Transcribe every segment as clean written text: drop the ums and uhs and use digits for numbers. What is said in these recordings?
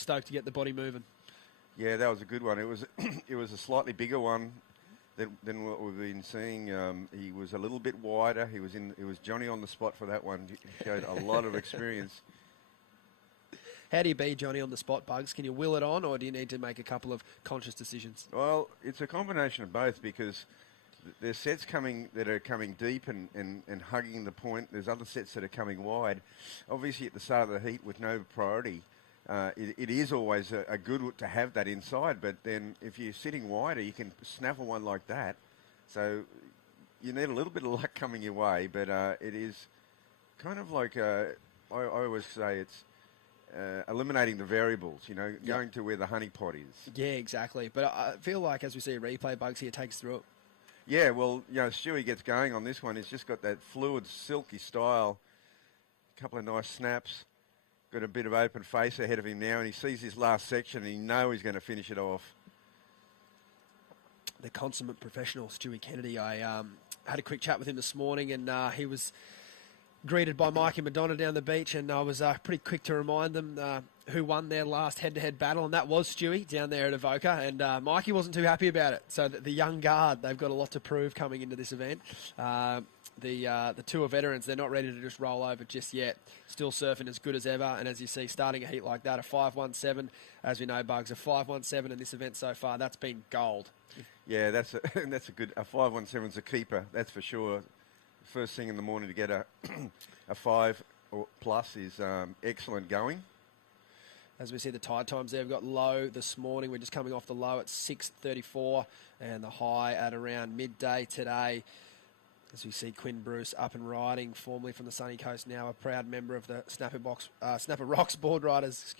stoked to get the body moving. Yeah, that was a good one. It was it was a slightly bigger one than what we've been seeing. He was a little bit wider. It was Johnny on the spot for that one. He showed a lot of experience. How do you be Johnny on the spot, Bugs? Can you will it on, or do you need to make a couple of conscious decisions? Well, it's a combination of both, because there's sets that are coming deep and hugging the point. There's other sets that are coming wide. Obviously, at the start of the heat with no priority, it is always a good to have that inside. But then if you're sitting wider, you can snaffle one like that. So you need a little bit of luck coming your way. But it is kind of like, I always say it's eliminating the variables, going to where the honeypot is. Yeah, exactly. But I feel like as we see a replay, Bugs here takes through it. Yeah, well, Stewie gets going on this one. He's just got that fluid, silky style. A couple of nice snaps. Got a bit of open face ahead of him now, and he sees his last section, and he knows he's going to finish it off. The consummate professional, Stewie Kennedy. I had a quick chat with him this morning, and he was greeted by Mike and Madonna down the beach, and I was pretty quick to remind them who won their last head-to-head battle, and that was Stewie down there at Avoca, and Mikey wasn't too happy about it. So the young guard, they've got a lot to prove coming into this event. The tour veterans, they're not ready to just roll over just yet. Still surfing as good as ever, and as you see, starting a heat like that, a 5.17, as we know, Bugs, a 5.17 in this event so far, that's been gold. Yeah, that's a good, a 5.17's a keeper, that's for sure. First thing in the morning to get a 5 or plus is excellent going. As we see the tide times there, we've got low this morning. We're just coming off the low at 6:34 and the high at around midday today. As we see Quinn Bruce up and riding, formerly from the Sunny Coast, now a proud member of the Snapper Rocks board riders,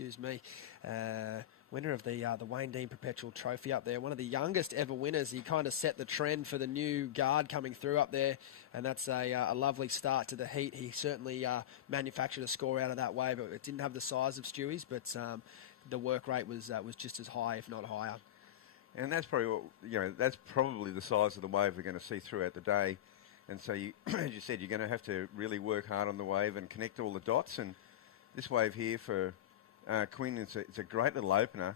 winner of the Wayne Dean Perpetual Trophy up there. One of the youngest ever winners. He kind of set the trend for the new guard coming through up there, and that's a lovely start to the heat. He certainly manufactured a score out of that wave. It didn't have the size of Stewie's, but the work rate was just as high, if not higher. And that's probably that's probably the size of the wave we're going to see throughout the day. And so, as you said, you're going to have to really work hard on the wave and connect all the dots. And this wave here for Quinn, it's a great little opener.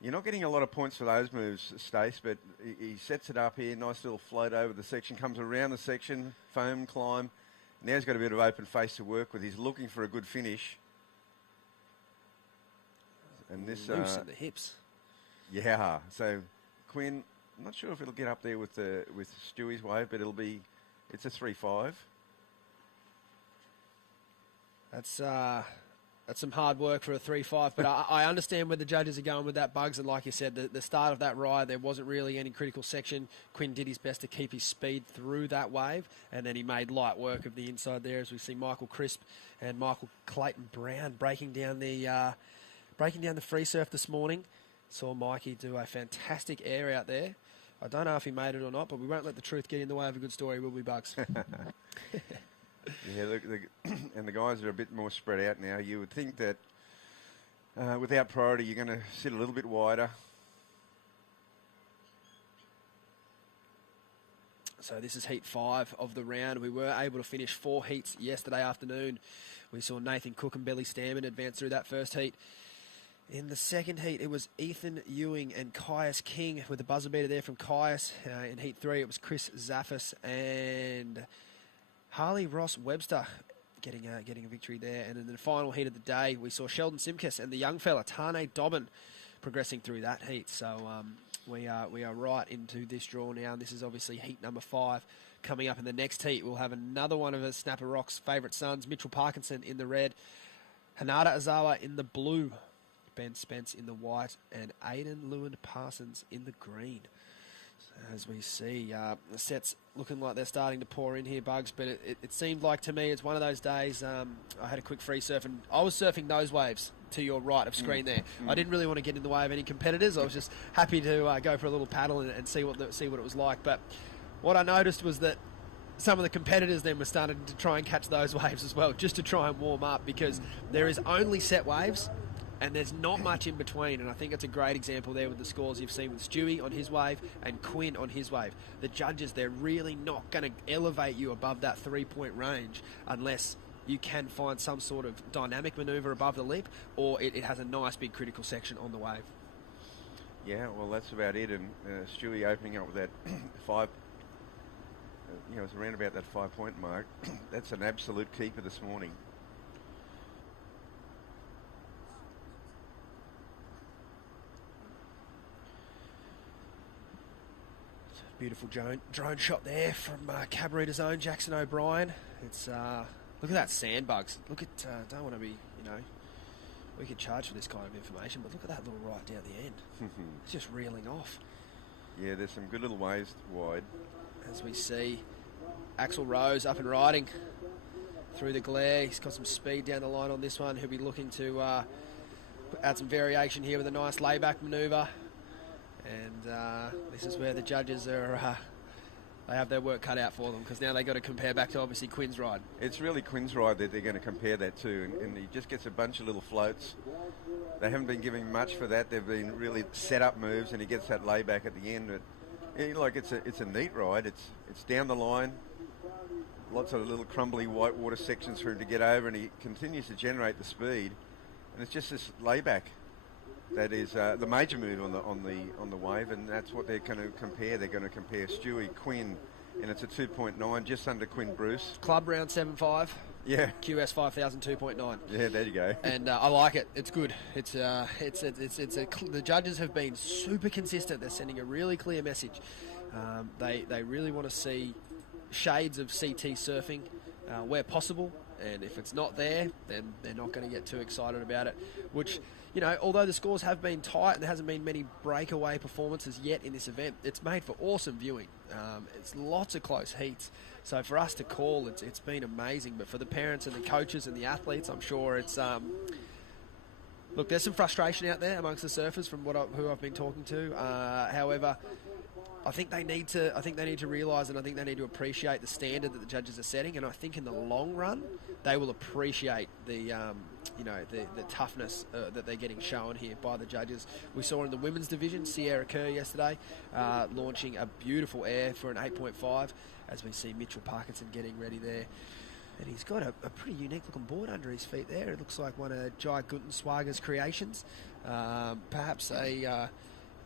You're not getting a lot of points for those moves, Stace, but he sets it up here, nice little float over the section, comes around the section, foam climb. Now he's got a bit of open face to work with. He's looking for a good finish. And this loose at the hips. Yeah. So Quinn, I'm not sure if it'll get up there with Stewie's wave, but it's a 3.5. That's some hard work for a 3.5, but I understand where the judges are going with that, Bugs, and like you said, the start of that ride, there wasn't really any critical section. Quinn did his best to keep his speed through that wave, and then he made light work of the inside there, as we see Michael Crisp and Michael Clayton Brown breaking down the free surf this morning. Saw Mikey do a fantastic air out there. I don't know if he made it or not, but we won't let the truth get in the way of a good story, will we, Bugs? Yeah, and the guys are a bit more spread out now. You would think that without priority, you're going to sit a little bit wider. So this is heat 5 of the round. We were able to finish 4 heats yesterday afternoon. We saw Nathan Cook and Billy Stammen advance through that first heat. In the second heat, it was Ethan Ewing and Caius King with the buzzer beater there from Caius. In heat 3, it was Chris Zaffis and Harley Ross Webster getting a victory there. And in the final heat of the day, we saw Sheldon Simkus and the young fella, Tane Dobbin, progressing through that heat. So we are right into this draw now. And this is obviously heat number 5. Coming up in the next heat, we'll have another one of Snapper Rock's favourite sons, Mitchell Parkinson in the red, Hanada Azawa in the blue, Ben Spence in the white, and Aidan Lewin Parsons in the green. So as we see, the sets looking like they're starting to pour in here, Bugs, but it seemed like to me it's one of those days. I had a quick free surf, and I was surfing those waves to your right of screen there. I didn't really want to get in the way of any competitors. I was just happy to go for a little paddle and see what it was like. But what I noticed was that some of the competitors then were starting to try and catch those waves as well, just to try and warm up, because there is only set waves and there's not much in between. And I think it's a great example there with the scores you've seen with Stewie on his wave and Quinn on his wave. The judges, they're really not going to elevate you above that 3-point range unless you can find some sort of dynamic manoeuvre above the lip, or it has a nice big critical section on the wave. Yeah, well, that's about it. And Stewie opening up with that it's around about that 5-point mark. That's an absolute keeper this morning. Beautiful drone shot there from Cabarita's own Jackson O'Brien. It's look at that sandbugs. Look at don't want to be, we could charge for this kind of information, but look at that little right down the end. It's just reeling off. Yeah, there's some good little waves wide. As we see Axel Rose up and riding through the glare. He's got some speed down the line on this one. He'll be looking to add some variation here with a nice layback manoeuvre. And this is where the judges are, they have their work cut out for them, because now they've got to compare back to obviously Quinn's ride. It's really Quinn's ride that they're going to compare that to, and he just gets a bunch of little floats. They haven't been giving much for that. They've been really set up moves, and he gets that layback at the end. But it's a neat ride. It's down the line. Lots of little crumbly white water sections for him to get over, and he continues to generate the speed. And it's just this layback that is the major move on the wave, and that's what they're going to compare. They're going to compare Stewie, Quinn, and it's a 2.9, just under Quinn Bruce. Club round 7.5. Yeah. QS 5000 2.9. Yeah, there you go. And I like it. It's good. The judges have been super consistent. They're sending a really clear message. They really want to see shades of CT surfing where possible, and if it's not there, then they're not going to get too excited about it, which, although the scores have been tight and there hasn't been many breakaway performances yet in this event, it's made for awesome viewing. It's lots of close heats, so for us to call, it's been amazing. But for the parents and the coaches and the athletes, I'm sure it's look, there's some frustration out there amongst the surfers from who I've been talking to. However, I think they need to realise, and I think they need to appreciate the standard that the judges are setting. And I think in the long run, they will appreciate the toughness that they're getting shown here by the judges. We saw in the women's division, Sierra Kerr yesterday launching a beautiful air for an 8.5, as we see Mitchell Parkinson getting ready there. And he's got a pretty unique looking board under his feet there. It looks like one of Jai Guttenswager's creations. Perhaps a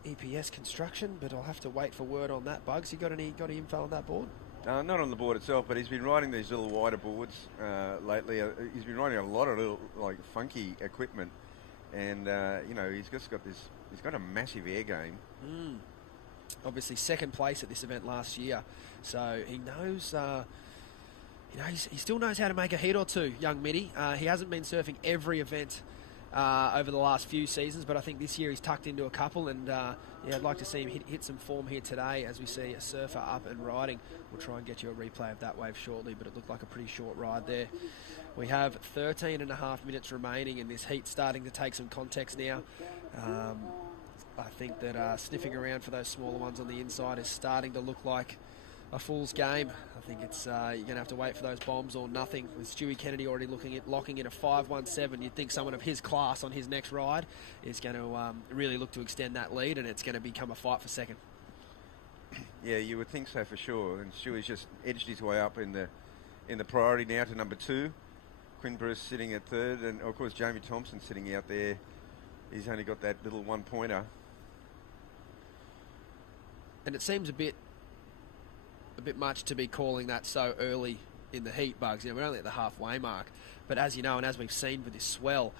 EPS construction, but I'll have to wait for word on that. Bugs, you got any info on that board? Not on the board itself, but he's been riding these little wider boards lately. He's been riding a lot of little funky equipment, and he's got a massive air game. Obviously, second place at this event last year, so he knows. He still knows how to make a heat or two, young Mitty. He hasn't been surfing every event over the last few seasons, but I think this year he's tucked into a couple, and I'd like to see him hit some form here today as we see a surfer up and riding. We'll try and get you a replay of that wave shortly, but it looked like a pretty short ride there. We have 13 and a half minutes remaining, and this heat's starting to take some context now. I think that sniffing around for those smaller ones on the inside is starting to look like a fool's game. I think it's you're going to have to wait for those bombs or nothing. With Stewie Kennedy already locking in a 5.17, you'd think someone of his class on his next ride is going to really look to extend that lead, and it's going to become a fight for second. Yeah, you would think so for sure. And Stewie's just edged his way up in the priority now to number 2. Quinn Bruce sitting at 3rd, and of course Jamie Thompson sitting out there. He's only got that little 1-pointer. And it seems a bit much to be calling that so early in the heat, Bugs. We're only at the halfway mark, but as you know, and as we've seen with this swell,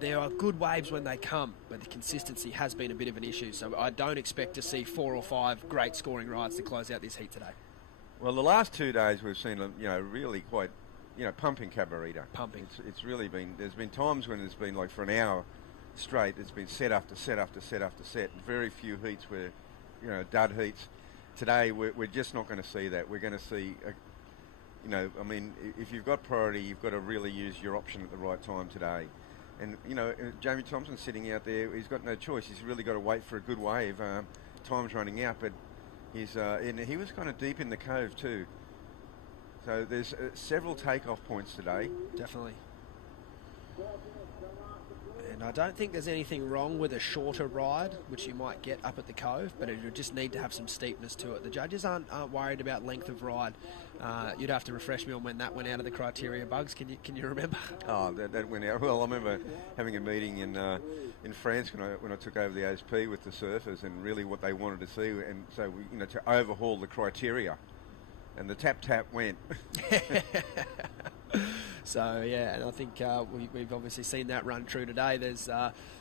there are good waves when they come, but the consistency has been a bit of an issue. So I don't expect to see 4 or 5 great scoring rides to close out this heat today. Well, the last 2 days we've seen really quite pumping Cabarita. Pumping. It's really been. There's been times when it's been like for an hour straight. It's been set after set after set after set. Very few heats where dud heats. Today, we're just not going to see that. We're going to see, if you've got priority, you've got to really use your option at the right time today. And, Jamie Thompson sitting out there, he's got no choice. He's really got to wait for a good wave. Time's running out, but and he was kind of deep in the cove too. So there's several takeoff points today. Definitely. And I don't think there's anything wrong with a shorter ride, which you might get up at the Cove, but it would just need to have some steepness to it. The judges aren't worried about length of ride. You'd have to refresh me on when that went out of the criteria, Bugs. Can you remember? Oh, that went out. Well, I remember having a meeting in France when I took over the ASP with the surfers, and really what they wanted to see, and so we, to overhaul the criteria, and the tap went. So, yeah, and I think we've obviously seen that run true today. There's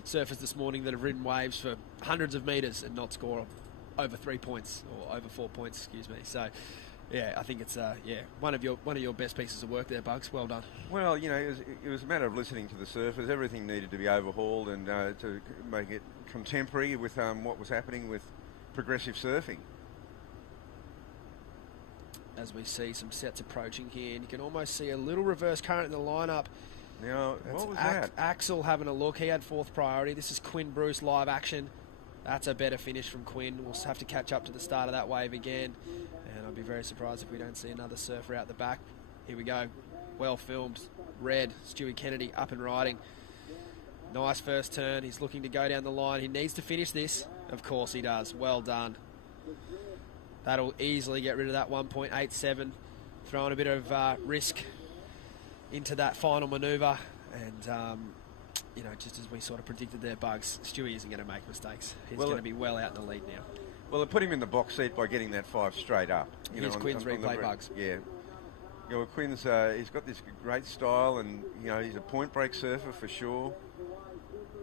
surfers this morning that have ridden waves for hundreds of metres and not score over 3 points, or over 4 points, excuse me. So, yeah, I think it's one of your best pieces of work there, Bugs. Well done. Well, it was a matter of listening to the surfers. Everything needed to be overhauled and to make it contemporary with what was happening with progressive surfing. As we see some sets approaching here, and you can almost see a little reverse current in the lineup. Now, what was that? Axel having a look. He had fourth priority. This is Quinn Bruce live action. That's a better finish from Quinn. We'll have to catch up to the start of that wave again. And I'd be very surprised if we don't see another surfer out the back. Here we go. Well filmed. Red. Stewie Kennedy up and riding. Nice first turn. He's looking to go down the line. He needs to finish this. Of course he does. Well done. That'll easily get rid of that 1.87. Throwing a bit of risk into that final manoeuvre. And, just as we sort of predicted there, Bugs, Stewie isn't going to make mistakes. He's going to be well out in the lead now. Well, they put him in the box seat by getting that 5 straight up. Here's Quinn's replay, Bugs. Yeah. Quinn's, he's got this great style, and, he's a point break surfer for sure.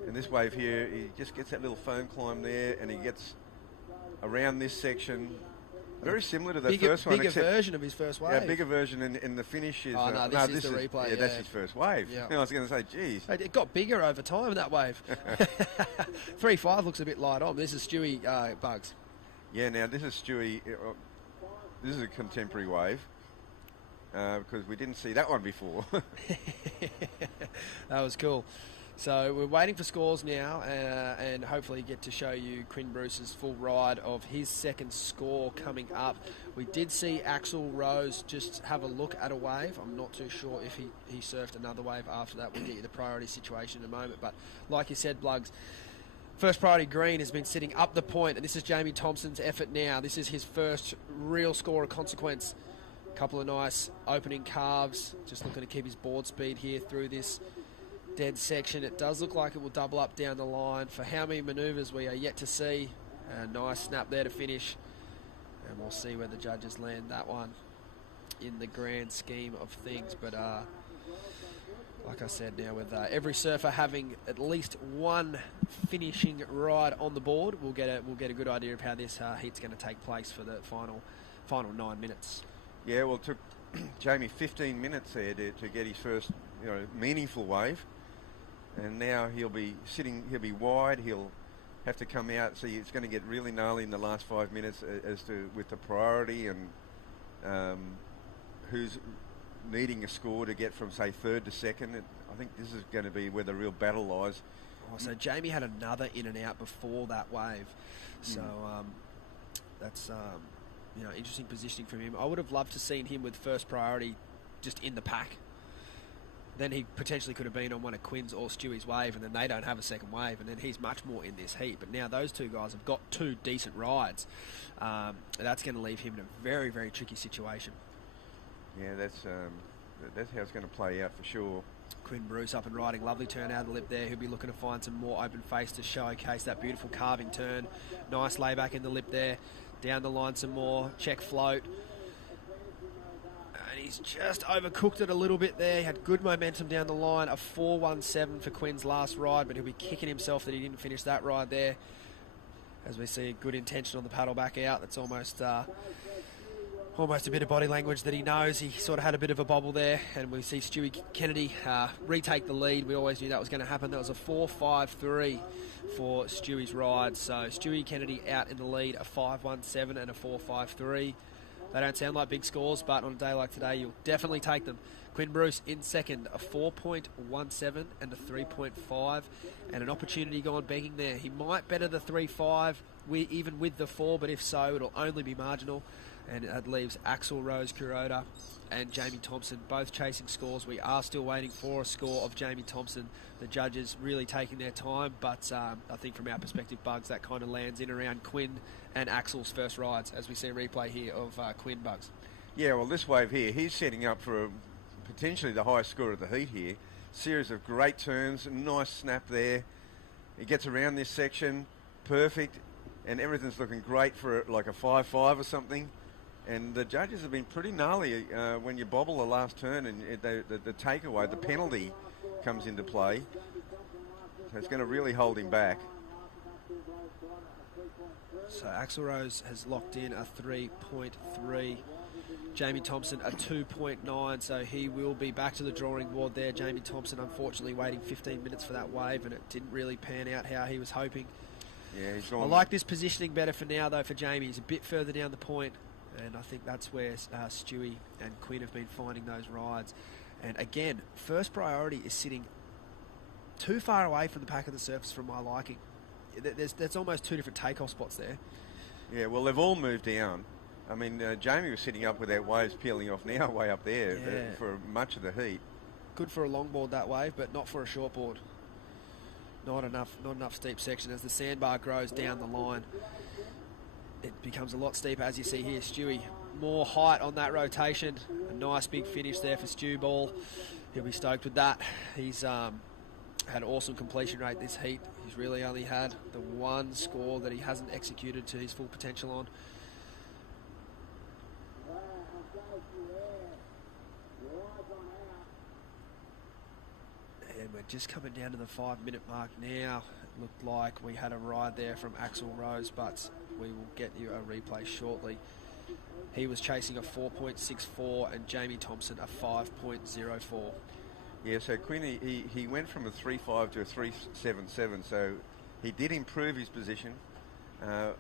And this wave here, he just gets that little foam climb there, and he gets around this section. Very similar to the first one. Bigger version of his first wave. Yeah, bigger version, in the finish is... Oh, no, this is the replay. Yeah, that's his first wave. Yeah. I was going to say, geez. It got bigger over time, that wave. 3.5 looks a bit light on. This is Stewie, Bugs. Yeah, now this is Stewie. This is a contemporary wave because we didn't see that one before. That was cool. So we're waiting for scores now and hopefully get to show you Quinn Bruce's full ride of his second score coming up. We did see Axel Rose just have a look at a wave. I'm not too sure if he surfed another wave after that. We'll get you the priority situation in a moment. But like you said, Blugs, first priority green has been sitting up the point, and this is Jamie Thompson's effort now. This is his first real score of consequence. A couple of nice opening carves. Just looking to keep his board speed here through this dead section. It does look like it will double up down the line. For how many manoeuvres we are yet to see. A nice snap there to finish. And we'll see where the judges land that one in the grand scheme of things. But like I said, now with every surfer having at least one finishing ride on the board, we'll get a good idea of how this heat's going to take place for the final 9 minutes. Yeah, well, it took Jamie 15 minutes there to get his first meaningful wave. And now he'll be wide, he'll have to come out. See, it's going to get really gnarly in the last 5 minutes as to with the priority and who's needing a score to get from, say, third to second. I think this is going to be where the real battle lies. Oh, so Jamie had another in and out before that wave. So that's interesting positioning from him. I would have loved to seen him with first priority just in the pack. Then he potentially could have been on one of Quinn's or Stewie's wave, and then they don't have a second wave, and then he's much more in this heat. But now those two guys have got 2 decent rides. That's going to leave him in a very, very tricky situation. Yeah, that's how it's going to play out for sure. Quinn Bruce up and riding. Lovely turn out of the lip there. He'll be looking to find some more open face to showcase that beautiful carving turn. Nice layback in the lip there. Down the line some more. Check float. And he's just overcooked it a little bit there. He had good momentum down the line. A 4.17 for Quinn's last ride, but he'll be kicking himself that he didn't finish that ride there. As we see a good intention on the paddle back out. That's almost a bit of body language that he knows. He sort of had a bit of a bobble there, and we see Stewie Kennedy retake the lead. We always knew that was going to happen. That was a 4.53 for Stewie's ride. So Stewie Kennedy out in the lead, a 5.17 and a 4.53. They don't sound like big scores, but on a day like today, you'll definitely take them. Quinn Bruce in second, a 4.17 and a 3.5, and an opportunity gone begging there. He might better the 3.5, even with the 4, but if so, it'll only be marginal. And it leaves Axel Rose Kuroda and Jamie Thompson both chasing scores. We are still waiting for a score of Jamie Thompson. The judges really taking their time, but I think from our perspective, Bugs, that kind of lands in around Quinn and Axel's first rides, as we see a replay here of Quinn, Bugs. Yeah, well, this wave here, he's setting up for potentially the highest score of the heat here. Series of great turns, nice snap there. He gets around this section, perfect, and everything's looking great for like a 5-5 or something. And the judges have been pretty gnarly when you bobble the last turn and the takeaway, the penalty comes into play. So it's going to really hold him back. So Axel Rose has locked in a 3.3. Jamie Thompson a 2.9, so he will be back to the drawing board there. Jamie Thompson, unfortunately, waiting 15 minutes for that wave, and it didn't really pan out how he was hoping. Yeah, he's gone. I like this positioning better for now, though, for Jamie. He's a bit further down the point, and I think that's where Stewie and Quinn have been finding those rides. And again, first priority is sitting too far away from the pack of the surface for my liking. There's almost two different takeoff spots there. Yeah, well, they've all moved down. I mean, Jamie was sitting up with that waves peeling off now way up there for much of the heat. Good for a longboard, that wave, but not for a shortboard. Not enough steep section. As the sandbar grows down the line, it becomes a lot steeper, as you see here. Stewie, more height on that rotation. A nice big finish there for Stew Ball. He'll be stoked with that. He's had an awesome completion rate this heat. He's really only had the one score that he hasn't executed to his full potential on. And we're just coming down to the 5-minute mark now. It looked like we had a ride there from Axel Rose, but we will get you a replay shortly. He was chasing a 4.64 and Jamie Thompson a 5.04. Yeah, so Quinn, he went from a 3.5 to a 3.77, so he did improve his position.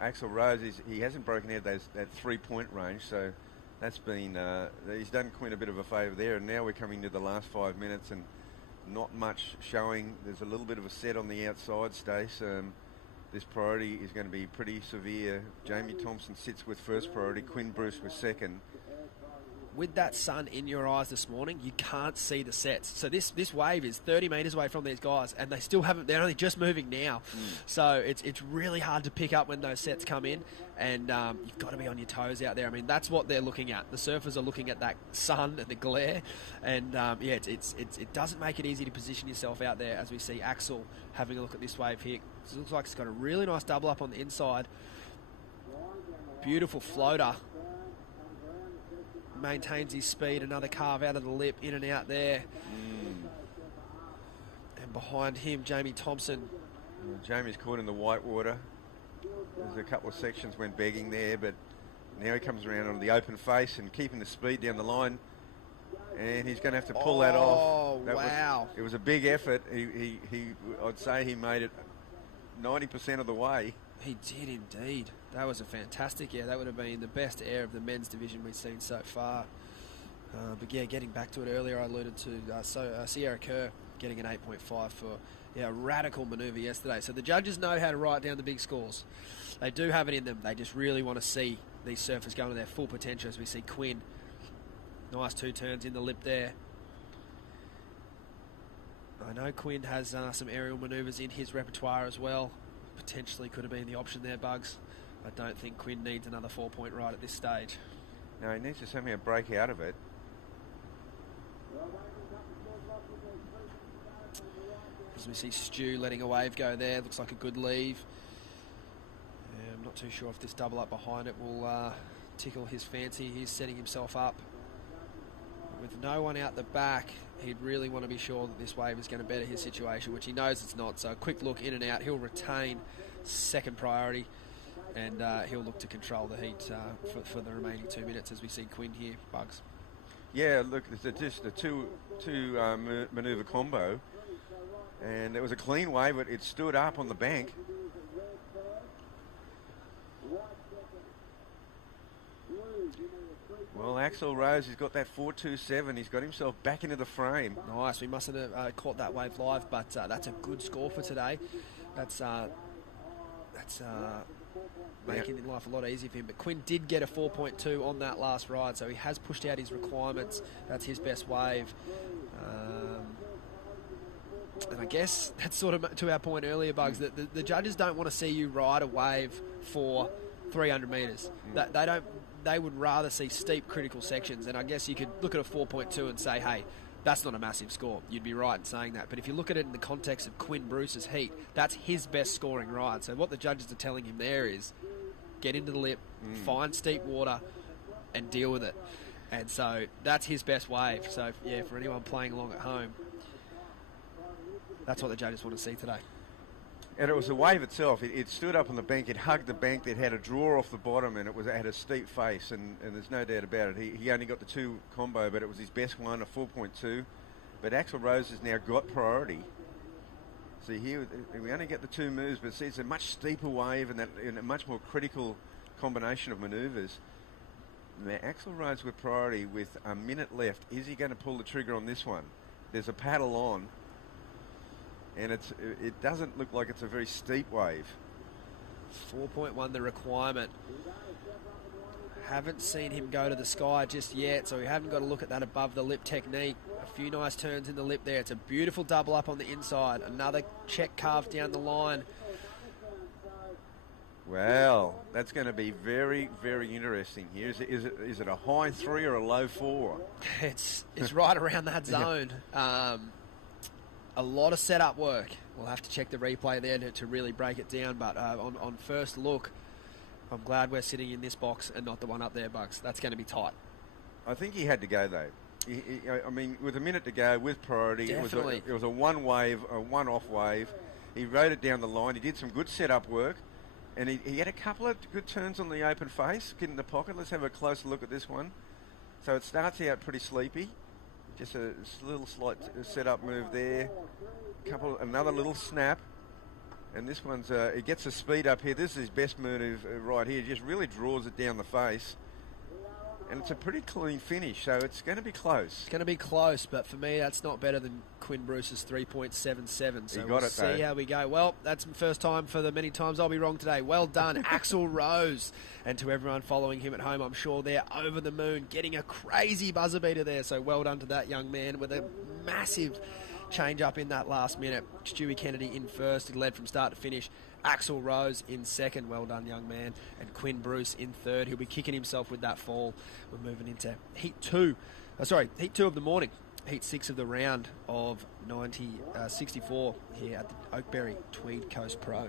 Axel Rose, he hasn't broken out that 3-point range, so that's been, he's done Quinn a bit of a favour there, and now we're coming to the last 5 minutes and not much showing. There's a little bit of a set on the outside, Stace. This priority is going to be pretty severe. Jamie Thompson sits with first priority, Quinn Bruce with second. With that sun in your eyes this morning, you can't see the sets. So this wave is 30 metres away from these guys, and they still haven't. They're only just moving now. So it's really hard to pick up when those sets come in, and you've got to be on your toes out there. I mean, that's what they're looking at. The surfers are looking at that sun and the glare, and it doesn't make it easy to position yourself out there. As we see Axel having a look at this wave here, it looks like it's got a really nice double up on the inside. Beautiful floater. Maintains his speed, another carve out of the lip, in and out there. And behind him, Jamie Thompson. Jamie's caught in the white water. There's a couple of sections went begging there, but now he comes around on the open face and keeping the speed down the line. And he's going to have to pull that off. Wow. It was a big effort. I'd say he made it 90% of the way. He did indeed. That was a fantastic air. That would have been the best air of the men's division we've seen so far. But yeah, getting back to it earlier, I alluded to Sierra Kerr getting an 8.5 for a radical manoeuvre yesterday. So the judges know how to write down the big scores. They do have it in them. They just really want to see these surfers go to their full potential, as we see Quinn. Nice 2 turns in the lip there. I know Quinn has some aerial manoeuvres in his repertoire as well. Potentially could have been the option there, Bugs. I don't think Quinn needs another 4-point ride at this stage. No, he needs to somehow break out of it. As we see Stu letting a wave go there, looks like a good leave. I'm not too sure if this double up behind it will tickle his fancy. He's setting himself up. With no one out the back, he'd really want to be sure that this wave is going to better his situation, which he knows it's not. So a quick look in and out. He'll retain second priority, and he'll look to control the heat for the remaining 2 minutes, as we see Quinn here, Bugs. Yeah, look, it's just a two manoeuvre combo, and it was a clean wave, but it stood up on the bank. Well, Axel Rose, he's got that 4.27. He's got himself back into the frame. Nice. We mustn't have caught that wave live, but that's a good score for today. That's that's making life a lot easier for him. But Quinn did get a 4.2 on that last ride, so he has pushed out his requirements. That's his best wave. And I guess that's sort of to our point earlier, Bugs, that the judges don't want to see you ride a wave for 300 metres. They would rather see steep critical sections. And I guess you could look at a 4.2 and say, hey, that's not a massive score. You'd be right in saying that. But if you look at it in the context of Quinn Bruce's heat, that's his best scoring ride. So what the judges are telling him there is get into the lip, find steep water, and deal with it. And so that's his best wave. So, yeah, for anyone playing along at home, that's what the judges want to see today. And it was the wave itself. It stood up on the bank. It hugged the bank. It had a draw off the bottom, and it had a steep face. And there's no doubt about it. He only got the 2 combo, but it was his best one, a 4.2. But Axl Rose has now got priority. See here, we only get the 2 moves, but see, it's a much steeper wave and a much more critical combination of manoeuvres. Now, Axl Rose with priority with a minute left. Is he going to pull the trigger on this one? There's a paddle on. And it doesn't look like it's a very steep wave. 4.1 the requirement. Haven't seen him go to the sky just yet, so we haven't got to look at that above the lip technique. A few nice turns in the lip there. It's a beautiful double up on the inside. Another check carved down the line. Well, that's going to be very, very interesting here. Is it a high 3 or a low 4? It's right around that zone. A lot of setup work. We'll have to check the replay there to really break it down. But on first look, I'm glad we're sitting in this box and not the one up there, Bucks. That's going to be tight. I think he had to go, though. I mean, with a minute to go, with priority, Definitely. it was a one-off wave. He rode it down the line. He did some good setup work. And he had a couple of good turns on the open face, get in the pocket. Let's have a closer look at this one. So it starts out pretty sleepy. Just a little slight setup move there. Another little snap. And this one's, it gets the speed up here. This is his best move right here. Just really draws it down the face. And it's a pretty clean finish, so it's going to be close. It's going to be close, but for me, that's not better than Quinn Bruce's 3.77. So we'll see how we go. Well, that's the first time for the many times I'll be wrong today. Well done, Axl Rose. And to everyone following him at home, I'm sure they're over the moon, getting a crazy buzzer beater there. So well done to that young man with a massive change up in that last minute. Stewie Kennedy in first. He led from start to finish. Axl Rose in second. Well done, young man. And Quinn Bruce in third. He'll be kicking himself with that fall. We're moving into Heat 2 of the morning. Heat 6 of the round of 64 here at the Oakberry Tweed Coast Pro.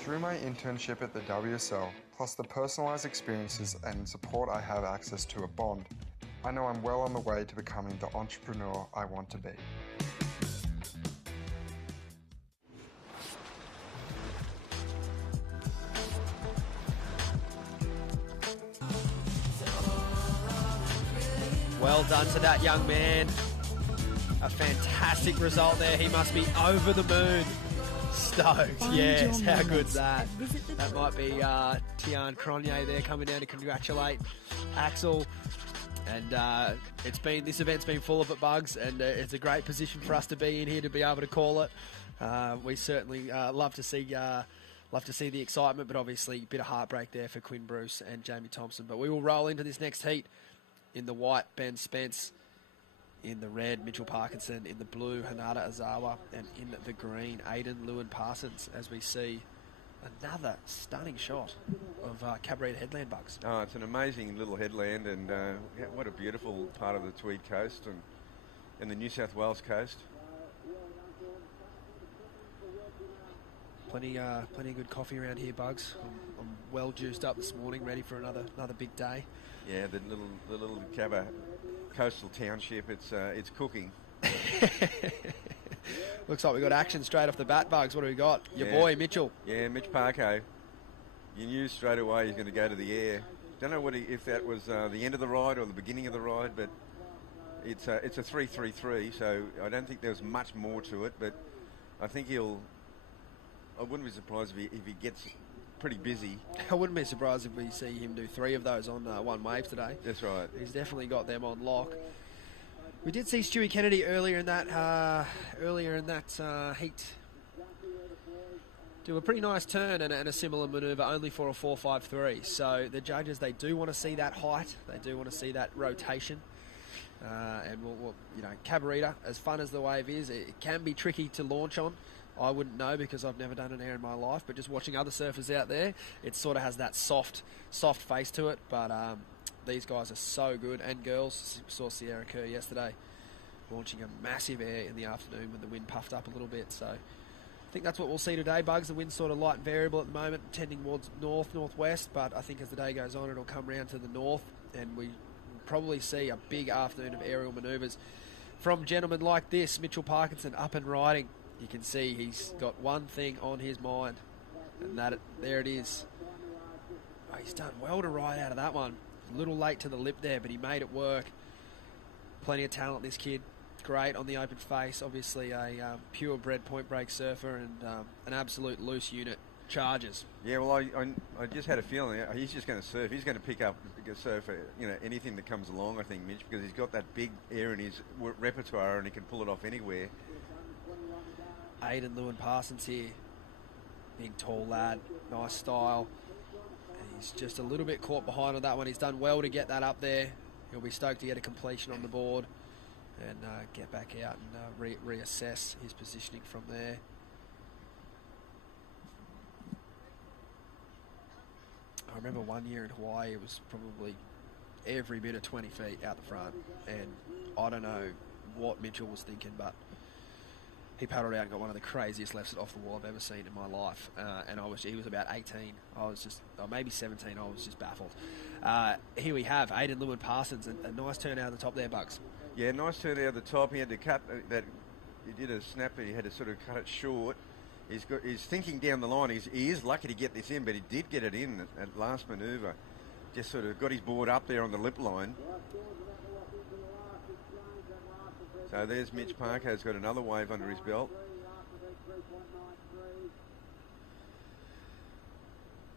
Through my internship at the WSL, plus the personalised experiences and support I have access to at Bond, I know I'm well on the way to becoming the entrepreneur I want to be. Well done to that young man. A fantastic result there. He must be over the moon. Stoked, yes. How good's that? That might be Tian Cronje there coming down to congratulate Axl. And this event's been full of it, Bugs, and it's a great position for us to be in here to be able to call it. We certainly love to see the excitement, but obviously a bit of heartbreak there for Quinn Bruce and Jamie Thompson. But we will roll into this next heat in the white Ben Spence In the red, Mitchell Parkinson. In the blue, Hanada Azawa. And in the green, Aidan Lewin-Parsons, as we see another stunning shot of Cabarita Headland, Bugs. Oh, it's an amazing little headland, and what a beautiful part of the Tweed coast and the New South Wales coast. Plenty of good coffee around here, Bugs. I'm well juiced up this morning, ready for another big day. Yeah, the little Cabba coastal township. It's cooking. Looks like we got action straight off the bat, Bugs. What do we got? Your boy Mitchell. Yeah, Mitch Parko. You knew straight away he's going to go to the air. Don't know if that was the end of the ride or the beginning of the ride, but it's a 3-3-3. So I don't think there's much more to it, but I think I wouldn't be surprised if he gets pretty busy. I wouldn't be surprised if we see him do 3 of those on one wave today. That's right. He's definitely got them on lock. We did see Stewie Kennedy earlier in that heat do a pretty nice turn and a similar manoeuvre, only for a 4.53. So the judges, they do want to see that height, they do want to see that rotation, and we'll Cabarita, as fun as the wave is, it can be tricky to launch on. I wouldn't know because I've never done an air in my life, but just watching other surfers out there, it sort of has that soft face to it. But these guys are so good, and girls. Saw Sierra Kerr yesterday launching a massive air in the afternoon when the wind puffed up a little bit. So I think that's what we'll see today, Bugs. The wind's sort of light and variable at the moment, tending towards northwest, but I think as the day goes on, it'll come round to the north, and we will probably see a big afternoon of aerial manoeuvres from gentlemen like this. Mitchell Parkinson up and riding. You can see he's got one thing on his mind, and there it is. Oh, he's done well to ride out of that one. A little late to the lip there, but he made it work. Plenty of talent, this kid. Great on the open face. Obviously a purebred point break surfer and an absolute loose unit. Charges. Yeah, well, I just had a feeling he's just going to surf. He's going to pick up surf, anything that comes along, I think, Mitch, because he's got that big air in his repertoire and he can pull it off anywhere. Aidan Lewin-Parsons here. Big, tall lad. Nice style. And he's just a little bit caught behind on that one. He's done well to get that up there. He'll be stoked to get a completion on the board and get back out and reassess his positioning from there. I remember one year in Hawaii, it was probably every bit of 20 feet out the front. And I don't know what Mitchell was thinking, but he paddled out and got one of the craziest lefts off the wall I've ever seen in my life. And he was about 18. I was just, maybe 17. I was just baffled. Here we have Aidan Lewin-Parsons, a nice turn out of the top there, Bugs. Yeah, nice turn out of the top. He had to cut that. He did a snapper. He had to sort of cut it short. He's thinking down the line. He is lucky to get this in, but he did get it in at last manoeuvre. Just sort of got his board up there on the lip line. So there's Mitch Parker, has got another wave under his belt.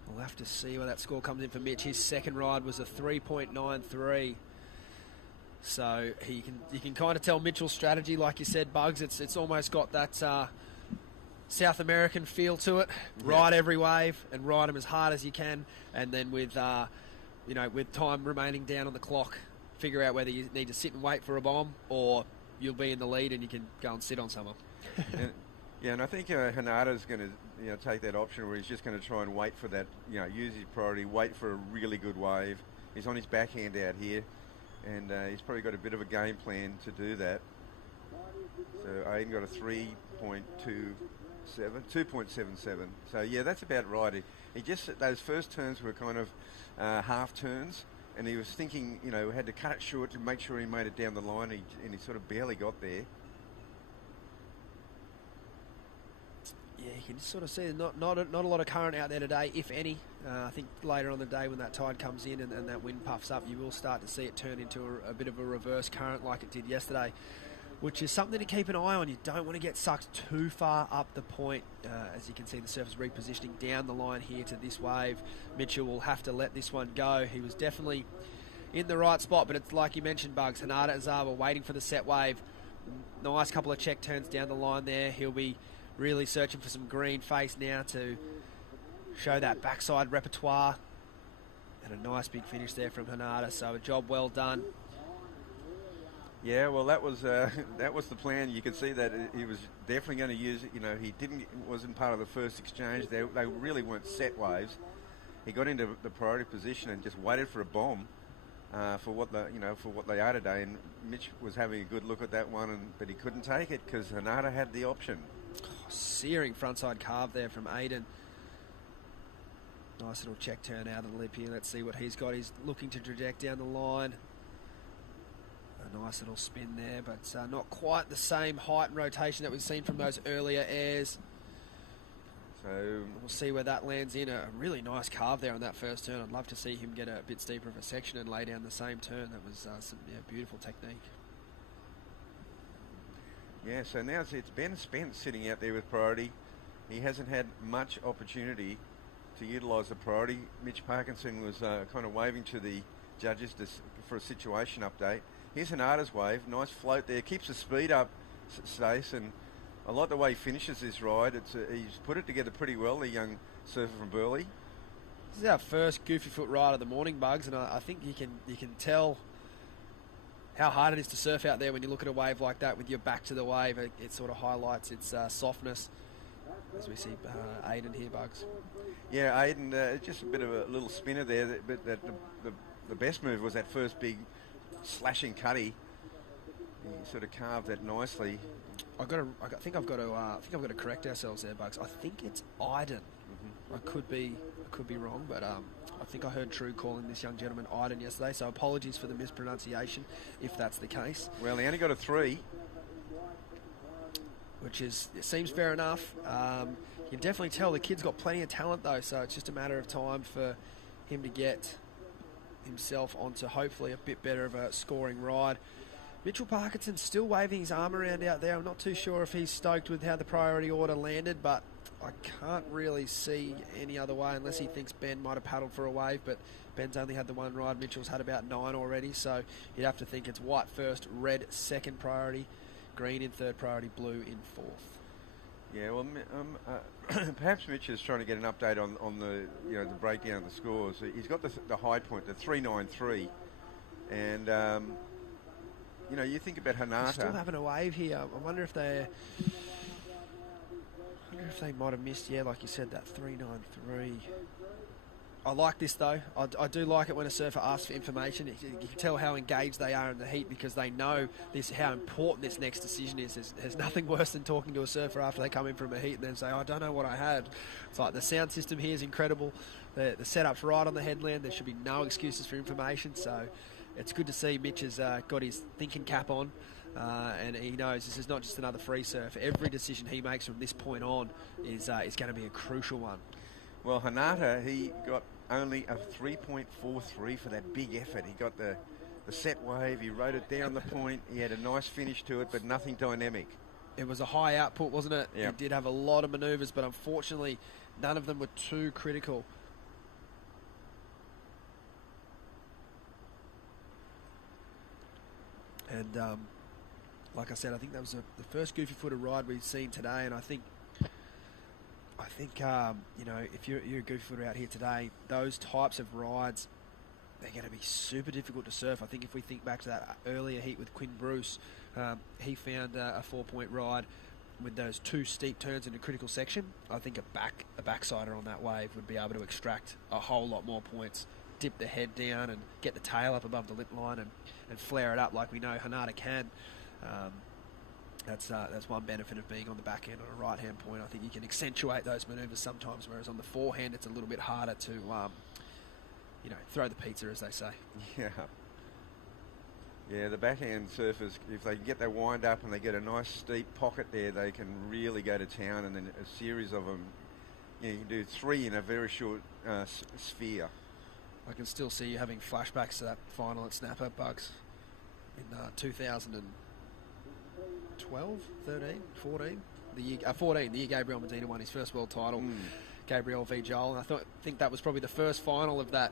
We'll have to see where that score comes in for Mitch. His second ride was a 3.93. So you can kind of tell Mitchell's strategy, like you said, Bugs. It's almost got that South American feel to it. Ride every wave and ride them as hard as you can, and then with time remaining down on the clock, figure out whether you need to sit and wait for a bomb or you'll be in the lead and you can go and sit on someone. and I think Hanada's going to take that option where he's just going to try and wait for that, use his priority, wait for a really good wave. He's on his backhand out here, and he's probably got a bit of a game plan to do that. So Aidan got a 2.77. So yeah, that's about right. He just, those first turns were kind of half turns, and he was thinking, had to cut it short to make sure he made it down the line, and he sort of barely got there. Yeah, you can sort of see not a lot of current out there today, if any. I think later on the day when that tide comes in and that wind puffs up, you will start to see it turn into a bit of a reverse current like it did yesterday, which is something to keep an eye on. You don't want to get sucked too far up the point. As you can see, the surfer's repositioning down the line here to this wave. Mitchell will have to let this one go. He was definitely in the right spot, but it's like you mentioned, Bugs. Hanada Azawa waiting for the set wave. Nice couple of check turns down the line there. He'll be really searching for some green face now to show that backside repertoire. And a nice big finish there from Hanada, so a job well done. Yeah, well, that was the plan. You could see that he was definitely going to use it. You know, he wasn't part of the first exchange. They really weren't set waves. He got into the priority position and just waited for a bomb for what they are today. And Mitch was having a good look at that one, but he couldn't take it because Hanada had the option. Oh, searing frontside carve there from Aiden. Nice little check turn out of the lip here. Let's see what he's got. He's looking to traject down the line. A nice little spin there, but not quite the same height and rotation that we've seen from those earlier airs. So we'll see where that lands in. A really nice carve there on that first turn. I'd love to see him get a bit steeper of a section and lay down the same turn. That was some beautiful technique. Yeah, so now it's Ben Spence sitting out there with priority. He hasn't had much opportunity to utilise the priority. Mitch Parkinson was kind of waving to the judges for a situation update. Here's Hanada's wave. Nice float there. Keeps the speed up, Stace, and I like the way he finishes this ride. He's put it together pretty well, the young surfer from Burleigh. This is our first goofy foot ride of the morning, Bugs, and I think you can tell how hard it is to surf out there when you look at a wave like that with your back to the wave. It sort of highlights its softness, as we see Aiden here, Bugs. Yeah, Aiden, just a bit of a little spinner there, but the best move was that first big slashing cutty. He sort of carved that nicely. I think I've got to correct ourselves there, Bugs. I think it's Aiden. I could be wrong, but I think I heard True calling this young gentleman Aiden yesterday. So apologies for the mispronunciation if that's the case. Well, he only got a 3, which it seems fair enough. You can definitely tell the kid's got plenty of talent though, so it's just a matter of time for him to get himself onto hopefully a bit better of a scoring ride. Mitchell Parkinson still waving his arm around out there. I'm not too sure if he's stoked with how the priority order landed, but I can't really see any other way unless he thinks Ben might have paddled for a wave, but Ben's only had the one ride. Mitchell's had about 9 already, so you'd have to think it's white first, red second priority, green in third priority, blue in fourth. Yeah, well, perhaps Mitch is trying to get an update on the the breakdown of the scores. He's got the high point, the 393, and you think about Hanata. He's still having a wave here. I wonder if they might have missed. Yeah, like you said, that 393. I like this though. I do like it when a surfer asks for information. You can tell how engaged they are in the heat because they know how important this next decision is. There's nothing worse than talking to a surfer after they come in from a heat and then say, I don't know what I had. It's like the sound system here is incredible. The setup's right on the headland. There should be no excuses for information. So it's good to see Mitch has got his thinking cap on. And he knows this is not just another free surf. Every decision he makes from this point on is going to be a crucial one. Well, Hanata, he got only a 3.43 for that big effort. He got the set wave, he rode it down the point, he had a nice finish to it, but nothing dynamic. It was a high output, wasn't it? Yep. He did have a lot of manoeuvres, but unfortunately, none of them were too critical. And like I said, I think that was the first goofy footer ride we've seen today, and I think if you're a goofy footer out here today, those types of rides, they're going to be super difficult to surf. I think if we think back to that earlier heat with Quinn Bruce, he found a 4-point ride with those 2 steep turns in a critical section. I think a backsider on that wave would be able to extract a whole lot more points, dip the head down and get the tail up above the lip line and flare it up like we know Hanada can. That's one benefit of being on the back end on a right-hand point. I think you can accentuate those manoeuvres sometimes, whereas on the forehand it's a little bit harder to, throw the pizza, as they say. Yeah, the backhand surfers, if they can get their wind up and they get a nice steep pocket there, they can really go to town, and then a series of them, you can do 3 in a very short sphere. I can still see you having flashbacks to that final at Snapper, Bugs, in 2012, 13, 14? 14, the year Gabriel Medina won his first world title, Gabriel v. Joel. And I think that was probably the first final of that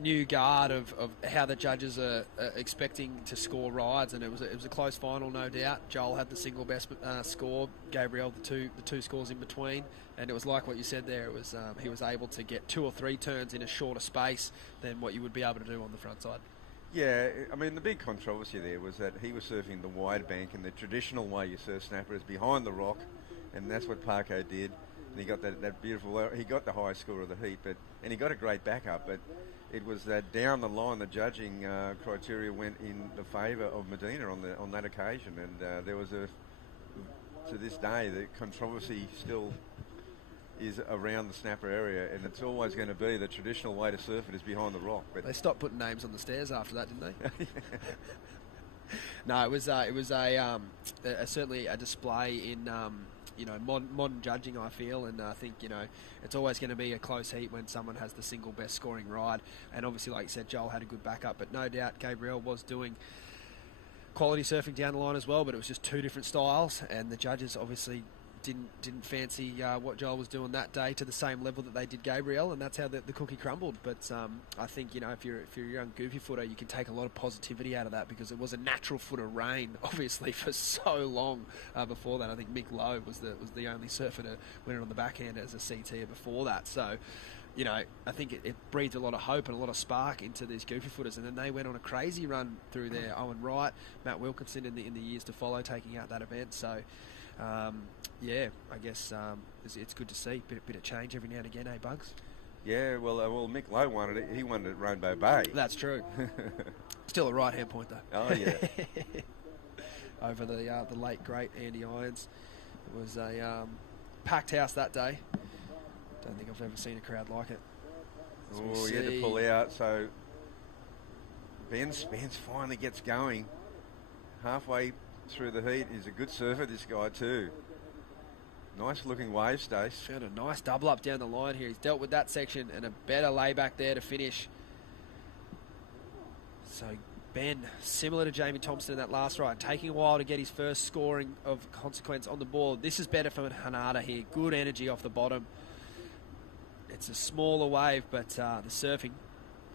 new guard of how the judges are expecting to score rides, and it was a close final, no doubt. Joel had the single best score, Gabriel the two scores in between, and it was like what you said there. It was he was able to get 2 or 3 turns in a shorter space than what you would be able to do on the front side. Yeah, I mean, the big controversy there was that he was surfing the wide bank, and the traditional way you surf snapper is behind the rock, and that's what Parko did. And he got that beautiful, he got the highest score of the heat, and he got a great backup, but it was that down the line, the judging criteria went in the favour of Medina on that occasion, and there was to this day, the controversy still is around the snapper area, and it's always going to be the traditional way to surf it is behind the rock. But they stopped putting names on the stairs after that, didn't they? No, it was certainly a display in modern judging, I feel, and I think it's always going to be a close heat when someone has the single best scoring ride, and obviously, like you said, Joel had a good backup, but no doubt Gabriel was doing quality surfing down the line as well, but it was just two different styles, and the judges obviously didn't fancy what Joel was doing that day to the same level that they did Gabriel, and that's how the cookie crumbled. But I think if you're a young goofy footer, you can take a lot of positivity out of that, because it was a natural foot of rain, obviously, for so long before that. I think Mick Lowe was the only surfer to win it on the backhand as a CT before that. So, I think it breathed a lot of hope and a lot of spark into these goofy footers, and then they went on a crazy run through there. Owen Wright, Matt Wilkinson in the years to follow, taking out that event. So. I guess it's good to see a bit of change every now and again, eh, Bugs? Yeah, well, Mick Lowe won it. He won it at Rainbow Bay. That's true. Still a right-hand point, though. Oh, yeah. Over the late, great Andy Irons. It was a packed house that day. Don't think I've ever seen a crowd like it. Oh, he had to pull out, so Ben's finally gets going. Halfway through the heat. He's a good surfer, this guy too. Nice looking wave, Stace. Found a nice double up down the line here. He's dealt with that section and a better layback there to finish. So Ben, similar to Jamie Thompson in that last ride, taking a while to get his first scoring of consequence on the board. This is better for Hanada here. Good energy off the bottom. It's a smaller wave, but the surfing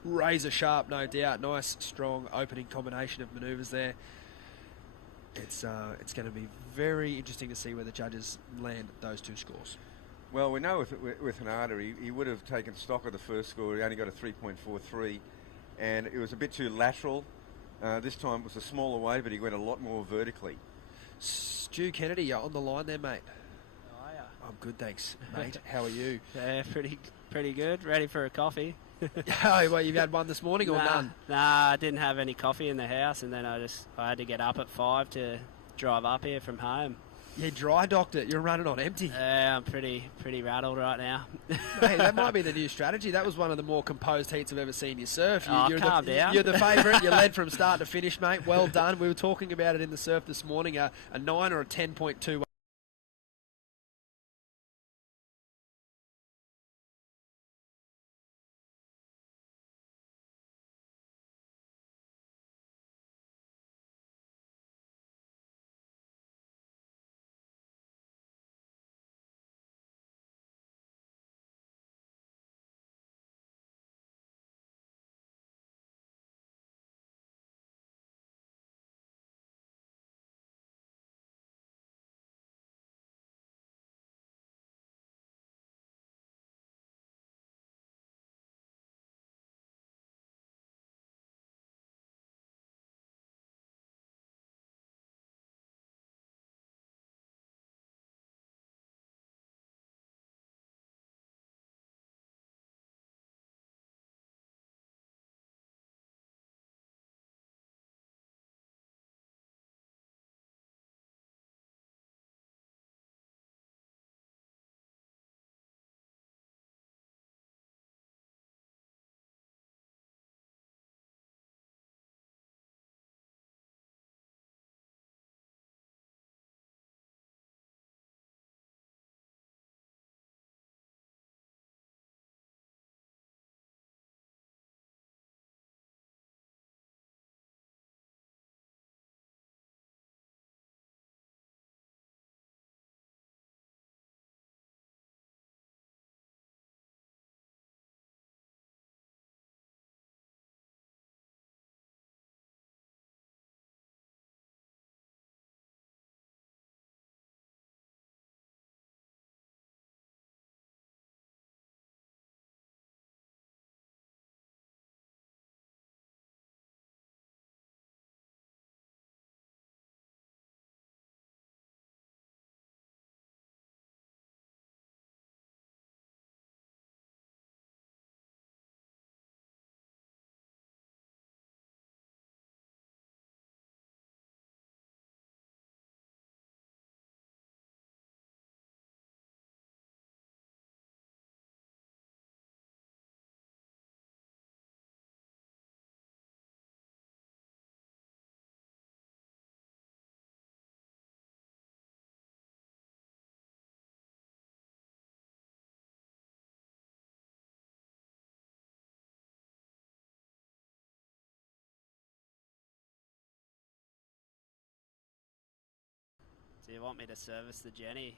razor sharp, no doubt. Nice, strong opening combination of manoeuvres there. It's going to be very interesting to see where the judges land those two scores. Well, we know with Hanada, he would have taken stock of the first score. He only got a 3.43, and it was a bit too lateral. This time it was a smaller wave, but he went a lot more vertically. Stewie Kennedy, you're on the line there, mate. How are you? I'm good, thanks, mate. How are you? Yeah, pretty good. Ready for a coffee. Oh, well, you've had one this morning or none? Nah, I didn't have any coffee in the house, and then I had to get up at 5 to drive up here from home. You dry docked it. You're running on empty. Yeah, I'm pretty rattled right now. Hey, that might be the new strategy. That was one of the more composed heats I've ever seen you surf. Calm down. You're the favourite. You led from start to finish, mate. Well done. We were talking about it in the surf this morning. A 9 or a 10.2 Do you want me to service the Jenny?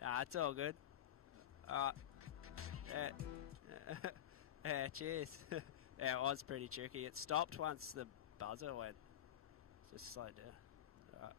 Nah, it's all good. Cheers. Yeah, it was pretty tricky. It stopped once the buzzer went. Just slowed down. Alright.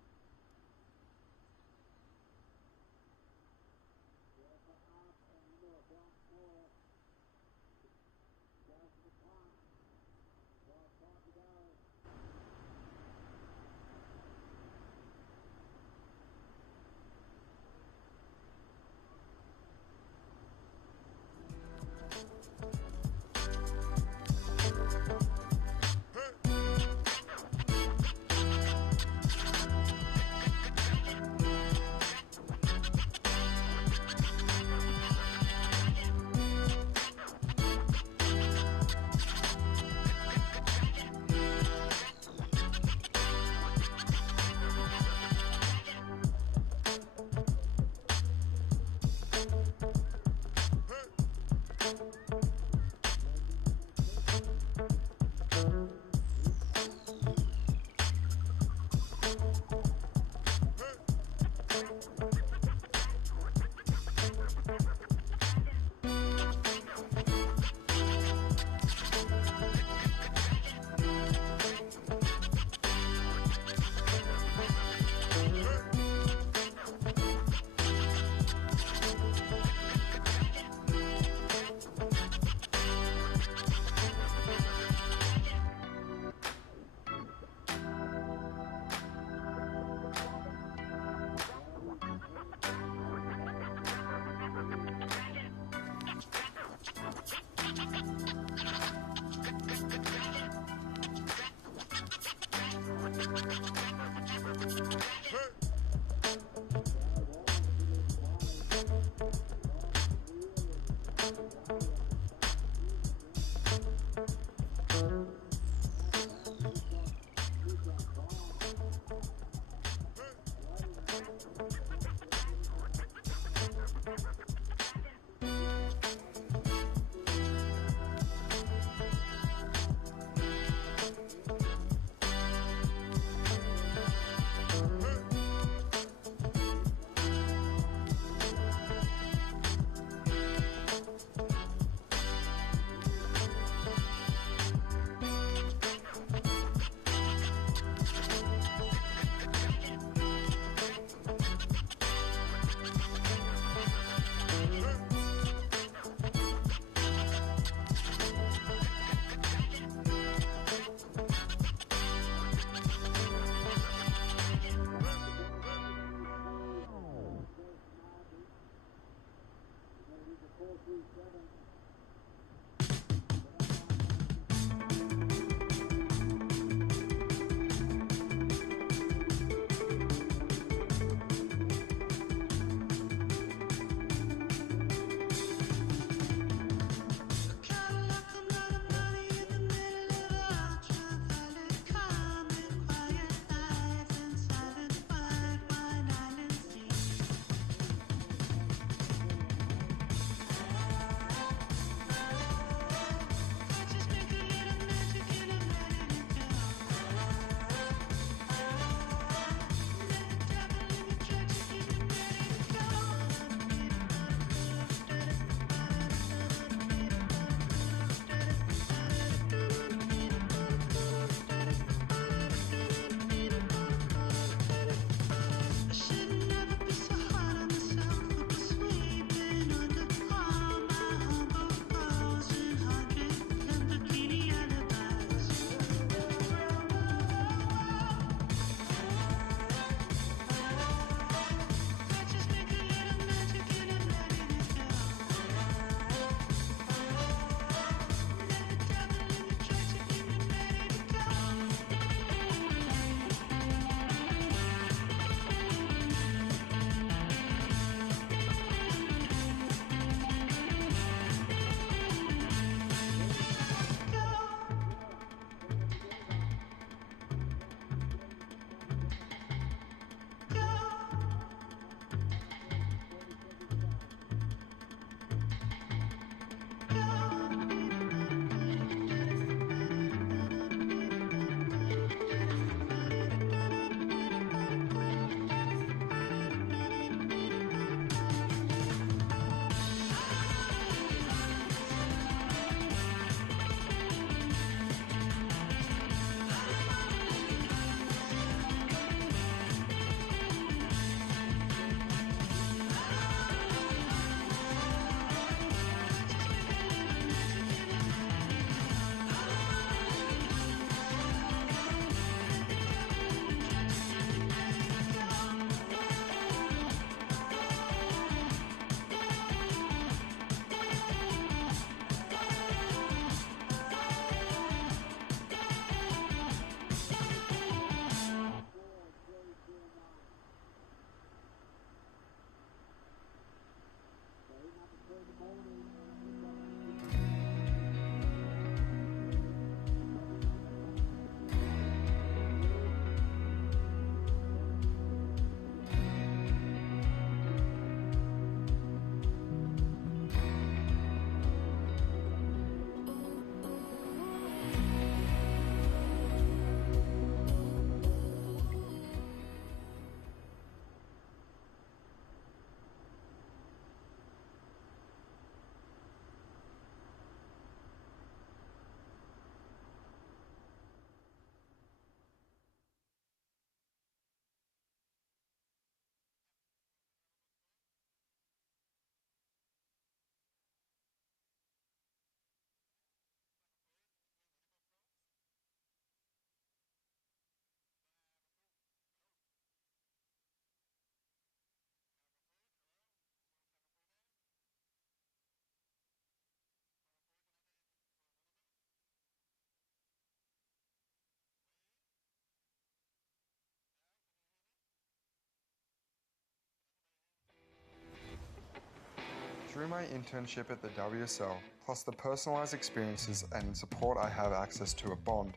Through my internship at the WSL, plus the personalised experiences and support I have access to at Bond,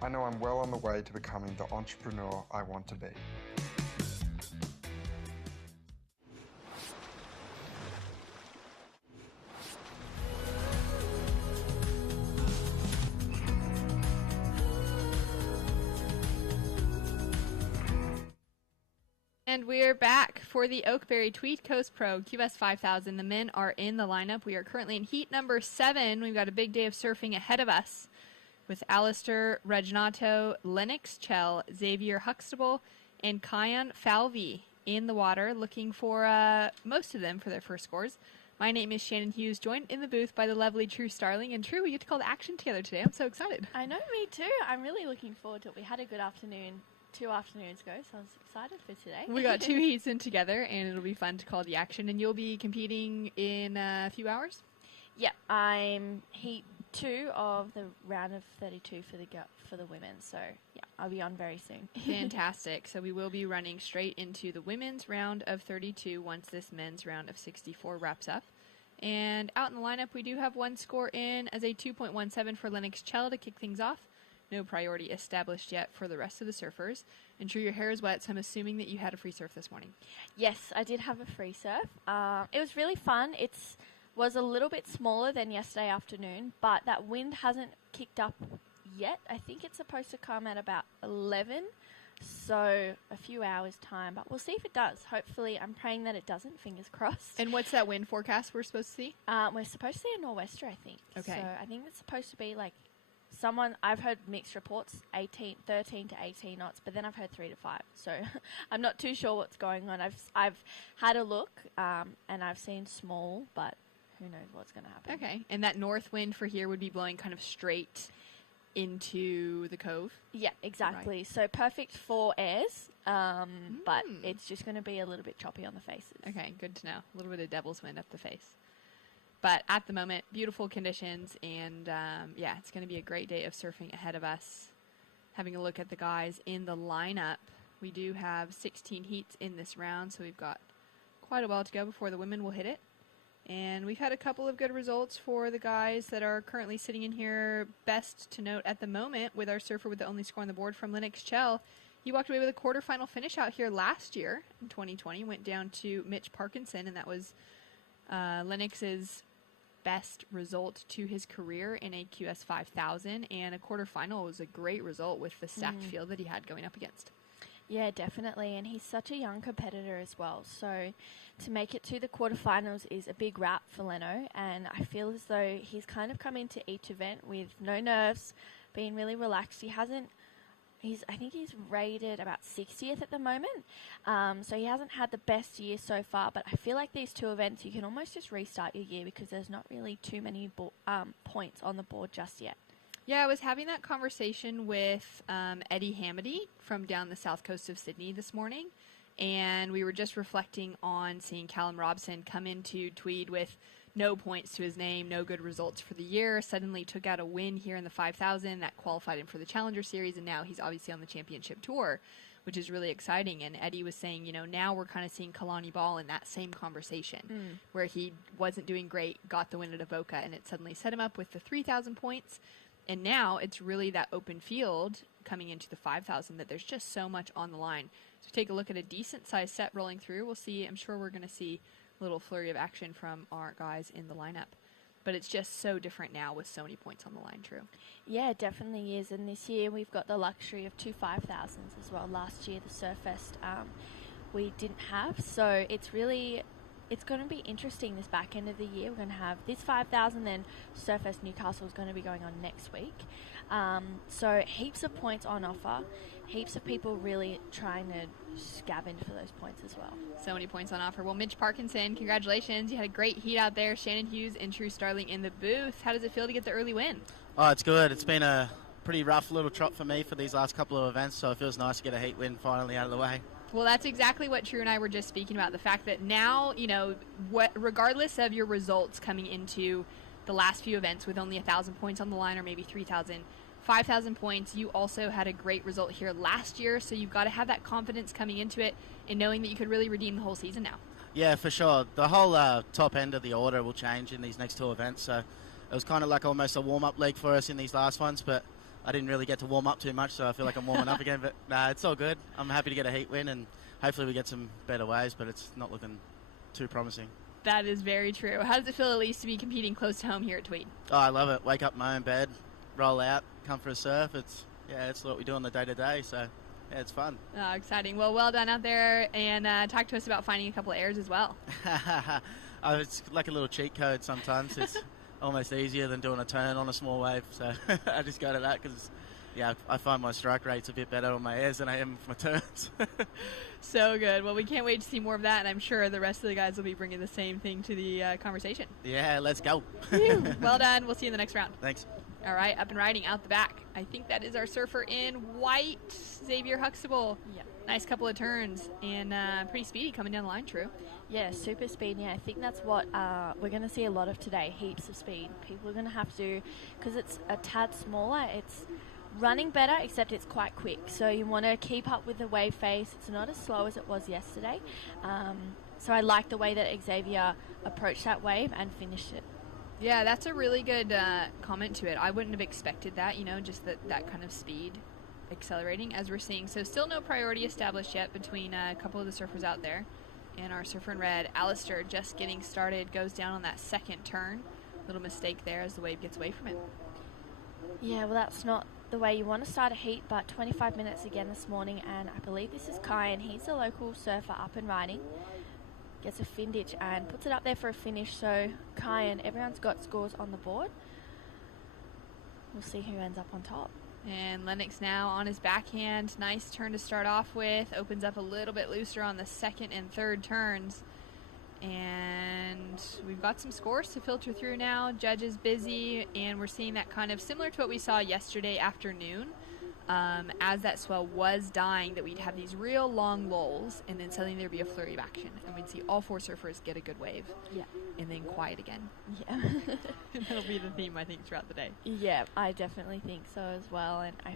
I know I'm well on the way to becoming the entrepreneur I want to be. And we're back for the Oakberry Tweed Coast Pro QS 5000. The men are in the lineup. We are currently in heat number 7. We've got a big day of surfing ahead of us with Alistair Reginato, Lennox Chell, Xavier Huxtable, and Kian Falvey in the water, looking for most of them for their first scores. My name is Shannon Hughes, joined in the booth by the lovely True Starling. And True, we get to call the action together today. I'm so excited. I know, me too. I'm really looking forward to it. We had a good afternoon 2 afternoons ago, so I was excited for today. We got 2 heats in together, and it'll be fun to call the action. And you'll be competing in a few hours? Yeah, I'm heat 2 of the round of 32 for the women. So yeah, I'll be on very soon. Fantastic. So we will be running straight into the women's round of 32 once this men's round of 64 wraps up. And out in the lineup, we do have one score in as a 2.17 for Lennox Chell to kick things off. No priority established yet for the rest of the surfers. And True, your hair is wet, so I'm assuming that you had a free surf this morning. Yes, I did have a free surf. It was really fun. It was a little bit smaller than yesterday afternoon, but that wind hasn't kicked up yet. I think it's supposed to come at about 11, so a few hours' time. But we'll see if it does. Hopefully, I'm praying that it doesn't, fingers crossed. And what's that wind forecast we're supposed to see? We're supposed to see a nor'wester, I think. Okay. So I think it's supposed to be like I've heard mixed reports, 13 to 18 knots, but then I've heard 3 to 5. So I'm not too sure what's going on. I've had a look, and I've seen small, but who knows what's going to happen. Okay. And that north wind for here would be blowing kind of straight into the cove? Yeah, exactly. Right. So perfect for airs, but it's just going to be a little bit choppy on the faces. Okay, good to know. A little bit of devil's wind up the face. But at the moment, beautiful conditions, and yeah, it's going to be a great day of surfing ahead of us. Having a look at the guys in the lineup, we do have 16 heats in this round, so we've got quite a while to go before the women will hit it. And we've had a couple of good results for the guys that are currently sitting in here. Best to note at the moment with our surfer with the only score on the board from Lennox Chell. He walked away with a quarterfinal finish out here last year in 2020. Went down to Mitch Parkinson, and that was Lennox's best result to his career in a QS 5000, and a quarterfinal was a great result with the stacked field that he had going up against. Yeah, definitely, and he's such a young competitor as well, so to make it to the quarterfinals is a big wrap for Leno, and I feel as though he's kind of come into each event with no nerves, being really relaxed. I think he's rated about 60th at the moment, so he hasn't had the best year so far, but I feel like these 2 events, you can almost just restart your year because there's not really too many points on the board just yet. Yeah, I was having that conversation with Eddie Hamady from down the south coast of Sydney this morning, and we were just reflecting on seeing Callum Robson come into Tweed with no points to his name, no good results for the year, suddenly took out a win here in the 5,000 that qualified him for the Challenger Series, and now he's obviously on the championship tour, which is really exciting. And Eddie was saying, now we're kind of seeing Kalani Ball in that same conversation, where he wasn't doing great, got the win at Avoca, and it suddenly set him up with the 3,000 points. And now it's really that open field coming into the 5,000 that there's just so much on the line. So take a look at a decent-sized set rolling through. We'll see. I'm sure we're going to see a little flurry of action from our guys in the lineup. But it's just so different now with so many points on the line, True. Yeah, it definitely is. And this year we've got the luxury of 2 5,000s as well. Last year, the Surfest, we didn't have. So it's going to be interesting this back end of the year. We're going to have this 5,000, then Surfest Newcastle is going to be going on next week. So heaps of points on offer. Heaps of people really trying to scavenge for those points as well. So many points on offer. Well, Mitch Parkinson, congratulations. You had a great heat out there. Shannon Hughes and True Starling in the booth. How does it feel to get the early win? Oh, it's good. It's been a pretty rough little trot for me for these last couple of events, so it feels nice to get a heat win finally out of the way. Well, that's exactly what True and I were just speaking about. The fact that now, regardless of your results coming into the last few events with only 1,000 points on the line or maybe 3,000, 5,000 points, you also had a great result here last year, so you've got to have that confidence coming into it and knowing that you could really redeem the whole season now. Yeah, for sure. The whole top end of the order will change in these next two events, so it was kind of like almost a warm-up leg for us in these last ones, but I didn't really get to warm up too much, so I feel like I'm warming up again. But nah, it's all good. I'm happy to get a heat win, and hopefully we get some better waves, but it's not looking too promising. That is very true. How does it feel at least to be competing close to home here at Tweed? Oh, I love it. Wake up in my own bed, roll out, come for a surf. It's what we do on the day-to-day, so yeah, it's fun. Oh, exciting. Well done out there, and talk to us about finding a couple of airs as well. It's like a little cheat code sometimes. It's almost easier than doing a turn on a small wave, so I just go to that because, yeah, I find my strike rate's a bit better on my airs than I am for my turns. So good. Well, we can't wait to see more of that, and I'm sure the rest of the guys will be bringing the same thing to the conversation. Yeah, let's go. Well done. We'll see you in the next round. Thanks. All right, up and riding out the back. I think that is our surfer in white, Xavier Huxtable. Yep. Nice couple of turns and pretty speedy coming down the line, True. Yeah, super speed. Yeah, I think that's what we're going to see a lot of today, heaps of speed. People are going to have to, because it's a tad smaller, it's running better, except it's quite quick. So you want to keep up with the wave face. It's not as slow as it was yesterday. So I like the way that Xavier approached that wave and finished it. Yeah, that's a really good comment to it. I wouldn't have expected that, just that kind of speed accelerating as we're seeing. So still no priority established yet between a couple of the surfers out there. And our surfer in red, Alistair, just getting started, goes down on that second turn. Little mistake there as the wave gets away from him. Yeah, well, that's not the way you want to start a heat, but 25 minutes again this morning, and I believe this is Kai, and he's a local surfer up and riding. Gets a fin ditch and puts it up there for a finish. So Kai and everyone's got scores on the board. We'll see who ends up on top. And Lennox now on his backhand. Nice turn to start off with. Opens up a little bit looser on the second and third turns. And we've got some scores to filter through now. Judges busy, and we're seeing that kind of similar to what we saw yesterday afternoon. As that swell was dying, that we'd have these real long lulls, and then suddenly there'd be a flurry of action, and we'd see all four surfers get a good wave. Yeah. And then quiet again. Yeah. That'll be the theme, I think, throughout the day. Yeah, I definitely think so as well, and I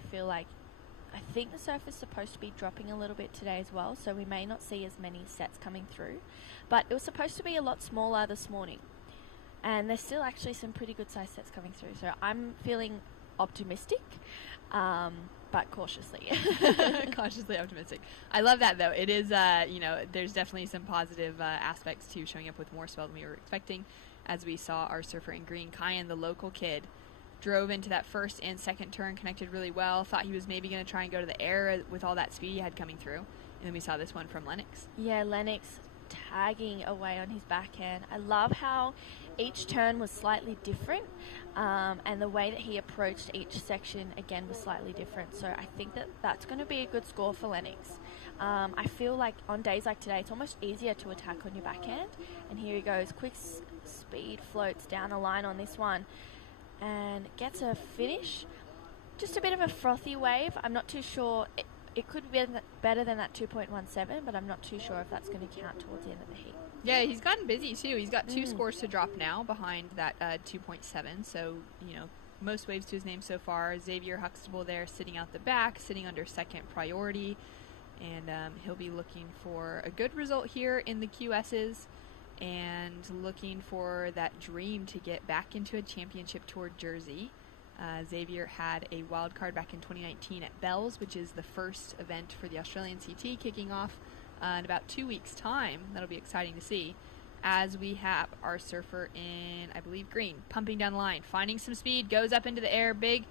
think the surf is supposed to be dropping a little bit today as well, so we may not see as many sets coming through, but it was supposed to be a lot smaller this morning, and there's still actually some pretty good sized sets coming through, so I'm feeling optimistic, but cautiously. Cautiously optimistic. I love that, though. It is, there's definitely some positive aspects to showing up with more swell than we were expecting, as we saw our surfer in green, Kyan, the local kid, drove into that first and second turn, connected really well, thought he was maybe going to try and go to the air with all that speed he had coming through, and then we saw this one from Lennox. Yeah, Lennox tagging away on his backhand. I love how each turn was slightly different, and the way that he approached each section again was slightly different, so I think that's going to be a good score for Lennox. I feel like on days like today it's almost easier to attack on your backhand, and here he goes, quick speed floats down the line on this one and gets a finish. Just a bit of a frothy wave. I'm not too sure. It could be better than that 2.17, but I'm not too sure if that's going to count towards the end of the heat. Yeah, he's gotten busy too. He's got two scores to drop now behind that 2.7. So, most waves to his name so far. Xavier Huxtable there sitting out the back, sitting under second priority. And he'll be looking for a good result here in the QSs and looking for that dream to get back into a championship tour jersey. Xavier had a wild card back in 2019 at Bells, which is the first event for the Australian CT, kicking off in about 2 weeks' time. That'll be exciting to see. As we have our surfer in, I believe, green, pumping down the line, finding some speed, goes up into the air, big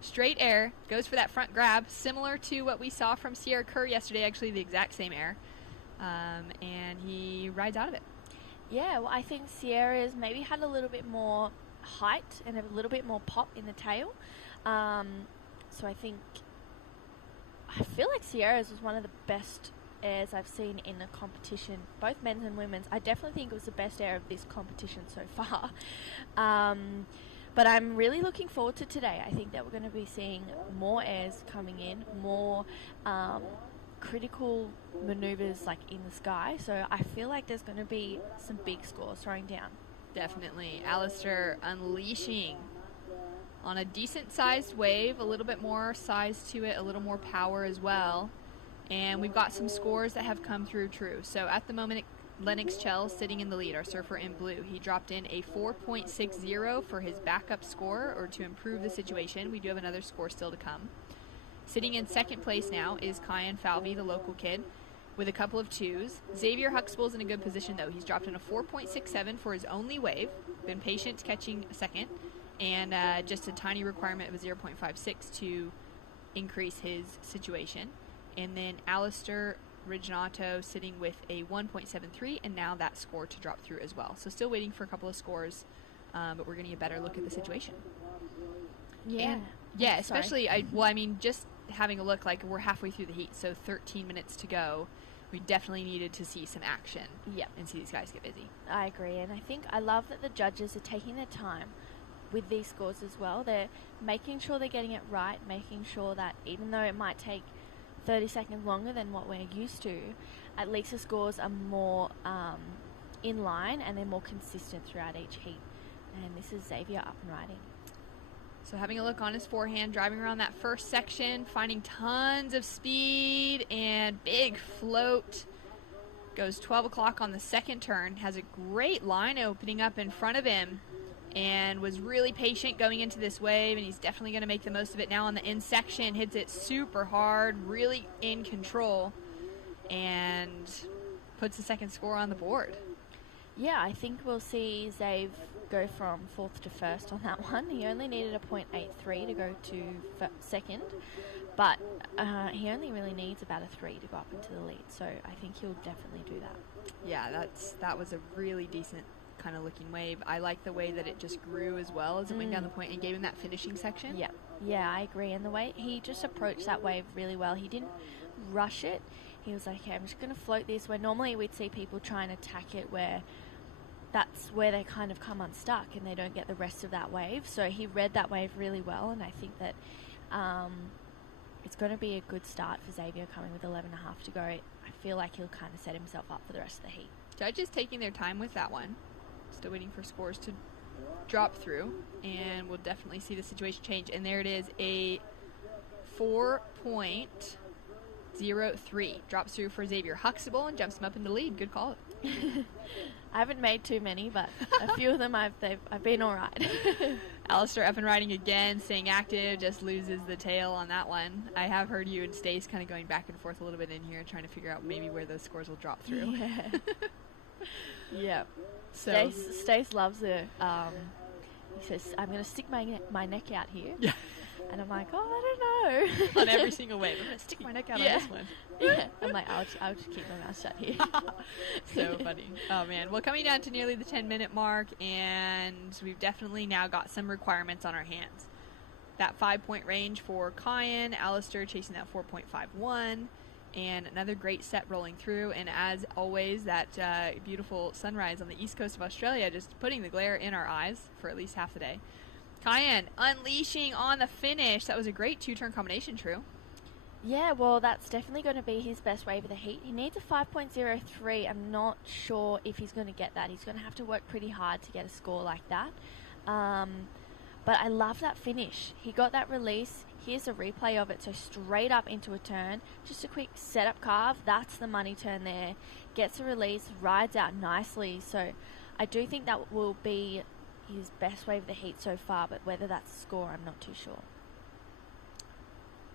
straight air, goes for that front grab, similar to what we saw from Sierra Kerr yesterday, actually the exact same air, and he rides out of it. Yeah, well, I think Sierra's maybe had a little bit more height and a little bit more pop in the tail. So I feel like Sierra's was one of the best airs I've seen in a competition, both men's and women's. I definitely think it was the best air of this competition so far. But I'm really looking forward to today. I think that we're going to be seeing more airs coming in, more critical maneuvers like in the sky. So I feel like there's going to be some big scores throwing down. Definitely. Alistair unleashing on a decent sized wave, a little bit more size to it, a little more power as well. And we've got some scores that have come through true. So at the moment Lennox Chell sitting in the lead, our surfer in blue. He dropped in a 4.60 for his backup score, or to improve the situation. We do have another score still to come. Sitting in second place now is Kyan Falvey, the local kid, with a couple of 2s. Xavier Huxtable's in a good position, though. He's dropped in a 4.67 for his only wave. Been patient catching a second. And just a tiny requirement of a 0.56 to increase his situation. And then Alistair Reginato sitting with a 1.73, and now that score to drop through as well. So still waiting for a couple of scores, but we're going to get a better look at the situation. Yeah. And, yeah, especially, just having a look, like we're halfway through the heat, so 13 minutes to go. We definitely needed to see some action and see these guys get busy. I agree, and I think I love that the judges are taking their time with these scores as well. They're making sure they're getting it right, making sure that even though it might take 30 seconds longer than what we're used to, at least the scores are more in line and they're more consistent throughout each heat. And this is Xavier up and riding. So having a look on his forehand, driving around that first section, finding tons of speed and big float. Goes 12 o'clock on the second turn, has a great line opening up in front of him, and was really patient going into this wave, and he's definitely going to make the most of it now on the in section. Hits it super hard, really in control, and puts the second score on the board. Yeah, I think we'll see Xav go from fourth to first on that one. He only needed a 0.83 to go to second, but he only really needs about a 3 to go up into the lead, so I think he'll definitely do that. Yeah, that was a really decent kind of looking wave. I like the way that it just grew as well as it went down the point and gave him that finishing section. Yeah, I agree. And the way he just approached that wave really well, he didn't rush it. He was like, okay, I'm just going to float this, where normally we'd see people try and attack it, where that's where they kind of come unstuck and they don't get the rest of that wave. So he read that wave really well, and I think that it's going to be a good start for Xavier coming with 11.5 to go. I feel like he'll kind of set himself up for the rest of the heat. Judges taking their time with that one. Still waiting for scores to drop through, and we'll definitely see the situation change. And there it is, a 4.03 drops through for Xavier Huxtable and jumps him up into lead. Good call. I haven't made too many, but a few of them I've been all right. Alistair up and riding again, staying active, just loses the tail on that one. I have heard you and Stace kind of going back and forth a little bit in here, trying to figure out maybe where those scores will drop through. Yeah. So Stace loves it. He says, I'm going to stick my neck out here. Yeah. And I'm like, I don't know. On every single wave. I'm going to stick my neck out on this one. Yeah. I'm like, I'll just keep my mouth shut here. So funny. Oh, man. Well, coming down to nearly the 10-minute mark, and we've definitely now got some requirements on our hands. That 5-point range for Kyan, Alistair chasing that 4.51, and another great set rolling through. And as always, that beautiful sunrise on the east coast of Australia just putting the glare in our eyes for at least half the day. Kyan unleashing on the finish. That was a great two-turn combination, True. Yeah, well, that's definitely going to be his best wave of the heat. He needs a 5.03. I'm not sure if he's going to get that. He's going to have to work pretty hard to get a score like that. But I love that finish. He got that release. Here's a replay of it. So straight up into a turn. Just a quick setup carve. That's the money turn there. Gets a release. Rides out nicely. So I do think that will be his best wave of the heat so far. But whether that's a score, I'm not too sure.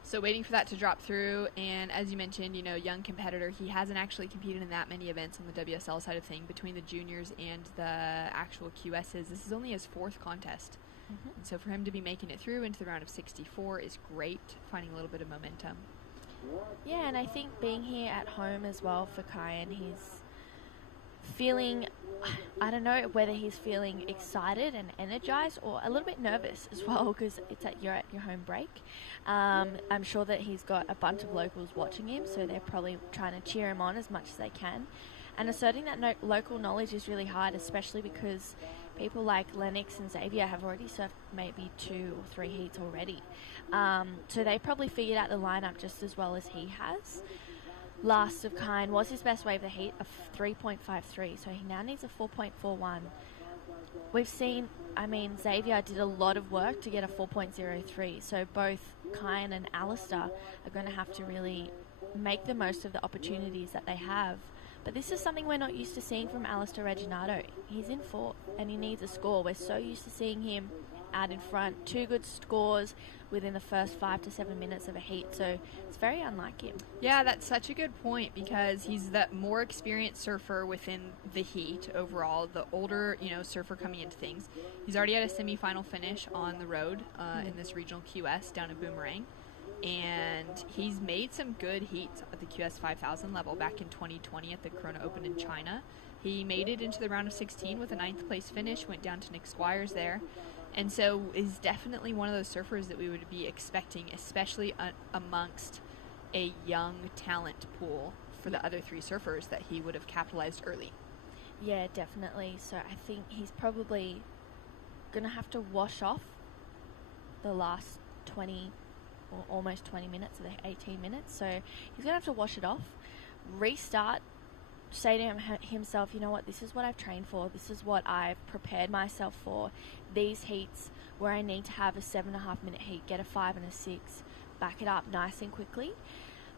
So waiting for that to drop through, and as you mentioned, young competitor, he hasn't actually competed in that many events on the WSL side of thing between the juniors and the actual QSs. This is only his fourth contest. And so for him to be making it through into the round of 64 is great, finding a little bit of momentum. Yeah, and I think being here at home as well for Kyan, he's feeling, I don't know whether he's feeling excited and energized or a little bit nervous as well, because you're at your home break. I'm sure that he's got a bunch of locals watching him, so they're probably trying to cheer him on as much as they can. And asserting that local knowledge is really hard, especially because people like Lennox and Xavier have already surfed maybe 2 or 3 heats already. So they probably figured out the lineup just as well as he has. Last of Kyan was his best wave of the heat of 3.53, so he now needs a 4.41. We've seen, Xavier did a lot of work to get a 4.03, so both Kyan and Alistair are going to have to really make the most of the opportunities that they have But this is something we're not used to seeing from Alistair Regginato. He's in fourth and he needs a score. We're so used to seeing him out in front. 2 good scores within the first 5 to 7 minutes of a heat, so it's very unlike him. Yeah, that's such a good point because he's the more experienced surfer within the heat overall, the older, surfer coming into things. He's already had a semifinal finish on the road in this regional QS down in Boomerang, and he's made some good heats at the QS 5000 level back in 2020 at the Corona Open in China. He made it into the round of 16 with a 9th place finish, went down to Nick Squires there. And so is definitely one of those surfers that we would be expecting, especially amongst a young talent pool for the other 3 surfers that he would have capitalized early. Yeah, definitely. So I think he's probably going to have to wash off the last 20 or almost 20 minutes of the 18 minutes. So he's going to have to wash it off, restart, say to himself, you know what, this is what I've trained for, this is what I've prepared myself for. These heats where I need to have a 7.5 minute heat, get a 5 and a 6, back it up nice and quickly.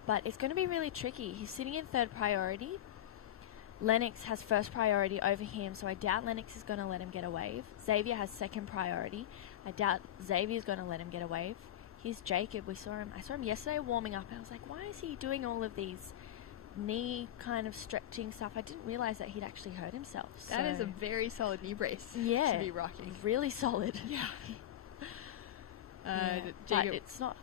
But it's going to be really tricky. He's sitting in 3rd priority. Lennox has 1st priority over him, so I doubt Lennox is going to let him get a wave. Xavier has 2nd priority. I doubt Xavier's going to let him get a wave. Here's Jacob. I saw him yesterday warming up, and I was like, why is he doing all of these knee kind of stretching stuff? I didn't realize that he'd actually hurt himself. That is a very solid knee brace to be rocking. Really solid. Yeah. But it's not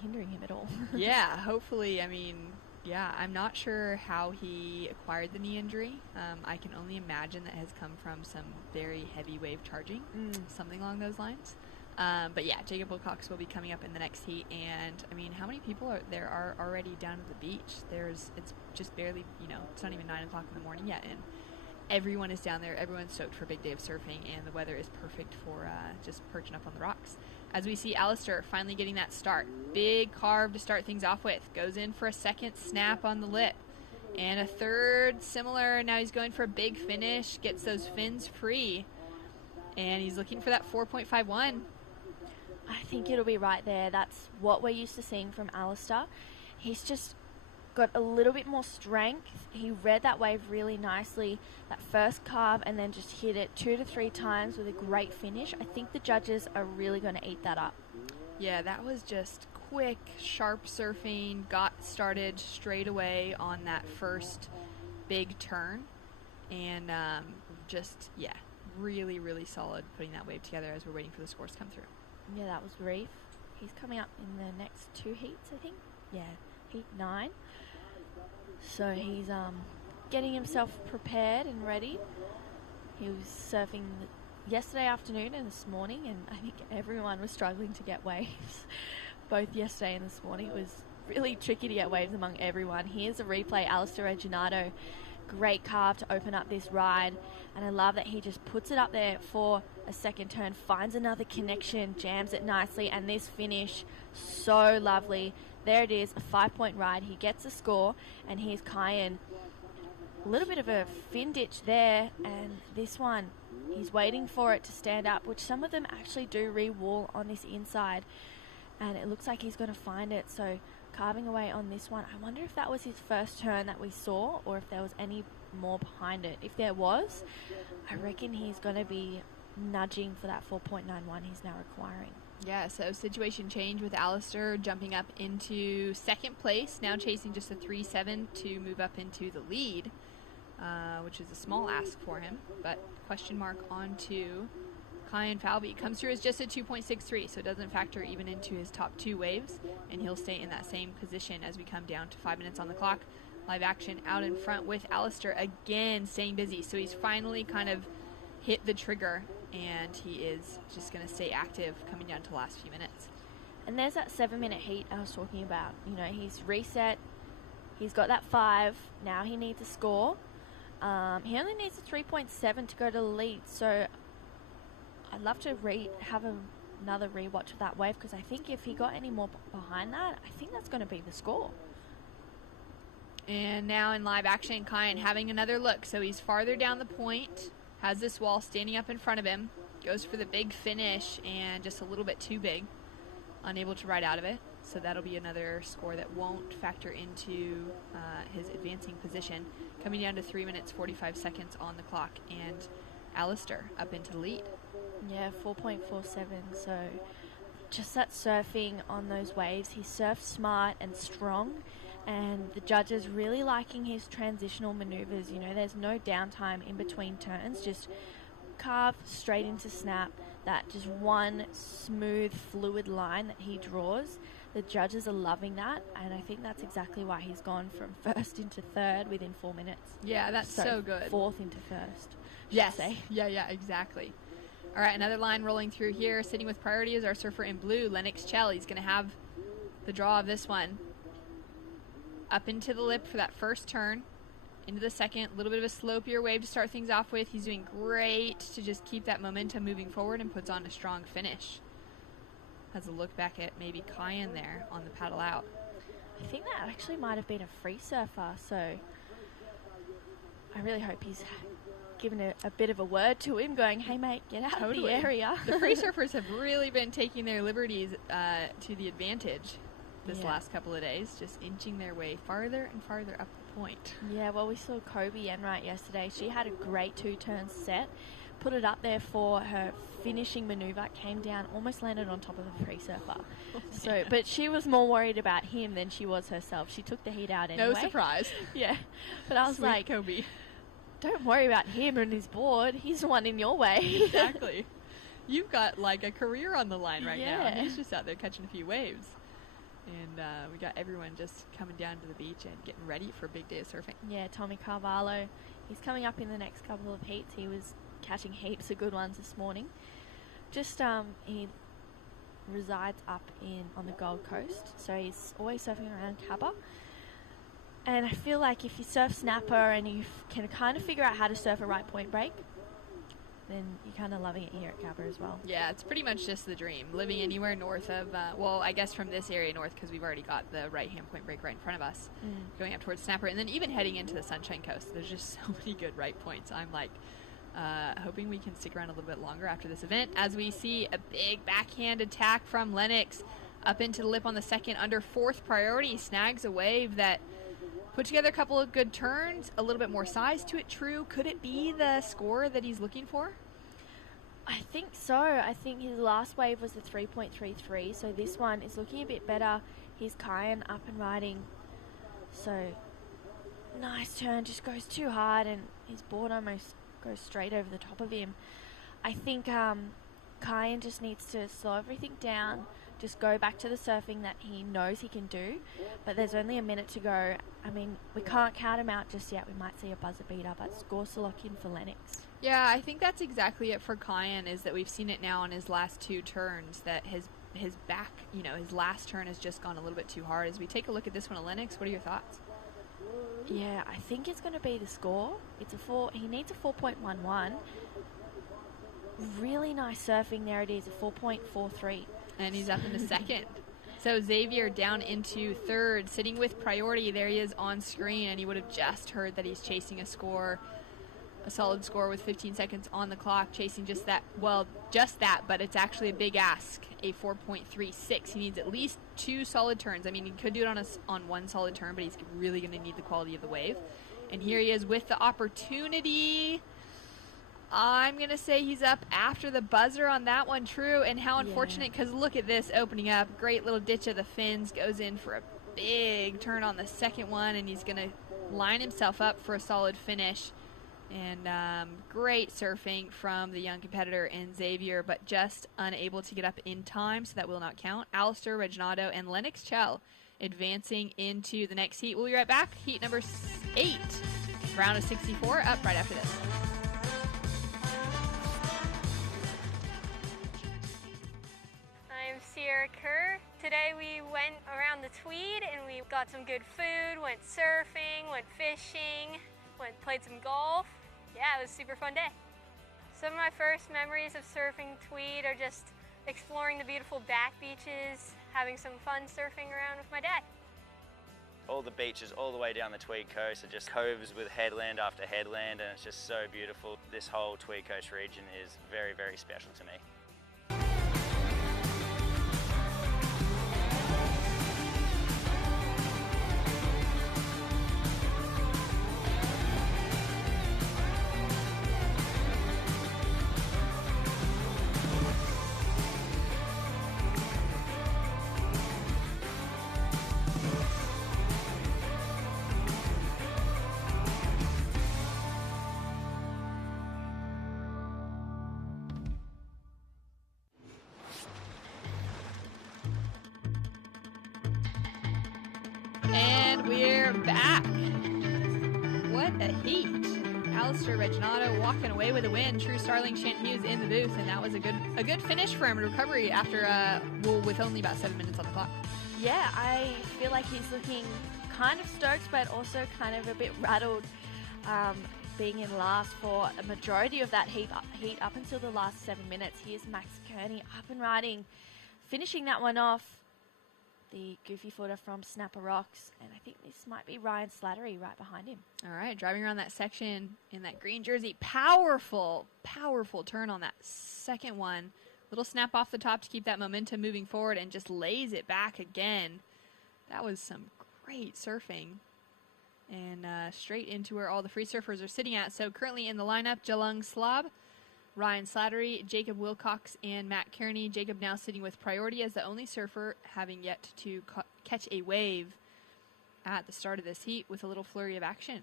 hindering him at all. Yeah, hopefully. I'm not sure how he acquired the knee injury. I can only imagine that has come from some very heavy wave charging, something along those lines. But yeah, Jacob Wilcox will be coming up in the next heat, and how many people are already down at the beach? It's just barely, it's not even 9 o'clock in the morning yet, and everyone is down there. Everyone's soaked for a big day of surfing, and the weather is perfect for just perching up on the rocks. As we see Alistair finally getting that start. Big carve to start things off with. Goes in for a 2nd snap on the lip. And a 3rd similar. Now he's going for a big finish. Gets those fins free. And he's looking for that 4.51. I think it'll be right there. That's what we're used to seeing from Alistair. He's just got a little bit more strength. He read that wave really nicely, that first carve, and then just hit it 2 to 3 times with a great finish. I think the judges are really going to eat that up. Yeah, that was just quick, sharp surfing, got started straight away on that first big turn, and really, really solid putting that wave together as we're waiting for the scores to come through. Yeah, that was Reef. He's coming up in the next 2 heats, I think. Yeah, heat 9. So he's getting himself prepared and ready. He was surfing yesterday afternoon and this morning, and I think everyone was struggling to get waves. Both yesterday and this morning. It was really tricky to get waves among everyone. Here's a replay. Alistair Regginato, great carve to open up this ride, and I love that he just puts it up there for a 2nd turn, finds another connection, jams it nicely, and this finish, so lovely. There it is, a 5-point ride. He gets a score, and here's Kyan. A little bit of a fin ditch there, and this one, he's waiting for it to stand up, which some of them actually do re-wall on this inside, and it looks like he's going to find it. So carving away on this one. I wonder if that was his first turn that we saw, or if there was any more behind it. If there was, I reckon he's going to be nudging for that 4.91 he's now requiring. Yeah, so situation change with Alistair jumping up into 2nd place, now chasing just a 3.7 to move up into the lead, which is a small ask for him, but question mark on to Kyan Falvey. Comes through as just a 2.63, so it doesn't factor even into his top 2 waves, and he'll stay in that same position as we come down to 5 minutes on the clock. Live action out in front with Alistair again staying busy, so he's finally kind of hit the trigger, and he is just going to stay active coming down to the last few minutes. And there's that 7-minute heat I was talking about. He's reset, he's got that 5, now he needs a score. He only needs a 3.7 to go to the lead, so I'd love to have another rewatch of that wave, because I think if he got any more behind that, I think that's going to be the score. And now in live action, Kyan having another look, so he's farther down the point, has this wall standing up in front of him, goes for the big finish, and just a little bit too big, unable to ride out of it. So that'll be another score that won't factor into his advancing position. Coming down to 3 minutes, 45 seconds on the clock, and Alistair up into the lead. Yeah, 4.47. So just that surfing on those waves, he surfs smart and strong, and the judges really liking his transitional maneuvers. You know, there's no downtime in between turns, just carve straight into snap, that just one smooth, fluid line that he draws. The judges are loving that, and I think that's exactly why he's gone from first into third within 4 minutes. Yeah, that's so good. Fourth into first. Yes. Yeah, exactly. All right, another line rolling through here. Sitting with priority is our surfer in blue, Lennox Chell. He's going to have the draw of this one. Up into the lip for that first turn. Into the second, a little bit of a slopier wave to start things off with. He's doing great to just keep that momentum moving forward and puts on a strong finish. Has a look back at maybe Kyan there on the paddle out. I think that actually might have been a free surfer, so I really hope he's given a bit of a word to him, going, hey mate, get out of the area. The free surfers have really been taking their liberties to the advantage this last couple of days, just inching their way farther and farther up the point. Yeah, well, we saw Kobe Enright yesterday. She had a great 2-turn set, put it up there for her finishing maneuver, came down, almost landed on top of the free surfer. But she was more worried about him than she was herself. She took the heat out anyway. No surprise. Yeah, but I was Sweet like, Kobe, don't worry about him and his board. He's the one in your way. Exactly. You've got like a career on the line right now. Yeah. He's just out there catching a few waves. And we got everyone just coming down to the beach and getting ready for a big day of surfing. Yeah, Tommy Carvalho, he's coming up in the next couple of heats. He was catching heaps of good ones this morning. Just he resides up on the Gold Coast, so he's always surfing around Cabba. And I feel like if you surf snapper and you can kind of figure out how to surf a right point break, then you're kind of loving it here at Cabba as well. Yeah, it's pretty much just the dream. Living anywhere north of, I guess from this area north, because we've already got the right-hand point break right in front of us, going up towards Snapper, and then even heading into the Sunshine Coast. There's just so many good right points. I'm like hoping we can stick around a little bit longer after this event, as we see a big backhand attack from Lennox up into the lip on the second under fourth priority. Snags a wave that put together a couple of good turns, a little bit more size to it. True, could it be the score that he's looking for? I think so. I think his last wave was the 3.33, so this one is looking a bit better. He's Kyan up and riding. So, nice turn, just goes too hard, and his board almost goes straight over the top of him. I think Kyan just needs to slow everything down, just go back to the surfing that he knows he can do, but there's only a minute to go. I mean, we can't count him out just yet. We might see a buzzer beater, but score to lock in for Lennox. Yeah, I think that's exactly it for Kyan, is that we've seen it now on his last two turns, that his back, his last turn has just gone a little bit too hard. As we take a look at this one at Lennox, what are your thoughts? Yeah, I think it's going to be the score. He needs a 4.11. Really nice surfing there it is, a 4.43. And he's up into second. So Xavier down into third, sitting with priority. There he is on screen, and you would have just heard that he's chasing a solid score with 15 seconds on the clock, chasing just that, but it's actually a big ask, a 4.36. He needs at least 2 solid turns. I mean, he could do it on one solid turn, but he's really going to need the quality of the wave. And here he is with the opportunity. I'm going to say he's up after the buzzer on that one, true. And how unfortunate, because look at this opening up. Great little ditch of the fins, goes in for a big turn on the second one, and he's going to line himself up for a solid finish. And great surfing from the young competitor in Xavier, but just unable to get up in time, so that will not count. Alistair Reginado and Lennox Chell advancing into the next heat. We'll be right back. Heat number 8, round of 64, up right after this. I'm Sierra Kerr. Today we went around the Tweed and we got some good food, went surfing, went fishing, played some golf. Yeah, it was a super fun day. Some of my first memories of surfing Tweed are just exploring the beautiful back beaches, having some fun surfing around with my dad. All the beaches all the way down the Tweed coast are just coves with headland after headland, and it's just so beautiful. This whole Tweed coast region is very, very special to me. And we're back. What a heat. Alistair Reginato walking away with a win. True Starling Shannon Hughes in the booth, and that was a good finish for him in recovery after with only about 7 minutes on the clock. Yeah, I feel like he's looking kind of stoked, but also kind of a bit rattled, being in last for a majority of that heat up until the last 7 minutes. Here's Max Kearney up and riding, finishing that one off. The goofy footer from Snapper Rocks, and I think this might be Ryan Slattery right behind him. All right, driving around that section in that green jersey. Powerful turn on that second one. Little snap off the top to keep that momentum moving forward and just lays it back again. That was some great surfing. And straight into where all the free surfers are sitting at. So currently in the lineup, Jalung Slab, Ryan Slattery, Jacob Wilcox, and Matt Kearney. Jacob now sitting with priority as the only surfer having yet to catch a wave at the start of this heat with a little flurry of action.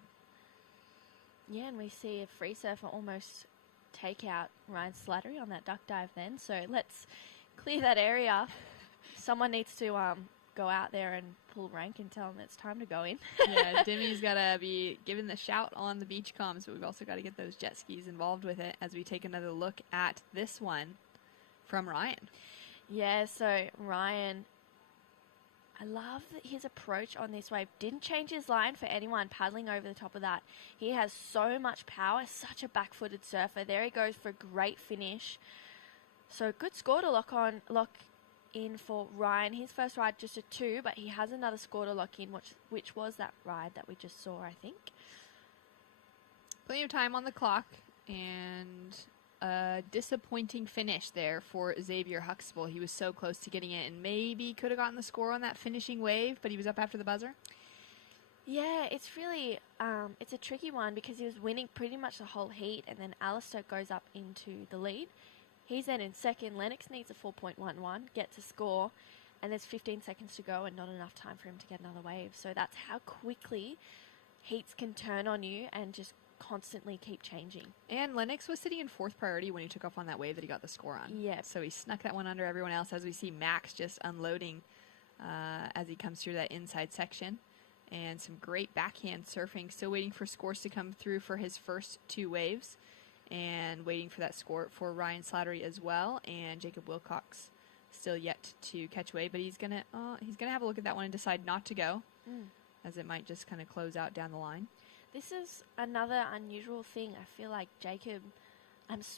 Yeah, and we see a free surfer almost take out Ryan Slattery on that duck dive then. So let's clear that area. Someone needs to go out there and pull rank and tell them it's time to go in. Yeah, Demi's got to be giving the shout on the beach comms, but we've also got to get those jet skis involved with it as we take another look at this one from Ryan. Yeah, so Ryan, I love his approach on this wave. Didn't change his line for anyone paddling over the top of that. He has so much power, such a back-footed surfer. There he goes for a great finish. So good score to lock in for Ryan. His first ride just a 2, but he has another score to lock in, which was that ride that we just saw, I think. Plenty of time on the clock, and a disappointing finish there for Xavier Huxtable. He was so close to getting it and maybe could have gotten the score on that finishing wave, but he was up after the buzzer. Yeah, it's really, it's a tricky one because he was winning pretty much the whole heat, and then Alistair goes up into the lead. He's then in second. Lennox needs a 4.11, gets a score, and there's 15 seconds to go and not enough time for him to get another wave. So that's how quickly heats can turn on you and just constantly keep changing. And Lennox was sitting in 4th priority when he took off on that wave that he got the score on. Yeah. So he snuck that one under everyone else as we see Max just unloading as he comes through that inside section. And some great backhand surfing. Still waiting for scores to come through for his first 2 waves. And waiting for that score for Ryan Slattery as well. And Jacob Wilcox still yet to catch wave. But he's gonna have a look at that one and decide not to go. As it might just kind of close out down the line. This is another unusual thing. I feel like Jacob,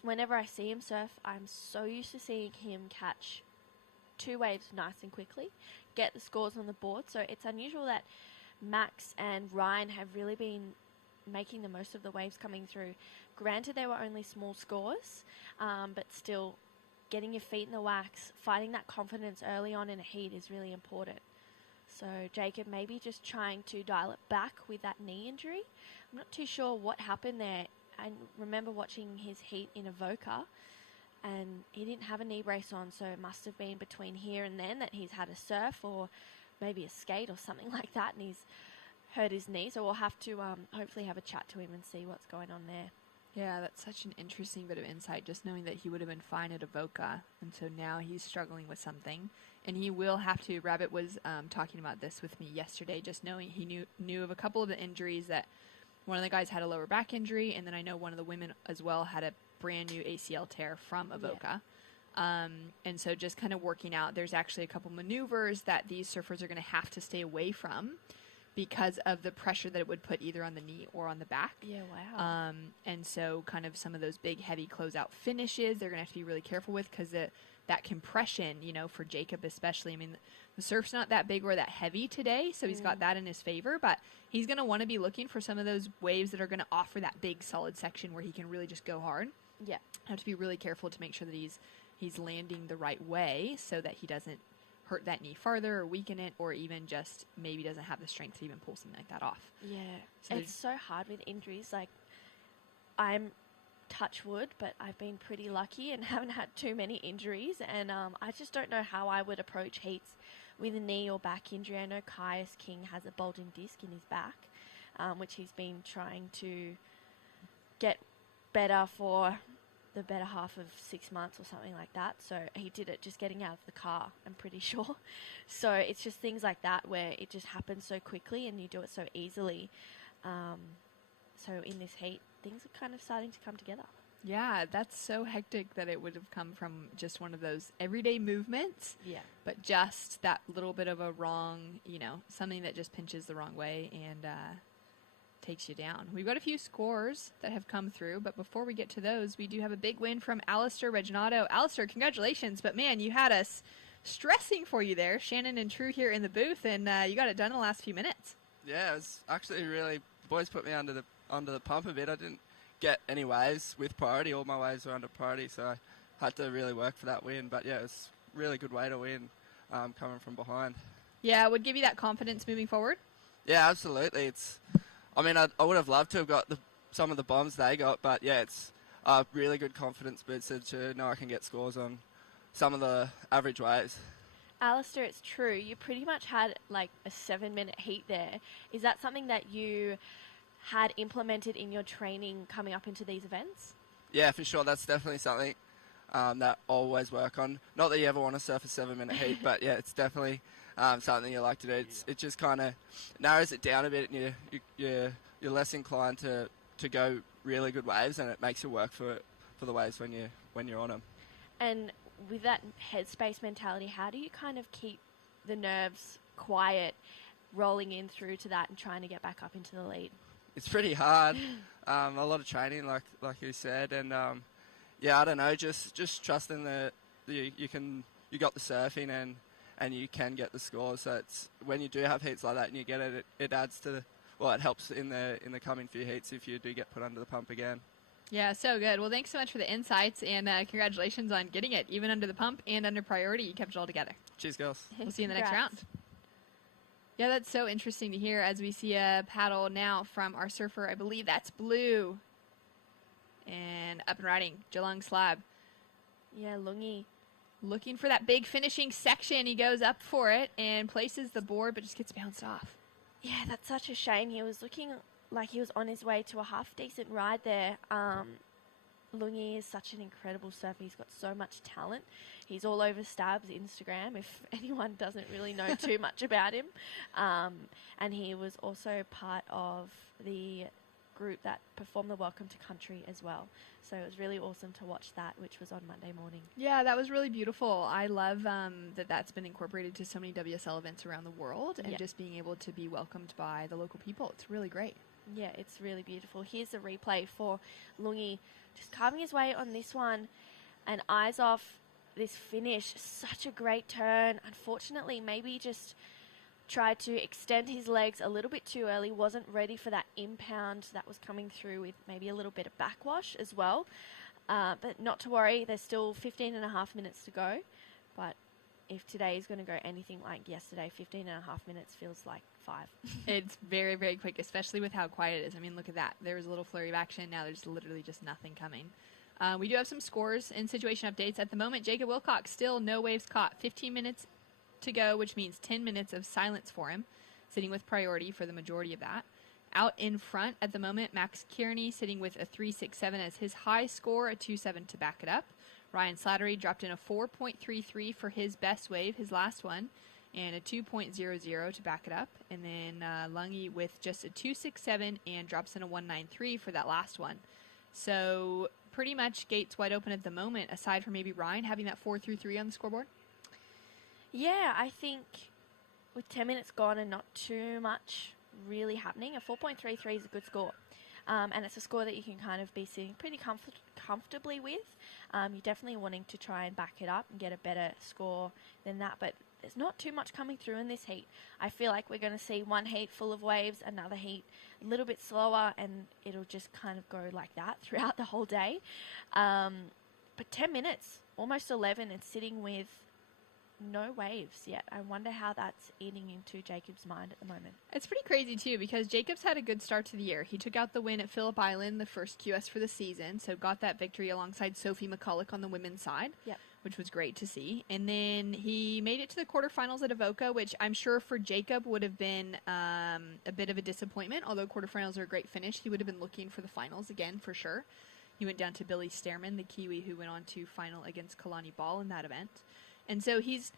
whenever I see him surf, I'm so used to seeing him catch 2 waves nice and quickly, get the scores on the board. So it's unusual that Max and Ryan have really been making the most of the waves coming through. Granted, they were only small scores, but still getting your feet in the wax, finding that confidence early on in a heat is really important. So Jacob maybe just trying to dial it back with that knee injury. I'm not too sure what happened there. I remember watching his heat in Avoca, and he didn't have a knee brace on, so it must have been between here and then that he's had a surf or maybe a skate or something like that, and he's hurt his knee. So we'll have to hopefully have a chat to him and see what's going on there. Yeah, that's such an interesting bit of insight, just knowing that he would have been fine at Avoca, and so now he's struggling with something. And he will have to, Rabbit was talking about this with me yesterday, just knowing he knew of a couple of the injuries that one of the guys had a lower back injury, and then I know one of the women as well had a brand new ACL tear from Avoca. Yeah. And so just kind of working out, there's actually a couple maneuvers that these surfers are going to have to stay away from because of the pressure that it would put either on the knee or on the back. Yeah, wow. And so kind of some of those big, heavy closeout finishes, they're going to have to be really careful with because that compression, for Jacob especially, I mean, the surf's not that big or that heavy today, so he's got that in his favor, but he's going to want to be looking for some of those waves that are going to offer that big, solid section where he can really just go hard. Yeah. Have to be really careful to make sure that he's landing the right way so that he doesn't hurt that knee farther or weaken it, or even just maybe doesn't have the strength to even pull something like that off. Yeah. So it's so hard with injuries. Like, I'm touch wood, but I've been pretty lucky and haven't had too many injuries, and I just don't know how I would approach heats with a knee or back injury. I know Caius King has a bulging disc in his back, which he's been trying to get better for the better half of 6 months or something like that. So he did it just getting out of the car, I'm pretty sure. So it's just things like that where it just happens so quickly and you do it so easily. So in this heat, things are kind of starting to come together. Yeah, that's so hectic that it would have come from just one of those everyday movements. Yeah. But just that little bit of a wrong, something that just pinches the wrong way and takes you down. We've got a few scores that have come through, but before we get to those, we do have a big win from Alistair Reginato. Alistair, congratulations, but man, you had us stressing for you there. Shannon and True here in the booth, and you got it done in the last few minutes. Yeah, it was actually really, the boys put me under the pump a bit. I didn't get any waves with priority. All my waves were under priority, so I had to really work for that win. But yeah, it was a really good way to win coming from behind. Yeah, would give you that confidence moving forward? Yeah, absolutely. I would have loved to have got some of the bombs they got, but yeah, it's a really good confidence booster to know I can get scores on some of the average waves. Alistair, it's true. You pretty much had like a 7-minute heat there. Is that something that you had implemented in your training coming up into these events? Yeah, for sure. That's definitely something that I always work on. Not that you ever want to surf a 7-minute heat, but yeah, it's definitely something you like to do. It just kind of narrows it down a bit, and you're less inclined to go really good waves, and it makes you work for the waves when you're on them. And with that headspace mentality, how do you kind of keep the nerves quiet, rolling in through to that and trying to get back up into the lead? It's pretty hard. A lot of training, like you said, and I don't know, just trusting that you got the surfing and you can get the score. So it's when you do have heats like that and you get it, it adds to it helps in the coming few heats if you do get put under the pump again. Yeah, so good. Well, thanks so much for the insights, and congratulations on getting it, even under the pump and under priority. You kept it all together. Cheers, girls. We'll see you in the next round. Yeah, that's so interesting to hear as we see a paddle now from our surfer. I believe that's Blue. And up and riding, Geelong Slab. Yeah, Lungi. Looking for that big finishing section. He goes up for it and places the board, but just gets bounced off. Yeah, that's such a shame. He was looking like he was on his way to a half-decent ride there. Lungi is such an incredible surfer. He's got so much talent. He's all over Stab's Instagram, if anyone doesn't really know too much about him. And he was also part of the group that performed the Welcome to Country as well. So it was really awesome to watch that, which was on Monday morning. Yeah, that was really beautiful. I love that that's been incorporated to so many WSL events around the world, and just being able to be welcomed by the local people. It's really great. Yeah, it's really beautiful. Here's a replay for Lungi just carving his way on this one and eyes off this finish. Such a great turn. Unfortunately, maybe just tried to extend his legs a little bit too early, wasn't ready for that impound that was coming through with maybe a little bit of backwash as well. But not to worry, there's still 15 and a half minutes to go. But if today is going to go anything like yesterday, 15 and a half minutes feels like 5. It's very, very quick, especially with how quiet it is. I mean, look at that. There was a little flurry of action. Now there's literally just nothing coming. We do have some scores and situation updates. At the moment, Jacob Wilcox still no waves caught. 15 minutes to go, which means 10 minutes of silence for him, sitting with priority for the majority of that. Out in front at the moment, Max Kearney sitting with a 3.67 as his high score, a 2.7 to back it up. Ryan Slattery dropped in a 4.33 for his best wave, his last one, and a 2.00 to back it up. And then Lungi with just a 2.67 and drops in a 1.93 for that last one. So pretty much gates wide open at the moment, aside from maybe Ryan having that 4.33 on the scoreboard. Yeah, I think with 10 minutes gone and not too much really happening, a 4.33 is a good score. And it's a score that you can kind of be sitting pretty comfortably with. You're definitely wanting to try and back it up and get a better score than that. But there's not too much coming through in this heat. I feel like we're going to see one heat full of waves, another heat a little bit slower, and it'll just kind of go like that throughout the whole day. But 10 minutes, almost 11, and sitting with no waves yet. I wonder how that's eating into Jacob's mind at the moment. It's pretty crazy too, because Jacob's had a good start to the year. He took out the win at Phillip Island, the first QS for the season, so got that victory alongside Sophie McCulloch on the women's side, which was great to see. And then he made it to the quarterfinals at Avoca, which I'm sure for Jacob would have been a bit of a disappointment. Although quarterfinals are a great finish, he would have been looking for the finals again for sure. He went down to Billy Stearman, the Kiwi, who went on to final against Kalani Ball in that event. And so he's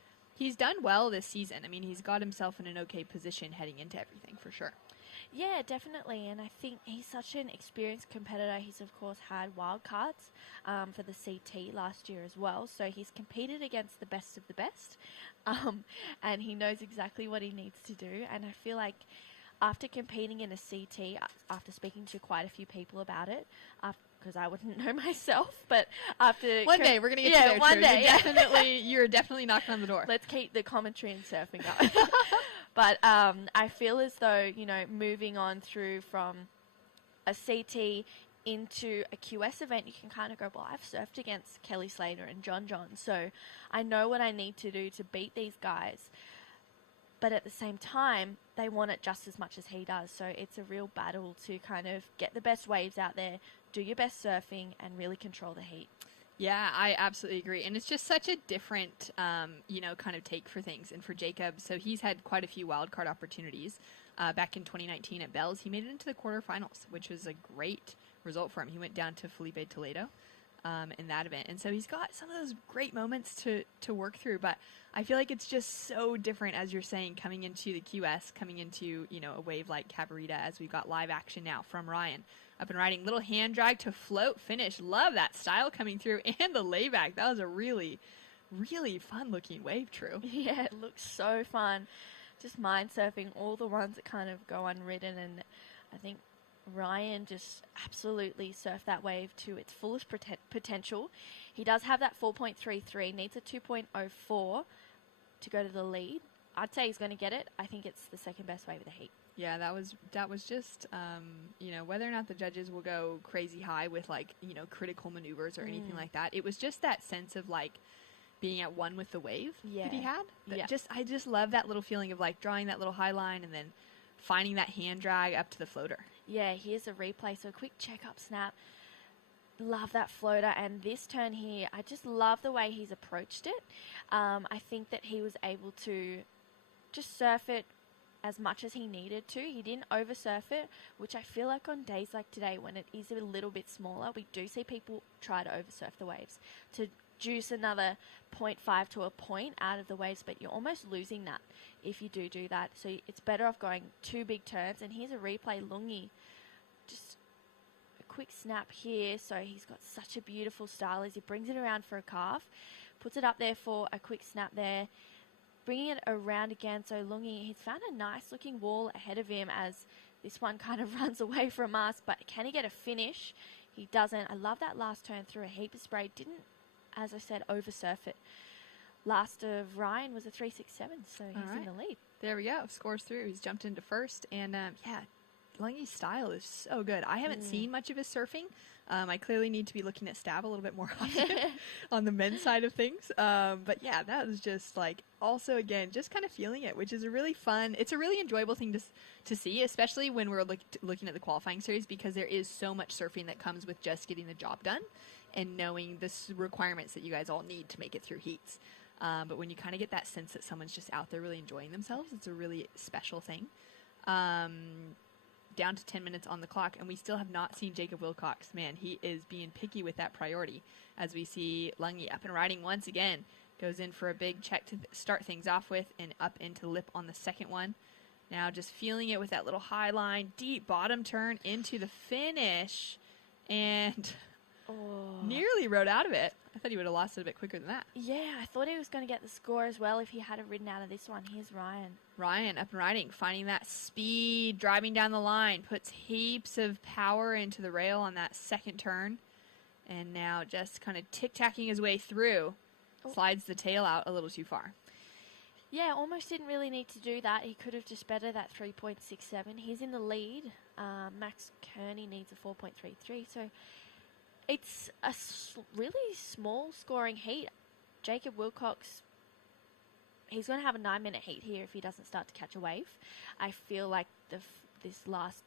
done well this season. I mean, he's got himself in an okay position heading into everything, for sure. Yeah, definitely. And I think he's such an experienced competitor. He's, of course, had wild cards for the CT last year as well. So he's competed against the best of the best. And he knows exactly what he needs to do. And I feel like after competing in a CT, after speaking to quite a few people about it, because I wouldn't know myself, but after... One day, we're going to get to there, one day. You're definitely knocking on the door. Let's keep the commentary and surfing up. But I feel as though, moving on through from a CT into a QS event, you can kind of go, well, I've surfed against Kelly Slater and John, so I know what I need to do to beat these guys. But at the same time, they want it just as much as he does. So it's a real battle to kind of get the best waves out there, do your best surfing, and really control the heat. Yeah, I absolutely agree. And it's just such a different, kind of take for things. And for Jacob, so he's had quite a few wildcard opportunities. Back in 2019 at Bells, he made it into the quarterfinals, which was a great result for him. He went down to Felipe Toledo in that event. And so he's got some of those great moments to work through. But I feel like it's just so different, as you're saying, coming into the QS, coming into, a wave like Cabarita, as we've got live action now from Ryan. Up and riding, little hand drag to float finish. Love that style coming through, and the layback. That was a really, really fun looking wave, True. Yeah, it looks so fun. Just mind surfing all the ones that kind of go unridden, and I think Ryan just absolutely surfed that wave to its fullest potential. He does have that 4.33, needs a 2.04 to go to the lead. I'd say he's going to get it. I think it's the second best wave of the heat. Yeah, that was just, whether or not the judges will go crazy high with, critical maneuvers or anything like that. It was just that sense of, being at one with the wave that he had. I just love that little feeling of, drawing that little high line and then finding that hand drag up to the floater. Yeah, here's a replay. So a quick check-up snap. Love that floater. And this turn here, I just love the way he's approached it. I think that he was able to just surf it as much as he needed to. He didn't oversurf it, which I feel like on days like today when it is a little bit smaller, we do see people try to oversurf the waves to juice another 0.5 to a point out of the waves, but you're almost losing that if you do that. So it's better off going two big turns. And here's a replay, Lungi. Just a quick snap here. So he's got such a beautiful style as he brings it around for a calf, puts it up there for a quick snap there, bringing it around again. So Lungi, he's found a nice looking wall ahead of him as this one kind of runs away from us, but can he get a finish? He doesn't. I love that last turn through a heap of spray. Didn't, as I said, oversurf it. Last of Ryan was a 3.67, so he's in the lead. There we go. Scores through. He's jumped into first. And, Lungi's style is so good. I haven't seen much of his surfing. I clearly need to be looking at Stab a little bit more often on the men's side of things. But yeah, that was just also again, just kind of feeling it, which is a really fun, it's a really enjoyable thing to see, especially when we're looking at the qualifying series, because there is so much surfing that comes with just getting the job done and knowing the requirements that you guys all need to make it through heats. But when you kind of get that sense that someone's just out there really enjoying themselves, it's a really special thing. Down to 10 minutes on the clock, and we still have not seen Jacob Wilcox. Man, he is being picky with that priority, as we see Lungi up and riding once again. Goes in for a big check to start things off with, and up into lip on the second one. Now just feeling it with that little high line, deep bottom turn into the finish, and nearly rode out of it. I thought he would have lost it a bit quicker than that. Yeah, I thought he was going to get the score as well if he had ridden out of this one. Here's Ryan. Ryan up and riding, finding that speed, driving down the line, puts heaps of power into the rail on that second turn, and now just kind of tic-tacking his way through, slides the tail out a little too far. Yeah, almost didn't really need to do that. He could have just bettered that 3.67. He's in the lead. Max Kearney needs a 4.33, so it's a really small scoring heat. Jacob Wilcox, he's going to have a 9-minute heat here if he doesn't start to catch a wave. I feel like this last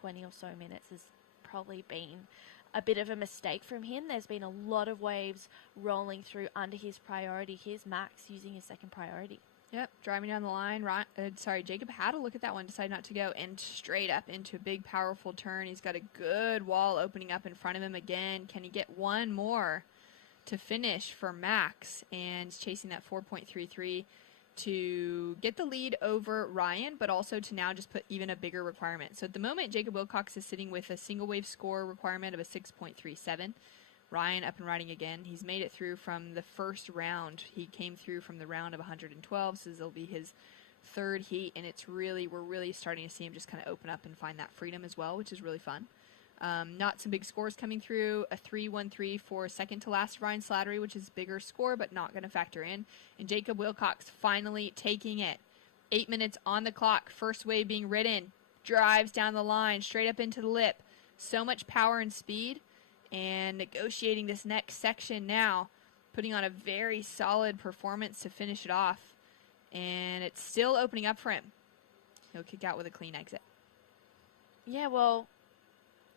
20 or so minutes has probably been a bit of a mistake from him. There's been a lot of waves rolling through under his priority. Here's Max using his second priority. Yep, driving down the line. Jacob had a look at that one, decided not to go, and straight up into a big, powerful turn. He's got a good wall opening up in front of him again. Can he get one more to finish for Max? And he's chasing that 4.33 to get the lead over Ryan, but also to now just put even a bigger requirement. So at the moment, Jacob Wilcox is sitting with a single wave score requirement of a 6.37. Ryan up and riding again. He's made it through from the first round. He came through from the round of 112, so this will be his third heat, and we're really starting to see him just kind of open up and find that freedom as well, which is really fun. Not some big scores coming through. A 3.13 for second to last Ryan Slattery, which is bigger score, but not going to factor in. And Jacob Wilcox finally taking it. 8 minutes on the clock. First wave being ridden. Drives down the line, straight up into the lip. So much power and speed. And negotiating this next section now. Putting on a very solid performance to finish it off. And it's still opening up for him. He'll kick out with a clean exit. Yeah, well,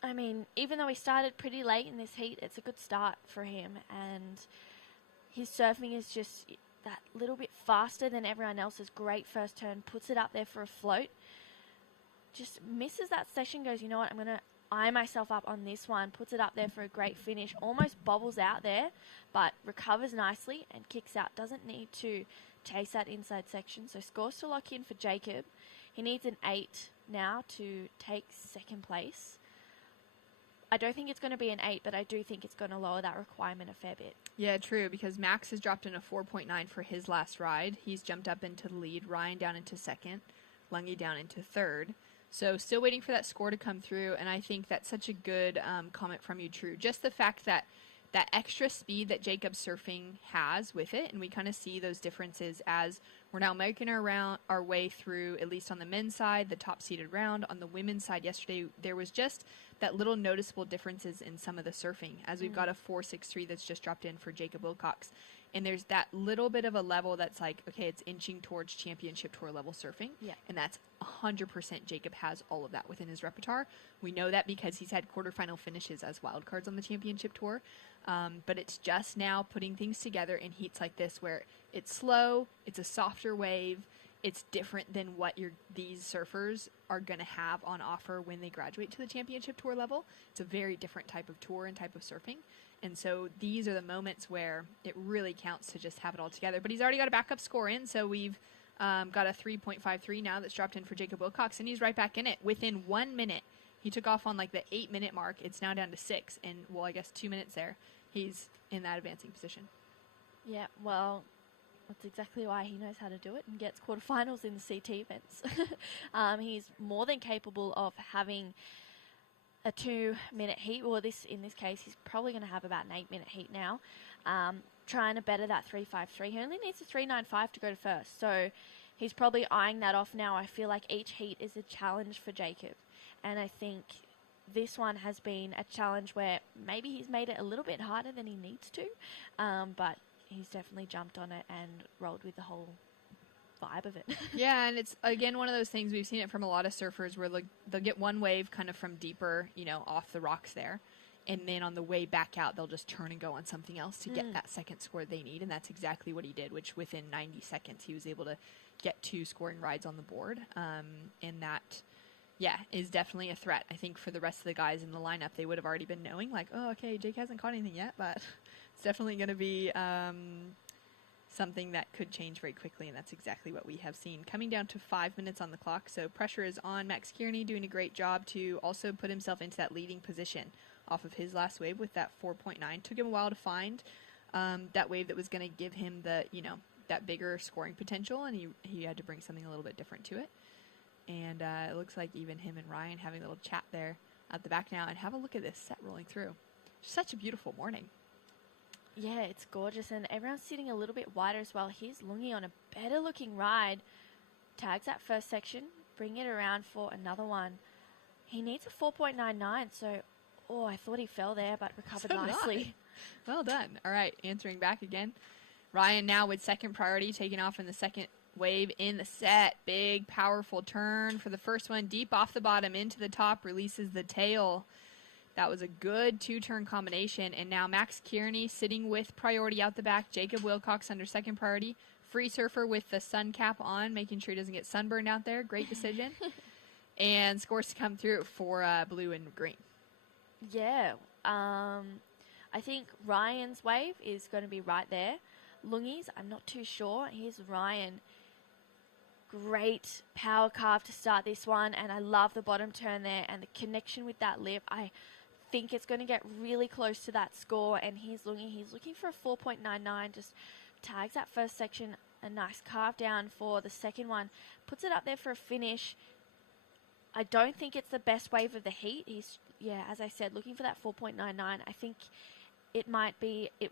I mean, even though he started pretty late in this heat, it's a good start for him. And his surfing is just that little bit faster than everyone else's. Great first turn, puts it up there for a float. Just misses that section, goes, you know what, I'm going to eye myself up on this one. Puts it up there for a great finish. Almost bobbles out there, but recovers nicely and kicks out. Doesn't need to chase that inside section. So scores to lock in for Jacob. He needs an 8 now to take second place. I don't think it's going to be an 8, but I do think it's going to lower that requirement a fair bit. Yeah, true, because Max has dropped in a 4.9 for his last ride. He's jumped up into the lead. Ryan down into second. Lungy down into third. So still waiting for that score to come through, and I think that's such a good comment from you, True. Just the fact that that extra speed that Jacob's surfing has with it, and we kind of see those differences as we're now making our way through, at least on the men's side, the top-seeded round. On the women's side yesterday, there was just that little noticeable differences in some of the surfing, as we've got a 4.63 that's just dropped in for Jacob Wilcox. And there's that little bit of a level that's like, okay, it's inching towards championship tour level surfing. Yeah. And that's 100% Jacob has all of that within his repertoire. We know that because he's had quarterfinal finishes as wildcards on the championship tour. But it's just now putting things together in heats like this where it's slow, it's a softer wave, it's different than what these surfers are going to have on offer when they graduate to the championship tour level. It's a very different type of tour and type of surfing. And so these are the moments where it really counts to just have it all together. But he's already got a backup score in, so we've got a 3.53 now that's dropped in for Jacob Wilcox, and he's right back in it within 1 minute. He took off on like the 8-minute mark. It's now down to 6, and well, I guess 2 minutes there. He's in that advancing position. Yeah, well, that's exactly why he knows how to do it and gets quarterfinals in the CT events. He's more than capable of having a 2-minute heat. Well, in this case, he's probably going to have about an 8-minute heat now. Trying to better that 3.53. He only needs a 3.95 to go to first. So he's probably eyeing that off now. I feel like each heat is a challenge for Jacob. And I think this one has been a challenge where maybe he's made it a little bit harder than he needs to. But he's definitely jumped on it and rolled with the whole vibe of it. Yeah, and it's, again, one of those things, we've seen it from a lot of surfers where they'll get one wave kind of from deeper, off the rocks there. And then on the way back out, they'll just turn and go on something else to get that second score they need. And that's exactly what he did, which within 90 seconds, he was able to get 2 scoring rides on the board. And that, yeah, is definitely a threat. I think for the rest of the guys in the lineup, they would have already been knowing, like, oh, okay, Jake hasn't caught anything yet, but it's definitely going to be something that could change very quickly, and that's exactly what we have seen. Coming down to 5 minutes on the clock, so pressure is on Max Kearney, doing a great job to also put himself into that leading position off of his last wave with that 4.9. Took him a while to find that wave that was going to give him the, that bigger scoring potential, and he had to bring something a little bit different to it. And it looks like even him and Ryan having a little chat there at the back now, and have a look at this set rolling through. Such a beautiful morning. Yeah, it's gorgeous, and everyone's sitting a little bit wider as well. Here's Lungi on a better-looking ride. Tags that first section, bring it around for another one. He needs a 4.99, so, I thought he fell there, but recovered nicely. Well done. All right, answering back again. Ryan now with second priority, taking off in the second wave in the set. Big, powerful turn for the first one. Deep off the bottom, into the top, releases the tail. That was a good 2-turn combination. And now Max Kearney sitting with priority out the back. Jacob Wilcox under second priority. Free surfer with the sun cap on, making sure he doesn't get sunburned out there. Great decision. And scores to come through for blue and green. Yeah. I think Ryan's wave is going to be right there. Lungi's, I'm not too sure. Here's Ryan. Great power carve to start this one, and I love the bottom turn there and the connection with that lip. I think it's going to get really close to that score, and here's Lungi. He's looking for a 4.99, just tags that first section, a nice carve down for the second one, puts it up there for a finish. I don't think it's the best wave of the heat. He's, as I said, looking for that 4.99. I think it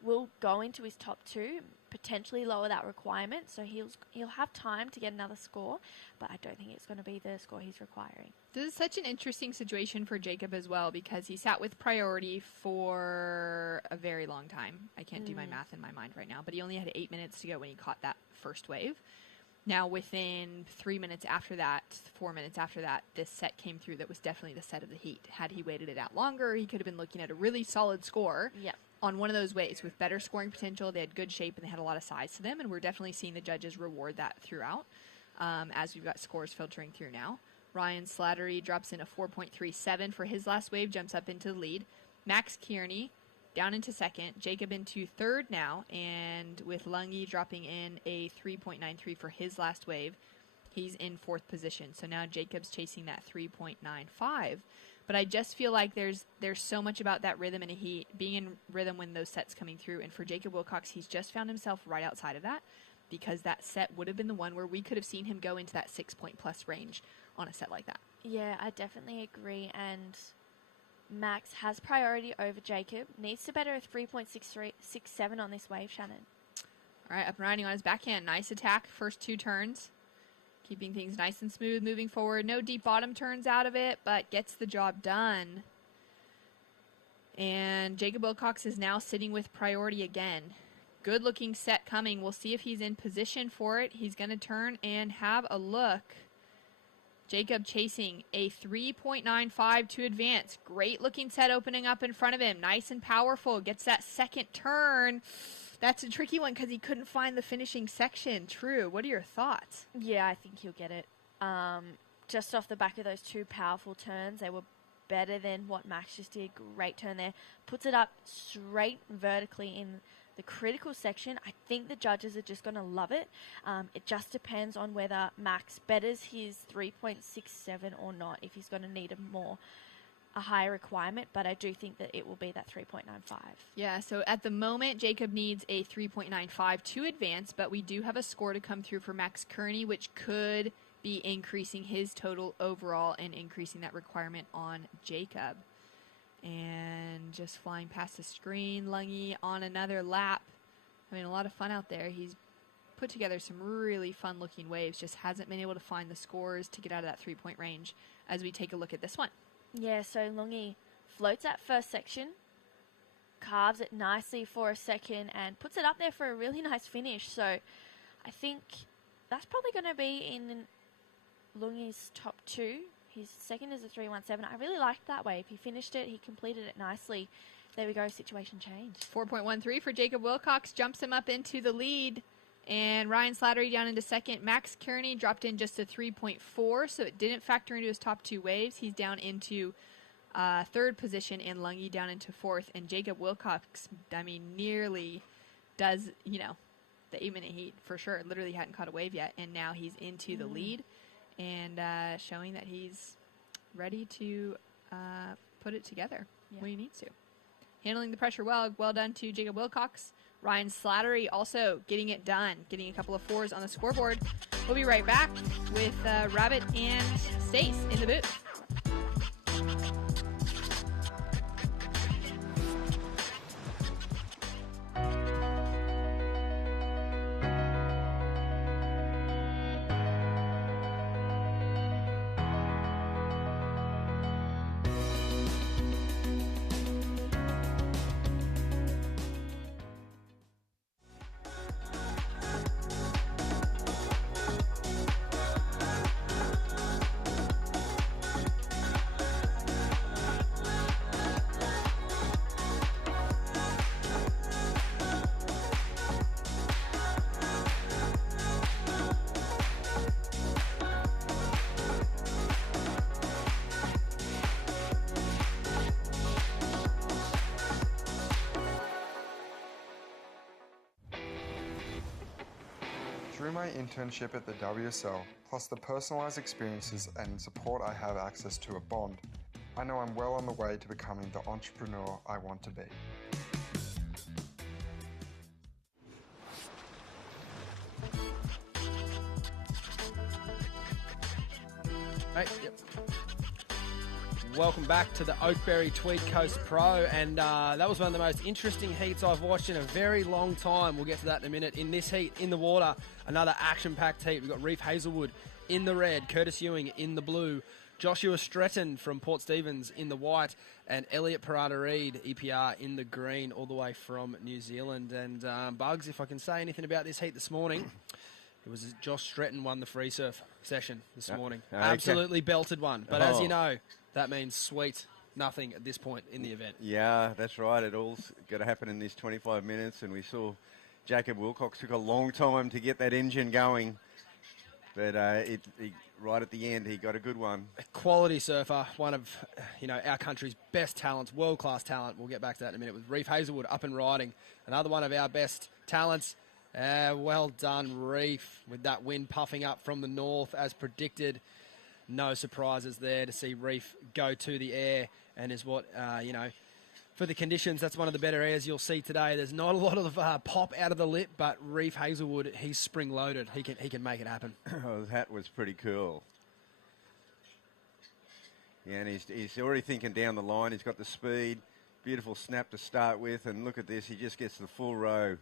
will go into his top two, potentially lower that requirement, so he'll have time to get another score, but I don't think it's going to be the score he's requiring. This is such an interesting situation for Jacob as well, because he sat with priority for a very long time. I can't do my math in my mind right now, but he only had 8 minutes to go when he caught that first wave. Now, within 3 minutes after that, 4 minutes after that, this set came through that was definitely the set of the heat. Had he waited it out longer, he could have been looking at a really solid score on one of those waves with better scoring potential. They had good shape and they had a lot of size to them, and we're definitely seeing the judges reward that throughout as we've got scores filtering through now. Ryan Slattery drops in a 4.37 for his last wave, jumps up into the lead. Max Kearney down into second, Jacob into third now, and with Lungi dropping in a 3.93 for his last wave, he's in fourth position. So now Jacob's chasing that 3.95. But I just feel like there's so much about that rhythm and a heat, being in rhythm when those sets coming through. And for Jacob Wilcox, he's just found himself right outside of that, because that set would have been the one where we could have seen him go into that 6-point plus range on a set like that. Yeah, I definitely agree. And Max has priority over Jacob. Needs to better a 3.67 on this wave, Shannon. All right, up and riding on his backhand. Nice attack, first two turns. Keeping things nice and smooth moving forward. No deep bottom turns out of it, but gets the job done. And Jacob Wilcox is now sitting with priority again. Good looking set coming. We'll see if he's in position for it. He's going to turn and have a look. Jacob chasing a 3.95 to advance. Great looking set opening up in front of him. Nice and powerful. Gets that second turn. That's a tricky one because he couldn't find the finishing section. True. What are your thoughts? Yeah, I think he'll get it. Just off the back of those two powerful turns, they were better than what Max just did. Great turn there. Puts it up straight vertically in the critical section. I think the judges are just going to love it. It just depends on whether Max betters his 3.67 or not, if he's going to need a higher requirement, but I do think that it will be that 3.95. Yeah, so at the moment, Jacob needs a 3.95 to advance, but we do have a score to come through for Max Kearney, which could be increasing his total overall and increasing that requirement on Jacob. And just flying past the screen, Lungi on another lap. I mean, a lot of fun out there. He's put together some really fun-looking waves, just hasn't been able to find the scores to get out of that 3-point range as we take a look at this one. Yeah, so Lungi floats that first section, carves it nicely for a second, and puts it up there for a really nice finish. So I think that's probably going to be in Lungi's top two. His second is a 3.17. I really liked that wave. He finished it. He completed it nicely. There we go. Situation changed. 4.13 for Jacob Wilcox. Jumps him up into the lead. And Ryan Slattery down into second. Max Kearney dropped in just a 3.4, so it didn't factor into his top two waves. He's down into third position, and Lungi down into fourth. And Jacob Wilcox, I mean, nearly does, the 8-minute heat for sure. Literally hadn't caught a wave yet, and now he's into the lead and showing that he's ready to put it together when he needs to. Handling the pressure well. Well done to Jacob Wilcox. Ryan Slattery also getting it done, getting a couple of fours on the scoreboard. We'll be right back with Rabbit and Stace in the booth. Through my internship at the WSL, plus the personalised experiences and support I have access to at Bond, I know I'm well on the way to becoming the entrepreneur I want to be. Hey, yep. Welcome back to the Oakberry Tweed Coast Pro, and that was one of the most interesting heats I've watched in a very long time. We'll get to that in a minute. In this heat, in the water, another action-packed heat. We've got Reef Hazelwood in the red, Curtis Ewing in the blue, Joshua Stretton from Port Stephens in the white, and Elliot Parada-Reid, EPR, in the green, all the way from New Zealand. And Bugs, if I can say anything about this heat this morning, it was Josh Stretton won the free surf session this morning. Okay. Absolutely belted one. But as you know, that means sweet nothing at this point in the event. Yeah, that's right. It all's got to happen in these 25 minutes, and we saw Jacob Wilcox took a long time to get that engine going, but right at the end, he got a good one. A quality surfer, one of our country's best talents, world-class talent. We'll get back to that in a minute with Reef Hazelwood up and riding. Another one of our best talents. Well done, Reef, with that wind puffing up from the north as predicted. No surprises there to see Reef go to the air, and is what, for the conditions, that's one of the better airs you'll see today. There's not a lot of pop out of the lip, but Reef Hazelwood, he's spring-loaded. He can make it happen. Oh, that was pretty cool. Yeah, and he's already thinking down the line. He's got the speed, beautiful snap to start with, and look at this. He just gets the full row.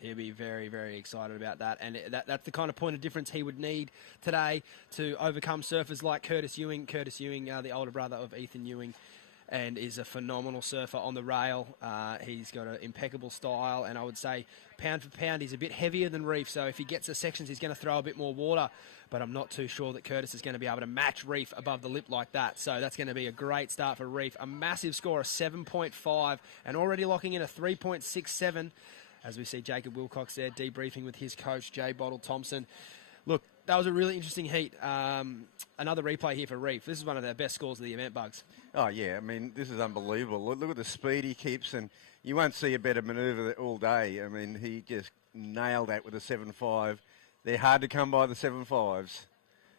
He'll be very, very excited about that. And that's the kind of point of difference he would need today to overcome surfers like Curtis Ewing. Curtis Ewing, the older brother of Ethan Ewing, and is a phenomenal surfer on the rail. He's got an impeccable style, and I would say pound for pound, he's a bit heavier than Reef. So if he gets the sections, he's going to throw a bit more water. But I'm not too sure that Curtis is going to be able to match Reef above the lip like that. So that's going to be a great start for Reef. A massive score of 7.5 and already locking in a 3.67. As we see Jacob Wilcox there debriefing with his coach, Jay Bottle Thompson. Look, that was a really interesting heat. Another replay here for Reef. This is one of their best scores of the event, Bugs. Oh, yeah. I mean, this is unbelievable. Look at the speed he keeps, and you won't see a better manoeuvre all day. I mean, he just nailed that with a 7.5. They're hard to come by, the 7.5s.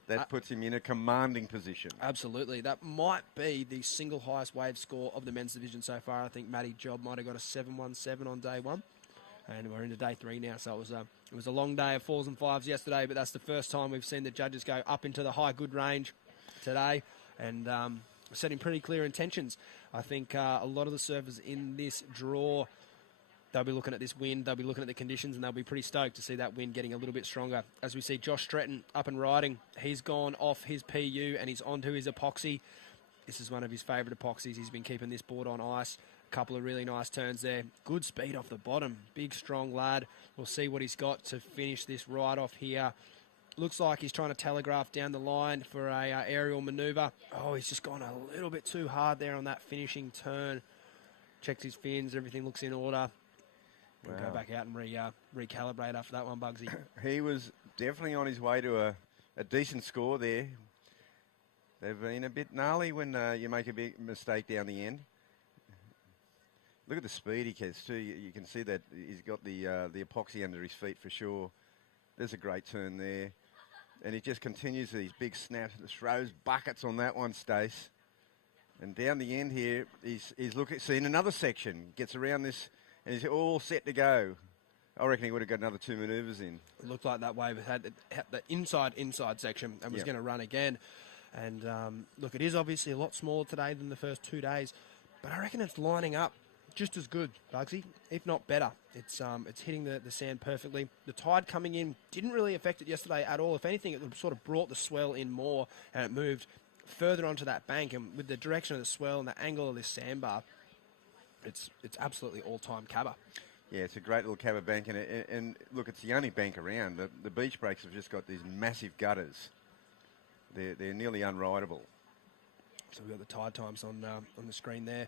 That puts him in a commanding position. Absolutely. That might be the single highest wave score of the men's division so far. I think Matty Job might have got a 7.17 on day one. And we're into day 3 now, so it was a long day of 4s and 5s yesterday, but that's the first time we've seen the judges go up into the high good range today, and setting pretty clear intentions. I think a lot of the surfers in this draw, they'll be looking at this wind, they'll be looking at the conditions, and they'll be pretty stoked to see that wind getting a little bit stronger. As we see Josh Stretton up and riding, he's gone off his PU and he's onto his epoxy. This is one of his favourite epoxies. He's been keeping this board on ice. Couple of really nice turns there. Good speed off the bottom. Big, strong lad. We'll see what he's got to finish this ride off here. Looks like he's trying to telegraph down the line for a aerial manoeuvre. Oh, he's just gone a little bit too hard there on that finishing turn. Checks his fins. Everything looks in order. We'll go back out and recalibrate after that one, Bugsy. He was definitely on his way to a decent score there. They've been a bit gnarly when you make a big mistake down the end. Look at the speed he gets too. You can see that he's got the epoxy under his feet for sure. There's a great turn there. And he just continues these big snaps. Throws buckets on that one, Stace. And down the end here, he's seeing another section. Gets around this, and he's all set to go. I reckon he would have got another 2 manoeuvres in. It looked like that wave had the inside section and was going to run again. And look, it is obviously a lot smaller today than the first 2 days, but I reckon it's lining up just as good, Bugsy, if not better. It's hitting the sand perfectly. The tide coming in didn't really affect it yesterday at all. If anything, it sort of brought the swell in more, and it moved further onto that bank. And with the direction of the swell and the angle of this sandbar, it's absolutely all-time cabba. Yeah, it's a great little cabba bank, and look, it's the only bank around. The beach breaks have just got these massive gutters. They're nearly unrideable. So we've got the tide times on the screen there.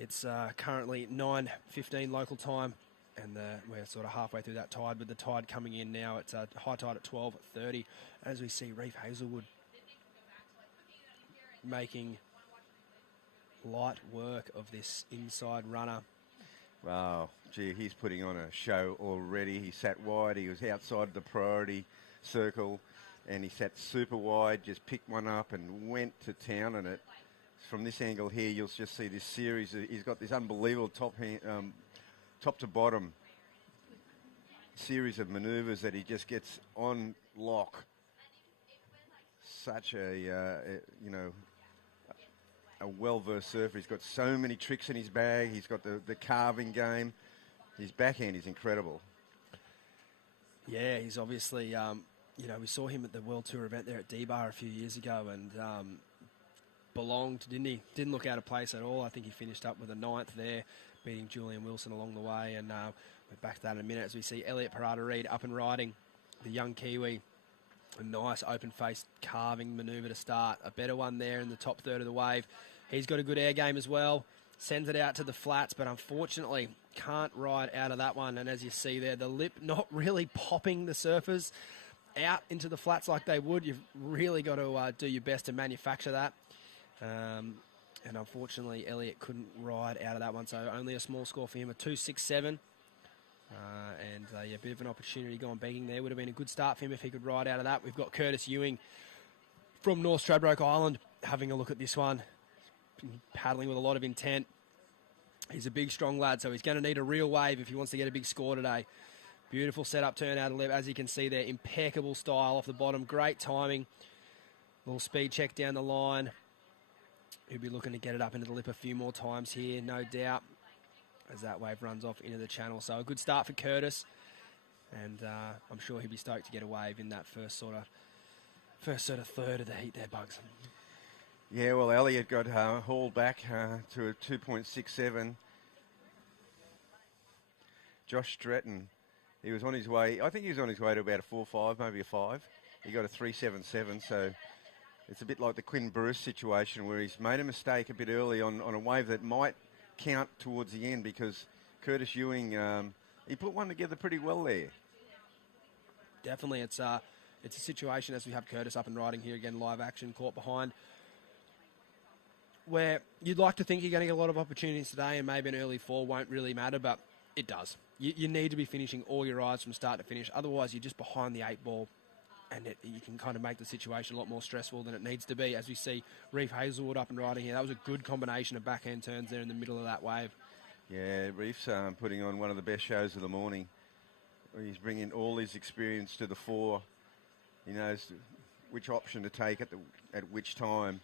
It's currently 9:15 local time, and we're sort of halfway through that tide, with the tide coming in now. It's high tide at 12:30, as we see Reef Hazelwood making light work of this inside runner. Wow, gee, he's putting on a show already. He sat wide. He was outside the priority circle, and he sat super wide, just picked one up and went to town on it. From this angle here, you'll just see this series. He's got this unbelievable top to bottom series of manoeuvres that he just gets on lock. Such a well-versed surfer. He's got so many tricks in his bag. He's got the carving game. His backhand is incredible. Yeah, he's obviously, we saw him at the World Tour event there at D-Bar a few years ago and belonged, didn't he? Didn't look out of place at all. I think he finished up with a 9th there, beating Julian Wilson along the way. And we're back to that in a minute as we see Elliot Parada-Reid up and riding, the young Kiwi. A nice open-faced carving manoeuvre to start. A better one there in the top third of the wave. He's got a good air game as well. Sends it out to the flats, but unfortunately can't ride out of that one. And as you see there, the lip not really popping the surfers out into the flats like they would. You've really got to do your best to manufacture that. And unfortunately, Elliot couldn't ride out of that one, so only a small score for him, a 2.67. A bit of an opportunity going begging there. Would have been a good start for him if he could ride out of that. We've got Curtis Ewing from North Stradbroke Island having a look at this one. Paddling with a lot of intent. He's a big, strong lad, so he's going to need a real wave if he wants to get a big score today. Beautiful setup turn out of lip, as you can see there. Impeccable style off the bottom. Great timing. Little speed check down the line. He'll be looking to get it up into the lip a few more times here, no doubt, as that wave runs off into the channel. So a good start for Curtis, and I'm sure he'll be stoked to get a wave in that first sort of third of the heat there, Bugs. Yeah, well, Elliot got hauled back to a 2.67. Josh Stratton, he was on his way. I think he was on his way to about a 4.5, maybe a 5. He got a 3.77, so it's a bit like the Quinn Bruce situation where he's made a mistake a bit early on a wave that might count towards the end, because Curtis Ewing, he put one together pretty well there. Definitely, it's a situation as we have Curtis up and riding here again, live action, caught behind, where you'd like to think you're going to get a lot of opportunities today, and maybe an early 4 won't really matter, but it does. You need to be finishing all your rides from start to finish, otherwise you're just behind the 8 ball, and you can kind of make the situation a lot more stressful than it needs to be. As we see Reef Hazelwood up and riding here, that was a good combination of backhand turns there in the middle of that wave. Yeah, Reef's putting on one of the best shows of the morning. He's bringing all his experience to the fore. He knows which option to take at which time.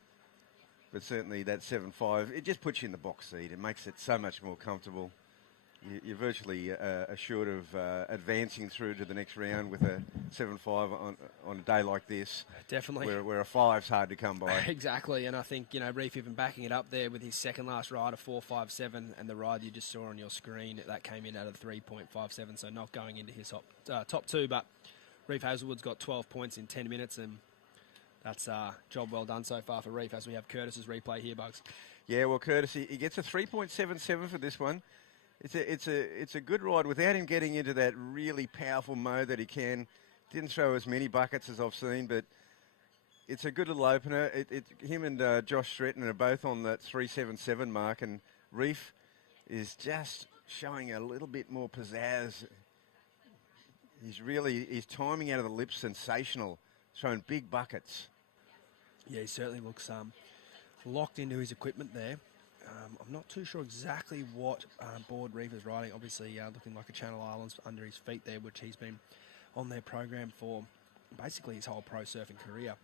But certainly that 7.5, it just puts you in the box seat. It makes it so much more comfortable. You're virtually assured of advancing through to the next round with a 7.5 on a day like this. Definitely. Where a 5's hard to come by. Exactly, and I think, Reef even backing it up there with his second last ride, a 4.57, and the ride you just saw on your screen, that came in at a 3.57, so not going into his top 2, but Reef Hazelwood's got 12 points in 10 minutes, and that's a job well done so far for Reef, as we have Curtis's replay here, Bugs. Yeah, well, Curtis, he gets a 3.77 for this one. It's a good ride without him getting into that really powerful mode that he can. Didn't throw as many buckets as I've seen, but it's a good little opener. Him and Josh Stratton are both on that 3.77 mark, and Reef is just showing a little bit more pizzazz. His timing out of the lip sensational, throwing big buckets. Yeah, he certainly looks locked into his equipment there. I'm not too sure exactly what board Reef is riding. Obviously, looking like a Channel Islands under his feet there, which he's been on their program for basically his whole pro surfing career.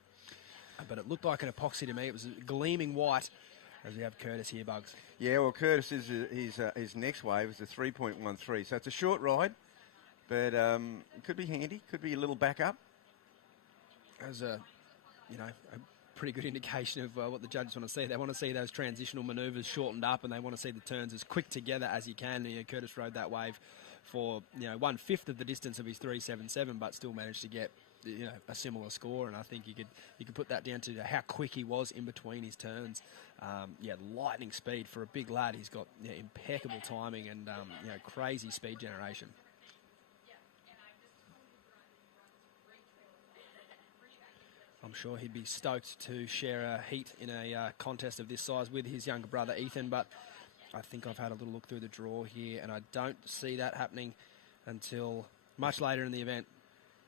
But it looked like an epoxy to me. It was gleaming white, as we have Curtis here, Bugs. Yeah, well, Curtis his next wave is a 3.13, so it's a short ride, but it could be handy. Could be a little backup. As a pretty good indication of what the judges want to see. They want to see those transitional manoeuvres shortened up, and they want to see the turns as quick together as you can. Curtis rode that wave for 1/5 of the distance of his 3.77, but still managed to get a similar score. And I think you could put that down to how quick he was in between his turns. Lightning speed for a big lad. He's got impeccable timing and crazy speed generation. I'm sure he'd be stoked to share a heat in a contest of this size with his younger brother Ethan, but I think I've had a little look through the draw here, and I don't see that happening until much later in the event.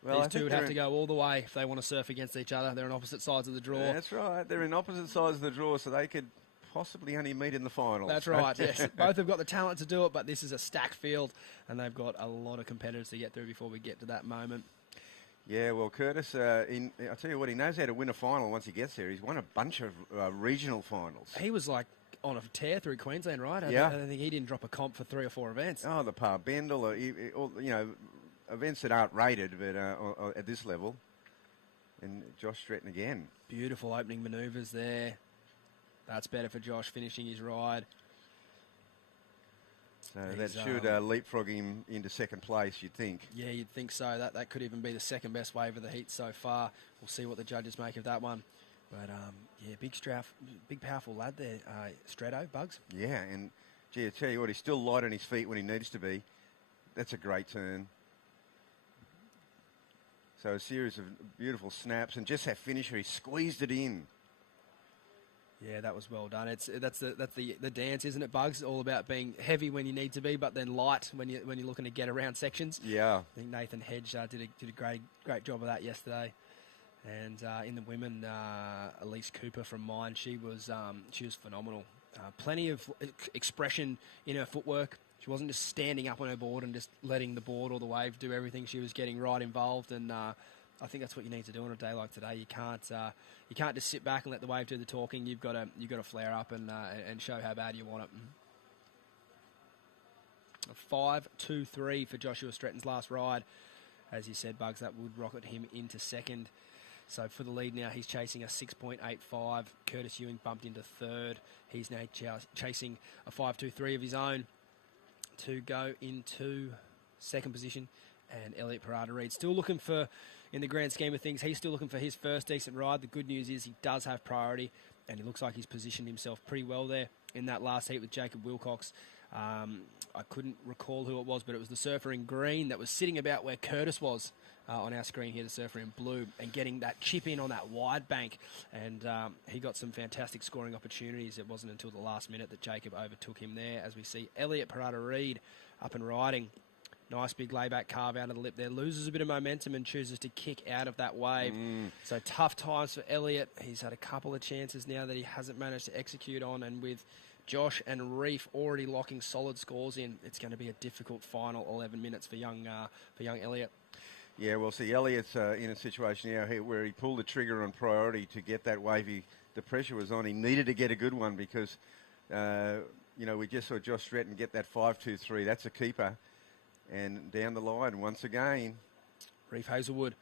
Well, These two would have to go all the way if they want to surf against each other. They're on opposite sides of the draw. That's right. They're in opposite sides of the draw, so they could possibly only meet in the finals. That's right, yes. Both have got the talent to do it, but this is a stacked field, and they've got a lot of competitors to get through before we get to that moment. Yeah, well, Curtis, I'll tell you what, he knows how to win a final once he gets there. He's won a bunch of regional finals. He was like on a tear through Queensland, right? Yeah. I think he didn't drop a comp for 3 or 4 events. Oh, the Par Bend, or, you know, events that aren't rated, but at this level. And Josh Stretton again. Beautiful opening manoeuvres there. That's better for Josh, finishing his ride. So that should leapfrog him into second place, you'd think. Yeah, you'd think so. That could even be the second best wave of the heat so far. We'll see what the judges make of that one. But, yeah, big powerful lad there, Strado, Bugs. Yeah, and, gee, I tell you what, he's still light on his feet when he needs to be. That's a great turn. So a series of beautiful snaps, and just that finisher, he squeezed it in. Yeah, that was well done. That's the dance, isn't it, Bugs? All about being heavy when you need to be, but then light when you're looking to get around sections. Yeah. I think Nathan Hedge did a great job of that yesterday. And in the women, Elise Cooper from mine, she was phenomenal. Plenty of expression in her footwork. She wasn't just standing up on her board and just letting the board or the wave do everything. She was getting right involved, and I think that's what you need to do on a day like today. You can't just sit back and let the wave do the talking. You've got to flare up and show how bad you want it. 5-2-3 for Joshua Stretton's last ride. As you said, Bugs, that would rocket him into second. So for the lead now, he's chasing a 6.85. Curtis Ewing bumped into third. He's now chasing a 5.23 of his own to go into second position. And Elliot Parada-Reid still looking for, in the grand scheme of things, he's still looking for his first decent ride. The good news is he does have priority, and he looks like he's positioned himself pretty well there in that last heat with Jacob Wilcox. I couldn't recall who it was, but it was the surfer in green that was sitting about where Curtis was on our screen here, the surfer in blue, and getting that chip in on that wide bank. And he got some fantastic scoring opportunities. It wasn't until the last minute that Jacob overtook him there, as we see Elliot Parada-Reid up and riding. Nice big layback carve out of the lip there. Loses a bit of momentum and chooses to kick out of that wave. So tough times for Elliot. He's had a couple of chances now that he hasn't managed to execute on, and with Josh and Reef already locking solid scores in, it's going to be a difficult final 11 minutes for young Elliot. Yeah, well, see, Elliot's in a situation now where he pulled the trigger on priority to get that wave. The pressure was on. He needed to get a good one because, we just saw Josh Stretton get that 5.23. That's a keeper. And down the line, once again, Reef Hazelwood.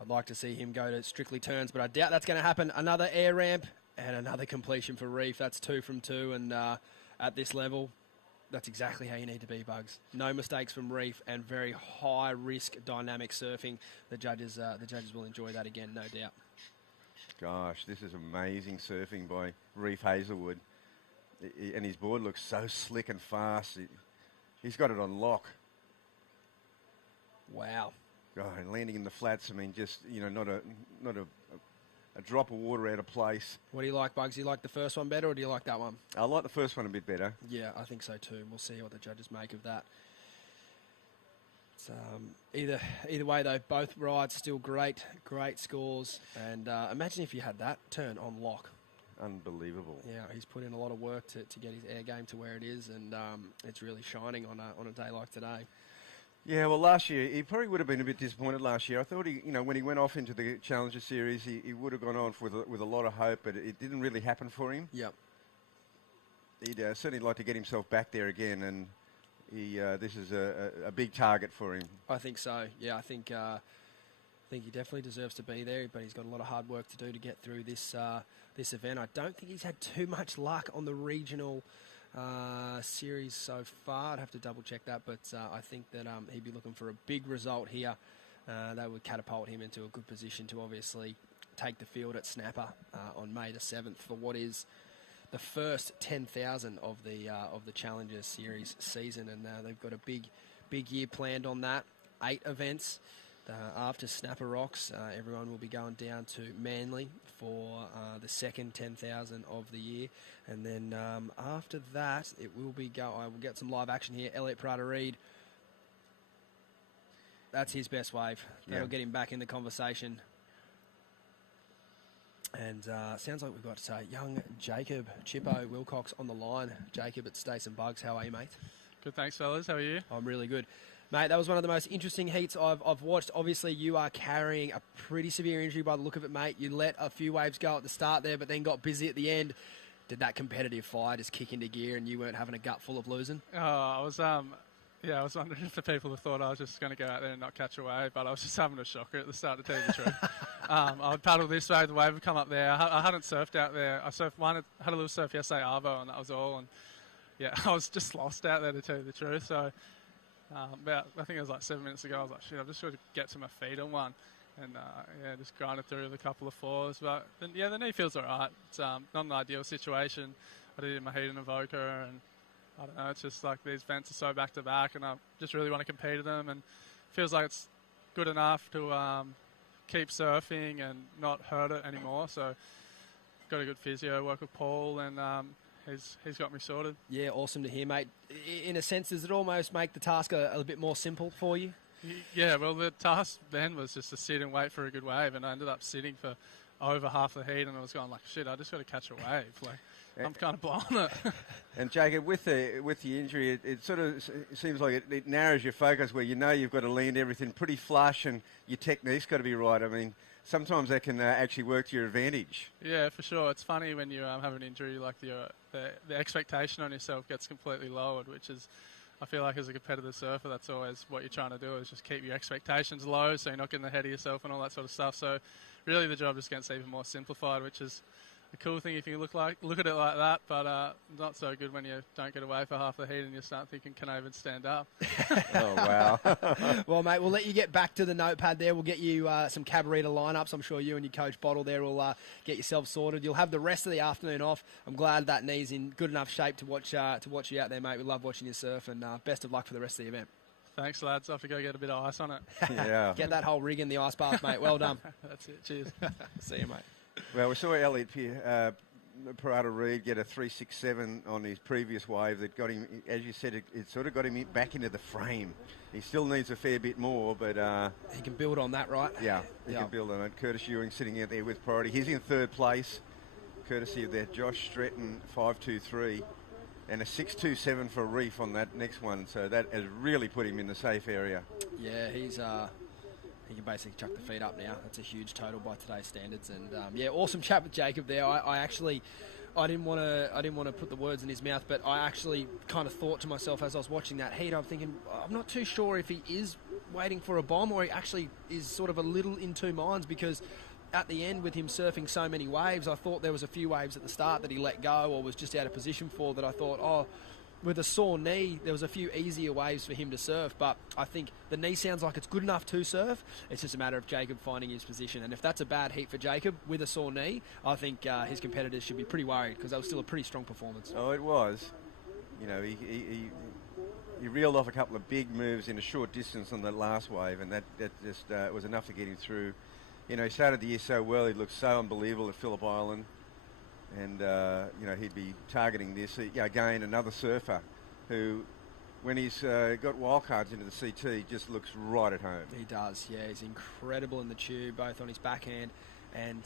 I'd like to see him go to strictly turns, but I doubt that's going to happen. Another air ramp and another completion for Reef. That's 2 from 2, and at this level, that's exactly how you need to be, Bugs. No mistakes from Reef and very high risk dynamic surfing. The judges will enjoy that again, no doubt. Gosh, this is amazing surfing by Reef Hazelwood, and his board looks so slick and fast. He's got it on lock. Wow. God, and landing in the flats, I mean, just, not a drop of water out of place. What do you like, Bugs? Do you like the first one better, or do you like that one? I like the first one a bit better. Yeah, I think so too. We'll see what the judges make of that. It's, either way, though, both rides still great scores. And imagine if you had that turn on lock. Unbelievable. Yeah, he's put in a lot of work to get his air game to where it is, and it's really shining on a day like today. Yeah, well, last year, he probably would have been a bit disappointed last year. I thought when he went off into the Challenger Series, he would have gone off with a lot of hope, but it didn't really happen for him. Yep. He'd certainly like to get himself back there again, and this is a big target for him. I think so. Yeah, I think he definitely deserves to be there, but he's got a lot of hard work to do to get through this event. I don't think he's had too much luck on the regional series so far. I'd have to double check that, but I think that he'd be looking for a big result here. That would catapult him into a good position to obviously take the field at Snapper on May the 7th for what is the first 10,000 of the Challenger Series season, and they've got a big year planned on that. 8 events. After Snapper Rocks, everyone will be going down to Manly for the second 10,000 of the year. And then after that, it will be I will get some live action here. Elliot Prada-Reid. That's his best wave. That'll get him back in the conversation. And sounds like we've got young Jacob Chippo Wilcox on the line. Jacob at Stace and Bugs, how are you, mate? Good, thanks, fellas. How are you? I'm really good. Mate, that was one of the most interesting heats I've watched. Obviously, you are carrying a pretty severe injury by the look of it, mate. You let a few waves go at the start there, but then got busy at the end. Did that competitive fire just kick into gear and you weren't having a gut full of losing? Oh, I was wondering if the people thought I was just going to go out there and not catch a wave, but I was just having a shocker at the start, to tell you the truth. I would paddle this way, the wave would come up there. I hadn't surfed out there. I had a little surf yesterday, Arvo, and that was all. And yeah, I was just lost out there, to tell you the truth. So I think it was like 7 minutes ago, I was like, shit, I've just got to get to my feet on one. And just grinded through with a couple of fours. But the knee feels all right. It's not an ideal situation. I did it in my heat in Avoca, and I don't know, it's just like these events are so back to back, and I just really want to compete at them, and it feels like it's good enough to keep surfing and not hurt it anymore. So got a good physio, work with Paul, and he's got me sorted. Yeah, awesome to hear, mate. In a sense, does it almost make the task a bit more simple for you? Yeah, well, the task then was just to sit and wait for a good wave, and I ended up sitting for over half the heat, and I was going like, shit, I just got to catch a wave. Like, I'm kind of blowing it. And Jacob, with the injury, it sort of seems like it narrows your focus, where you know you've got to land everything pretty flush, and your technique's got to be right. I mean, sometimes that can actually work to your advantage. Yeah, for sure. It's funny when you have an injury, like the expectation on yourself gets completely lowered, which is, I feel like as a competitive surfer, that's always what you're trying to do, is just keep your expectations low so you're not getting ahead of yourself and all that sort of stuff. So really the job just gets even more simplified, which is a cool thing if you look at it like that, but not so good when you don't get away for half the heat and you start thinking, can I even stand up? Oh, wow. Well, mate, we'll let you get back to the notepad there. We'll get you some Cabarita lineups. I'm sure you and your coach Bottle there will get yourself sorted. You'll have the rest of the afternoon off. I'm glad that knee's in good enough shape to watch you out there, mate. We love watching you surf, and best of luck for the rest of the event. Thanks, lads. I have to go get a bit of ice on it. Yeah. Get that whole rig in the ice bath, mate. Well done. That's it. Cheers. See you, mate. Well, we saw Elliot Prada-Reid get a 367 on his previous wave that got him, as you said, it sort of got him back into the frame. He still needs a fair bit more, but he can build on that, right? Yeah, he can build on it. Curtis Ewing sitting out there with priority. He's in third place, courtesy of that Josh Stretton 523, and a 627 for Reef on that next one. So that has really put him in the safe area. Yeah, he can basically chuck the feet up now. That's a huge total by today's standards. And awesome chat with Jacob there. I didn't want to put the words in his mouth, but I actually kind of thought to myself as I was watching that heat, I'm thinking, I'm not too sure if he is waiting for a bomb or he actually is sort of a little in two minds, because at the end with him surfing so many waves, I thought there was a few waves at the start that he let go or was just out of position for, that I thought, with a sore knee, there was a few easier waves for him to surf, but I think the knee sounds like it's good enough to surf. It's just a matter of Jacob finding his position, and if that's a bad heat for Jacob with a sore knee, I think his competitors should be pretty worried, because that was still a pretty strong performance. Oh, it was. You know, he reeled off a couple of big moves in a short distance on the last wave, and that just was enough to get him through. You know, he started the year so well. He looked so unbelievable at Phillip Island. And, he'd be targeting this. Again, another surfer who, when he's got wildcards into the CT, just looks right at home. He does, yeah. He's incredible in the tube, both on his backhand and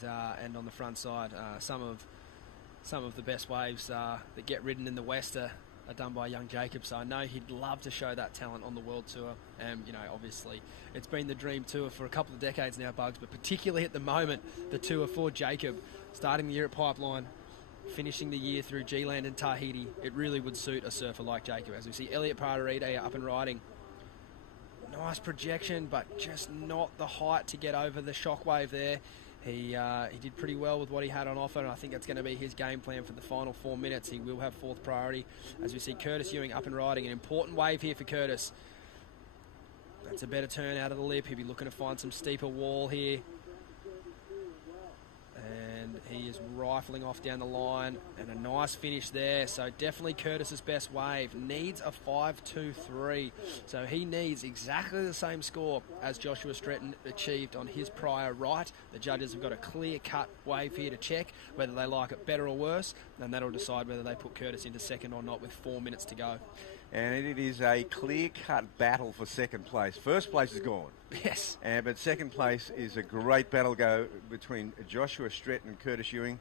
on the front side. Some of the best waves that get ridden in the West are done by young Jacob, so I know he'd love to show that talent on the World Tour. And, obviously, it's been the dream tour for a couple of decades now, Bugs, but particularly at the moment, the tour for Jacob, starting the year at Pipeline, finishing the year through G-Land and Tahiti, it really would suit a surfer like Jacob. As we see Elliot Prada-Reid up and riding. Nice projection, but just not the height to get over the shockwave there. He did pretty well with what he had on offer, and I think that's going to be his game plan for the final 4 minutes. He will have fourth priority. As we see Curtis Ewing up and riding, an important wave here for Curtis. That's a better turn out of the lip. He'll be looking to find some steeper wall here. And He is rifling off down the line, and a nice finish there. So definitely Curtis's best wave. Needs a 5.23. So he needs exactly the same score as Joshua Stretton achieved on his prior right. The judges have got a clear-cut wave here to check whether they like it better or worse, and that'll decide whether they put Curtis into second or not with 4 minutes to go. And it is a clear-cut battle for second place. First place is gone. Yes. But second place is a great battle go between Joshua Stretton and Curtis Ewing.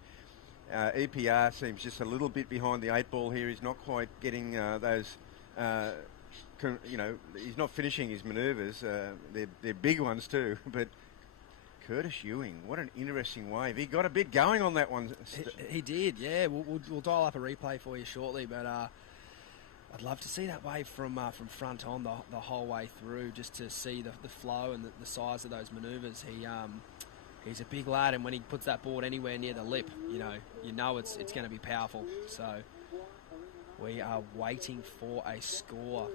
EPR seems just a little bit behind the 8 ball here. He's not quite getting those, he's not finishing his manoeuvres. They're big ones too. But Curtis Ewing, what an interesting wave. He got a bit going on that one. He did, yeah. We'll dial up a replay for you shortly, but I'd love to see that wave from front on the whole way through, just to see the flow and the size of those manoeuvres. He's a big lad, and when he puts that board anywhere near the lip, you know it's going to be powerful. So we are waiting for a score.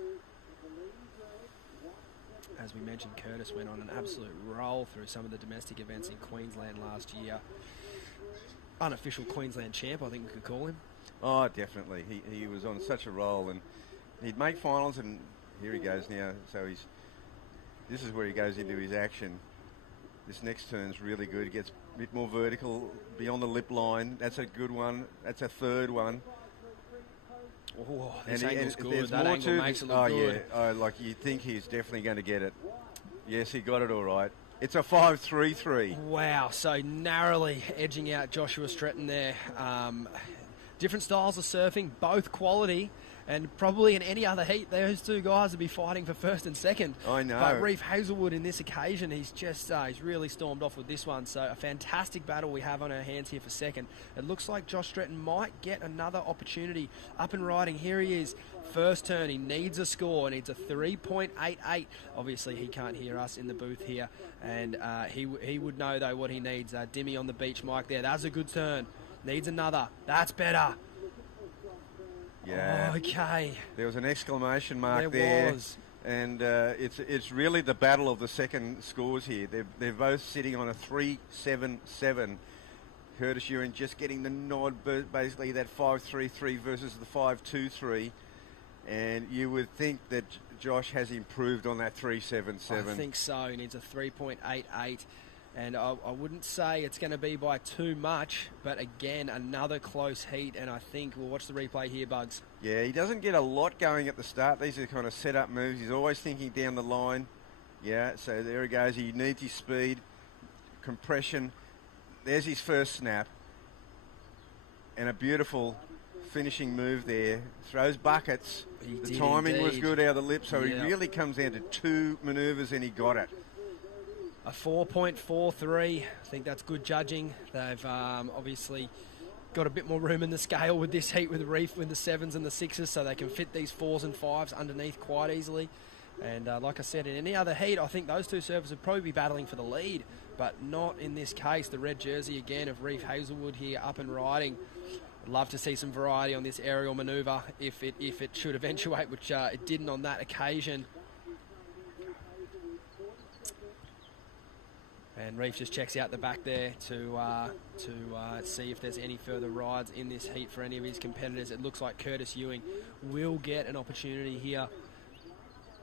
As we mentioned, Curtis went on an absolute roll through some of the domestic events in Queensland last year. Unofficial Queensland champ, I think we could call him. Oh, definitely. He was on such a roll, and he'd make finals, and here he goes now. So this is where he goes into his action. This next turn's really good. He gets a bit more vertical beyond the lip line. That's a good one. That's a third one. Oh, this angle's good. That more angle makes it look good. Yeah. Like you think he's definitely going to get it. Yes, he got it all right. It's a 5.33. Wow, so narrowly edging out Joshua Stretton there. Different styles of surfing, both quality, and probably in any other heat, those two guys would be fighting for first and second. I know. But Reef Hazelwood in this occasion, he's really stormed off with this one. So a fantastic battle we have on our hands here for second. It looks like Josh Stretton might get another opportunity. Up and riding, here he is. First turn, he needs a score, needs a 3.88. Obviously, he can't hear us in the booth here, and he would know, though, what he needs. Dimmy on the beach mic there. That's a good turn. Needs another. That's better. Yeah. Oh, okay. There was an exclamation mark there. There was. And it's really the battle of the second scores here. They're both sitting on a 3.77. Curtis Ewing just getting the nod, basically that 5.33 versus the 5.23. And you would think that Josh has improved on that 3.77. I think so. He needs a 3.88. And I wouldn't say it's going to be by too much, but again, another close heat, and I think we'll watch the replay here, Bugs. Yeah, he doesn't get a lot going at the start. These are kind of set-up moves. He's always thinking down the line. Yeah, so there he goes. He needs his speed, compression. There's his first snap. And a beautiful finishing move there. Throws buckets. The timing was good out of the lip, so he really comes down to 2 manoeuvres, and he got it. A 4.43. I think that's good judging. They've obviously got a bit more room in the scale with this heat with Reef with the 7s and the 6s, so they can fit these 4s and 5s underneath quite easily. And like I said, in any other heat, I think those two surfers would probably be battling for the lead, but not in this case. The red jersey again of Reef Hazelwood here up and riding. I'd love to see some variety on this aerial manoeuvre if it should eventuate, which it didn't on that occasion. And Reef just checks out the back there to see if there's any further rides in this heat for any of his competitors. It looks like Curtis Ewing will get an opportunity here.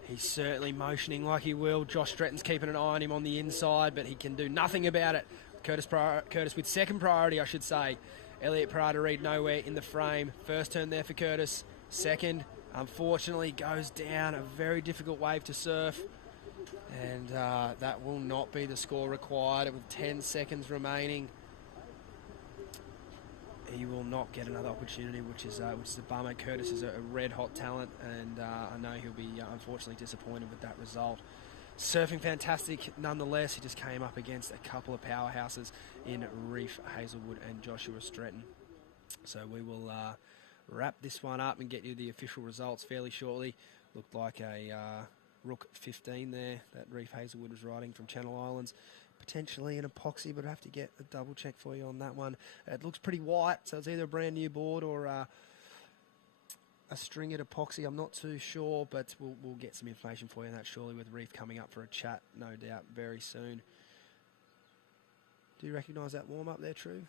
He's certainly motioning like he will. Josh Stretton's keeping an eye on him on the inside, but he can do nothing about it. Curtis with second priority, I should say. Elliot Parada-Reed nowhere in the frame. First turn there for Curtis. Second, unfortunately, goes down. A very difficult wave to surf. And that will not be the score required with 10 seconds remaining. He will not get another opportunity, which is a bummer. Curtis is a red-hot talent, and I know he'll be unfortunately disappointed with that result. Surfing fantastic nonetheless. He just came up against a couple of powerhouses in Reef Hazelwood and Joshua Stretton. So we will wrap this one up and get you the official results fairly shortly. Looked like a Rook 15 there that Reef Hazelwood was riding from Channel Islands. Potentially an epoxy, but I'd have to get a double check for you on that one. It looks pretty white, so it's either a brand new board or a stringed epoxy. I'm not too sure, but we'll get some information for you on that surely with Reef coming up for a chat, no doubt, very soon. Do you recognise that warm-up there, True?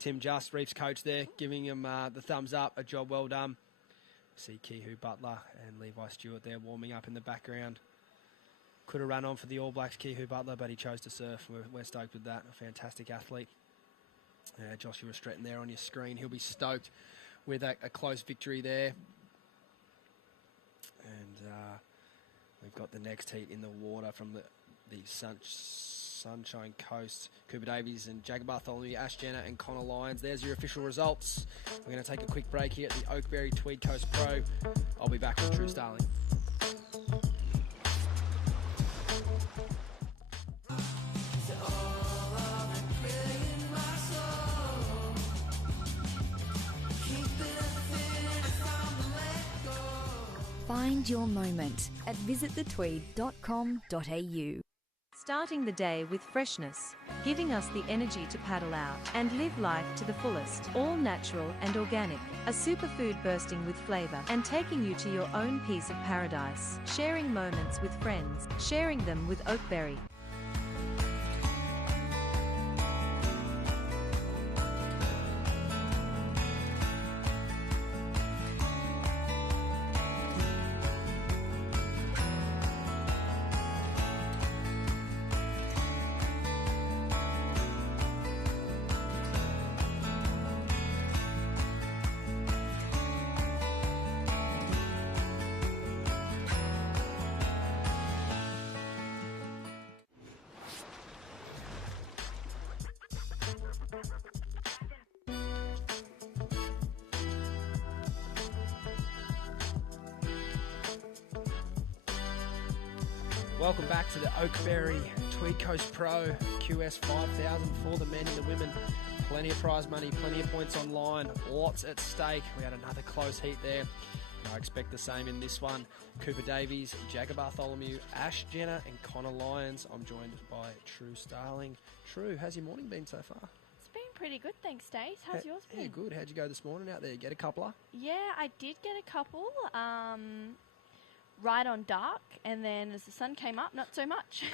Tim Just, Reef's coach there, giving him the thumbs up. A job well done. See Kehu Butler and Levi Stewart there warming up in the background. Could have run on for the All Blacks, Kehu Butler, but he chose to surf. We're stoked with that. A fantastic athlete. Joshua Stretton there on your screen. He'll be stoked with a close victory there. And we've got the next heat in the water from the Sunshine Coast. Cooper Davies and Jagger Bartholomew, Ash Jenner and Connor Lyons. There's your official results. We're going to take a quick break here at the Oakberry Tweed Coast Pro. I'll be back with True Starling. Find your moment at visitthetweed.com.au. Starting the day with freshness, giving us the energy to paddle out and live life to the fullest. All natural and organic, a superfood bursting with flavour and taking you to your own piece of paradise. Sharing moments with friends, sharing them with Oakberry. Welcome back to the Oakberry Tweed Coast Pro QS 5000 for the men and the women. Plenty of prize money, plenty of points online, lots at stake. We had another close heat there. I expect the same in this one. Cooper Davies, Jagger Bartholomew, Ash Jenner and Connor Lyons. I'm joined by True Starling. True, how's your morning been so far? It's been pretty good, thanks, Stace. How's yours been? Yeah, good. How'd you go this morning out there? Get a coupler? Yeah, I did get a couple. Right on dark, and then as the sun came up, not so much.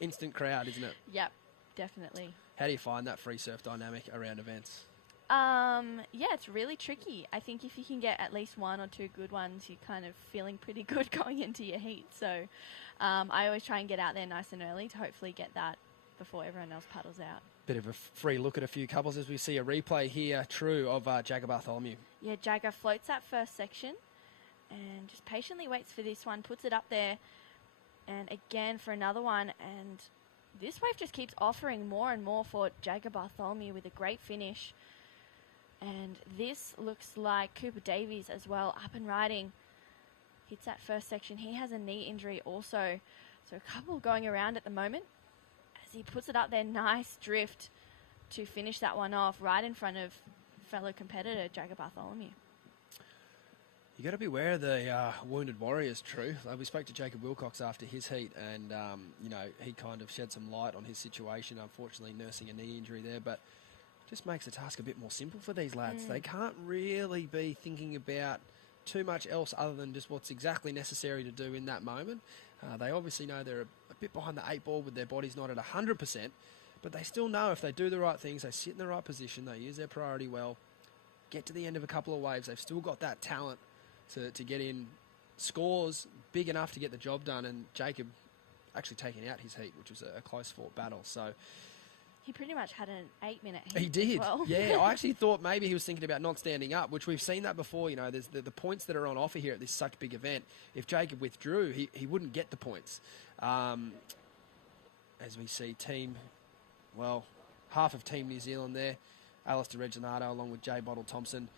Instant crowd, isn't it? Yep, definitely. How do you find that free surf dynamic around events? Yeah, it's really tricky. I think if you can get at least one or two good ones, you're kind of feeling pretty good going into your heat. So I always try and get out there nice and early to hopefully get that before everyone else paddles out. Bit of a free look at a few couples as we see a replay here, True, of Jagger Bartholomew. Yeah, Jagger floats that first section and just patiently waits for this one, puts it up there, and again for another one, and this wave just keeps offering more and more for Jagger Bartholomew with a great finish. And this looks like Cooper Davies as well, up and riding. Hits that first section. He has a knee injury also, so a couple going around at the moment. As he puts it up there, nice drift to finish that one off right in front of fellow competitor Jagger Bartholomew. You got to be aware of the wounded warriors, True. We spoke to Jacob Wilcox after his heat, and he kind of shed some light on his situation. Unfortunately, nursing a knee injury there, but just makes the task a bit more simple for these lads. They can't really be thinking about too much else other than just what's exactly necessary to do in that moment. They obviously know they're a bit behind the eight ball with their bodies not at 100%, but they still know if they do the right things, they sit in the right position, they use their priority well, get to the end of a couple of waves, they've still got that talent to get in scores big enough to get the job done. And Jacob actually taking out his heat, which was a close fought battle. So he pretty much had an 8-minute heat. He did. As well. Yeah, I actually thought maybe he was thinking about not standing up, which we've seen that before. You know, there's the points that are on offer here at this such big event. If Jacob withdrew, he wouldn't get the points. As we see half of Team New Zealand there. Alistair Reginardo along with J. Bottle Thompson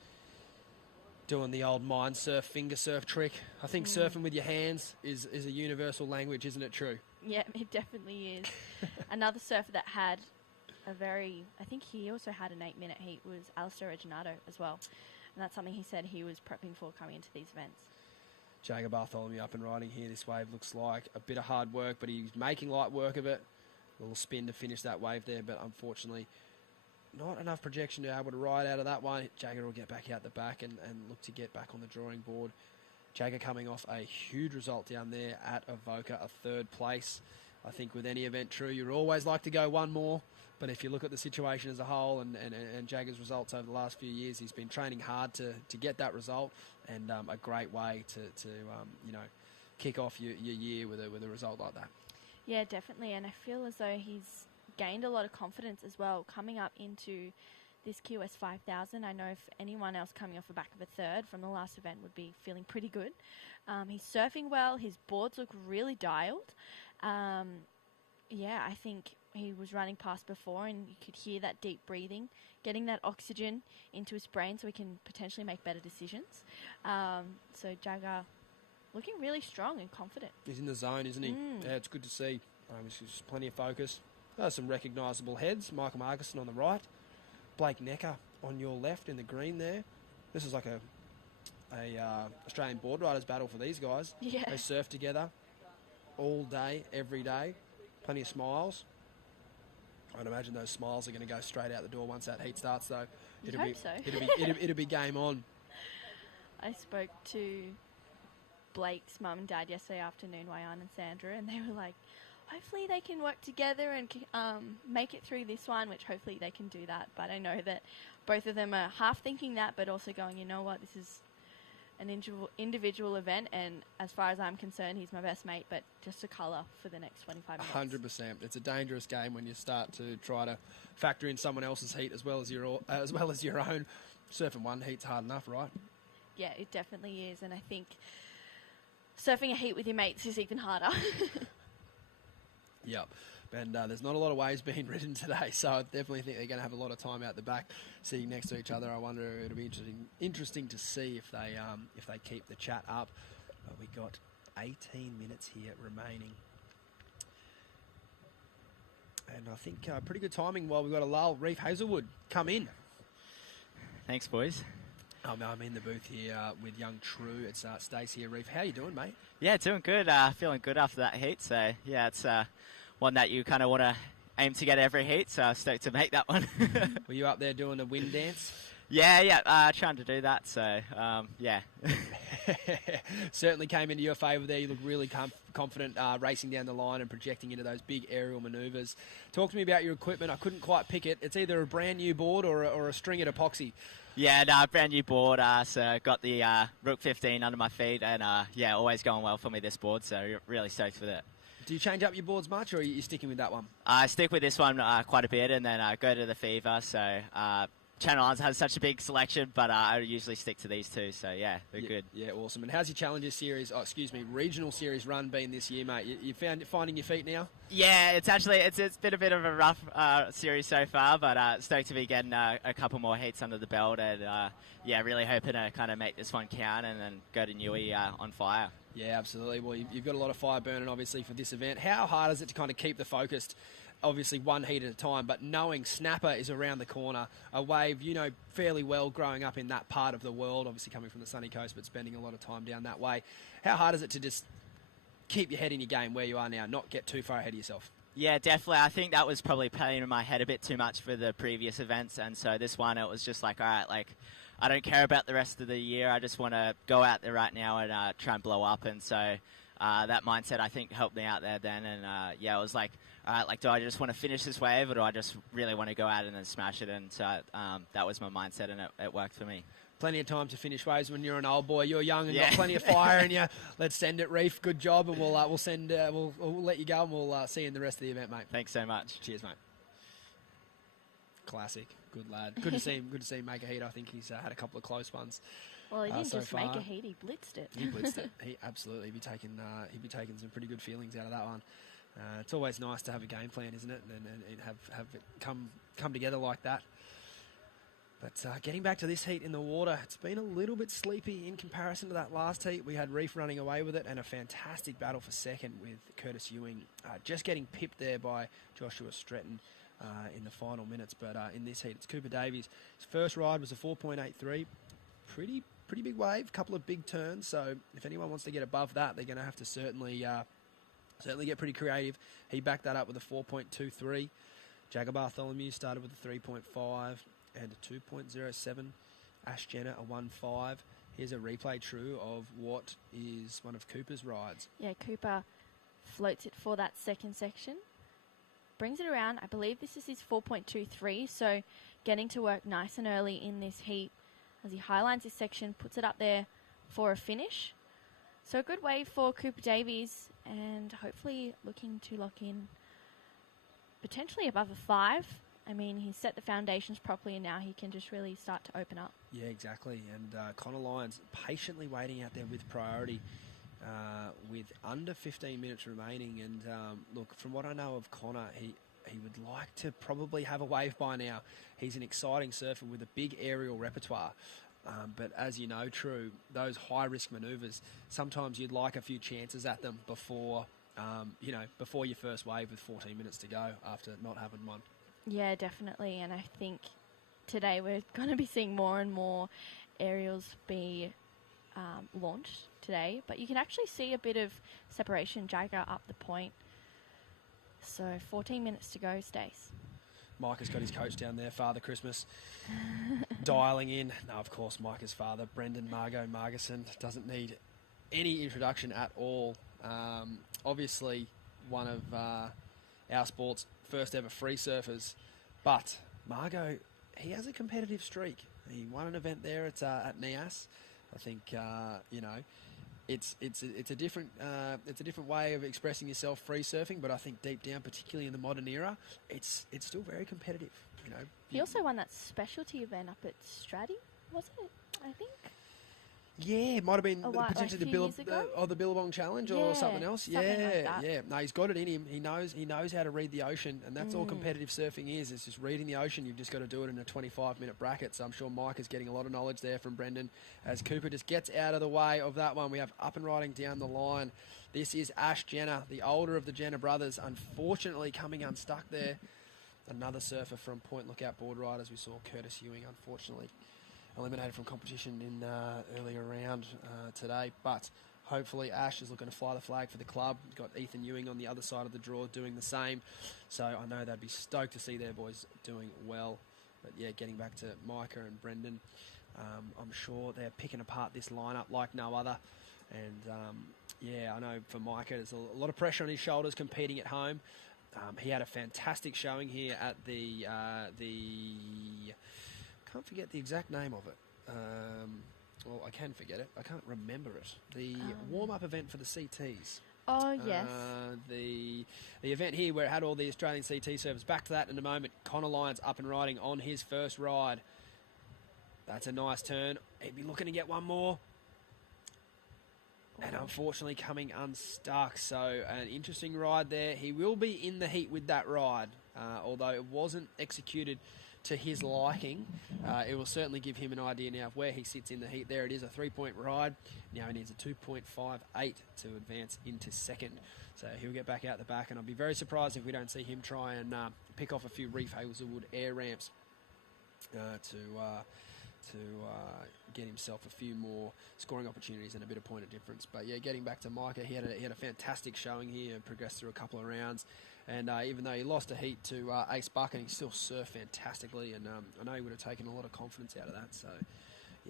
doing the old mind surf, finger surf trick. I think surfing with your hands is a universal language, isn't it, True? Yeah, it definitely is. Another surfer that had I think he also had an 8-minute heat was Alistair Reginardo as well. And that's something he said he was prepping for coming into these events. Jagger Bartholomew up and riding here. This wave looks like a bit of hard work, but he's making light work of it. A little spin to finish that wave there, but unfortunately not enough projection to be able to ride out of that one. Jagger will get back out the back and look to get back on the drawing board. Jagger coming off a huge result down there at Avoca, a third place. I think with any event true, you always like to go one more. But if you look at the situation as a whole and Jagger's results over the last few years, he's been training hard to get that result, and a great way to kick off your year with a result like that. Yeah, definitely. And I feel as though he's gained a lot of confidence as well coming up into this QS 5000. I know if anyone else coming off the back of a third from the last event would be feeling pretty good. He's surfing well. His boards look really dialed. I think he was running past before and you could hear that deep breathing, getting that oxygen into his brain so he can potentially make better decisions. So Jagger looking really strong and confident. He's in the zone, isn't he? Yeah, it's good to see. He's plenty of focus. There's some recognisable heads. Michael Markison on the right. Blake Necker on your left in the green there. This is like a Australian board riders battle for these guys. Yeah. They surf together all day, every day. Plenty of smiles. I'd imagine those smiles are going to go straight out the door once that heat starts, though. It'll be game on. I spoke to Blake's mum and dad yesterday afternoon, Wayan and Sandra, and they were like, hopefully they can work together and make it through this one, which hopefully they can do that. But I know that both of them are half thinking that, but also going, you know what, this is an individual event, and as far as I'm concerned, he's my best mate, but just a colour for the next 25 minutes. 100%. It's a dangerous game when you start to try to factor in someone else's heat as well as your own. Surfing one heat's hard enough, right? Yeah, it definitely is, and I think surfing a heat with your mates is even harder. Yep. And there's not a lot of waves being ridden today, so I definitely think they're going to have a lot of time out the back sitting next to each other. I wonder, it'll be interesting to see if they keep the chat up. But we got 18 minutes here remaining. And I think pretty good timing while we've got a lull. Reef Hazelwood, come in. Thanks, boys. I'm in the booth here with young True. It's Stacey here. Reef, how you doing, mate? Yeah, doing good. Feeling good after that heat. So, yeah, it's one that you kind of want to aim to get every heat. So, stoked to make that one. Were you up there doing the wind dance? Yeah, trying to do that. So, yeah. Certainly came into your favour there. You look really confident racing down the line and projecting into those big aerial manoeuvres. Talk to me about your equipment. I couldn't quite pick it. It's either a brand new board or a string at epoxy. Yeah, brand new board. So got the Rook 15 under my feet, and always going well for me this board. So really stoked with it. Do you change up your boards much, or are you sticking with that one? I stick with this one quite a bit, and then go to the Fever. So Channel Islands has such a big selection, but I usually stick to these two. So yeah, they're good. Yeah, awesome. And how's your Challenger Series? Regional Series run been this year, mate? You finding your feet now? Yeah, it's been a bit of a rough series so far, but stoked to be getting a couple more heats under the belt, and really hoping to kind of make this one count and then go to Newey on fire. Yeah, absolutely. Well, you've got a lot of fire burning, obviously, for this event. How hard is it to kind of keep the focus? Obviously, one heat at a time, but knowing Snapper is around the corner, a wave you know fairly well growing up in that part of the world, obviously coming from the sunny coast, but spending a lot of time down that way. How hard is it to just keep your head in your game where you are now, not get too far ahead of yourself? Yeah, definitely. I think that was probably playing in my head a bit too much for the previous events, and so this one, it was just like, all right, like, I don't care about the rest of the year. I just want to go out there right now and try and blow up, and so that mindset, I think, helped me out there then, and it was like, all right, like, do I just want to finish this wave, or do I just really want to go out and then smash it? And so that was my mindset, and it worked for me. Plenty of time to finish waves when you're an old boy. You're young and got plenty of fire in you. Let's send it, Reef. Good job, and we'll let you go, and we'll see you in the rest of the event, mate. Thanks so much. Cheers, mate. Classic, good lad. Good to see him. Good to see him make a heat. I think he's had a couple of close ones. Well, he didn't so just far. make a heat; he blitzed it. He blitzed it. He absolutely. He'd be taking some pretty good feelings out of that one. It's always nice to have a game plan, isn't it? And have it come together like that. But getting back to this heat in the water, it's been a little bit sleepy in comparison to that last heat. We had Reef running away with it, and a fantastic battle for second with Curtis Ewing, just getting pipped there by Joshua Stretton in the final minutes. But in this heat, it's Cooper Davies. His first ride was a 4.83. Pretty big wave, couple of big turns. So if anyone wants to get above that, they're going to have to certainly get pretty creative. He backed that up with a 4.23. Jagger Bartholomew started with a 3.5 and a 2.07. Ash Jenner a 1.5. Here's a replay true of what is one of Cooper's rides. Yeah, Cooper floats it for that second section, brings it around. I believe this is his 4.23, so getting to work nice and early in this heat as he highlines his section, puts it up there for a finish. So a good wave for Cooper Davies, and hopefully looking to lock in potentially above a 5. I mean, he's set the foundations properly, and now he can just really start to open up. Yeah, exactly. And Connor Lyons patiently waiting out there with priority with under 15 minutes remaining. And look, from what I know of Connor, he would like to probably have a wave by now. He's an exciting surfer with a big aerial repertoire. But as you know, True, those high-risk manoeuvres, sometimes you'd like a few chances at them before your first wave with 14 minutes to go after not having one. Yeah, definitely. And I think today we're going to be seeing more and more aerials be launched today. But you can actually see a bit of separation, Jagger up the point. So 14 minutes to go, Stace. Mike has got his coach down there, Father Christmas, dialing in. No, of course, Micah's father, Brendan Margot Margerson, doesn't need any introduction at all. Obviously, one of our sport's first ever free surfers. But Margot, he has a competitive streak. He won an event there at NIAS. I think, it's a different way of expressing yourself free surfing, but I think deep down, particularly in the modern era, it's still very competitive. He also won that specialty event up at Straddy, was it? I think. Yeah, it might have been potentially the the Billabong Challenge or something else. Something like that. Yeah. No, he's got it in him. He knows how to read the ocean, and that's all competitive surfing is. It's just reading the ocean. You've just got to do it in a 25-minute bracket. So I'm sure Mike is getting a lot of knowledge there from Brendan as Cooper just gets out of the way of that one. We have up and riding down the line. This is Ash Jenner, the older of the Jenner brothers, unfortunately coming unstuck there. Another surfer from Point Lookout Board Riders. We saw Curtis Ewing, unfortunately, eliminated from competition in earlier round today, but hopefully Ash is looking to fly the flag for the club. We've got Ethan Ewing on the other side of the draw doing the same, so I know they'd be stoked to see their boys doing well. But yeah, getting back to Micah and Brendan, I'm sure they're picking apart this lineup like no other. And I know for Micah, there's a lot of pressure on his shoulders competing at home. He had a fantastic showing here at the can't forget the exact name of it. Well, I can forget it. I can't remember it. The warm-up event for the CTs. Oh, yes. The event here where it had all the Australian CT servers. Back to that in a moment. Connor Lyons up and riding on his first ride. That's a nice turn. He'd be looking to get one more. And unfortunately coming unstuck. So an interesting ride there. He will be in the heat with that ride, although it wasn't executed to his liking. It will certainly give him an idea now of where he sits in the heat. There it is, a 3-point ride. Now he needs a 2.58 to advance into second. So he'll get back out the back, and I'll be very surprised if we don't see him try and pick off a few Reef Hazelwood air ramps to get himself a few more scoring opportunities and a bit of point of difference. But yeah, getting back to Micah, he had a fantastic showing here and progressed through a couple of rounds. And even though he lost a heat to Ace Bucket, he still surfed fantastically. And I know he would have taken a lot of confidence out of that. So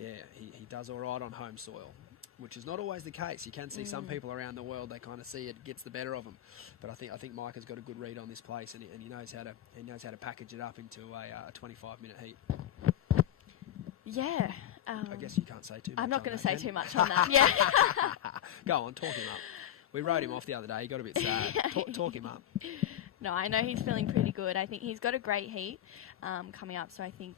yeah, he does all right on home soil, which is not always the case. You can see some people around the world, they kind of see it gets the better of them. But I think Micah's got a good read on this place, and he knows how to package it up into a 25-minute heat. Yeah. I guess you can't say too much. I'm not going to say too much on that. Yeah. Go on, talk him up. We wrote him off the other day. He got a bit sad. Talk him up. No, I know he's feeling pretty good. I think he's got a great heat coming up, so I think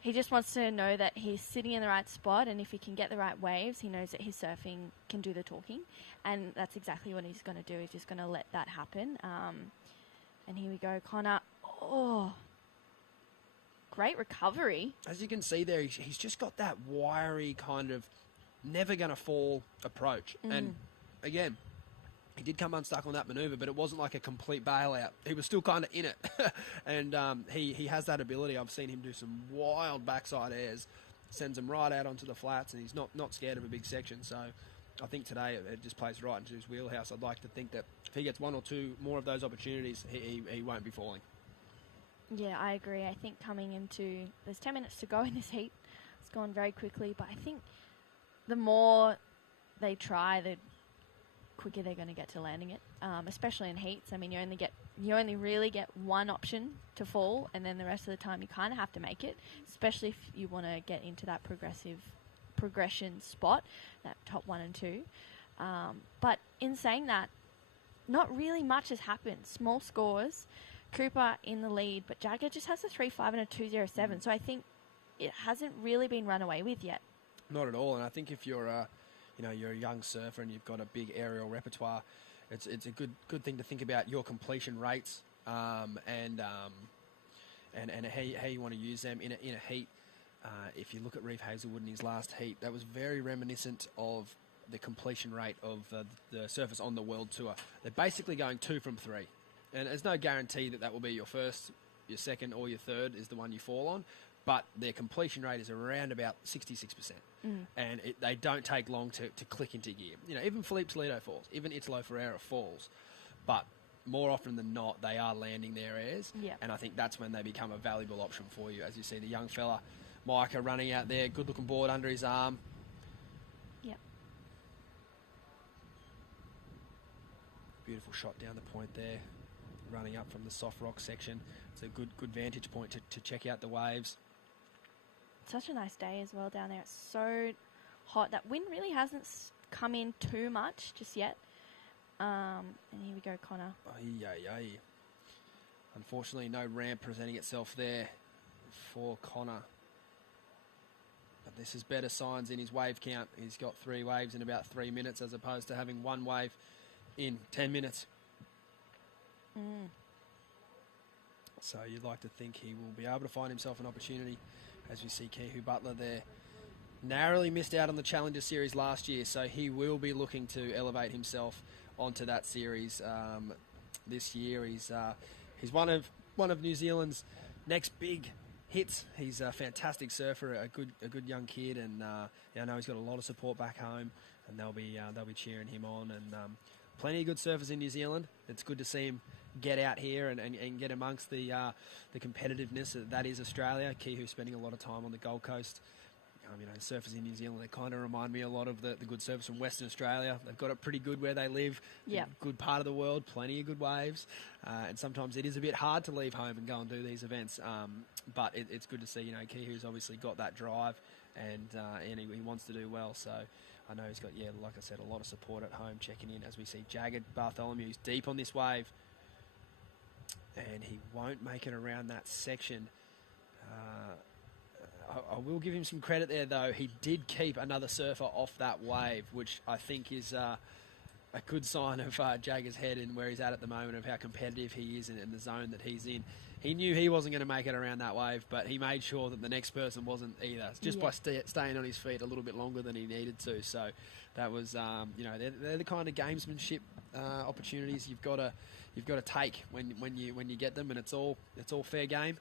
he just wants to know that he's sitting in the right spot, and if he can get the right waves, he knows that his surfing can do the talking, and that's exactly what he's going to do. He's just going to let that happen. And here we go, Connor. Oh, great recovery. As you can see there, he's just got that wiry kind of never going to fall approach. And again, he did come unstuck on that manoeuvre, but it wasn't like a complete bailout. He was still kind of in it. And he has that ability. I've seen him do some wild backside airs, sends them right out onto the flats, and he's not scared of a big section. So I think today it just plays right into his wheelhouse. I'd like to think that if he gets one or two more of those opportunities, he won't be falling. Yeah, I agree. I think coming into... There's 10 minutes to go in this heat. It's gone very quickly, but I think the more they try, the quicker they're going to get to landing it, especially in heats. I mean, you only really get one option to fall, and then the rest of the time you kind of have to make it, especially if you want to get into that progression spot, that top 1 and 2. But in saying that, not really much has happened. Small scores. Cooper in the lead, but Jagger just has a 3.5 and a 2.07. So I think it hasn't really been run away with yet. Not at all. And I think if you're a young surfer and you've got a big aerial repertoire, it's a good thing to think about your completion rates and how you want to use them in a heat. If you look at Reeve Hazelwood in his last heat, that was very reminiscent of the completion rate of the surfers on the World Tour. They're basically going 2 from 3. And there's no guarantee that will be your first, your second, or your third is the one you fall on. But their completion rate is around about 66%. And they don't take long to click into gear. Even Felipe Toledo falls. Even Italo Ferreira falls. But more often than not, they are landing their airs. Yep. And I think that's when they become a valuable option for you. As you see the young fella, Micah, running out there, good-looking board under his arm. Yep. Beautiful shot down the point there, running up from the soft rock section. It's a good vantage point to check out the waves. Such a nice day as well down there. It's so hot. That wind really hasn't come in too much just yet. And here we go, Connor. Unfortunately, no ramp presenting itself there for Connor. But this is better signs in his wave count. He's got 3 waves in about 3 minutes as opposed to having 1 wave in 10 minutes. So you'd like to think he will be able to find himself an opportunity, as we see Kehu Butler there. Narrowly missed out on the Challenger Series last year, so he will be looking to elevate himself onto that series this year. He's one of New Zealand's next big hits. He's a fantastic surfer, a good young kid, and I know he's got a lot of support back home, and they'll be cheering him on. And plenty of good surfers in New Zealand. It's good to see him get out here and get amongst the competitiveness that is Australia. Kehu spending a lot of time on the Gold Coast. Surfers in New Zealand, they kind of remind me a lot of the good surfers from Western Australia. They've got it pretty good where they live. Yeah. Good part of the world, plenty of good waves. And sometimes it is a bit hard to leave home and go and do these events. But it's good to see, Kehu's obviously got that drive and he wants to do well. So I know he's got, like I said, a lot of support at home checking in as we see Jagged Bartholomew's deep on this wave. And he won't make it around that section. I will give him some credit there, though. He did keep another surfer off that wave, which I think is a good sign of Jagger's head and where he's at the moment, of how competitive he is in the zone that he's in. He knew he wasn't going to make it around that wave, but he made sure that the next person wasn't either, just by staying on his feet a little bit longer than he needed to. So that was, they're the kind of gamesmanship opportunities you've got to take when you get them, and it's all fair game.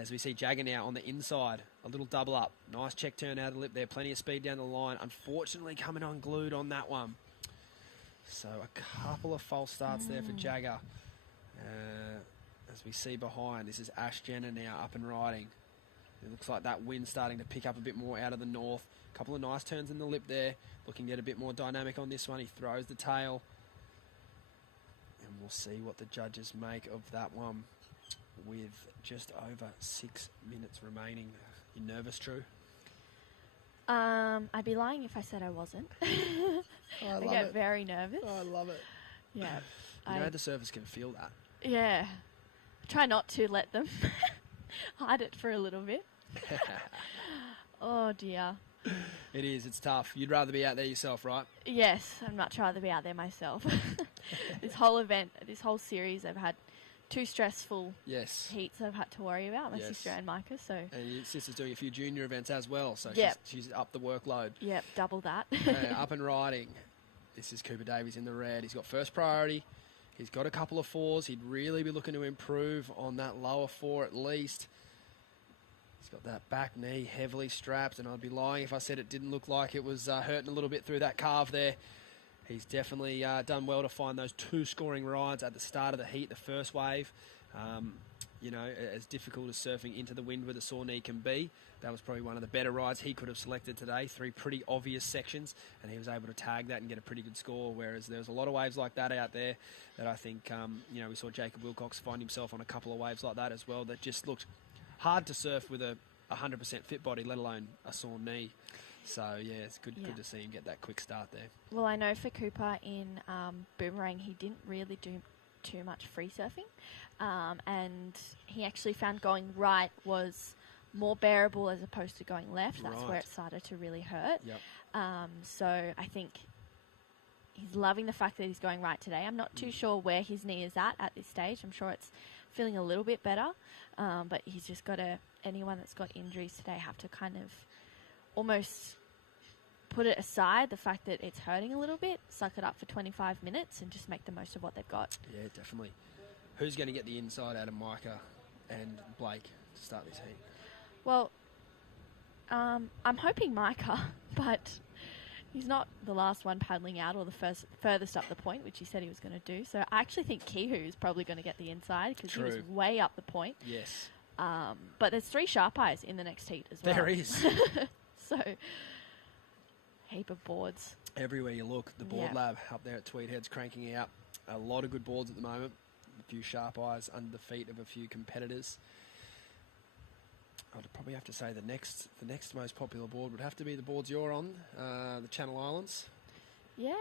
As we see Jagger now on the inside, a little double up. Nice check turn out of the lip there. Plenty of speed down the line. Unfortunately, coming unglued on that one. So a couple of false starts there for Jagger. As we see behind, this is Ash Jenner now up and riding. It looks like that wind starting to pick up a bit more out of the north. A couple of nice turns in the lip there. Looking to get a bit more dynamic on this one. He throws the tail. And we'll see what the judges make of that one. With just over 6 minutes remaining. You nervous, True? I'd be lying if I said I wasn't. I get very nervous. Oh, I love it. Yeah. The surfers can feel that. Yeah. Try not to let them hide it for a little bit. Oh, dear. It is. It's tough. You'd rather be out there yourself, right? Yes. I'd much rather be out there myself. This whole event, this whole series, I've had 2 stressful heats I've had to worry about, my sister and Micah. So. And your sister's doing a few junior events as well, so she's up the workload. Yep, double that. Up and riding. This is Cooper Davies in the red. He's got first priority. He's got a couple of 4s. He'd really be looking to improve on that lower 4 at least. He's got that back knee heavily strapped, and I'd be lying if I said it didn't look like it was hurting a little bit through that calf there. He's definitely done well to find those 2 scoring rides at the start of the heat, the first wave. you know, as difficult as surfing into the wind with a sore knee can be. That was probably one of the better rides he could have selected today. 3 pretty obvious sections, and he was able to tag that and get a pretty good score, whereas there was a lot of waves like that out there that I think, you know, we saw Jacob Wilcox find himself on a couple of waves like that as well that just looked hard to surf with a 100% fit body, let alone a sore knee. So, yeah, it's good to see him get that quick start there. Well, I know for Cooper in Boomerang, he didn't really do too much free surfing, and he actually found going right was more bearable as opposed to going left. That's where it started to really hurt. Yep. So I think he's loving the fact that he's going right today. I'm not too sure where his knee is at this stage. I'm sure it's feeling a little bit better, but he's just got to, anyone that's got injuries today have to kind of almost put it aside, the fact that it's hurting a little bit, suck it up for 25 minutes and just make the most of what they've got. Yeah, definitely. Who's going to get the inside out of Micah and Blake to start this heat? Well, I'm hoping Micah, but he's not the last one paddling out or the furthest up the point, which he said he was going to do. So I actually think Kihu is probably going to get the inside because he was way up the point. Yes. But there's 3 sharp eyes in the next heat as well. There is. So, heap of boards. Everywhere you look, the board lab up there at Tweed Head's cranking out a lot of good boards at the moment. A few sharp eyes under the feet of a few competitors. I'd probably have to say the next most popular board would have to be the boards you're on, the Channel Islands. Yeah.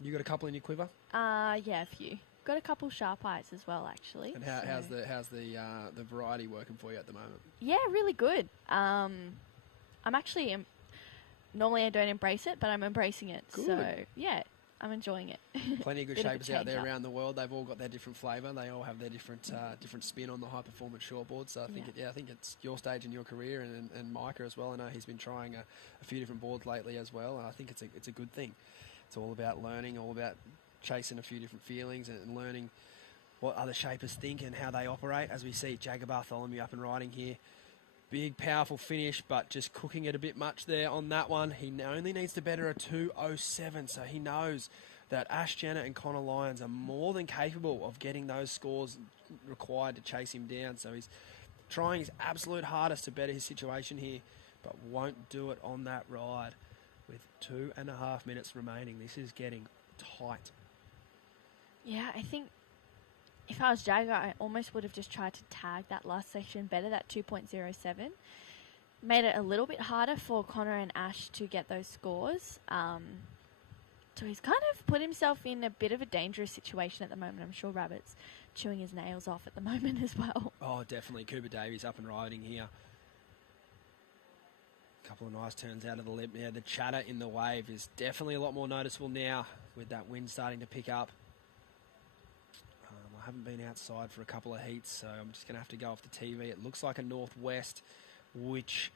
You got a couple in your quiver? Yeah, a few. Got a couple sharp eyes as well, actually. And how's the variety working for you at the moment? Yeah, really good. I'm actually normally I don't embrace it, but I'm embracing it. Good. So yeah, I'm enjoying it. Plenty of good shapers out there around the world. They've all got their different flavour. They all have their different spin on the high performance shortboard. So I think I think it's your stage in your career, and Micah as well. I know he's been trying a few different boards lately as well, and I think it's a good thing. It's all about learning, all about chasing a few different feelings and learning what other shapers think and how they operate. As we see Jagger Bartholomew up and riding here. Big, powerful finish, but just cooking it a bit much there on that one. He only needs to better a 2:07, so he knows that Ash Jenner and Connor Lyons are more than capable of getting those scores required to chase him down. So he's trying his absolute hardest to better his situation here, but won't do it on that ride with 2.5 minutes remaining. This is getting tight. Yeah, I think if I was Jagger, I almost would have just tried to tag that last section better, that 2.07. Made it a little bit harder for Connor and Ash to get those scores. So he's kind of put himself in a bit of a dangerous situation at the moment. I'm sure Rabbit's chewing his nails off at the moment as well. Oh, definitely. Cooper Davies up and riding here. A couple of nice turns out of the lip. Yeah, the chatter in the wave is definitely a lot more noticeable now with that wind starting to pick up. I haven't been outside for a couple of heats, so I'm just going to have to go off the TV. It looks like a northwest, which,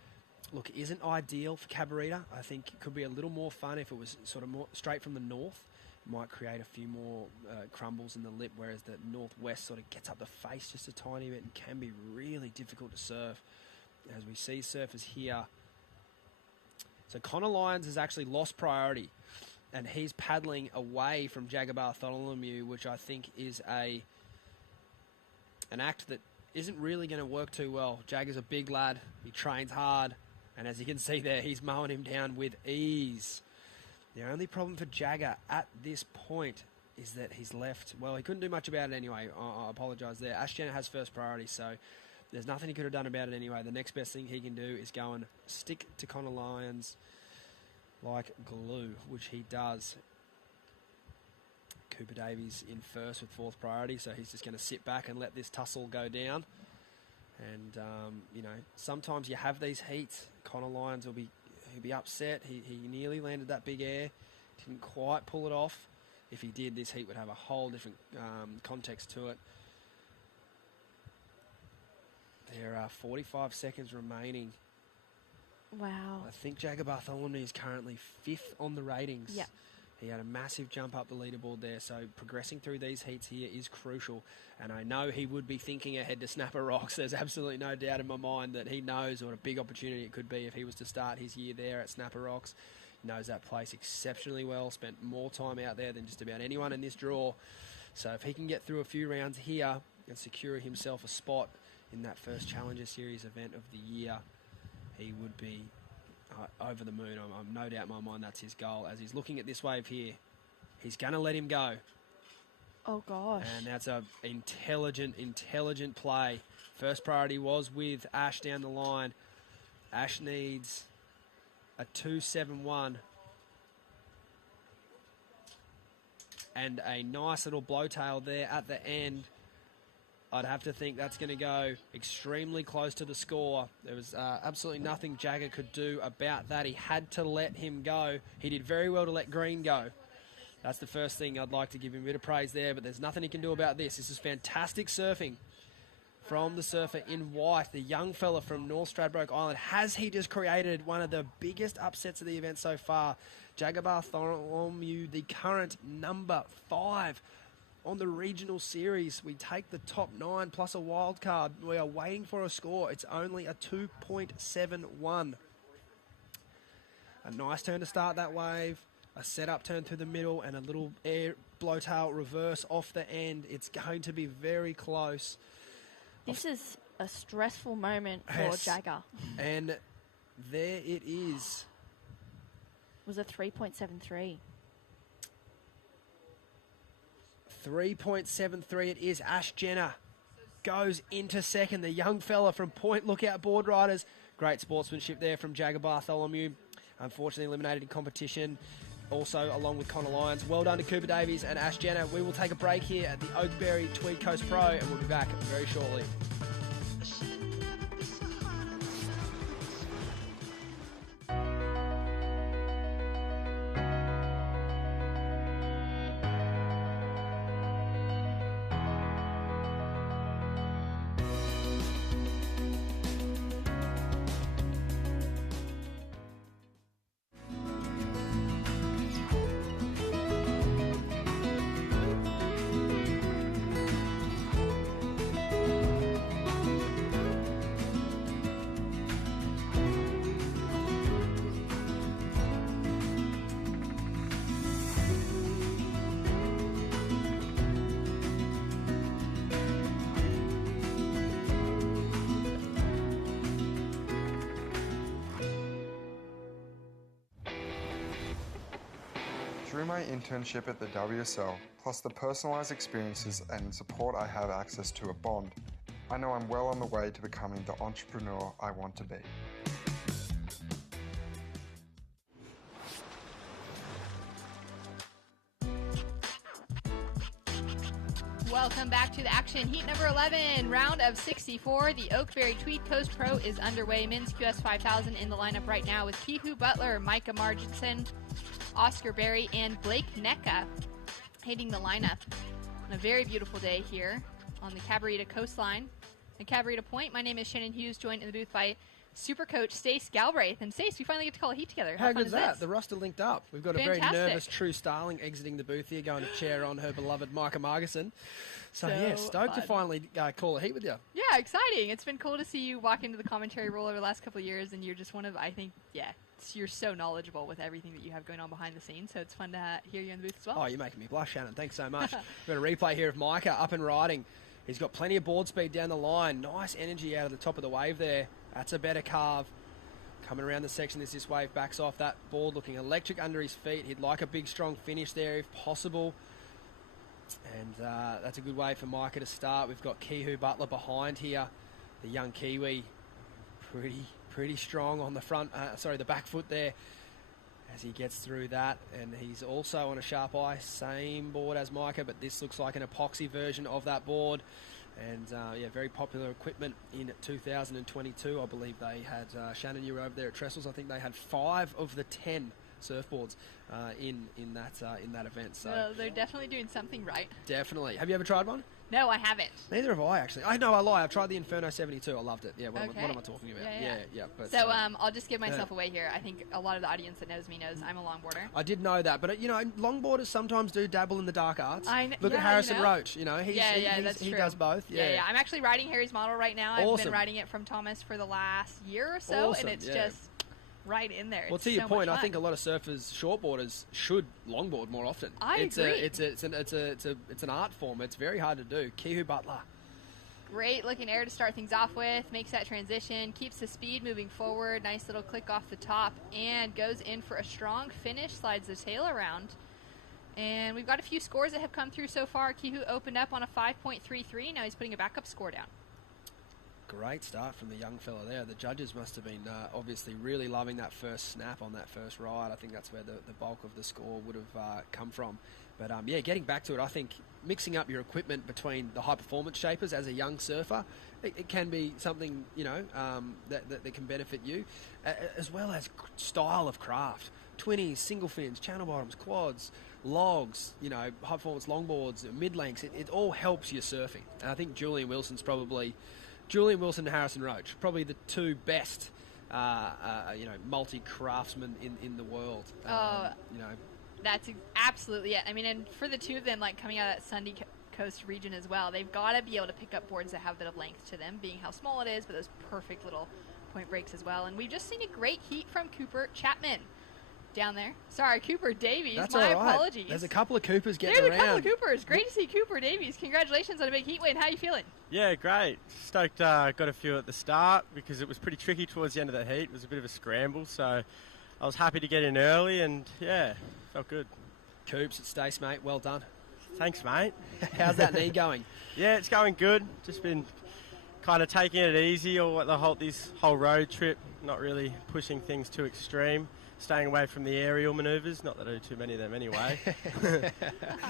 look, isn't ideal for Cabarita. I think it could be a little more fun if it was sort of more straight from the north. It might create a few more crumbles in the lip, whereas the northwest sort of gets up the face just a tiny bit and can be really difficult to surf. As we see surfers here. So Connor Lyons has actually lost priority, and he's paddling away from Jagger Bartholomew, which I think is an act that isn't really going to work too well. Jagger's a big lad. He trains hard. And as you can see there, he's mowing him down with ease. The only problem for Jagger at this point is that he's left. Well, he couldn't do much about it anyway. I apologise there. Ash Jenner has first priority, so there's nothing he could have done about it anyway. The next best thing he can do is go and stick to Connor Lyons like glue, which he does. Cooper Davies in first with fourth priority, so he's just going to sit back and let this tussle go down. And, you know, sometimes you have these heats. Connor Lyons he'll be upset. He nearly landed that big air. Didn't quite pull it off. If he did, this heat would have a whole different context to it. There are 45 seconds remaining. Wow. I think Jagger Bartholomew is currently 5th on the ratings. Yeah. He had a massive jump up the leaderboard there, so progressing through these heats here is crucial. And I know he would be thinking ahead to Snapper Rocks. There's absolutely no doubt in my mind that he knows what a big opportunity it could be if he was to start his year there at Snapper Rocks. He knows that place exceptionally well, spent more time out there than just about anyone in this draw. So if he can get through a few rounds here and secure himself a spot in that first Challenger Series event of the year, he would be over the moon. I'm no doubt in my mind that's his goal. As he's looking at this wave here, he's going to let him go. Oh, gosh. And that's a intelligent play. First priority was with Ash down the line. Ash needs a 2.71 and a nice little blowtail there at the end. I'd have to think that's going to go extremely close to the score. There was absolutely nothing Jagger could do about that. He had to let him go. He did very well to let Green go. That's the first thing I'd like to give him a bit of praise there, but there's nothing he can do about this. This is fantastic surfing from the surfer in white, the young fella from North Stradbroke Island. Has he just created one of the biggest upsets of the event so far? Jagger Bartholomew, the current number 5 on the regional series. We take the top 9 plus a wild card. We are waiting for a score. It's only a 2.71. A nice turn to start that wave. A setup turn through the middle and a little air blowtail reverse off the end. It's going to be very close. This is a stressful moment for Yes. Jagger. And there it is. It was a 3.73. 3.73 it is. Ash Jenner goes into second. The young fella from Point Lookout Board Riders. Great sportsmanship there from Jagger Bartholomew. Unfortunately eliminated in competition. Also along with Connor Lyons. Well done to Cooper Davies and Ash Jenner. We will take a break here at the Oakberry Tweed Coast Pro and we'll be back very shortly. Through my internship at the WSL, plus the personalised experiences and support I have access to a bond, I know I'm well on the way to becoming the entrepreneur I want to be. Welcome back to the action. Heat number 11, round of 64. The Oakberry Tweed Coast Pro is underway. Men's QS 5000 in the lineup right now with Kihu Butler, Micah Marginson, Oscar Berry, and Blake Necka hitting the lineup on a very beautiful day here on the Cabarita coastline and Cabarita Point. My name is Shannon Hughes, joined in the booth by Super Coach Stace Galbraith. And Stace, we finally get to call a heat together. How fun good's is that? this? The roster linked up. We've got a Fantastic. very nervous True Starling exiting the booth here, going to chair on her beloved Micah Marginson. So yeah, stoked to fun. finally call a heat with you. Yeah, exciting. It's been cool to see you walk into the commentary role over the last couple of years, and you're just one of, I think, you're so knowledgeable with everything that you have going on behind the scenes, so it's fun to hear you in the booth as well. Oh, you're making me blush, Shannon. Thanks so much. We've got a replay here of Micah up and riding. He's got plenty of board speed down the line. Nice energy out of the top of the wave there. That's a better carve. Coming around the section as this wave backs off, that board looking electric under his feet. He'd like a big, strong finish there if possible. And that's a good way for Micah to start. We've got Kihu Butler behind here. The young Kiwi, pretty strong on the front, the back foot there as he gets through that. And he's also on a sharp eye, same board as Micah, but this looks like an epoxy version of that board. And very popular equipment in 2022. I believe they had, Shannon, you were over there at Trestles. I think they had 5 of the 10 surfboards in that event. So well, they're definitely doing something right. Definitely. Have you ever tried one? No, I haven't. Neither have I, actually. I lie. I've tried the Inferno 72. I loved it. Yeah, what am I talking about? Yeah. But, so I'll just give myself away here. I think a lot of the audience that knows me knows I'm a longboarder. I did know that, but longboarders sometimes do dabble in the dark arts. Look at yeah, Harrison Roach. He true. does both. Yeah. I'm actually riding Harry's model right now. Awesome. I've been riding it from Thomas for the last year or so, Awesome, and it's just right in there. Well, it's to your so point, much I think a fun. lot of surfers, shortboarders, should longboard more often. I agree. It's an art form. It's very hard to do. Kihu Butler Great looking air to start things off with. Makes that transition. Keeps the speed moving forward. Nice little click off the top. And goes in for a strong finish. Slides the tail around. And we've got a few scores that have come through so far. Kihu opened up on a 5.33. Now he's putting a backup score down. Great start from the young fella there. The judges must have been obviously really loving that first snap on that first ride. I think that's where the bulk of the score would have come from. But yeah, getting back to it, I think mixing up your equipment between the high-performance shapers as a young surfer, it can be something, that can benefit you, as well as style of craft. 20s, single fins, channel bottoms, quads, logs, high-performance longboards, mid-lengths. It all helps your surfing. And I think Julian Wilson and Harrison Roach, probably the two best, multi-craftsmen in the world. That's absolutely it. I mean, and for the two of them, like coming out of that Sunday Coast region as well, they've got to be able to pick up boards that have a bit of length to them, being how small it is, but those perfect little point breaks as well. And we've just seen a great heat from Cooper Chapman down there. Sorry, Cooper Davies. That's My all right. apologies. There's a couple of Coopers getting There's around. a couple of Coopers. Great to see Cooper Davies. Congratulations on a big heat win. How are you feeling? Yeah, great. Stoked got a few at the start because it was pretty tricky towards the end of the heat. It was a bit of a scramble, so I was happy to get in early and, yeah, felt good. Coops at Stace, mate. Well done. Thanks, mate. How's that knee going? Yeah, it's going good. Just been kind of taking it easy this whole road trip, not really pushing things too extreme, staying away from the aerial manoeuvres. Not that I do too many of them anyway.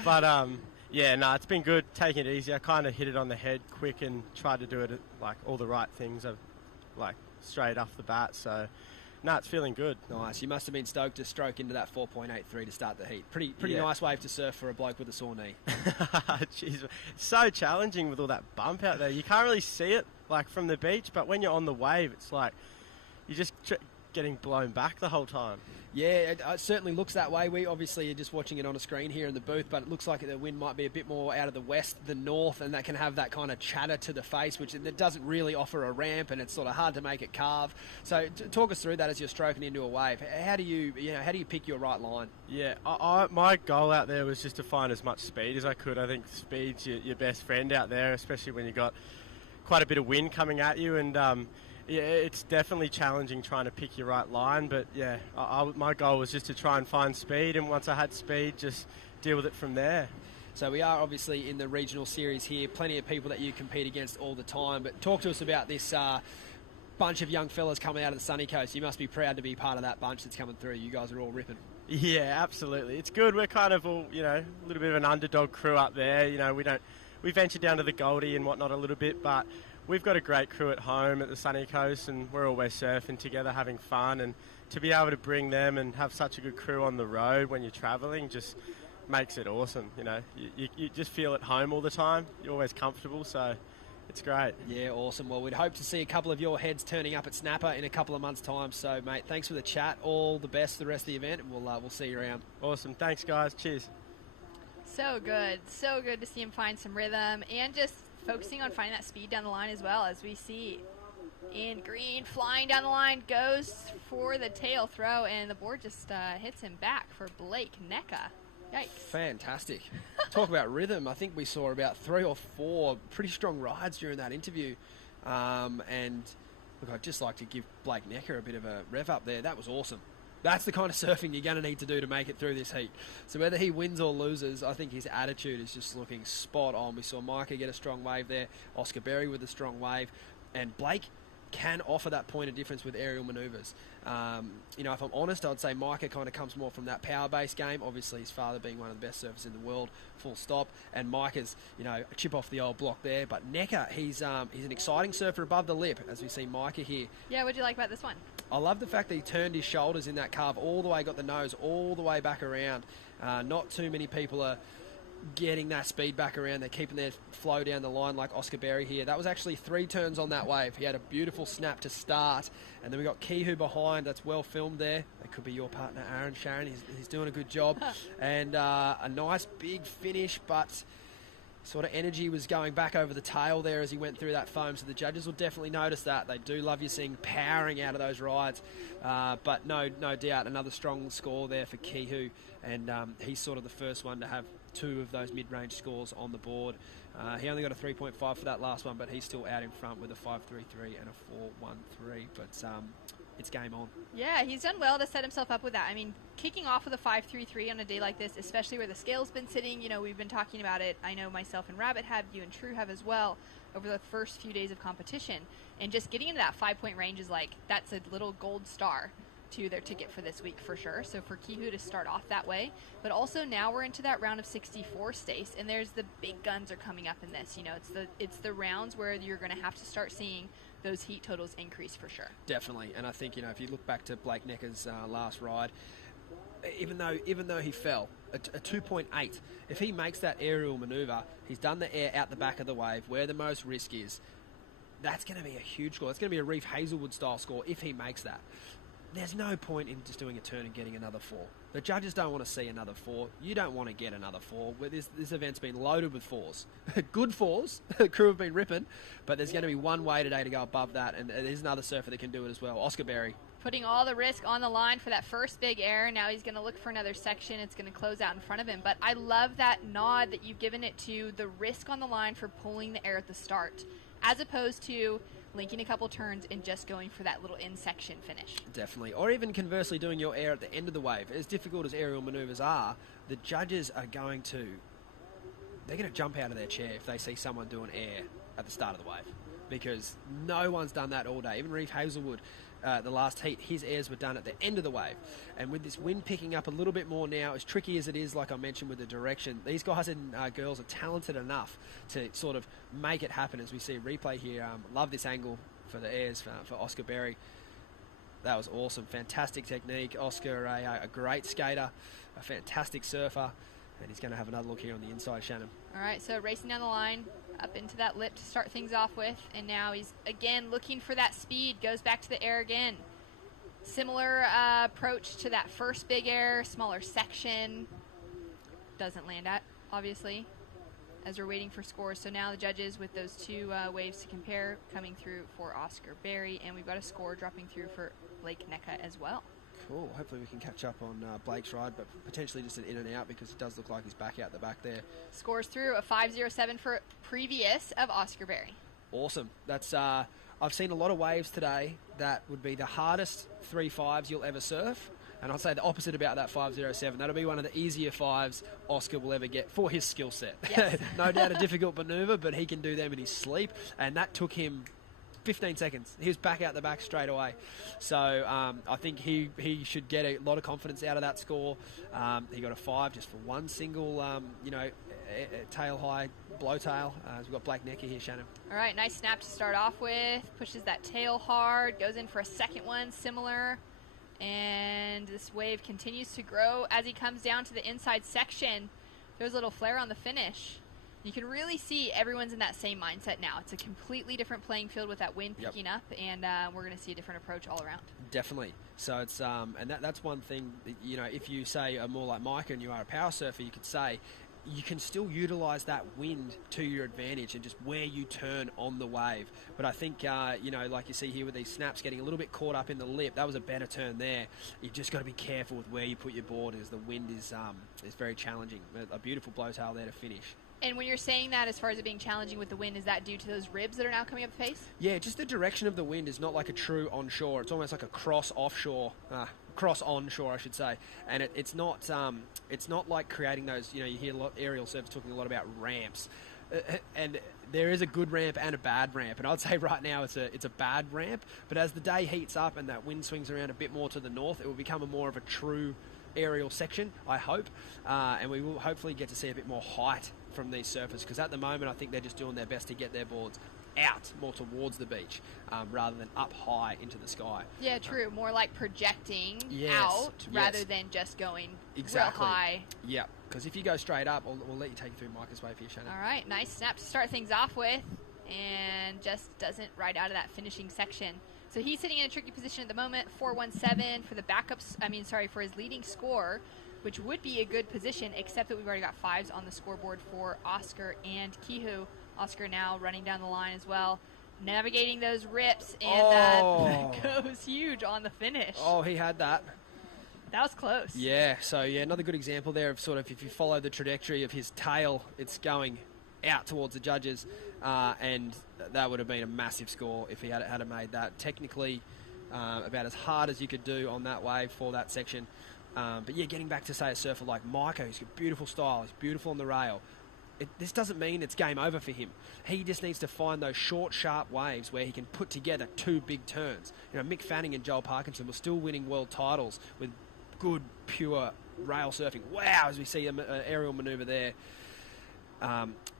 But, it's been good taking it easy. I kind of hit it on the head quick and tried to do it like all the right things, like straight off the bat. So, it's feeling good. Nice. You must have been stoked to stroke into that 4.83 to start the heat. Pretty nice wave to surf for a bloke with a sore knee. Jeez, it's so challenging with all that bump out there. You can't really see it like from the beach, but when you're on the wave, it's like you're just getting blown back the whole time. Yeah, it certainly looks that way. We obviously are just watching it on a screen here in the booth, but it looks like the wind might be a bit more out of the west than north, and that can have that kind of chatter to the face, which it doesn't really offer a ramp, and it's sort of hard to make it carve. So talk us through that as you're stroking into a wave. How do you pick your right line? Yeah, my goal out there was just to find as much speed as I could. I think speed's your best friend out there, especially when you've got quite a bit of wind coming at you, and yeah, it's definitely challenging trying to pick your right line, but yeah, my goal was just to try and find speed, and once I had speed, just deal with it from there. So we are obviously in the regional series here, plenty of people that you compete against all the time, but talk to us about this bunch of young fellas coming out of the sunny coast. You must be proud to be part of that bunch that's coming through. You guys are all ripping. Yeah, absolutely. It's good. We're kind of all, a little bit of an underdog crew up there. We venture down to the Goldie and whatnot a little bit, but we've got a great crew at home at the sunny coast, and we're always surfing together, having fun, and to be able to bring them and have such a good crew on the road when you're travelling just makes it awesome. You just feel at home all the time. You're always comfortable, so it's great. Yeah, awesome. Well, we'd hope to see a couple of your heads turning up at Snapper in a couple of months' time. So, mate, thanks for the chat. All the best for the rest of the event, and we'll see you around. Awesome. Thanks, guys. Cheers. So good to see him find some rhythm and just focusing on finding that speed down the line as well, as we see in green flying down the line, goes for the tail throw, and the board just hits him back for Blake Necka. Yikes. Fantastic. Talk about rhythm. I think we saw about 3 or 4 pretty strong rides during that interview. And look, I'd just like to give Blake Necka a bit of a rev up there. That was awesome. That's the kind of surfing you're going to need to do to make it through this heat. So whether he wins or loses, I think his attitude is just looking spot on. We saw Micah get a strong wave there, Oscar Berry with a strong wave, and Blake can offer that point of difference with aerial manoeuvres. If I'm honest, I'd say Micah kind of comes more from that power-based game. Obviously, his father being one of the best surfers in the world, full stop. And Micah's, a chip off the old block there. But Necka, he's an exciting surfer above the lip, as we see Micah here. Yeah, what do you like about this one? I love the fact that he turned his shoulders in that carve all the way, got the nose all the way back around. Not too many people are getting that speed back around. They're keeping their flow down the line like Oscar Berry here. That was actually 3 turns on that wave. He had a beautiful snap to start, and then we got Kihu behind. That's well filmed there. That could be your partner, Aaron Sharon. He's doing a good job. And a nice big finish, but sort of energy was going back over the tail there as he went through that foam, so the judges will definitely notice that. They do love you seeing powering out of those rides, but no doubt another strong score there for Kihu, and he's sort of the first one to have 2 of those mid-range scores on the board. He only got a 3.5 for that last one, but he's still out in front with a 5.33 and a 4.13, but it's game on. Yeah, he's done well to set himself up with that. I mean, kicking off with a 5.33 on a day like this, especially where the scale's been sitting, you know, we've been talking about it. I know myself and Rabbit have, you and True have as well, over the first few days of competition. And just getting into that 5-point range is like, that's a little gold star to their ticket for this week for sure. So for Kihu to start off that way, but also now we're into that round of 64, Stace, and there's the big guns are coming up in this. You know, it's the rounds where you're going to have to start seeing those heat totals increase for sure. Definitely, and I think, you know, if you look back to Blake Necker's last ride, even though he fell a 2.8, if he makes that aerial manoeuvre, he's done the air out the back of the wave where the most risk is. That's going to be a huge score. It's going to be a Reef Hazelwood style score if he makes that. There's no point in just doing a turn and getting another 4. The judges don't want to see another 4. You don't want to get another 4. This event's been loaded with 4s. Good 4s. The crew have been ripping, but there's going to be one way today to go above that, and there's another surfer that can do it as well. Oscar Berry. Putting all the risk on the line for that first big air. Now he's going to look for another section. It's going to close out in front of him. But I love that nod that you've given it to the risk on the line for pulling the air at the start, as opposed to linking a couple turns and just going for that little in-section finish. Definitely. Or even conversely doing your air at the end of the wave. As difficult as aerial manoeuvres are, the judges are going to jump out of their chair if they see someone doing air at the start of the wave. Because no one's done that all day. Even Reef Hazelwood, the last heat, his airs were done at the end of the wave. And with this wind picking up a little bit more now, as tricky as it is, like I mentioned with the direction, these guys and girls are talented enough to sort of make it happen. As we see a replay here, love this angle for the airs for Oscar Berry. That was awesome. Fantastic technique. Oscar, a great skater, a fantastic surfer, and he's going to have another look here on the inside, Shannon. All right, so racing down the line, up into that lip to start things off with, and now he's again looking for that speed, goes back to the air again. Similar approach to that first big air, smaller section, doesn't land at, obviously, as we're waiting for scores. So now the judges with those 2 waves to compare coming through for Oscar Berry, and we've got a score dropping through for Blake Necka as well. Cool. Hopefully we can catch up on Blake's ride, but potentially just an in and out because it does look like he's back out the back there. Scores through a 5.07 for previous of Oscar Berry. Awesome. That's I've seen a lot of waves today that would be the hardest 3.5s you'll ever surf, and I'll say the opposite about that 5.07. That'll be one of the easier 5s Oscar will ever get for his skill set. Yes. No doubt a difficult manoeuvre, but he can do them in his sleep, and that took him 15 seconds. He was back out the back straight away. So I think he should get a lot of confidence out of that score. He got a 5 just for one single, tail high blow tail. We've got Blake Necker here, Shannon. All right, nice snap to start off with. Pushes that tail hard, goes in for a second one, similar. And this wave continues to grow as he comes down to the inside section. There's a little flare on the finish. You can really see everyone's in that same mindset now. It's a completely different playing field with that wind picking up, and we're going to see a different approach all around. Definitely. So it's and that's one thing that, you know, if you say are more like Micah and you are a power surfer, you could say you can still utilize that wind to your advantage and just where you turn on the wave. But I think, like you see here with these snaps getting a little bit caught up in the lip, that was a better turn there. You've just got to be careful with where you put your board as the wind is very challenging. A beautiful blowtail there to finish. And when you're saying that, as far as it being challenging with the wind, is that due to those ribs that are now coming up the face? Yeah, just the direction of the wind is not like a true onshore. It's almost like a cross onshore, I should say. And it's not like creating those. You hear a lot aerial surfers talking a lot about ramps, and there is a good ramp and a bad ramp. And I'd say right now it's a bad ramp. But as the day heats up and that wind swings around a bit more to the north, it will become more of a true aerial section, I hope, and we will hopefully get to see a bit more height from these surfers, because at the moment I think they're just doing their best to get their boards out more towards the beach rather than up high into the sky. Yeah, true. More like projecting out rather than just going real high. Yeah, because if you go straight up, we'll let you take you through Micah's wave here, Shannon. All right, nice snap to start things off with, and just doesn't ride out of that finishing section. So he's sitting in a tricky position at the moment, 4.17 for the backups. For his leading score. which would be a good position, except that we've already got 5s on the scoreboard for Oscar and Kihu. Oscar now running down the line as well, navigating those rips, and goes huge on the finish. Oh, he had that. That was close. Yeah, so another good example there of sort of if you follow the trajectory of his tail, it's going out towards the judges, and that would have been a massive score if he had made that. Technically, about as hard as you could do on that wave for that section. But yeah, getting back to, say, a surfer like Micah, who's got beautiful style, he's beautiful on the rail. This doesn't mean it's game over for him. He just needs to find those short, sharp waves where he can put together 2 big turns. Mick Fanning and Joel Parkinson were still winning world titles with good, pure rail surfing. Wow, as we see an aerial manoeuvre there.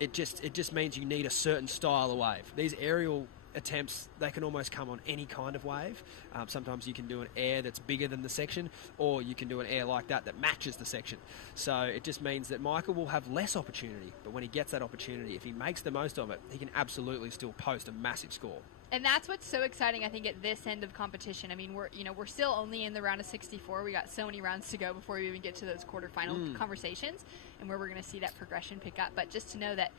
It just means you need a certain style of wave. These aerial attempts, they can almost come on any kind of wave. Sometimes you can do an air that's bigger than the section, or you can do an air like that matches the section. So it just means that Michael will have less opportunity, but when he gets that opportunity, if he makes the most of it, he can absolutely still post a massive score. And that's what's so exciting, I think, at this end of competition. I mean, we're still only in the round of 64. We got so many rounds to go before we even get to those quarterfinal conversations, and where we're going to see that progression pick up. But just to know that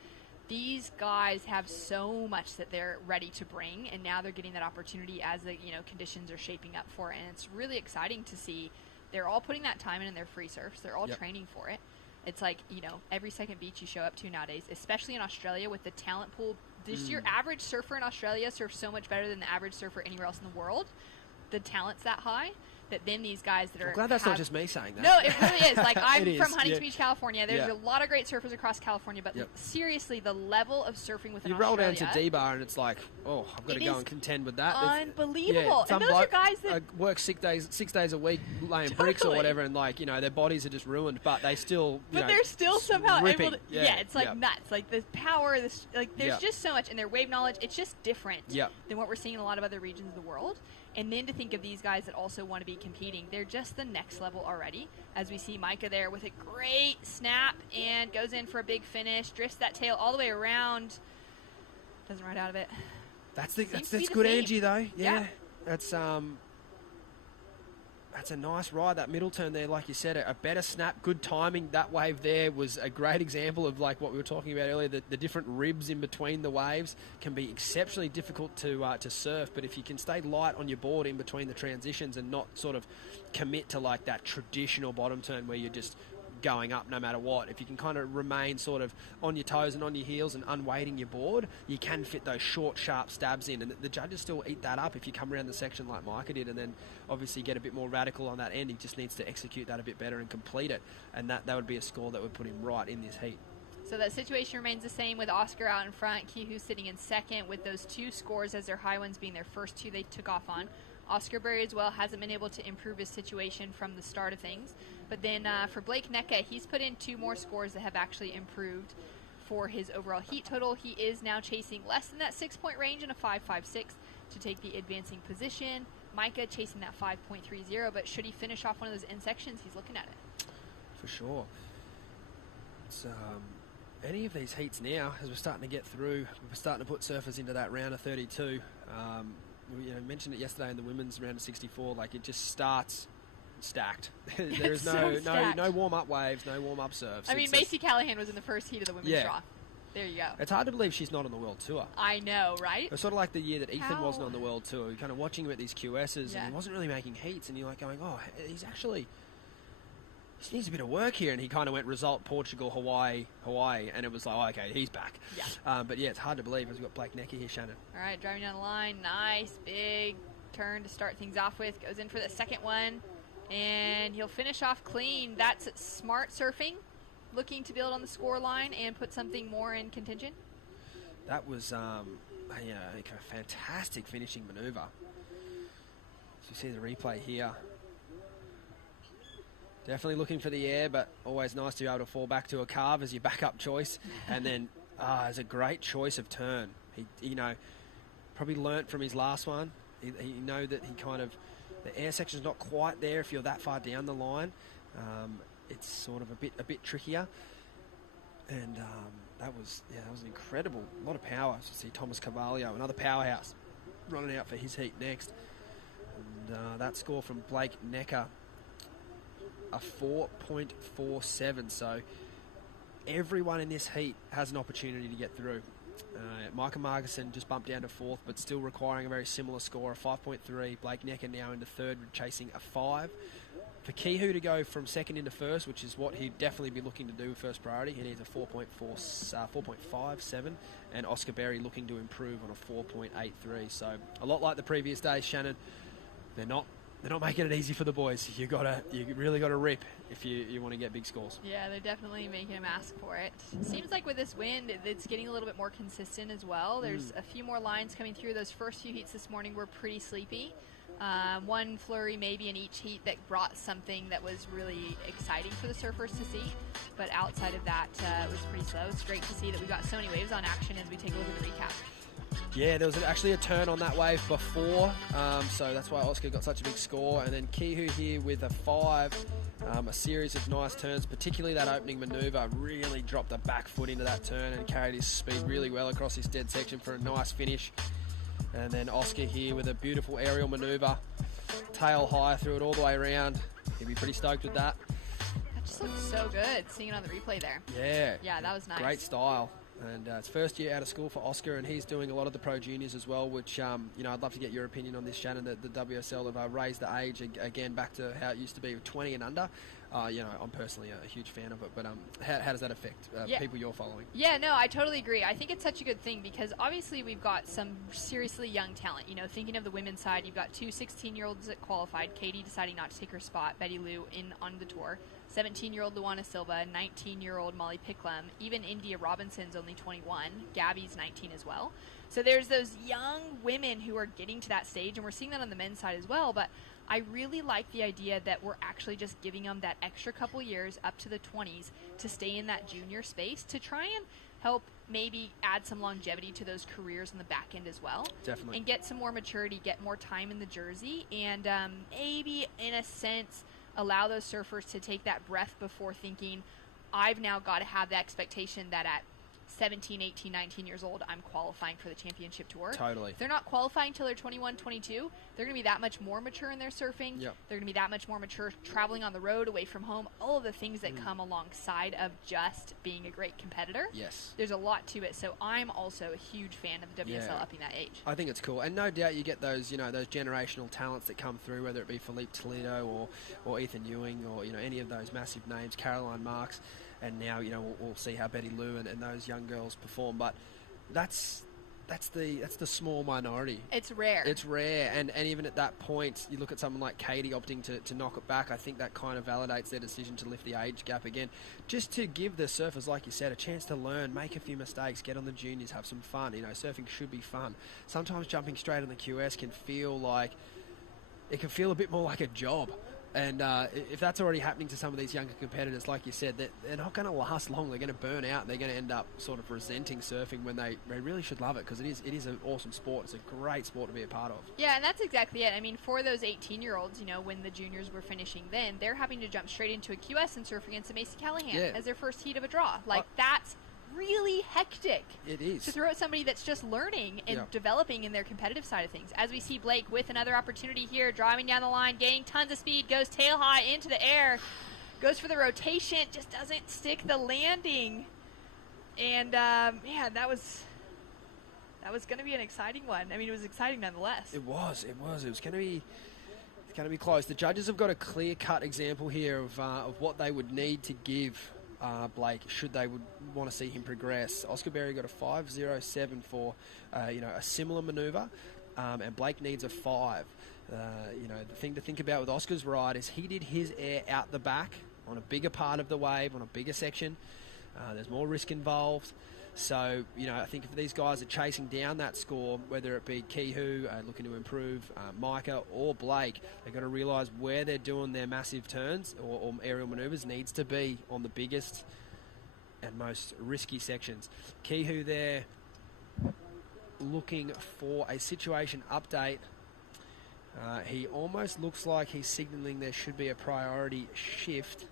these guys have so much that they're ready to bring, and now they're getting that opportunity as the conditions are shaping up for it. And it's really exciting to see they're all putting that time in their free surfs. They're all training for it. It's like, every second beach you show up to nowadays, especially in Australia with the talent pool. Your average surfer in Australia surfs so much better than the average surfer anywhere else in the world. The talent's that high that then these guys that are... I'm glad that's not just me saying that. No, it really is. Like, I'm It from is, Huntington Beach, California. There's a lot of great surfers across California, but seriously, the level of surfing within You roll Australia... down to D-Bar and it's like, I've got to go and contend with that. Unbelievable. And those are guys that... work 6 days a week laying bricks or whatever, and their bodies are just ruined, but they still... But they're still somehow ripping. able to... Yeah, it's like nuts. Like, the power, there's just so much, and their wave knowledge, it's just different than what we're seeing in a lot of other regions of the world. And then to think of these guys that also want to be competing, they're just the next level already. As we see Micah there with a great snap and goes in for a big finish, drifts that tail all the way around, doesn't ride out of it. That's good energy though. Yeah. That's a nice ride, that middle turn there, like you said, a better snap, good timing. That wave there was a great example of like what we were talking about earlier, the different ribs in between the waves can be exceptionally difficult to surf, but if you can stay light on your board in between the transitions and not sort of commit to like that traditional bottom turn where you're just going up no matter what, if you can kind of remain sort of on your toes and on your heels and unweighting your board, you can fit those short, sharp stabs in, and the judges still eat that up if you come around the section like Micah did, and then obviously get a bit more radical on that end. He just needs to execute that a bit better and complete it, and that would be a score that would put him right in this heat. So that situation remains the same with Oscar out in front, Kihu sitting in second with those 2 scores as their high ones being their first 2 they took off on. Oscarberry as well hasn't been able to improve his situation from the start of things. But then for Blake Necka, he's put in 2 more scores that have actually improved for his overall heat total. He is now chasing less than that 6-point range in a 5.56 to take the advancing position. Micah chasing that 5.30, but should he finish off one of those end sections, he's looking at it. For sure. It's, any of these heats now, as we're starting to get through, we're starting to put surfers into that round of 32. We mentioned it yesterday in the women's round of 64. Like, it just starts stacked. There is no warm-up waves, no warm-up surfs. I mean, Macy Callahan was in the first heat of the women's draw. There you go. It's hard to believe she's not on the World Tour. I know, right? It's sort of like the year that Ethan wasn't on the World Tour. You're kind of watching him at these QSs, and he wasn't really making heats, and you're like going, he needs a bit of work here, and he kind of went result Portugal, Hawaii, and it was like, oh, okay, he's back. Yeah. But yeah, it's hard to believe as we've got Blake Necka here, Shannon. All right, driving down the line, nice big turn to start things off with. Goes in for the second one, and he'll finish off clean. That's smart surfing, looking to build on the score line and put something more in contention. That was a fantastic finishing maneuver. As you see the replay here. Definitely looking for the air, but always nice to be able to fall back to a carve as your backup choice. And then it's a great choice of turn. He probably learnt from his last one. He know that he kind of, the air section's not quite there if you're that far down the line. It's sort of a bit trickier. And that was an incredible, lot of power. As you see Thomas Carvalho, another powerhouse, running out for his heat next. And that score from Blake Necka, a 4.47. So everyone in this heat has an opportunity to get through. Micah Margerson just bumped down to 4th, but still requiring a very similar score, a 5.3. Blake Necker now into 3rd, chasing a 5. For Kehoe to go from 2nd into 1st, which is what he'd definitely be looking to do with first priority, he needs a 4.57, and Oscar Berry looking to improve on a 4.83. So a lot like the previous days, Shannon, they're not making it easy for the boys. You really got to rip if you want to get big scores. Yeah, they're definitely making him ask for it. Seems like with this wind, it's getting a little bit more consistent as well. There's a few more lines coming through. Those first few heats this morning were pretty sleepy. One flurry maybe in each heat that brought something that was really exciting for the surfers to see. But outside of that, it was pretty slow. It's great to see that we got so many waves on action as we take a look at the recap. Yeah, there was actually a turn on that wave before, so that's why Oscar got such a big score. And then Kehoe here with a 5, a series of nice turns, particularly that opening manoeuvre, really dropped the back foot into that turn and carried his speed really well across his dead section for a nice finish. And then Oscar here with a beautiful aerial manoeuvre, tail high, threw it all the way around. He'd be pretty stoked with that. That just looked so good, seeing it on the replay there. Yeah, that was nice. Great style. And it's first year out of school for Oscar, and he's doing a lot of the pro juniors as well, which, I'd love to get your opinion on this, Shannon. The WSL have raised the age again back to how it used to be, 20 and under. I'm personally a huge fan of it, but how does that affect people you're following? Yeah, no, I totally agree. I think it's such a good thing because obviously we've got some seriously young talent. Thinking of the women's side, you've got 2 16-year-olds that qualified, Katie deciding not to take her spot, Betty Lou on the tour, 17-year-old Luana Silva, 19-year-old Molly Picklum, even India Robinson's only 21, Gabby's 19 as well. So there's those young women who are getting to that stage, and we're seeing that on the men's side as well, but I really like the idea that we're actually just giving them that extra couple years up to the 20s to stay in that junior space to try and help maybe add some longevity to those careers on the back end as well. Definitely. And get some more maturity, get more time in the jersey, and maybe, in a sense, allow those surfers to take that breath before thinking, I've now got to have the expectation that at 17, 18, 19 years old, I'm qualifying for the championship tour. Totally. If they're not qualifying until they're 21, 22, they're going to be that much more mature in their surfing. Yep. They're going to be that much more mature traveling on the road, away from home, all of the things that come alongside of just being a great competitor. Yes. There's a lot to it, so I'm also a huge fan of the WSL upping that age. I think it's cool, and no doubt you get those, those generational talents that come through, whether it be Philippe Toledo or Ethan Ewing or, any of those massive names, Caroline Marks. And now, we'll see how Betty Lou and those young girls perform. But that's the small minority. It's rare. It's rare. And even at that point, you look at someone like Katie opting to knock it back. I think that kind of validates their decision to lift the age gap again. Just to give the surfers, like you said, a chance to learn, make a few mistakes, get on the juniors, have some fun. Surfing should be fun. Sometimes jumping straight on the QS can feel a bit more like a job. And if that's already happening to some of these younger competitors, like you said, they're not going to last long. They're going to burn out. And they're going to end up sort of resenting surfing when they really should love it, because it is an awesome sport. It's a great sport to be a part of. Yeah, and that's exactly it. I mean, for those 18-year-olds, when the juniors were finishing then, they're having to jump straight into a QS and surf against a Macy Callahan as their first heat of a draw. That's really hectic. It is. To throw at somebody that's just learning and developing in their competitive side of things. As we see Blake with another opportunity here, driving down the line, gaining tons of speed, goes tail high into the air, goes for the rotation, just doesn't stick the landing. And, that was going to be an exciting one. I mean, it was exciting nonetheless. It was going to be close. The judges have got a clear-cut example here of what they would need to give Blake should they would want to see him progress. Oscar Berry got a 5.07 for a similar manoeuvre, and Blake needs a 5. The thing to think about with Oscar's ride is he did his air out the back on a bigger part of the wave, on a bigger section. There's more risk involved. So, I think if these guys are chasing down that score, whether it be Kehoe looking to improve, Micah or Blake, they've got to realise where they're doing their massive turns or aerial manoeuvres needs to be on the biggest and most risky sections. Kehoe there looking for a situation update. He almost looks like he's signalling there should be a priority shift.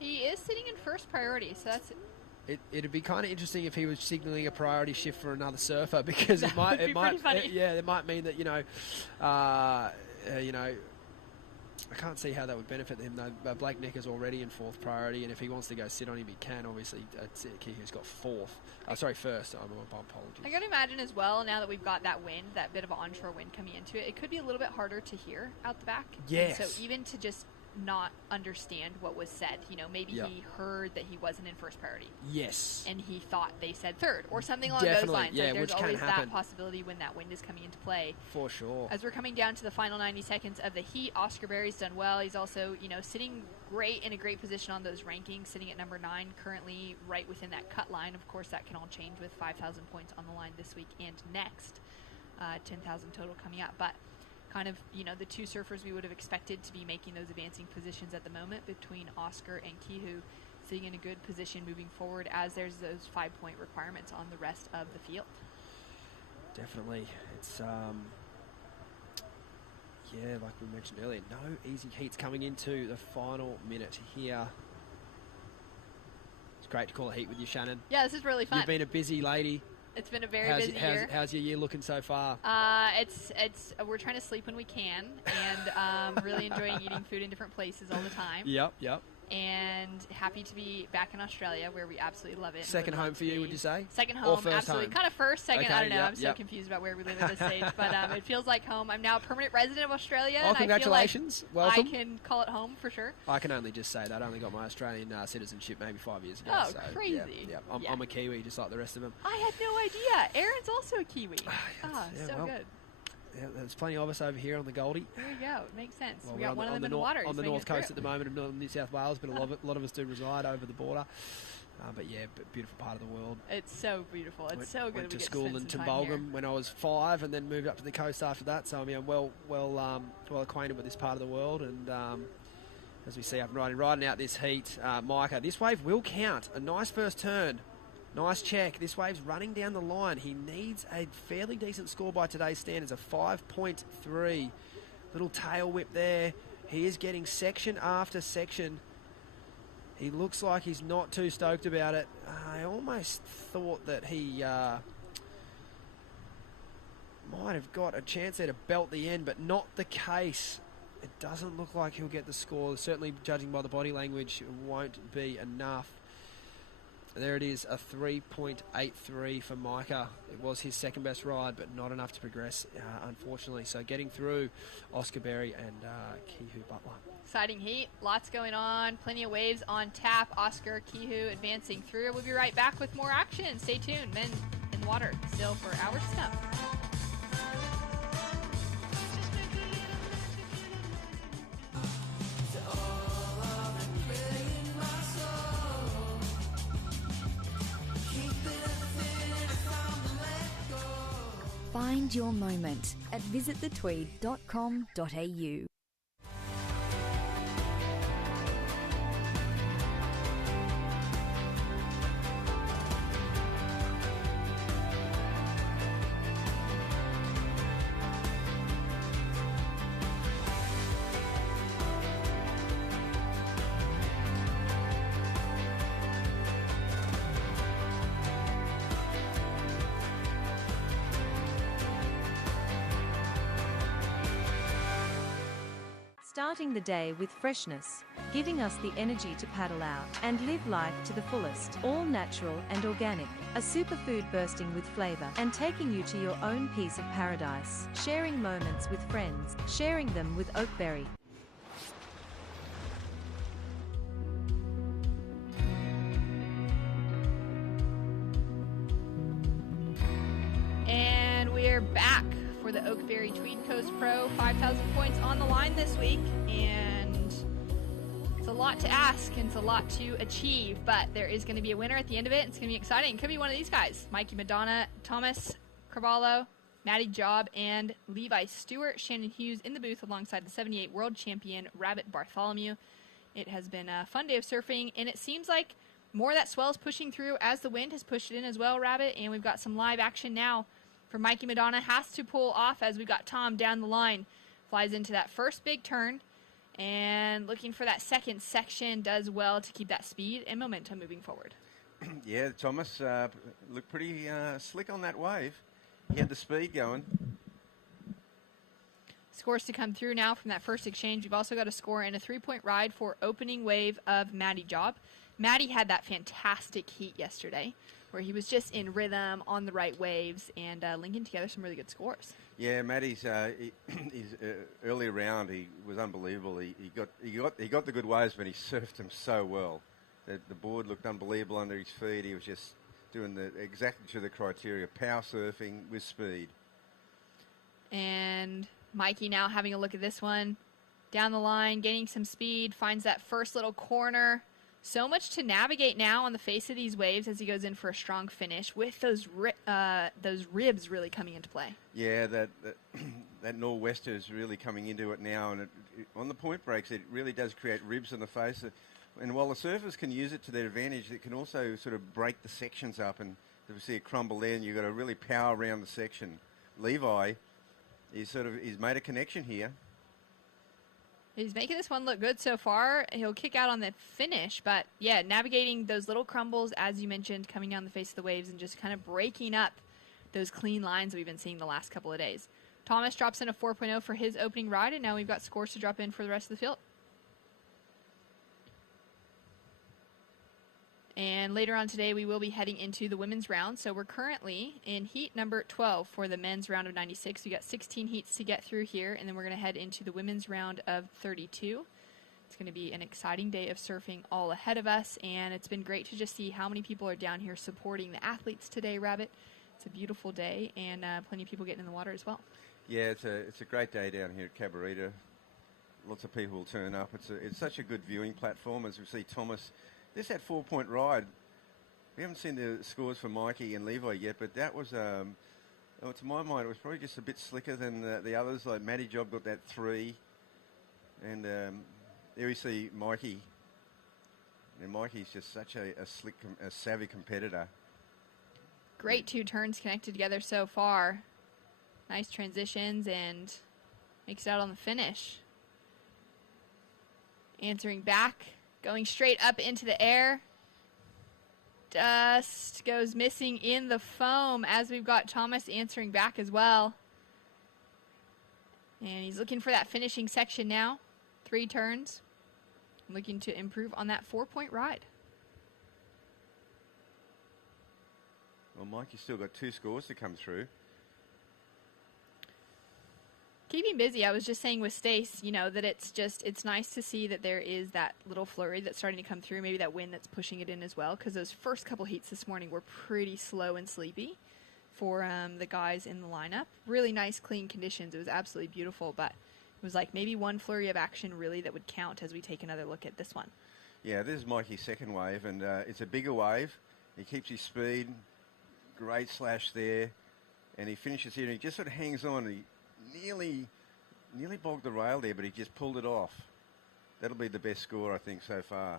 He is sitting in first priority, so that's... It'd be kind of interesting if he was signalling a priority shift for another surfer, because it might mean that I can't see how that would benefit him, though. Blake Necker's already in 4th priority, and if he wants to go sit on him, he can. Obviously, Kihu's got 1st. My apologies. I can imagine as well, now that we've got that wind, that bit of an onshore wind coming into it, it could be a little bit harder to hear out the back. Yes. And so even to just not understand what was said, maybe he heard that he wasn't in 1st priority. Yes. And he thought they said 3rd, or something along those lines. Yeah, there's which always can happen. that possibility when that wind is coming into play. For sure. As we're coming down to the final 90 seconds of the heat, Oscar Berry's done well. He's also, sitting in a great position on those rankings, sitting at number 9, currently right within that cut line. Of course, that can all change with 5,000 points on the line this week and next. 10,000 total coming up. But kind of, the 2 surfers we would have expected to be making those advancing positions at the moment between Oscar and Kihu, sitting in a good position moving forward as there's those 5-point requirements on the rest of the field. Definitely. It's, like we mentioned earlier, no easy heats coming into the final minute here. It's great to call a heat with you, Shannon. Yeah, this is really fun. You've been a busy lady. It's been a very busy year. How's your year looking so far? We're trying to sleep when we can, and really enjoying eating food in different places all the time. Yep. And happy to be back in Australia, where we absolutely love it. Second home for you, would you say? Second Or home, first absolutely. home? Kind of first, second, Okay, I don't know. yep, I'm so confused about where we live at this stage. But it feels like home. I'm now a permanent resident of Australia. Oh, and congratulations. I feel like Welcome. I can call it home for sure. I can only just say that. I only got my Australian citizenship maybe 5 years ago. Oh, so, crazy. Yeah. I'm a Kiwi, just like the rest of them. I had no idea. Aaron's also a Kiwi. Good. Yeah, there's plenty of us over here on the Goldie. There you go. It makes sense. Well, we got one of them in the water. On the north coast at the moment of New South Wales, but a lot of us do reside over the border. But beautiful part of the world. It's so beautiful. It's so good. Went to we get school to in spend some time here. Tumbulgum when I was 5, and then moved up to the coast after that. So I'm well acquainted with this part of the world. And as we see up and riding out this heat, Micah, this wave will count. A nice first turn. Nice check. This wave's running down the line. He needs a fairly decent score by today's standards, a 5.3. Little tail whip there. He is getting section after section. He looks like he's not too stoked about it. I almost thought that he might have got a chance there to belt the end, but not the case. It doesn't look like he'll get the score. Certainly, judging by the body language, it won't be enough. There it is, a 3.83 for Micah. It was his second best ride, but not enough to progress, unfortunately. So getting through Oscar Berry and Kihu Butler. Exciting heat, lots going on, plenty of waves on tap. Oscar, Kihu advancing through. We'll be right back with more action. Stay tuned. Men in the water still for hours to come. Find your moment at visitthetweed.com.au. Starting the day with freshness, giving us the energy to paddle out and live life to the fullest. All natural and organic, a superfood bursting with flavor and taking you to your own piece of paradise. Sharing moments with friends, sharing them with Oakberry. And we're back for the Oakberry Tweed Coast Pro. 5,000 points on the line this week, and it's a lot to ask and it's a lot to achieve, but there is going to be a winner at the end of it. It's going to be exciting. It could be one of these guys: Mikey Madonna, Thomas Carvalho, Matty Job, and Levi Stewart. Shannon Hughes in the booth alongside the 78 world champion Rabbit Bartholomew. It has been a fun day of surfing, and it seems like more of that swell is pushing through as the wind has pushed it in as well, Rabbit, and we've got some live action now for Mikey Madonna. Has to pull off as we've got Tom down the line. Flies into that first big turn, and looking for that second section. Does well to keep that speed and momentum moving forward. Yeah, Thomas looked pretty slick on that wave. He had the speed going. Scores to come through now from that first exchange. We've also got a score and a 3-point ride for opening wave of Matty Job. Matty had that fantastic heat yesterday where he was just in rhythm on the right waves and linking together some really good scores. Yeah, Matty's early round, he was unbelievable. He got the good waves, but he surfed them so well. The board looked unbelievable under his feet. He was just doing exactly to the criteria, power surfing with speed. And Mikey now having a look at this one. Down the line, gaining some speed, finds that first little corner. So much to navigate now on the face of these waves as he goes in for a strong finish with those ribs really coming into play. Yeah, that nor'wester is really coming into it now, and on the point breaks, it really does create ribs on the face. And while the surfers can use it to their advantage, it can also sort of break the sections up, and if you see a crumble there, and you've got to really power around the section. Levi, he's made a connection here. He's making this one look good so far. He'll kick out on the finish, but yeah, navigating those little crumbles, as you mentioned, coming down the face of the waves and just kind of breaking up those clean lines that we've been seeing the last couple of days. Thomas drops in a 4.0 for his opening ride, and now we've got scores to drop in for the rest of the field. And later on today, we will be heading into the women's round. So we're currently in heat number 12 for the men's round of 96. We got 16 heats to get through here, and then we're going to head into the women's round of 32. It's going to be an exciting day of surfing all ahead of us, and it's been great to just see how many people are down here supporting the athletes today, Rabbit. It's a beautiful day, and plenty of people getting in the water as well. Yeah, it's a great day down here at Cabarita. Lots of people will turn up. It's such a good viewing platform as we see Thomas. This that 4-point ride. We haven't seen the scores for Mikey and Levi yet, but that was, to my mind, it was probably just a bit slicker than the others. Like Matty Job got that 3, and there we see Mikey. And Mikey's just such a slick, a savvy competitor. Great 2 turns connected together so far. Nice transitions and makes it out on the finish. Answering back. Going straight up into the air. Dust goes missing in the foam as we've got Thomas answering back as well. And he's looking for that finishing section now. 3 turns. Looking to improve on that 4-point ride. Well, Mikey's still got 2 scores to come through. Keeping busy, I was just saying with Stace, that it's nice to see that there is that little flurry that's starting to come through, maybe that wind that's pushing it in as well, because those first couple heats this morning were pretty slow and sleepy for the guys in the lineup. Really nice, clean conditions. It was absolutely beautiful, but it was like maybe one flurry of action really that would count as we take another look at this one. Yeah, this is Mikey's second wave, and it's a bigger wave. He keeps his speed, great slash there, and he finishes here, and he just sort of hangs on. He nearly bogged the rail there, but he just pulled it off. That'll be the best score, I think, so far.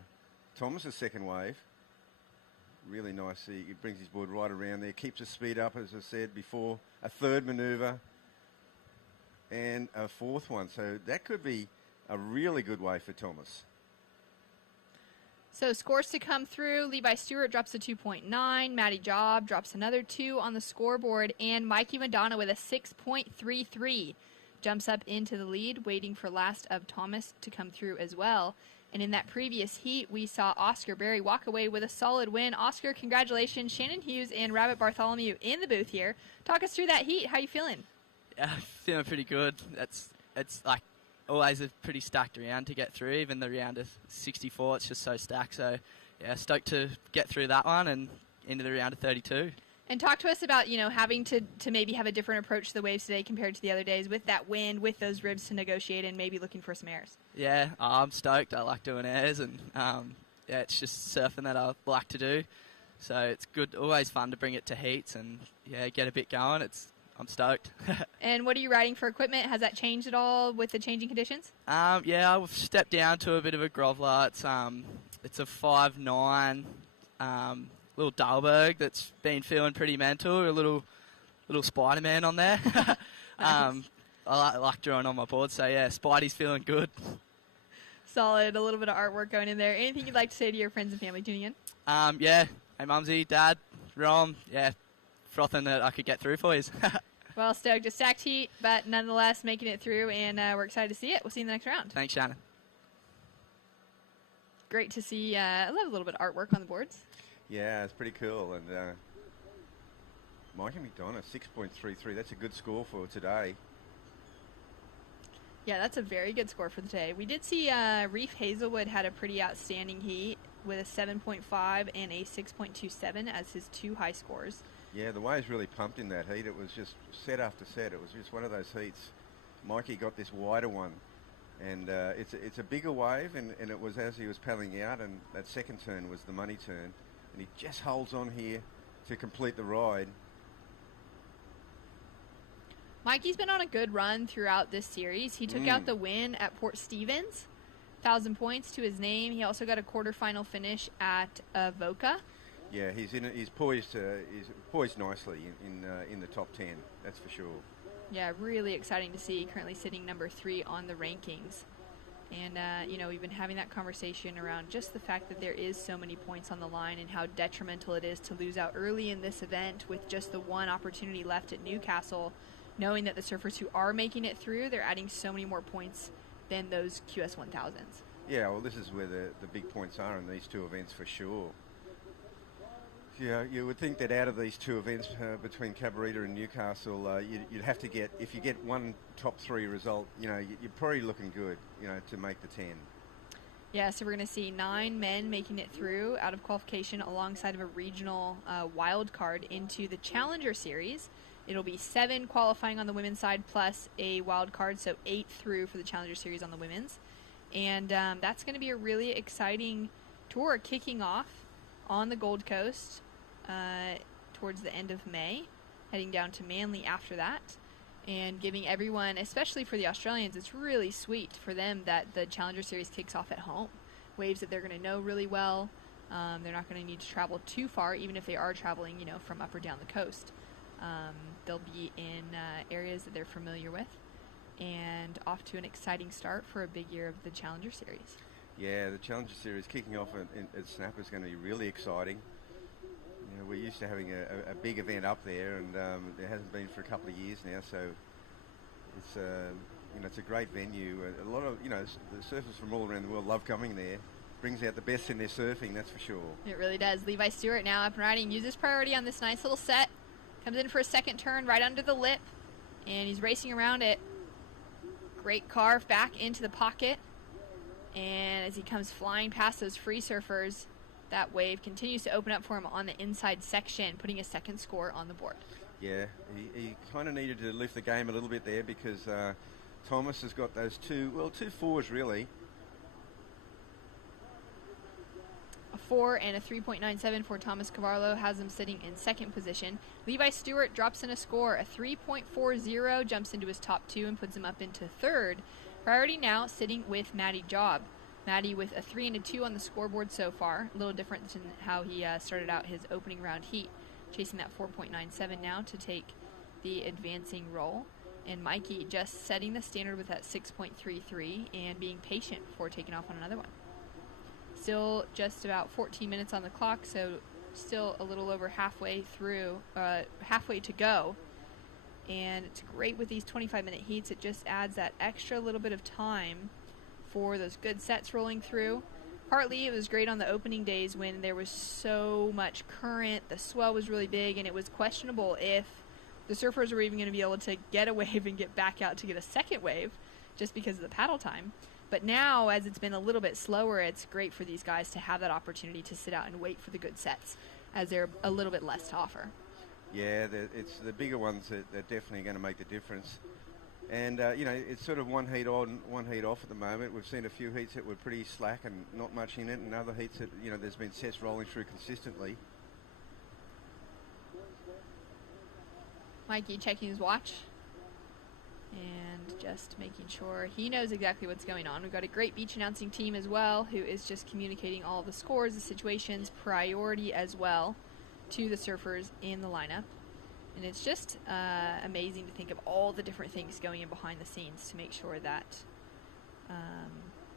Thomas's second wave, really nice. He brings his board right around there, keeps his speed up, as I said before. A third manoeuvre and a 4th one. So that could be a really good wave for Thomas. So scores to come through. Levi Stewart drops a 2.9. Matty Job drops another 2 on the scoreboard. And Mikey Madonna with a 6.33 jumps up into the lead, waiting for last of Thomas to come through as well. And in that previous heat, we saw Oscar Berry walk away with a solid win. Oscar, congratulations. Shannon Hughes and Rabbit Bartholomew in the booth here. Talk us through that heat. How you feeling? Feeling pretty good. It's like always a pretty stacked round to get through. Even the round of 64, it's just so stacked. So, yeah, stoked to get through that one and into the round of 32. And talk to us about, having to maybe have a different approach to the waves today compared to the other days with that wind, with those ribs to negotiate, and maybe looking for some airs. Yeah, I'm stoked. I like doing airs, and it's just surfing that I like to do. So it's good, always fun to bring it to heats and, get a bit going. I'm stoked. And what are you riding for equipment? Has that changed at all with the changing conditions? I've stepped down to a bit of a groveler. It's a 5.9 little Dahlberg that's been feeling pretty mental. A little Spider-Man on there. I like drawing on my board, so yeah, Spidey's feeling good. Solid. A little bit of artwork going in there. Anything you'd like to say to your friends and family tuning in? Hey, Mumsy, Dad, Rom, frothing that I could get through for you. Well, stoked. A stacked heat, but nonetheless making it through, and we're excited to see it. We'll see you in the next round. Thanks, Shannon. Great to see. I love a little bit of artwork on the boards. Yeah, it's pretty cool. And Mikey McDonough, 6.33. That's a good score for today. Yeah, that's a very good score for the day. We did see Reef Hazelwood had a pretty outstanding heat with a 7.5 and a 6.27 as his 2 high scores. Yeah, the waves really pumped in that heat. It was just set after set. It was just one of those heats. Mikey got this wider one, and it's a bigger wave, and it was as he was paddling out, and that second turn was the money turn, and he just holds on here to complete the ride. Mikey's been on a good run throughout this series. He took out the win at Port Stevens, 1,000 points to his name. He also got a quarterfinal finish at Avoca. Yeah, he's poised nicely in the top 10. That's for sure. Yeah, really exciting to see. Currently sitting number 3 on the rankings, and we've been having that conversation around just the fact that there is so many points on the line and how detrimental it is to lose out early in this event with just the one opportunity left at Newcastle. Knowing that the surfers who are making it through, they're adding so many more points than those QS 1000s. Yeah, well, this is where the big points are in these 2 events for sure. Yeah, you would think that out of these 2 events between Cabarita and Newcastle, you'd have to get, if you get one top 3 result, you're probably looking good, to make the 10. Yeah, so we're going to see 9 men making it through out of qualification alongside of a regional wild card into the Challenger Series. It'll be 7 qualifying on the women's side plus a wild card, so 8 through for the Challenger Series on the women's. And that's going to be a really exciting tour kicking off on the Gold Coast towards the end of May, heading down to Manly after that, and giving everyone, especially for the Australians, it's really sweet for them that the Challenger Series kicks off at home. Waves that they're going to know really well. They're not going to need to travel too far, even if they are traveling, from up or down the coast. They'll be in areas that they're familiar with, and off to an exciting start for a big year of the Challenger Series. Yeah, the Challenger Series kicking off at Snapper is going to be really exciting. We're used to having a big event up there, and there hasn't been for a couple of years now, so it's a great venue. A lot of, the surfers from all around the world love coming there. Brings out the best in their surfing, that's for sure. It really does. Levi Stewart now up and riding, uses priority on this nice little set. Comes in for a second turn right under the lip, and he's racing around it. Great carve back into the pocket, and as he comes flying past those free surfers, that wave continues to open up for him on the inside section, putting a second score on the board. Yeah, he kind of needed to lift the game a little bit there because Thomas has got those 2 fours really. A 4 and a 3.97 for Thomas Carvalho has him sitting in second position. Levi Stewart drops in a score, a 3.40, jumps into his top 2 and puts him up into third. Priority now sitting with Matty Job. Matty with a 3 and a 2 on the scoreboard so far. A little different than how he started out his opening round heat. Chasing that 4.97 now to take the advancing role. And Mikey just setting the standard with that 6.33 and being patient before taking off on another one. Still just about 14 minutes on the clock, so still a little over halfway to go. And it's great with these 25-minute heats. It just adds that extra little bit of time for those good sets rolling through. Partly it was great on the opening days when there was so much current, the swell was really big, and it was questionable if the surfers were even going to be able to get a wave and get back out to get a second wave just because of the paddle time. But now, as it's been a little bit slower, it's great for these guys to have that opportunity to sit out and wait for the good sets, as they're a little bit less to offer. Yeah, it's the bigger ones that are definitely going to make the difference. And, it's sort of one heat on, one heat off at the moment. We've seen a few heats that were pretty slack and not much in it, and other heats that, there's been sets rolling through consistently. Mikey checking his watch and just making sure he knows exactly what's going on. We've got a great beach announcing team as well who is just communicating all the scores, the situations, priority as well to the surfers in the lineup. And it's just amazing to think of all the different things going in behind the scenes to make sure that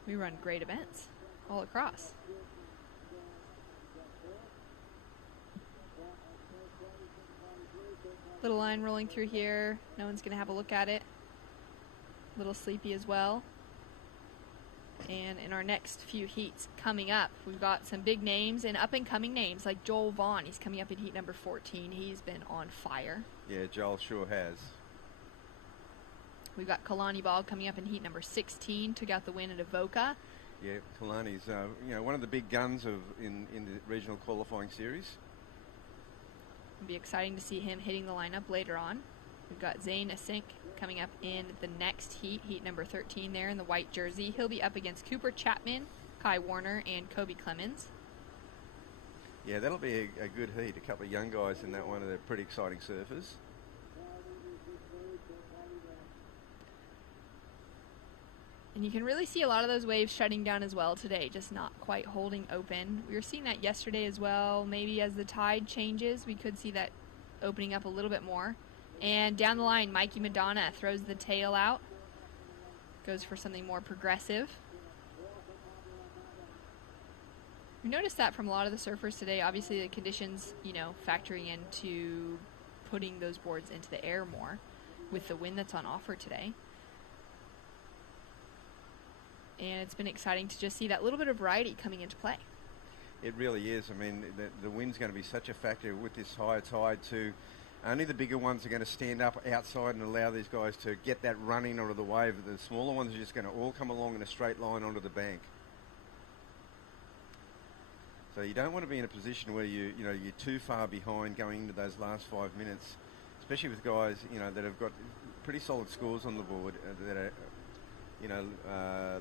we run great events all across. Little line rolling through here. No one's going to have a look at it. Little sleepy as well. And in our next few heats coming up, we've got some big names and up-and-coming names like Joel Vaughn. He's coming up in heat number 14. He's been on fire. Yeah, Joel sure has. We've got Kalani Ball coming up in heat number 16. Took out the win at Avoca. Yeah, Kalani's one of the big guns in the regional qualifying series. It'll be exciting to see him hitting the lineup later on. We've got Zane Asink coming up in the next heat, heat number 13 there in the white jersey. He'll be up against Cooper Chapman, Kai Warner, and Kobe Clemens. Yeah, that'll be a good heat. A couple of young guys in that one. They're pretty exciting surfers. And you can really see a lot of those waves shutting down as well today, just not quite holding open. We were seeing that yesterday as well. Maybe as the tide changes, we could see that opening up a little bit more. And down the line, Mikey Madonna throws the tail out. Goes for something more progressive. We noticed that from a lot of the surfers today. Obviously the conditions, factoring into putting those boards into the air more with the wind that's on offer today. And it's been exciting to just see that little bit of variety coming into play. It really is. I mean, the wind's going to be such a factor with this higher tide too. Only the bigger ones are going to stand up outside and allow these guys to get that running onto the wave. The smaller ones are just going to all come along in a straight line onto the bank. So you don't want to be in a position where you're too far behind going into those last 5 minutes, especially with guys that have got pretty solid scores on the board that are.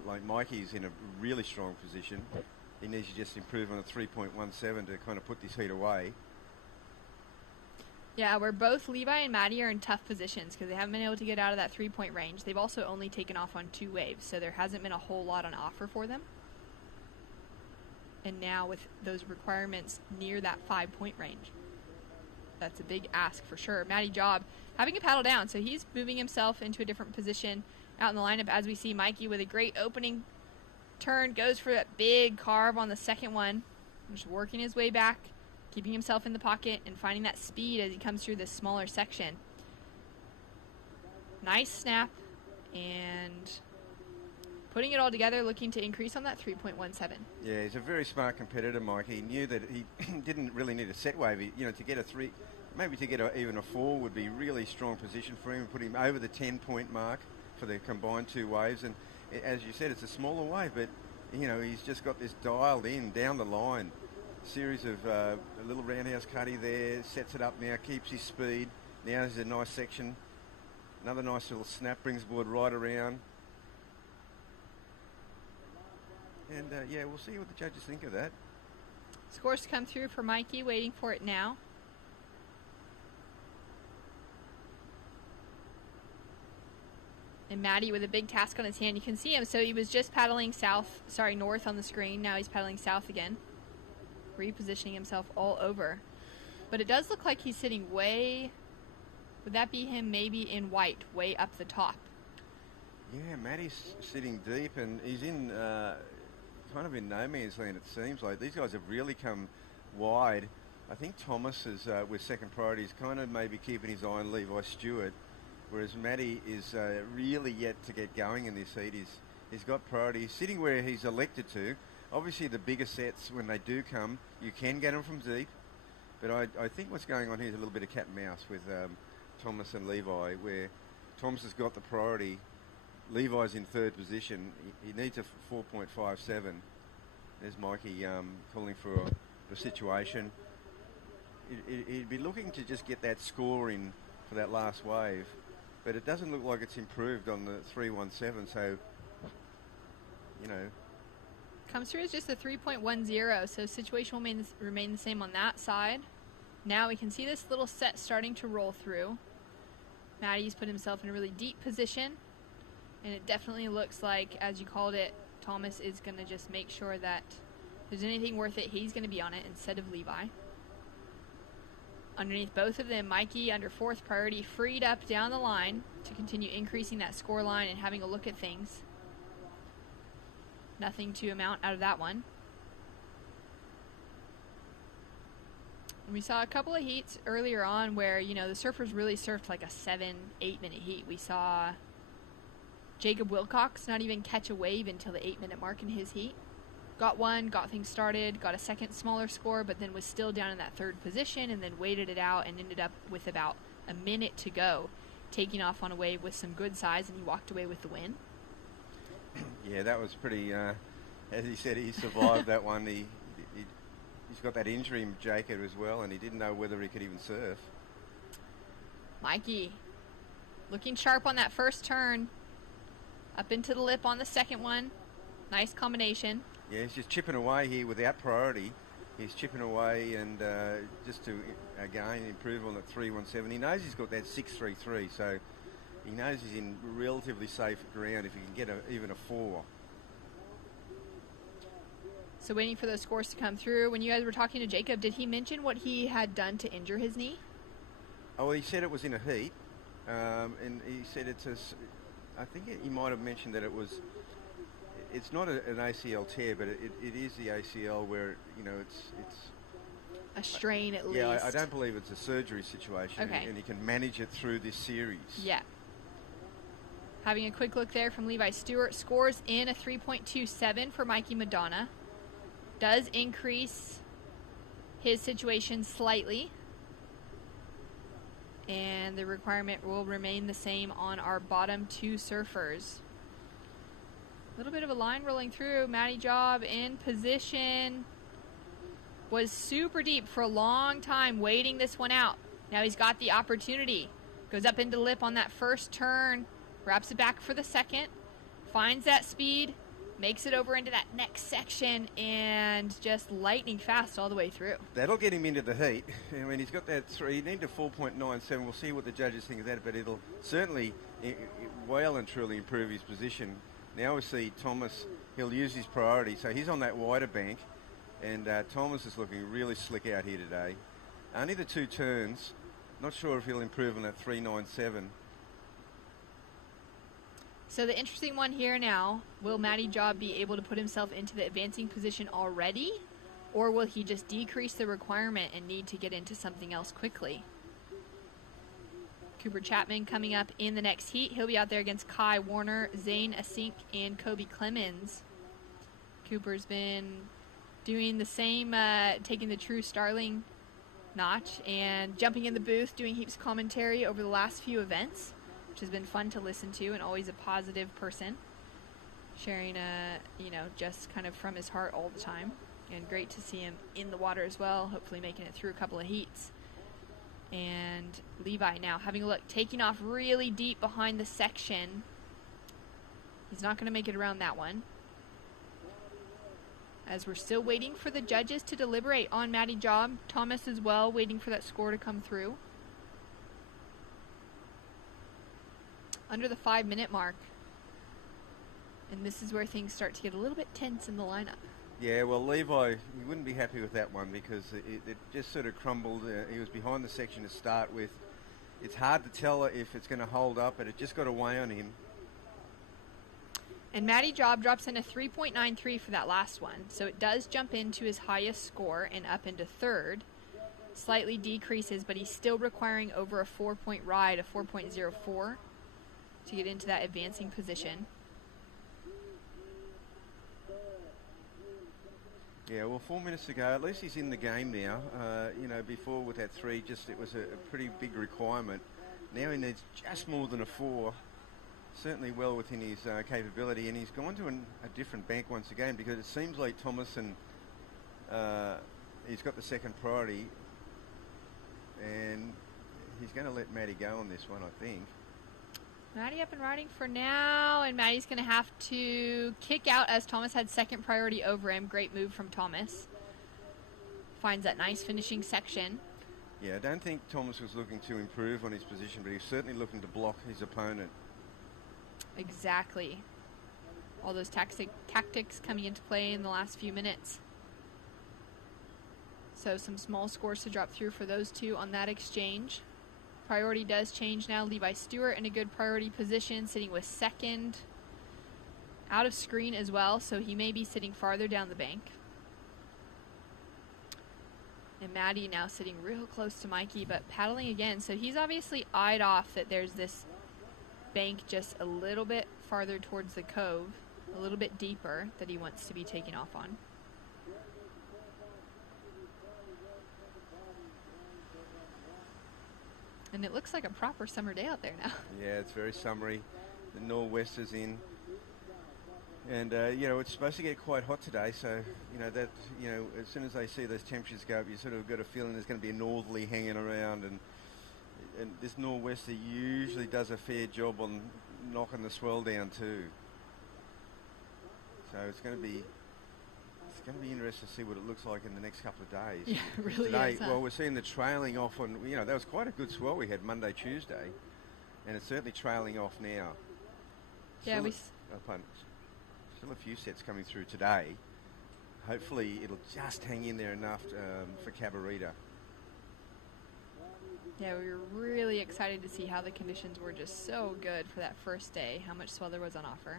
Like Mikey's in a really strong position. He needs to just improve on a 3.17 to kind of put this heat away. Yeah, where both Levi and Maddie are in tough positions because they haven't been able to get out of that 3-point range. They've also only taken off on 2 waves, so there hasn't been a whole lot on offer for them. And now with those requirements near that 5-point range, that's a big ask for sure. Maddie Job having a paddle down, so he's moving himself into a different position out in the lineup as we see Mikey with a great opening turn, goes for that big carve on the second one, just working his way back, keeping himself in the pocket and finding that speed as he comes through this smaller section. Nice snap and putting it all together, looking to increase on that 3.17. Yeah, he's a very smart competitor, Mike. He knew that he didn't really need a set wave. To get a 3, maybe to get even a 4 would be really strong position for him, put him over the 10-point mark for the combined 2 waves. And as you said, it's a smaller wave, but he's just got this dialed in down the line. Series of a little roundhouse cutty there, sets it up now, keeps his speed. Now there's a nice section, another nice little snap, brings the board right around. And we'll see what the judges think of that. Scores come through for Mikey, waiting for it now. And Maddie with a big task on his hand. You can see him. So he was just paddling north on the screen. Now he's paddling south again. Repositioning himself all over. But it does look like he's sitting way... Would that be him maybe in white, way up the top? Yeah, Maddie's sitting deep and he's in kind of in no man's land, it seems like. These guys have really come wide. I think Thomas is, with second priority, is kind of maybe keeping his eye on Levi Stewart. Whereas Matty is really yet to get going in this heat. He's got priority. He's sitting where he's elected to. Obviously, the bigger sets, when they do come, you can get them from deep. But I think what's going on here is a little bit of cat and mouse with Thomas and Levi, where Thomas has got the priority. Levi's in third position. He needs a 4.57. There's Mikey calling for a situation. He'd be looking to just get that score in for that last wave. But it doesn't look like it's improved on the 3.17, so, Comes through as just a 3.10, so situation will remain the same on that side. Now we can see this little set starting to roll through. Maddie's put himself in a really deep position, and it definitely looks like, as you called it, Thomas is going to just make sure that if there's anything worth it, he's going to be on it instead of Levi. Underneath both of them, Mikey, under fourth priority, freed up down the line to continue increasing that score line and having a look at things. Nothing to amount out of that one. We saw a couple of heats earlier on where, the surfers really surfed like a 7-8 minute heat. We saw Jacob Wilcox not even catch a wave until the 8-minute mark in his heat. Got one, got things started, got a second smaller score, but then was still down in that third position and then waited it out and ended up with about a minute to go, taking off on a wave with some good size, and he walked away with the win. Yeah, that was pretty, as he said, he survived that one. He's got that injury, Jacob, as well, and he didn't know whether he could even surf. Mikey, looking sharp on that first turn. Up into the lip on the second one. Nice combination. Yeah, he's just chipping away here without priority. He's chipping away and just to, again, improve on that 317. He knows he's got that 633, so he knows he's in relatively safe ground if he can get even a 4. So waiting for those scores to come through. When you guys were talking to Jacob, did he mention what he had done to injure his knee? Oh, well, he said it was in a heat, and he said I think he might have mentioned that it's not an ACL tear, but it is the ACL where, it's a strain at least. Yeah, I don't believe it's a surgery situation, okay. And he can manage it through this series. Yeah. Having a quick look there from Levi Stewart, scores in a 3.27 for Mikey Madonna. Does increase his situation slightly. And the requirement will remain the same on our bottom 2 surfers. A little bit of a line rolling through. Matty Job in position. Was super deep for a long time, waiting this one out. Now he's got the opportunity. Goes up into lip on that first turn. Wraps it back for the second. Finds that speed. Makes it over into that next section and just lightning fast all the way through. That'll get him into the heat. I mean, he's got that 3. He needs a 4.97. We'll see what the judges think of that, but it'll certainly well and truly improve his position. Now we see Thomas, he'll use his priority. So he's on that wider bank, and Thomas is looking really slick out here today. Only the 2 turns. Not sure if he'll improve on that 397. So the interesting one here now, will Matty Job be able to put himself into the advancing position already? Or will he just decrease the requirement and need to get into something else quickly? Cooper Chapman coming up in the next heat. He'll be out there against Kai Warner, Zane Asink, and Kobe Clemens. Cooper's been doing the same, taking the true Starling notch and jumping in the booth, doing heaps of commentary over the last few events, which has been fun to listen to, and always a positive person, sharing, just kind of from his heart all the time. And great to see him in the water as well, hopefully making it through a couple of heats. And Levi now having a look, taking off really deep behind the section. He's not going to make it around that one. As we're still waiting for the judges to deliberate on Matty Job. Thomas as well, waiting for that score to come through. Under the 5-minute mark. And this is where things start to get a little bit tense in the lineup. Yeah, well, Levi, he wouldn't be happy with that one because it just sort of crumbled. He was behind the section to start with. It's hard to tell if it's going to hold up, but it just got away on him. And Matty Job drops in a 3.93 for that last one. So it does jump into his highest score and up into third. Slightly decreases, but he's still requiring over a 4-point ride, a 4.04, to get into that advancing position. Yeah, well, 4 minutes to go. At least he's in the game now. Before with that 3, it was a pretty big requirement. Now he needs just more than a 4. Certainly well within his capability, and he's gone to a different bank once again because it seems like Thomason, he's got the second priority, and he's going to let Matty go on this one, I think. Matty up and riding for now, and Matty's going to have to kick out as Thomas had second priority over him. Great move from Thomas. Finds that nice finishing section. Yeah, I don't think Thomas was looking to improve on his position, but he was certainly looking to block his opponent. Exactly. All those tactics coming into play in the last few minutes. So some small scores to drop through for those two on that exchange. Priority does change now. Levi Stewart in a good priority position, sitting with second. Out of screen as well, so he may be sitting farther down the bank. And Maddie now sitting real close to Mikey, but paddling again. So he's obviously eyed off that there's this bank just a little bit farther towards the cove, a little bit deeper, that he wants to be taking off on. And it looks like a proper summer day out there now. Yeah, it's very summery. The nor'wester's in. And, it's supposed to get quite hot today, so, as soon as they see those temperatures go up, you sort of got a feeling there's going to be a northerly hanging around, and this nor'wester usually does a fair job on knocking the swell down too. So it's going to be interesting to see what it looks like in the next couple of days. Yeah, it really today, is. Huh? Well, we're seeing the trailing off on, that was quite a good swell we had Monday, Tuesday, and it's certainly trailing off now. Yeah, Still a few sets coming through today. Hopefully it'll just hang in there enough for Cabarita. Yeah, we were really excited to see how the conditions were just so good for that first day, how much swell there was on offer.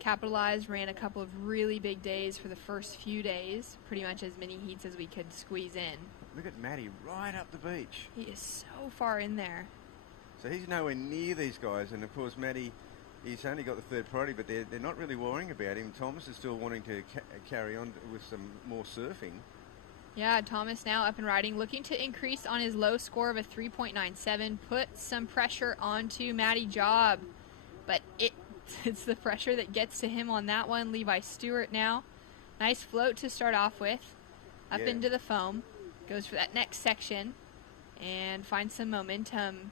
Capitalized, ran a couple of really big days for the first few days, pretty much as many heats as we could squeeze in. Look at Matty right up the beach. He is so far in there. So he's nowhere near these guys, and of course Matty, he's only got the third priority, but they're not really worrying about him. Thomas is still wanting to carry on with some more surfing. Yeah, Thomas now up and riding, looking to increase on his low score of a 3.97, put some pressure onto Matty Job, but it's the pressure that gets to him on that one. Levi Stewart now. Nice float to start off with. Up into the foam. Goes for that next section and finds some momentum.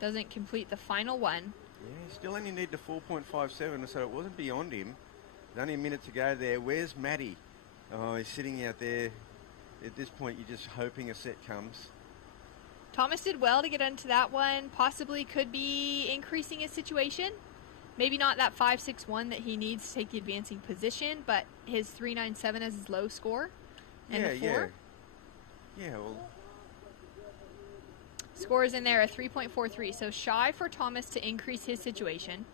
Doesn't complete the final one. Yeah, still only need the 4.57, so it wasn't beyond him. There's only a minute to go there. Where's Matty? Oh, he's sitting out there. At this point, you're just hoping a set comes. Thomas did well to get into that one. Possibly could be increasing his situation. Maybe not that 5.61 that he needs to take the advancing position, but his 3.97 as his low score. And the 4. Yeah, well. Scores in there a 3.43, so shy for Thomas to increase his situation.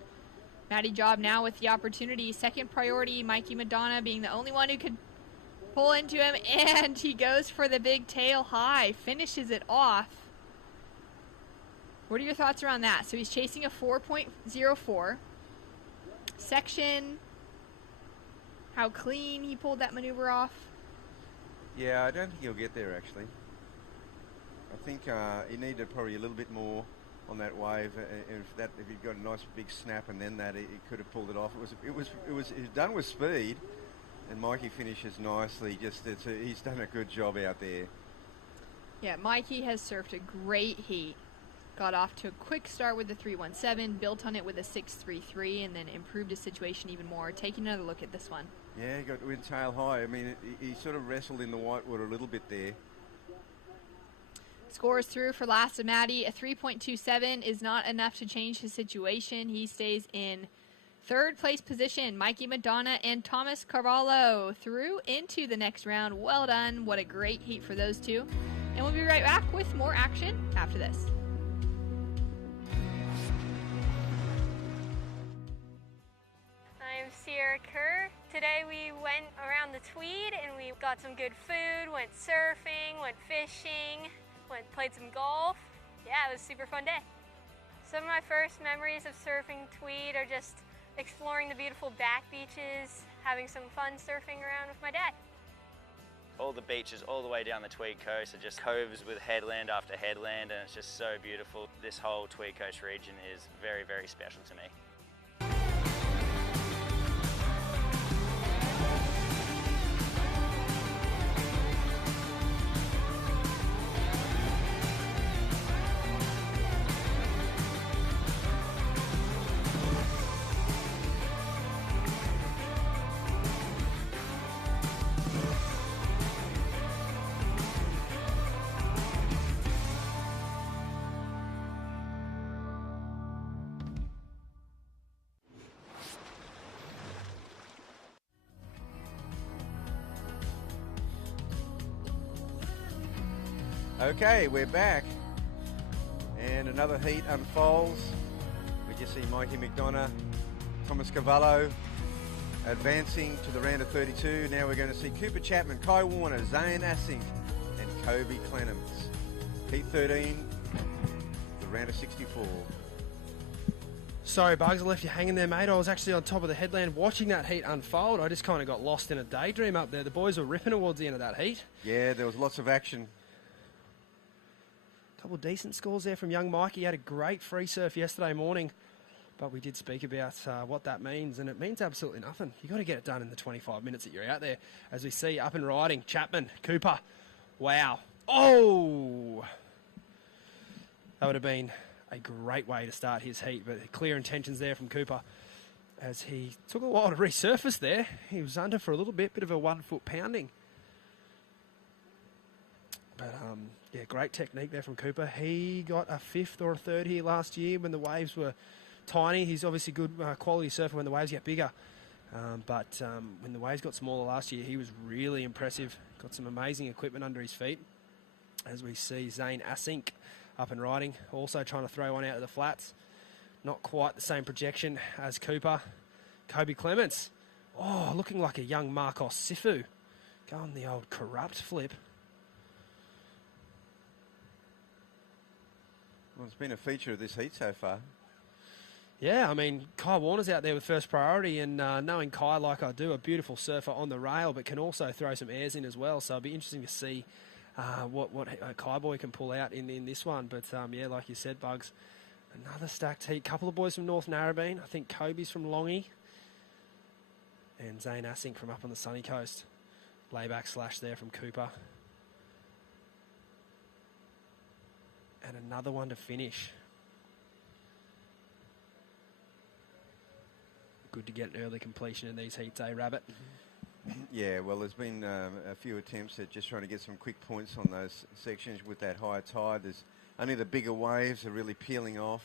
Matty Job now with the opportunity. Second priority, Mikey Madonna being the only one who could pull into him, and he goes for the big tail high, finishes it off. What are your thoughts around that? So he's chasing a 4.04. Section, how clean he pulled that maneuver off. Yeah, I don't think he'll get there actually. I think he needed probably a little bit more on that wave. If he'd got a nice big snap and then that, he could have pulled it off. It was done with speed, and Mikey finishes nicely. He's done a good job out there. Yeah, Mikey has surfed a great heat. Got off to a quick start with the 3.17, built on it with a 6.33, and then improved his situation even more. Taking another look at this one. Yeah, he got wind tail high. I mean, he sort of wrestled in the whitewater a little bit there. Scores through for last of Matty. A 3.27 is not enough to change his situation. He stays in third place position. Mikey Madonna and Thomas Carvalho through into the next round. Well done. What a great heat for those two. And we'll be right back with more action after this. I'm Sierra Kerr. Today we went around the Tweed and we got some good food, went surfing, went fishing, played some golf. Yeah, it was a super fun day. Some of my first memories of surfing Tweed are just exploring the beautiful back beaches, having some fun surfing around with my dad. All the beaches all the way down the Tweed coast are just coves with headland after headland, and it's just so beautiful. This whole Tweed coast region is very, very special to me. Okay, we're back, and another heat unfolds. We just see Mikey McDonough, Thomas Carvalho advancing to the round of 32. Now we're going to see Cooper Chapman, Kai Warner, Zane Assink, and Kobe Clennams. Heat 13, the round of 64. Sorry, Bugs, I left you hanging there, mate. I was actually on top of the headland watching that heat unfold. I just kind of got lost in a daydream up there. The boys were ripping towards the end of that heat. Yeah, there was lots of action. Couple of decent scores there from young Mike. He had a great free surf yesterday morning, but we did speak about what that means, and it means absolutely nothing. You've got to get it done in the 25 minutes that you're out there. As we see, up and riding, Chapman, Cooper. Wow. Oh! That would have been a great way to start his heat, but clear intentions there from Cooper as he took a while to resurface there. He was under for a little bit of a 1 foot pounding. But, yeah, great technique there from Cooper. He got a 5th or a 3rd here last year when the waves were tiny. He's obviously good quality surfer when the waves get bigger. But when the waves got smaller last year, he was really impressive. Got some amazing equipment under his feet. As we see Zane Asink up and riding, also trying to throw one out of the flats. Not quite the same projection as Cooper. Kobe Clements, oh, looking like a young Marcos Sifu. Going the old corrupt flip. Well, it's been a feature of this heat so far. Yeah, I mean, Kai Warner's out there with first priority, and knowing Kai like I do, a beautiful surfer on the rail, but can also throw some airs in as well. So it'll be interesting to see what Kai boy can pull out in this one. But yeah, like you said, Bugs, another stacked heat. Couple of boys from North Narrabeen. I think Kobe's from Longy, and Zane Asink from up on the sunny coast. Layback slash there from Cooper. And another one to finish. Good to get an early completion in these heats, eh, Rabbit? Yeah, well, there's been a few attempts at just trying to get some quick points on those sections with that high tide. There's only the bigger waves are really peeling off.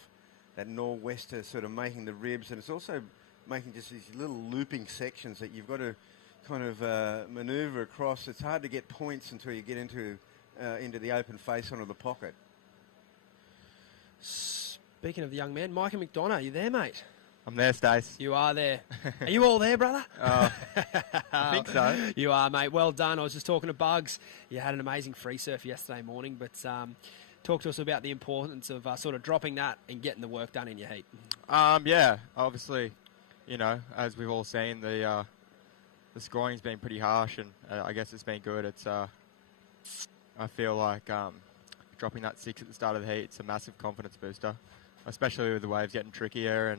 That nor'wester sort of making the ribs, and it's also making just these little looping sections that you've got to kind of manoeuvre across. It's hard to get points until you get into the open face onto the pocket. Speaking of the young man, Micah McDonough, are you there, mate? I'm there, Stace. You are there. Are you all there, brother? I think so. You are, mate. Well done. I was just talking to Bugs. You had an amazing free surf yesterday morning, but talk to us about the importance of sort of dropping that and getting the work done in your heat. Yeah, obviously, you know, as we've all seen, the scoring's been pretty harsh, and I guess it's been good. It's I feel like dropping that 6 at the start of the heat, it's a massive confidence booster, especially with the waves getting trickier,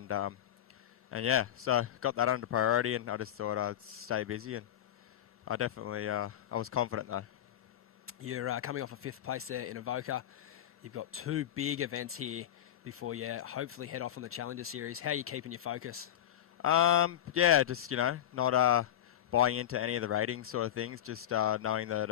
and yeah, so got that under priority, and I just thought I'd stay busy, and I definitely, I was confident though. You're coming off a 5th place there in Avoca. You've got 2 big events here before you hopefully head off on the Challenger Series. How are you keeping your focus? Yeah, just, you know, not buying into any of the ratings sort of things, just knowing that,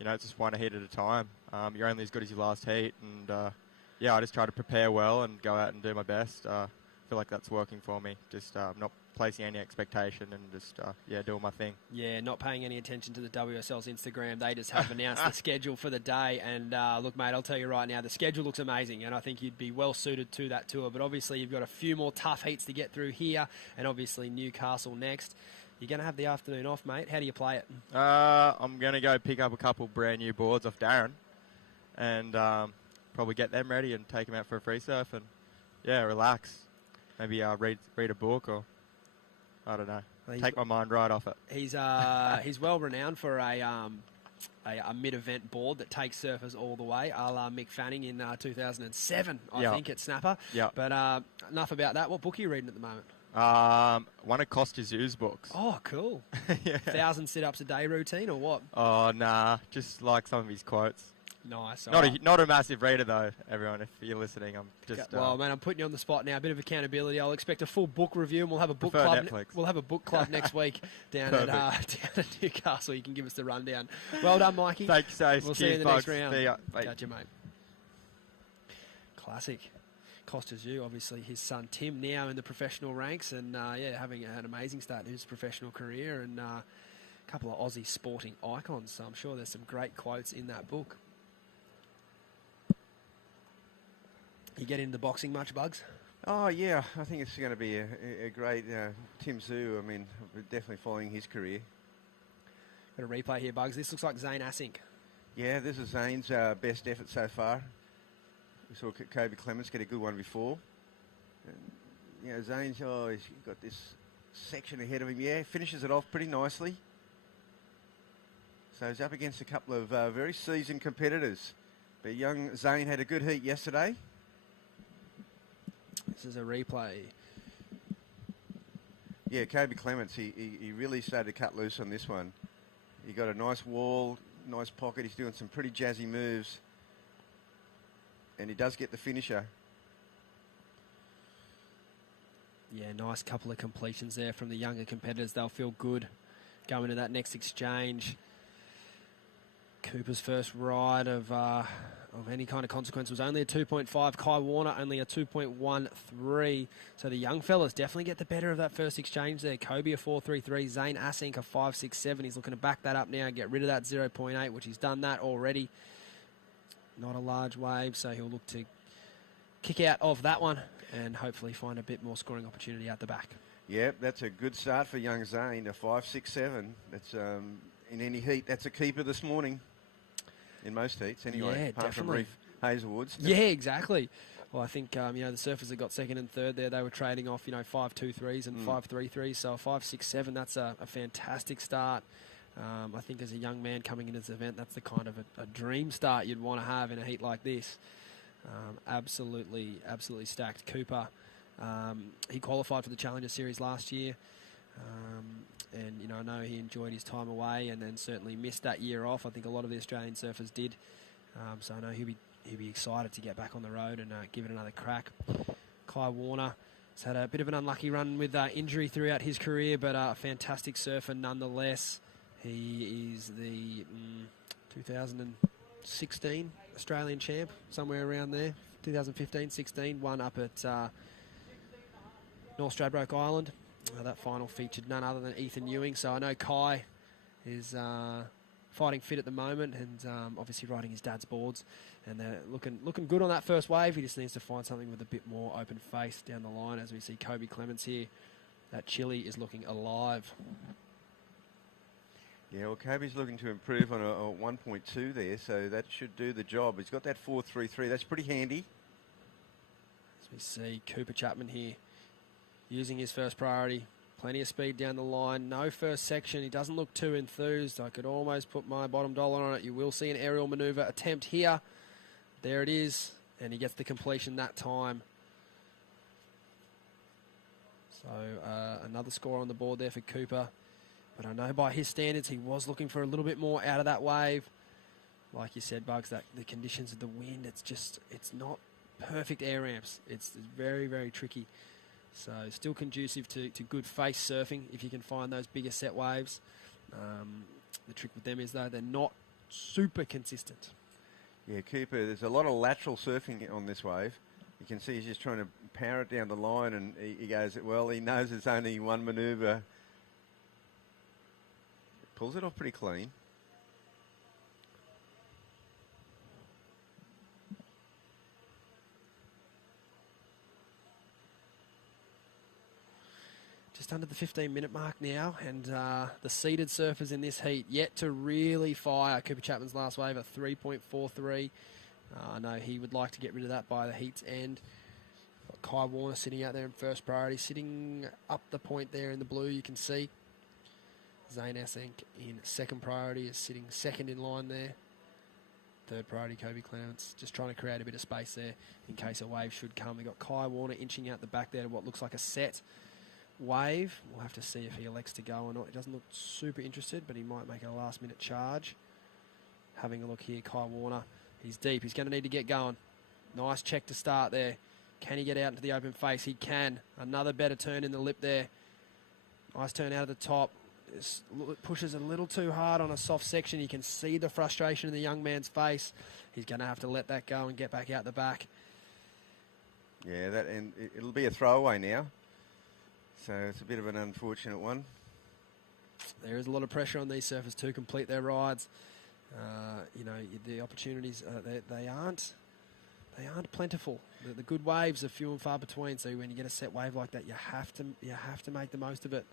you know, it's just one heat at a time. You're only as good as your last heat, and yeah, I just try to prepare well and go out and do my best. I feel like that's working for me. Just not placing any expectation and just, yeah, doing my thing. Yeah, not paying any attention to the WSL's Instagram. They just have announced the schedule for the day. And look, mate, I'll tell you right now, the schedule looks amazing, and I think you'd be well suited to that tour. But obviously, you've got a few more tough heats to get through here, and obviously Newcastle next. You're going to have the afternoon off, mate. How do you play it? I'm going to go pick up a couple brand new boards off Darren and probably get them ready and take them out for a free surf and, yeah, relax. Maybe read a book or, I don't know, take my mind right off it. He's well renowned for a mid-event board that takes surfers all the way, a la Mick Fanning in 2007, I think, at Snapper. Yeah. But enough about that. What book are you reading at the moment? One of Costa Zoo's books. Oh, cool. Yeah. 1,000 sit-ups a day routine or what? Oh, nah, just like some of his quotes. Nice. Not a massive reader though, everyone. If you're listening, I'm just. Well, man, I'm putting you on the spot now. A bit of accountability. I'll expect a full book review, and we'll have a book club. We'll have a book club next week down at Newcastle. You can give us the rundown. Well done, Mikey. Thanks, Stace. We'll see you in the next round. See ya. Catch you, mate. Classic. Costa Zoo, obviously his son Tim now in the professional ranks, and yeah, having an amazing start to his professional career, and a couple of Aussie sporting icons. So I'm sure there's some great quotes in that book. You get into boxing much, Bugs? Oh, yeah. I think it's going to be a great Tim Zoo. I mean, we're definitely following his career. Got a replay here, Bugs. This looks like Zane Asink. Yeah, this is Zane's best effort so far. We saw Kobe Clements get a good one before. And, Zane's, he's got this section ahead of him. Yeah, finishes it off pretty nicely. So he's up against a couple of very seasoned competitors. But young Zane had a good heat yesterday. This is a replay. Yeah, Kobe Clements, he really started to cut loose on this one. He got a nice wall, nice pocket. He's doing some pretty jazzy moves. And he does get the finisher. Yeah, nice couple of completions there from the younger competitors. They'll feel good going to that next exchange. Cooper's first ride of any kind of consequence was only a 2.5. Kai Warner only a 2.13. So the young fellas definitely get the better of that first exchange there. Kobe a 4.33. Zane Asink a 5.67. He's looking to back that up now, get rid of that 0.8, which he's done that already. Not a large wave, so he'll look to kick out of that one and hopefully find a bit more scoring opportunity out the back. Yep, that's a good start for young Zane, a 5.67. That's in any heat, that's a keeper this morning. In most heats, anyway, yeah, apart definitely. from Reef Hazelwoods. Yeah, exactly. Well, I think, the surfers that got second and third there, they were trading off, 5.23s and 5.33s. So a 5.67, that's a fantastic start. I think as a young man coming into this event, that's the kind of a dream start you'd want to have in a heat like this. Absolutely stacked. Cooper, he qualified for the Challenger Series last year. And, I know he enjoyed his time away and then certainly missed that year off. I think a lot of the Australian surfers did. So I know he'll be excited to get back on the road and give it another crack. Kai Warner has had a bit of an unlucky run with injury throughout his career, but a fantastic surfer nonetheless. He is the 2016 Australian champ, somewhere around there. 2015-16, won up at North Stradbroke Island. That final featured none other than Ethan Ewing. So I know Kai is fighting fit at the moment and obviously riding his dad's boards. And they're looking good on that first wave. He just needs to find something with a bit more open face down the line as we see Kobe Clements here. That chili is looking alive. Yeah, well, Kobe's looking to improve on a 1.2 there, so that should do the job. He's got that 4.33. That's pretty handy. As we see Cooper Chapman here using his first priority. Plenty of speed down the line. No first section. He doesn't look too enthused. I could almost put my bottom dollar on it. You will see an aerial maneuver attempt here. There it is. And he gets the completion that time. So another score on the board there for Cooper. But I know by his standards, he was looking for a little bit more out of that wave. Like you said, Bugs, that the conditions of the wind, it's not perfect air ramps. It's very, very tricky. So still conducive to good face surfing if you can find those bigger set waves. The trick with them is, though, they're not super consistent. Yeah, Cooper, there's a lot of lateral surfing on this wave. You can see he's just trying to power it down the line, and he goes, well, he knows it's only one manoeuvre. Pulls it off pretty clean. Just under the 15-minute mark now, and the seeded surfers in this heat yet to really fire. Cooper Chapman's last wave at 3.43. I know he would like to get rid of that by the heat's end. Got Kai Warner sitting out there in first priority, sitting up the point there in the blue, you can see. Zane Asink in second priority is sitting second in line there. Third priority, Kobe Clements, just trying to create a bit of space there in case a wave should come. We've got Kai Warner inching out the back there to what looks like a set wave. We'll have to see if he elects to go or not. He doesn't look super interested, but he might make a last-minute charge. Having a look here, Kai Warner. He's deep. He's going to need to get going. Nice check to start there. Can he get out into the open face? He can. Another better turn in the lip there. Nice turn out of the top. It pushes a little too hard on a soft section. You can see the frustration in the young man's face. He's going to have to let that go and get back out the back. Yeah, and it'll be a throwaway now. So it's a bit of an unfortunate one. There is a lot of pressure on these surfers to complete their rides. The opportunities they aren't plentiful. The good waves are few and far between. So when you get a set wave like that, you have to make the most of it.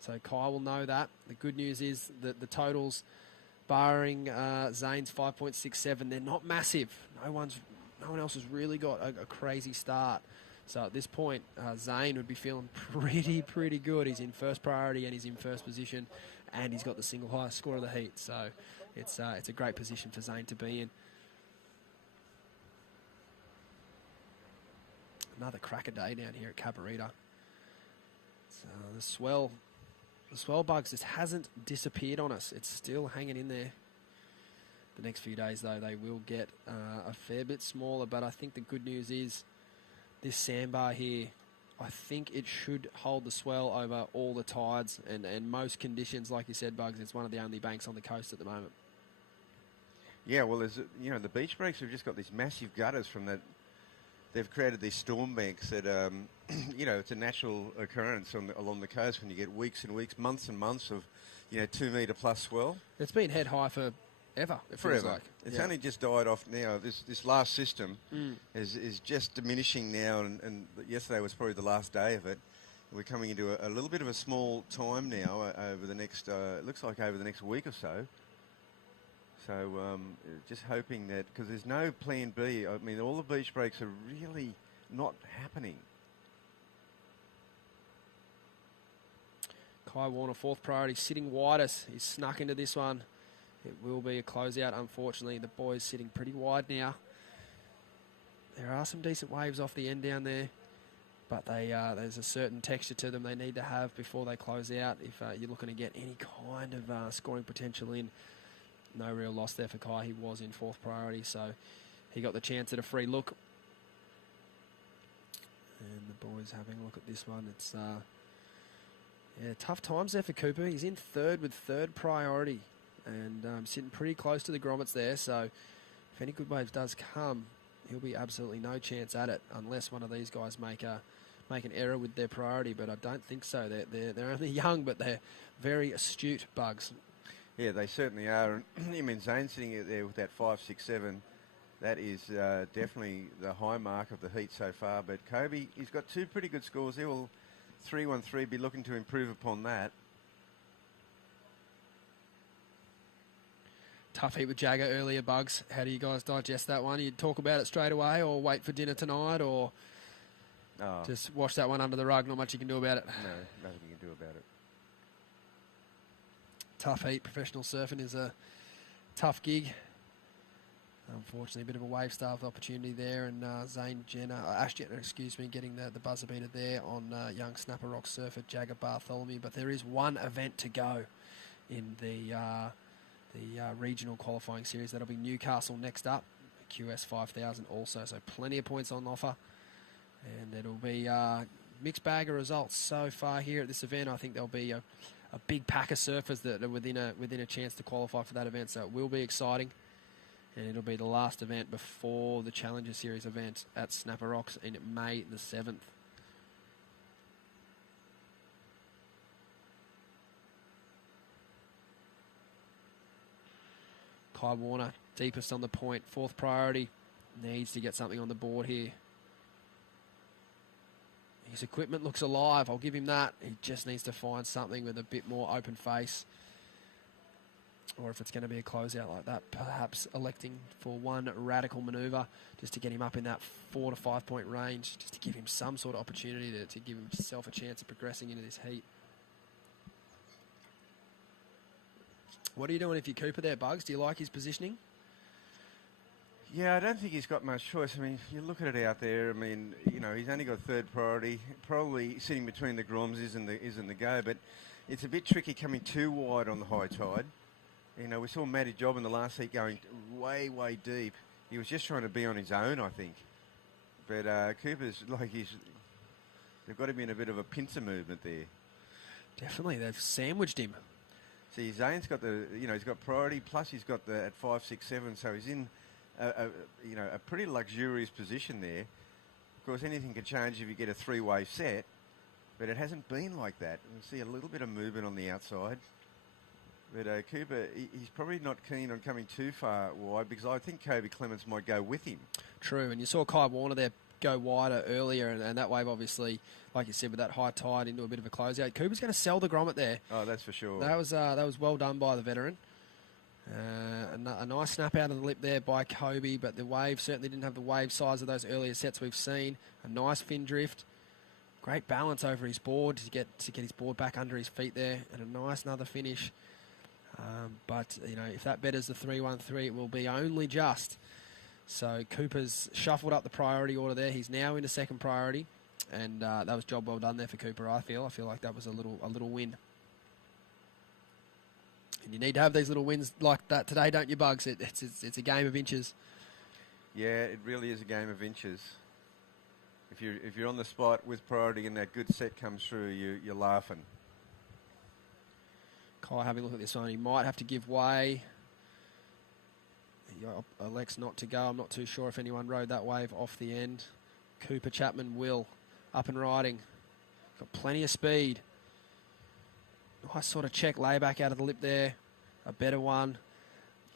So Kai will know that. The good news is that the totals barring Zane's 5.67. They're not massive. No one else has really got a crazy start. So at this point, Zane would be feeling pretty good. He's in first priority and he's in first position, and he's got the single highest score of the heat. So it's a great position for Zane to be in. Another cracker day down here at Cabarita. So the swell bugs just hasn't disappeared on us. It's still hanging in there. The next few days, though, they will get a fair bit smaller. But I think the good news is this sandbar here, I think it should hold the swell over all the tides and most conditions. Like you said, Bugs, it's one of the only banks on the coast at the moment. Yeah, well, the beach breaks have just got these massive gutters from that. They've created these storm banks that, it's a natural occurrence along the coast when you get weeks and weeks, months and months of, 2 metre plus swell. It's been head high forever. It feels like. It's only just died off now. This last system is just diminishing now, and yesterday was probably the last day of it. We're coming into a little bit of a small time now over the next, it looks like over the next week or so. So just hoping that, because there's no plan B. I mean, all the beach breaks are really not happening. Kai Warner, fourth priority, sitting widest. He's snuck into this one. It will be a closeout, unfortunately. The boys sitting pretty wide now. There are some decent waves off the end down there, but there's a certain texture to them they need to have before they close out if you're looking to get any kind of scoring potential in. No real loss there for Kai. He was in fourth priority, so he got the chance at a free look. And the boys having a look at this one. It's tough times there for Cooper. He's in third with third priority and sitting pretty close to the grommets there. So if any good waves does come, he'll be absolutely no chance at it unless one of these guys make an error with their priority. But I don't think so. They're only young, but they're very astute bugs. Yeah, they certainly are. And I mean, Zane sitting there with that 5.67, that is definitely the high mark of the heat so far. But Kobe, he's got two pretty good scores. He will 3-1-3 be looking to improve upon that. Tough heat with Jagger earlier, Bugs. How do you guys digest that one? You talk about it straight away or wait for dinner tonight or just wash that one under the rug? Not much you can do about it. No, nothing you can do about it. Tough heat. Professional surfing is a tough gig. Unfortunately, a bit of a wave-starved opportunity there, and Ash Jenner, getting the buzzer beater there on young Snapper Rock surfer Jagger Bartholomew. But there is one event to go in the regional qualifying series. That'll be Newcastle next up, QS 5000 also. So plenty of points on offer, and it'll be a mixed bag of results so far here at this event. I think there'll be a big pack of surfers that are within a chance to qualify for that event, so it will be exciting. And it'll be the last event before the Challenger Series event at Snapper Rocks in May the 7th. Kai Warner, deepest on the point, fourth priority, needs to get something on the board here. His equipment looks alive, I'll give him that. He just needs to find something with a bit more open face. Or if it's going to be a closeout like that, perhaps electing for one radical manoeuvre just to get him up in that 4 to 5 point range, just to give him some sort of opportunity to give himself a chance of progressing into this heat. What are you doing if you're Cooper there, Bugs? Do you like his positioning? Yeah, I don't think he's got much choice. I mean, you look at it out there. I mean, he's only got third priority. Probably sitting between the groms is in the go, but it's a bit tricky coming too wide on the high tide. We saw Matty Job in the last heat going way, way deep. He was just trying to be on his own, I think. But Cooper's they've got him in a bit of a pincer movement there. Definitely, they've sandwiched him. See, Zane's got he's got priority, plus he's got the at 5.67, so he's in a pretty luxurious position there. Of course, anything can change if you get a three-wave set, but it hasn't been like that. We see a little bit of movement on the outside. But Cooper, he's probably not keen on coming too far wide because I think Kobe Clements might go with him. True, and you saw Kai Warner there go wider earlier, and that wave obviously, like you said, with that high tide into a bit of a closeout. Cooper's going to sell the grommet there. Oh, that's for sure. That was well done by the veteran. A nice snap out of the lip there by Kobe, but the wave certainly didn't have the wave size of those earlier sets we've seen. A nice fin drift. Great balance over his board to get his board back under his feet there, and a nice another finish. But, if that betters the 3-1-3, it will be only just. So Cooper's shuffled up the priority order there. He's now into second priority, and that was job well done there for Cooper, I feel. I feel like that was a little win. And you need to have these little wins like that today, don't you, Bugs? It's a game of inches. Yeah, it really is a game of inches. If you're on the spot with priority and that good set comes through, you're laughing. Kai having a look at this one. He might have to give way. He elects not to go. I'm not too sure if anyone rode that wave off the end. Cooper Chapman will. Up and riding. Got plenty of speed. Nice sort of check layback out of the lip there. A better one.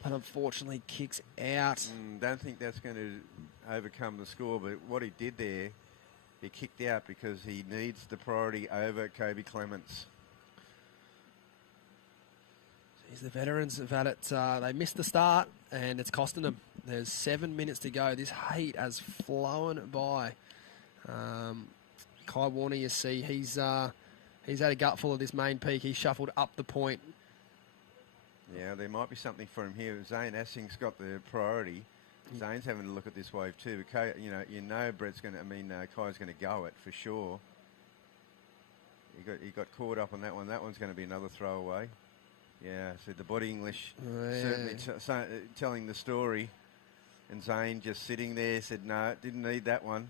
But unfortunately kicks out. Don't think that's going to overcome the score, but what he did there, he kicked out because he needs the priority over Kobe Clements. The veterans have had it. They missed the start, and it's costing them. There's 7 minutes to go. This heat has flown by. Kai Warner, you see, he's had a gutful of this main peak. He shuffled up the point. Yeah, there might be something for him here. Zane Assing's got the priority. Zane's having a look at this wave too. But Brett's going to. Kai's going to go it for sure. He got caught up on that one. That one's going to be another throwaway. Yeah, so the body English certainly telling the story. And Zane just sitting there said, no, didn't need that one.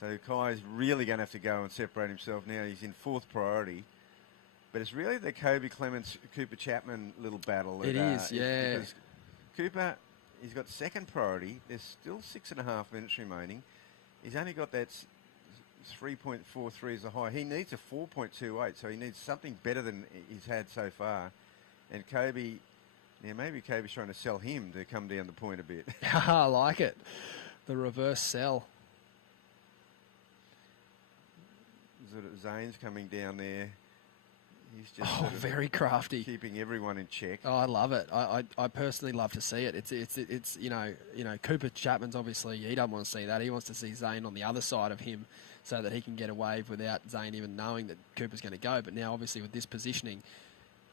So Kai's really going to have to go and separate himself now. He's in fourth priority. But it's really the Kobe Clements, Cooper Chapman little battle. It is, yeah. Because Cooper, he's got second priority. There's still 6.5 minutes remaining. He's only got that 3.43 as a high. He needs a 4.28, so he needs something better than he's had so far. And Kobe, maybe Kobe's trying to sell him to come down the point a bit. I like it. The reverse sell. Zane's coming down there. He's just very crafty, keeping everyone in check. Oh, I love it. I personally love to see it. It's Cooper Chapman's obviously he doesn't want to see that. He wants to see Zane on the other side of him so that he can get a wave without Zane even knowing that Cooper's going to go. But now, obviously, with this positioning,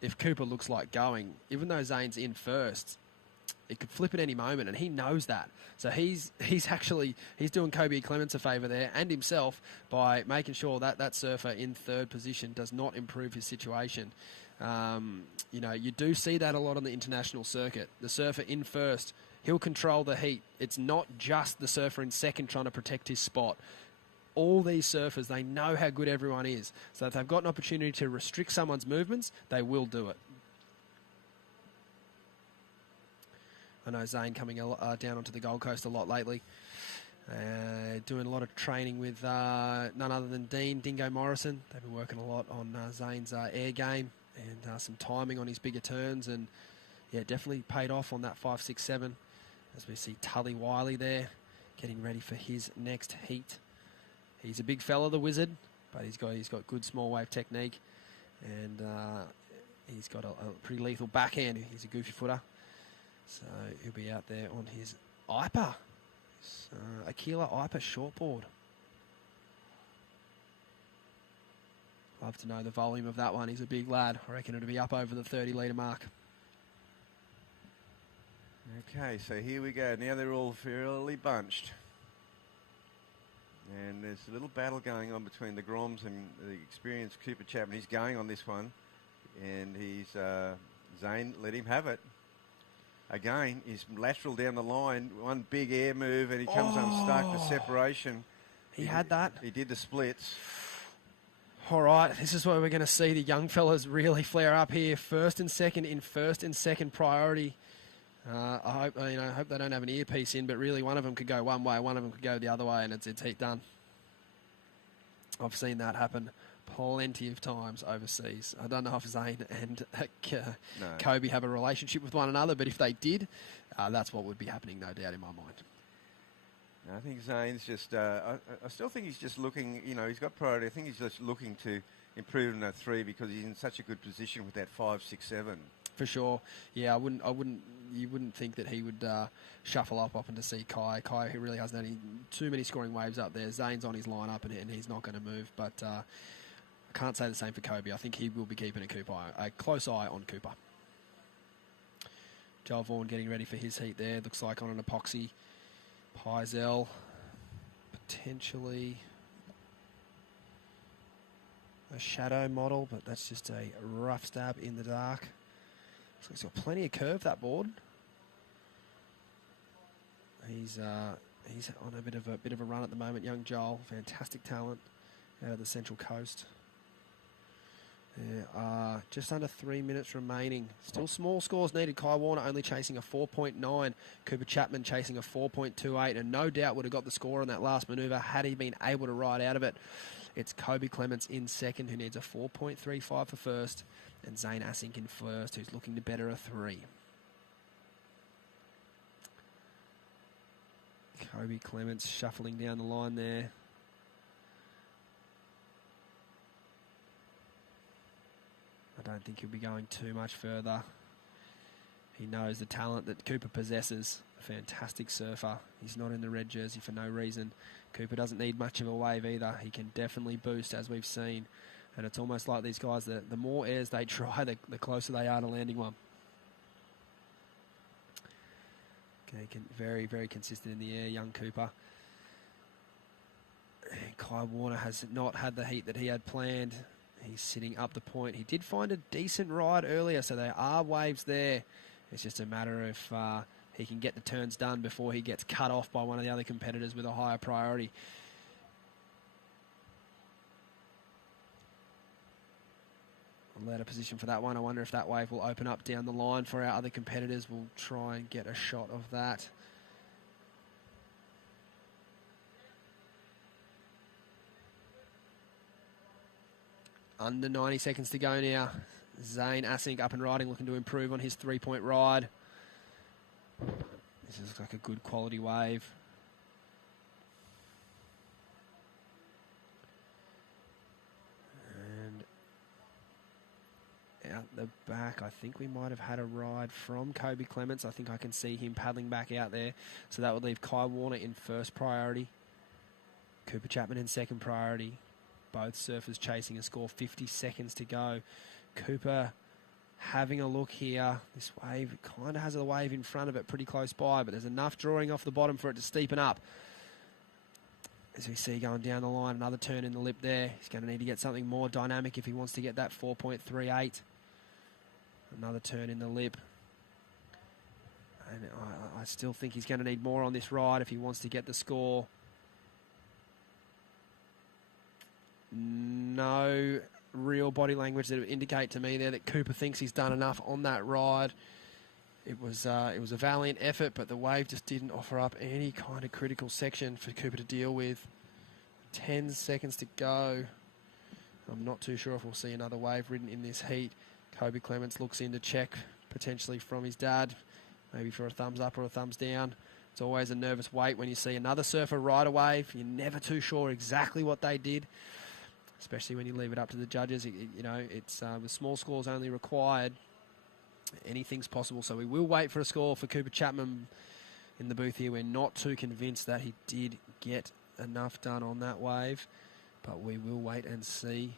if Cooper looks like going, even though Zane's in first, it could flip at any moment, and he knows that. So he's doing Kobe Clements a favour there and himself by making sure that that surfer in third position does not improve his situation. You do see that a lot on the international circuit. The surfer in first, he'll control the heat. It's not just the surfer in second trying to protect his spot. All these surfers, they know how good everyone is. So if they've got an opportunity to restrict someone's movements, they will do it. I know Zane coming down onto the Gold Coast a lot lately. Doing a lot of training with none other than Dean Dingo Morrison. They've been working a lot on Zane's air game and some timing on his bigger turns. And, yeah, definitely paid off on that 5, 6, 7. As we see Tully Wiley there getting ready for his next heat. He's a big fella, the Wizard, but he's got good small wave technique. And he's got a pretty lethal backhand. He's a goofy footer. So he'll be out there on his IPA. Aquila IPA shortboard. Love to know the volume of that one. He's a big lad. I reckon it'll be up over the 30 litre mark. Okay, so here we go. Now they're all fairly bunched. And there's a little battle going on between the Groms and the experienced Cooper Chapman. He's going on this one. And he's Zane, let him have it. Again, he's lateral down the line. One big air move and he comes unstuck. The separation. He had that. He did the splits. All right, this is where we're going to see the young fellas really flare up here. First and second in first and second priority. I hope they don't have an earpiece in, but really one of them could go one way, one of them could go the other way, and it's heat done. I've seen that happen plenty of times overseas. I don't know if Zane and Kobe have a relationship with one another, but if they did, that's what would be happening, no doubt, in my mind. I think Zane's just, I still think he's just looking, he's got priority. I think he's just looking to improve in that 3 because he's in such a good position with that 5, 6, 7. for sure. Yeah, you wouldn't think that he would shuffle up and to see Kai. Kai, who really hasn't had too many scoring waves up there. Zane's on his lineup and he's not going to move. But I can't say the same for Kobe. I think he will be keeping a close eye on Cooper. Joel Vaughan getting ready for his heat there. Looks like on an epoxy. Pizel potentially a shadow model, but that's just a rough stab in the dark. Looks like he's got plenty of curve, that board. He's on a bit of a run at the moment. Young Joel, fantastic talent out of the Central Coast. There are just under 3 minutes remaining. Still small scores needed. Kai Warner only chasing a 4.9. Cooper Chapman chasing a 4.28, and no doubt would have got the score on that last manoeuvre had he been able to ride out of it. It's Kobe Clements in second, who needs a 4.35 for first, and Zane Asink in first, who's looking to better a 3. Kobe Clements shuffling down the line there. I don't think he'll be going too much further. He knows the talent that Cooper possesses. A fantastic surfer. He's not in the red jersey for no reason. Cooper doesn't need much of a wave either. He can definitely boost, as we've seen. And it's almost like these guys, the more airs they try, the closer they are to landing one. Okay, very, very consistent in the air, young Cooper. And Kai Warner has not had the heat that he had planned. He's sitting up the point. He did find a decent ride earlier, so there are waves there. It's just a matter of he can get the turns done before he gets cut off by one of the other competitors with a higher priority. Ladder position for that one. I wonder if that wave will open up down the line for our other competitors. We'll try and get a shot of that. Under 90 seconds to go now. Zane Asink up and riding, looking to improve on his 3-point ride. This looks like a good quality wave. And out the back, I think we might have had a ride from Kobe Clements. I think I can see him paddling back out there. So that would leave Kai Warner in first priority. Cooper Chapman in second priority. Both surfers chasing a score, 50 seconds to go. Cooper having a look here. This wave kind of has a wave in front of it pretty close by, but there's enough drawing off the bottom for it to steepen up. As we see going down the line, another turn in the lip there. He's going to need to get something more dynamic if he wants to get that 4.38. Another turn in the lip. And I still think he's going to need more on this ride if he wants to get the score. No real body language that would indicate to me there that Cooper thinks he's done enough on that ride. It was a valiant effort, but the wave just didn't offer up any kind of critical section for Cooper to deal with. 10 seconds to go. I'm not too sure if we'll see another wave ridden in this heat. Kobe Clements looks in to check potentially from his dad, maybe for a thumbs up or a thumbs down. It's always a nervous wait when you see another surfer ride a wave. You're never too sure exactly what they did, especially when you leave it up to the judges. It's with small scores only required. Anything's possible, so we will wait for a score for Cooper Chapman in the booth here. We're not too convinced that he did get enough done on that wave, but we will wait and see.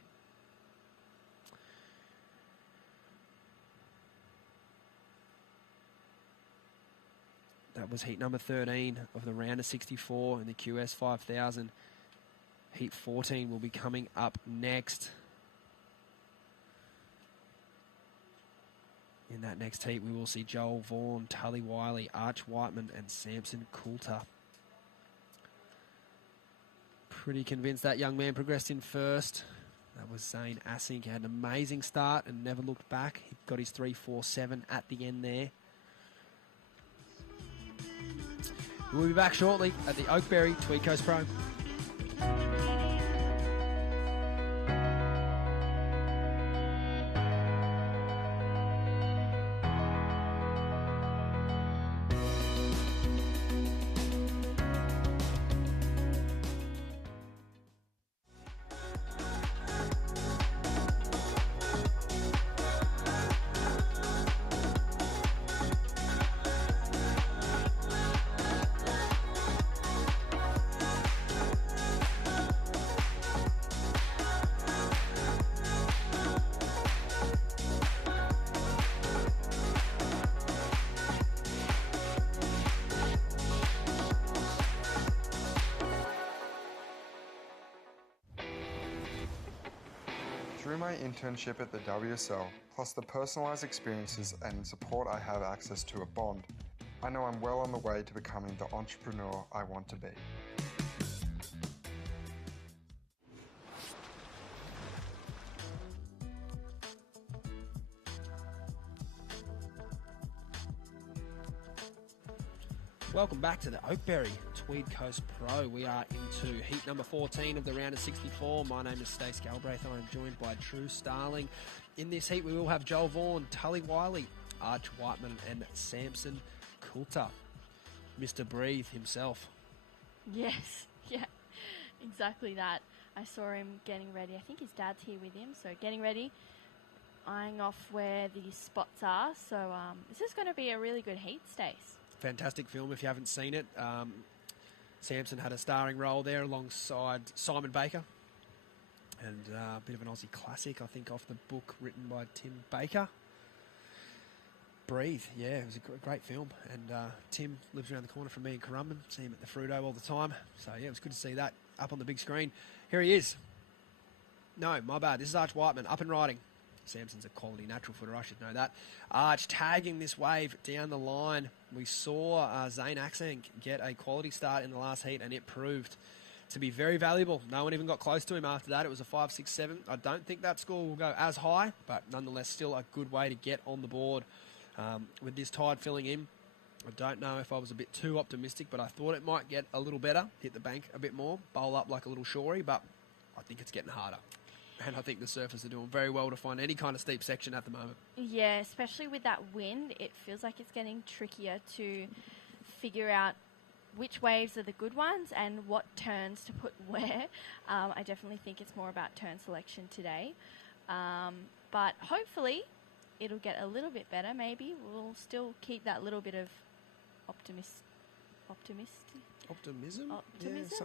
That was heat number 13 of the round of 64 in the QS 5000. Heat 14 will be coming up next. In that next heat, we will see Joel Vaughan, Tully Wiley, Arch Whiteman, and Samson Coulter. Pretty convinced that young man progressed in first. That was Zane Asink. He had an amazing start and never looked back. He got his 3.47 at the end there. We'll be back shortly at the Oakberry Tweed Coast Pro. Through my internship at the WSL, plus the personalised experiences and support I have access to a bond, I know I'm well on the way to becoming the entrepreneur I want to be. Welcome back to the Oakberry Tweed Coast Pro. We are into heat number 14 of the round of 64. My name is Stace Galbraith. I am joined by Drew Starling. In this heat, we will have Joel Vaughan, Tully Wiley, Arch Whiteman, and Samson Coulter. Mr. Breathe himself. Yes, yeah, exactly that. I saw him getting ready. I think his dad's here with him, so getting ready, eyeing off where the spots are. So this is going to be a really good heat, Stace. Fantastic film if you haven't seen it. Samson had a starring role there alongside Simon Baker. And a bit of an Aussie classic, I think, off the book written by Tim Baker. Breathe, yeah, it was a great film. And Tim lives around the corner from me in Currumbin. See him at the Fruito all the time. So, yeah, it was good to see that up on the big screen. Here he is. No, my bad. This is Arch Whiteman, up and riding. Samson's a quality natural footer, I should know that. Arch tagging this wave down the line. We saw Zane Axenk get a quality start in the last heat, and it proved to be very valuable. No one even got close to him after that. It was a 5.67. I don't think that score will go as high, but nonetheless still a good way to get on the board. With this tide filling in, I don't know if I was a bit too optimistic, but I thought it might get a little better, hit the bank a bit more, bowl up like a little shory, but I think it's getting harder. And I think the surfers are doing very well to find any kind of steep section at the moment. Yeah, especially with that wind, it feels like it's getting trickier to figure out which waves are the good ones and what turns to put where. I definitely think it's more about turn selection today. But hopefully it'll get a little bit better. Maybe we'll still keep that little bit of optimism?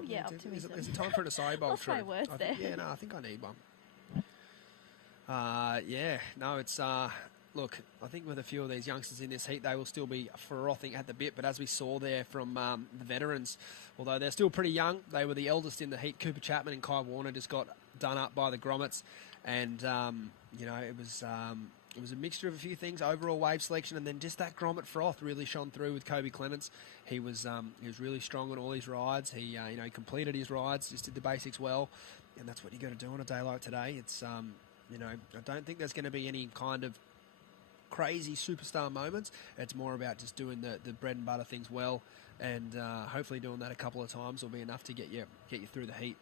Yeah, optimism. Is it time for an acai bowl? Lost my words there. I think I need one. It's look, I think with a few of these youngsters in this heat, they will still be frothing at the bit. But as we saw there from the veterans, although they're still pretty young, they were the eldest in the heat. Cooper Chapman and Kai Warner just got done up by the grommets, and it was a mixture of a few things. Overall wave selection, and then just that grommet froth really shone through with Kobe Clements. He was really strong on all his rides. He completed his rides, just did the basics well, and that's what you got to do on a day like today. It's I don't think there's going to be any kind of crazy superstar moments. It's more about just doing the bread and butter things well, and hopefully doing that a couple of times will be enough to get you through the heat.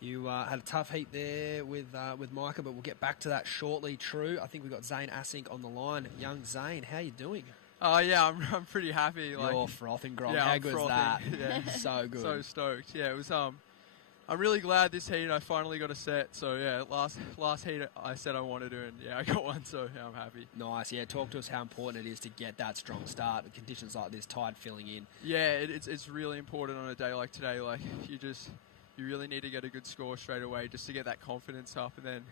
You had a tough heat there with Micah, but we'll get back to that shortly. True, I think we've got Zane Assink on the line. Young Zane, how you doing? Yeah, I'm pretty happy. You're frothing, Grom. Yeah, how good is that? Yeah. So good. So stoked. Yeah, it was. I'm really glad this heat I finally got a set. So yeah, last heat I said I wanted to, and yeah, I got one. So yeah, I'm happy. Nice. Yeah, talk to us how important it is to get that strong start with conditions like this, tide filling in. Yeah, it's really important on a day like today. Like you really need to get a good score straight away just to get that confidence up, and then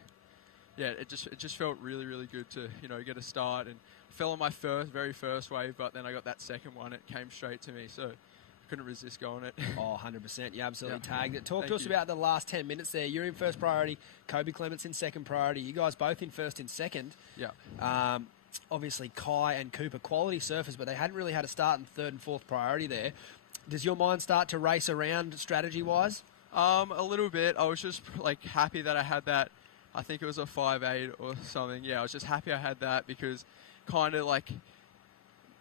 yeah, it just felt really, really good to get a start. And I fell on my very first wave, but then I got that second one. It came straight to me, so I couldn't resist going it. Oh, 100%. You absolutely tagged it. Talk to us about the last 10 minutes there. You're in first priority. Kobe Clements in second priority. You guys both in first and second. Yeah. Obviously, Kai and Cooper, quality surfers, but they hadn't really had a start in third and fourth priority there. Does your mind start to race around strategy-wise? A little bit. I was just happy that I had that. I think it was a 5.8 or something. Yeah, I was just happy I had that because kind of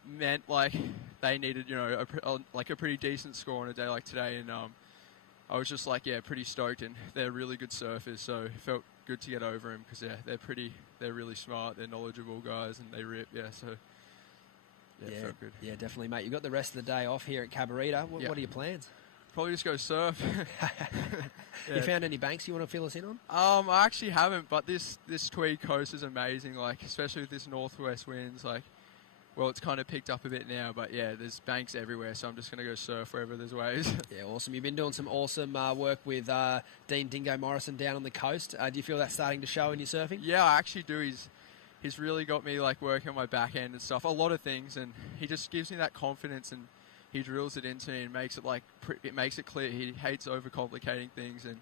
meant they needed a pretty decent score on a day like today, and I was just pretty stoked, and they're really good surfers, so it felt good to get over them because they're really smart, they're knowledgeable guys, and they rip. So it felt good. Yeah, definitely, mate. You've got the rest of the day off here at Cabarita. What are your plans? Probably just go surf. You found any banks you want to fill us in on? I actually haven't, but this Tweed coast is amazing, especially with this northwest winds. It's kind of picked up a bit now, but yeah, there's banks everywhere, so I'm just going to go surf wherever there's waves. Yeah, awesome. You've been doing some awesome work with Dean Dingo Morrison down on the coast. Do you feel that's starting to show in your surfing? Yeah, I actually do. He's really got me working on my back end and stuff, a lot of things, and he just gives me that confidence, and he drills it into me and makes it it makes it clear. He hates overcomplicating things, and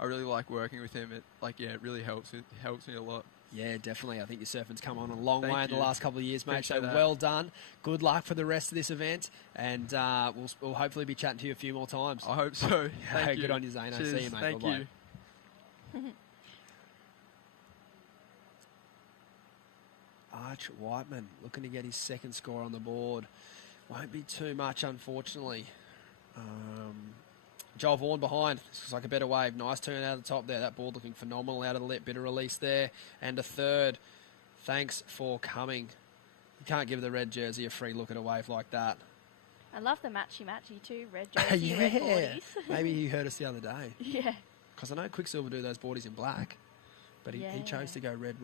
I really like working with him. It really helps me a lot. Yeah, definitely. I think your surfing's come on a long Thank way in the you. last couple of years, mate. Appreciate So that. well done. Good luck for the rest of this event, and we'll hopefully be chatting to you a few more times. I hope so. Thank Good you. on you, Zano. Cheers. See you, mate. Thank Bye-bye. you. Arch Whiteman looking to get his second score on the board. Won't be too much, unfortunately. Joel Vaughan behind. This looks like a better wave. Nice turn out of the top there. That board looking phenomenal out of the lip. Bit of release there. And a third. Thanks for coming. You can't give the red jersey a free look at a wave like that. I love the matchy too. Red jersey, red Yeah. boardies. Maybe he heard us the other day. Yeah. Because I know Quicksilver do those boardies in black. But he chose to go red.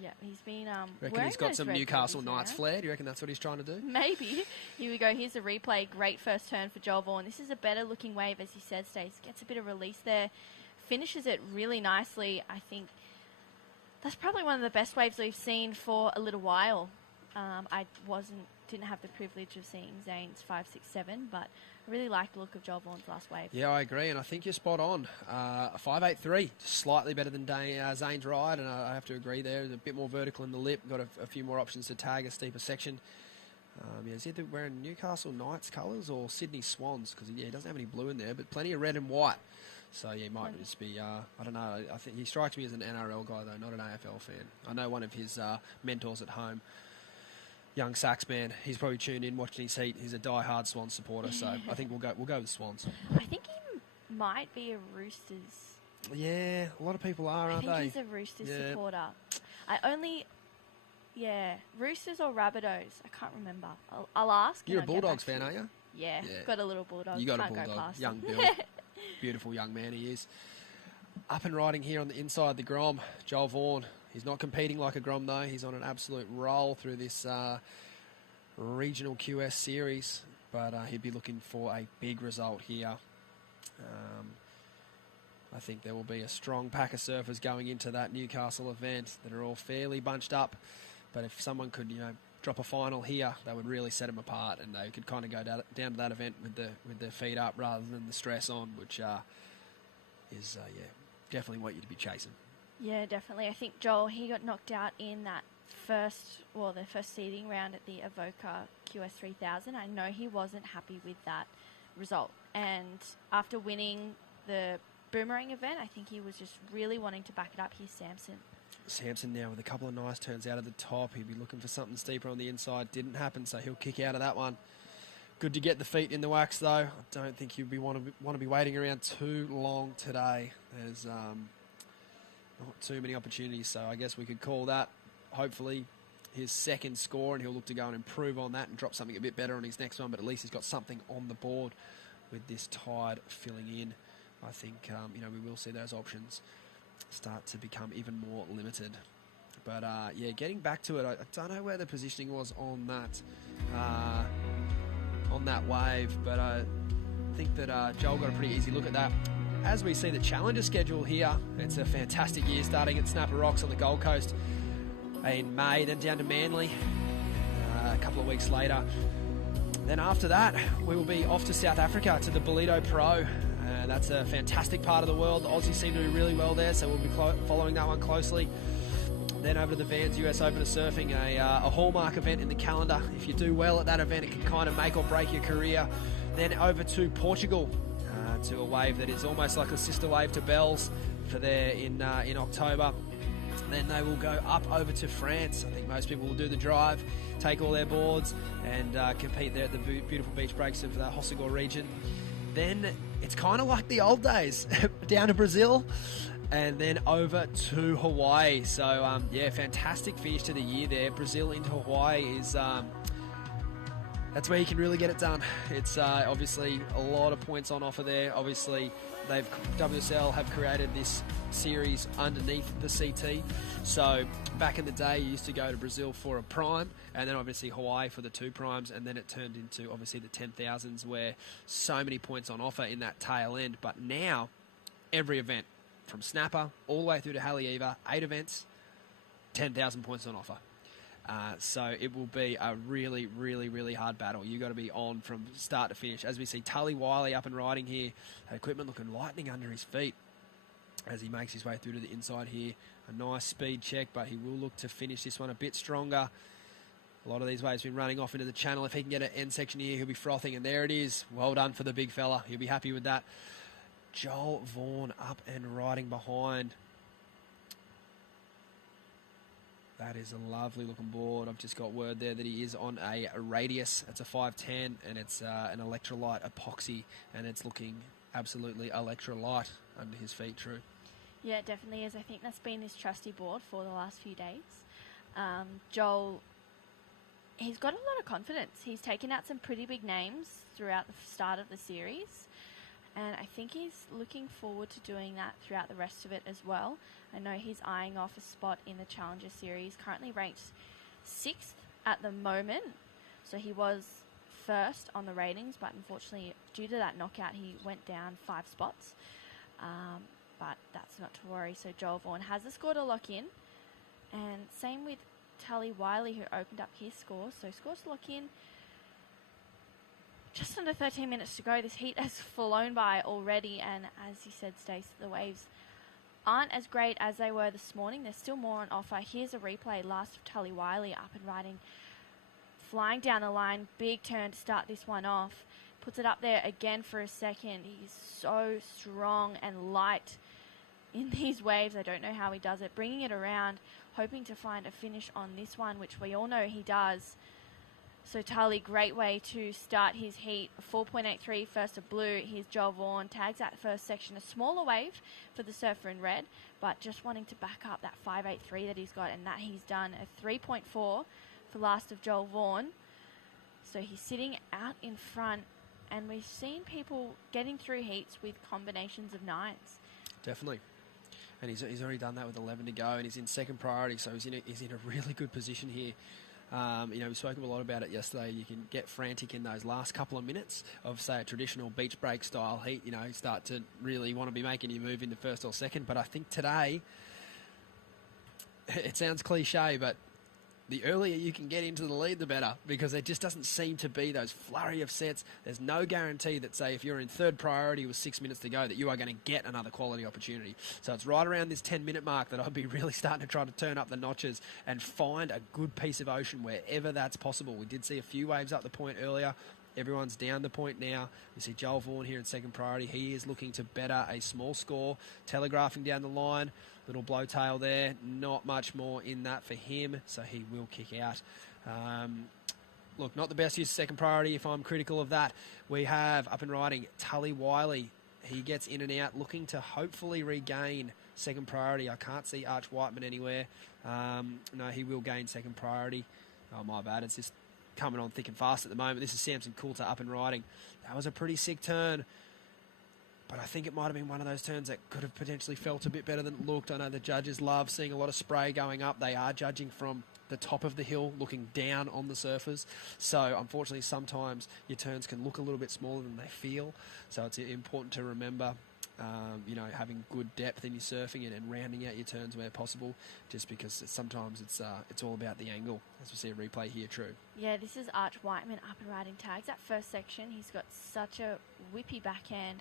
Yeah, he's been Reckon he's got those some red Newcastle boardies Knights around. flair? Do you reckon that's what he's trying to do? Maybe. Here we go. Here's a replay. Great first turn for Joel Vaughan. This is a better looking wave, as he said, Stace. Gets a bit of release there. Finishes it really nicely. I think that's probably one of the best waves we've seen for a little while. I didn't have the privilege of seeing Zane's 5, 6, 7, but I really like the look of Joel Vaughan's last wave. Yeah, I agree, and I think you're spot on. 5.83, slightly better than Zane's ride, and I have to agree there. There's a bit more vertical in the lip, got a few more options to tag a steeper section. Is he either wearing Newcastle Knights colours or Sydney Swans? Because he doesn't have any blue in there, but plenty of red and white. So he might just be, I don't know, I think he strikes me as an NRL guy though, not an AFL fan. I know one of his mentors at home, young Sax man, he's probably tuned in watching his heat. He's a die-hard Swans supporter, so I think we'll go with Swans. I think he might be a Roosters. Yeah, a lot of people are, aren't I they? think he's a Roosters supporter. Roosters or Rabbitohs. I can't remember. I'll ask. You're a and I'll get Bulldogs back fan, to aren't you? Yeah, got a little Bulldog. You got Can't a go Bulldog, past young them. Bill. Beautiful young man he is. Up and riding here on the inside the Grom, Joel Vaughan. He's not competing like a Grom though. He's on an absolute roll through this regional QS series, but he'd be looking for a big result here. I think there will be a strong pack of surfers going into that Newcastle event that are all fairly bunched up, but if someone could, drop a final here, that would really set them apart, and they could kind of go down to that event with their feet up rather than the stress on, which is definitely what you'd be chasing. Yeah, definitely. I think Joel, he got knocked out in that the first seeding round at the Avoca QS 3000. I know he wasn't happy with that result, and after winning the Boomerang event, I think he was just really wanting to back it up. He's Samson now with a couple of nice turns out of the top. He'd be looking for something steeper on the inside. Didn't happen, so he'll kick out of that one. Good to get the feet in the wax, though. I don't think he'd want to be waiting around too long today. There's not too many opportunities, so I guess we could call that, hopefully, his second score, and he'll look to go and improve on that and drop something a bit better on his next one, but at least he's got something on the board with this tide filling in. I think, we will see those options start to become even more limited. But, getting back to it, I don't know where the positioning was on that wave, but I think that Joel got a pretty easy look at that. As we see the Challenger schedule here, it's a fantastic year starting at Snapper Rocks on the Gold Coast in May, then down to Manly a couple of weeks later. Then after that, we will be off to South Africa to the Bolito Pro. That's a fantastic part of the world. The Aussies seem to do really well there, so we'll be following that one closely. Then over to the Vans US Open of Surfing, a hallmark event in the calendar. If you do well at that event, it can kind of make or break your career. Then over to Portugal, to a wave that is almost like a sister wave to Bells for there in October. Then they will go up over to France. I think most people will do the drive, take all their boards, and compete there at the beautiful beach breaks of the Hossegor region. Then it's kind of like the old days, down to Brazil, and then over to Hawaii. So, fantastic finish to the year there. Brazil into Hawaii is... that's where you can really get it done. It's obviously a lot of points on offer there. Obviously, WSL have created this series underneath the CT. So back in the day, you used to go to Brazil for a prime, and then obviously Hawaii for the 2 primes, and then it turned into obviously the 10,000s, where so many points on offer in that tail end. But now, every event, from Snapper all the way through to Haleiwa, 8 events, 10,000 points on offer. So it will be a really, really, really hard battle. You've got to be on from start to finish. As we see Tully Wiley up and riding here, equipment looking lightning under his feet. as he makes his way through to the inside here. A nice speed check, but he will look to finish this one a bit stronger. A lot of these waves have been running off into the channel. If he can get an end section here, he'll be frothing, and there it is. Well done for the big fella. He'll be happy with that. Joel Vaughan up and riding behind. That is a lovely looking board. I've just got word there that he is on a radius. It's a 510, and it's an electrolyte epoxy, and it's looking absolutely electrolyte under his feet, True. Yeah, it definitely is. I think that's been his trusty board for the last few days. Joel, he's got a lot of confidence. He's taken out some pretty big names throughout the start of the series, and I think he's looking forward to doing that throughout the rest of it as well. I know he's eyeing off a spot in the Challenger Series, currently ranked 6th at the moment. So he was first on the ratings, but unfortunately, due to that knockout, he went down 5 spots. But that's not to worry. So Joel Vaughan has a score to lock in. And same with Tully Wiley, who opened up his score. So scores to lock in. Just under 13 minutes to go. This heat has flown by already. And as you said, Stace, the waves aren't as great as they were this morning. There's still more on offer. Here's a replay. Last of Tully Wiley up and riding. Flying down the line. Big turn to start this one off. Puts it up there again for a second. He's so strong and light in these waves. I don't know how he does it. Bringing it around, hoping to find a finish on this one, which we all know he does. So Tully, great way to start his heat. 4.83 first of blue. Here's Joel Vaughan. Tags that first section. A smaller wave for the surfer in red, but just wanting to back up that 5.83 that he's got, and that he's done. A 3.4 for last of Joel Vaughan. So he's sitting out in front, and we've seen people getting through heats with combinations of 9s. Definitely. And he's already done that with 11 to go, and he's in second priority, so he's in a really good position here. We spoke a lot about it yesterday. You can get frantic in those last couple of minutes of, say, a traditional beach break style heat. Start to really want to be making your move into first or second. But I think today, it sounds cliche, but the earlier you can get into the lead, the better, because there just doesn't seem to be those flurry of sets. There's no guarantee that, say, if you're in third priority with 6 minutes to go, that you are going to get another quality opportunity. So it's right around this 10-minute mark that I'd be really starting to try to turn up the notches and find a good piece of ocean wherever that's possible. We did see a few waves up the point earlier. Everyone's down the point now. You see Joel Vaughan here in second priority. He is looking to better a small score, telegraphing down the line. Little blowtail there. Not much more in that for him, so he will kick out. Look, not the best use of second priority if I'm critical of that. We have up and riding Tully Wiley. He gets in and out, looking to hopefully regain second priority. I can't see Arch Whiteman anywhere. No, he will gain second priority. Oh, my bad. It's just coming on thick and fast at the moment. This is Samson Coulter up and riding. That was a pretty sick turn, but I think it might have been one of those turns that could have potentially felt a bit better than it looked. I know the judges love seeing a lot of spray going up. They are judging from the top of the hill, looking down on the surfers. So unfortunately, sometimes your turns can look a little bit smaller than they feel. So it's important to remember having good depth in your surfing and rounding out your turns where possible, just because sometimes it's all about the angle, as we see a replay here, True. Yeah, this is Arch Whiteman up and riding tags. That first section, he's got such a whippy backhand.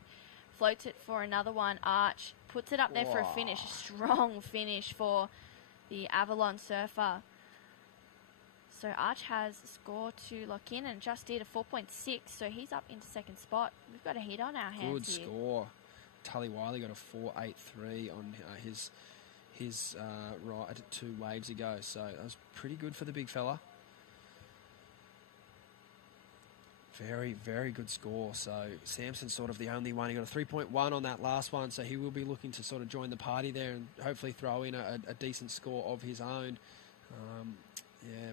Floats it for another one. Arch puts it up there for a finish. A strong finish for the Avalon surfer. So Arch has a score to lock in and just did a 4.6, so he's up into second spot. We've got a hit on our hands here. Good score. Tully Wiley got a 4.83 on his ride 2 waves ago, so that was pretty good for the big fella. Very, very good score. So Samson's sort of the only one. He got a 3.1 on that last one, so he will be looking to sort of join the party there and hopefully throw in a decent score of his own.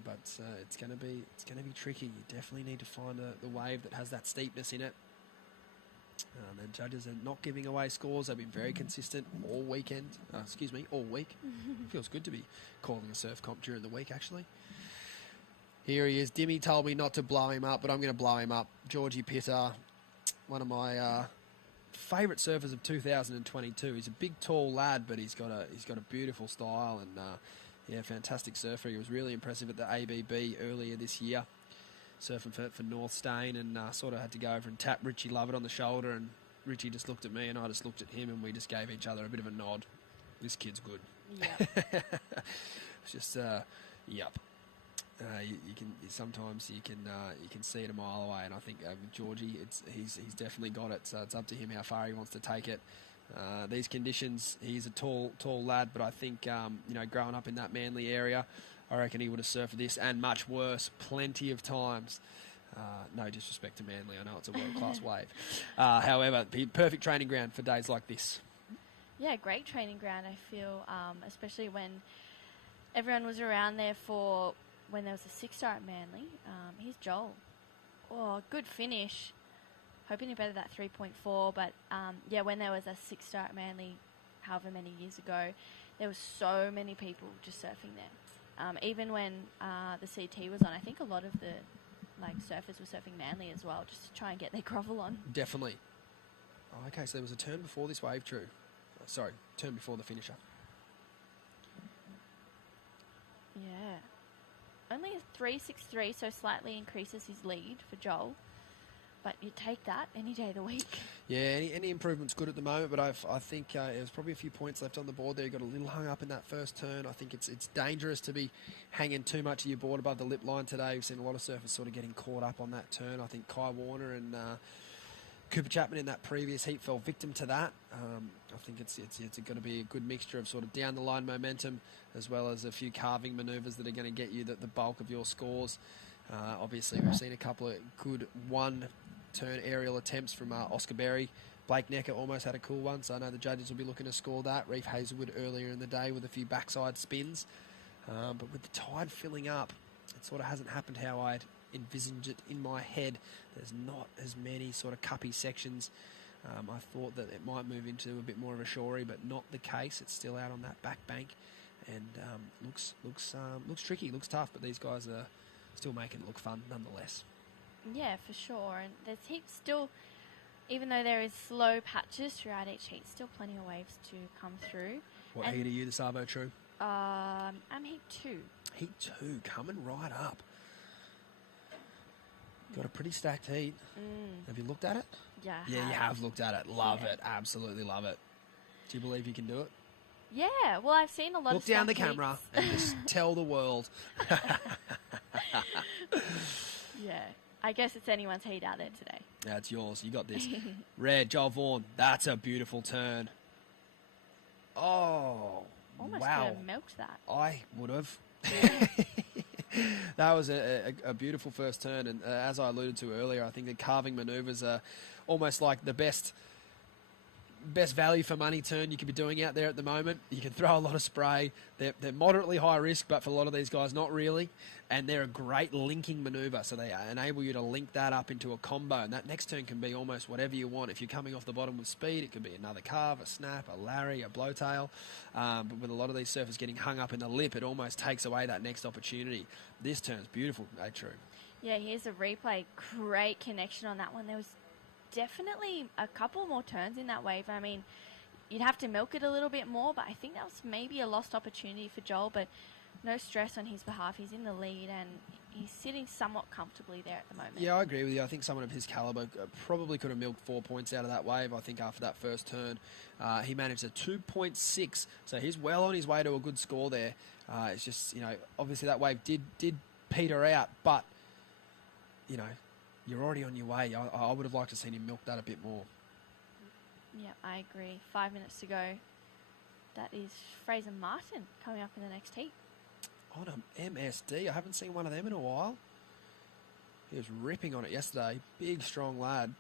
But it's going to be tricky. You definitely need to find the wave that has that steepness in it. And judges are not giving away scores. They've been very consistent all weekend. All week. Feels good to be calling a surf comp during the week, actually. Here he is. Dimmy told me not to blow him up, but I'm going to blow him up. Georgie Pitter, one of my favourite surfers of 2022. He's a big, tall lad, but he's got a beautiful style and fantastic surfer. He was really impressive at the ABB earlier this year, surfing for North Stain, and sort of had to go over and tap Richie Lovett on the shoulder and Richie just looked at me and I just looked at him, and we just gave each other a bit of a nod. This kid's good. Yeah. It's just, yep. You can sometimes you can see it a mile away, and I think with Georgie, he's definitely got it. So it's up to him how far he wants to take it. These conditions, he's a tall lad, but I think growing up in that Manly area, I reckon he would have surfed this and much worse plenty of times. No disrespect to Manly, I know it's a world-class wave. However, perfect training ground for days like this. Yeah, great training ground, I feel, especially when everyone was around there for when there was a 6-star at Manly. Here's Joel. Oh, good finish. Hoping to better that 3.4, but when there was a 6-star at Manly however many years ago, there was so many people just surfing there. Even when the CT was on, I think a lot of the surfers were surfing Manly as well, just to try and get their grovel on. Definitely. Oh, okay, so there was a turn before this wave, true. Sorry, turn before the finisher. Yeah. Only a 3.63, so slightly increases his lead for Joel. But you take that any day of the week. Yeah, any improvement's good at the moment, but I think there's probably a few points left on the board there. You got a little hung up in that first turn. I think it's dangerous to be hanging too much of your board above the lip line today. We've seen a lot of surfers sort of getting caught up on that turn. I think Kai Warner and Cooper Chapman in that previous heat fell victim to that. I think it's going to be a good mixture of sort of down the line momentum as well as a few carving manoeuvres that are going to get you the bulk of your scores. Obviously, we've seen a couple of good one-turn aerial attempts from Oscar Berry. Blake Necker almost had a cool one, so I know the judges will be looking to score that. Reef Hazelwood earlier in the day with a few backside spins. But with the tide filling up, it sort of hasn't happened how I'd envisioned it in my head. There's not as many sort of cuppy sections. I thought that it might move into a bit more of a shorey, but not the case. It's still out on that back bank, and looks tricky, looks tough. But these guys are still making it look fun nonetheless. Yeah, for sure. And there's heaps still, even though there is slow patches throughout each heat, still plenty of waves to come through. What heat are you this Arvo, True? I'm heat 2. Heat 2, coming right up. Got a pretty stacked heat. Have you looked at it? Yeah, you have looked at it. Love it. Absolutely love it. Do you believe you can do it? Yeah, well, I've seen a lot Look of down the stacked camera and just tell the world. Yeah, I guess it's anyone's heat out there today. Yeah, it's yours. You got this. Red, Joel Vaughan. That's a beautiful turn. Oh, Almost wow. could have milked that. I would have. That was a beautiful first turn, and as I alluded to earlier, I think the carving manoeuvres are almost like the best value for money turn you could be doing out there at the moment. You can throw a lot of spray. They're moderately high risk, but for a lot of these guys, not really. And they're a great linking manoeuvre, so they enable you to link that up into a combo. And that next turn can be almost whatever you want. If you're coming off the bottom with speed, it could be another carve, a snap, a Larry, a blowtail. But with a lot of these surfers getting hung up in the lip, it almost takes away that next opportunity. This turn's beautiful, true. Yeah, here's a replay. Great connection on that one. There was definitely a couple more turns in that wave. I mean, you'd have to milk it a little bit more, but I think that was maybe a lost opportunity for Joel, but no stress on his behalf. He's in the lead and he's sitting somewhat comfortably there at the moment. Yeah, I agree with you. I think someone of his calibre probably could have milked 4 points out of that wave. I think after that first turn, he managed a 2.6, so he's well on his way to a good score there. It's just, obviously that wave did peter out, but, you're already on your way. I would have liked to have seen him milk that a bit more. Yeah, I agree. 5 minutes to go. That is Fraser Martin coming up in the next heat. On an MSD. I haven't seen one of them in a while. He was ripping on it yesterday. Big, strong lad.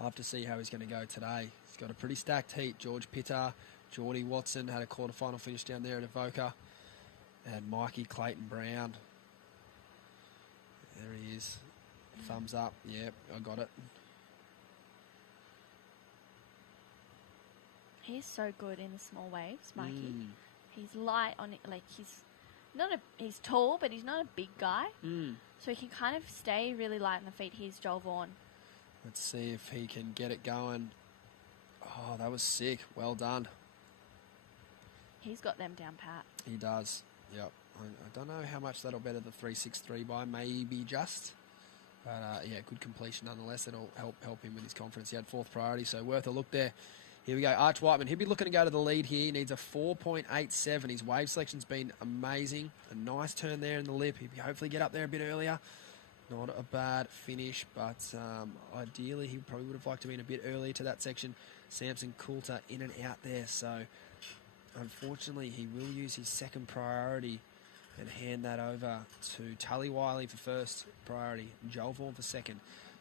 Love to see how he's going to go today. He's got a pretty stacked heat. George Pitter, Geordie Watson had a quarterfinal finish down there at Avoca. And Mikey Clayton Brown. There he is. Thumbs up. Yep, I got it. He's so good in the small waves, Mikey. He's light on it. He's tall, but he's not a big guy. So he can kind of stay really light on the feet. Here's Joel Vaughan. Let's see if he can get it going. Oh, that was sick. Well done. He's got them down pat. He does. Yep. I don't know how much that'll better the 3.63 by. Maybe just. But, good completion nonetheless. That'll help him with his confidence. He had 4th priority, so worth a look there. Here we go. Arch Whiteman. He'll be looking to go to the lead here. He needs a 4.87. His wave selection's been amazing. A nice turn there in the lip. He'll hopefully get up there a bit earlier. Not a bad finish, but ideally he probably would have liked to be in a bit earlier to that section. Samson Coulter in and out there, so unfortunately he will use his 2nd priority and hand that over to Tully Wiley for 1st priority, Joel Vaughan for 2nd.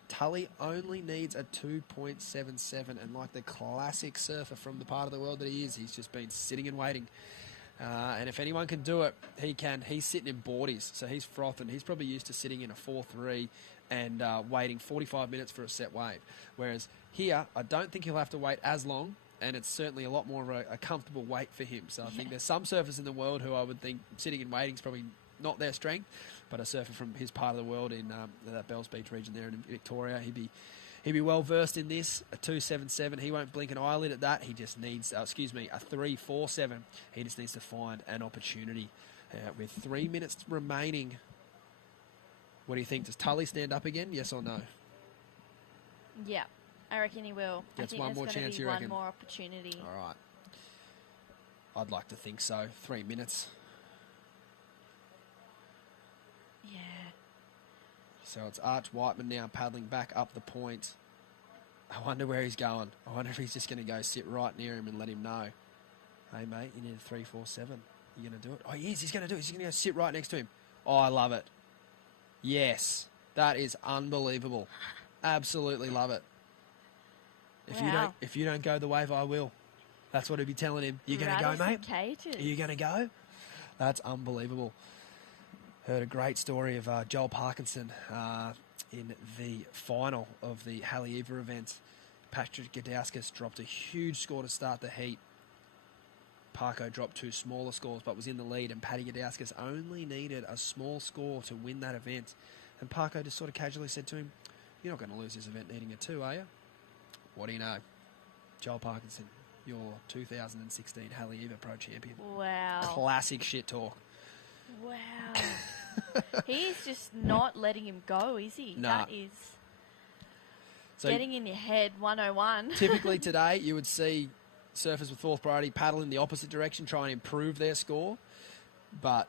Tully only needs a 2.77, and like the classic surfer from the part of the world that he is, he's just been sitting and waiting. And if anyone can do it, he can. He's sitting in boardies, so he's frothing. He's probably used to sitting in a 4-3 and waiting 45 minutes for a set wave. Whereas here, I don't think he'll have to wait as long, and it's certainly a lot more of a comfortable wait for him. So I think there's some surfers in the world who I would think sitting in waiting is probably not their strength, but a surfer from his part of the world in that Bells Beach region there in Victoria, he'd be well versed in this. A 2.77, he won't blink an eyelid at that. He just needs, a 3.47. He just needs to find an opportunity. With 3 minutes remaining, what do you think? Does Tully stand up again? Yes or no? Yeah, I reckon he will. Gets I think one there's more going chance, to be you one reckon? more opportunity. All right. I'd like to think so. 3 minutes. Yeah. So it's Arch Whiteman now paddling back up the point. I wonder where he's going. I wonder if he's just going to go sit right near him and let him know. Hey, mate, you need a 3.47. You going to do it? Oh, he is. He's going to do it. He's going to go sit right next to him. Oh, I love it. Yes. That is unbelievable. Absolutely love it. If you don't go the wave, I will. That's what he'd be telling him. You going to go, mate? Are you going to go? That's unbelievable. Heard a great story of Joel Parkinson in the final of the Haleiwa event. Patrick Gadauskas dropped a huge score to start the heat. Parko dropped 2 smaller scores but was in the lead, and Paddy Gadauskas only needed a small score to win that event. And Parko just sort of casually said to him, "You're not going to lose this event needing a 2, are you?" What do you know? Joel Parkinson, your 2016 Haleiwa Pro Champion. Wow. Classic shit talk. Wow. He's just not letting him go, is he? Nah. That is So getting in your head 101. typically today you would see surfers with 4th priority paddle in the opposite direction, try and improve their score. But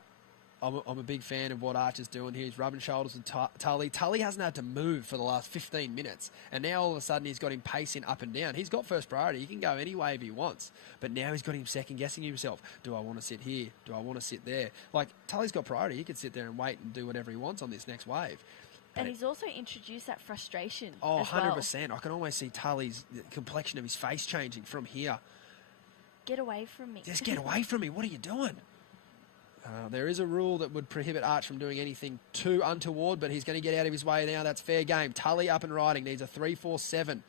I'm a big fan of what Arch is doing here. He's rubbing shoulders with Tully. Tully hasn't had to move for the last 15 minutes. And now all of a sudden he's got him pacing up and down. He's got 1st priority. He can go any wave he wants. But now he's got him second-guessing himself. Do I want to sit here? Do I want to sit there? Like, Tully's got priority. He could sit there and wait and do whatever he wants on this next wave. And he's also introduced that frustration. Oh, as 100%. Well. I can almost see Tully's the complexion of his face changing from here. Get away from me. Just get away from me. What are you doing? There is a rule that would prohibit Arch from doing anything too untoward, but he's going to get out of his way now. That's fair game. Tully up and riding. Needs a 3.47.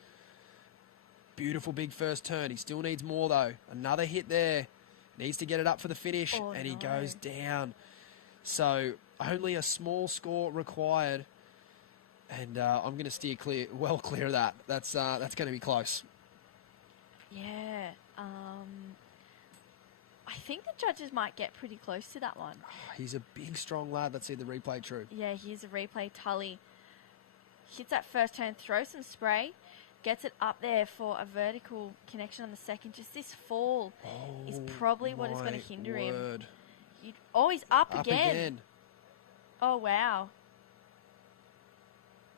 Beautiful big first turn. He still needs more, though. Another hit there. Needs to get it up for the finish, and he goes down. So only a small score required, and I'm going to steer clear of that. That's going to be close. Yeah. I think the judges might get pretty close to that one. He's a big, strong lad. Let's see the replay true. Yeah, here's a replay. Tully hits that first turn, throws some spray, gets it up there for a vertical connection on the second. Just this fall is probably what is going to hinder him. He's up again. Oh, wow.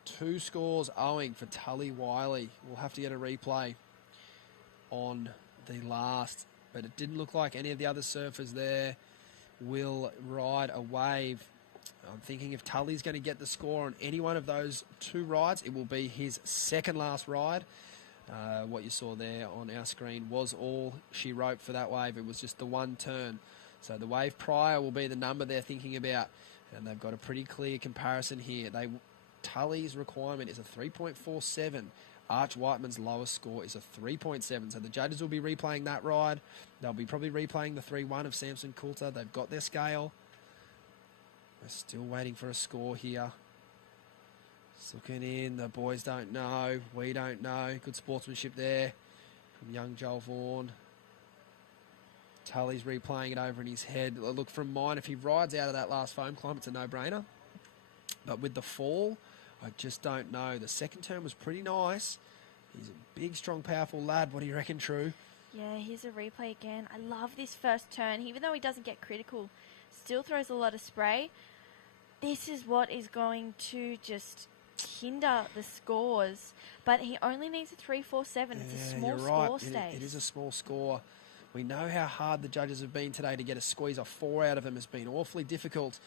2 scores owing for Tully Wiley. We'll have to get a replay on the last, but it didn't look like any of the other surfers there will ride a wave. I'm thinking if Tully's going to get the score on any one of those 2 rides, it will be his second last ride. What you saw there on our screen was all she wrote for that wave. It was just the one turn. So the wave prior will be the number they're thinking about, and they've got a pretty clear comparison here. Tully's requirement is a 3.47. Arch Whiteman's lowest score is a 3.7. So the judges will be replaying that ride. They'll be probably replaying the 3-1 of Samson Coulter. They've got their scale. We're still waiting for a score here. Just looking in. The boys don't know. We don't know. Good sportsmanship there from young Joel Vaughan. Tully's replaying it over in his head. Look, from mine, if he rides out of that last foam climb, it's a no-brainer. But with the fall, I just don't know. The second turn was pretty nice. He's a big, strong, powerful lad. What do you reckon, True? Yeah, here's a replay again. I love this first turn. Even though he doesn't get critical, still throws a lot of spray. This is what is going to just hinder the scores. But he only needs a 3-4-7. It's a small score stage. It is a small score. We know how hard the judges have been today. To get a squeeze of 4 out of them has been awfully difficult.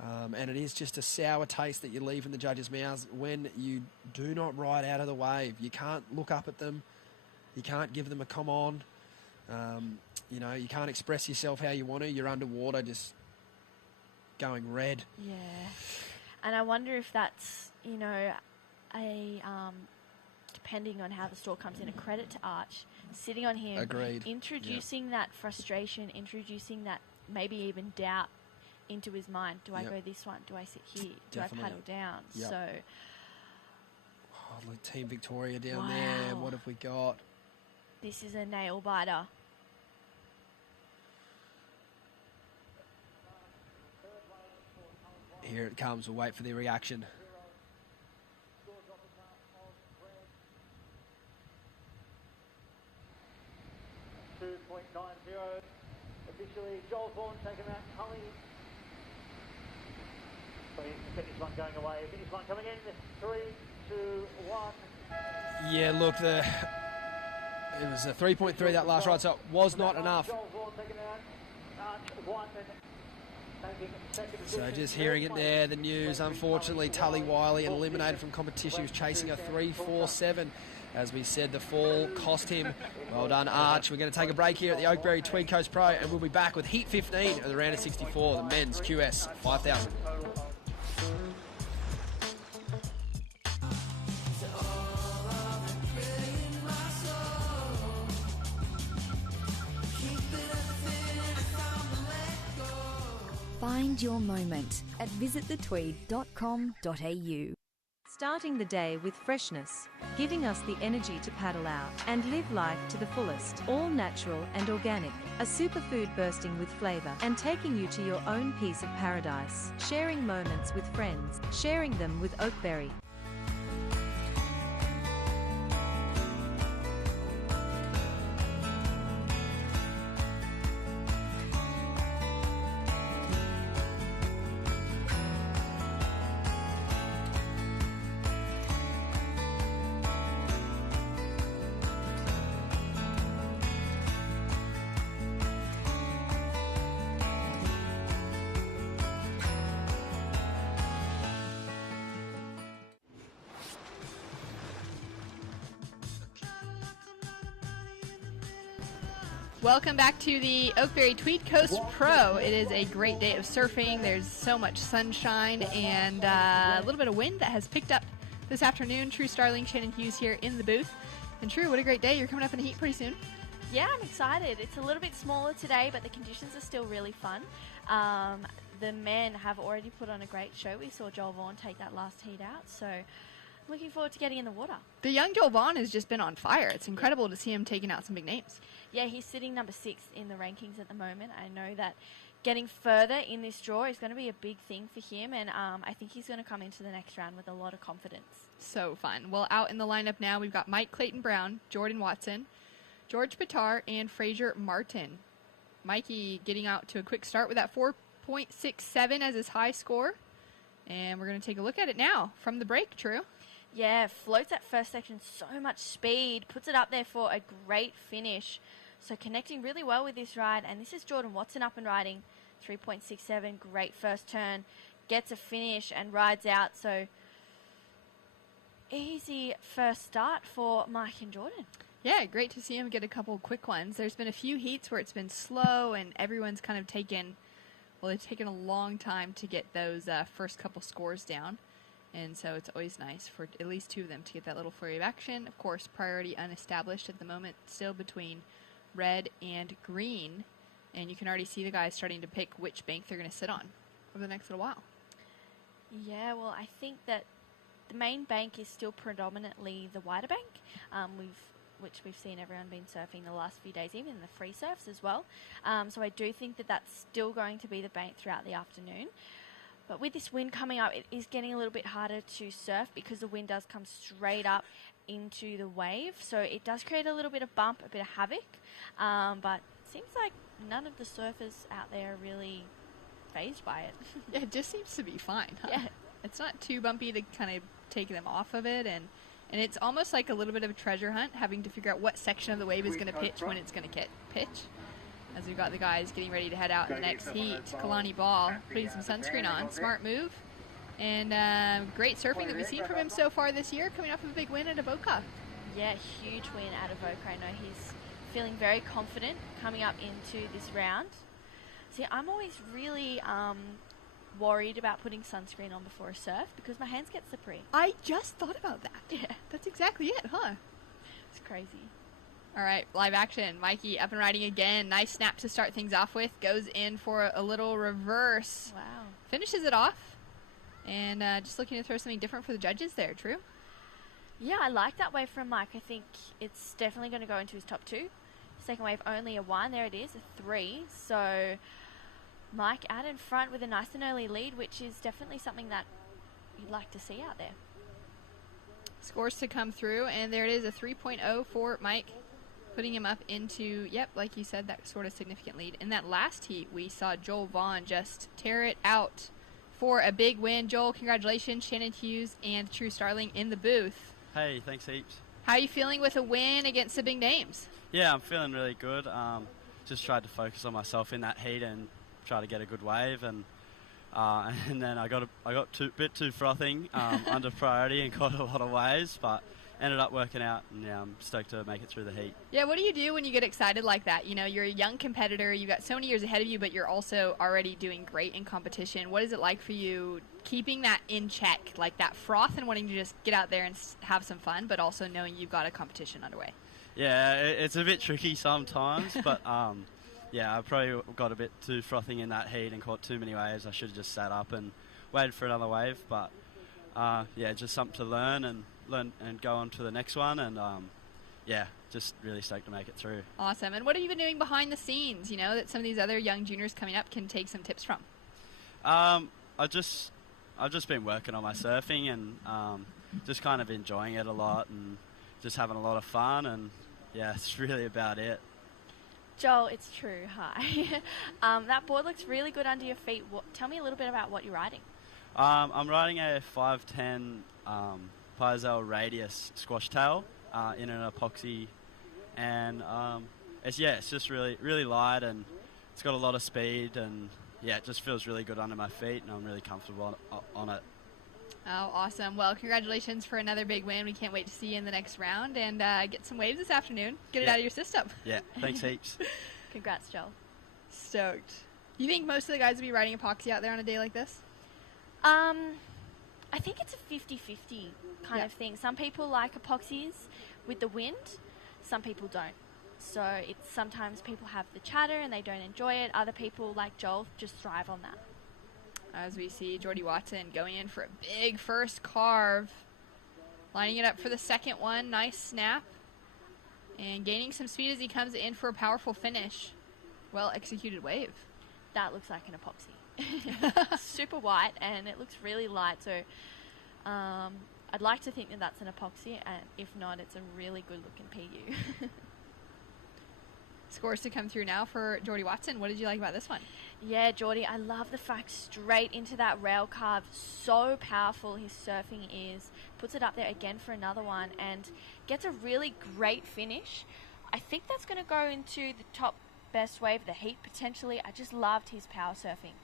And it is just a sour taste that you leave in the judges' mouths when you do not ride out of the wave. You can't look up at them. You can't give them a come on. You can't express yourself how you want to. You're underwater just going red. Yeah. And I wonder if that's, depending on how the store comes in, a credit to Arch, sitting on him. Agreed. Introducing that frustration, introducing that maybe even doubt into his mind. Do I go this one? Do I sit here? Do I paddle down? Yep. So, look, Team Victoria down there. What have we got? This is a nail biter. Here it comes. We'll wait for the reaction. Officially, Joel Vaughan taken out. Cully. Finish one going away. Finish one coming in. 3, 2, 1. Yeah, look, it was a 3.3 that last ride, so it was not enough. So just hearing it there, the news, unfortunately, Tully Wiley eliminated from competition. He was chasing a 3.47. As we said, the fall cost him. Well done, Arch. We're going to take a break here at the Oakberry Tweed Coast Pro, and we'll be back with Heat 15 of the round of 64, the men's QS 5000. Find your moment at visitthetweed.com.au. Starting the day with freshness, giving us the energy to paddle out and live life to the fullest. All natural and organic, a superfood bursting with flavour and taking you to your own piece of paradise. Sharing moments with friends, sharing them with Oakberry. Welcome back to the Oakberry Tweed Coast Pro. It is a great day of surfing. There's so much sunshine and a little bit of wind that has picked up this afternoon. True Starling, Shannon Hughes here in the booth. And True, what a great day. You're coming up in the heat pretty soon. Yeah, I'm excited. It's a little bit smaller today, but the conditions are still really fun. The men have already put on a great show. We saw Joel Vaughan take that last heat out, so looking forward to getting in the water. The young Joel Vaughan has just been on fire. It's incredible to see him taking out some big names. Yeah, he's sitting number 6 in the rankings at the moment. I know that getting further in this draw is going to be a big thing for him, and I think he's going to come into the next round with a lot of confidence. So fun. Well, out in the lineup now, we've got Mike Clayton-Brown, Jordan Watson, George Pitar, and Fraser Martin. Mikey getting out to a quick start with that 4.67 as his high score. And we're going to take a look at it now from the break, True. Yeah, floats that first section, so much speed, puts it up there for a great finish. So connecting really well with this ride, and this is Jordan Watson up and riding, 3.67, great first turn, gets a finish and rides out. So easy first start for Mike and Jordan. Yeah, great to see him get a couple quick ones. There's been a few heats where it's been slow and everyone's kind of taken, well, they've taken a long time to get those first couple scores down. And so it's always nice for at least two of them to get that little flurry of action. Of course, priority unestablished at the moment, still between red and green. And you can already see the guys starting to pick which bank they're going to sit on over the next little while. Yeah, well, I think that the main bank is still predominantly the wider bank, which we've seen everyone been surfing the last few days, even in the free surfs as well. So I do think that that's still going to be the bank throughout the afternoon. But with this wind coming up, it is getting a little bit harder to surf because the wind does come straight up into the wave. So it does create a little bit of bump, a bit of havoc. But it seems like none of the surfers out there are really phased by it. Yeah, it just seems to be fine. Huh? Yeah. It's not too bumpy to kind of take them off of it. And it's almost like a little bit of a treasure hunt, having to figure out what section of the wave is going to pitch when it's going to pitch. As we've got the guys getting ready to head out in the next heat. Kalani Ball putting some sunscreen on. Smart move. And great surfing that we've seen from him so far this year, coming off of a big win at Avoca. Yeah, huge win out of Avoca. I know he's feeling very confident coming up into this round. See, I'm always really worried about putting sunscreen on before a surf because my hands get slippery. I just thought about that. Yeah. That's exactly it, huh? It's crazy. All right, live action. Mikey up and riding again. Nice snap to start things off with. Goes in for a little reverse. Wow. Finishes it off. And just looking to throw something different for the judges there. True? Yeah, I like that wave from Mike. I think it's definitely going to go into his top 2. Second wave only a 1. There it is, a 3. So Mike out in front with a nice and early lead, which is definitely something that you'd like to see out there. Scores to come through, and there it is, a 3.0 for Mike, putting him up into, yep, like you said, that sort of significant lead. In that last heat, we saw Joel Vaughn just tear it out for a big win. Joel, congratulations. Shannon Hughes and True Starling in the booth. Hey, thanks heaps. How are you feeling with a win against the big names? Yeah, I'm feeling really good. Just tried to focus on myself in that heat and try to get a good wave, and then I got a bit too frothing under priority and caught a lot of waves, but ended up working out, and yeah, I'm stoked to make it through the heat. Yeah, what do you do when you get excited like that? You know, you're a young competitor, you've got so many years ahead of you, but you're also already doing great in competition. What is it like for you keeping that in check, like that froth and wanting to just get out there and have some fun, but also knowing you've got a competition underway? Yeah, it's a bit tricky sometimes, but yeah, I probably got a bit too frothing in that heat and caught too many waves. I should have just sat up and waited for another wave, but yeah, just something to learn and go on to the next one, and yeah, just really stoked to make it through. Awesome. And what have you been doing behind the scenes, you know, that some of these other young juniors coming up can take some tips from? I've just been working on my surfing and just kind of enjoying it a lot and just having a lot of fun, and yeah, it's really about it. Joel, it's true. Hi. That board looks really good under your feet. Tell me a little bit about what you're riding. I'm riding a 510 Pizel Radius squash tail in an epoxy, and it's just really light, and it's got a lot of speed, and yeah, it just feels really good under my feet, and I'm really comfortable on it. Oh, awesome. Well, congratulations for another big win. We can't wait to see you in the next round and get some waves this afternoon. Get it out of your system. Yeah, thanks heaps. Congrats, Joel. Stoked. You think most of the guys will be riding epoxy out there on a day like this? I think it's a 50-50 kind of thing. Some people like epoxies with the wind, some people don't. So it's sometimes people have the chatter and they don't enjoy it. Other people, like Joel, just thrive on that. As we see Jordy Watson going in for a big first carve. Lining it up for the second one. Nice snap. And gaining some speed as he comes in for a powerful finish. Well executed wave. That looks like an epoxy. Super white, and it looks really light. So I'd like to think that that's an epoxy, and if not, it's a really good looking PU. Scores to come through now for Jordy Watson. What did you like about this one? Yeah, Jordy, I love the fact straight into that rail carve. So powerful his surfing is. Puts it up there again for another one and gets a really great finish. I think that's going to go into the top best wave of the heat potentially. I just loved his power surfing.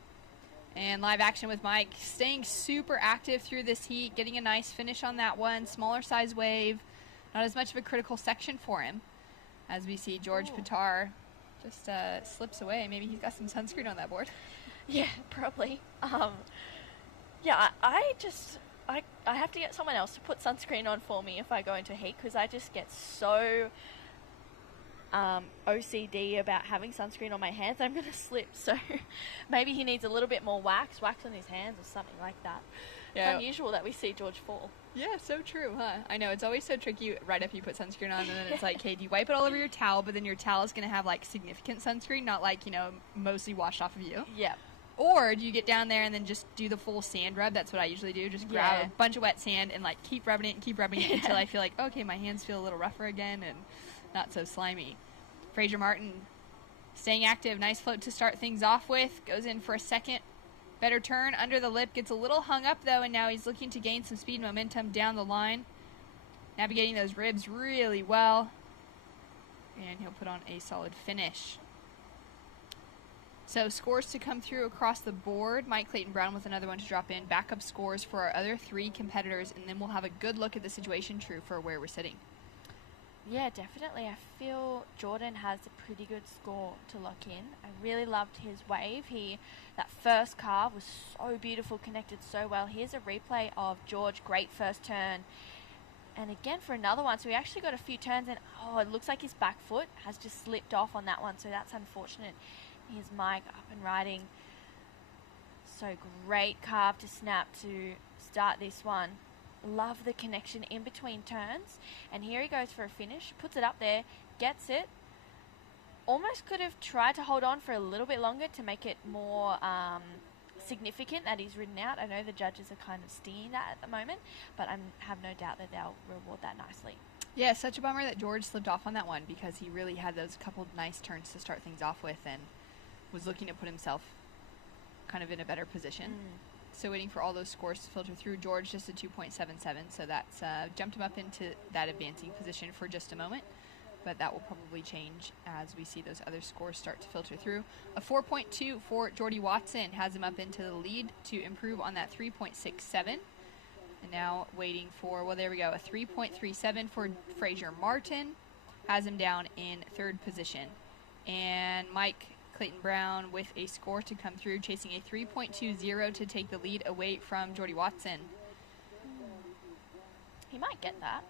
And live action with Mike, staying super active through this heat, getting a nice finish on that one. Smaller size wave, not as much of a critical section for him. As we see George Pitar just slips away. Maybe he's got some sunscreen on that board. Yeah, probably. Yeah, I have to get someone else to put sunscreen on for me if I go into heat, because I just get so OCD about having sunscreen on my hands. I'm going to slip. So maybe he needs a little bit more wax on his hands or something like that. Yeah. It's unusual that we see George fall. Yeah, so true, huh? I know, it's always so tricky right after you put sunscreen on, and then it's like, okay, do you wipe it all over your towel, but then your towel is going to have, like, significant sunscreen, not, like, you know, mostly washed off of you. Yeah. Or do you get down there and then just do the full sand rub? That's what I usually do. Just grab Yeah. a bunch of wet sand and like keep rubbing it until I feel like, okay, my hands feel a little rougher again and not so slimy. Fraser Martin staying active. Nice float to start things off with. Goes in for a second. Better turn under the lip. Gets a little hung up though, and now he's looking to gain some speed and momentum down the line. Navigating those ribs really well. And he'll put on a solid finish. So scores to come through across the board. Mike Clayton Brown with another one to drop in. Backup scores for our other 3 competitors, and then we'll have a good look at the situation true for where we're sitting. Yeah, definitely. I feel Jordan has a pretty good score to lock in. I really loved his wave. That first carve was so beautiful, connected so well. Here's a replay of George, great first turn. And again for another one. So we actually got a few turns, and it looks like his back foot has just slipped off on that one, so that's unfortunate. Here's Mike up and riding. So great carve to snap to start this one. Love the connection in between turns. And here he goes for a finish. Puts it up there. Gets it. Almost could have tried to hold on for a little bit longer to make it more significant that he's ridden out. I know the judges are kind of stinging that at the moment, but I have no doubt that they'll reward that nicely. Yeah, such a bummer that George slipped off on that one because he really had those couple nice turns to start things off with and was looking to put himself kind of in a better position. So waiting for all those scores to filter through. George just a 2.77, so that's jumped him up into that advancing position for just a moment. But that will probably change as we see those other scores start to filter through. A 4.2 for Jordy Watson has him up into the lead to improve on that 3.67. And now waiting for, well, there we go, a 3.37 for Fraser Martin has him down in 3rd position. And Mike Clayton Brown with a score to come through, chasing a 3.20 to take the lead away from Jordy Watson. He might get that.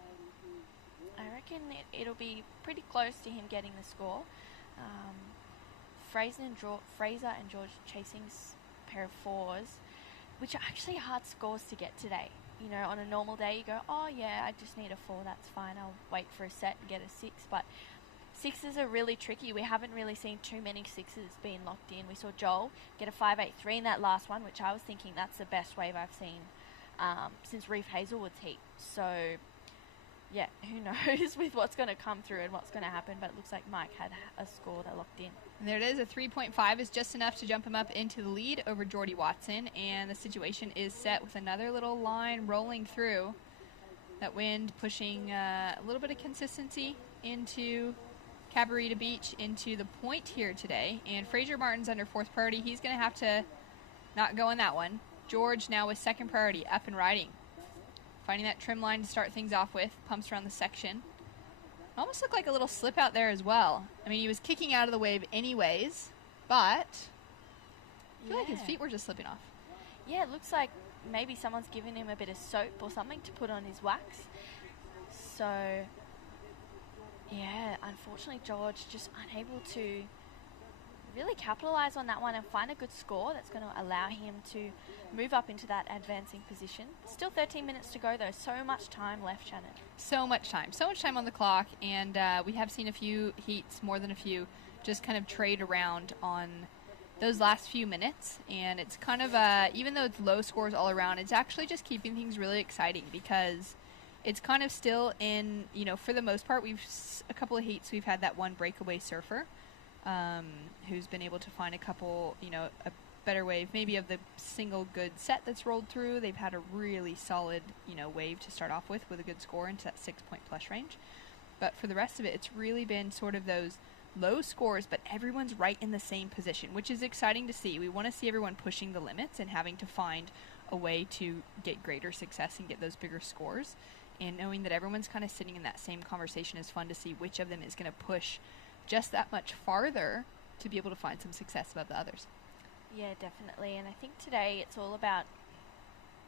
I reckon it'll be pretty close to him getting the score. Fraser and George chasing a pair of 4s, which are actually hard scores to get today. You know, on a normal day you go, oh yeah, I just need a 4, that's fine, I'll wait for a set and get a 6, but 6s are really tricky. We haven't really seen too many 6s being locked in. We saw Joel get a 5.83 in that last one, which I was thinking that's the best wave I've seen since Reef Hazelwood's heat. So yeah, who knows with what's going to come through and what's going to happen, but it looks like Mike had a score that locked in. And there it is, a 3.5 is just enough to jump him up into the lead over Jordy Watson, and the situation is set with another little line rolling through. That wind pushing a little bit of consistency into Cabarita Beach, into the point here today, and Fraser Martin's under 4th priority. He's going to have to not go in that one. George now with 2nd priority, up and riding. Finding that trim line to start things off with. Pumps around the section. Almost looked like a little slip out there as well. I mean, he was kicking out of the wave anyways, but I feel like his feet were just slipping off. Yeah, it looks like maybe someone's given him a bit of soap or something to put on his wax. So yeah, unfortunately George just unable to really capitalize on that one and find a good score that's going to allow him to move up into that advancing position. Still 13 minutes to go though, so much time left, Shannon. So much time on the clock, and we have seen a few heats, more than a few, just kind of trade around on those last few minutes, and it's kind of, even though it's low scores all around, it's actually just keeping things really exciting because it's kind of still in, you know, for the most part, a couple of heats, we've had that one breakaway surfer who's been able to find a couple, you know, a better wave, maybe of the single good set that's rolled through. They've had a really solid, you know, wave to start off with a good score into that 6-point plus range. But for the rest of it, it's really been sort of those low scores, but everyone's right in the same position, which is exciting to see. We want to see everyone pushing the limits and having to find a way to get greater success and get those bigger scores. And knowing that everyone's kind of sitting in that same conversation is fun to see which of them is going to push just that much farther to be able to find some success above the others. Yeah, definitely. And I think today it's all about,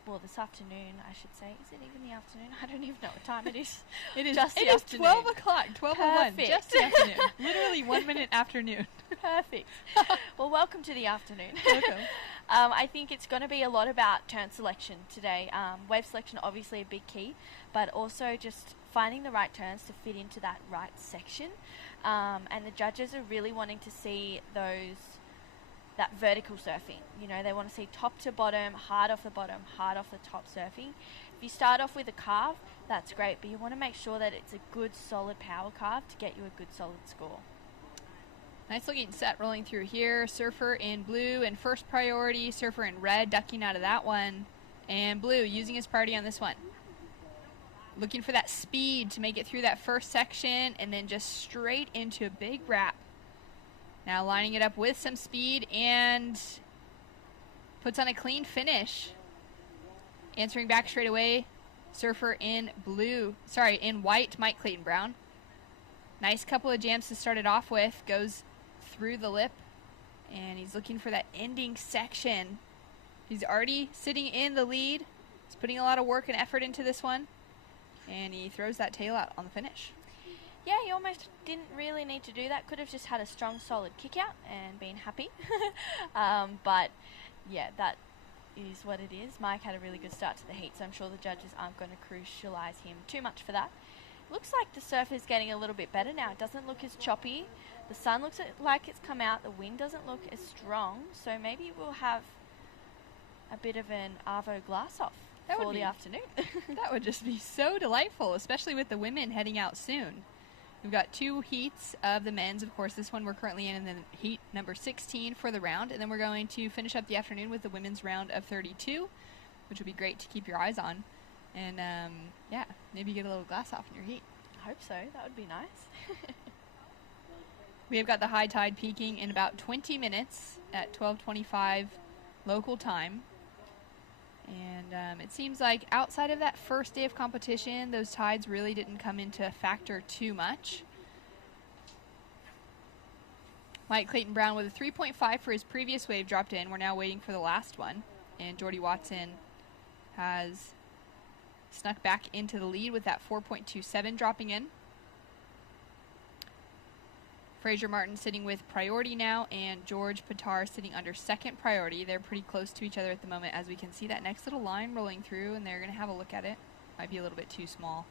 well, this afternoon, I should say. Is it even the afternoon? I don't even know what time it is. It is just it the is afternoon. 12 o'clock, 12:01, just the afternoon. Literally 1 minute afternoon. Perfect. Well, welcome to the afternoon. Welcome. I think it's going to be a lot about turn selection today. Wave selection, obviously a big key, but also just finding the right turns to fit into that right section. And the judges are really wanting to see those that vertical surfing. You know, they want to see top to bottom, hard off the bottom, hard off the top surfing. If you start off with a carve, that's great, but you want to make sure that it's a good solid power carve to get you a good solid score. Nice looking set rolling through here. Surfer in blue and first priority. Surfer in red ducking out of that one. And blue using his priority on this one. Looking for that speed to make it through that first section and then just straight into a big wrap. Now lining it up with some speed and puts on a clean finish. Answering back straight away. Surfer in white, Mike Clayton Brown. Nice couple of jams to start it off with. Goes through the lip, and he's looking for that ending section. He's already sitting in the lead. He's putting a lot of work and effort into this one, and he throws that tail out on the finish. Yeah, he almost didn't really need to do that. Could have just had a strong, solid kick out and been happy. But yeah, that is what it is. Mike had a really good start to the heat, so I'm sure the judges aren't going to crucialise him too much for that. Looks like the surf is getting a little bit better now. It doesn't look as choppy. The sun looks like it's come out. The wind doesn't look as strong. So maybe we'll have a bit of an Arvo glass off for the afternoon. That would just be so delightful, especially with the women heading out soon. We've got 2 heats of the men's. Of course, this one we're currently in, and then heat number 16 for the round. And then we're going to finish up the afternoon with the women's round of 32, which would be great to keep your eyes on. And, yeah, maybe get a little glass off in your heat. I hope so. That would be nice. We have got the high tide peaking in about 20 minutes at 12:25 local time. And it seems like outside of that first day of competition, those tides really didn't come into factor too much. Mike Clayton Brown with a 3.5 for his previous wave dropped in. We're now waiting for the last one. And Jordy Watson has snuck back into the lead with that 4.27 dropping in. Fraser Martin sitting with priority now, and George Pitar sitting under second priority. They're pretty close to each other at the moment, as we can see that next little line rolling through, and they're going to have a look at it. Might be a little bit too small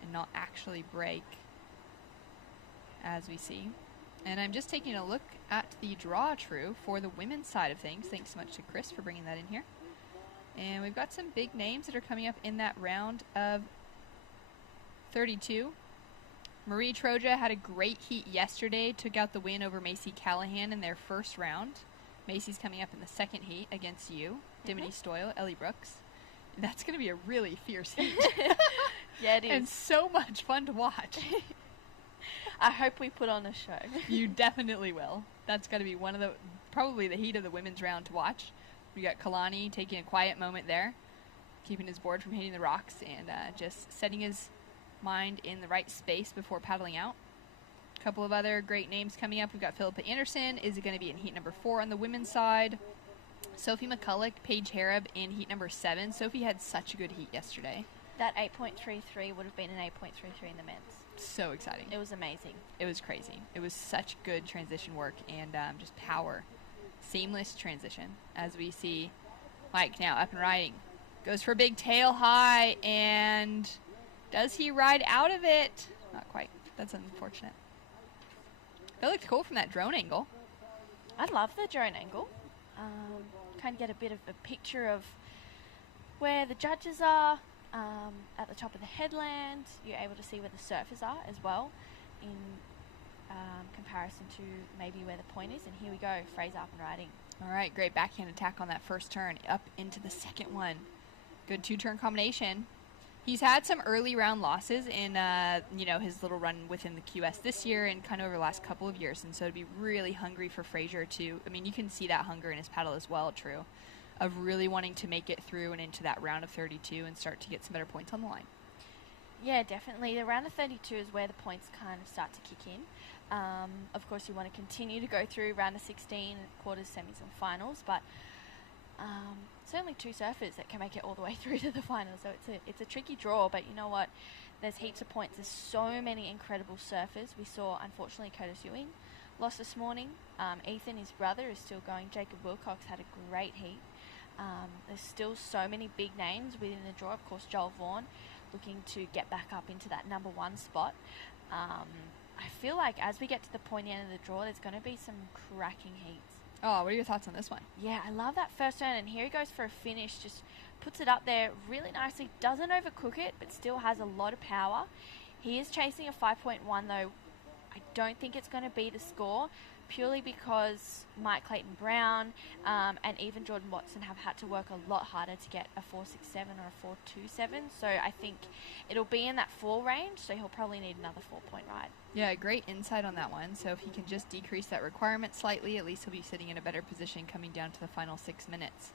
and not actually break, as we see. And I'm just taking a look at the draw true for the women's side of things. Thanks so much to Chris for bringing that in here. And we've got some big names that are coming up in that round of 32. Marie Troja had a great heat yesterday, took out the win over Macy Callahan in their first round. Macy's coming up in the second heat against you, Dimity Stoyle, Ellie Brooks. That's going to be a really fierce heat. Yeah, it is. And so much fun to watch. I hope we put on a show. You definitely will. That's got to be probably the heat of the women's round to watch. We got Kalani taking a quiet moment there, keeping his board from hitting the rocks and just setting his mind in the right space before paddling out. A couple of other great names coming up. We've got Philippa Anderson is going to be in heat number 4 on the women's side. Sophie McCulloch, Paige Harab in heat number 7. Sophie had such a good heat yesterday. That 8.33 would have been an 8.33 in the men's. So exciting. It was amazing. It was crazy. It was such good transition work and just power. Seamless transition, as we see Mike now up and riding. Goes for a big tail high, and does he ride out of it? Not quite. That's unfortunate. That looked cool from that drone angle. I love the drone angle. Kind of get a bit of a picture of where the judges are at the top of the headland. You're able to see where the surfers are as well in comparison to maybe where the point is. And here we go, Fraser up and riding. All right, great backhand attack on that first turn, up into the second one. Good 2-turn combination. He's had some early round losses in, his little run within the QS this year and kind of over the last couple of years. And so to be really hungry for Fraser to, you can see that hunger in his paddle as well, True, of really wanting to make it through and into that round of 32 and start to get some better points on the line. Yeah, definitely. The round of 32 is where the points kind of start to kick in. Of course, you want to continue to go through round of 16, quarters, semis, and finals, but it's only 2 surfers that can make it all the way through to the finals, so it's a tricky draw. But you know what? There's heaps of points. There's so many incredible surfers. We saw, unfortunately, Curtis Ewing lost this morning. Ethan, his brother, is still going. Jacob Wilcox had a great heat. There's still so many big names within the draw. Of course, Joel Vaughan looking to get back up into that number 1 spot. I feel like as we get to the pointy end of the draw, there's going to be some cracking heats. Oh, what are your thoughts on this one? Yeah, I love that first turn, and here he goes for a finish. Just puts it up there really nicely. Doesn't overcook it, but still has a lot of power. He is chasing a 5.1, though. I don't think it's going to be the score, purely because Mike Clayton-Brown and even Jordan Watson have had to work a lot harder to get a 4.67 or a 4.27. So I think it'll be in that 4 range, so he'll probably need another 4-point ride. Yeah, great insight on that one. So if he can just decrease that requirement slightly, at least he'll be sitting in a better position coming down to the final 6 minutes.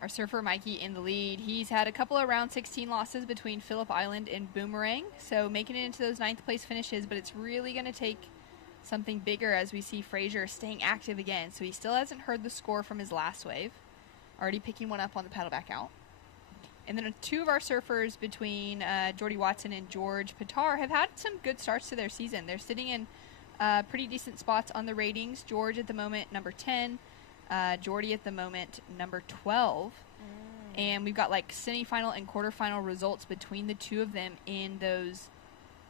Our surfer Mikey in the lead. He's had a couple of round 16 losses between Phillip Island and Boomerang, so making it into those 9th place finishes, but it's really going to take something bigger as we see Fraser staying active again. So he still hasn't heard the score from his last wave. Already picking one up on the paddle back out. And then 2 of our surfers between Jordy Watson and George Pitar have had some good starts to their season. They're sitting in pretty decent spots on the ratings. George at the moment, number 10. Jordy at the moment, number 12. And we've got like semifinal and quarterfinal results between the 2 of them in those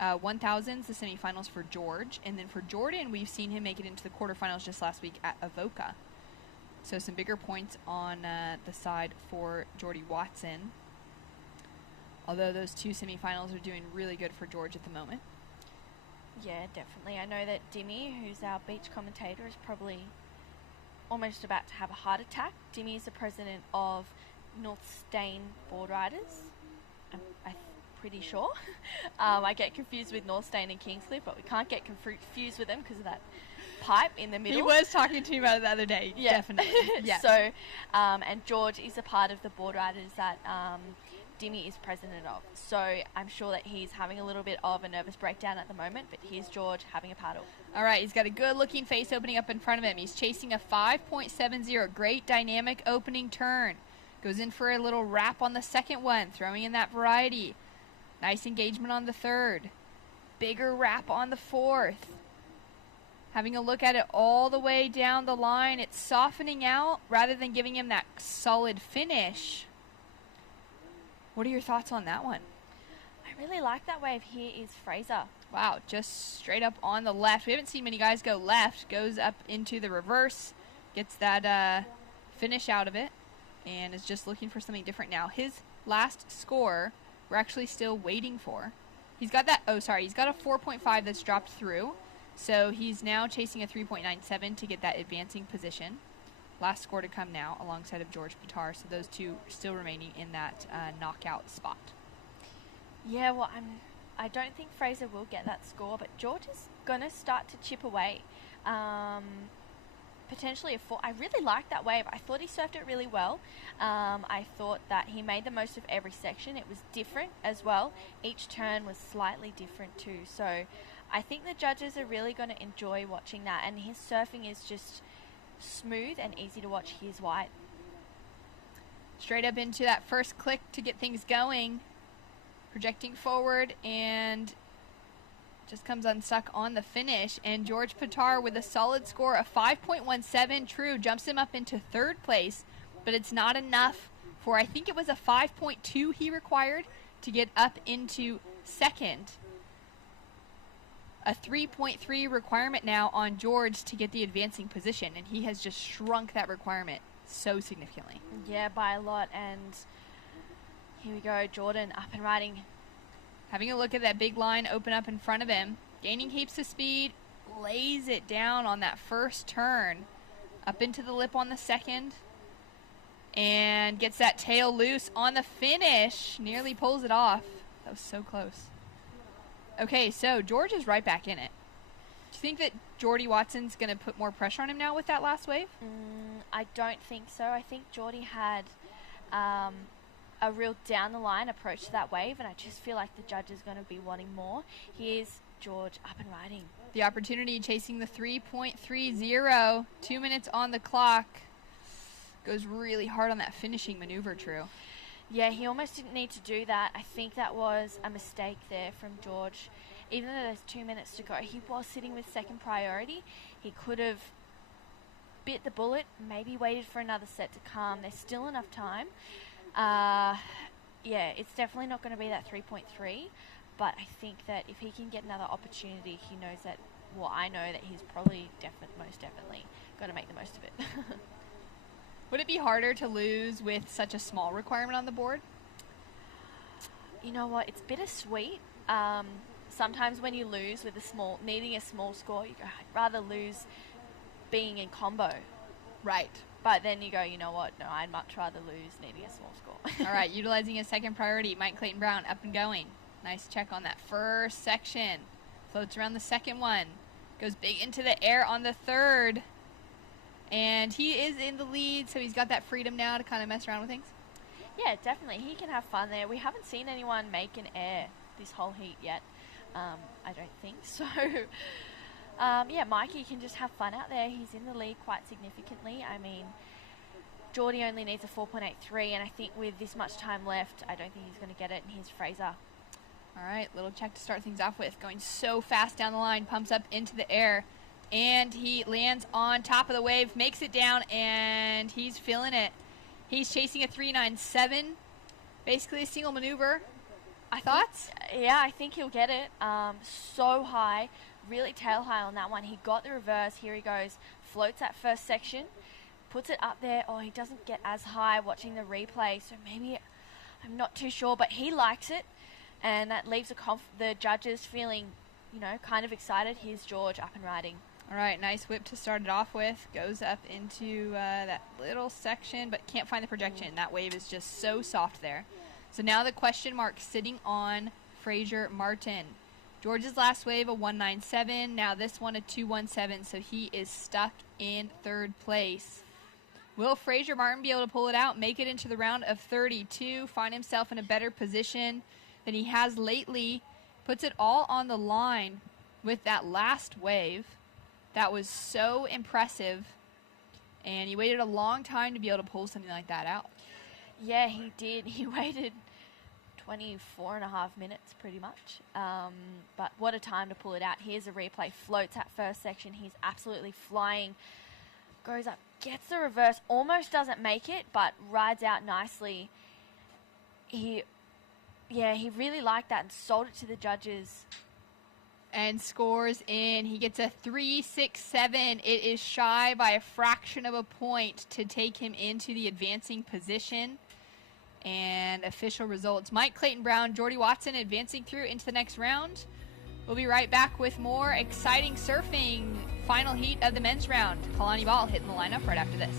1000s, the semifinals for George. And then for Jordan, we've seen him make it into the quarterfinals just last week at Avoca. So some bigger points on the side for Jordy Watson. Although those 2 semifinals are doing really good for George at the moment. Yeah, definitely. I know that Dimmy, who's our beach commentator, is probably almost about to have a heart attack. Dimmy is the president of North Stain Board Riders. I'm pretty sure. I get confused with North Stain and Kingscliff, but we can't get confused with them because of that pipe in the middle. He was talking to me about it the other day. Yeah. Definitely. Yeah. So, and George is a part of the board riders that Dimmy is president of. So I'm sure that he's having a little bit of a nervous breakdown at the moment, but here's George having a paddle. All right, he's got a good-looking face opening up in front of him. He's chasing a 5.70. Great dynamic opening turn. Goes in for a little wrap on the second one, throwing in that variety. Nice engagement on the third. Bigger wrap on the fourth. Having a look at it all the way down the line, it's softening out rather than giving him that solid finish. What are your thoughts on that one? I really like that wave. Here is Fraser. Wow, just straight up on the left. We haven't seen many guys go left. Goes up into the reverse. Gets that finish out of it. And is just looking for something different now. His last score, we're actually still waiting for. He's got that, he's got a 4.5 that's dropped through. So he's now chasing a 3.97 to get that advancing position. Last score to come now alongside of George Pitar. So those 2 still remaining in that knockout spot. Yeah, well, I don't think Fraser will get that score, but George is going to start to chip away. Potentially a 4. I really liked that wave. I thought he surfed it really well. I thought that he made the most of every section. It was different as well. Each turn was slightly different too. So I think the judges are really going to enjoy watching that. And his surfing is just smooth and easy to watch. Here's White. Straight up into that first click to get things going. Projecting forward and just comes unstuck on the finish. And George Pitar with a solid score of 5.17 true jumps him up into 3rd place, but it's not enough for, I think it was a 5.2 he required to get up into 2nd. A 3.3 requirement now on George to get the advancing position, and he has just shrunk that requirement so significantly. Yeah, by a lot. And here we go, Jordan up and riding. Having a look at that big line open up in front of him. Gaining heaps of speed. Lays it down on that first turn. Up into the lip on the second. And gets that tail loose on the finish. Nearly pulls it off. That was so close. Okay, so George is right back in it. Do you think that Jordy Watson's going to put more pressure on him now with that last wave? I don't think so. I think Jordy had a real down-the-line approach to that wave, and I just feel like the judge is going to be wanting more. Here's George up and riding. The opportunity chasing the 3.30. 2 minutes on the clock. Goes really hard on that finishing maneuver, True. Yeah, he almost didn't need to do that. I think that was a mistake there from George. Even though there's 2 minutes to go, he was sitting with 2nd priority. He could have bit the bullet, maybe waited for another set to come. There's still enough time. Yeah, it's definitely not going to be that 3.3, But I think that if he can get another opportunity, he knows that, well, I know that he's probably most definitely got to make the most of it. Would it be harder to lose with such a small requirement on the board? You know what? It's bittersweet. Sometimes when you lose with needing a small score, you go, I'd rather lose being in combo. Right. But then you go, you know what? No, I'd much rather lose needing a small score. All right, utilizing his second priority, Mike Clayton Brown up and going. Nice check on that first section. Floats around the second one. Goes big into the air on the third. And he is in the lead, so he's got that freedom now to kind of mess around with things. Yeah, definitely. He can have fun there. We haven't seen anyone make an air this whole heat yet. I don't think so. Yeah, Mikey can just have fun out there. He's in the lead quite significantly. I mean, Geordie only needs a 4.83, and I think with this much time left, I don't think he's going to get it, and here's Fraser. All right, little check to start things off with. Going so fast down the line, pumps up into the air, and he lands on top of the wave, makes it down, and he's feeling it. He's chasing a 3.97, basically a single maneuver. Thoughts? Yeah, I think he'll get it. So high, really tail high on that one. He got the reverse. Here he goes. Floats that first section, puts it up there. Oh, he doesn't get as high watching the replay, so maybe I'm not too sure, but he likes it, and that leaves the judges feeling, kind of excited. Here's George up and riding. All right, nice whip to start it off with. Goes up into that little section, but can't find the projection. That wave is just so soft there. So now the question mark sitting on Fraser Martin. George's last wave, a 1.97. Now this one, a 2.17. So he is stuck in third place. Will Fraser Martin be able to pull it out, make it into the round of 32, find himself in a better position than he has lately? Puts it all on the line with that last wave. That was so impressive. And he waited a long time to be able to pull something like that out. Yeah, he did. He waited 24 and a half minutes pretty much. But what a time to pull it out. Here's a replay. Floats that first section. He's absolutely flying. Goes up, gets the reverse, almost doesn't make it, but rides out nicely. He really liked that and sold it to the judges. And scores in. He gets a 3.67. It is shy by a fraction of a point to take him into the advancing position. And official results. Mike Clayton Brown, Geordie Watson advancing through into the next round. We'll be right back with more exciting surfing. Final heat of the men's round. Kalani Ball hitting the lineup right after this.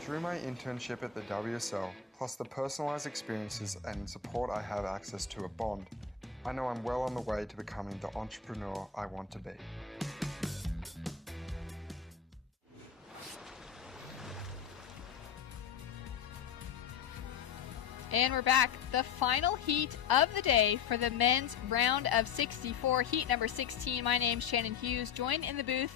Through my internship at the WSL, plus the personalised experiences and support I have access to at Bond, I know I'm well on the way to becoming the entrepreneur I want to be. And we're back. The final heat of the day for the men's round of 64, heat number 16. My name's Shannon Hughes, joined in the booth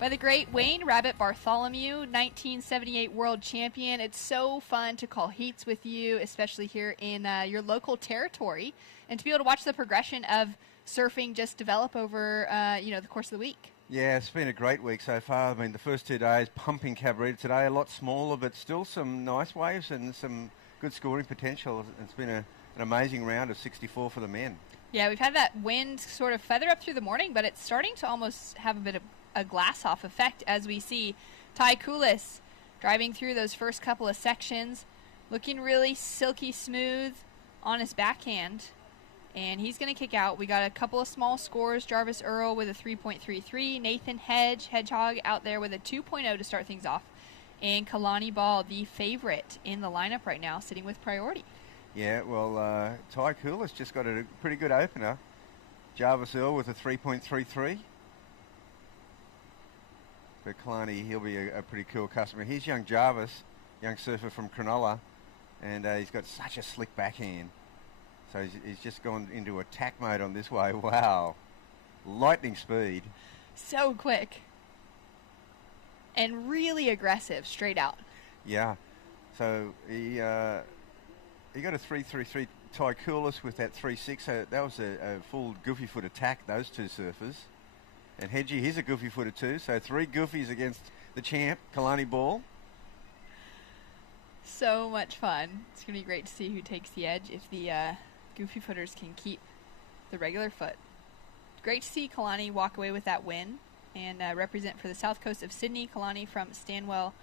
by the great Wayne Rabbit Bartholomew, 1978 world champion. It's so fun to call heats with you, especially here in your local territory, and to be able to watch the progression of surfing just develop over the course of the week. Yeah, it's been a great week so far. I mean, the first 2 days, pumping Cabarita today, a lot smaller, but still some nice waves and some good scoring potential. It's been an amazing round of 64 for the men. Yeah, we've had that wind sort of feather up through the morning, but it's starting to almost have a bit of a glass-off effect as we see Ty Kulis driving through those first couple of sections, looking really silky smooth on his backhand, and he's going to kick out. We got a couple of small scores. Jarvis Earl with a 3.33, Nathan Hedgehog out there with a 2.0 to start things off, And Kalani Ball, the favorite in the lineup right now, sitting with priority. Yeah, well, Ty Coolest just got a pretty good opener. Jarvis Earl with a 3.33. For Kalani, he'll be a pretty cool customer. Here's young Jarvis, young surfer from Cronulla, and he's got such a slick backhand. So he's just gone into attack mode on this way. Wow. Lightning speed. So quick. And really aggressive, straight out. Yeah. So he got a 3.33. Ty Coolest with that 3.6. So that was a full goofy foot attack, those two surfers. And Hedgie, he's a goofy footer too. So 3 goofies against the champ, Kalani Ball. So much fun. It's going to be great to see who takes the edge if the goofy footers can keep the regular foot. Great to see Kalani walk away with that win and represent for the south coast of Sydney. Kalani from Stanwell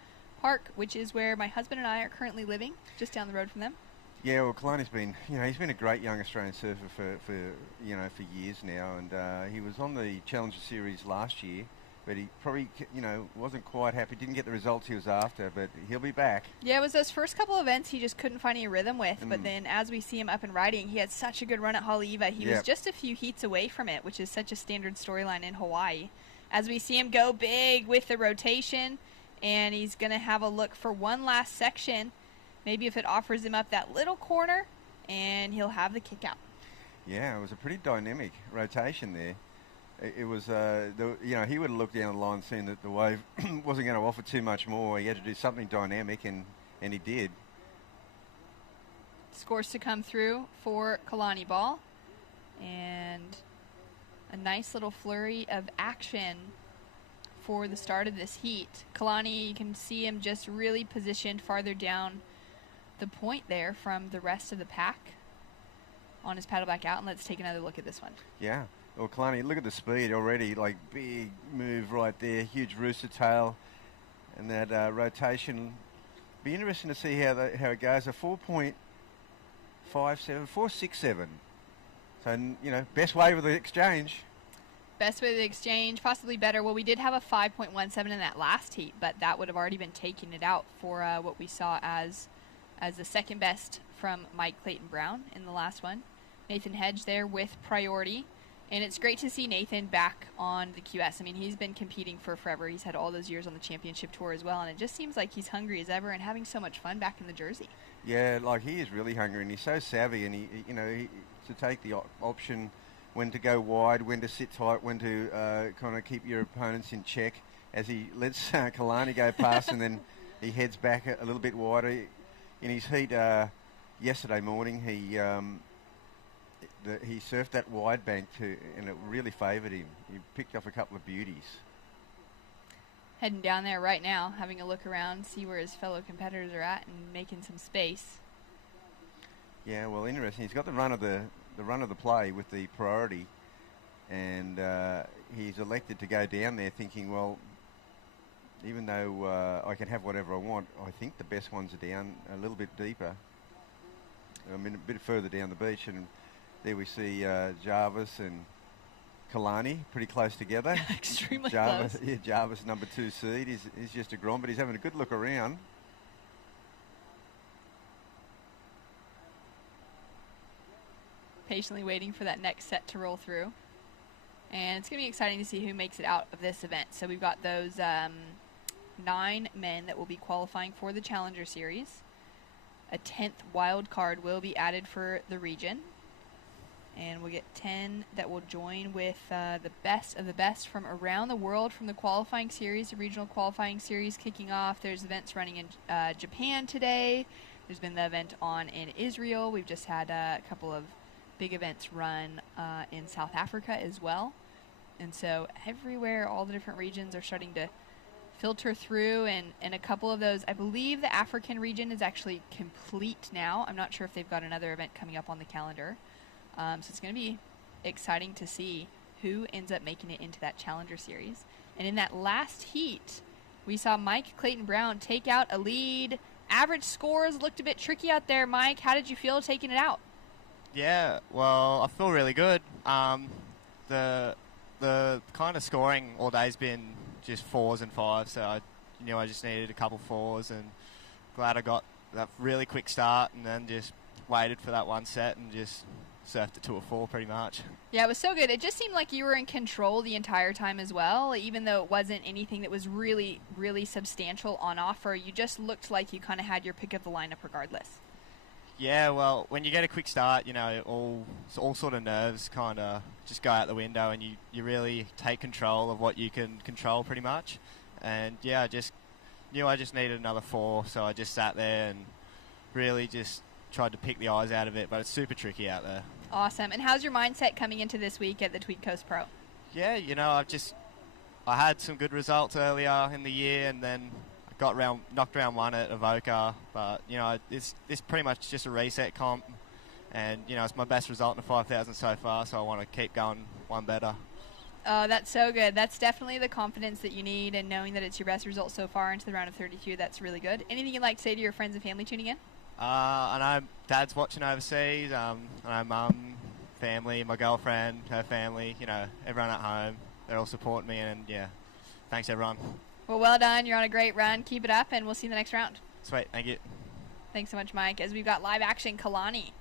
Park, which is where my husband and I are currently living, just down the road from them. Yeah, well, Kalani's been, he's been a great young Australian surfer for years now, and he was on the Challenger Series last year, but he probably, wasn't quite happy, didn't get the results he was after, but he'll be back. Yeah, it was those first couple events he just couldn't find any rhythm with, but then as we see him up and riding, he had such a good run at Haleiwa. He was just a few heats away from it, which is such a standard storyline in Hawaii. As we see him go big with the rotation, and he's going to have a look for one last section. Maybe if it offers him up that little corner, and he'll have the kick out. Yeah, it was a pretty dynamic rotation there. It was, he would have looked down the line, seen that the wave wasn't going to offer too much more. He had to do something dynamic, and he did. Scores to come through for Kalani Ball, and a nice little flurry of action for the start of this heat. Kalani, you can see him just really positioned farther down the point there from the rest of the pack on his paddle back out, and let's take another look at this one. Yeah. Well, Kalani, look at the speed already, like big move right there, huge rooster tail, and that rotation. Be interesting to see how it goes. A 4.57, 4.67. So, best wave of the exchange. Best way of the exchange, possibly better. Well, we did have a 5.17 in that last heat, but that would have already been taking it out for what we saw as the second best from Mike Clayton Brown in the last one. Nathan Hedge there with priority. And it's great to see Nathan back on the QS. I mean, he's been competing for forever. He's had all those years on the championship tour as well, and it just seems like he's hungry as ever and having so much fun back in the jersey. Yeah, like he is really hungry, and he's so savvy, and he to take the option when to go wide, when to sit tight, when to kind of keep your opponents in check as he lets Kalani go past, and then he heads back a little bit wider. In his heat yesterday morning, he surfed that wide bank and it really favoured him. He picked up a couple of beauties. Heading down there right now, having a look around, see where his fellow competitors are at, and making some space. Yeah, well, interesting. He's got the run of the play with the priority, and he's elected to go down there thinking, well, even though I can have whatever I want, I think the best ones are down a little bit deeper. I mean, a bit further down the beach, and there we see Jarvis and Kalani pretty close together. Extremely Jarvis, close. Yeah, Jarvis, number 2 seed. He's just a grom, but he's having a good look around. Patiently waiting for that next set to roll through. And it's going to be exciting to see who makes it out of this event. So we've got those 9 men that will be qualifying for the Challenger Series. A 10th wild card will be added for the region. And we'll get 10 that will join with the best of the best from around the world from the qualifying series, the regional qualifying series kicking off. There's events running in Japan today. There's been the event on in Israel. We've just had a couple of big events run in South Africa as well. And so everywhere, all the different regions are starting to filter through, and a couple of those, I believe the African region is actually complete now. I'm not sure if they've got another event coming up on the calendar. So it's going to be exciting to see who ends up making it into that Challenger Series. And in that last heat, we saw Mike Clayton Brown take out a lead. Average scores looked a bit tricky out there. Mike, how did you feel taking it out? Yeah, well, I feel really good. The kind of scoring all day's been just 4s and 5s, so knew I just needed a couple fours, and glad I got that really quick start and then just waited for that one set and just surfed it to a 4 pretty much. Yeah, it was so good. It just seemed like you were in control the entire time as well, even though it wasn't anything that was really, really substantial on offer. You just looked like you kind of had your pick of the lineup regardless. Yeah, well, when you get a quick start, you know, all sort of nerves kind of just go out the window, and you really take control of what you can control pretty much. And yeah, I just knew I just needed another 4, so I just sat there and really just tried to pick the eyes out of it, but it's super tricky out there. Awesome. And how's your mindset coming into this week at the Tweed Coast Pro? Yeah, you know, I had some good results earlier in the year, and then I knocked round 1 at Avoca, but you know, this pretty much just a reset comp, and you know, it's my best result in the 5,000 so far, so I want to keep going one better. Oh, that's so good. That's definitely the confidence that you need, and knowing that it's your best result so far into the round of 32, that's really good. Anything you'd like to say to your friends and family tuning in? I know Dad's watching overseas. I know Mum, family, my girlfriend, her family, you know, everyone at home. They're all supporting me, and yeah, thanks everyone. Well done. You're on a great run. Keep it up, and we'll see you in the next round. Sweet, thank you. Thanks so much, Mike. As we've got live action, Kalani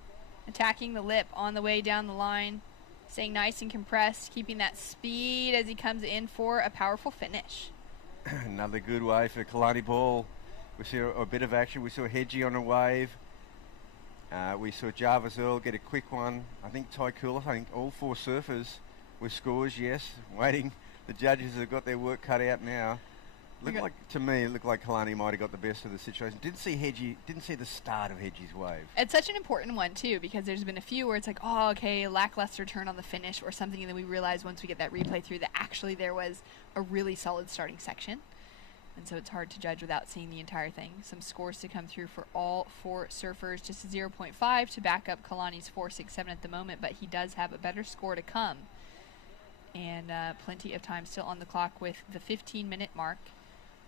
attacking the lip on the way down the line, staying nice and compressed, keeping that speed as he comes in for a powerful finish. Another good wave for Kalani Ball. We saw a bit of action. We saw Hedgie on a wave. We saw Jarvis Earl get a quick one. I think Ty Cooler, I think all 4 surfers with scores, yes. Waiting. The judges have got their work cut out now. To me, it looked like Kalani might have got the best of the situation. Didn't see the start of Hedgie's wave. It's such an important one, too, because there's been a few where it's like, oh, okay, lackluster turn on the finish or something, and then we realize once we get that replay through that actually there was a really solid starting section. And so it's hard to judge without seeing the entire thing. Some scores to come through for all 4 surfers. Just a 0.5 to back up Kalani's 4.67 at the moment, but he does have a better score to come. And plenty of time still on the clock with the 15-minute mark,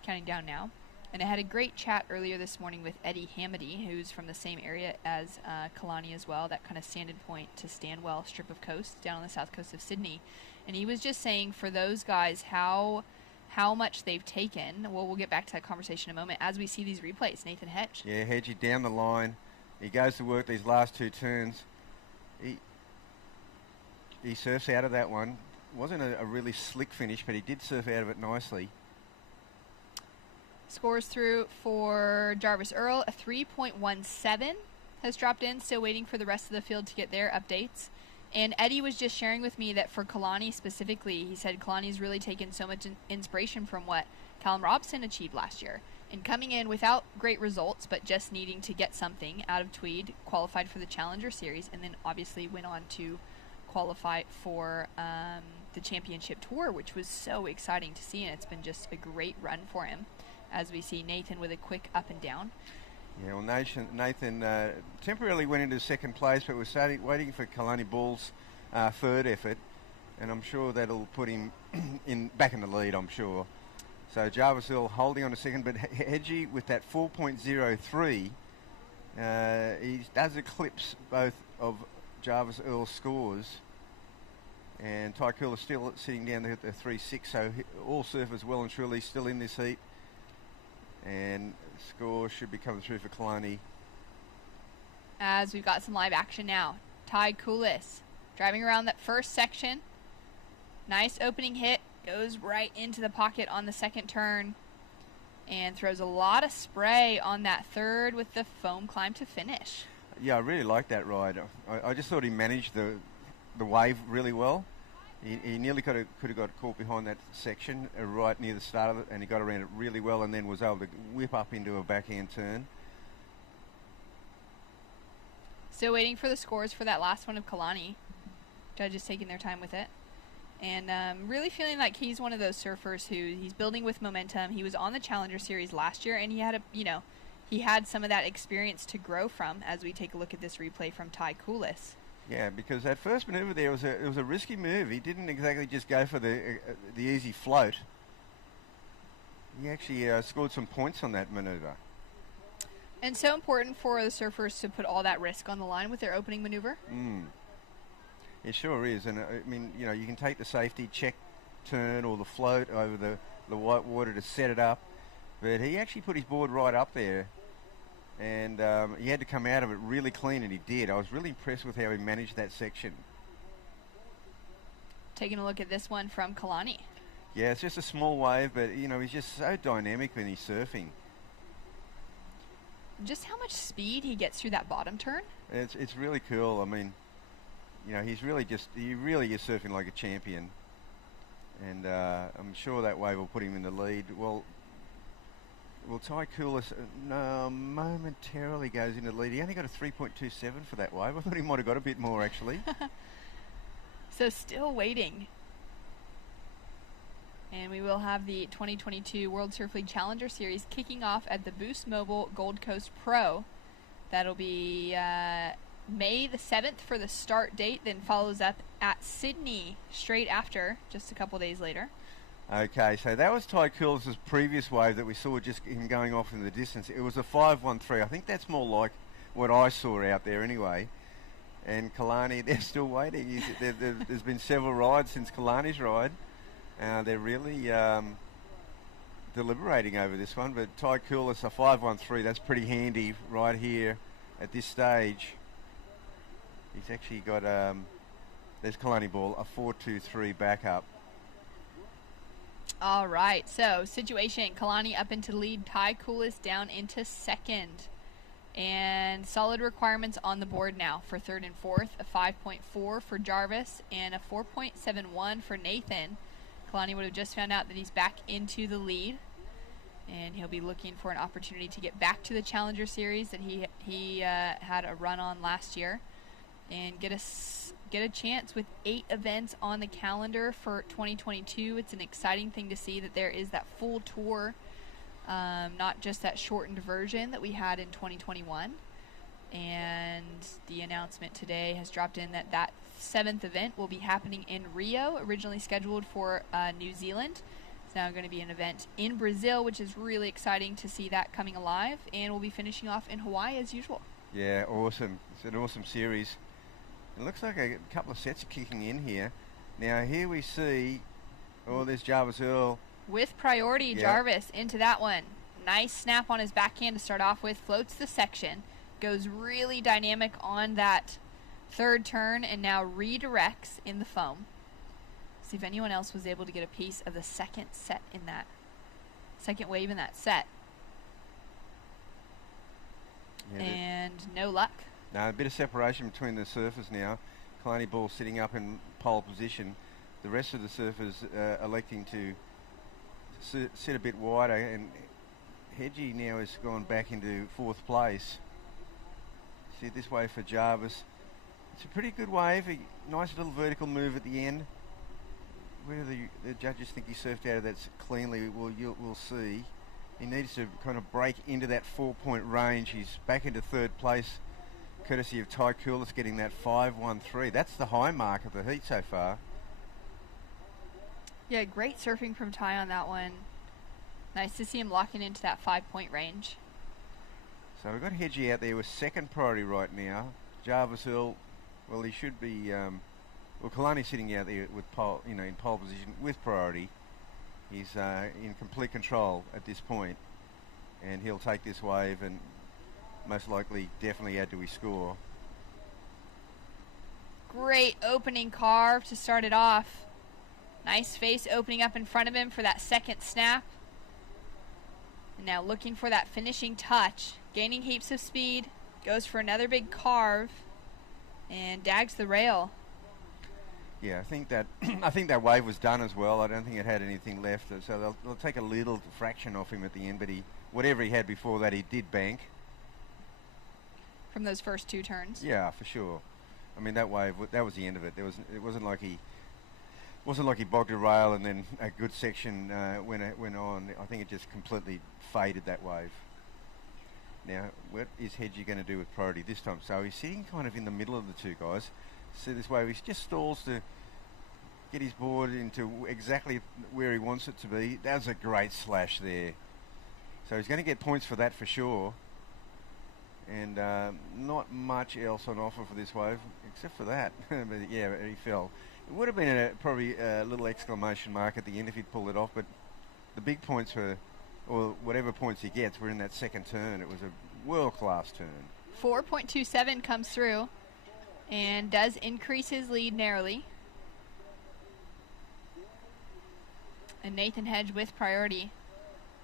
counting down now. And I had a great chat earlier this morning with Eddie Hamady, who's from the same area as Kalani as well, that kind of Sanded Point to Stanwell strip of coast down on the south coast of Sydney. And he was just saying for those guys how much they've taken. Well, we'll get back to that conversation in a moment as we see these replays. Nathan Hedge. Yeah, Hedgie down the line. He goes to work these last 2 turns. He surfs out of that one. Wasn't a really slick finish, but he did surf out of it nicely. Scores through for Jarvis Earl. A 3.17 has dropped in. Still waiting for the rest of the field to get their updates. And Eddie was just sharing with me that for Kalani specifically, he said Kalani's really taken so much inspiration from what Callum Robson achieved last year. And coming in without great results, but just needing to get something out of Tweed, qualified for the Challenger Series, and then obviously went on to qualify for the Championship Tour, which was so exciting to see. And it's been just a great run for him, as we see Nathan with a quick up and down. Yeah, well, Nathan temporarily went into 2nd place, but was waiting for Kalani Ball's 3rd effort, and I'm sure that'll put him back in the lead, I'm sure. So Jarvis Earl holding on to 2nd, but Hedgie with that 4.03, he does eclipse both of Jarvis Earl's scores, and Ty Cooler still sitting down there at the 3.6, so all surfers well and truly still in this heat. And score should be coming through for Kalani. As we've got some live action now. Ty Coolis driving around that first section. Nice opening hit. Goes right into the pocket on the 2nd turn. And throws a lot of spray on that 3rd with the foam climb to finish. Yeah, I really like that ride. I just thought he managed the wave really well. He nearly could have got caught behind that section right near the start of it, and he got around it really well and then was able to whip up into a backhand turn. Still waiting for the scores for that last one of Kalani. Judges taking their time with it. And really feeling like he's one of those surfers who he's building with momentum. He was on the Challenger Series last year, and he had some of that experience to grow from as we take a look at this replay from Ty Coolis. Yeah, because that first manoeuvre there was a risky move. He didn't exactly just go for the easy float. He actually scored some points on that manoeuvre. And so important for the surfers to put all that risk on the line with their opening maneuver. It sure is. And I mean, you can take the safety check turn or the float over the white water to set it up. But he actually put his board right up there, and he had to come out of it really clean, and he did. I was really impressed with how he managed that section. Taking a look at this one from Kalani. Yeah, it's just a small wave, but, you know, he's just so dynamic when he's surfing. Just how much speed he gets through that bottom turn. It's really cool. I mean, you know, he really is surfing like a champion. And I'm sure that wave will put him in the lead. Well, Ty Coulis momentarily goes into the lead. He only got a 3.27 for that wave. I thought he might have got a bit more, actually. So still waiting. And we will have the 2022 World Surf League Challenger Series kicking off at the Boost Mobile Gold Coast Pro. That'll be May the 7th for the start date, then follows up at Sydney straight after, just a couple days later. Okay, so that was Ty Coulis' previous wave that we saw, just him going off in the distance. It was a 5.13. I think that's more like what I saw out there anyway. And Kalani, they're still waiting. There's been several rides since Kalani's ride. They're really deliberating over this one, but Ty Coulis, a 5.13, that's pretty handy right here at this stage. He's actually got, there's Kalani Ball, a 4.23 backup. All right, so situation, Kalani up into lead, Ty Coulis down into second. And solid requirements on the board now for third and fourth, a 5.4 for Jarvis and a 4.71 for Nathan. Kalani would have just found out that he's back into the lead, and he'll be looking for an opportunity to get back to the Challenger Series that he had a run on last year, and get a chance with 8 events on the calendar for 2022. It's an exciting thing to see that there is that full tour, not just that shortened version that we had in 2021. And the announcement today has dropped in that 7th event will be happening in Rio, originally scheduled for New Zealand. It's now going to be an event in Brazil, which is really exciting to see that coming alive, and we'll be finishing off in Hawaii as usual. Yeah, awesome. It's an awesome series. It looks like a couple of sets are kicking in here. Now here we see, there's Jarvis Earl. With priority, Yep. Jarvis into that one. Nice snap on his backhand to start off with, floats the section, goes really dynamic on that third turn, and now redirects in the foam. See if anyone else was able to get a piece of the second wave in that set. Yeah, and no luck. No, a bit of separation between the surfers now. Kalani Ball sitting up in pole position. The rest of the surfers electing to sit a bit wider, and Hedgie now has gone back into 4th place. See this wave for Jarvis. It's a pretty good wave, a nice little vertical move at the end. Whether the judges think he surfed out of that cleanly, we'll see. He needs to kind of break into that 4-point range. He's back into 3rd place, courtesy of Ty Coulis getting that 5.13. That's the high mark of the heat so far. Yeah, great surfing from Ty on that one. Nice to see him locking into that 5-point range. So we've got Hedgie out there with 2nd priority right now. Jarvis Earl, well, he should be. Kalani's sitting out there with in pole position with priority. He's in complete control at this point, and he'll take this wave and most likely definitely add to his score. Great opening carve to start it off. Nice face opening up in front of him for that second snap. And now looking for that finishing touch. Gaining heaps of speed. Goes for another big carve. And dags the rail. Yeah, I think that wave was done as well. I don't think it had anything left. So they'll take a little fraction off him at the end. But whatever he had before that, he did bank. From those first 2 turns? Yeah, for sure. I mean, that wave, that was the end of it. It wasn't like he bogged a rail and then a good section went on. I think it just completely faded that wave. Now, what is Hedgie going to do with priority this time? So he's sitting kind of in the middle of the 2 guys. See this wave, he just stalls to get his board into exactly where he wants it to be. That was a great slash there. So he's going to get points for that for sure. And not much else on offer for this wave, except for that. But yeah, he fell. It would have been probably a little exclamation mark at the end if he'd pulled it off, but the big points were or whatever points he gets, we're in that second turn. It was a world-class turn. 4.27 comes through and does increase his lead narrowly. And Nathan Hedge with priority.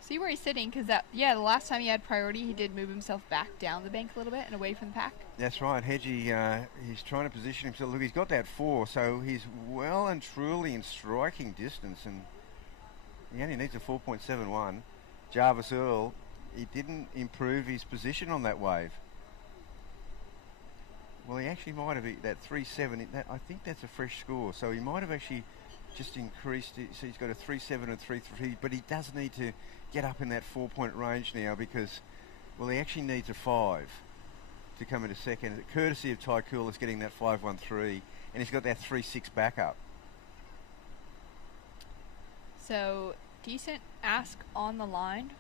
See where he's sitting, because the last time he had priority, he did move himself back down the bank a little bit and away from the pack. That's right, Hedgie, he's trying to position himself. Look, he's got that 4, so he's well and truly in striking distance, and he only needs a 4.71. Jarvis Earl, he didn't improve his position on that wave. Well, he actually might have, that 3.7, I think that's a fresh score, so he might have actually just increased it. So he's got a 3.7 and 3.3, but he does need to get up in that 4-point range now because, well, he actually needs a 5 to come into second, courtesy of Ty Coolers getting that 5.13, and he's got that 3.6 backup. So, decent ask on the line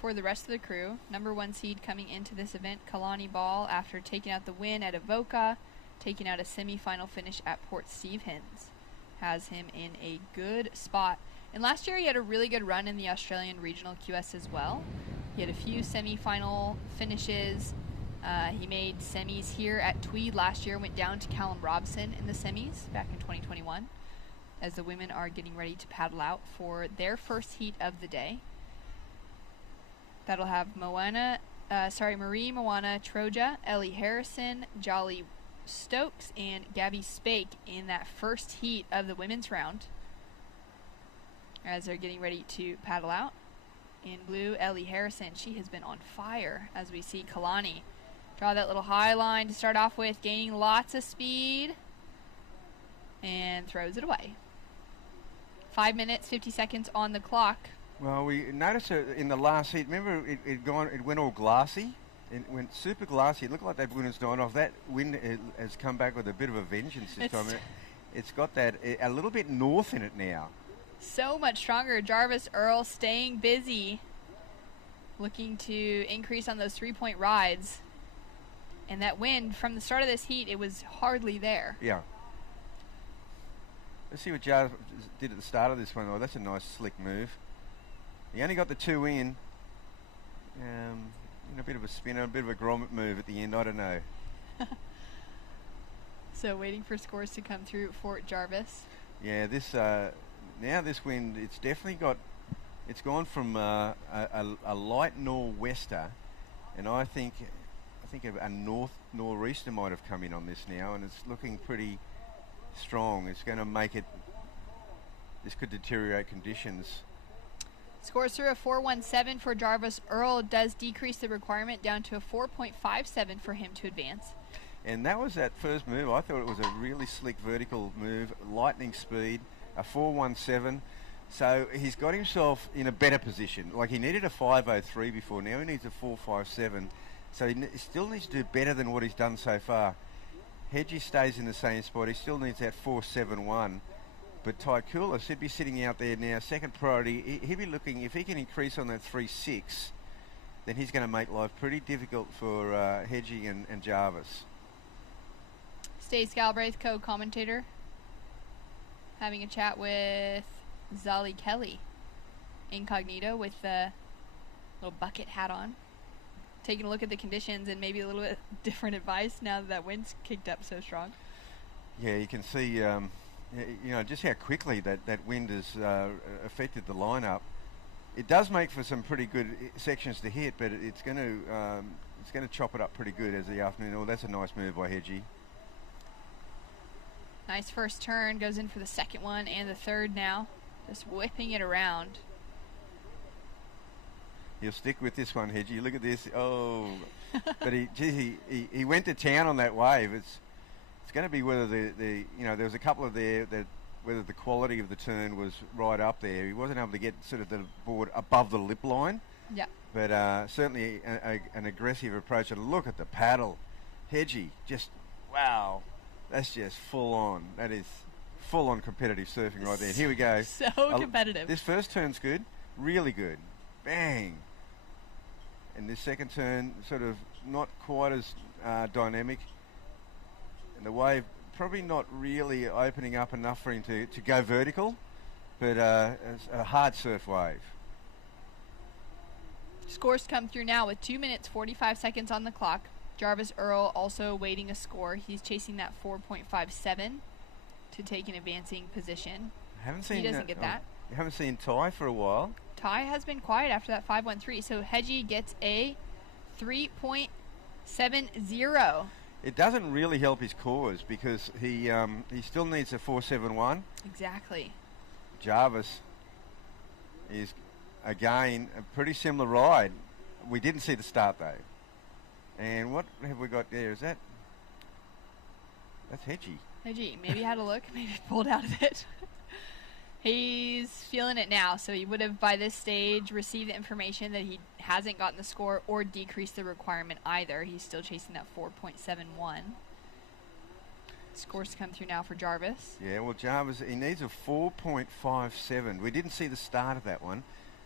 for the rest of the crew. Number 1 seed coming into this event, Kalani Ball, after taking out the win at Avoca, taking out a semi-final finish at Port Stevens, has him in a good spot. And last year he had a really good run in the Australian Regional QS as well. He had a few semi-final finishes. He made semis here at Tweed last year, went down to Callum Robson in the semis back in 2021, as the women are getting ready to paddle out for their first heat of the day. That'll have Marie Moana Troja, Ellie Harrison, Jolly Stokes, and Gabby Spake in that first heat of the women's round, as they're getting ready to paddle out. In blue, Ellie Harrison, she has been on fire, as we see Kalani draw that little high line to start off with, gaining lots of speed, and throws it away. 5 minutes, 50 seconds on the clock. Well, we noticed in the last heat, remember it went all glassy? It went super glassy. It looked like that wind has gone off. That wind has come back with a bit of a vengeance this time. It's got that a little bit north in it now. So much stronger. Jarvis Earl staying busy, looking to increase on those 3-point rides. And that wind, from the start of this heat, it was hardly there. Yeah. Let's see what Jarvis did at the start of this one. Oh, that's a nice slick move. He only got the 2 in. A bit of a spinner, a bit of a grommet move at the end. I don't know. So waiting for scores to come through for Jarvis. Yeah, now this wind, it's definitely it's gone from a light nor'wester, and I think a nor'easter might have come in on this now, and it's looking pretty strong. It's going to make it. This could deteriorate conditions. Scores through a 4.17 for Jarvis Earl, does decrease the requirement down to a 4.57 for him to advance. And that was that first move. I thought it was a really slick vertical move, lightning speed, a 4.17. So he's got himself in a better position. Like, he needed a 5.03 before, now he needs a 4.57. So he still needs to do better than what he's done so far. Hedgie stays in the same spot. He still needs that 4.71. But Ty Cooler should be sitting out there now, second priority. He'll be looking, if he can increase on that 3.6, then he's going to make life pretty difficult for Hedgie and Jarvis. Stace Galbraith, co-commentator, having a chat with Zali Kelly, incognito with the little bucket hat on, taking a look at the conditions and maybe a little bit different advice now that wind's kicked up so strong. Yeah, you can see, just how quickly that wind has affected the lineup. It does make for some pretty good sections to hit, but it's going to chop it up pretty good as the afternoon. Oh, that's a nice move by Hedgie. Nice first turn, goes in for the second one and the third now, just whipping it around. He'll stick with this one, Hedgie. Look at this. Oh, but he went to town on that wave. It's going to be whether there was a couple of there that whether the quality of the turn was right up there. He wasn't able to get sort of the board above the lip line. Yeah. But certainly an aggressive approach. And look at the paddle, Hedgie. Just wow. That's just full on. That is full on competitive surfing right there. Here we go. So competitive. This first turn's good. Really good. Bang. And this second turn, sort of not quite as dynamic. And the wave probably not really opening up enough for him to go vertical, but it's a hard surf wave. Scores come through now with 2 minutes 45 seconds on the clock. Jarvis Earl also waiting a score. He's chasing that 4.57 to take an advancing position. He doesn't get that. You haven't seen Ty for a while. Ty has been quiet after that 5.13, so Hedgie gets a 3.70. It doesn't really help his cause because he still needs a 4.71. Exactly. Jarvis is, again, a pretty similar ride. We didn't see the start, though. And what have we got there? That's Hedgie. Hedgie, maybe had a look, maybe pulled out of it. He's feeling it now, so he would have by this stage received the information that he hasn't gotten the score or decreased the requirement either. He's still chasing that 4.71. Scores come through now for Jarvis. Yeah, well, Jarvis, he needs a 4.57. We didn't see the start of that one.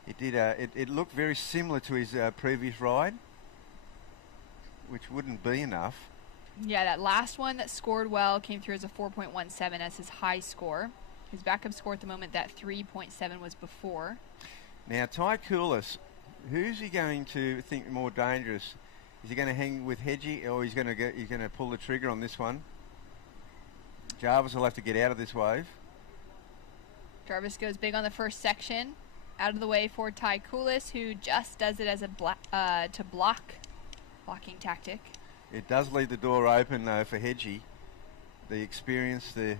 It did. It looked very similar to his previous ride, which wouldn't be enough. Yeah, that last one that scored well came through as a 4.17 as his high score. His backup score at the moment, that 3.7 was before. Now, Ty Coulis, who's he going to think more dangerous? Is he going to hang with Hedgie, or he's going to pull the trigger on this one? Jarvis will have to get out of this wave. Jarvis goes big on the first section. Out of the way for Ty Coulis, who just does it as a blocking tactic. It does leave the door open, though, for Hedgie. The experience, the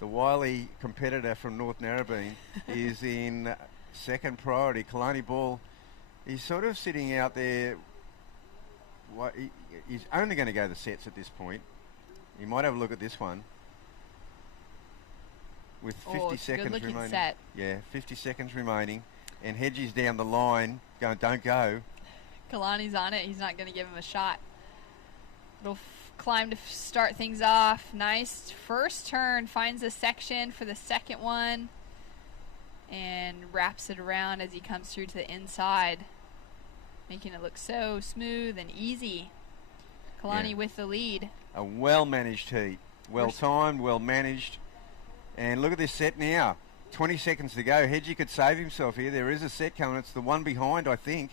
wily competitor from North Narrabeen is in second priority. Kalani Ball, he's sort of sitting out there. He's only going to go the sets at this point. He might have a look at this one. With 50 seconds remaining. Set. Yeah, 50 seconds remaining. And Hedgie's down the line going, don't go. Kalani's on it. He's not going to give him a shot. Little climb to start things off. Nice first turn. Finds a section for the second one. And wraps it around as he comes through to the inside. Making it look so smooth and easy. Kalani with the lead. A well-managed heat. Well-timed, well-managed. And look at this set now. 20 seconds to go. Hedgie could save himself here. There is a set coming. It's the one behind, I think.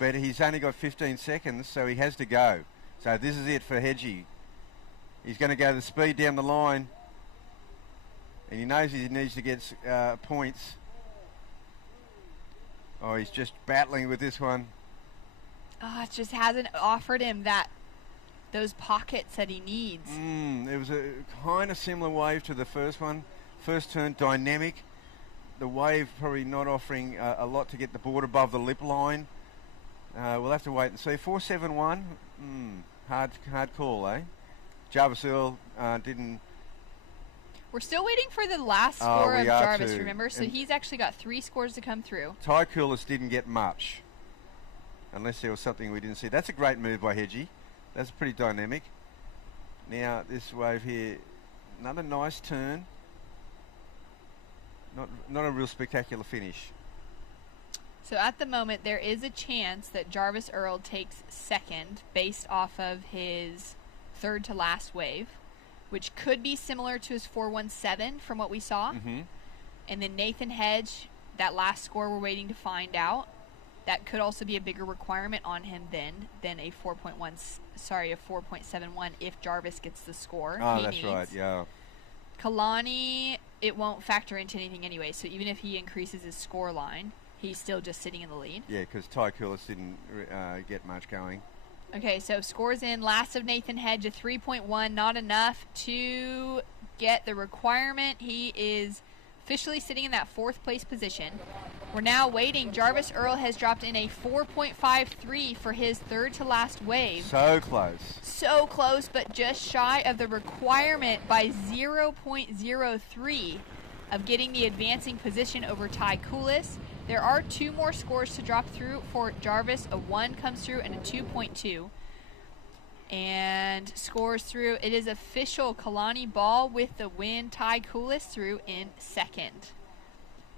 But he's only got 15 seconds, so he has to go. So this is it for Hedgie. He's going to go the speed down the line. And he knows he needs to get points. Oh, he's just battling with this one. Oh, it just hasn't offered him those pockets that he needs. It was a kind of similar wave to the first one. First turn, dynamic. The wave probably not offering a lot to get the board above the lip line. We'll have to wait and see. 4.71. Hard call, eh? Jarvis Earl didn't. We're still waiting for the last score of Jarvis, remember? So he's actually got 3 scores to come through. Ty Coulis didn't get much. Unless there was something we didn't see. That's a great move by Hedgie. That's pretty dynamic. Now, this wave here, another nice turn. Not a real spectacular finish. So at the moment, there is a chance that Jarvis Earl takes second based off of his third to last wave, which could be similar to his 4.17 from what we saw. Mm-hmm. And then Nathan Hedge, that last score we're waiting to find out. That could also be a bigger requirement on him than a 4.71 if Jarvis gets the score. Oh, that's right, yeah. Kalani, it won't factor into anything anyway, so even if he increases his score line, he's still just sitting in the lead. Yeah, because Ty Coulis didn't get much going. Okay, so scores in. Last of Nathan Hedge, a 3.1, not enough to get the requirement. He is officially sitting in that 4th place position. We're now waiting. Jarvis Earl has dropped in a 4.53 for his third to last wave. So close. So close, but just shy of the requirement by 0.03 of getting the advancing position over Ty Coulis. There are 2 more scores to drop through for Jarvis. A 1 comes through and a 2.2. And scores through. It is official. Kalani Ball with the win. Ty Coulis through in second.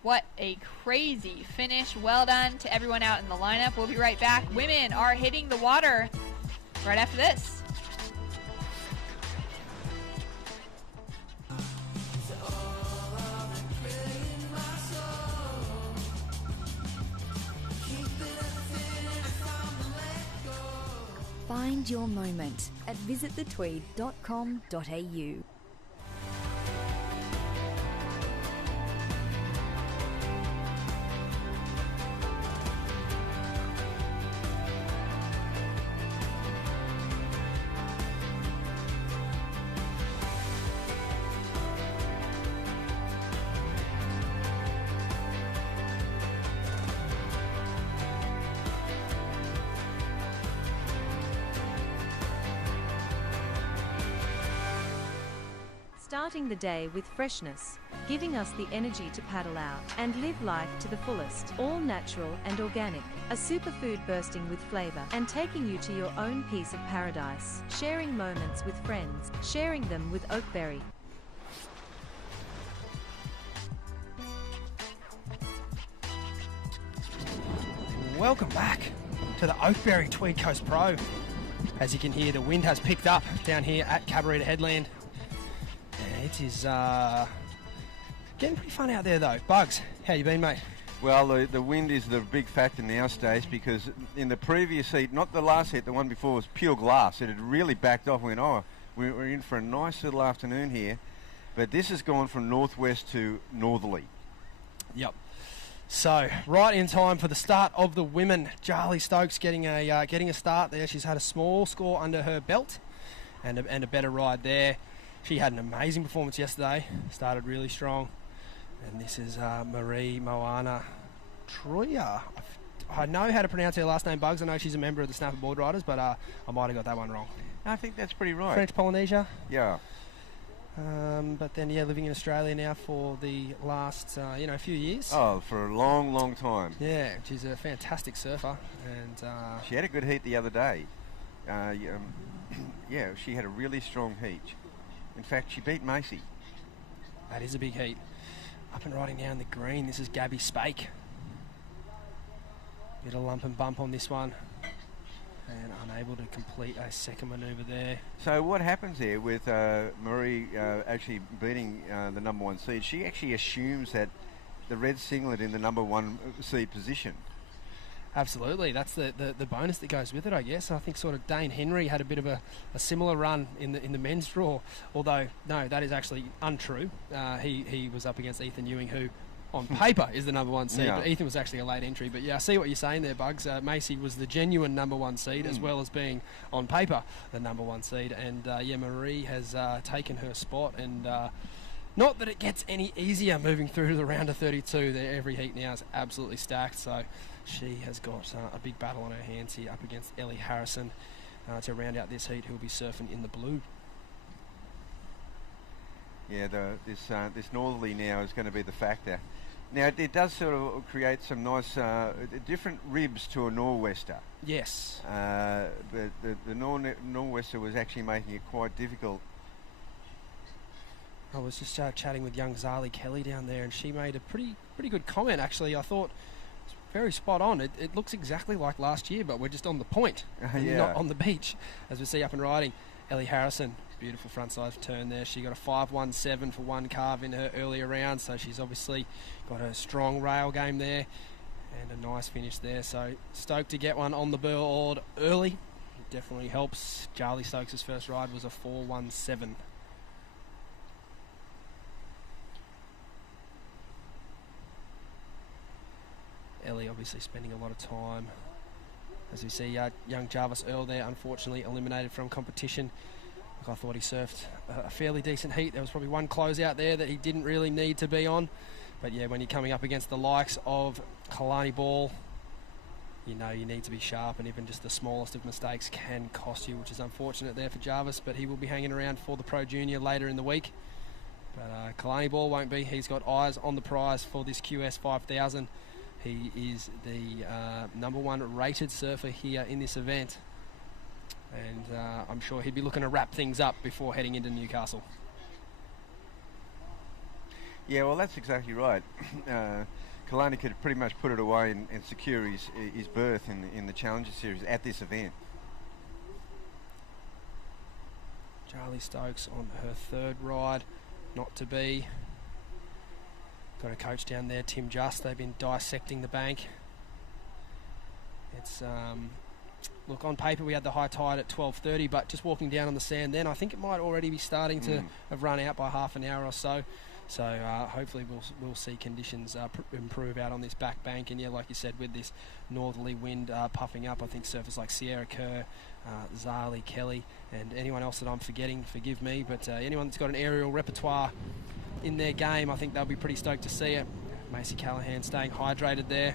What a crazy finish. Well done to everyone out in the lineup. We'll be right back. Women are hitting the water right after this. Find your moment at visitthetweed.com.au. Starting the day with freshness, giving us the energy to paddle out and live life to the fullest. All natural and organic, a superfood bursting with flavour and taking you to your own piece of paradise. Sharing moments with friends, sharing them with Oakberry. Welcome back to the Oakberry Tweed Coast Pro. As you can hear, the wind has picked up down here at Cabarita Headland. It is getting pretty fun out there though. Bugs, how you been, mate? Well, the wind is the big factor now, Stace, because in the previous heat, not the last heat, the one before was pure glass. It had really backed off. We went, oh, we're in for a nice little afternoon here. But this has gone from northwest to northerly. Yep. So, right in time for the start of the women. Charlie Stokes getting a start there. She's had a small score under her belt and a better ride there. She had an amazing performance yesterday, started really strong. And this is Marie Moana Troya. I know how to pronounce her last name, Bugs. I know she's a member of the Snapper Board Riders, but I might have got that one wrong. I think that's pretty right. French Polynesia? Yeah. But then, yeah, living in Australia now for the last, few years. Oh, for a long, long time. Yeah, she's a fantastic surfer. And she had a good heat the other day. Yeah, she had a really strong heat. In fact, she beat Macy. That is a big heat. Up and riding now in the green, this is Gabby Spake. Bit of lump and bump on this one. And unable to complete a second manoeuvre there. So what happens there with Marie actually beating the number one seed? She actually assumes that the red singlet in the number one seed position. Absolutely, that's the bonus that goes with it, I guess. I think sort of Dane Henry had a bit of a similar run in the men's draw, although no, that is actually untrue. He was up against Ethan Ewing, who on paper is the number one seed, but Ethan was actually a late entry. But yeah, I see what you're saying there, Bugs. Macy was the genuine number one seed as well as being on paper the number one seed, and Marie has taken her spot, and not that it gets any easier moving through to the round of 32. Every heat now is absolutely stacked, so she has got a big battle on her hands here up against Ellie Harrison to round out this heat, who will be surfing in the blue. Yeah, this northerly now is going to be the factor. Now, it does sort of create some nice different ribs to a nor'wester. Yes. But the nor'wester was actually making it quite difficult. I was just chatting with young Zali Kelly down there, and she made a pretty good comment, actually. I thought it's very spot on. It looks exactly like last year, but we're just on the point, not on the beach, as we see up and riding. Ellie Harrison, beautiful front side turn there. She got a 5.17 for one carve in her earlier round, so she's obviously got a strong rail game there and a nice finish there. So stoked to get one on the board early. It definitely helps. Charlie Stokes' first ride was a 4.17. Ellie obviously spending a lot of time. As we see, young Jarvis Earl there, unfortunately eliminated from competition. Look, I thought he surfed a fairly decent heat. There was probably one closeout there that he didn't really need to be on. But yeah, when you're coming up against the likes of Kalani Ball, you know you need to be sharp, and even just the smallest of mistakes can cost you, which is unfortunate there for Jarvis, but he will be hanging around for the Pro Junior later in the week. But Kalani Ball won't be. He's got eyes on the prize for this QS 5000. He is the number one rated surfer here in this event. And I'm sure he'd be looking to wrap things up before heading into Newcastle. Yeah, well, that's exactly right. Kalani could pretty much put it away and secure his berth in the Challenger Series at this event. Charlie Stokes on her third ride, not to be. Got a coach down there, Tim Just. They've been dissecting the bank. It's look, on paper we had the high tide at 12:30, but just walking down on the sand then, I think it might already be starting to have run out by half an hour or so. So hopefully we'll see conditions improve out on this back bank. And yeah, like you said, with this northerly wind puffing up, I think surfers like Sierra Kerr, Zali, Kelly, and anyone else that I'm forgetting, forgive me, but anyone that's got an aerial repertoire in their game, I think they'll be pretty stoked to see it. Macy Callahan staying hydrated there.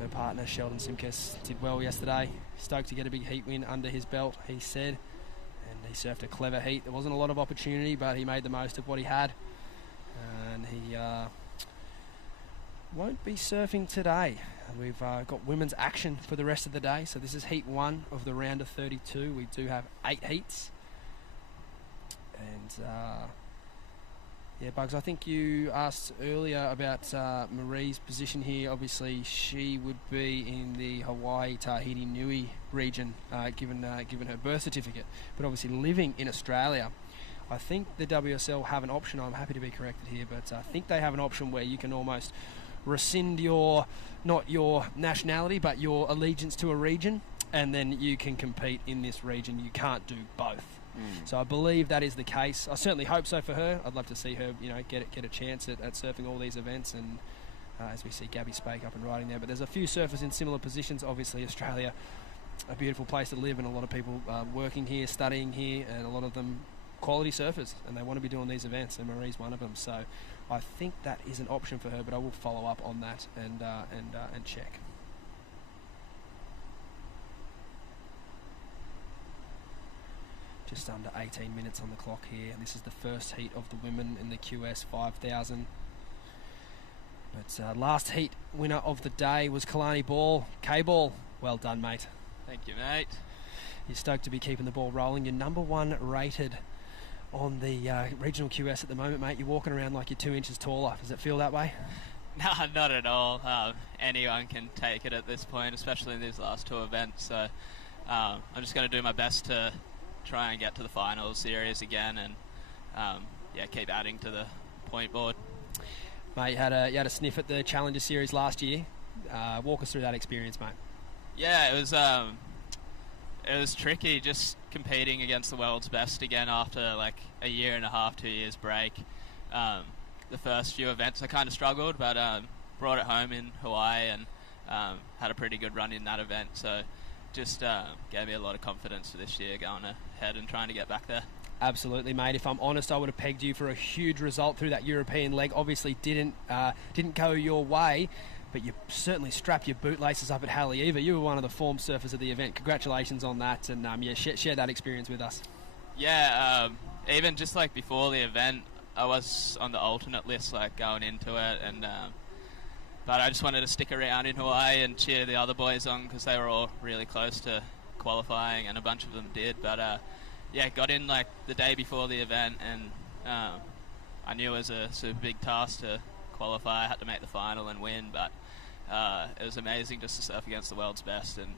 Her partner Sheldon Simkus did well yesterday. Stoked to get a big heat win under his belt, he said. And he surfed a clever heat. There wasn't a lot of opportunity, but he made the most of what he had. And he won't be surfing today. We've got women's action for the rest of the day. So this is heat 1 of the round of 32. We do have 8 heats. And yeah, Bugs, I think you asked earlier about Marie's position here. Obviously, she would be in the Hawaii, Tahiti, Nui region, given her birth certificate. But obviously living in Australia, I think the WSL have an option. I'm happy to be corrected here, but I think they have an option where you can almost rescind not your nationality, but your allegiance to a region, and then you can compete in this region. You can't do both. So I believe that is the case. I certainly hope so for her. I'd love to see her, get a chance at surfing all these events, and as we see Gabby Spake up and riding there. But there's a few surfers in similar positions. Obviously, Australia, a beautiful place to live, and a lot of people working here, studying here, and a lot of them quality surfers, and they want to be doing these events, and Marie's one of them. So I think that is an option for her, but I will follow up on that and check. Just under 18 minutes on the clock here. This is the first heat of the women in the QS 5000. But last heat winner of the day was Kalani Ball. K-Ball, well done, mate. Thank you, mate. You're stoked to be keeping the ball rolling. You're number 1 rated on the regional QS at the moment, mate. You're walking around like you're 2 inches taller. Does it feel that way? No, not at all. Anyone can take it at this point, especially in these last 2 events. So I'm just going to do my best to try and get to the finals series again, and keep adding to the point board. Mate, you had a sniff at the Challenger Series last year. Walk us through that experience, mate. Yeah, it was tricky just competing against the world's best again after like a year and a half, 2 years break. The first few events I kind of struggled, but brought it home in Hawaii and had a pretty good run in that event. So just gave me a lot of confidence for this year going ahead and trying to get back there. Absolutely, mate. If I'm honest, I would have pegged you for a huge result through that European leg. Obviously didn't go your way, but you certainly strapped your bootlaces up at Haleiwa. You were one of the form surfers of the event. Congratulations on that, and share that experience with us. Yeah, even just like before the event, I was on the alternate list like going into it, and but I just wanted to stick around in Hawaii and cheer the other boys on because they were all really close to qualifying, and a bunch of them did. But got in like the day before the event, and I knew it was a super big task to qualify. I had to make the final and win, but it was amazing just to surf against the world's best and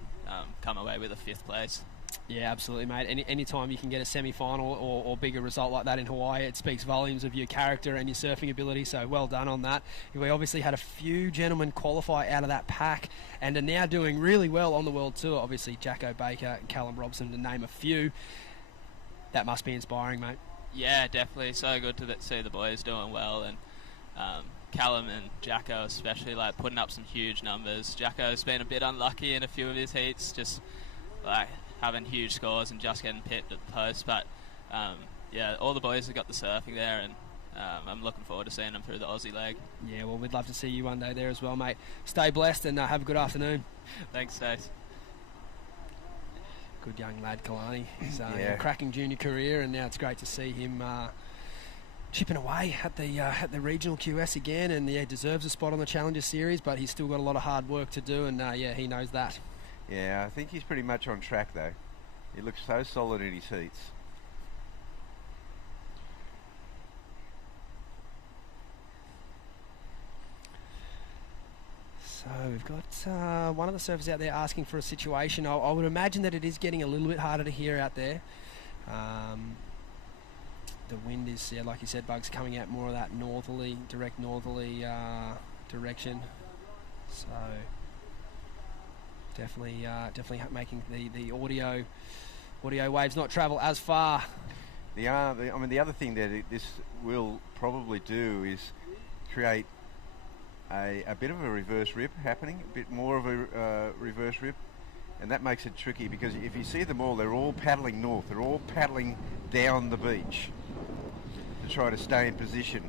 come away with a 5th place. Yeah, absolutely, mate. Any time you can get a semi-final or bigger result like that in Hawaii, it speaks volumes of your character and your surfing ability, so well done on that. We obviously had a few gentlemen qualify out of that pack and are now doing really well on the World Tour. Obviously, Jacko Baker and Callum Robson, to name a few. That must be inspiring, mate. Yeah, definitely. So good to see the boys doing well, and Callum and Jacko especially, like putting up some huge numbers. Jacko's been a bit unlucky in a few of his heats, just like having huge scores and just getting pipped at the post, but all the boys have got the surfing there, and I'm looking forward to seeing them through the Aussie leg. Yeah, well, we'd love to see you one day there as well, mate. Stay blessed and have a good afternoon. Thanks, Stace. Good young lad, Kalani. He's a cracking junior career, and now it's great to see him chipping away at the regional QS again, and deserves a spot on the Challenger Series, but he's still got a lot of hard work to do, and he knows that. Yeah, I think he's pretty much on track though. He looks so solid in his heats. So we've got one of the surfers out there asking for a situation. I would imagine that it is getting a little bit harder to hear out there. The wind is, like you said, Bugs, coming out more of that direct northerly direction. So Definitely making the audio waves not travel as far. The other thing that this will probably do is create a bit of a reverse rip happening, a bit more of a reverse rip, and that makes it tricky because if you see them all, they're all paddling north. They're all paddling down the beach to try to stay in position.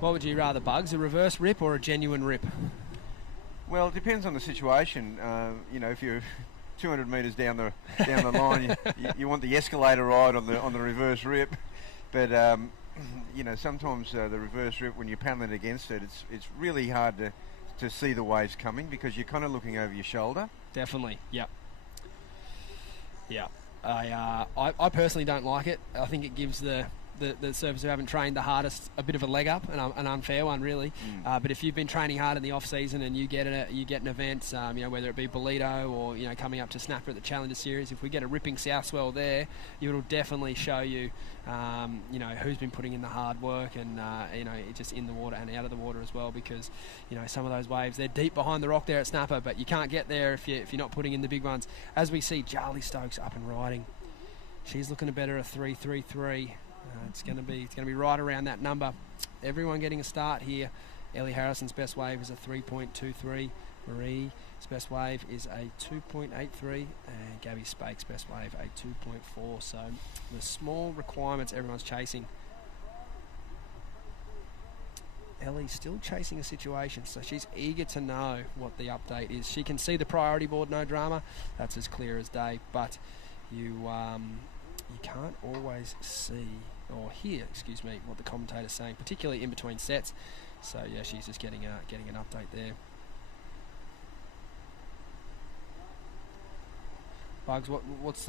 What would you rather, Bugs, a reverse rip or a genuine rip? Well, it depends on the situation. If you're 200 metres down the line, you want the escalator ride on the reverse rip, but sometimes the reverse rip, when you're paddling against it, it's really hard to see the waves coming because you're kind of looking over your shoulder. Definitely, yep. Yeah, I personally don't like it. I think it gives the surfers who haven't trained the hardest a bit of a leg up, an unfair one really. But if you've been training hard in the off season and you get an event, whether it be Bolito or coming up to Snapper at the Challenger Series, if we get a ripping south swell there, it'll definitely show you who's been putting in the hard work and just in the water and out of the water as well, because some of those waves, they're deep behind the rock there at Snapper, but you can't get there if you're not putting in the big ones. As we see Charlie Stokes up and riding, she's looking to better a 3.33. It's going to be right around that number. Everyone getting a start here. Ellie Harrison's best wave is a 3.23. Marie's best wave is a 2.83, and Gabby Spake's best wave a 2.4. So the small requirements everyone's chasing. Ellie's still chasing a situation, so she's eager to know what the update is. She can see the priority board, no drama. That's as clear as day, but you can't always see or hear, what the commentator's saying, particularly in between sets. So yeah, she's just getting an update there. Bugs, what's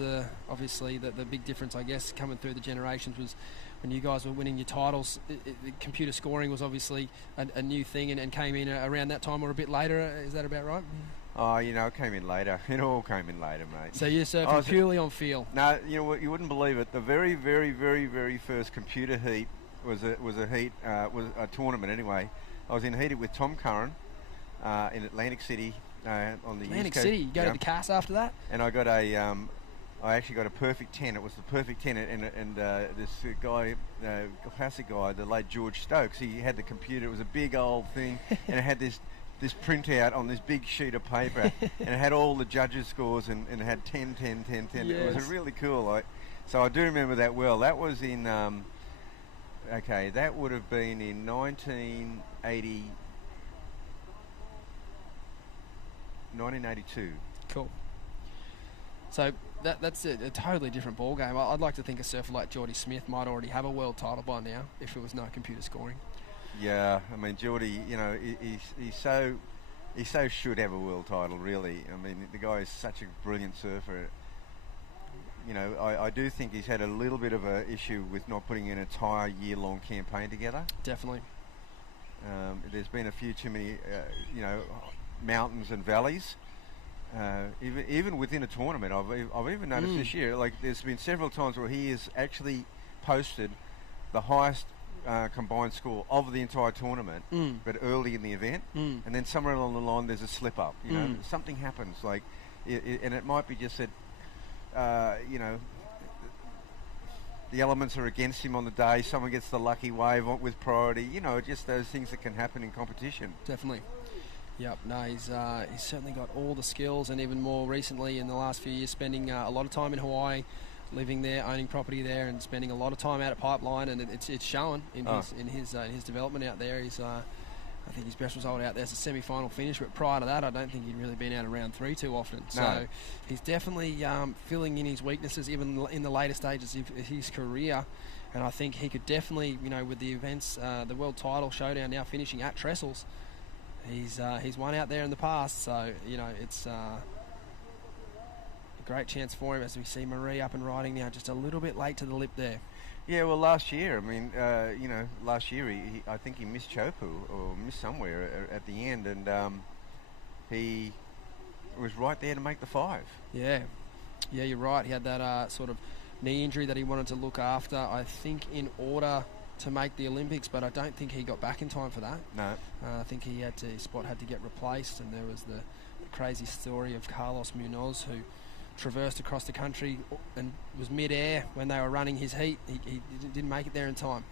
obviously the big difference, I guess, coming through the generations was when you guys were winning your titles, the computer scoring was obviously a new thing and came in around that time or a bit later. Is that about right? Oh, it came in later. It all came in later, mate. So you're surfing purely on feel? No, you wouldn't believe it. The very, very, very, very first computer heat was a tournament anyway. I was in heated with Tom Curran in Atlantic City on the Atlantic East Coast. City. You go to the Cass after that? And I got I actually got a perfect 10. It was the perfect 10, and this guy, classic guy, the late George Stokes, he had the computer. It was a big old thing, and it had this printout on this big sheet of paper, and it had all the judges' scores, and it had 10, 10, 10, 10. Yes. It was really cool. So I do remember that well. That was in, that would have been in 1982. Cool. So that's a totally different ball game. I'd like to think a surfer like Geordie Smith might already have a world title by now if it was no computer scoring. Yeah, I mean, Geordie, he so should have a world title, really. I mean, the guy is such a brilliant surfer. I do think he's had a little bit of an issue with not putting an entire year-long campaign together. Definitely. There's been a few too many, mountains and valleys. Even within a tournament, I've even noticed this year, like there's been several times where he has actually posted the highest combined score of the entire tournament, but early in the event, and then somewhere along the line there's a slip up. Something happens, and it might be just that the elements are against him on the day. Someone gets the lucky wave with priority. Just those things that can happen in competition. Definitely. Yep. No, he's certainly got all the skills, and even more recently in the last few years, spending a lot of time in Hawaii, living there, owning property there, and spending a lot of time out at Pipeline, and it's showing in his development out there. I think his best result out there is a semi-final finish, but prior to that, I don't think he'd really been out of round 3 too often. So No. he's definitely filling in his weaknesses, even in the later stages of his career. And I think he could definitely, with the events, the World Title Showdown now finishing at Trestles, he's won out there in the past. So it's a great chance for him as we see Marie up and riding now, just a little bit late to the lip there. Yeah, well, last year, last year I think he missed Chopu or missed somewhere at the end, and he was right there to make the 5. Yeah, you're right. He had that sort of knee injury that he wanted to look after. I think in order to make the Olympics, but I don't think he got back in time for that. No. I think his spot had to get replaced, and there was the crazy story of Carlos Munoz, who traversed across the country and was mid-air when they were running his heat. He didn't make it there in time.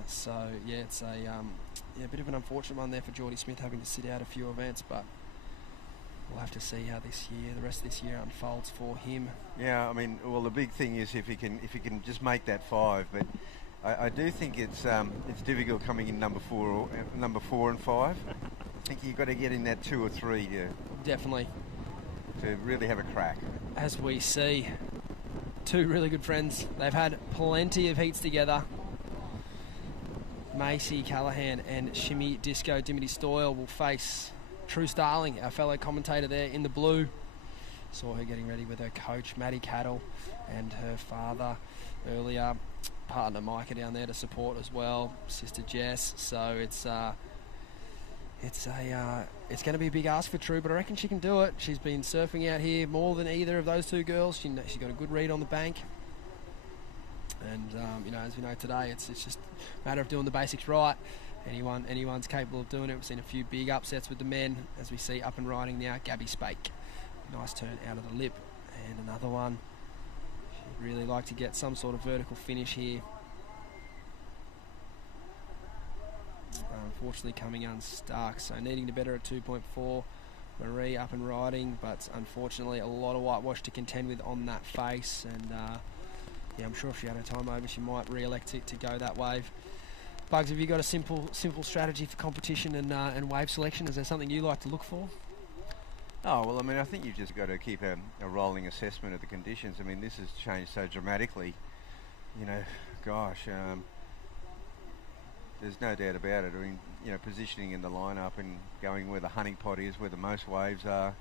It's a bit of an unfortunate one there for Geordie Smith, having to sit out a few events, but we'll have to see how the rest of this year unfolds for him. Yeah, I mean, well, the big thing is if he can just make that 5, but I do think it's difficult coming in number 4 and 5. I think you've got to get in that 2 or 3 definitely to really have a crack. As we see, 2 really good friends. They've had plenty of heats together. Macy Callahan and Shimmy Disco Dimity Stoyle will face True Starling, our fellow commentator there in the blue. Saw her getting ready with her coach Maddie Cattle and her father earlier. Partner Micah down there to support as well, sister Jess. So it's going to be a big ask for True, but I reckon she can do it. She's been surfing out here more than either of those 2 girls. She got a good read on the bank. And, as we know today, it's just a matter of doing the basics right. Anyone's capable of doing it. We've seen a few big upsets with the men, as we see up and riding now. Gabby Spake. Nice turn out of the lip. And another one. She'd really like to get some sort of vertical finish here. Unfortunately coming unstuck, so needing to better at 2.4. Marie up and riding, but unfortunately a lot of whitewash to contend with on that face, and I'm sure if she had her time over she might re-elect to go that wave. Bugs, have you got a simple strategy for competition and wave selection? Is there something you like to look for? Oh, well, I mean, I think you've just got to keep a rolling assessment of the conditions. I mean, this has changed so dramatically. There's no doubt about it. I mean, positioning in the lineup and going where the honey pot is, where the most waves are,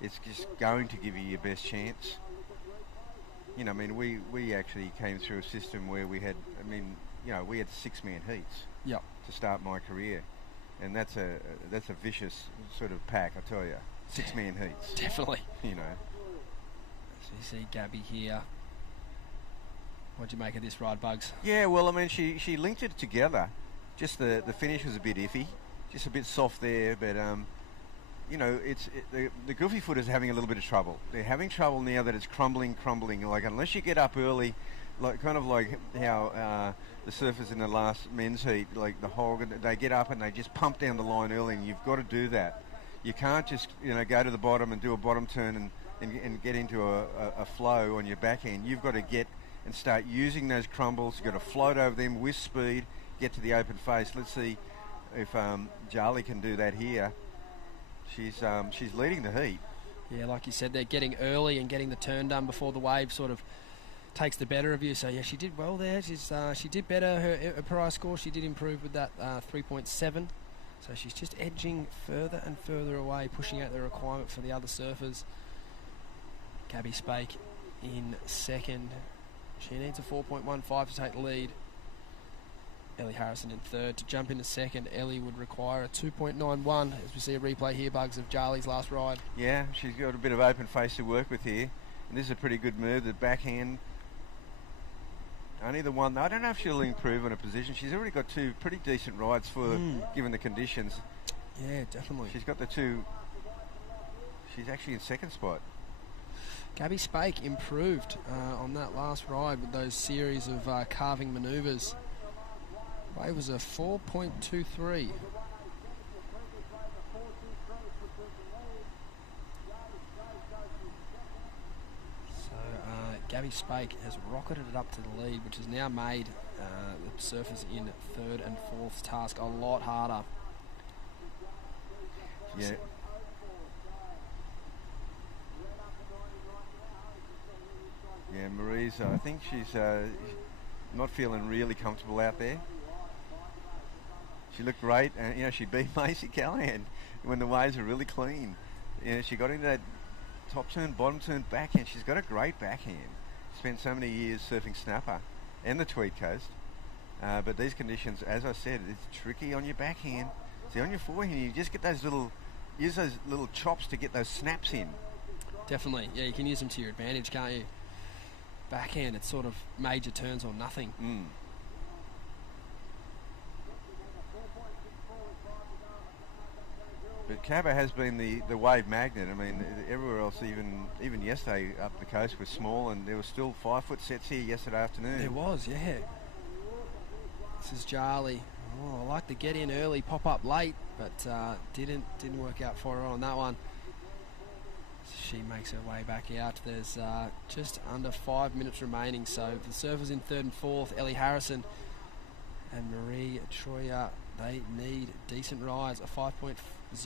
it's just going to give you your best chance. I mean, we actually came through a system where we had 6-man heats. Yep. To start my career, and that's a vicious sort of pack, I tell you. 6-man heats. Definitely. So you see Gabby here. What'd you make of this ride, Bugs? Yeah, well, I mean, she linked it together. Just the finish was a bit iffy, just a bit soft there, but the goofy footers are having a little bit of trouble. They're having trouble now that it's crumbling. Like, unless you get up early, like how the surfers in the last men's heat, like the hog, they get up and they just pump down the line early, and you've got to do that. You can't just go to the bottom and do a bottom turn and get into a flow on your backhand. You've got to get and start using those crumbles. You've got to float over them with speed, get to the open face. Let's see if Charlie can do that here. She's leading the heat. Yeah, like you said, they're getting early and getting the turn done before the wave sort of takes the better of you. So yeah, she did well there. She did better her prior score. She did improve with that 3.7. So she's just edging further and further away, pushing out the requirement for the other surfers. Gabby Spake in second. She needs a 4.15 to take the lead. Ellie Harrison in third. To jump into second, Ellie would require a 2.91, as we see a replay here, Bugs, of Charlie's last ride. Yeah, she's got a bit of open face to work with here. And this is a pretty good move. The backhand, only the one. I don't know if she'll improve on her position. She's already got 2 pretty decent rides for given the conditions. Yeah, definitely. She's got the 2. She's actually in second spot. Gabby Spake improved on that last ride with those series of carving manoeuvres. Wave was a 4.23. Gabby Spake has rocketed it up to the lead, which has now made the surfers in third and fourth task a lot harder. Yeah. Yeah, Marie's, I think she's not feeling really comfortable out there. She looked great, and she beat Macy Callahan when the waves were really clean. She got into that top turn, bottom turn, backhand. She's got a great backhand. Spent so many years surfing snapper and the Tweed Coast, but these conditions, as I said, it's tricky on your backhand. See, on your forehand, you just get use those little chops to get those snaps in. Definitely, yeah, you can use them to your advantage, can't you? Backhand, it's sort of major turns or nothing. But Cabba has been the wave magnet. I mean, everywhere else, even yesterday up the coast was small, and there was still 5-foot sets here yesterday afternoon. There was, yeah. This is Charlie. Oh, I like to get in early, pop up late, but didn't work out for her on that one. She makes her way back out. There's just under 5 minutes remaining, so the surfers in third and fourth, Ellie Harrison and Marie Troya, they need decent rides. A 5.04 is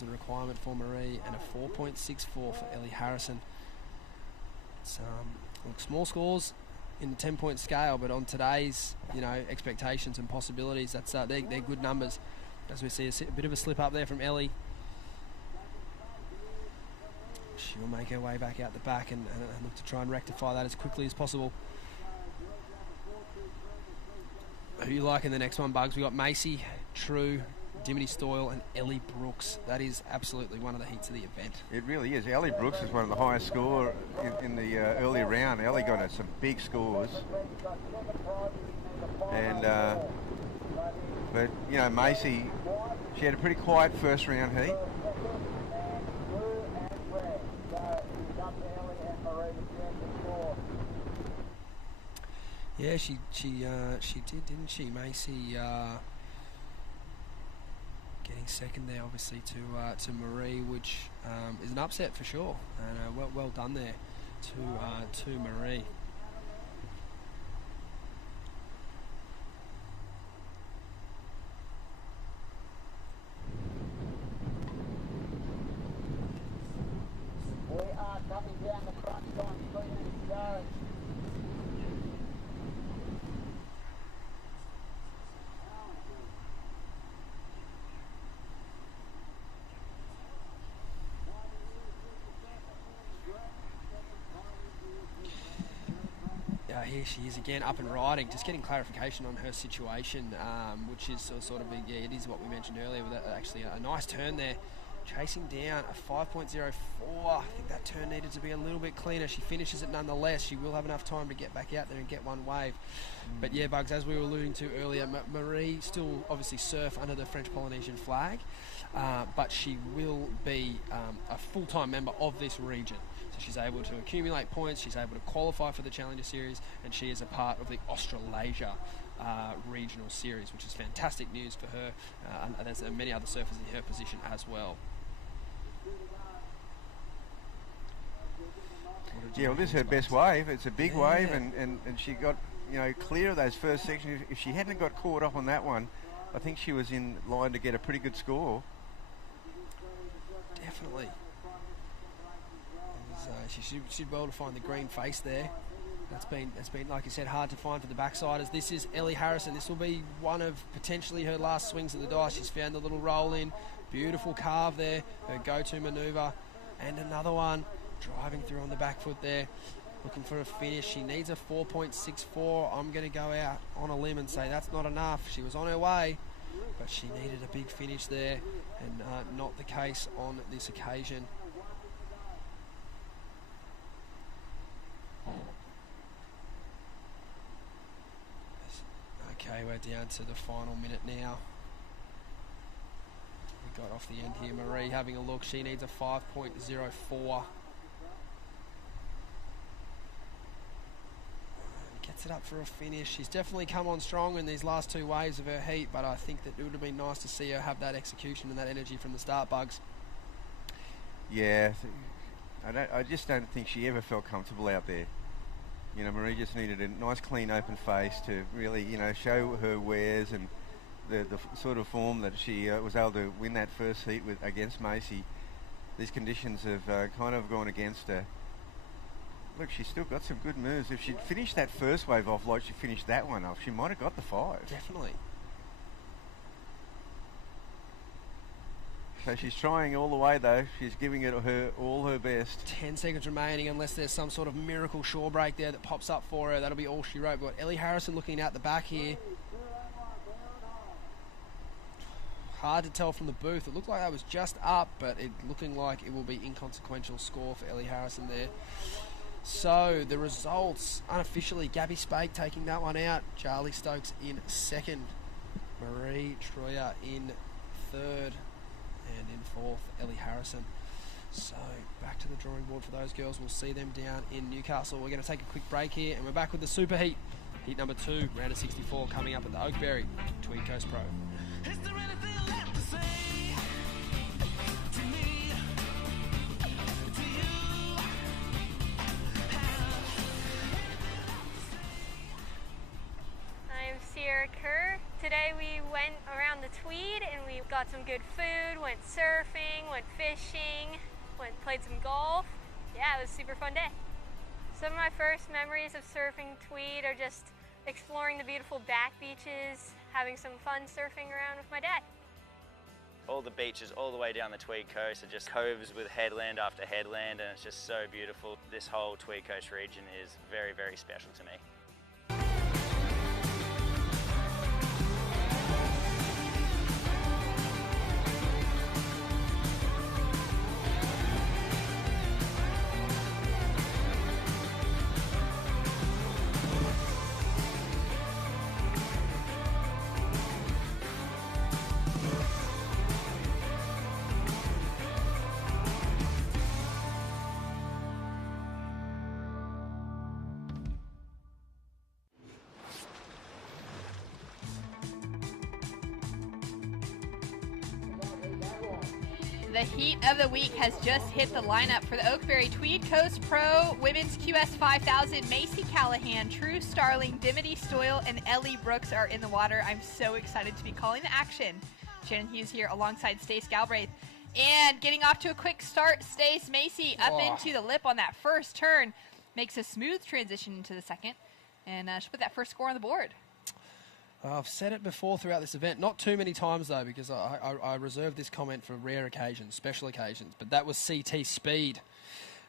the requirement for Marie, and a 4.64 for Ellie Harrison. It's look, small scores in the 10-point scale, but on today's expectations and possibilities, that's they're good numbers. As we see a bit of a slip up there from Ellie. She'll make her way back out the back and look to try and rectify that as quickly as possible. Who you like in the next one, Bugs? We got Macy, True, Dimity Stoyle and Ellie Brooks. That is absolutely one of the heats of the event. It really is. Ellie Brooks is one of the highest score in the early round. Ellie got some big scores. And, but, Macy, she had a pretty quiet first round heat. Yeah, she did, didn't she, Macy? Getting second there, obviously, to Marie, which is an upset for sure. And well done there to Marie. We are coming down the front on 3 minutes to go. Here she is again, up and riding, just getting clarification on her situation, which is sort of, it is what we mentioned earlier, with actually a nice turn there, chasing down a 5.04. I think that turn needed to be a little bit cleaner. She finishes it nonetheless. She will have enough time to get back out there and get one wave. But yeah, Bugs, as we were alluding to earlier, Marie still obviously surf under the French Polynesian flag, but she will be a full-time member of this region. She's able to accumulate points, she's able to qualify for the Challenger Series, and she is a part of the Australasia regional series, which is fantastic news for her, and there's many other surfers in her position as well. Yeah, well, this is her best wave. It's a big wave, and she got clear of those first sections. If she hadn't got caught up on that one, I think she was in line to get a pretty good score. Definitely. She should be able to find the green face there. That's been, like you said, hard to find for the backsiders. This is Ellie Harrison. This will be one of potentially her last swings of the dice. She's found the little roll in. Beautiful carve there. Her go-to manoeuvre. And another one driving through on the back foot there. Looking for a finish. She needs a 4.64. I'm going to go out on a limb and say that's not enough. She was on her way, but she needed a big finish there, and not the case on this occasion. Okay, we're down to the final minute now. We got off the end here. Marie having a look. She needs a 5.04. Gets it up for a finish. She's definitely come on strong in these last two waves of her heat, but I think that it would have been nice to see her have that execution and that energy from the start, Bugs. Yeah, I just don't think she ever felt comfortable out there. Marie just needed a nice, clean, open face to really, show her wares and the sort of form that she was able to win that first heat against Macy. These conditions have kind of gone against her. Look, she's still got some good moves. If she'd finished that first wave off like she finished that one off, she might have got the 5. Definitely. So she's trying all the way, though. She's giving it all her best. 10 seconds remaining, unless there's some sort of miracle shore break there that pops up for her. That'll be all she wrote. But Ellie Harrison looking out the back here. Hard to tell from the booth. It looked like that was just up, but it looking like it will be inconsequential score for Ellie Harrison there. So the results unofficially: Gabby Spake taking that one out. Charlie Stokes in second. Marie Troya in third. And in fourth, Ellie Harrison. So back to the drawing board for those girls. We'll see them down in Newcastle. We're going to take a quick break here, and we're back with the Super Heat. Heat number 2, round of 64, coming up at the Oakberry Tweed Coast Pro. Today we went around the Tweed and we got some good food, went surfing, went fishing, played some golf. Yeah, it was a super fun day. Some of my first memories of surfing Tweed are just exploring the beautiful back beaches, having some fun surfing around with my dad. All the beaches all the way down the Tweed coast are just coves with headland after headland, and it's just so beautiful. This whole Tweed coast region is very, very special to me. The heat of the week has just hit the lineup for the Oakberry Tweed Coast Pro Women's QS 5000. Macy Callahan, True Starling, Dimity Stoyle, and Ellie Brooks are in the water. I'm so excited to be calling the action. Shannon Hughes here alongside Stace Galbraith. And getting off to a quick start, Stace Macy up into the lip on that first turn. Makes a smooth transition into the second. And she'll put that first score on the board. I've said it before throughout this event, not too many times though, because I reserve this comment for rare occasions, special occasions, but that was CT speed.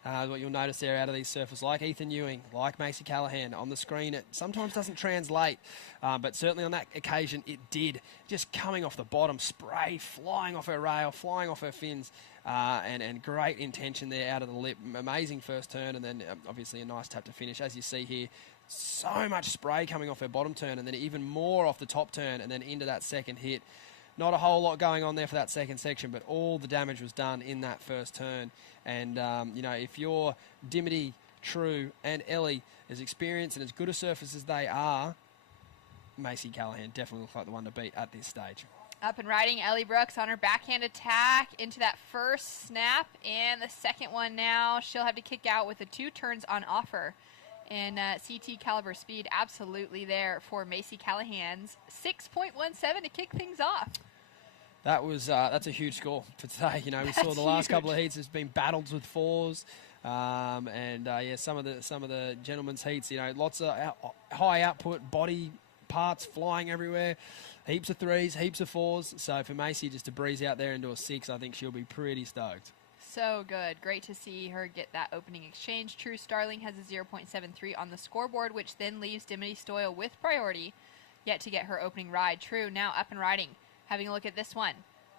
What you'll notice there out of these surfers like Ethan Ewing, like Macy Callahan on the screen, it sometimes doesn't translate, but certainly on that occasion it did. Just coming off the bottom, spray flying off her rail, flying off her fins, and great intention there out of the lip. Amazing first turn, and then obviously a nice tap to finish, as you see here. So much spray coming off her bottom turn, and then even more off the top turn, and then into that second hit. Not a whole lot going on there for that second section, but all the damage was done in that first turn. And, if you're Dimity, True, and Ellie, as experienced and as good a surfers as they are, Macy Callahan definitely looks like the one to beat at this stage. Up and riding, Ellie Brooks on her backhand attack into that first snap, and the second one now. She'll have to kick out with the 2 turns on offer. And CT caliber speed absolutely there for Macy Callahan's 6.17 to kick things off. That's a huge score for today. We saw the last couple of heats. There's been battles with 4s, some of the gentlemen's heats. Lots of high output body parts flying everywhere. Heaps of 3s, heaps of 4s. So for Macy just to breeze out there into a 6, I think she'll be pretty stoked. So good. Great to see her get that opening exchange. True Starling has a 0.73 on the scoreboard, which then leaves Dimity Stoyle with priority, yet to get her opening ride. True now up and riding. Having a look at this one.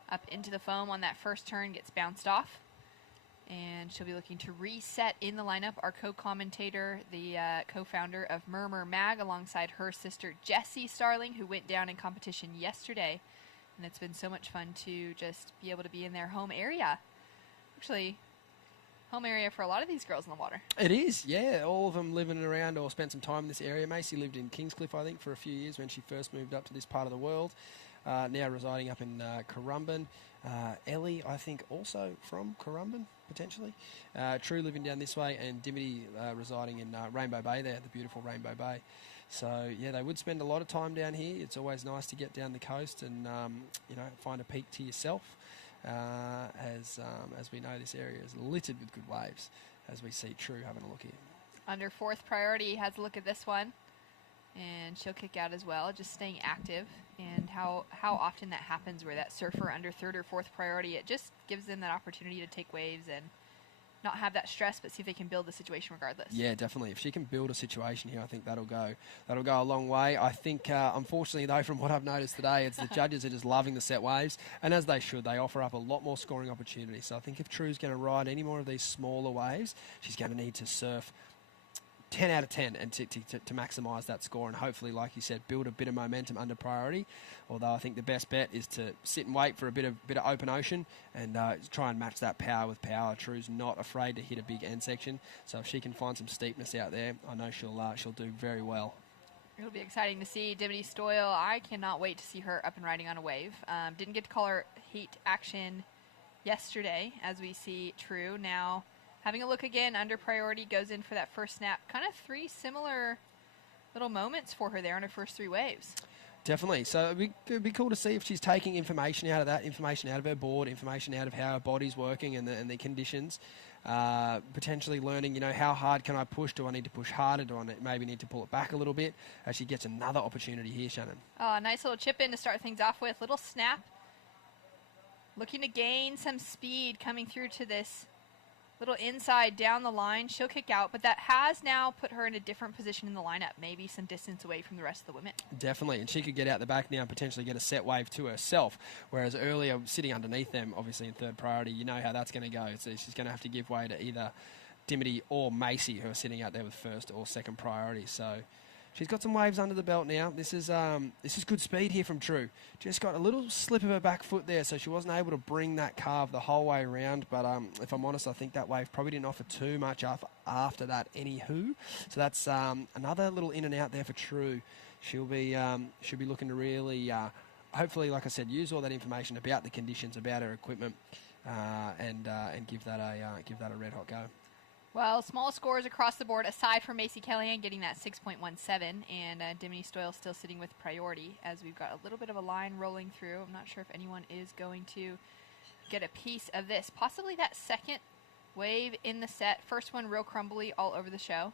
Up into the foam on that first turn, gets bounced off. And she'll be looking to reset in the lineup. Our co-commentator, the co-founder of Murmur Mag, alongside her sister Jessie Starling, who went down in competition yesterday. And it's been so much fun to just be able to be in their home area. Actually, home area for a lot of these girls in the water. It is, yeah. All of them living around or spent some time in this area. Macy lived in Kingscliff, I think, for a few years when she first moved up to this part of the world. Now residing up in Currumbin. Ellie, I think, also from Currumbin, potentially. True living down this way, and Dimity residing in Rainbow Bay there, the beautiful Rainbow Bay. So, yeah, they would spend a lot of time down here. It's always nice to get down the coast and, find a peak to yourself. As we know, this area is littered with good waves, as we see True having a look here. Under 4th priority has a look at this one, and she'll kick out as well, just staying active. And how often that happens where that surfer under 3rd or 4th priority, it just gives them that opportunity to take waves and not have that stress, but see if they can build the situation regardless. Yeah, definitely. If she can build a situation here, I think that'll go a long way. I think, unfortunately, though, from what I've noticed today, it's the judges are just loving the set waves, and as they should, they offer up a lot more scoring opportunities. So I think if True's going to ride any more of these smaller waves, she's going to need to surf 10 out of 10 and to maximise that score and hopefully, like you said, build a bit of momentum under priority. Although I think the best bet is to sit and wait for a bit of open ocean and try and match that power with power. True's not afraid to hit a big end section, so if she can find some steepness out there, I know she'll do very well. It'll be exciting to see Dimity Stoyle. I cannot wait to see her up and riding on a wave. Didn't get to call her heat action yesterday, as we see True now. Having a look again, under priority, goes in for that first snap. Kind of 3 similar little moments for her there on her first 3 waves. Definitely. So it'd be cool to see if she's taking information out of that, information out of her board, information out of how her body's working and the conditions. Potentially learning, how hard can I push? Do I need to push harder? Do I maybe need to pull it back a little bit? As she gets another opportunity here, Shannon. Nice little chip in to start things off with. Little snap. Looking to gain some speed coming through to this little inside down the line. She'll kick out, but that has now put her in a different position in the lineup, maybe some distance away from the rest of the women. Definitely, and she could get out the back now and potentially get a set wave to herself, whereas earlier, sitting underneath them, obviously in third priority, you know how that's going to go. So she's going to have to give way to either Dimity or Macy, who are sitting out there with first or second priority. So she's got some waves under the belt now. This is good speed here from True. Just got a little slip of her back foot there, so she wasn't able to bring that carve the whole way around. But if I'm honest, I think that wave probably didn't offer too much after that anywho. So that's another little in and out there for True. She'll be looking to really, hopefully, like I said, use all that information about the conditions, about her equipment, and give that a red hot go. Well, small scores across the board, aside from Macy Callahan getting that 6.17, and Dimity Stoyle still sitting with priority, as we've got a little bit of a line rolling through. I'm not sure if anyone is going to get a piece of this. Possibly that second wave in the set. First one real crumbly all over the show.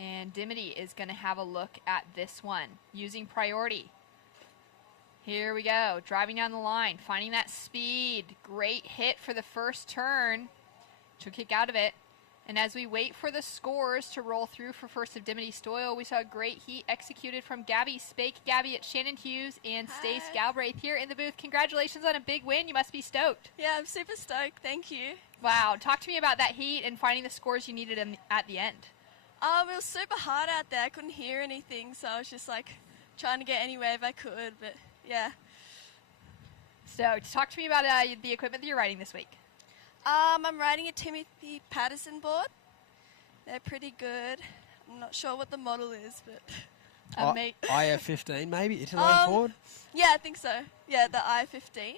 And Dimity is going to have a look at this one, using priority. Here we go, driving down the line, finding that speed. Great hit for the first turn. She'll kick out of it. And as we wait for the scores to roll through for first of Dimity Stoyle, we saw a great heat executed from Gabby Spake. Gabby at Shannon Hughes and Stace Galbraith here in the booth. Congratulations on a big win. You must be stoked. Yeah, I'm super stoked. Thank you. Wow. Talk to me about that heat and finding the scores you needed at the end. It was super hard out there. I couldn't hear anything, so I was just trying to get any wave I could. But yeah. So talk to me about the equipment that you're riding this week. I'm riding a Timothy Patterson board. They're pretty good. I'm not sure what the model is, but... IF15 maybe, Italy board? Yeah, I think so. Yeah, the I-15.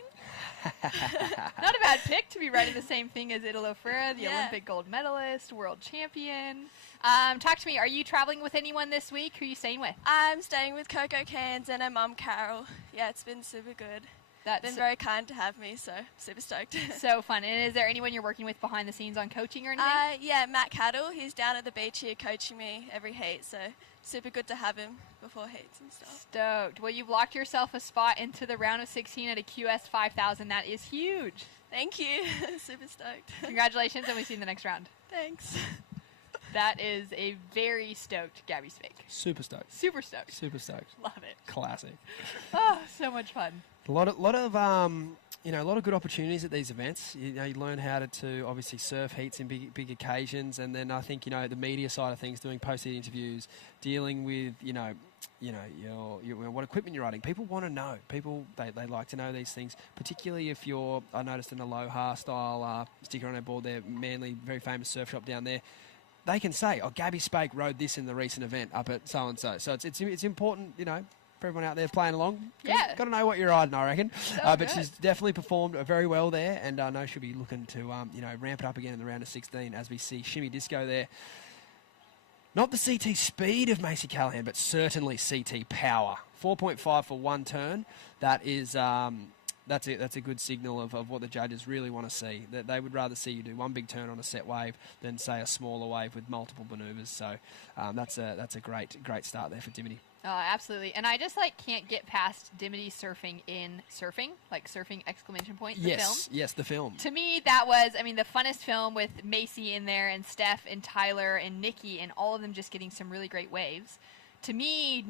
Not a bad pick to be riding the same thing as Italo Ferreira, the Olympic gold medalist, world champion. Talk to me, are you traveling with anyone this week? Who are you staying with? I'm staying with Coco Cans and her mum, Carol. Yeah, it's been super good. That's been very kind to have me, so super stoked. So fun. And is there anyone you're working with behind the scenes on coaching or anything? Yeah, Matt Cattle. He's down at the beach here coaching me every heat, so super good to have him before heats and stuff. Stoked. Well, you've locked yourself a spot into the round of 16 at a QS 5000. That is huge. Thank you. Super stoked. Congratulations, and we'll see you in the next round. Thanks. That is a very stoked Gabby Spake. Super stoked. Super stoked. Super stoked. Love it. Classic. Oh, so much fun. A lot of good opportunities at these events. You learn how to obviously surf heats in big occasions, and then I think the media side of things, doing post-heat interviews, dealing with what equipment you're riding. People want to know. People they like to know these things, particularly if you're. I noticed an Aloha style sticker on our board there, Manly, very famous surf shop down there. They can say, Gabby Spake rode this in the recent event up at so-and-so. So it's important, for everyone out there playing along. Yeah. Got to know what you're riding, I reckon. So but she's definitely performed very well there, and I know she'll be looking to, ramp it up again in the round of 16 as we see Shimmy Disco there. Not the CT speed of Macy Callahan, but certainly CT power. 4.5 for one turn. That is... That's a good signal of what the judges really want to see. That they would rather see you do one big turn on a set wave than, say, a smaller wave with multiple manoeuvres. So that's a great start there for Dimity. Oh, absolutely. And I just can't get past Dimity surfing in surfing, surfing exclamation point, the film. Yes, the film. To me, that was, the funnest film with Macy in there and Steph and Tyler and Nikki and all of them just getting some really great waves. To me,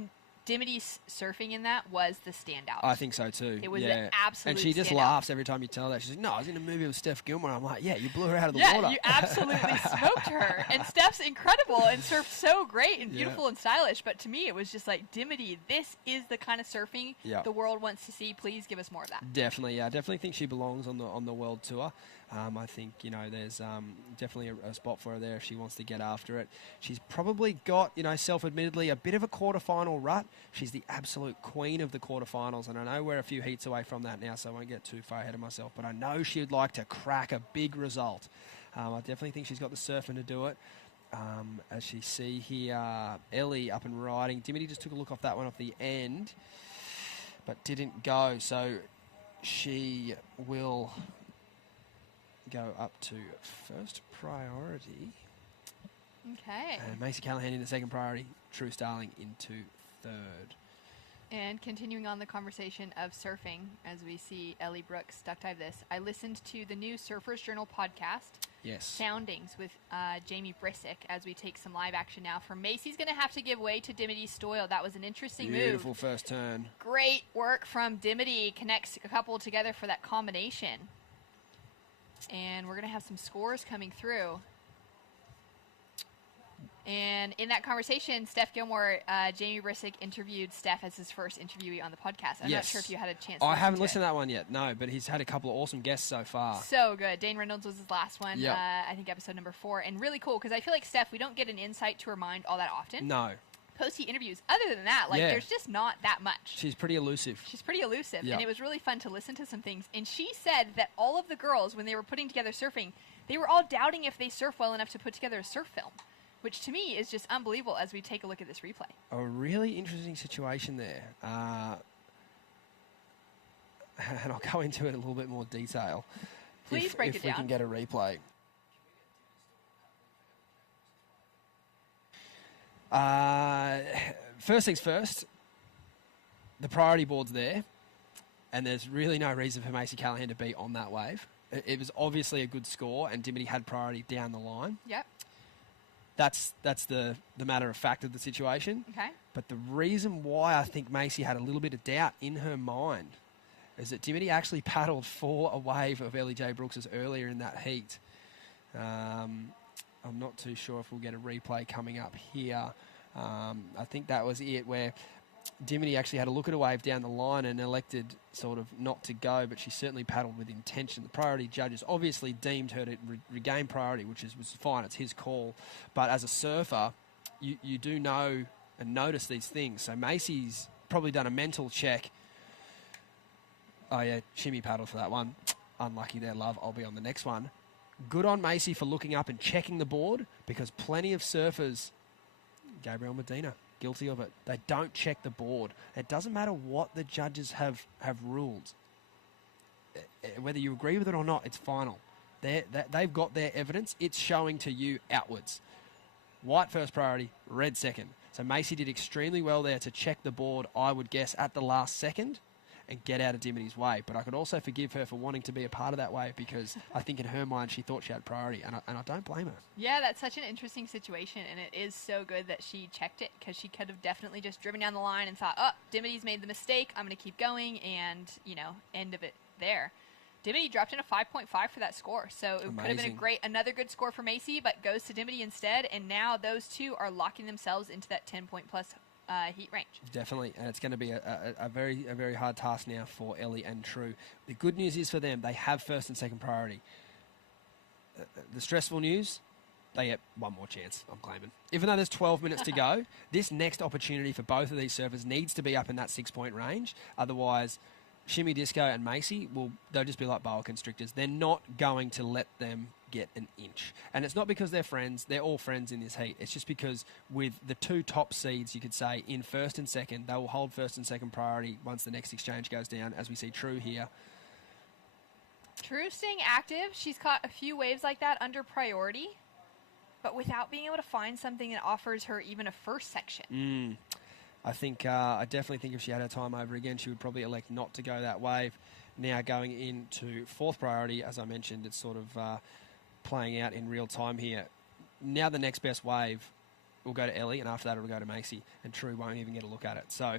Dimity's surfing in that was the standout. I think so too. It was the absolute And she just standout. laughs every time you tell her that. She's like, no, I was in a movie with Steph Gilmore. I'm like, yeah, you blew her out of the water. Yeah, you absolutely smoked her. And Steph's incredible and surfed so great and Yeah. beautiful and stylish. But to me, it was just like, Dimity, this is the kind of surfing Yeah. the world wants to see. Please give us more of that. Definitely, yeah. I definitely think she belongs on the world tour. I think, there's definitely a spot for her there if she wants to get after it. She's probably got, self-admittedly, a bit of a quarterfinal rut. She's the absolute queen of the quarterfinals, and I know we're a few heats away from that now, so I won't get too far ahead of myself, but I know she'd like to crack a big result. I definitely think she's got the surfing to do it. As you see here, Ellie up and riding. Dimity just took a look off that one off the end, but didn't go, so she will go up to first priority. Okay. And Macy Callahan in the second priority. True Starling into third. And continuing on the conversation of surfing, as we see Ellie Brooks duck dive this, I listened to the new Surfers Journal podcast, Yes. Soundings, with Jamie Brissick, as we take some live action now. For Macy's going to have to give way to Dimity Stoyle. That was an interesting Beautiful move. first turn. Great work from Dimity. Connects a couple together for that combination. And we're going to have some scores coming through. And in that conversation, Steph Gilmore, Jamie Brissick interviewed Steph as his first interviewee on the podcast. I'm not sure if you had a chance to I haven't listen listened to that one yet, no, but he's had a couple of awesome guests so far. So good. Dane Reynolds was his last one, Yep. I think episode number 4. And really cool, because I feel like Steph, we don't get an insight to her mind all that often. No. Posty interviews. Other than that, Yeah. there's just not that much. She's pretty elusive. She's pretty elusive, Yep. and it was really fun to listen to some things. And she said that all of the girls, when they were putting together surfing, they were all doubting if they surf well enough to put together a surf film, which to me is just unbelievable as we take a look at this replay. A really interesting situation there. And I'll go into it in a little bit more detail. Please break it if we down. can get a replay. First things first, the priority board's there, and there's really no reason for Macy Callahan to be on that wave. It was obviously a good score, and Dimity had priority down the line. Yep. That's the matter of fact of the situation. Okay. But the reason why I think Macy had a little bit of doubt in her mind is that Dimity actually paddled for a wave of Ellie J. Brooks's earlier in that heat. I'm not too sure if we'll get a replay coming up here. I think that was it, where Dimity actually had a look at a wave down the line and elected sort of not to go, but she certainly paddled with intention. The priority judges obviously deemed her to regain priority, which was fine. It's his call. But as a surfer, you do know and notice these things. So Macy's probably done a mental check. Oh, yeah, shimmy paddle for that one. Unlucky there, love. I'll be on the next one. Good on Macy for looking up and checking the board, because plenty of surfers, Gabriel Medina, guilty of it. They don't check the board. It doesn't matter what the judges have ruled. Whether you agree with it or not, it's final. They've got their evidence. It's showing to you outwards. White first priority, red second. So Macy did extremely well there to check the board, I would guess, at the last second and get out of Dimity's way. But I could also forgive her for wanting to be a part of that wave, because I think in her mind she thought she had priority, and I don't blame her. Yeah, that's such an interesting situation, and it is so good that she checked it, because she could have definitely just driven down the line and thought, oh, Dimity's made the mistake, I'm going to keep going, and, end of it there. Dimity dropped in a 5.5 for that score, so it could have been another good score for Macy, but goes to Dimity instead, and now those two are locking themselves into that 10-point plus heat range. Definitely, and it's going to be a very hard task now for Ellie and True. The good news is for them, they have first and second priority. The stressful news, they get one more chance, I'm claiming. Even though there's 12 minutes to go, this next opportunity for both of these surfers needs to be up in that 6-point range. Otherwise, Shimmy Disco and Macy, they'll just be like boa constrictors. They're not going to let them get an inch. And it's not because they're friends. They're all friends in this heat. It's just because with the two top seeds, you could say, in first and second, they will hold first and second priority once the next exchange goes down, as we see True here. True staying active. She's caught a few waves like that under priority, but without being able to find something that offers her even a first section. I definitely think if she had her time over again, she would probably elect not to go that wave. Now going into fourth priority, as I mentioned, it's sort of playing out in real time here. Now the next best wave will go to Ellie, and after that it'll go to Macy, and True won't even get a look at it. So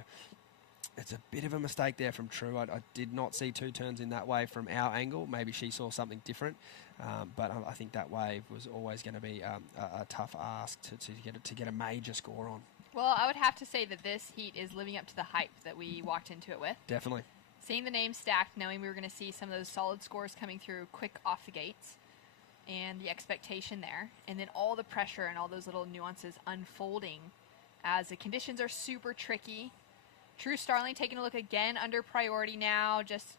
it's a bit of a mistake there from True. I did not see 2 turns in that wave from our angle. Maybe she saw something different, but I think that wave was always going to be a tough ask to get a major score on. Well, I would have to say that this heat is living up to the hype that we walked into it with. Definitely. Seeing the names stacked, knowing we were going to see some of those solid scores coming through quick off the gates, and the expectation there, and then all the pressure and all those little nuances unfolding as the conditions are super tricky. True Starling taking a look again under priority now, just,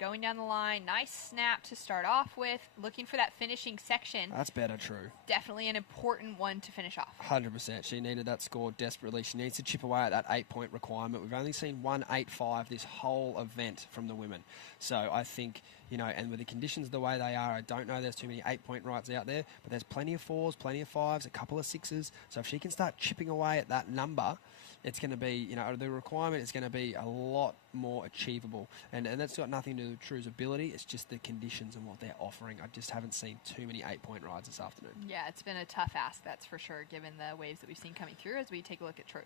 going down the line. Nice snap to start off with, looking for that finishing section. That's better, True. Definitely an important one to finish off. 100%. She needed that score desperately. She needs to chip away at that 8-point requirement. We've only seen 1.85 this whole event from the women. So I think, and with the conditions the way they are, I don't know there's too many 8-point rights out there, but there's plenty of 4s, plenty of 5s, a couple of 6s. So if she can start chipping away at that number, it's going to be, the requirement is going to be a lot more achievable. And that's got nothing to do with True's ability. It's just the conditions and what they're offering. I just haven't seen too many 8-point rides this afternoon. Yeah, it's been a tough ask, that's for sure, given the waves that we've seen coming through as we take a look at True.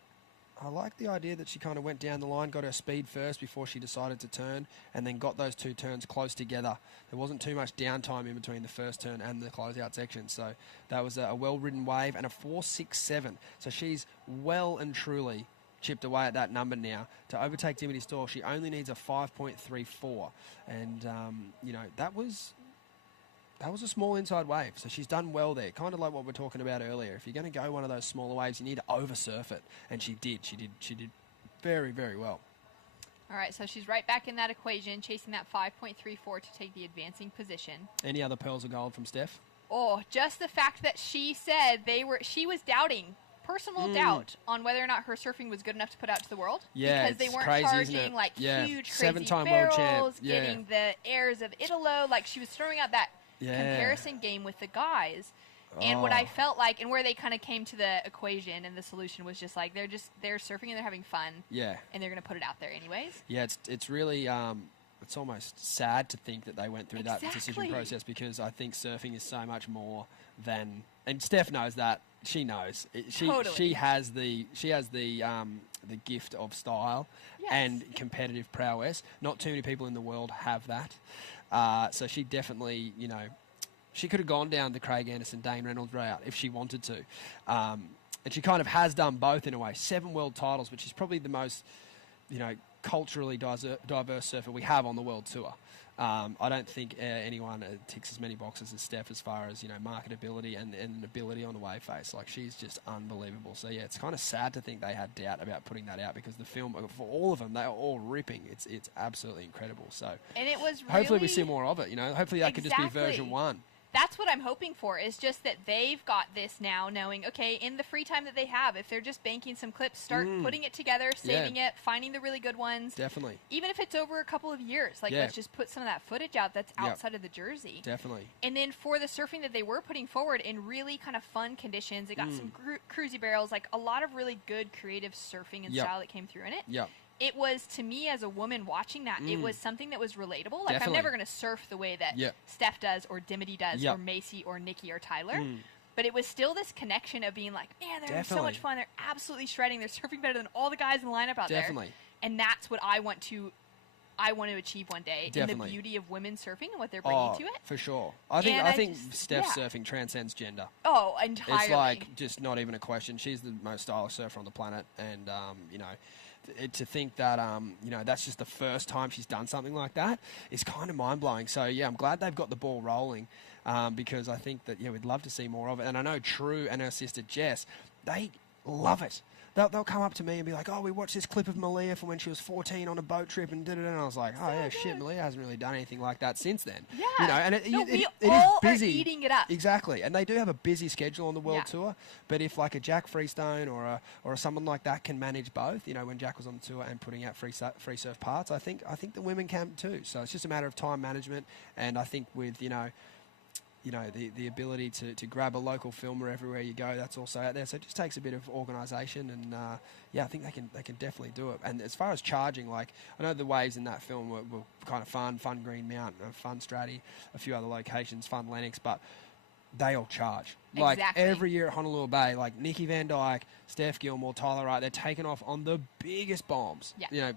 I like the idea that she kind of went down the line, got her speed first before she decided to turn, and then got those 2 turns close together. There wasn't too much downtime in between the first turn and the closeout section. So that was a well-ridden wave and a 4.67. So she's well and truly chipped away at that number now. To overtake Dimity Store, she only needs a 5.34. And, that was a small inside wave. So she's done well there. Kind of like what we're talking about earlier. If you're going to go one of those smaller waves, you need to oversurf it. And she did. She did very, very well. All right, so she's right back in that equation, chasing that 5.34 to take the advancing position. Any other pearls of gold from Steph? Oh, just the fact that she said she was doubting. Personal doubt on whether or not her surfing was good enough to put out to the world. Yeah, because they weren't crazy, charging huge, crazy 7-time barrels, world champ. getting the airs of Italo. Like, she was throwing out that comparison game with the guys. And what I felt like, and where they kind of came to the equation and the solution was just like, they're surfing and they're having fun. Yeah. And they're going to put it out there anyways. Yeah, it's really, it's almost sad to think that they went through that decision process, because I think surfing is so much more than, and Steph knows that. She knows. She has the gift of style and competitive prowess. Not too many people in the world have that. So she definitely, she could have gone down the Craig Anderson, Dane Reynolds route if she wanted to. And she kind of has done both in a way. 7 world titles, which is probably the most, culturally diverse surfer we have on the world tour. I don't think anyone ticks as many boxes as Steph as far as, marketability and ability on the wave face. Like, she's just unbelievable. So, yeah, it's kind of sad to think they had doubt about putting that out, because the film, for all of them, they are all ripping. It's absolutely incredible. So, and it was hopefully we see more of it, Hopefully that could just be version 1. That's what I'm hoping for, is just that they've got this now, knowing, okay, in the free time that they have, if they're just banking some clips, start putting it together, saving it, finding the really good ones. Definitely. Even if it's over a couple of years. Like, let's just put some of that footage out that's outside of the jersey. Definitely. And then for the surfing that they were putting forward in really kind of fun conditions, they got some cruisy barrels, like a lot of really good creative surfing and style that came through in it. Yeah. It was, to me as a woman watching that, it was something that was relatable. Like, Definitely. I'm never going to surf the way that Steph does, or Dimity does, or Macy, or Nikki, or Tyler. But it was still this connection of being like, man, they're having so much fun. They're absolutely shredding. They're surfing better than all the guys in the lineup out there. And that's what I want to achieve one day. In the beauty of women surfing and what they're bringing to it. For sure. I think Steph's surfing transcends gender. Oh, entirely. It's like just not even a question. She's the most stylish surfer on the planet, and to think that that's just the first time she's done something like that is kind of mind-blowing. So yeah, I'm glad they've got the ball rolling, because I think that we'd love to see more of it. And I know True and her sister Jess, they love it. They'll come up to me and be like, oh, we watched this clip of Malia from when she was 14 on a boat trip and da-da-da. And I was like, oh, yeah, shit, Malia hasn't really done anything like that since then. Yeah. And it we is all busy. are eating it up. Exactly. And they do have a busy schedule on the World Tour. But if like a Jack Freestone or someone like that can manage both, when Jack was on the tour and putting out free surf parts, I think the women can too. So it's just a matter of time management. And I think with, the ability to grab a local filmer everywhere you go, that's also out there. So it just takes a bit of organisation, and I think they can definitely do it. And as far as charging, like, I know the waves in that film were kind of fun Green Mountain, fun Stratty, a few other locations, fun Lennox, but they all charge. Like Exactly. every year at Honolulu Bay, like Nikki Van Dyke, Steph Gilmore, Tyler Wright, they're taking off on the biggest bombs. Yeah. You know,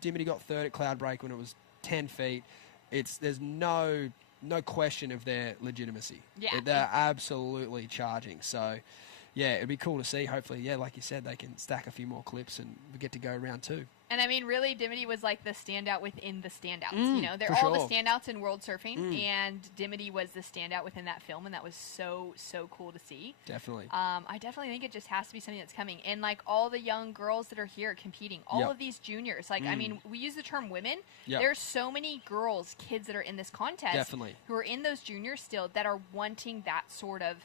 Dimity got third at Cloudbreak when it was 10 feet. There's no question of their legitimacy. Yeah. They're absolutely charging. So, yeah, it'd be cool to see. Hopefully, yeah, like you said, they can stack a few more clips and we get to go round 2. And I mean, really, Dimity was like the standout within the standouts. You know, they're for all sure. the standouts in world surfing, and Dimity was the standout within that film, and that was so cool to see. Definitely. I definitely think it just has to be something that's coming. And like all the young girls that are here competing, all Yep. of these juniors, like I mean, we use the term women. Yep. There's so many girls, kids that are in this contest, Definitely. who are in those juniors still that are wanting that sort of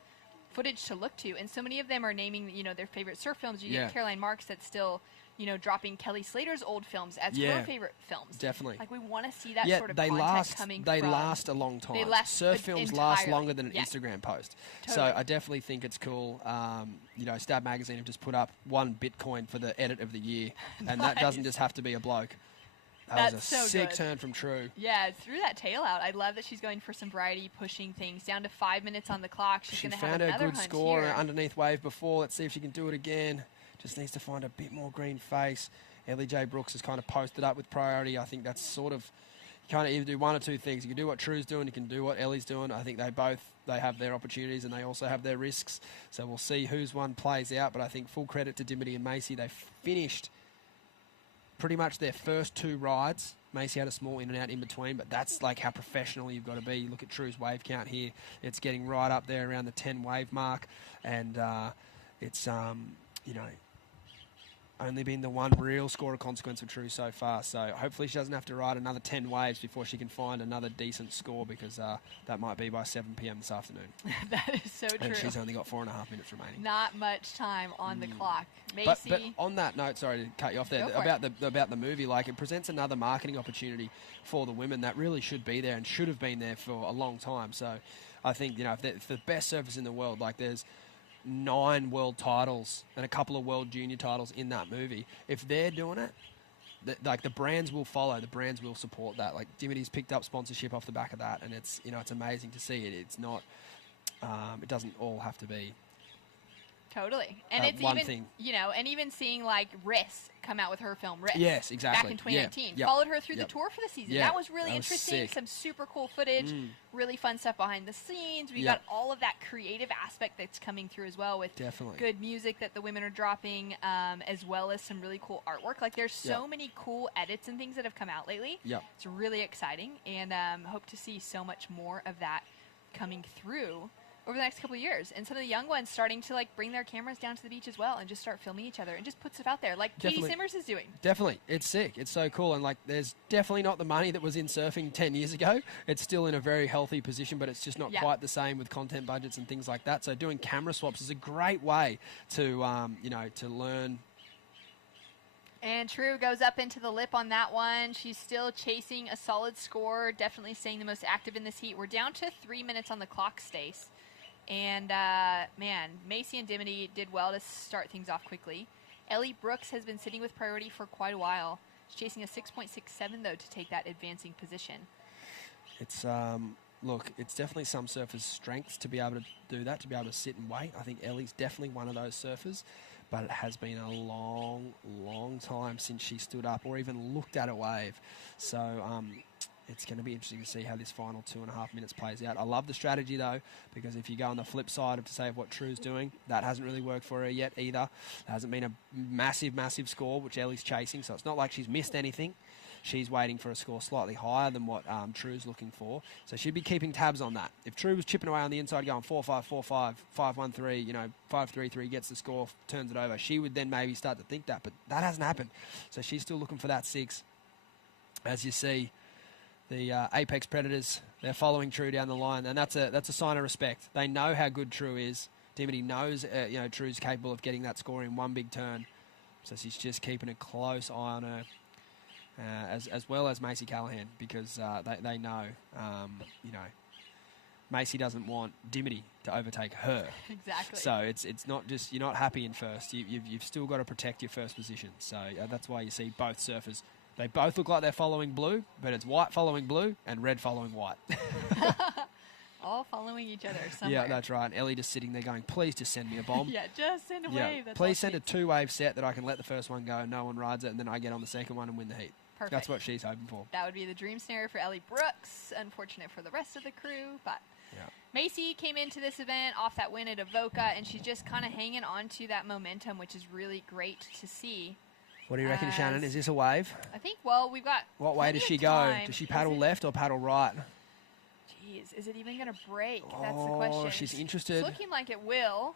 footage to look to, and so many of them are naming, you know, their favorite surf films. You Yeah. get Caroline Marks that's still, you know, dropping Kelly Slater's old films as Yeah. her favorite films. Definitely. Like we want to see that Yeah, sort of they content last. coming They from. last a long time. They last Surf films last entirely. longer than an Yeah. Instagram post. Totally. So I definitely think it's cool. You know, Stab Magazine have just put up 1 Bitcoin for the edit of the year, and that doesn't just have to be a bloke. That was That's a so sick good. turn from True. Yeah, threw that tail out. I love that she's going for some variety, pushing things down to 5 minutes on the clock. She's She going to have found her another good hunt score here. underneath wave before. Let's see if she can do it again. Just needs to find a bit more green face. Ellie J. Brooks has kind of posted up with priority. I think that's sort of, you kind of either do one or two things. You can do what True's doing, you can do what Ellie's doing. I think they have their opportunities and they also have their risks. So we'll see whose one plays out. But I think full credit to Dimity and Macy. They finished pretty much their first 2 rides. Macy had a small in and out in between, but that's like how professional you've got to be. Look at True's wave count here. It's getting right up there around the 10 wave mark. And it's, you know, only been the one real score of consequence for True so far. So hopefully she doesn't have to ride another 10 waves before she can find another decent score, because that might be by 7 p.m. this afternoon. That is so true. And she's only got 4.5 minutes remaining. Not much time on the clock. Macy. But on that note, sorry to cut you off there, Go for about the movie, like it presents another marketing opportunity for the women that really should be there and should have been there for a long time. So I think, you know, if the best surfers in the world, like there's 9 world titles and a couple of world junior titles in that movie, if they're doing it, like the brands will follow, the brands will support that. Like Dimity's picked up sponsorship off the back of that, and it's, you know, it's amazing to see it. It's not, it doesn't all have to be Totally. And it's one even, thing. you know, and even seeing like Riss come out with her film Riss. Yes, exactly. Back in 2019. Yeah. Yep. Followed her through Yep. the tour for the season. Yeah. That was really That was interesting. sick. Some super cool footage, really fun stuff behind the scenes. We Yep. got all of that creative aspect that's coming through as well, with Definitely. good music that the women are dropping, as well as some really cool artwork. Like there's so Yep. many cool edits and things that have come out lately. Yep. It's really exciting, and hope to see so much more of that coming through over the next couple of years. And some of the young ones starting to like bring their cameras down to the beach as well and just start filming each other and just put stuff out there like Katie Definitely. Simmers is doing. Definitely. It's sick. It's so cool. And like, there's definitely not the money that was in surfing 10 years ago. It's still in a very healthy position, but it's just not Yeah. quite the same with content budgets and things like that. So doing camera swaps is a great way to, you know, to learn. And True goes up into the lip on that one. She's still chasing a solid score, definitely staying the most active in this heat. We're down to 3 minutes on the clock, Stace. And, man, Macy and Dimity did well to start things off quickly. Ellie Brooks has been sitting with priority for quite a while. She's chasing a 6.67, though, to take that advancing position. It's, look, it's definitely some surfers' strengths to be able to do that, to be able to sit and wait. I think Ellie's definitely one of those surfers, but it has been a long, long time since she stood up or even looked at a wave. So, it's going to be interesting to see how this final 2.5 minutes plays out. I love the strategy, though, because if you go on the flip side of to say of what True's doing, that hasn't really worked for her yet either. There hasn't been a massive, massive score, which Ellie's chasing, so it's not like she's missed anything. She's waiting for a score slightly higher than what True's looking for. So she'd be keeping tabs on that. If True was chipping away on the inside going 4-5, 4-5, 5-1-3, you know, 5-3-3, gets the score, turns it over, she would then maybe start to think that, but that hasn't happened. So she's still looking for that 6. As you see, the Apex Predators, they're following True down the line, and that's a sign of respect. They know how good True is. Dimity knows, you know, True's capable of getting that score in one big turn. So she's just keeping a close eye on her, as well as Macy Callahan, because they know, you know, Macy doesn't want Dimity to overtake her. Exactly. So it's not just, you're not happy in first. You've still got to protect your first position. So that's why you see both surfers. They both look like they're following blue, but it's white following blue and red following white. all following each other somewhere. Yeah, that's right. Ellie just sitting there going, please just send me a bomb. Yeah, just send a wave. That's please all send a 2-wave set that I can let the first one go and no one rides it, and then I get on the second one and win the heat. Perfect. That's what she's hoping for. That would be the dream scenario for Ellie Brooks. Unfortunate for the rest of the crew, but Macy came into this event off that win at Avoca, and she's just kind of hanging on to that momentum, which is really great to see. What do you reckon, Shannon? Is this a wave? I think, well, we've got What way does plenty she of go? time. Does she paddle left or paddle right? Jeez, is it even going to break? That's the Oh, question. she's interested. It's looking like it will.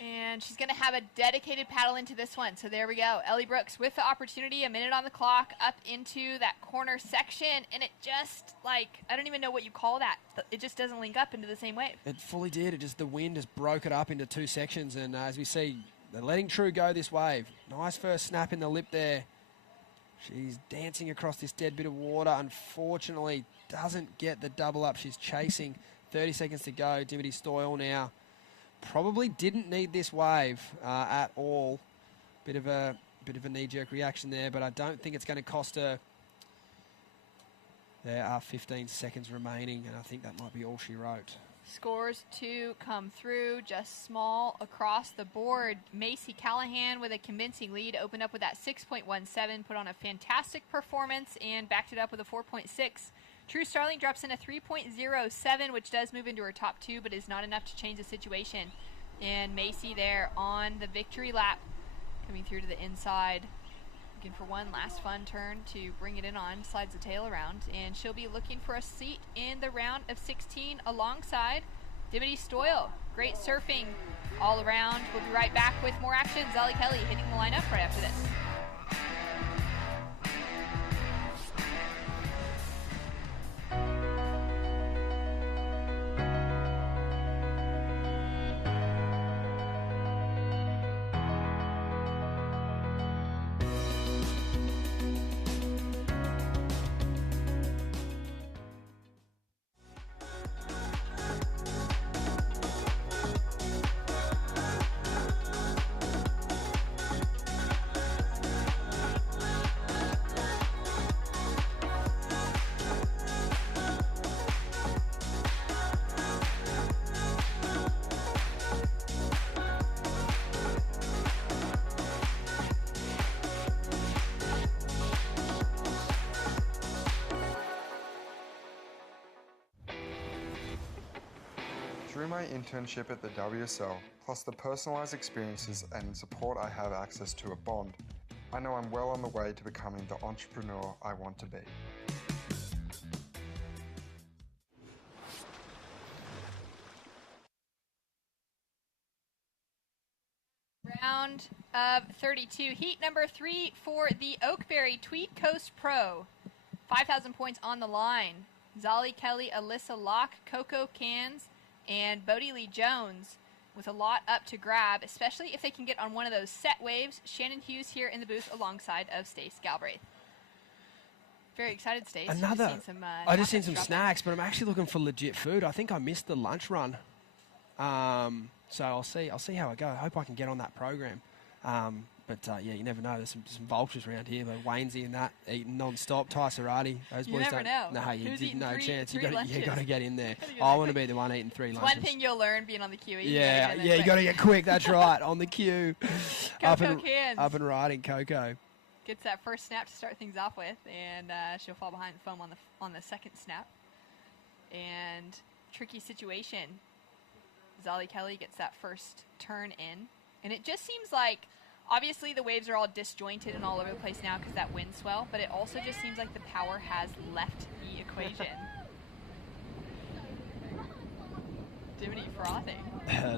And she's going to have a dedicated paddle into this one. So there we go. Ellie Brooks with the opportunity, a minute on the clock, up into that corner section. And it just, like, I don't even know what you call that. It just doesn't link up into the same wave. It fully did. The wind just broke it up into 2 sections. And as we see, they're letting True go this wave. Nice first snap in the lip there. She's dancing across this dead bit of water. Unfortunately, doesn't get the double up. She's chasing. 30 seconds to go. Dimity Stoyle now. Probably didn't need this wave at all. Bit of a knee-jerk reaction there, but I don't think it's going to cost her. There are 15 seconds remaining, and I think that might be all she wrote. Scores to come through, just small across the board. Macy Callahan with a convincing lead, opened up with that 6.17, put on a fantastic performance, and backed it up with a 4.6. True Starling drops in a 3.07, which does move into her top 2, but is not enough to change the situation. And Macy there on the victory lap, coming through to the inside, looking for one last fun turn to bring it in on, slides the tail around, and she'll be looking for a seat in the round of 16 alongside Dimity Stoyle. Great surfing all around. We'll be right back with more action. Zali Kelly hitting the lineup right after this. Through my internship at the WSL, plus the personalised experiences and support I have access to at Bond, I know I'm well on the way to becoming the entrepreneur I want to be. Round of 32, heat number 3 for the Oakberry Tweed Coast Pro. 5,000 points on the line. Zali Kelly, Alyssa Locke, Coco Cans, and Bodie Lee Jones with a lot up to grab, especially if they can get on one of those set waves. Shannon Hughes here in the booth alongside of Stace Galbraith. Very excited, Stace. I just seen some snacks, but I'm actually looking for legit food. I think I missed the lunch run. So I'll see how I go. I hope I can get on that program. But you never know. There's some vultures around here. But Waynesy and that eating non-stop. Ty Serrati. Those boys never know. No, you Who's did no eating chance. You three got to get in there. get I in want to quick. be the one eating 3 It's lunches. one thing you'll learn being on the QE. Yeah, you got to get quick. That's right. On the queue. Coco Cans. Up and riding, Coco. Gets that first snap to start things off with, and she'll fall behind the foam on the second snap. And tricky situation. Zali Kelly gets that first turn in, and it just seems like, obviously the waves are all disjointed and all over the place now because that wind swell, but it also just seems like the power has left the equation. Dimity frothing.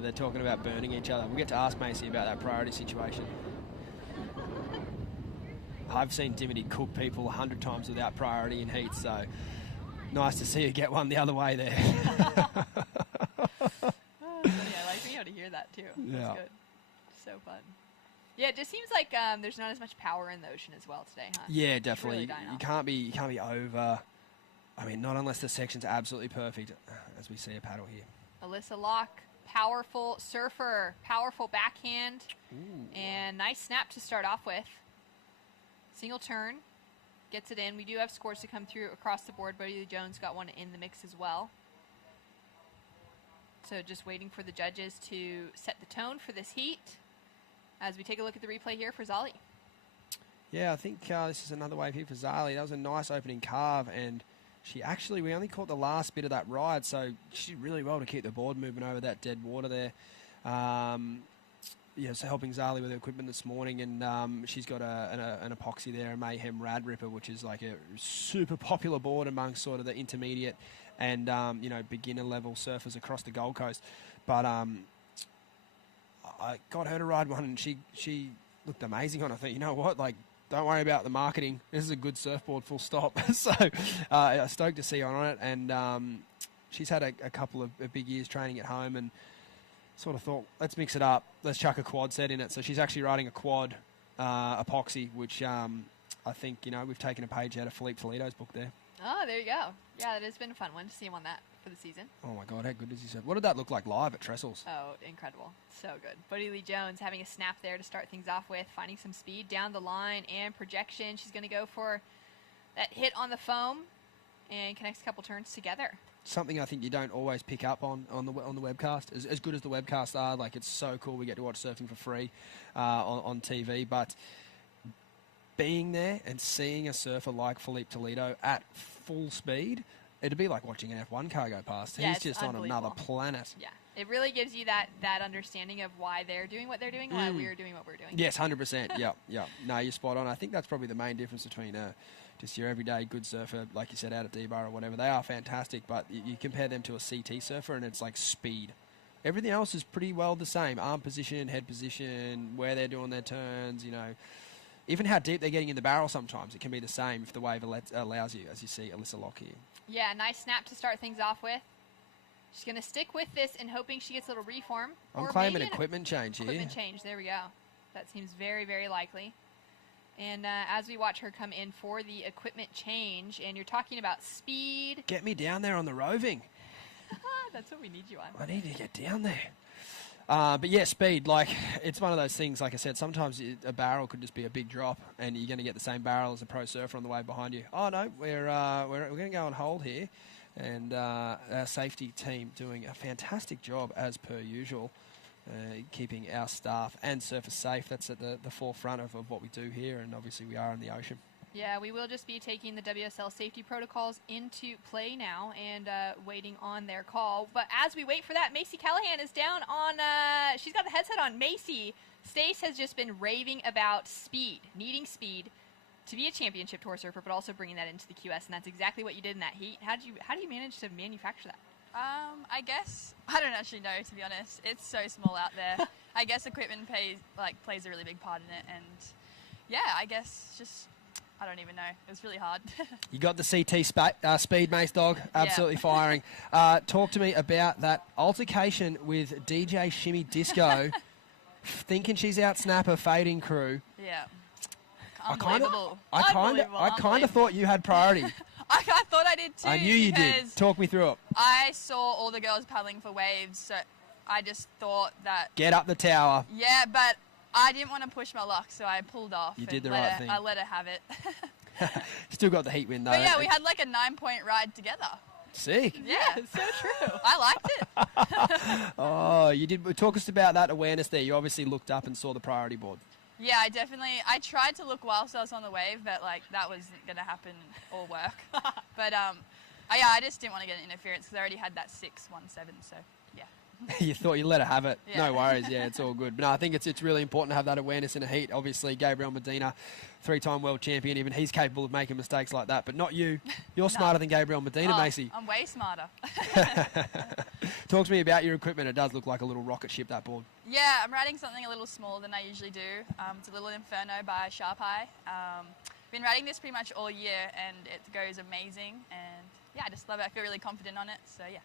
They're talking about burning each other. We'll get to ask Macy about that priority situation. I've seen Dimity cook people 100 times without priority in heats, so nice to see her get one the other way there. I like being able to hear that too. Yeah. That's good. So fun. Yeah, it just seems like there's not as much power in the ocean as well today, huh? Yeah, It's definitely. really dying You off. can't be over. I mean, not unless the section's absolutely perfect, as we see a paddle here. Alyssa Locke, powerful surfer, powerful backhand, and nice snap to start off with. Single turn, gets it in. We do have scores to come through across the board. Bodie Lee Jones got one in the mix as well. So just waiting for the judges to set the tone for this heat as we take a look at the replay here for Zali. Yeah, I think this is another wave here for Zali. That was a nice opening carve, and we only caught the last bit of that ride, so she did really well to keep the board moving over that dead water there. So helping Zali with her equipment this morning, and she's got an epoxy there, a Mayhem Rad Ripper, which is like a super popular board amongst sort of the intermediate and beginner level surfers across the Gold Coast. But I got her to ride one, and she looked amazing on it. I thought, you know what, like, don't worry about the marketing. This is a good surfboard, full stop. So I'm stoked to see her on it, and she's had a couple of big years training at home, and sort of thought, let's mix it up. Let's chuck a quad set in it. So she's actually riding a quad epoxy, which I think, we've taken a page out of Philippe Toledo's book there. Oh, there you go. Yeah, it has been a fun one to see him on that for the season. Oh, my God, how good is he? What did that look like live at Trestles? Oh, incredible. So good. Bodie Lee Jones having a snap there to start things off with, finding some speed down the line and projection. She's going to go for that hit on the foam and connects a couple turns together. Something I think you don't always pick up on the webcast. As good as the webcasts are, like, it's so cool. We get to watch surfing for free on TV, but being there and seeing a surfer like Philippe Toledo at full speed, it'd be like watching an F1 car go past. Yeah, he's just on another planet. Yeah, it really gives you that understanding of why they're doing what they're doing, why we're doing what we're doing. Yes, 100%. Yeah. No, you're spot on. I think that's probably the main difference between just your everyday good surfer, like you said, out at D-Bar or whatever. They are fantastic, but you compare them to a CT surfer and it's like speed. Everything else is pretty well the same. Arm position, head position, where they're doing their turns, Even how deep they're getting in the barrel sometimes, it can be the same if the wave allows you, as you see Alyssa Locke here. Yeah, nice snap to start things off with. She's going to stick with this and hoping she gets a little reform. I'm claiming equipment change here. Equipment change, there we go. That seems very, very likely. And as we watch her come in for the equipment change, and you're talking about speed. Get me down there on the roving. That's what we need you on. I need to get down there. But yeah, speed, like, it's one of those things, like I said, sometimes a barrel could just be a big drop and you're going to get the same barrel as a pro surfer on the wave behind you. Oh no, we're going to go on hold here, and our safety team doing a fantastic job as per usual, keeping our staff and surfers safe. That's at the forefront of what we do here, and obviously we are in the ocean. Yeah, we will just be taking the WSL safety protocols into play now and waiting on their call. But as we wait for that, Macy Callahan is down on, she's got the headset on. Macy, Stace has just been raving about speed, needing speed to be a championship tour surfer, but also bringing that into the QS, and that's exactly what you did in that heat. How do you manage to manufacture that? I guess, I don't actually know, to be honest. It's so small out there. I guess equipment plays a really big part in it, and yeah, I guess just, I don't even know. It was really hard. You got the CT speed, Mace Dog, absolutely firing. Talk to me about that altercation with DJ Shimmy Disco, thinking she's out snapper fading crew. Yeah. Unbelievable. I kind of thought you had priority. I thought I did too. I knew you did. Talk me through it. I saw all the girls paddling for waves, so I just thought that... Get up the tower. Yeah, but I didn't want to push my luck, so I pulled off. You did the right thing. I let her have it. Still got the heat win, though. But yeah, we had like a 9-point ride together. See? Yeah, so true. I liked it. Oh, you did. Talk us about that awareness there. You obviously looked up and saw the priority board. Yeah, I tried to look whilst I was on the wave, but like that wasn't going to happen or work. But I just didn't want to get an interference because I already had that 6-1-7, so yeah. You thought you let her have it. Yeah. No worries. Yeah, it's all good. But no, I think it's really important to have that awareness in a heat. Obviously, Gabriel Medina, 3-time world champion, even he's capable of making mistakes like that. But not you. You're smarter than Gabriel Medina, Macy. I'm way smarter. Talk to me about your equipment. It does look like a little rocket ship, that board. Yeah, I'm riding something a little smaller than I usually do. It's a little Inferno by Sharp Eye. Been riding this pretty much all year, and it goes amazing. And yeah, I just love it. I feel really confident on it. So yeah.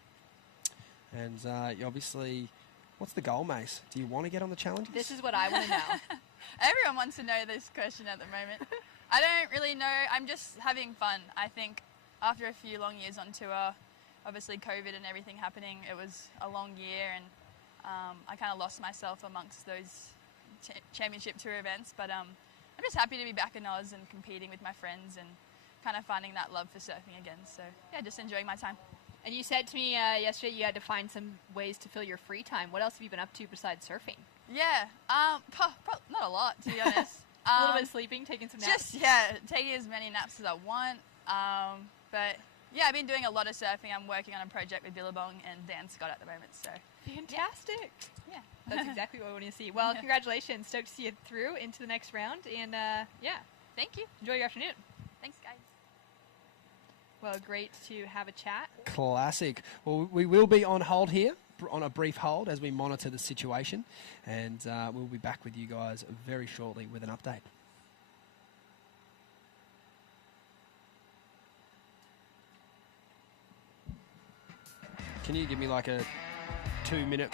And you obviously, what's the goal, Mace? Do you want to get on the challenge? This is what I want to know. Everyone wants to know this question at the moment. I don't really know. I'm just having fun. I think after a few long years on tour, obviously COVID and everything happening, it was a long year, and I kind of lost myself amongst those championship tour events. But I'm just happy to be back in Oz and competing with my friends and kind of finding that love for surfing again. So yeah, just enjoying my time. And you said to me yesterday you had to find some ways to fill your free time. What else have you been up to besides surfing? Yeah, not a lot, to be honest. A little bit of sleeping, taking some naps? Just, yeah, taking as many naps as I want. But, yeah, I've been doing a lot of surfing. I'm working on a project with Billabong and Dan Scott at the moment, so. Fantastic. Yeah. That's exactly what we want to see. Well, congratulations. Stoked to see you through into the next round. And, yeah. Thank you. Enjoy your afternoon. Thanks, guys. Well, great to have a chat. Classic. Well, we will be on hold here, on a brief hold, as we monitor the situation. And we'll be back with you guys very shortly with an update. Can you give me like a 2-minute...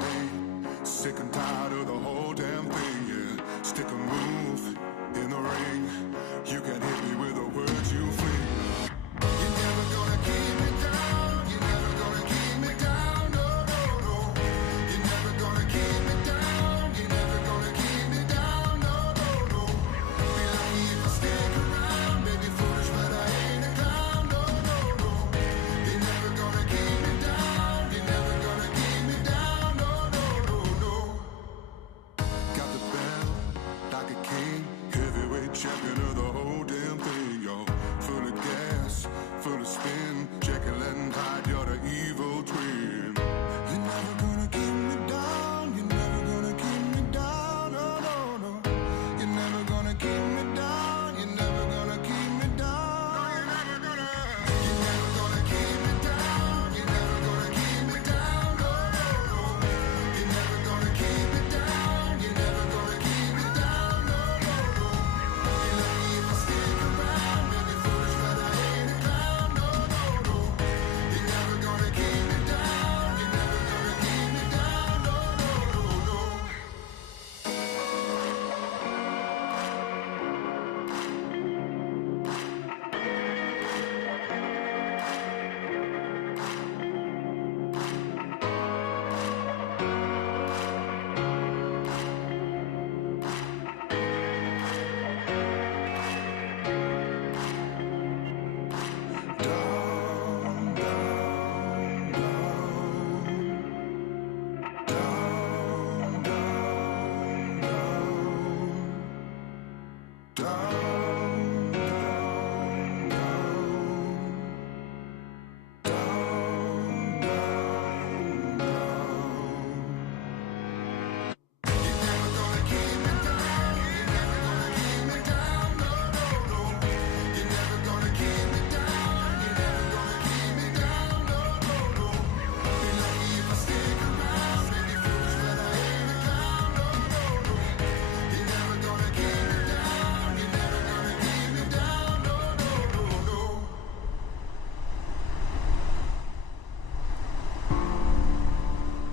day. Sick and tired of the whole damn thing, yeah. Stick a move in the ring. You can hit me with the words you fling. You're never gonna keep me down. You're never gonna keep me down. No, no, no. You're never gonna keep me down. You're never gonna keep me down. No, no, no. Be lucky if I stick around. Maybe foolish, but I ain't a clown. No, no, no. You're never gonna keep me down. You're never gonna keep me down. No, no, no, no. Got the bell like a king, heavyweight champion of the whole damn thing, yo. Full of gas, full of spin, Jekyll and Hyde, you're the evil twin. You're never gonna keep me down. You're never gonna keep me down. No, no, no. You're never gonna keep me down. You're never gonna keep me down. No, you're never gonna. You're never gonna keep me down. You're never gonna keep me down. No, no, no. You're never gonna keep me down. You're never gonna keep me down. No, no, no. Be lucky if I stick around. Maybe foolish, but I ain't a clown. No, no, no. You're never gonna keep me down. You're never gonna keep me down. No, no, no, no.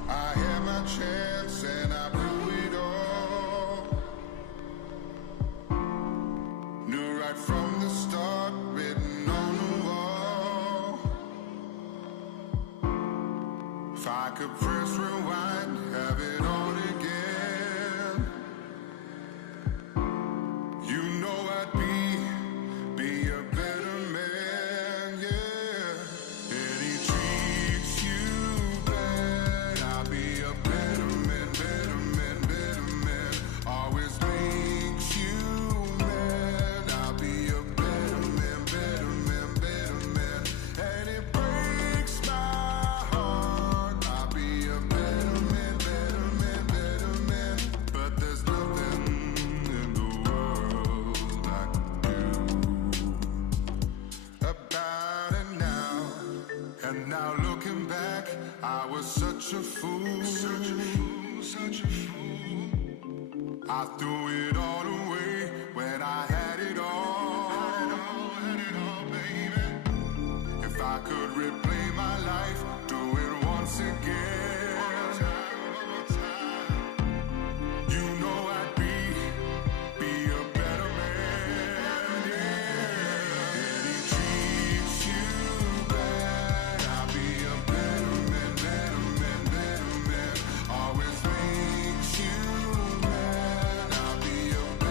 I had my chance and I blew it all. Knew right from the start, written on the wall. If I could press rewind, have it all again. You know I'd be a better man, yeah. And he treats you bad, I'll be a better man, better man, better man. Always makes you mad, I'll be a better man, better man, better man. And it breaks my heart, I'll be a better man, better man, better man. But there's nothing in the world I can do about it now. And now looking back, I was such a fool. Such a fool, such a fool. I threw it all away when I had it all. Had it all, baby. If I could replay my life, do it once again. You know I'd be a better man, yeah. And he treats you bad, I'll be a better man, better man, better man. Always makes you mad, I'll be a better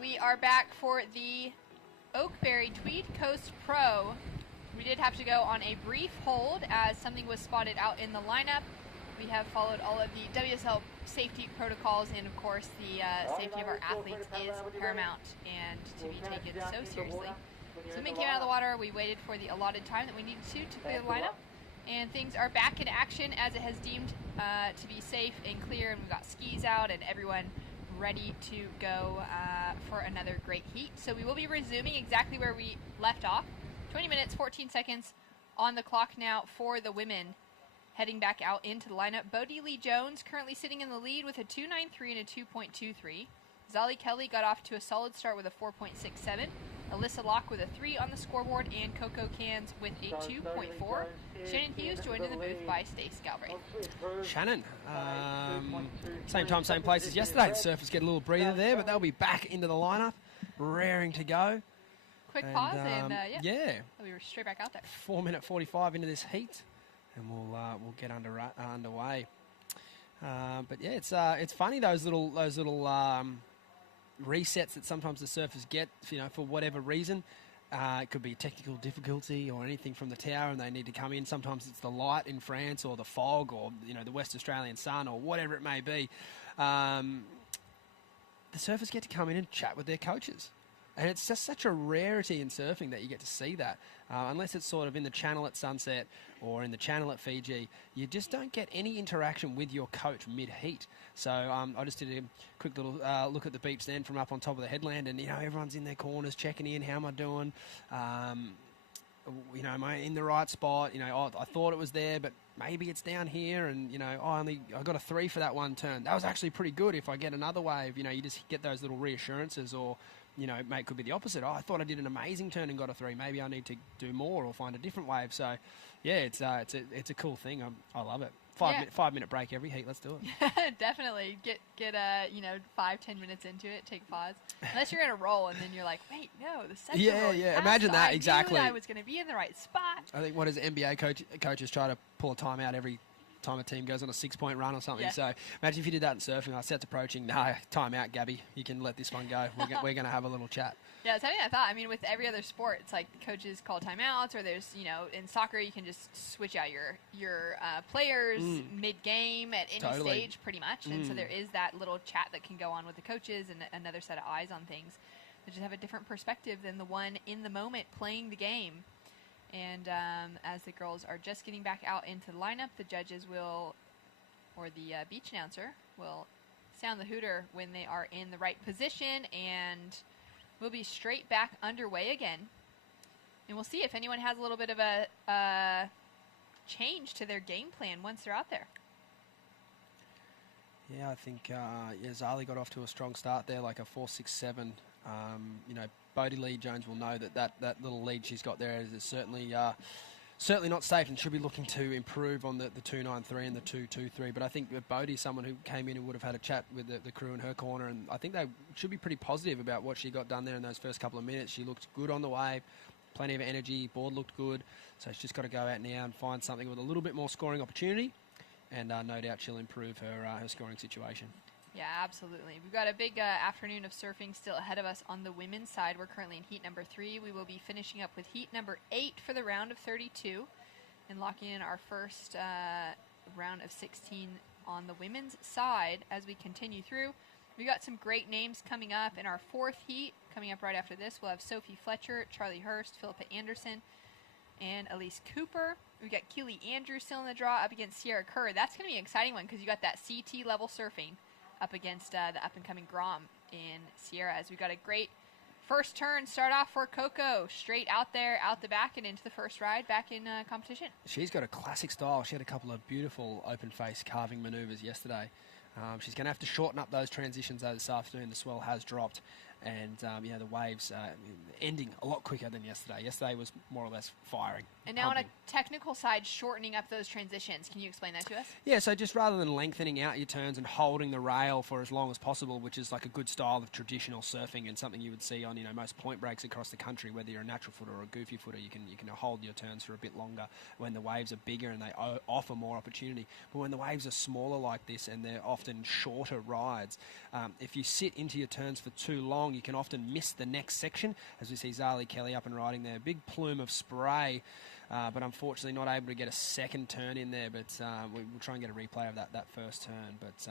We are back for the Oakberry Tweed Coast Pro. We did have to go on a brief hold as something was spotted out in the lineup. We have followed all of the WSL safety protocols, and of course the safety of our athletes is paramount and to be taken so seriously. Swimming came out of the water. We waited for the allotted time that we needed to clear the lineup, and things are back in action as it has deemed to be safe and clear, and we've got skis out and everyone ready to go for another great heat. So we will be resuming exactly where we left off. 20 minutes, 14 seconds on the clock now for the women. Heading back out into the lineup, Bodie Lee Jones currently sitting in the lead with a 2.93 and a 2.23. Zali Kelly got off to a solid start with a 4.67. Alyssa Locke with a 3 on the scoreboard, and Coco Cans with a 2.4. Shannon Hughes joined in the booth by Stace Galbraith. Shannon, same time, same place as yesterday. The Surfers get a little breather there, but they'll be back into the lineup, raring to go. Quick pause, and yeah, we were straight back out there. 4:45 into this heat, and we'll get underway. But yeah, it's funny those little resets that sometimes the Surfers get, for whatever reason. It could be technical difficulty or anything from the tower, and they need to come in. Sometimes it's the light in France or the fog or the West Australian sun or whatever it may be. The Surfers get to come in and chat with their coaches. And it's just such a rarity in surfing that you get to see that. Unless it's sort of in the channel at Sunset or in the channel at Fiji, you just don't get any interaction with your coach mid-heat. So I just did a quick little look at the beeps then from up on top of the headland, and, everyone's in their corners checking in. How am I doing? Am I in the right spot? I thought it was there, but maybe it's down here, and, I got a 3 for that one turn. That was actually pretty good. If I get another wave, you just get those little reassurances, or it could be the opposite. I thought I did an amazing turn and got a 3. Maybe I need to do more or find a different wave. So, yeah, it's a cool thing. I love it. 5-minute break every heat. Let's do it. Definitely get 5-10 minutes into it. Take pause. Unless you're gonna roll and then you're like, wait, no, the second roll. Yeah. Imagine that exactly. I knew I was gonna be in the right spot. I think what is NBA coaches try to pull a timeout every time a team goes on a 6-point run or something. Yeah. So imagine if you did that in surfing. Sets approaching. No, time out, Gabby. You can let this one go. We're going to have a little chat. Yeah, it's something I thought. I mean, with every other sport, it's like the coaches call timeouts, or there's, in soccer, you can just switch out your players mid-game at any stage, pretty much. And so there is that little chat that can go on with the coaches and another set of eyes on things that just have a different perspective than the one in the moment playing the game. And as the girls are just getting back out into the lineup, the judges will, or the beach announcer will sound the hooter when they are in the right position, and we'll be straight back underway again. And we'll see if anyone has a little bit of a change to their game plan once they're out there. Yeah, I think Zali got off to a strong start there, like a 4.67. Bodie Lee Jones will know that little lead she's got there is certainly not safe, and should be looking to improve on the 2.93 and the 2.23. But I think Bodie's someone who came in and would have had a chat with the crew in her corner, and I think they should be pretty positive about what she got done there in those first couple of minutes. She looked good on the wave, plenty of energy, board looked good, so she's just got to go out now and find something with a little bit more scoring opportunity, and no doubt she'll improve her scoring situation. Yeah, absolutely. We've got a big afternoon of surfing still ahead of us on the women's side. We're currently in heat number 3. We will be finishing up with heat number 8 for the round of 32 and locking in our first round of 16 on the women's side as we continue through. We've got some great names coming up in our 4th heat. Coming up right after this, we'll have Sophie Fletcher, Charlie Hurst, Philippa Anderson, and Elise Cooper. We've got Keely Andrews still in the draw up against Sierra Kerr. That's going to be an exciting one because you got that CT level surfing up against the up-and-coming Grom in Sierra, as we got a great first turn start off for Coco, straight out there, out the back, and into the first ride back in competition. She's got a classic style. She had a couple of beautiful open-face carving maneuvers yesterday. She's going to have to shorten up those transitions this afternoon. The swell has dropped, and the waves ending a lot quicker than yesterday. Yesterday was more or less firing. And now pumping. On a technical side, shortening up those transitions. Can you explain that to us? Yeah, so just rather than lengthening out your turns and holding the rail for as long as possible, which is like a good style of traditional surfing and something you would see on most point breaks across the country, whether you're a natural footer or a goofy footer, you can hold your turns for a bit longer when the waves are bigger and they offer more opportunity. But when the waves are smaller like this and they're often shorter rides, if you sit into your turns for too long, you can often miss the next section, as we see Zali Kelly up and riding there. Big plume of spray, but unfortunately not able to get a second turn in there, but we'll try and get a replay of that first turn. But,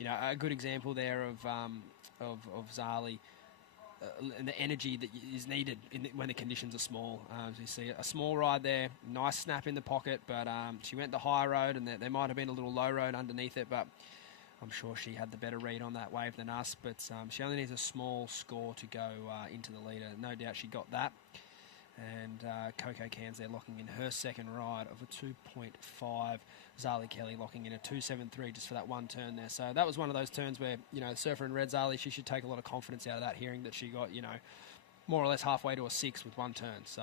a good example there of Zali and the energy that is needed when the conditions are small. As you see a small ride there, nice snap in the pocket, but she went the high road, and there might have been a little low road underneath it, but I'm sure she had the better read on that wave than us, but she only needs a small score to go into the leader. No doubt she got that. And Coco Cairns there locking in her second ride of a 2.5. Zali Kelly locking in a 2.73 just for that one turn there. So that was one of those turns where, surfer in red Zali, she should take a lot of confidence out of that, hearing that she got, more or less halfway to a 6 with one turn. So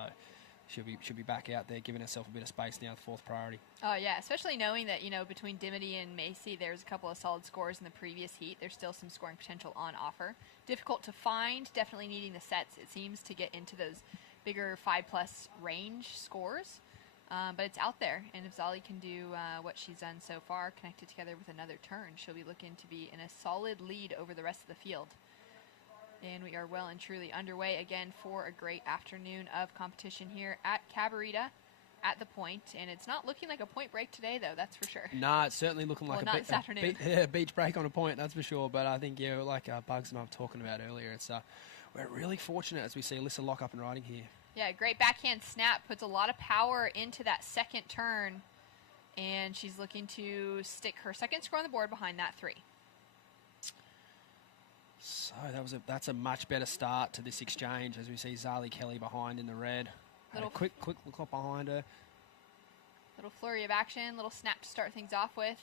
she'll be back out there, giving herself a bit of space now, the 4th priority. Oh, yeah, especially knowing that, between Dimity and Macy, there's a couple of solid scores in the previous heat. There's still some scoring potential on offer. Difficult to find, definitely needing the sets, it seems, to get into those bigger 5+ range scores. But it's out there, and if Zali can do what she's done so far, connected together with another turn, she'll be looking to be in a solid lead over the rest of the field. And we are well and truly underway again for a great afternoon of competition here at Cabarita at the point. And it's not looking like a point break today, though, that's for sure. No, it's certainly looking like a beach break on a point, that's for sure. But I think, like Bugs and I were talking about earlier, it's we're really fortunate as we see Alyssa Lock up and riding here. Yeah, great backhand snap, puts a lot of power into that second turn. And she's looking to stick her second score on the board behind that 3. So that's a much better start to this exchange, as we see Zali Kelly behind in the red. Little quick look up behind her. Little flurry of action, little snap to start things off with.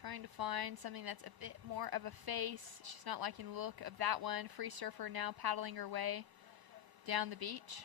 Trying to find something that's a bit more of a face. She's not liking the look of that one. Free surfer now paddling her way down the beach.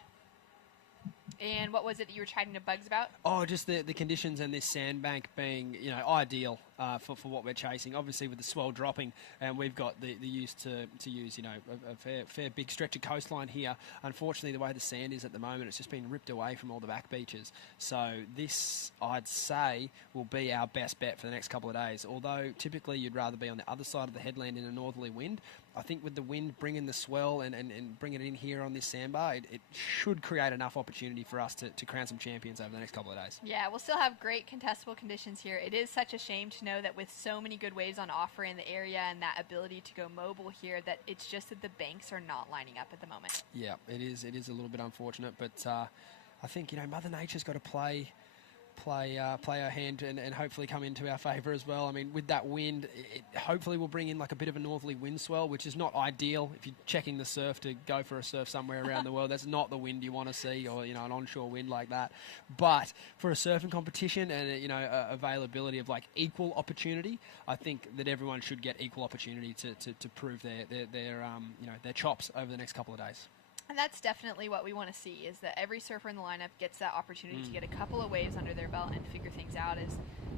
And what was it that you were chatting to Bugs about? Oh, just the conditions and this sandbank being, ideal for what we're chasing. Obviously, with the swell dropping, and we've got the use to use, a fair big stretch of coastline here. Unfortunately, the way the sand is at the moment, it's just been ripped away from all the back beaches. So this, I'd say, will be our best bet for the next couple of days. Although typically you'd rather be on the other side of the headland in a northerly wind. I think with the wind bringing the swell and bringing it in here on this sandbar, it should create enough opportunity for us to crown some champions over the next couple of days. Yeah, we'll still have great contestable conditions here. It is such a shame to know that with so many good waves on offer in the area and that ability to go mobile here, that it's just that the banks are not lining up at the moment. Yeah, it is a little bit unfortunate, but I think, Mother Nature's got to play our hand and hopefully come into our favour as well. I mean, with that wind, it hopefully will bring in like a bit of a northerly wind swell, which is not ideal if you're checking the surf to go for a surf somewhere around the world. That's not the wind you want to see, or an onshore wind like that. But for a surfing competition and availability of like equal opportunity, I think that everyone should get equal opportunity to prove their chops over the next couple of days. And that's definitely what we want to see, is that every surfer in the lineup gets that opportunity to get a couple of waves under their belt and figure things out.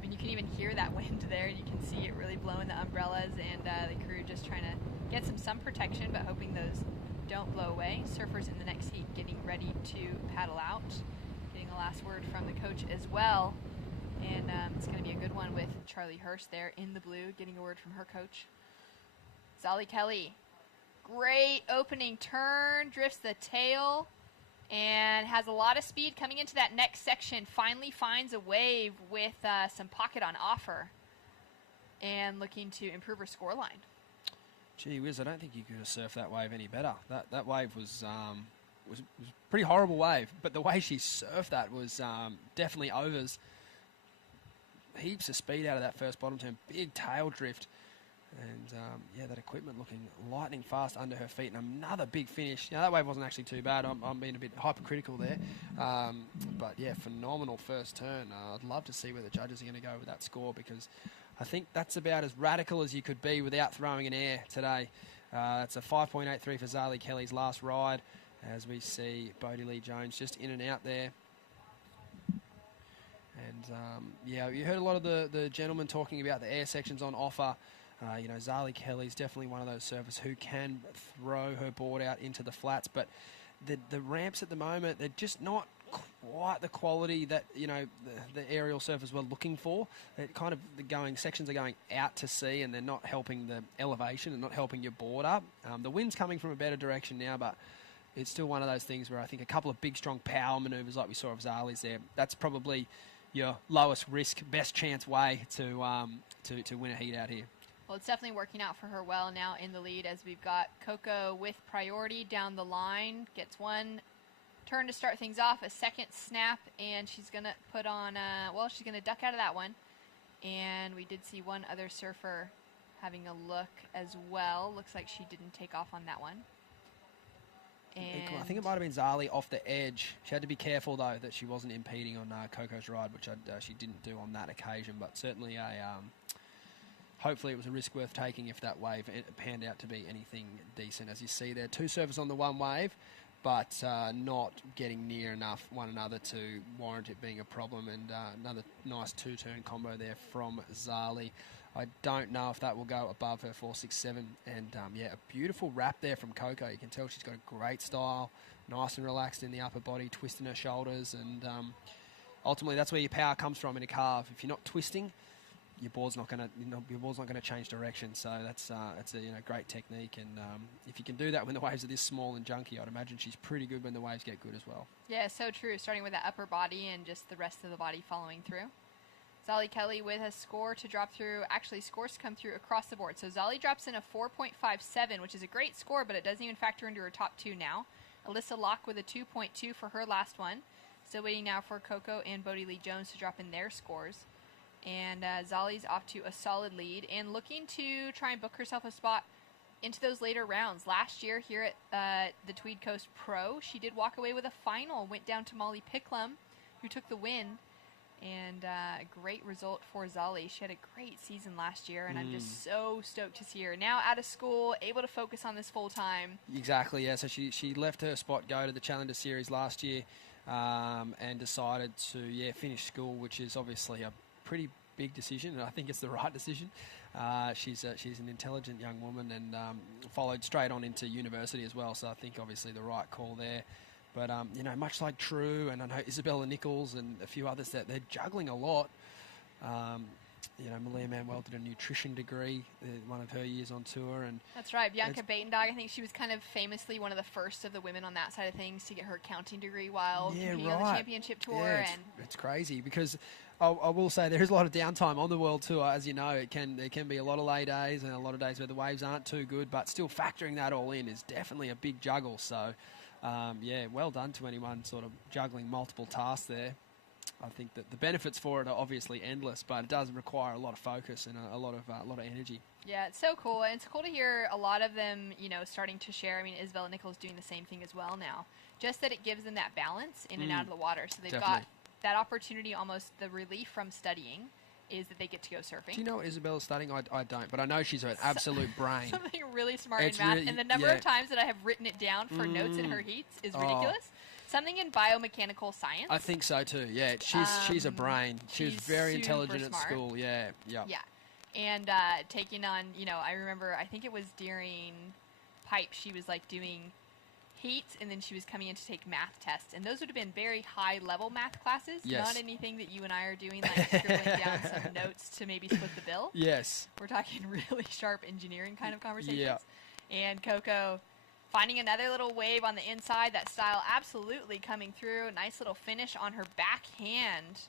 You can even hear that wind there. You can see it really blowing the umbrellas, and the crew just trying to get some sun protection, but hoping those don't blow away. Surfers in the next heat getting ready to paddle out. Getting a last word from the coach as well. And it's going to be a good one with Charlie Hurst there in the blue, getting a word from her coach. Zali Kelly. Great opening turn, drifts the tail, and has a lot of speed coming into that next section. Finally finds a wave with some pocket on offer and looking to improve her scoreline. Gee whiz, I don't think you could have surfed that wave any better. That wave was a pretty horrible wave, but the way she surfed that was definitely overs. Heaps of speed out of that first bottom turn, big tail drift. And, that equipment looking lightning fast under her feet. And another big finish. That wave wasn't actually too bad. I'm being a bit hypercritical there. But, phenomenal first turn. I'd love to see where the judges are going to go with that score, because I think that's about as radical as you could be without throwing an air today. It's a 5.83 for Zali Kelly's last ride, as we see Bodie Lee Jones just in and out there. And, you heard a lot of the gentlemen talking about the air sections on offer. Zali Kelly's definitely one of those surfers who can throw her board out into the flats, but the ramps at the moment, they're just not quite the quality that the aerial surfers were looking for. Sections are going out to sea, and they're not helping the elevation and not helping your board up. The wind's coming from a better direction now, but it's still one of those things where I think a couple of big strong power manoeuvres like we saw of Zali's there, that's probably your lowest risk, best chance way to win a heat out here. Well, it's definitely working out for her well now in the lead, as we've got Coco with priority down the line. Gets one turn to start things off, a second snap, and she's going to put on, she's going to duck out of that one. And we did see one other surfer having a look as well. Looks like she didn't take off on that one. And I think it might have been Zali off the edge. She had to be careful, though, that she wasn't impeding on Coco's ride, which she didn't do on that occasion, but certainly hopefully it was a risk worth taking if that wave panned out to be anything decent. As you see there, two surfers on the one wave, but not getting near enough one another to warrant it being a problem. And another nice two-turn combo there from Zali. I don't know if that will go above her 4.67. And a beautiful wrap there from Coco. You can tell she's got a great style, nice and relaxed in the upper body, twisting her shoulders. And ultimately that's where your power comes from in a carve. If you're not twisting, your board's not going to change direction. So that's a great technique, and if you can do that when the waves are this small and junky, I'd imagine she's pretty good when the waves get good as well. Yeah, so true. Starting with that upper body and just the rest of the body following through. Zali Kelly with a score to drop through. Actually, scores to come through across the board. So Zali drops in a 4.57, which is a great score, but it doesn't even factor into her top two now. Alyssa Locke with a 2.2 for her last one. Still waiting now for Coco and Bodie Lee Jones to drop in their scores. And Zali's off to a solid lead and looking to try and book herself a spot into those later rounds. Last year here at the Tweed Coast Pro, she did walk away with a final, went down to Molly Picklum, who took the win. And a great result for Zali. She had a great season last year, and I'm just so stoked to see her now out of school, able to focus on this full time. Exactly, yeah. So she left her spot, go to the Challenger Series last year. and decided to finish school, which is obviously a pretty big decision, and I think it's the right decision. She's an intelligent young woman and followed straight on into university as well, so I think obviously the right call there. But, much like True and I know Isabella Nichols and a few others, that they're juggling a lot. Malia Manuel did a nutrition degree one of her years on tour. And that's right. Bianca Batendog, I think she was kind of famously one of the first of the women on that side of things to get her accounting degree while competing on the championship tour. It's crazy because I will say there is a lot of downtime on the World Tour. As you know, there can be a lot of lay days and a lot of days where the waves aren't too good, but still factoring that all in is definitely a big juggle. So, well done to anyone sort of juggling multiple tasks there. I think that the benefits for it are obviously endless, but it does require a lot of focus and a lot of energy. Yeah, it's so cool, and it's cool to hear a lot of them, starting to share. I mean, Isabella Nichols doing the same thing as well now. Just that it gives them that balance in and out of the water, so they've got that opportunity. Almost the relief from studying is that they get to go surfing. Do you know what Isabella's studying? I don't, but I know she's an absolute brain. Something really smart in math, and the number of times that I have written it down for notes in her heats is ridiculous. Something in biomechanical science. I think so too. Yeah, she's a brain. She was very intelligent at school. Yeah. And taking on, I remember, I think it was during pipe, she was like doing heats, and then she was coming in to take math tests, and those would have been very high level math classes. Yes. Not anything that you and I are doing, like scribbling down some notes to maybe split the bill. Yes. We're talking really sharp engineering kind of conversations. Yeah. And Coco finding another little wave on the inside, that style absolutely coming through. Nice little finish on her backhand.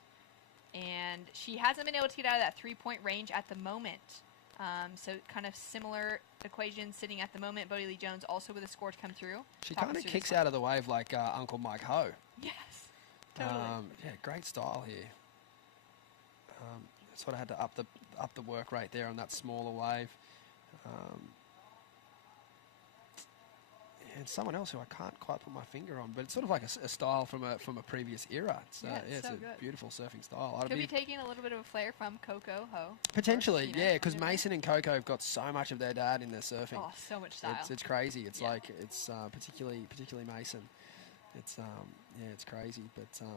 And she hasn't been able to get out of that 3-point range at the moment. So kind of similar equation sitting at the moment. Bodie Lee Jones also with a score to come through. She kind of kicks out of the wave like Uncle Mike Ho. Yes, totally. Great style here. Sort of had to up the work rate there on that smaller wave. And someone else who I can't quite put my finger on, but it's sort of like a style from a previous era. It's so a good. Beautiful surfing style. Could be taking a little bit of a flair from Coco Ho. Potentially, because Mason and Coco have got so much of their dad in their surfing. Oh, so much style. It's crazy. It's particularly Mason. It's crazy, but.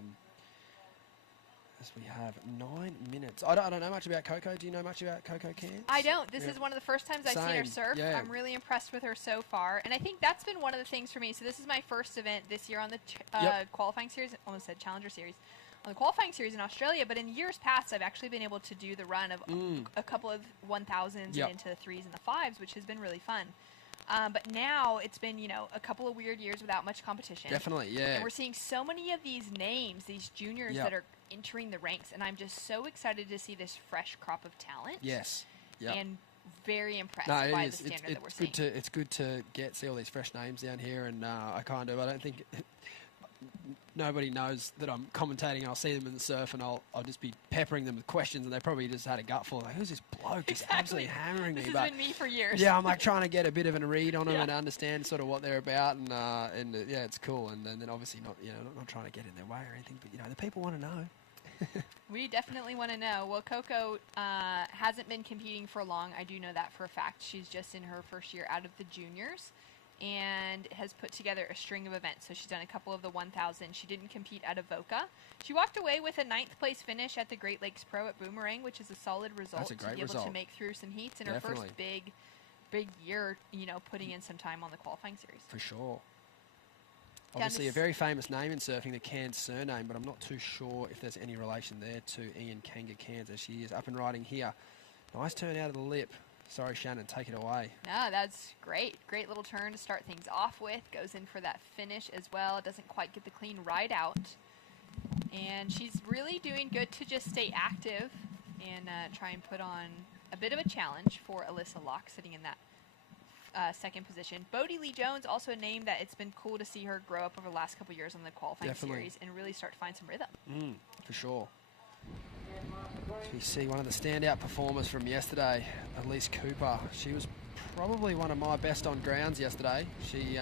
As we have 9 minutes. I don't know much about Coco. Do you know much about Coco Cairns? I don't. This is one of the first times I've seen her surf. Yeah. I'm really impressed with her so far. And I think that's been one of the things for me. So this is my first event this year on the qualifying series. Almost said Challenger Series. On the qualifying series in Australia. But in years past, I've actually been able to do the run of a couple of 1000s and into the 3s and the 5s, which has been really fun. But now it's been, a couple of weird years without much competition. Definitely, yeah. And we're seeing so many of these names, these juniors that are entering the ranks, and I'm just so excited to see this fresh crop of talent. Yes. Yep. And very impressed by the standard that we're seeing. It's good to see all these fresh names down here, and I don't think nobody knows that I'm commentating. I'll see them in the surf, and I'll just be peppering them with questions, and they probably just had a gutful. Like, who's this bloke just absolutely hammering me? This has been me for years. Yeah, I'm like trying to get a bit of a read on them and understand sort of what they're about, and it's cool. And then obviously not trying to get in their way or anything, but the people want to know. We definitely want to know. Well, Coco hasn't been competing for long. I do know that for a fact. She's just in her first year out of the juniors and has put together a string of events. So she's done a couple of the 1000. She didn't compete at Avoca. She walked away with a 9th place finish at the Great Lakes Pro at Boomerang, which is a solid result. That's a great to be able result. to make through some heats in her first big year, putting in some time on the qualifying series. For sure. Obviously a very famous name in surfing, the Cairns surname, but I'm not too sure if there's any relation there to Ian Kanga Cairns, as she is up and riding here. Nice turn out of the lip. Sorry, Shannon, take it away. No, that's great. Great little turn to start things off with. Goes in for that finish as well. Doesn't quite get the clean ride out. And she's really doing good to just stay active and try and put on a bit of a challenge for Alyssa Locke sitting in that second position. Bodie Lee Jones, also a name that it's been cool to see her grow up over the last couple years on the qualifying series and really start to find some rhythm. For sure. We see one of the standout performers from yesterday, Elise Cooper. She was probably one of my best on grounds yesterday. She,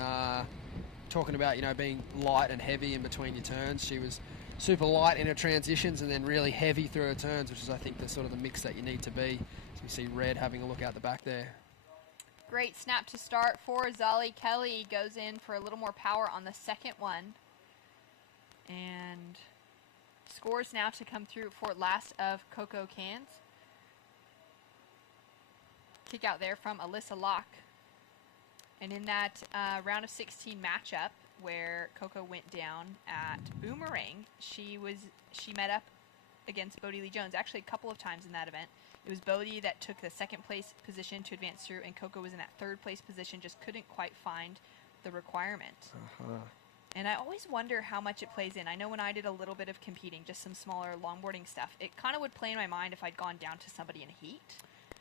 talking about, being light and heavy in between your turns. She was super light in her transitions and then really heavy through her turns, which is, I think, the sort of the mix that you need to be. So we see Red having a look out the back there. Great snap to start for Zali Kelly. Goes in for a little more power on the second one. And scores now to come through for last of Coco Cans. Kick out there from Alyssa Locke. And in that round of 16 matchup where Coco went down at Boomerang, she met up against Bodie Lee Jones actually a couple of times in that event. It was Bodie that took the second place position to advance through, and Coco was in that third place position, just couldn't quite find the requirement. And I always wonder how much it plays in. I know when I did a little bit of competing, just some smaller longboarding stuff, it kind of would play in my mind if I'd gone down to somebody in a heat.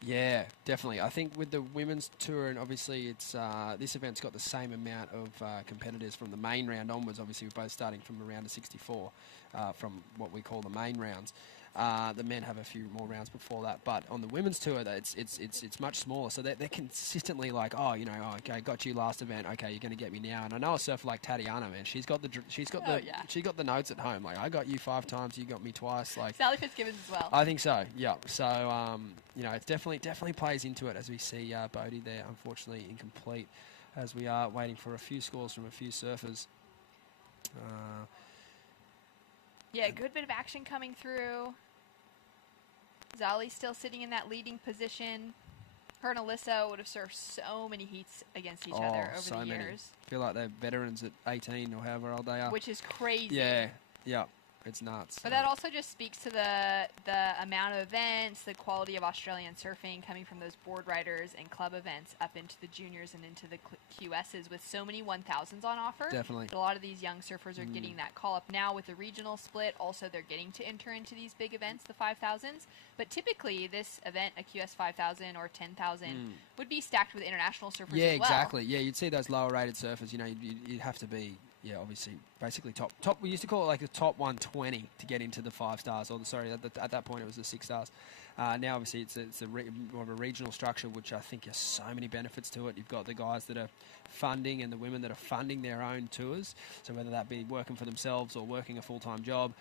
Yeah, definitely. I think with the women's tour, and obviously it's this event's got the same amount of competitors from the main round onwards. Obviously, we're both starting from a round of 64 from what we call the main rounds. The men have a few more rounds before that, but on the women's tour, it's much smaller. So they're consistently like, okay, got you last event. Okay, you're going to get me now. And I know a surfer like Tatiana, man. She's got the notes at home. Like, I got you 5 times, you got me twice. Like Sally Fitzgibbons as well. I think so. Yeah. So it definitely plays into it as we see Bodie there, unfortunately incomplete, as we are waiting for a few scores from a few surfers. Yeah, good bit of action coming through. Zali still sitting in that leading position. Her and Alyssa would have surfed so many heats against each other over the years. I feel like they're veterans at 18 or however old they are. Which is crazy. Yeah. It's nuts. But that also just speaks to the amount of events, the quality of Australian surfing coming from those board riders and club events up into the juniors and into the QSs with so many 1000s on offer. Definitely. A lot of these young surfers are getting that call up now with the regional split. Also, they're getting to enter into these big events, the 5000s. But typically, this event, a QS 5000 or 10,000, would be stacked with international surfers as well. Yeah, exactly. Yeah, you'd see those lower rated surfers. You'd have to be. Yeah, obviously, basically top. We used to call it like the top 120 to get into the 5 stars. Or at that point it was the 6 stars. Now obviously it's more of a regional structure, which I think has so many benefits to it. You've got the guys that are funding and the women that are funding their own tours. So whether that be working for themselves or working a full-time job,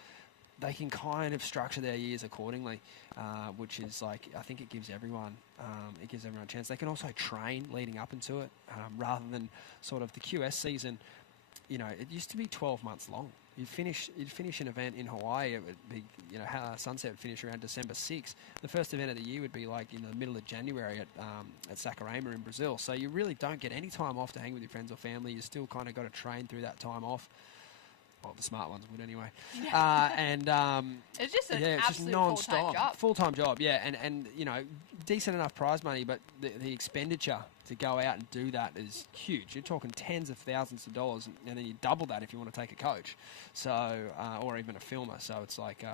they can kind of structure their years accordingly, which is like, I think it gives everyone a chance. They can also train leading up into it, rather than sort of the QS season. It used to be 12 months long. You'd finish an event in Hawaii. It would be, sunset would finish around December 6th. The first event of the year would be like in the middle of January at Saquarema in Brazil. So you really don't get any time off to hang with your friends or family. You still kind of got to train through that time off. Well, the smart ones would anyway. Yeah. It's just an absolute full-time job. Full-time job, yeah. And decent enough prize money, but the expenditure to go out and do that is huge. You're talking tens of thousands of dollars, and then you double that if you want to take a coach, so or even a filmer. So it's like,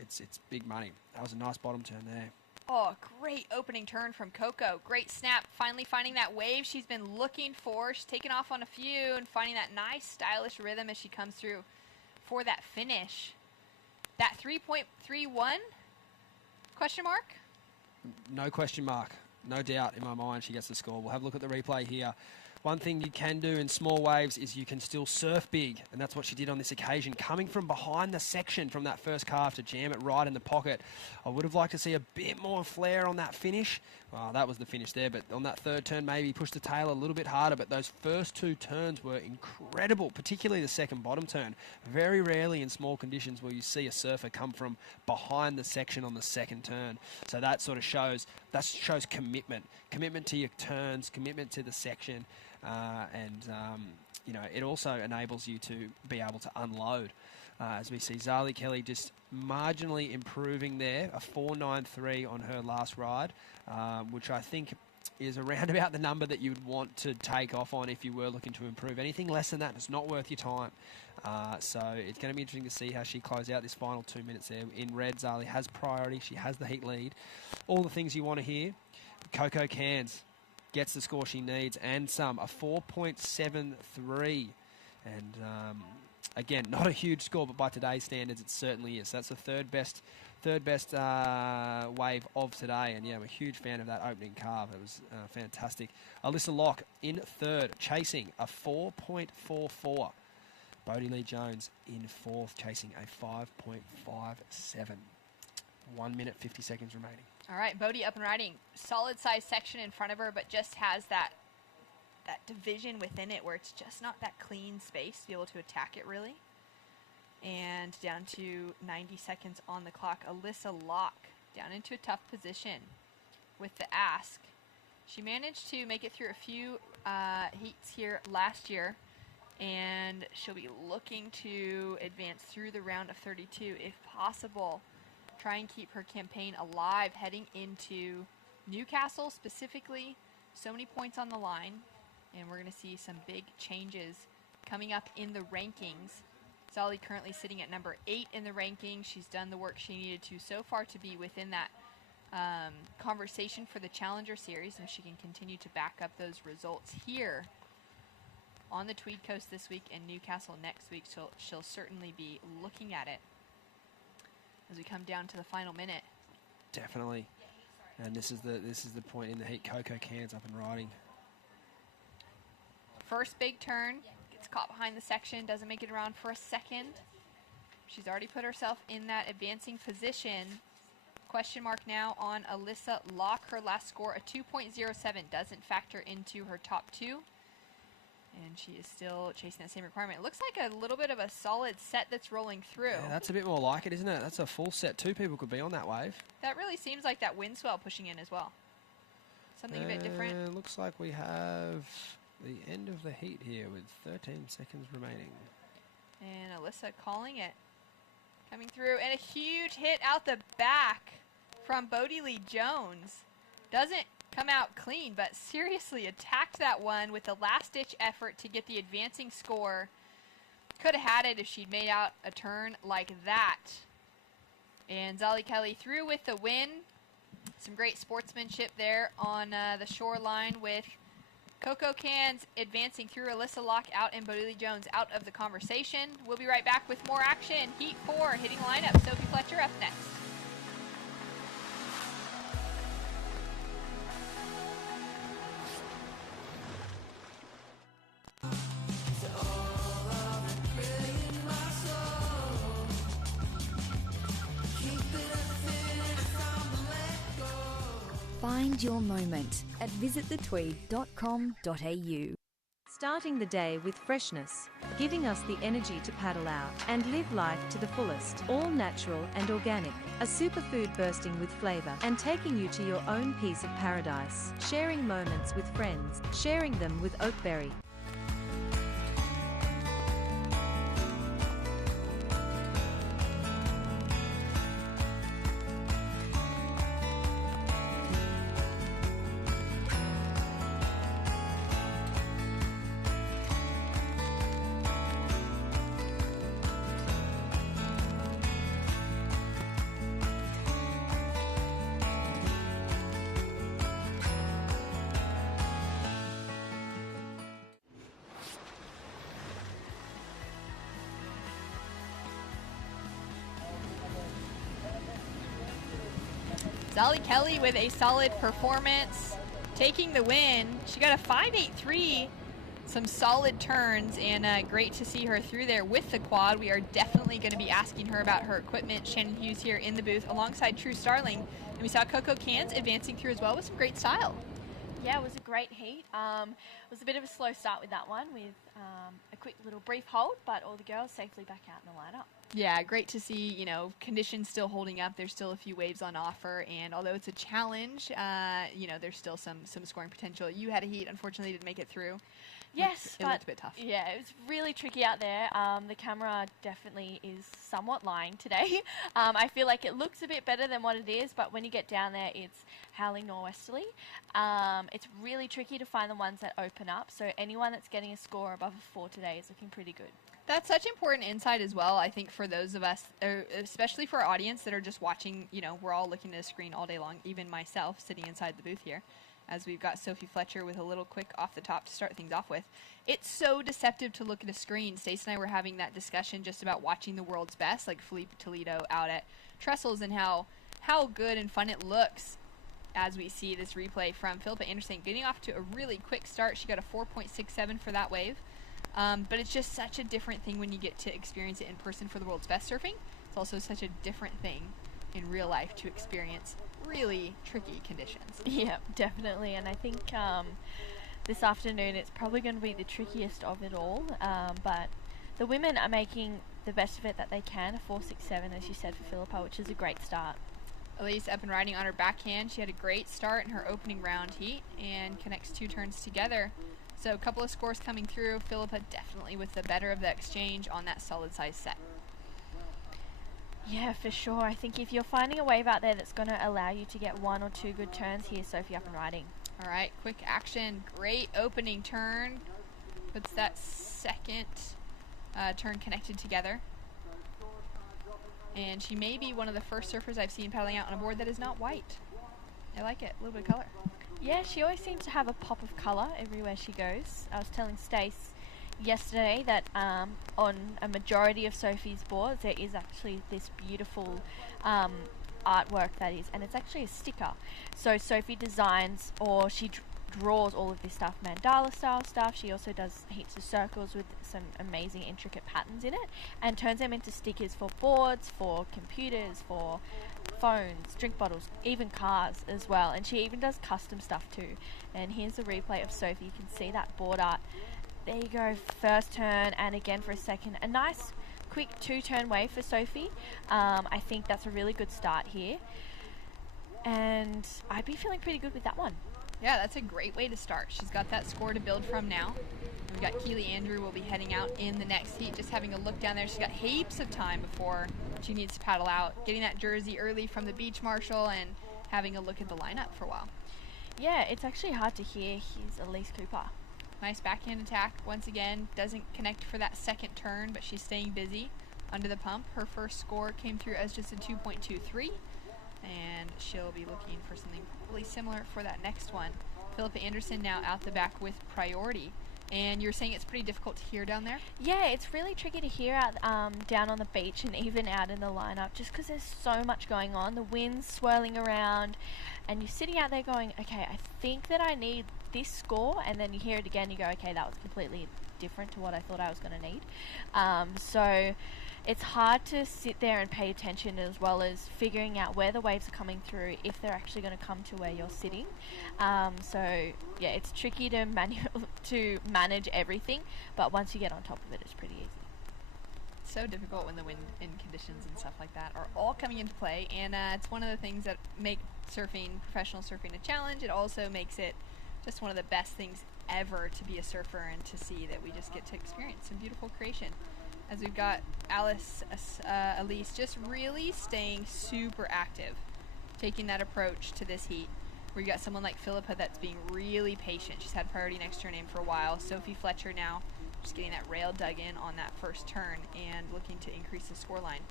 it's big money. That was a nice bottom turn there. Oh, great opening turn from Coco. Great snap. Finally finding that wave she's been looking for. She's taken off on a few and finding that nice, stylish rhythm as she comes through for that finish. That 3.31? Question mark? No question mark. No doubt in my mind she gets the score. We'll have a look at the replay here. One thing you can do in small waves is you can still surf big, and that's what she did on this occasion. Coming from behind the section from that first calf to jam it right in the pocket. I would have liked to see a bit more flair on that finish. Well, that was the finish there, but on that third turn, maybe push the tail a little bit harder, but those first 2 turns were incredible, particularly the second bottom turn. Very rarely in small conditions will you see a surfer come from behind the section on the second turn. So that sort of shows commitment to your turns, commitment to the section. It also enables you to be able to unload. As we see Zali Kelly just marginally improving there, a 4.93 on her last ride, which I think is around about the number that you'd want to take off on if you were looking to improve. Anything less than that is not worth your time. So it's going to be interesting to see how she closes out this final 2 minutes there. In red, Zali has priority. She has the heat lead. All the things you want to hear. Coco Cans gets the score she needs and some, a 4.73. And again, not a huge score, but by today's standards, it certainly is. So that's the third best wave of today. And yeah, I'm a huge fan of that opening carve. It was fantastic. Alyssa Locke in third, chasing a 4.44. Bodie Lee Jones in fourth, chasing a 5.57. 1 minute, 50 seconds remaining. All right, Bodie up and riding. Solid size section in front of her, but just has that division within it where it's just not that clean space to be able to attack it really. And down to 90 seconds on the clock. Alyssa Locke down into a tough position with the ask. She managed to make it through a few heats here last year, and she'll be looking to advance through the round of 32 if possible. Try and keep her campaign alive heading into Newcastle specifically. So many points on the line, and we're going to see some big changes coming up in the rankings. Zali currently sitting at number 8 in the rankings. She's done the work she needed to so far to be within that conversation for the Challenger Series, and she can continue to back up those results here on the Tweed Coast this week and Newcastle next week. She'll certainly be looking at it as we come down to the final minute. Definitely. And this is the point in the heat. Coco Cans up and riding. First big turn, gets caught behind the section, doesn't make it around for a second. She's already put herself in that advancing position. Question mark now on Alyssa Locke. Her last score, a 2.07, doesn't factor into her top 2. And she is still chasing that same requirement. It looks like a little bit of a solid set that's rolling through. Yeah, that's a bit more like it, isn't it? That's a full set. 2 people could be on that wave. That really seems like that wind swell pushing in as well. Something a bit different. Looks like we have the end of the heat here with 13 seconds remaining. And Alyssa calling it. Coming through, and a huge hit out the back from Bodie Lee Jones. Doesn't come out clean, but seriously attacked that one with a last-ditch effort to get the advancing score. Could have had it if she'd made out a turn like that. And Zali Kelly through with the win. Some great sportsmanship there on the shoreline with Coco Cans advancing through. Alyssa Locke out and Bodie Lee Jones out of the conversation. We'll be right back with more action. Heat 4 hitting lineup. Sophie Fletcher up next. Find your moment at visitthetweed.com.au. Starting the day with freshness, giving us the energy to paddle out and live life to the fullest. All natural and organic, a superfood bursting with flavour and taking you to your own piece of paradise. Sharing moments with friends, sharing them with Oakberry. Zali Kelly with a solid performance, taking the win. She got a 5.83, some solid turns, and great to see her through there with the quad. We are definitely going to be asking her about her equipment. Shannon Hughes here in the booth alongside True Starling. And we saw Coco Cans advancing through as well with some great style. Yeah, it was a great heat. It was a bit of a slow start with that one with a quick little brief hold, but all the girls safely back out in the lineup. Yeah, great to see, you know, conditions still holding up. There's still a few waves on offer, and although it's a challenge, you know, there's still some scoring potential. You had a heat, unfortunately, didn't make it through. Yes, it looked a bit tough. Yeah, it was really tricky out there. The camera definitely is somewhat lying today. I feel like it looks a bit better than what it is, but when you get down there, it's howling norwesterly. It's really tricky to find the ones that open up, so anyone that's getting a score above a 4 today is looking pretty good. That's such important insight as well, I think, for those of us, especially for our audience that are just watching. You know, we're all looking at a screen all day long, even myself sitting inside the booth here, as we've got Sophie Fletcher with a little quick off the top to start things off with. It's so deceptive to look at a screen. Stace and I were having that discussion just about watching the world's best, like Felipe Toledo out at Trestles, and how good and fun it looks as we see this replay from Philippa Anderson getting off to a really quick start. She got a 4.67 for that wave. But it's just such a different thing when you get to experience it in person for the world's best surfing. It's also such a different thing in real life to experience really tricky conditions. Yeah, definitely. And I think this afternoon it's probably going to be the trickiest of it all. But the women are making the best of it that they can, a 4.67 as you said for Philippa, which is a great start. Elise up and riding on her backhand. She had a great start in her opening round heat and connects 2 turns together. So a couple of scores coming through. Philippa definitely with the better of the exchange on that solid size set. Yeah, for sure. I think if you're finding a wave out there that's going to allow you to get 1 or 2 good turns, here's Sophie up and riding. All right, quick action. Great opening turn. Puts that second turn connected together. And she may be one of the first surfers I've seen paddling out on a board that is not white. I like it, a little bit of color. Yeah, she always seems to have a pop of colour everywhere she goes. I was telling Stace yesterday that on a majority of Sophie's boards there is actually this beautiful artwork that is, and it's actually a sticker. So Sophie designs, or she draws all of this stuff, mandala style stuff. She also does heaps of circles with some amazing intricate patterns in it, and turns them into stickers for boards, for computers, for phones, drink bottles, even cars as well. And she even does custom stuff too. And here's a replay of Sophie. You can see that board art. There you go, first turn, and again for a second. A nice quick 2-turn wave for Sophie. I think that's a really good start here, and I'd be feeling pretty good with that one. Yeah, that's a great way to start. She's got that score to build from now. We've got Keely Andrew will be heading out in the next heat, just having a look down there. She's got heaps of time before she needs to paddle out, getting that jersey early from the beach marshal and having a look at the lineup for a while. Yeah, it's actually hard to hear. Here's Elise Cooper. Nice backhand attack. Once again, doesn't connect for that second turn, but she's staying busy under the pump. Her first score came through as just a 2.23. And she'll be looking for something probably similar for that next one. Philippa Anderson now out the back with priority. And you're saying it's pretty difficult to hear down there? Yeah, it's really tricky to hear out down on the beach and even out in the lineup, just because there's so much going on. The wind's swirling around, and you're sitting out there going, okay, I think that I need this score, and then you hear it again, you go, okay, that was completely different to what I thought I was going to need. So it's hard to sit there and pay attention, as well as figuring out where the waves are coming through, if they're actually going to come to where you're sitting. So yeah, it's tricky to manage everything, but once you get on top of it, it's pretty easy. So difficult when the wind and conditions and stuff like that are all coming into play, and it's one of the things that make professional surfing a challenge. It also makes it just one of the best things ever to be a surfer and to see that we just get to experience some beautiful creation. As we've got Elise just really staying super active, taking that approach to this heat, where you got someone like Philippa that's being really patient. She's had priority next to her name for a while. Sophie Fletcher now just getting that rail dug in on that first turn and looking to increase the scoreline.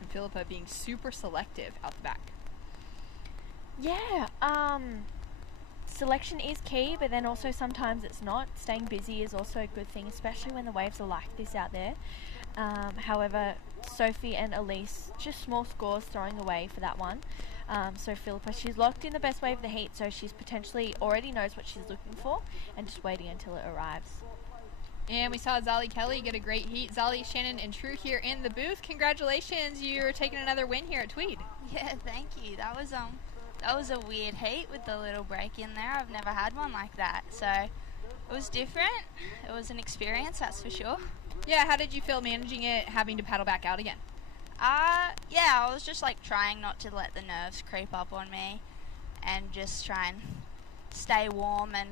And Philippa being super selective out the back. Yeah, selection is key, but then also sometimes it's not. Staying busy is also a good thing, especially when the waves are like this out there. However, Sophie and Elise, just small scores throwing away for that one. So Philippa, she's locked in the best wave of the heat, so she's potentially already knows what she's looking for and just waiting until it arrives. And we saw Zali Kelly get a great heat. Zali, Shannon, and True here in the booth. Congratulations, you're taking another win here at Tweed. Yeah, thank you. That was a weird heat with the little break in there. I've never had one like that, so it was different. It was an experience, that's for sure. Yeah, how did you feel managing it, having to paddle back out again? Yeah, I was just like trying not to let the nerves creep up on me and just try and stay warm and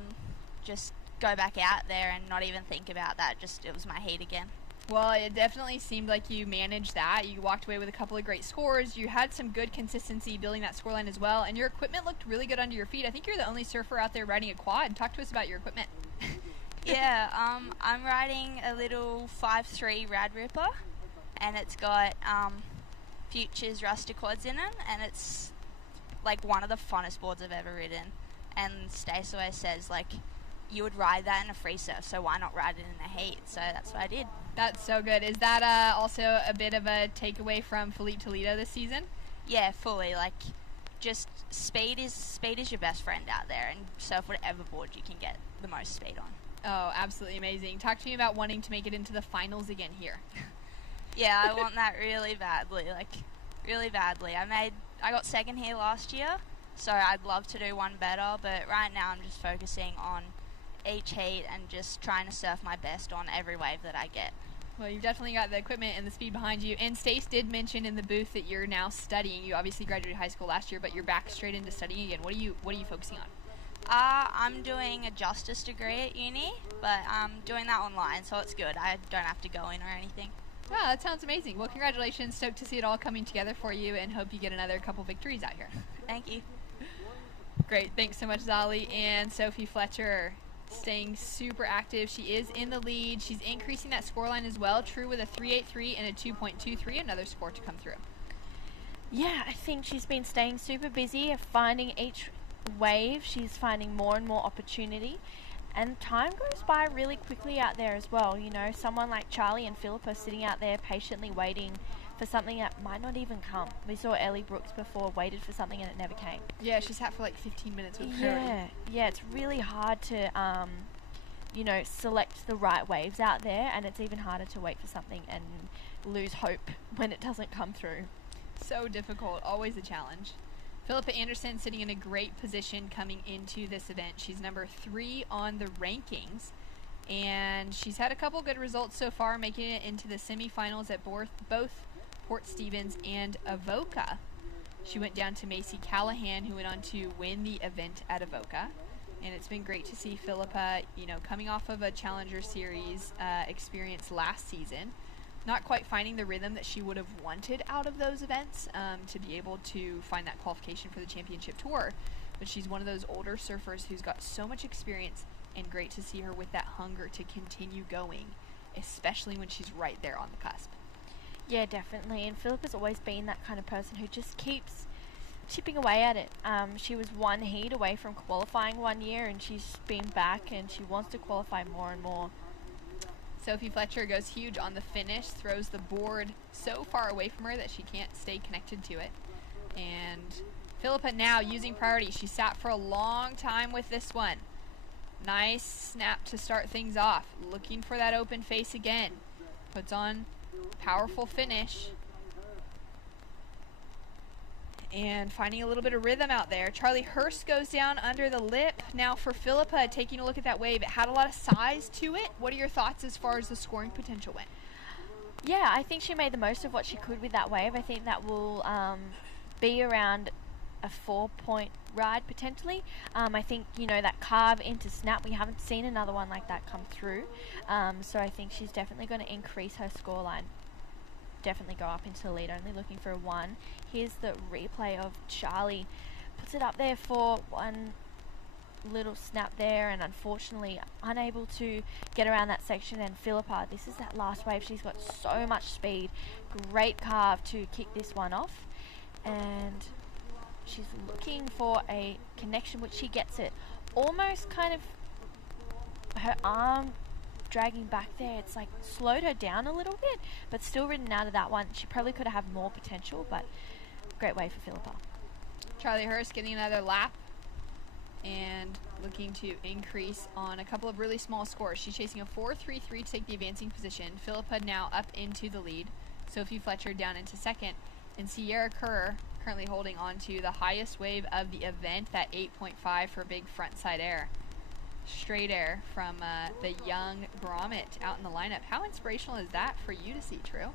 just go back out there and not even think about that. Just, it was my heat again. Well, it definitely seemed like you managed that. You walked away with a couple of great scores. You had some good consistency building that scoreline as well, and your equipment looked really good under your feet. I think you're the only surfer out there riding a quad. Talk to us about your equipment. Yeah, I'm riding a little 5.3 Rad Ripper, and it's got Futures Rusty quads in it, and it's like one of the funnest boards I've ever ridden. And Stace always says, like, you would ride that in a free surf, so why not ride it in a heat? So that's what I did. That's so good. Is that also a bit of a takeaway from Philippe Toledo this season? Yeah, fully. Like, just speed is your best friend out there, and surf whatever board you can get the most speed on. Oh, absolutely amazing. Talk to me about wanting to make it into the finals again here. Yeah, I want that really badly, like really badly. I got second here last year, so I'd love to do one better, but right now I'm just focusing on each heat and just trying to surf my best on every wave that I get. Well, you've definitely got the equipment and the speed behind you. And Stace did mention in the booth that you're now studying. You obviously graduated high school last year, but you're back straight into studying again. What are you focusing on? I'm doing a justice degree at uni, but I'm doing that online, so it's good. I don't have to go in or anything. Oh, that sounds amazing. Well, congratulations. Stoked to see it all coming together for you, and hope you get another couple victories out here. Thank you. Great. Thanks so much, Zali. And Sophie Fletcher staying super active. She is in the lead. She's increasing that scoreline as well. True with a 3.83 and a 2.23, another score to come through. Yeah, I think she's been staying super busy, finding each wave. She's finding more and more opportunity. And time goes by really quickly out there as well. You know, someone like Charlie and Philippa sitting out there patiently waiting for something that might not even come. We saw Ellie Brooks before, waited for something and it never came. Yeah, she sat for like 15 minutes with her. Yeah, it's really hard to, you know, select the right waves out there, and it's even harder to wait for something and lose hope when it doesn't come through. So difficult, always a challenge. Philippa Anderson sitting in a great position coming into this event. She's number 3 on the rankings, and she's had a couple good results so far, making it into the semifinals at both Port Stevens and Avoca. She went down to Macy Callahan, who went on to win the event at Avoca. And it's been great to see Philippa, you know, coming off of a Challenger Series experience last season. Not quite finding the rhythm that she would have wanted out of those events to be able to find that qualification for the championship tour. But she's one of those older surfers who's got so much experience, and great to see her with that hunger to continue going, especially when she's right there on the cusp. Yeah, definitely. And Philippa's always been that kind of person who just keeps chipping away at it. She was one heat away from qualifying one year, and she's been back and she wants to qualify more and more. Sophie Fletcher goes huge on the finish, throws the board so far away from her that she can't stay connected to it. And Philippa now using priority. She sat for a long time with this one. Nice snap to start things off. Looking for that open face again. Puts on powerful finish. And finding a little bit of rhythm out there. Charlie Hurst goes down under the lip. Now for Philippa, taking a look at that wave. It had a lot of size to it. What are your thoughts as far as the scoring potential went? Yeah, I think she made the most of what she could with that wave. I think that will be around a 4-point ride potentially. I think, you know, that carve into snap, we haven't seen another one like that come through. So I think she's definitely going to increase her scoreline. Definitely go up into the lead, only looking for a 1. Here's the replay of Charlie. Puts it up there for one little snap there, and unfortunately unable to get around that section. And Philippa, this is that last wave. She's got so much speed. Great carve to kick this one off. And she's looking for a connection, which she gets it. Almost kind of her arm dragging back there, it's like slowed her down a little bit, but still ridden out of that one. She probably could have had more potential, but great way for Philippa. Charlie Hurst getting another lap and looking to increase on a couple of really small scores. She's chasing a 4.33 to take the advancing position. Philippa now up into the lead. Sophie Fletcher down into second, and Sierra Kerr currently holding on to the highest wave of the event, that 8.5 for big frontside air. Straight air from the young Gromit out in the lineup. How inspirational is that for you to see, True?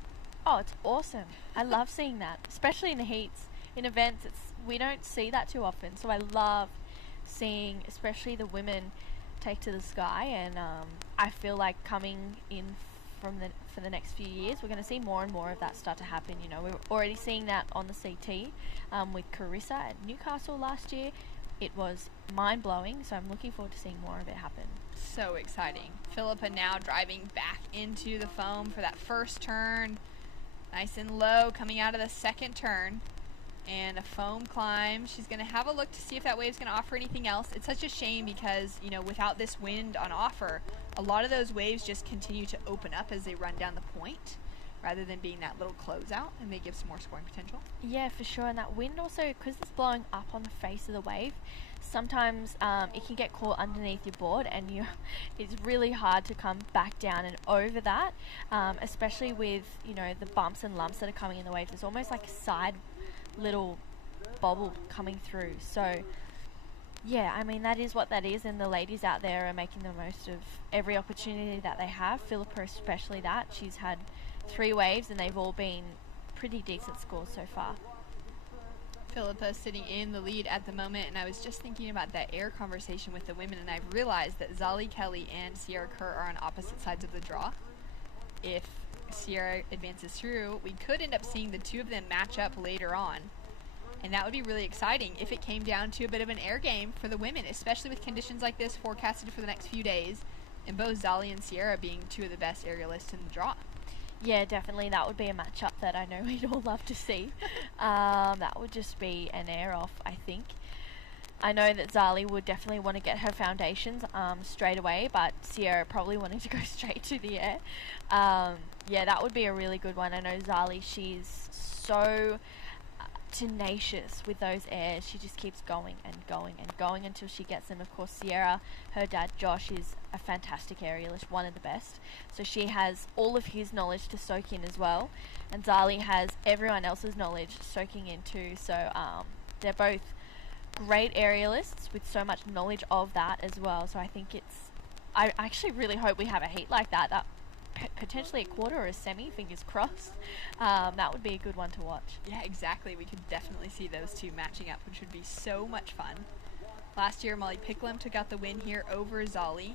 Oh, it's awesome. I love seeing that, especially in the heats. In events, we don't see that too often, so I love seeing especially the women take to the sky, and I feel like coming in for the next few years, we're going to see more and more of that start to happen. You know, we're already seeing that on the CT with Carissa at Newcastle last year. It was mind-blowing, so I'm looking forward to seeing more of it happen. So exciting. Philippa now driving back into the foam for that first turn. Nice and low coming out of the second turn. And a foam climb. She's going to have a look to see if that wave's going to offer anything else. It's such a shame because, you know, without this wind on offer, a lot of those waves just continue to open up as they run down the point, rather than being that little closeout, and they give some more scoring potential. Yeah, for sure. And that wind also, because it's blowing up on the face of the wave, sometimes it can get caught underneath your board, and it's really hard to come back down and over that, especially with, you know, the bumps and lumps that are coming in the waves. It's almost like a side little bobble coming through. So Yeah, I mean, that is what that is, and the ladies out there are making the most of every opportunity that they have. Philippa especially that. She's had 3 waves, and they've all been pretty decent scores so far. Philippa sitting in the lead at the moment, and I was just thinking about that air conversation with the women, and I've realized that Zali Kelly and Sierra Kerr are on opposite sides of the draw. If Sierra advances through, we could end up seeing the two of them match up later on, and that would be really exciting if it came down to a bit of an air game for the women, especially with conditions like this forecasted for the next few days, and both Zali and Sierra being two of the best aerialists in the draw. Yeah, definitely. That would be a matchup that I know we'd all love to see. That would just be an air off, I think. I know that Zali would definitely want to get her foundations straight away, but Sierra probably wanting to go straight to the air. Yeah, that would be a really good one. I know Zali, she's so tenacious with those airs. She just keeps going and going and going until she gets them. Of course, Sierra, her dad Josh, is a fantastic aerialist, one of the best, so she has all of his knowledge to soak in as well, and Zali has everyone else's knowledge soaking in too. So they're both great aerialists with so much knowledge of that as well. So I think I actually really hope we have a heat like that potentially a quarter or a semi, fingers crossed. That would be a good one to watch. Yeah, exactly. We could definitely see those two matching up, which would be so much fun. Last year, Molly Picklum took out the win here over Zali,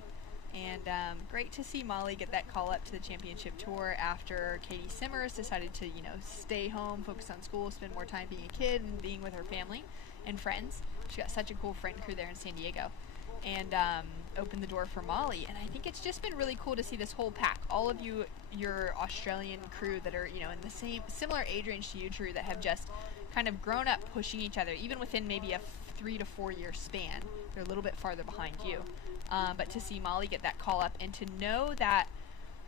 and great to see Molly get that call up to the championship tour after Katie Simmers decided to, stay home, focus on school, spend more time being a kid and being with her family and friends. She got such a cool friend crew there in San Diego, and opened the door for Molly. And I think it's just been really cool to see this whole pack, all of your Australian crew that are, in the similar age range to you, Drew, that have just kind of grown up pushing each other, even within maybe a 3 to 4 year span. They're a little bit farther behind you. But to see Molly get that call up, and to know that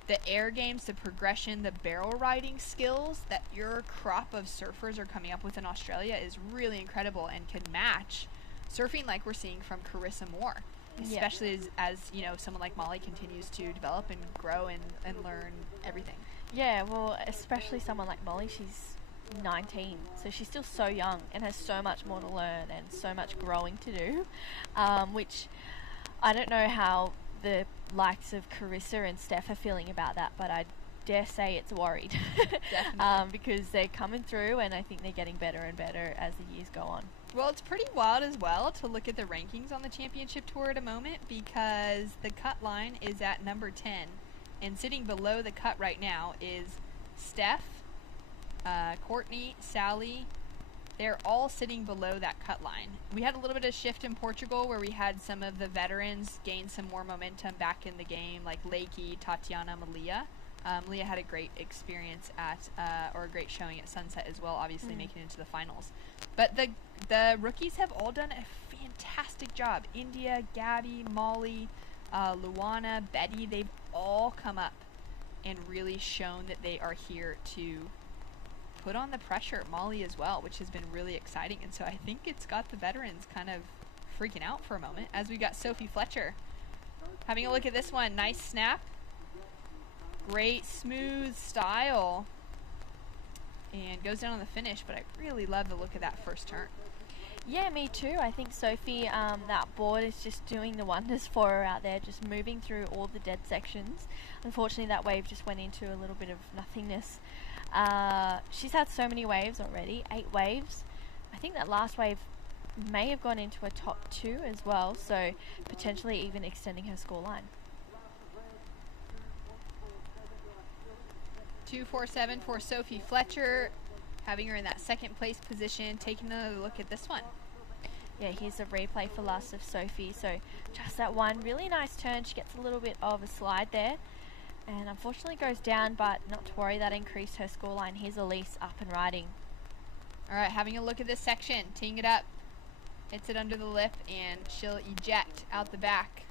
the air games, the progression, the barrel riding skills that your crop of surfers are coming up with in Australia is really incredible, and can match surfing like we're seeing from Carissa Moore, especially as someone like Molly continues to develop and grow and learn everything. Yeah, well, especially someone like Molly, she's 19, so she's still so young and has so much more to learn and so much growing to do, which I don't know how the likes of Carissa and Steph are feeling about that, but I dare say it's worried. Because they're coming through, and I think they're getting better and better as the years go on. Well, it's pretty wild as well to look at the rankings on the championship tour at a moment, because the cut line is at number 10, and sitting below the cut right now is Steph, Courtney, Sally. They're all sitting below that cut line. We had a little bit of shift in Portugal where we had some of the veterans gain some more momentum back in the game, like Lakey, Tatiana, Malia. Malia had a great experience or a great showing at Sunset as well, obviously making it into the finals. But the rookies have all done a fantastic job. India, Gabby, Molly, Luana, Betty, they've all come up and really shown that they are here to put on the pressure. Molly as well, which has been really exciting. And so I think it's got the veterans kind of freaking out for a moment, as we got Sophie Fletcher having a look at this one. Nice snap, great smooth style, and goes down on the finish. But I really love the look of that first turn. Yeah, me too. I think Sophie, that board is just doing the wonders for her out there, just moving through all the dead sections. Unfortunately, that wave just went into a little bit of nothingness. She's had so many waves already, 8 waves. I think that last wave may have gone into a top 2 as well, so potentially even extending her scoreline. 2.47 for Sophie Fletcher, having her in that second place position. Taking another look at this one. Yeah, here's a replay for last of Sophie. So just that one really nice turn. She gets a little bit of a slide there, and unfortunately goes down, but not to worry, that increased her scoreline. Here's Elise up and riding. Alright, having a look at this section, teeing it up, hits it under the lip, and she'll eject out the back.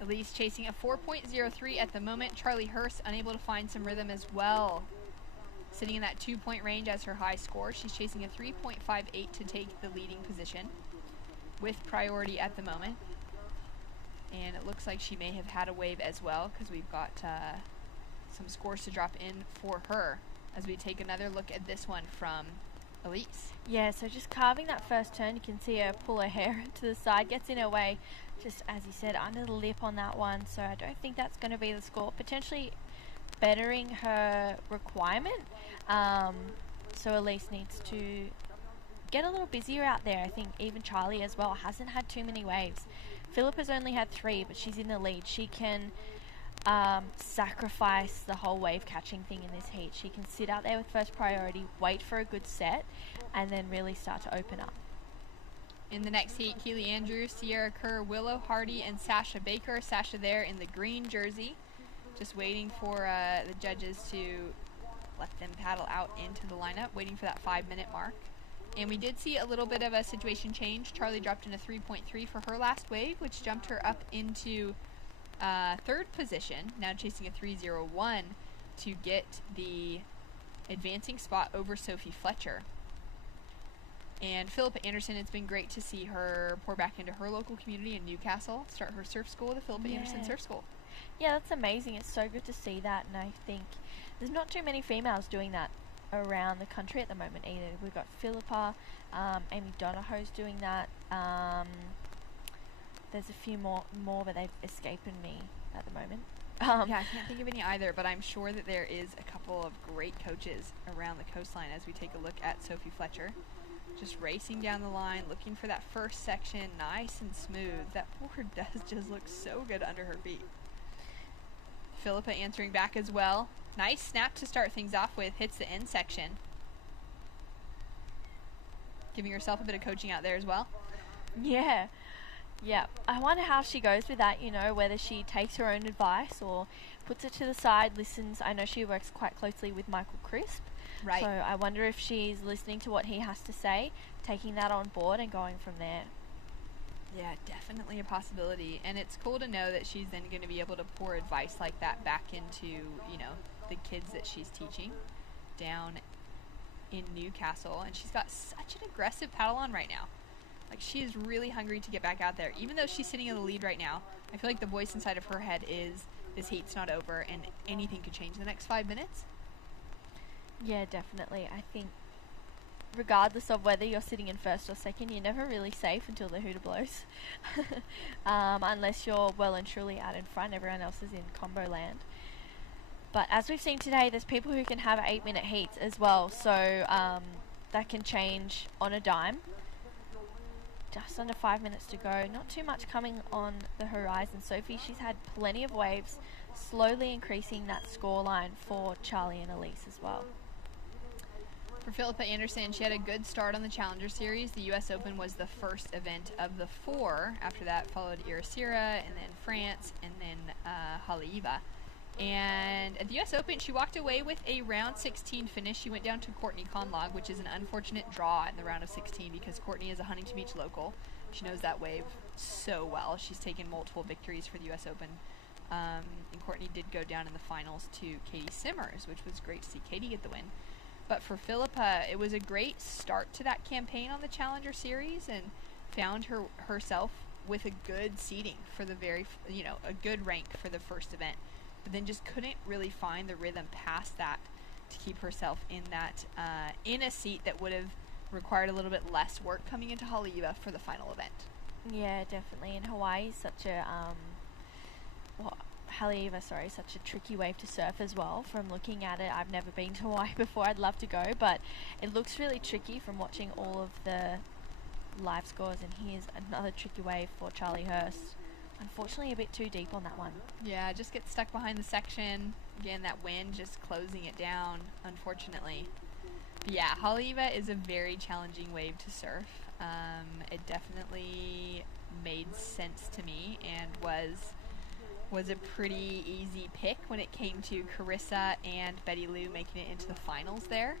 Elise chasing a 4.03 at the moment. Charlie Hurst unable to find some rhythm as well, sitting in that 2-point range as her high score. She's chasing a 3.58 to take the leading position with priority at the moment. And it looks like she may have had a wave as well, because we've got some scores to drop in for her as we take another look at this one from Elise. Yeah, so just carving that first turn, you can see her pull her hair to the side, gets in her way, just as you said, under the lip on that one. So I don't think that's going to be the score. Potentially bettering her requirement. So Elise needs to get a little busier out there. I think even Charlie as well hasn't had too many waves. Philippa's only had 3, but she's in the lead. She can sacrifice the whole wave catching thing in this heat. She can sit out there with first priority, wait for a good set, and then really start to open up. In the next heat, Keely Andrews, Sierra Kerr, Willow Hardy, and Sasha Baker. Sasha there in the green jersey, just waiting for the judges to let them paddle out into the lineup, waiting for that 5-minute mark. And we did see a little bit of a situation change. Charlie dropped in a 3.3 for her last wave, which jumped her up into 3rd position, now chasing a 3.01 to get the advancing spot over Sophie Fletcher. And Philippa Anderson, it's been great to see her pour back into her local community in Newcastle, start her surf school, the Philippa Anderson Surf School. Yeah, that's amazing. It's so good to see that, and I think there's not too many females doing that around the country at the moment either. We've got Philippa, Amy Donahoe's doing that. There's a few more, but they've escaping me at the moment. Yeah, I can't think of any either, but I'm sure that there is a couple of great coaches around the coastline as we take a look at Sophie Fletcher. Just racing down the line, looking for that first section, nice and smooth. That board does just look so good under her feet. Philippa answering back as well. Nice snap to start things off with, hits the end section. Giving herself a bit of coaching out there as well. Yeah. I wonder how she goes with that, whether she takes her own advice or puts it to the side, listens. I know she works quite closely with Michael Crisp. Right. So I wonder if she's listening to what he has to say, taking that on board and going from there. Yeah, definitely a possibility. And it's cool to know that she's then going to be able to pour advice like that back into, the kids that she's teaching down in Newcastle. And she's got such an aggressive paddle on right now. Like, she is really hungry to get back out there. Even though she's sitting in the lead right now, I feel like the voice inside of her head is, this heat's not over and anything could change in the next 5 minutes. Yeah, definitely. I think regardless of whether you're sitting in first or second, you're never really safe until the hooter blows. Unless you're well and truly out in front, everyone else is in combo land. But as we've seen today, there's people who can have 8-minute heats as well, so that can change on a dime. Just under 5 minutes to go. Not too much coming on the horizon. Sophie, she's had plenty of waves, slowly increasing that scoreline for Charlie and Elise as well. For Philippa Anderson, she had a good start on the Challenger Series. The U.S. Open was the first event of the 4. After that followed Irasira, and then France, and then Haleiwa. And at the U.S. Open, she walked away with a round 16 finish. She went down to Courtney Conlog, which is an unfortunate draw in the round of 16 because Courtney is a Huntington Beach local. She knows that wave so well. She's taken multiple victories for the U.S. Open. And Courtney did go down in the finals to Katie Simmers, which was great to see Katie get the win. But for Philippa, it was a great start to that campaign on the Challenger Series and found herself with a good seeding for the a good rank for the first event. But then just couldn't really find the rhythm past that to keep herself in that in a seat that would have required a little bit less work coming into Haleiwa for the final event. Yeah, definitely. And Hawaii is such a such a tricky wave to surf as well. From looking at it, I've never been to Hawaii before. I'd love to go, but it looks really tricky from watching all of the live scores. And here's another tricky wave for Charlie Hurst. Unfortunately, a bit too deep on that one. Yeah, just gets stuck behind the section. Again, that wind just closing it down, unfortunately. But yeah, Haleiwa is a very challenging wave to surf. It definitely made sense to me and was a pretty easy pick when it came to Carissa and Betty Lou making it into the finals there,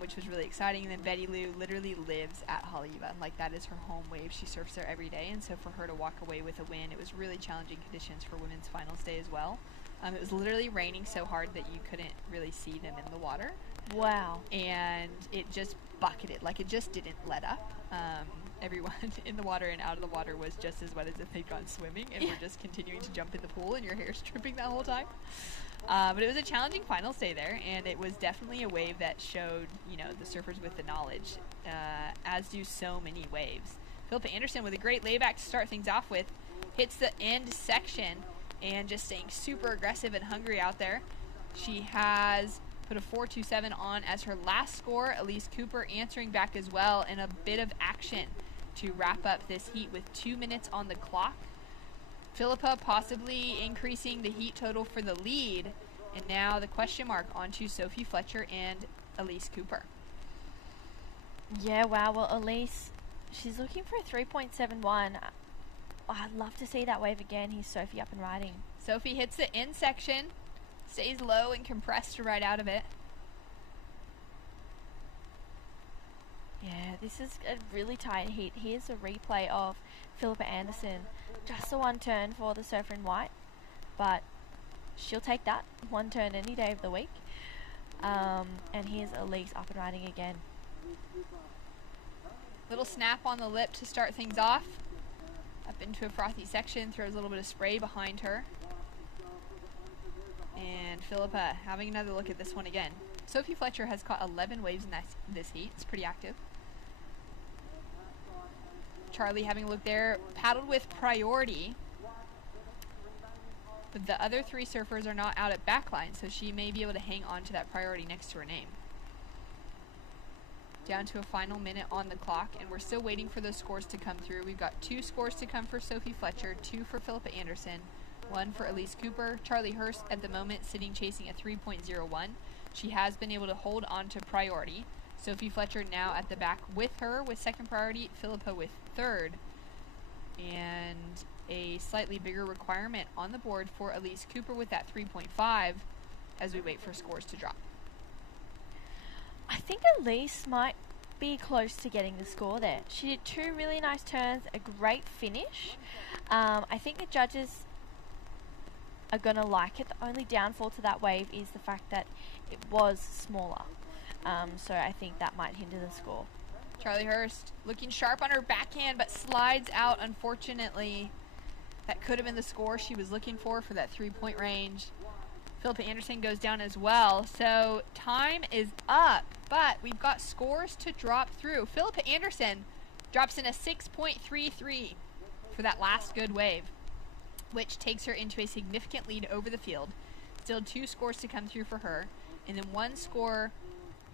which was really exciting. And then Betty Lou literally lives at Haleiwa. Like, that is her home wave. She surfs there every day. And so for her to walk away with a win, it was really challenging conditions for women's finals day as well. It was literally raining so hard that you couldn't really see them in the water. Wow. And it just bucketed. Like, it just didn't let up. everyone in the water and out of the water was just as wet as if they'd gone swimming and were just continuing to jump in the pool and your hair's dripping that whole time. But it was a challenging finals day there, and it was definitely a wave that showed, the surfers with the knowledge, as do so many waves. Philippa Anderson with a great layback to start things off with, hits the end section and just staying super aggressive and hungry out there. She has put a 4.27 on as her last score. Elise Cooper answering back as well, and a bit of action to wrap up this heat with 2 minutes on the clock. Philippa possibly increasing the heat total for the lead, and now the question mark onto Sophie Fletcher and Elise Cooper. Yeah, wow. Well, Elise, she's looking for a 3.71. I'd love to see that wave again. Here's Sophie up and riding. Sophie hits the end section, stays low and compressed to ride out of it. Yeah, this is a really tight heat. Here's a replay of Philippa Anderson. Just the one turn for the surfer in white, but she'll take that one turn any day of the week. And here's Elise up and riding again. Little snap on the lip to start things off. Up into a frothy section, throws a little bit of spray behind her. And Philippa having another look at this one again. Sophie Fletcher has caught 11 waves in this heat. It's pretty active. Charlie having a look there, paddled with priority. But the other three surfers are not out at backline, so she may be able to hang on to that priority next to her name. Down to a final minute on the clock, and we're still waiting for those scores to come through. We've got 2 scores to come for Sophie Fletcher, 2 for Philippa Anderson, 1 for Elise Cooper. Charlie Hurst at the moment sitting chasing a 3.01. She has been able to hold on to priority. Sophie Fletcher now at the back with her with second priority, Philippa with third. And a slightly bigger requirement on the board for Elise Cooper with that 3.5 as we wait for scores to drop. I think Elise might be close to getting the score there. She did 2 really nice turns, a great finish. I think the judges are going to like it. The only downfall to that wave is the fact that it was smaller. So I think that might hinder the score. Charlie Hurst looking sharp on her backhand, but slides out, unfortunately. That could have been the score she was looking for that 3-point range. Philippa Anderson goes down as well. So time is up, but we've got scores to drop through. Philippa Anderson drops in a 6.33 for that last good wave, which takes her into a significant lead over the field. Still 2 scores to come through for her, and then 1 score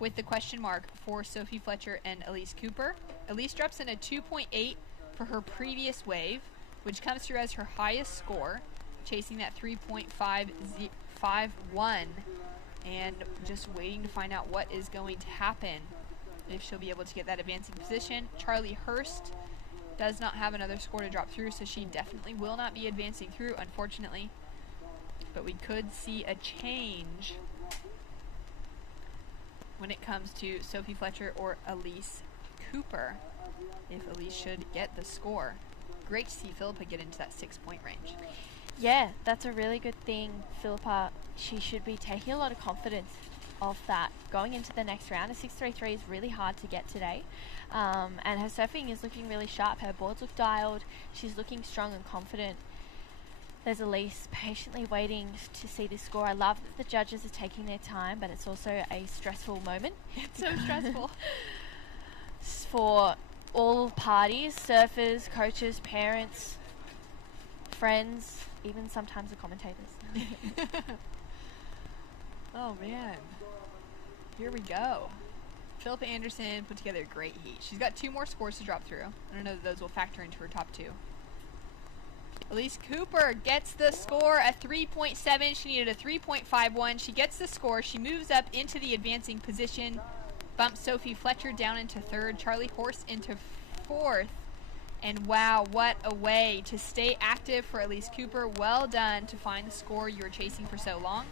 with the question mark for Sophie Fletcher and Elise Cooper. Elise drops in a 2.8 for her previous wave, which comes through as her highest score, chasing that 3.51, and just waiting to find out what is going to happen, if she'll be able to get that advancing position. Charlie Hurst does not have another score to drop through, so she definitely will not be advancing through, unfortunately. But we could see a change when it comes to Sophie Fletcher or Elise Cooper, if Elise should get the score. Great to see Philippa get into that 6-point range. Yeah, that's a really good thing. Philippa, she should be taking a lot of confidence of that going into the next round. A 6.33 is really hard to get today. And her surfing is looking really sharp. Her boards look dialed. She's looking strong and confident. There's Elise patiently waiting to see this score. I love that the judges are taking their time, but it's also a stressful moment. It's so stressful. For all parties, surfers, coaches, parents, friends, even sometimes the commentators. Oh man, here we go. Philippa Anderson put together a great heat. She's got 2 more scores to drop through. I don't know if those will factor into her top 2. Elise Cooper gets the score at 3.7. She needed a 3.51. She gets the score. She moves up into the advancing position, bumps Sophie Fletcher down into 3rd, Charlie Horst into 4th. And wow, what a way to stay active for Elise Cooper. Well done to find the score you were chasing for so long.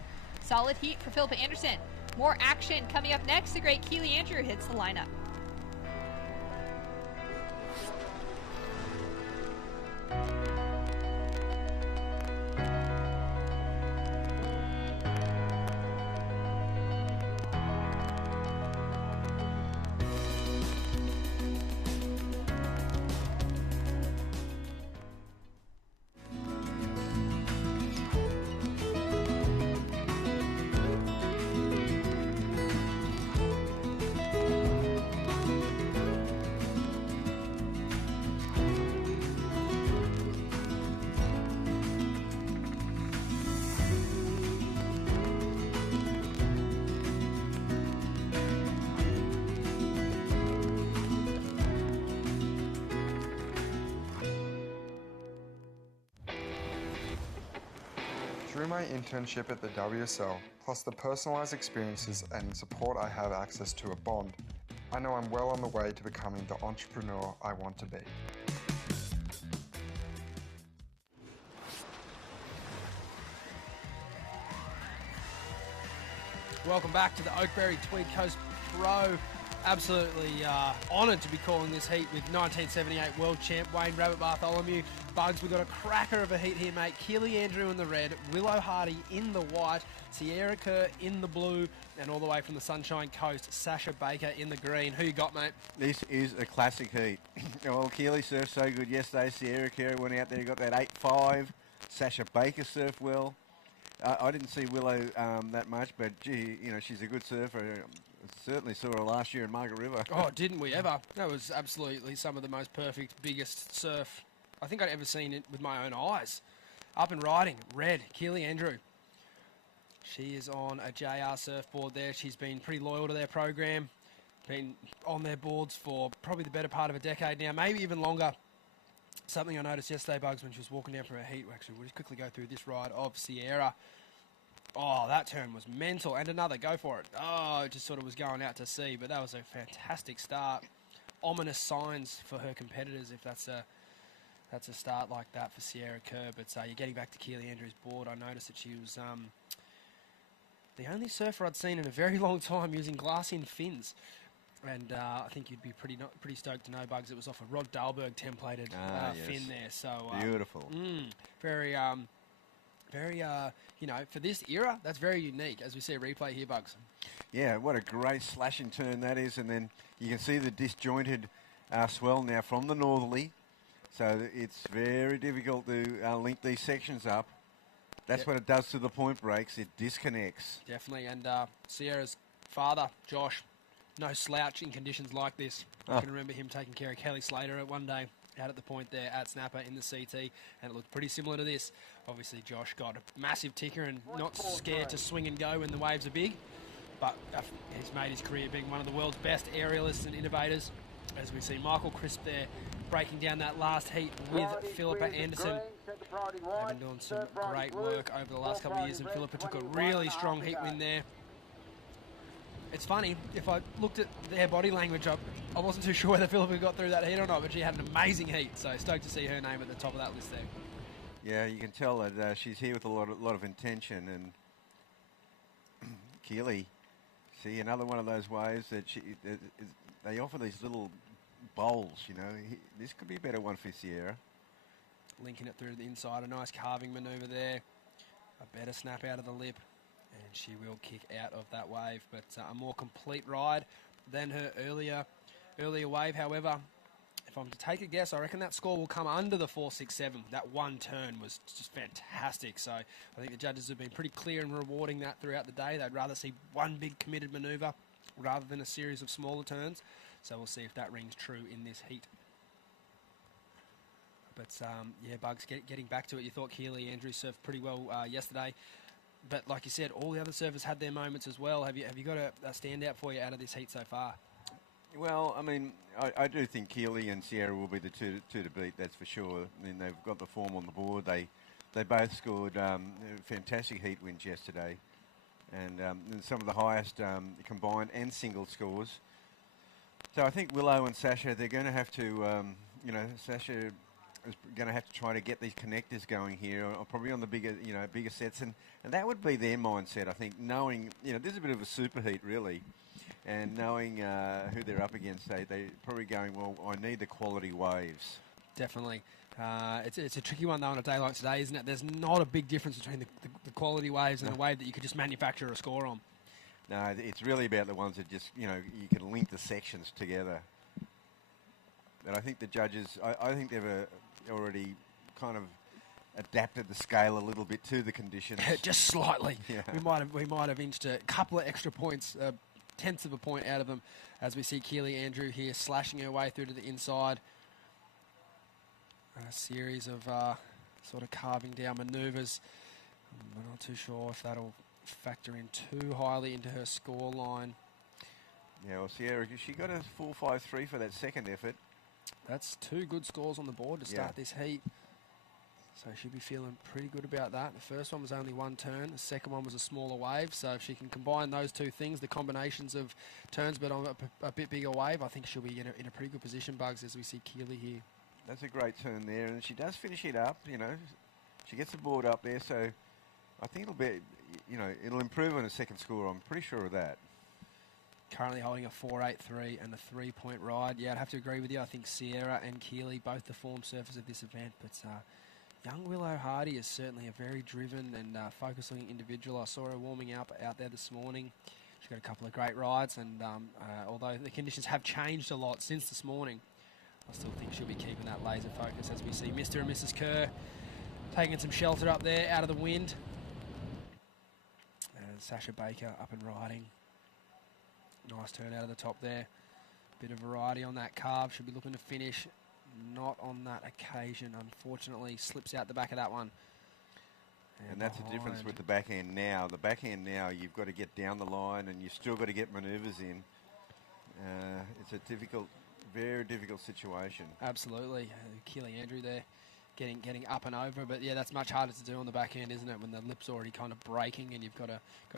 Solid heat for Philippa Anderson. More action coming up next. The great Keely Andrew hits the lineup. Through my internship at the WSL, plus the personalised experiences and support I have access to at Bond, I know I'm well on the way to becoming the entrepreneur I want to be. Welcome back to the Oakberry Tweed Coast Pro. Absolutely honoured to be calling this heat with 1978 world champ Wayne Rabbit Bartholomew. Bugs, we've got a cracker of a heat here, mate. Keely Andrew in the red, Willow Hardy in the white, Sierra Kerr in the blue, and all the way from the Sunshine Coast, Sasha Baker in the green. Who you got, mate? This is a classic heat. Well, Keely surfed so good yesterday. Sierra Kerr went out there, got that 8.5. Sasha Baker surfed well. I didn't see Willow that much, but gee, you know, she's a good surfer. Certainly saw her last year in Margaret River. Oh, didn't we ever? That was absolutely some of the most perfect, biggest surf I think I'd ever seen it with my own eyes. Up and riding, red, Keely Andrew. She is on a JR surfboard there. She's been pretty loyal to their program. Been on their boards for probably the better part of a decade now, maybe even longer. Something I noticed yesterday, Bugs, when she was walking down from her heat. Actually, we'll just quickly go through this ride of Sierra. Oh, that turn was mental. And another, go for it. Oh, it just sort of was going out to sea, but that was a fantastic start. Ominous signs for her competitors if that's a start like that for Sierra Kerr. But you're getting back to Keely Andrews' board. I noticed that she was the only surfer I'd seen in a very long time using glass-in fins. And I think you'd be pretty stoked to know, Bugs, it was off a Rod Dahlberg templated yes. fin there. So Beautiful. Very, you know, for this era, that's very unique, as we see a replay here, Bugs. Yeah, what a great slashing turn that is. And then you can see the disjointed swell now from the northerly. So it's very difficult to link these sections up. That's what it does to the point breaks. It disconnects. Definitely. And Sierra's father, Josh, no slouch in conditions like this. I can remember him taking care of Kelly Slater at one day out at the point there at Snapper in the CT, and it looked pretty similar to this. Obviously, Josh got a massive ticker and not scared to swing and go when the waves are big, but he's made his career being one of the world's best aerialists and innovators. As we see Michael Crisp there breaking down that last heat with Philippa Anderson. They've been doing some great work over the last couple of years, and Philippa took a really strong heat win there. It's funny, if I looked at their body language, I wasn't too sure whether Philippa got through that heat or not, but she had an amazing heat, so stoked to see her name at the top of that list there. Yeah, you can tell that she's here with a lot of intention, and Keely, see, another one of those waves that they offer these little bowls, you know. This could be a better one for Sierra. Linking it through the inside, a nice carving manoeuvre there, a better snap out of the lip, and she will kick out of that wave. But a more complete ride than her earlier wave. However, if I'm to take a guess, I reckon that score will come under the 4.67. That one turn was just fantastic. So I think the judges have been pretty clear in rewarding that throughout the day. They'd rather see one big committed manoeuvre rather than a series of smaller turns. So we'll see if that rings true in this heat. But yeah, Bugs, getting back to it, you thought Keely Andrews surfed pretty well yesterday. But like you said, all the other surfers had their moments as well. Have you got a standout for you out of this heat so far? Well, I mean, I do think Keely and Sierra will be the two to beat, that's for sure. I mean, they've got the form on the board. They both scored fantastic heat wins yesterday. And some of the highest combined and single scores. So I think Willow and Sasha, they're going to have to, Sasha is going to have to try to get these connectors going here, or probably on the bigger sets, and that would be their mindset, I think, knowing, this is a bit of a superheat, really, and knowing who they're up against, they're probably going, well, I need the quality waves. Definitely. It's a tricky one, though, on a day like today, isn't it? There's not a big difference between the quality waves and the wave that you could just manufacture a score on. No, it's really about the ones that just, you can link the sections together. And I think the judges, I think they've already kind of adapted the scale a little bit to the conditions. Just slightly. Yeah. We might have inched a couple of extra points, tenths of a point out of them, as we see Keely Andrew here slashing her way through to the inside. A series of sort of carving down manoeuvres. I'm not too sure if that'll factor in too highly into her score line. Yeah, well, Sierra, she got a 4.53 for that second effort. That's two good scores on the board to start this heat. So she'll be feeling pretty good about that. The first one was only one turn. The second one was a smaller wave. So if she can combine those two things, the combinations of turns but on a bit bigger wave, I think she'll be in a pretty good position, Bugs, as we see Keely here. That's a great turn there, and she does finish it up, you know. She gets the board up there, so I think it'll be, you know, it'll improve on a second score. I'm pretty sure of that. Currently holding a 4.83 and a 3-point ride. Yeah, I'd have to agree with you. I think Sierra and Keely, both the form surfers of this event, but young Willow Hardy is certainly a very driven and focusing individual. I saw her warming up out there this morning. She's got a couple of great rides, and although the conditions have changed a lot since this morning, I still think she'll be keeping that laser focus as we see Mr. and Mrs. Kerr taking some shelter up there out of the wind. And Sasha Baker up and riding. Nice turn out of the top there. Bit of variety on that carve. Should be looking to finish. Not on that occasion, unfortunately. Slips out the back of that one. And that's the difference with the backhand now. The backhand now, you've got to get down the line and you've still got to get manoeuvres in. It's a difficult, very difficult situation. Absolutely. Keely Andrew there getting up and over, but yeah, that's much harder to do on the backhand, isn't it, when the lip's already kind of breaking and you've got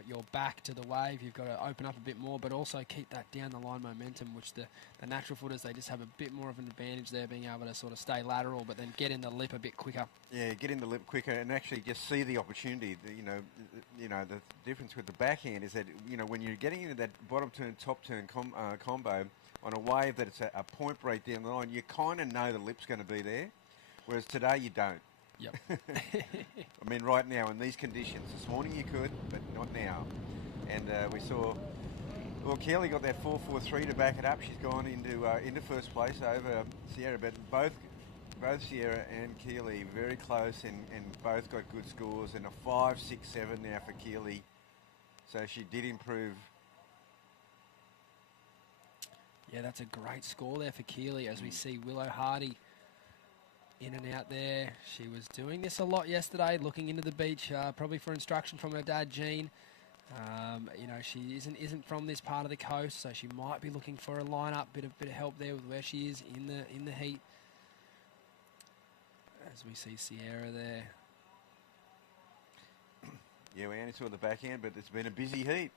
your back to the wave. You've got to open up a bit more, but also keep that down the line momentum, which the natural footers, they just have a bit more of an advantage there, being able to sort of stay lateral but then get in the lip a bit quicker. Yeah, get in the lip quicker and actually just see the opportunity. You know the difference with the backhand is that, you know, when you're getting into that bottom turn top turn combo on a wave that it's a point break down the line, you kind of know the lip's going to be there. Whereas today you don't. Yep. I mean, right now in these conditions. This morning you could, but not now. And we saw, well, Kelly got that 4.43 to back it up. She's gone into first place over Sierra, but both Sierra and Keely very close and both got good scores, and a 5.67 now for Keely. So she did improve. Yeah, that's a great score there for Keely as we see Willow Hardy in and out there. She was doing this a lot yesterday, looking into the beach, probably for instruction from her dad, Gene. You know, she isn't from this part of the coast, so she might be looking for a line-up, bit of help there with where she is in the heat. As we see Sierra there. Yeah, we only saw the backhand, but it's been a busy heat.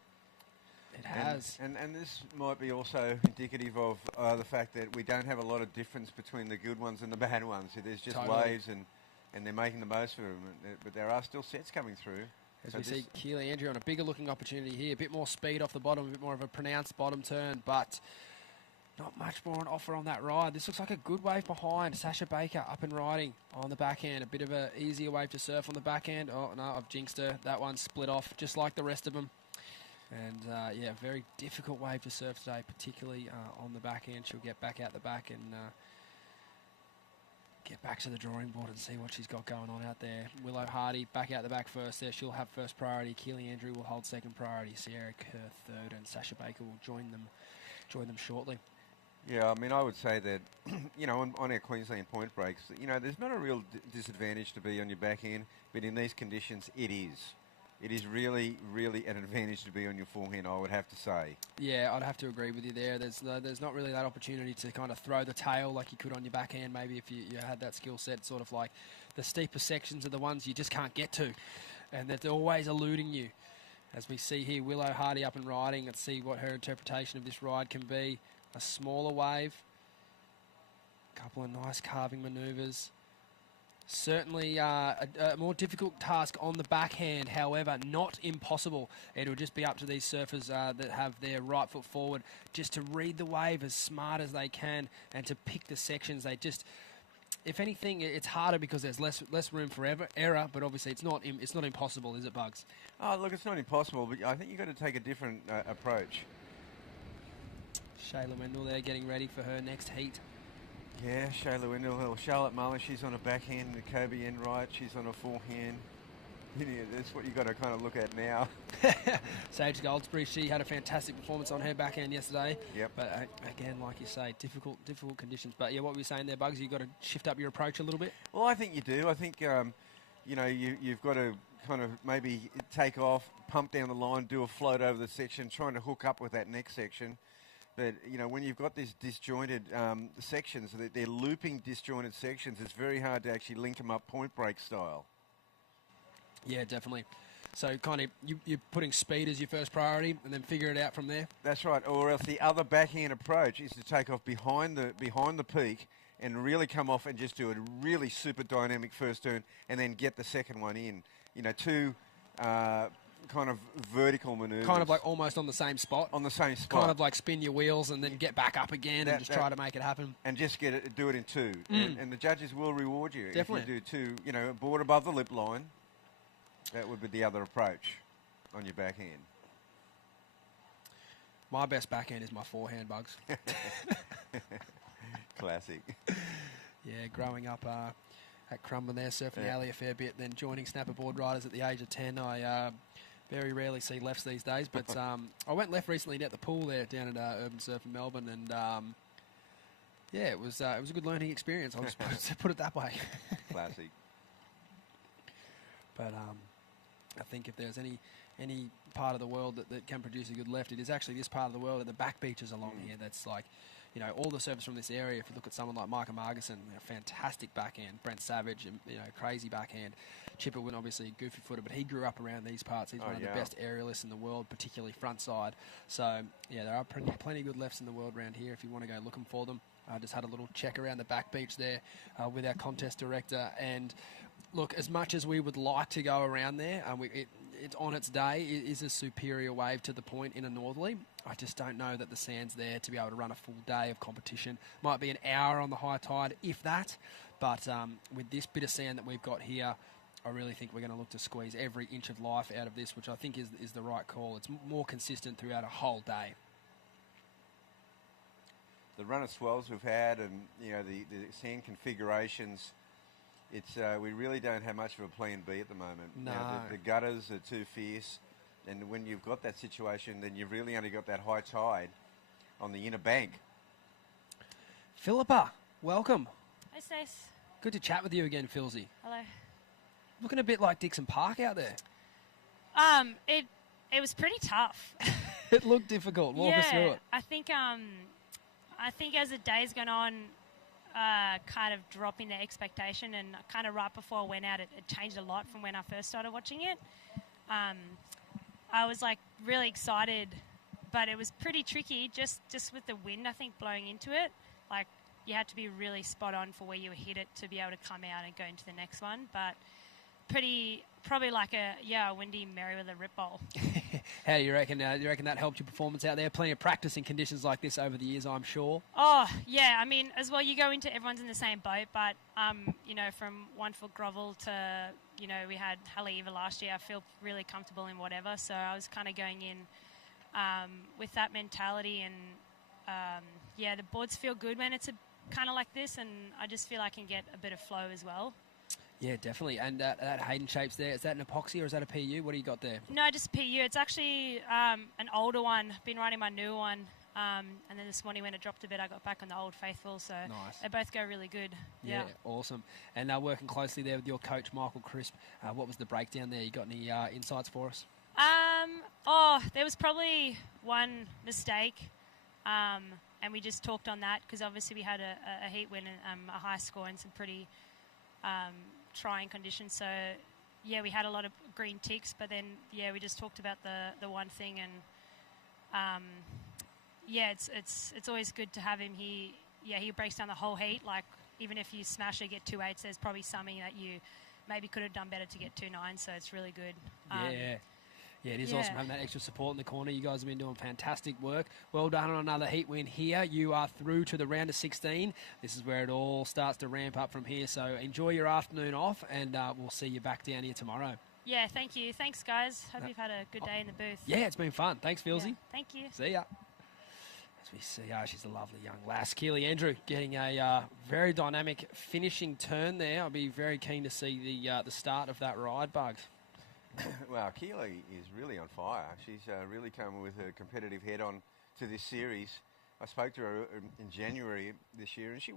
It has. And this might be also indicative of the fact that we don't have a lot of difference between the good ones and the bad ones. So there's just waves and they're making the most of them. But there are still sets coming through. As we see Keely Andrew on a bigger looking opportunity here. A bit more speed off the bottom, a bit more of a pronounced bottom turn, but not much more on offer on that ride. This looks like a good wave behind. Sasha Baker up and riding on the backhand. A bit of an easier wave to surf on the backhand. Oh, no, I've jinxed her. That one split off just like the rest of them. And, yeah, very difficult wave to surf today, particularly on the backhand. She'll get back out the back and get back to the drawing board and see what she's got going on out there. Willow Hardy back out the back first there. She'll have first priority. Keely Andrew will hold second priority. Sierra Kerr third, and Sasha Baker will join them shortly. Yeah, I mean, I would say that, you know, on our Queensland point breaks, you know, there's not a real disadvantage to be on your backhand, but in these conditions, it is. It is really, really an advantage to be on your forehand, I would have to say. Yeah, I'd have to agree with you there. There's not really that opportunity to kind of throw the tail like you could on your backhand, maybe if you had that skill set. Sort of like the steeper sections are the ones you just can't get to, and they're always eluding you. As we see here, Willow Hardy up and riding. Let's see what her interpretation of this ride can be. A smaller wave, a couple of nice carving manoeuvres. Certainly a more difficult task on the backhand, however, not impossible. It'll just be up to these surfers that have their right foot forward just to read the wave as smart as they can and to pick the sections. They just, if anything, it's harder because there's less room for error, but obviously it's not impossible, is it, Bugs? Oh, look, it's not impossible, but I think you've got to take a different approach. Shayla Wendell there getting ready for her next heat. Yeah, Shayla Wendell, Charlotte Muller, she's on a backhand, and Kobe Enright, she's on a forehand. Yeah, that's what you've got to kind of look at now. Sage Goldsbury, she had a fantastic performance on her backhand yesterday. Yep. But again, like you say, difficult conditions. But yeah, what were you saying there, Bugs? You've got to shift up your approach a little bit? Well, I think you do. I think, you know, you've got to kind of maybe take off, pump down the line, do a float over the section, trying to hook up with that next section. But, when you've got these disjointed sections, they're looping disjointed sections, it's very hard to actually link them up point break style. Yeah, definitely. So kind of you're putting speed as your first priority and then figure it out from there. That's right. Or else the other backhand approach is to take off behind the peak and really come off and just do a really super dynamic first turn and then get the second one in. Two kind of vertical manoeuvres. Kind of like almost on the same spot. On the same spot. Kind of like spin your wheels and then get back up again and just try to make it happen. And just do it in two. And the judges will reward you. Definitely. If you do two, board above the lip line. That would be the other approach on your backhand. My best backhand is my forehand, Bugs. Classic. Yeah, growing up at Crumlin there, surfing the alley a fair bit, then joining snapper board riders at the age of 10. I very rarely see lefts these days, but I went left recently at the pool there down at Urban Surf in Melbourne, and it was a good learning experience. I'll just put it that way. Classic. But I think if there's any part of the world that can produce a good left, it is actually this part of the world at the back beaches along here. That's like, all the surfers from this area. If you look at someone like Micah Margison, fantastic backhand. Brent Savage, crazy backhand. Chipper Wynn, obviously a goofy footer, but he grew up around these parts. He's one of the best aerialists in the world, particularly front side. So, there are plenty good lefts in the world around here if you want to go looking for them. I just had a little check around the back beach there with our contest director, and look, as much as we would like to go around there, it's on its day. It is a superior wave to the point in a northerly. I just don't know that the sand's there to be able to run a full day of competition. Might be an hour on the high tide, if that. But with this bit of sand that we've got here, I really think we're going to look to squeeze every inch of life out of this, which I think is the right call. It's more consistent throughout a whole day. The run of swells we've had and, the sand configurations, we really don't have much of a plan B at the moment. No. The gutters are too fierce, and when you've got that situation, then you've really only got that high tide on the inner bank. Philippa, welcome. Hi, Stace. Good to chat with you again, Philsy. Hello. Looking a bit like Dixon Park out there. It was pretty tough. It looked difficult. Walk us through it. I think as the days gone on, kind of dropping the expectation, and kind of right before I went out, it changed a lot from when I first started watching it. I was like really excited, but it was pretty tricky just with the wind, I think, blowing into it. Like, you had to be really spot on for where you hit it to be able to come out and go into the next one. But probably like a windy Merriweather Rip Bowl. How do you reckon? Do you reckon that helped your performance out there? Plenty of practice in conditions like this over the years, I'm sure. Oh, yeah. I mean, as well, you go into everyone's in the same boat, but, from 1 foot grovel to, we had Haleiwa last year. I feel really comfortable in whatever. So I was kind of going in with that mentality, and, the boards feel good when it's kind of like this, and I just feel I can get a bit of flow as well. Yeah, definitely. And that Hayden Shapes there, is that an epoxy or is that a PU? What do you got there? No, just PU. It's actually an older one. Been riding my new one. And then this morning when it dropped a bit, I got back on the Old Faithful. So nice. They both go really good. Yeah, awesome. And working closely there with your coach, Michael Crisp. What was the breakdown there? You got any insights for us? There was probably one mistake. And we just talked on that because obviously we had a heat win and a high score and some pretty trying conditions. So, we had a lot of green ticks, but then, we just talked about the one thing, and it's always good to have him. He breaks down the whole heat. Like, even if you smash it, get 2.8s, there's probably something that you maybe could have done better to get 2.9. So it's really good. Yeah, it is awesome having that extra support in the corner. You guys have been doing fantastic work. Well done on another heat win here. You are through to the round of 16. This is where it all starts to ramp up from here. So enjoy your afternoon off, and we'll see you back down here tomorrow. Yeah, thank you. Thanks, guys. Hope you've had a good day in the booth. Yeah, it's been fun. Thanks, Philsy. Yeah, thank you. See ya. As we see, she's a lovely young lass. Keely Andrew getting a very dynamic finishing turn there. I'll be very keen to see the start of that ride, Bugs. Well, Keely is really on fire. She's really come with a competitive head on to this series. I spoke to her in January this year, and she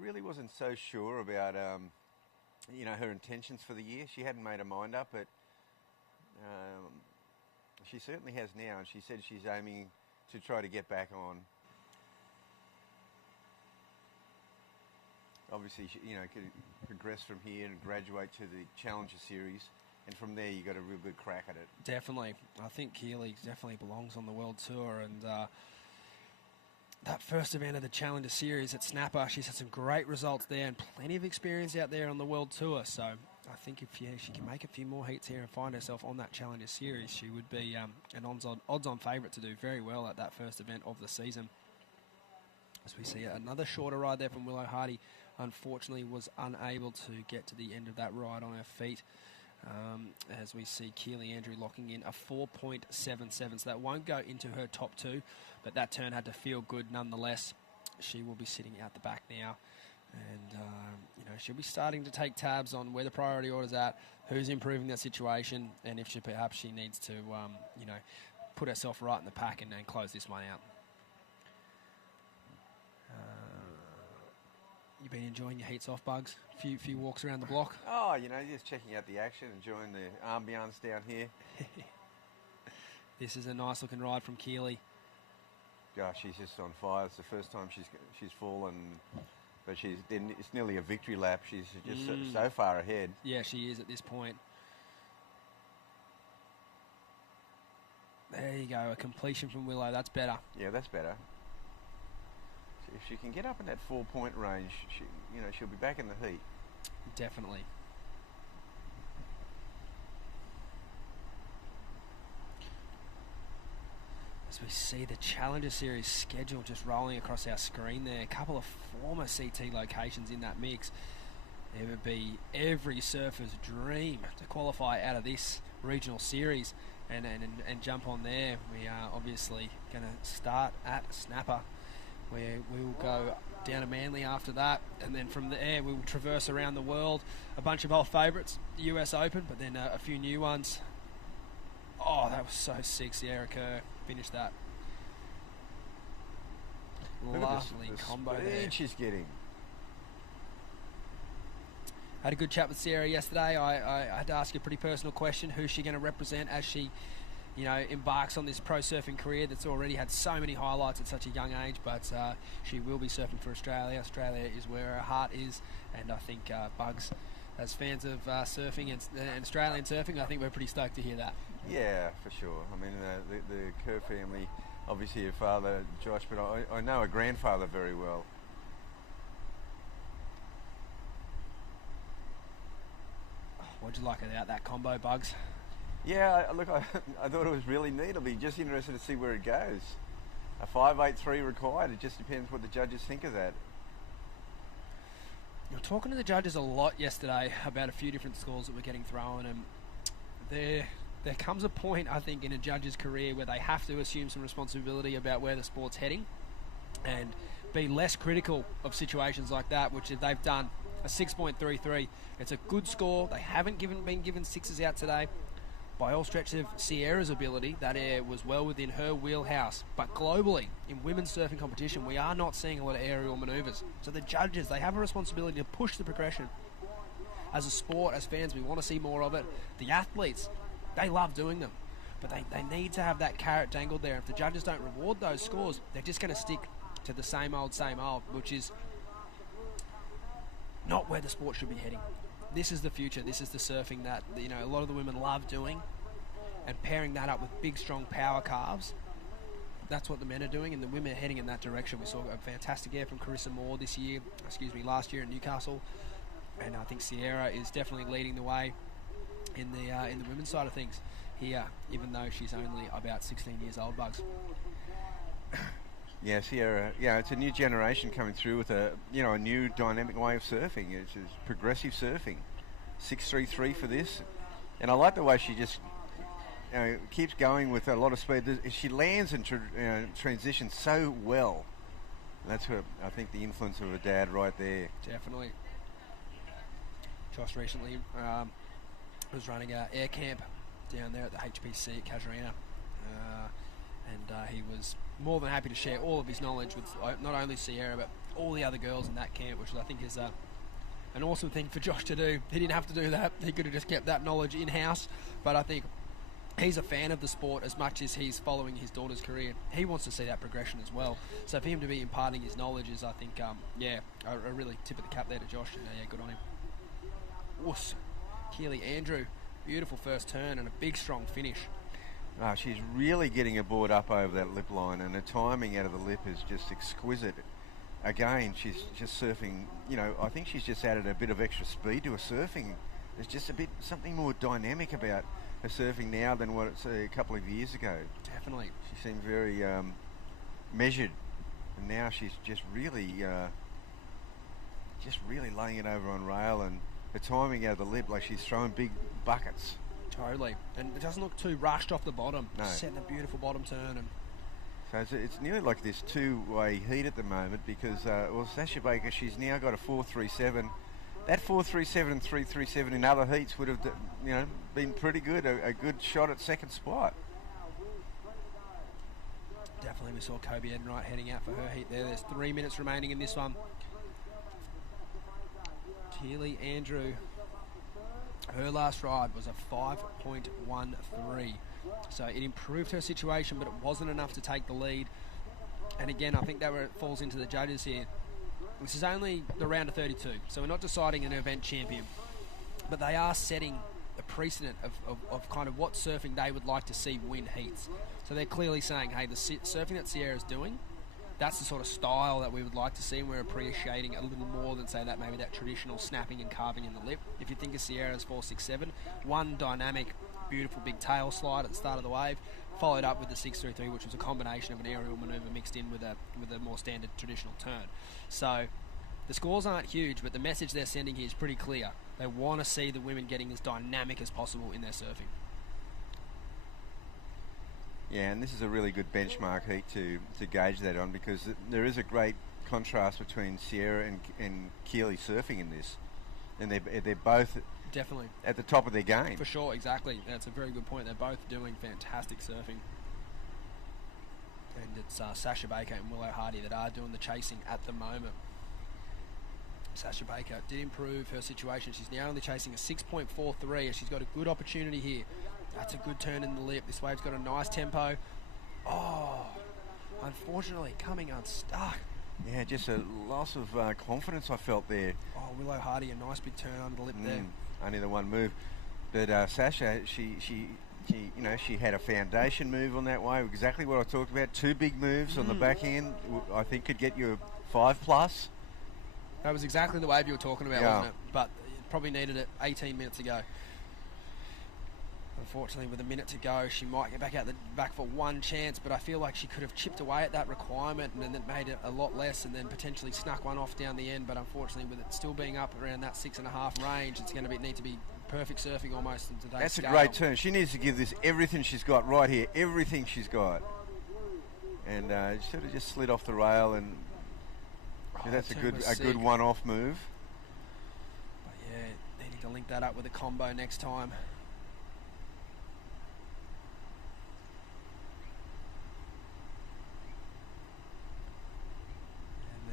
really wasn't so sure about, her intentions for the year. She hadn't made her mind up, but she certainly has now. And she said she's aiming to try to get back on. Obviously, could progress from here and graduate to the Challenger Series, and from there you got a real good crack at it. Definitely. I think Keely definitely belongs on the World Tour, and that first event of the Challenger Series at Snapper, she's had some great results there and plenty of experience out there on the World Tour. So I think if she can make a few more heats here and find herself on that Challenger Series, she would be an odds-on favourite to do very well at that first event of the season. As we see another shorter ride there from Willow Hardy, unfortunately was unable to get to the end of that ride on her feet. As we see Keely Andrew locking in a 4.77, so that won't go into her top two, but that turn had to feel good nonetheless. She will be sitting out the back now, and she'll be starting to take tabs on where the priority order's at, who's improving that situation, and if perhaps she needs to put herself right in the pack and close this one out. You've been enjoying your heats off, Bugs? Few walks around the block? Oh, just checking out the action, enjoying the ambience down here. This is a nice looking ride from Keely. Gosh, she's just on fire. It's the first time she's fallen, but it's nearly a victory lap. She's just so far ahead. Yeah, she is at this point. There you go, a completion from Willow. That's better. Yeah, that's better. If she can get up in that 4-point range, she'll be back in the heat. Definitely. As we see the Challenger Series schedule just rolling across our screen there, a couple of former CT locations in that mix. It would be every surfer's dream to qualify out of this regional series and jump on there. We are obviously going to start at Snapper, where we will go down to Manly after that, and then from there we will traverse around the world. A bunch of old favourites, the US Open, but then a few new ones. Oh, that was so sick. Sierra Kerr finished that. Lovely combo there. She's getting. Had a good chat with Sierra yesterday. I had to ask you a pretty personal question. Who's she going to represent as she embarks on this pro surfing career that's already had so many highlights at such a young age, but she will be surfing for Australia. Australia is where her heart is, and I think Bugs, as fans of surfing and Australian surfing, I think we're pretty stoked to hear that. Yeah, for sure. I mean, the Kerr family, obviously her father, Josh, but I know her grandfather very well. What'd you like about that combo, Bugs? Yeah, look, I thought it was really neat. I'll be just interested to see where it goes. A 5.83 required. It just depends what the judges think of that. You're talking to the judges a lot yesterday about a few different scores that were getting thrown, and there comes a point, I think, in a judge's career where they have to assume some responsibility about where the sport's heading and be less critical of situations like that, which if they've done a 6.33, it's a good score. They haven't been given sixes out today. By all stretch of Sierra's ability, that air was well within her wheelhouse. But globally, in women's surfing competition, we are not seeing a lot of aerial manoeuvres. So the judges, they have a responsibility to push the progression. As a sport, as fans, we want to see more of it. The athletes, they love doing them. But they need to have that carrot dangled there. If the judges don't reward those scores, they're just going to stick to the same old, which is not where the sport should be heading. This is the future. This is the surfing that a lot of the women love doing, and pairing that up with big, strong power calves. That's what the men are doing, and the women are heading in that direction. We saw a fantastic air from Carissa Moore last year in Newcastle, and I think Sierra is definitely leading the way in the women's side of things here, even though she's only about 16 years old. Bugs. Yeah, Sierra. Yeah, it's a new generation coming through with a new dynamic way of surfing. It's progressive surfing. 6.33 for this, and I like the way she just keeps going with a lot of speed. She lands and transitions so well. And that's I think the influence of her dad right there. Definitely. Josh recently was running an air camp down there at the HPC at Casuarina. And he was more than happy to share all of his knowledge with not only Sierra, but all the other girls in that camp, which I think is an awesome thing for Josh to do. He didn't have to do that. He could have just kept that knowledge in-house. But I think he's a fan of the sport as much as he's following his daughter's career. He wants to see that progression as well. So for him to be imparting his knowledge is, I think, a really tip of the cap there to Josh. And good on him. Whoosh. Keely Andrew, beautiful first turn and a big strong finish. Oh, she's really getting her board up over that lip line, and her timing out of the lip is just exquisite. Again, she's just surfing, I think she's just added a bit of extra speed to her surfing. There's just something more dynamic about her surfing now than what it's a couple of years ago. Definitely. She seemed very measured, and now she's just really laying it over on rail, and the timing out of the lip, like she's throwing big buckets. Totally. And it doesn't look too rushed off the bottom. No. Setting a beautiful bottom turn. And so it's nearly like this two-way heat at the moment because, Sasha Baker, she's now got a 4.37. That 4.37 and 3.37 in other heats would have, been pretty good. A good shot at second spot. Definitely, we saw Kobe Edenwright heading out for her heat there. There's 3 minutes remaining in this one. Keely Andrew, her last ride was a 5.13. So it improved her situation, but it wasn't enough to take the lead. And again, I think that where it falls into the judges here. This is only the round of 32, so we're not deciding an event champion. But they are setting a precedent of kind of what surfing they would like to see win heats. So they're clearly saying, hey, the surfing that Sierra's doing, that's the sort of style that we would like to see, and we're appreciating a little more than, say, maybe that traditional snapping and carving in the lip. If you think of Sierra's 4.67, one dynamic, beautiful big tail slide at the start of the wave, followed up with the 6.33, which was a combination of an aerial manoeuvre mixed in with a more standard traditional turn. So the scores aren't huge, but the message they're sending here is pretty clear. They want to see the women getting as dynamic as possible in their surfing. Yeah, and this is a really good benchmark heat to gauge that on, because there is a great contrast between Sierra and Keely surfing in this, and they're both definitely at the top of their game. For sure, exactly. That's a very good point. They're both doing fantastic surfing, and it's Sasha Baker and Willow Hardy that are doing the chasing at the moment. Sasha Baker did improve her situation. She's now only chasing a 6.43, and she's got a good opportunity here. That's a good turn in the lip. This wave's got a nice tempo. Oh, unfortunately, coming unstuck. Yeah, just a loss of confidence I felt there. Oh, Willow Hardy, a nice big turn under the lip there. Only the one move. But Sasha, she had a foundation move on that wave, exactly what I talked about. Two big moves on the back end, I think could get you a 5+. That was exactly the wave you were talking about, wasn't it? But it probably needed it 18 minutes ago. Unfortunately, with a minute to go, she might get back for one chance, but I feel like she could have chipped away at that requirement and then made it a lot less and then potentially snuck one off down the end. But unfortunately, with it still being up around that 6.5 range, it's going to need to be perfect surfing almost in today's That's scale. a great turn. She needs to give this everything she's got right here, everything she's got. And she sort of just slid off the rail, and that's a good one-off move. But yeah, they need to link that up with a combo next time.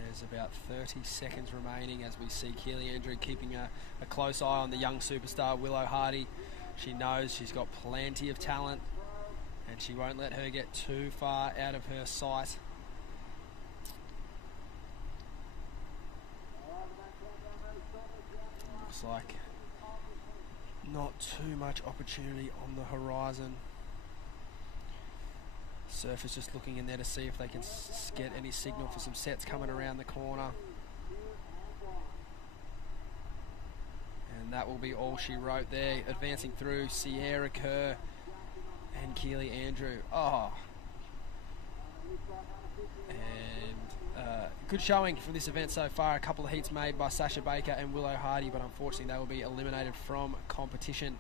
There's about 30 seconds remaining as we see Keely Andrew keeping a close eye on the young superstar Willow Hardy. She knows she's got plenty of talent, and she won't let her get too far out of her sight. Looks like not too much opportunity on the horizon. Surfers just looking in there to see if they can get any signal for some sets coming around the corner. And that will be all she wrote there. Advancing through, Sierra Kerr and Keely Andrew. Oh. And good showing for this event so far. A couple of heats made by Sasha Baker and Willow Hardy, but unfortunately they will be eliminated from competition.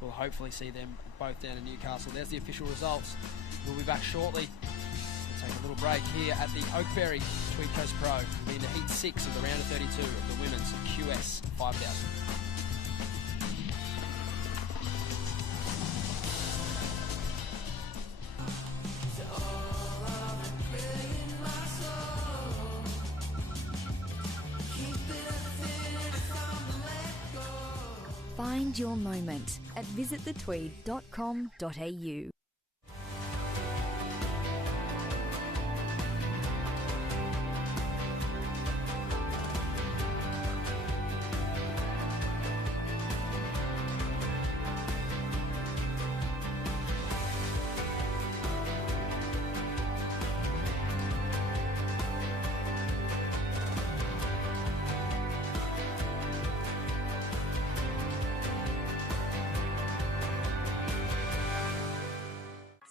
We'll hopefully see them both down in Newcastle. There's the official results. We'll be back shortly. We'll take a little break here at the Oakberry Tweed Coast Pro in the Heat 6 of the round of 32 of the Women's QS 5000. Find your moment at visitthetweed.com.au.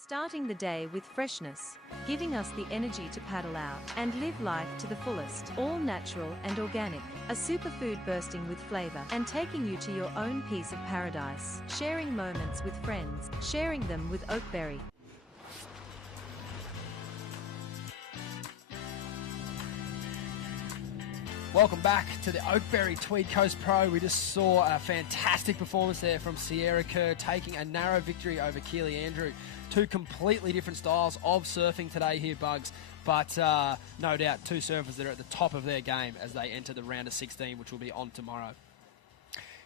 Starting the day with freshness, giving us the energy to paddle out and live life to the fullest. All natural and organic, a superfood bursting with flavour and taking you to your own piece of paradise. Sharing moments with friends, sharing them with Oakberry. Welcome back to the Oakberry Tweed Coast Pro. We just saw a fantastic performance there from Sierra Kerr, taking a narrow victory over Keely Andrew. Two completely different styles of surfing today here, Bugs. But no doubt two surfers that are at the top of their game as they enter the round of 16, which will be on tomorrow.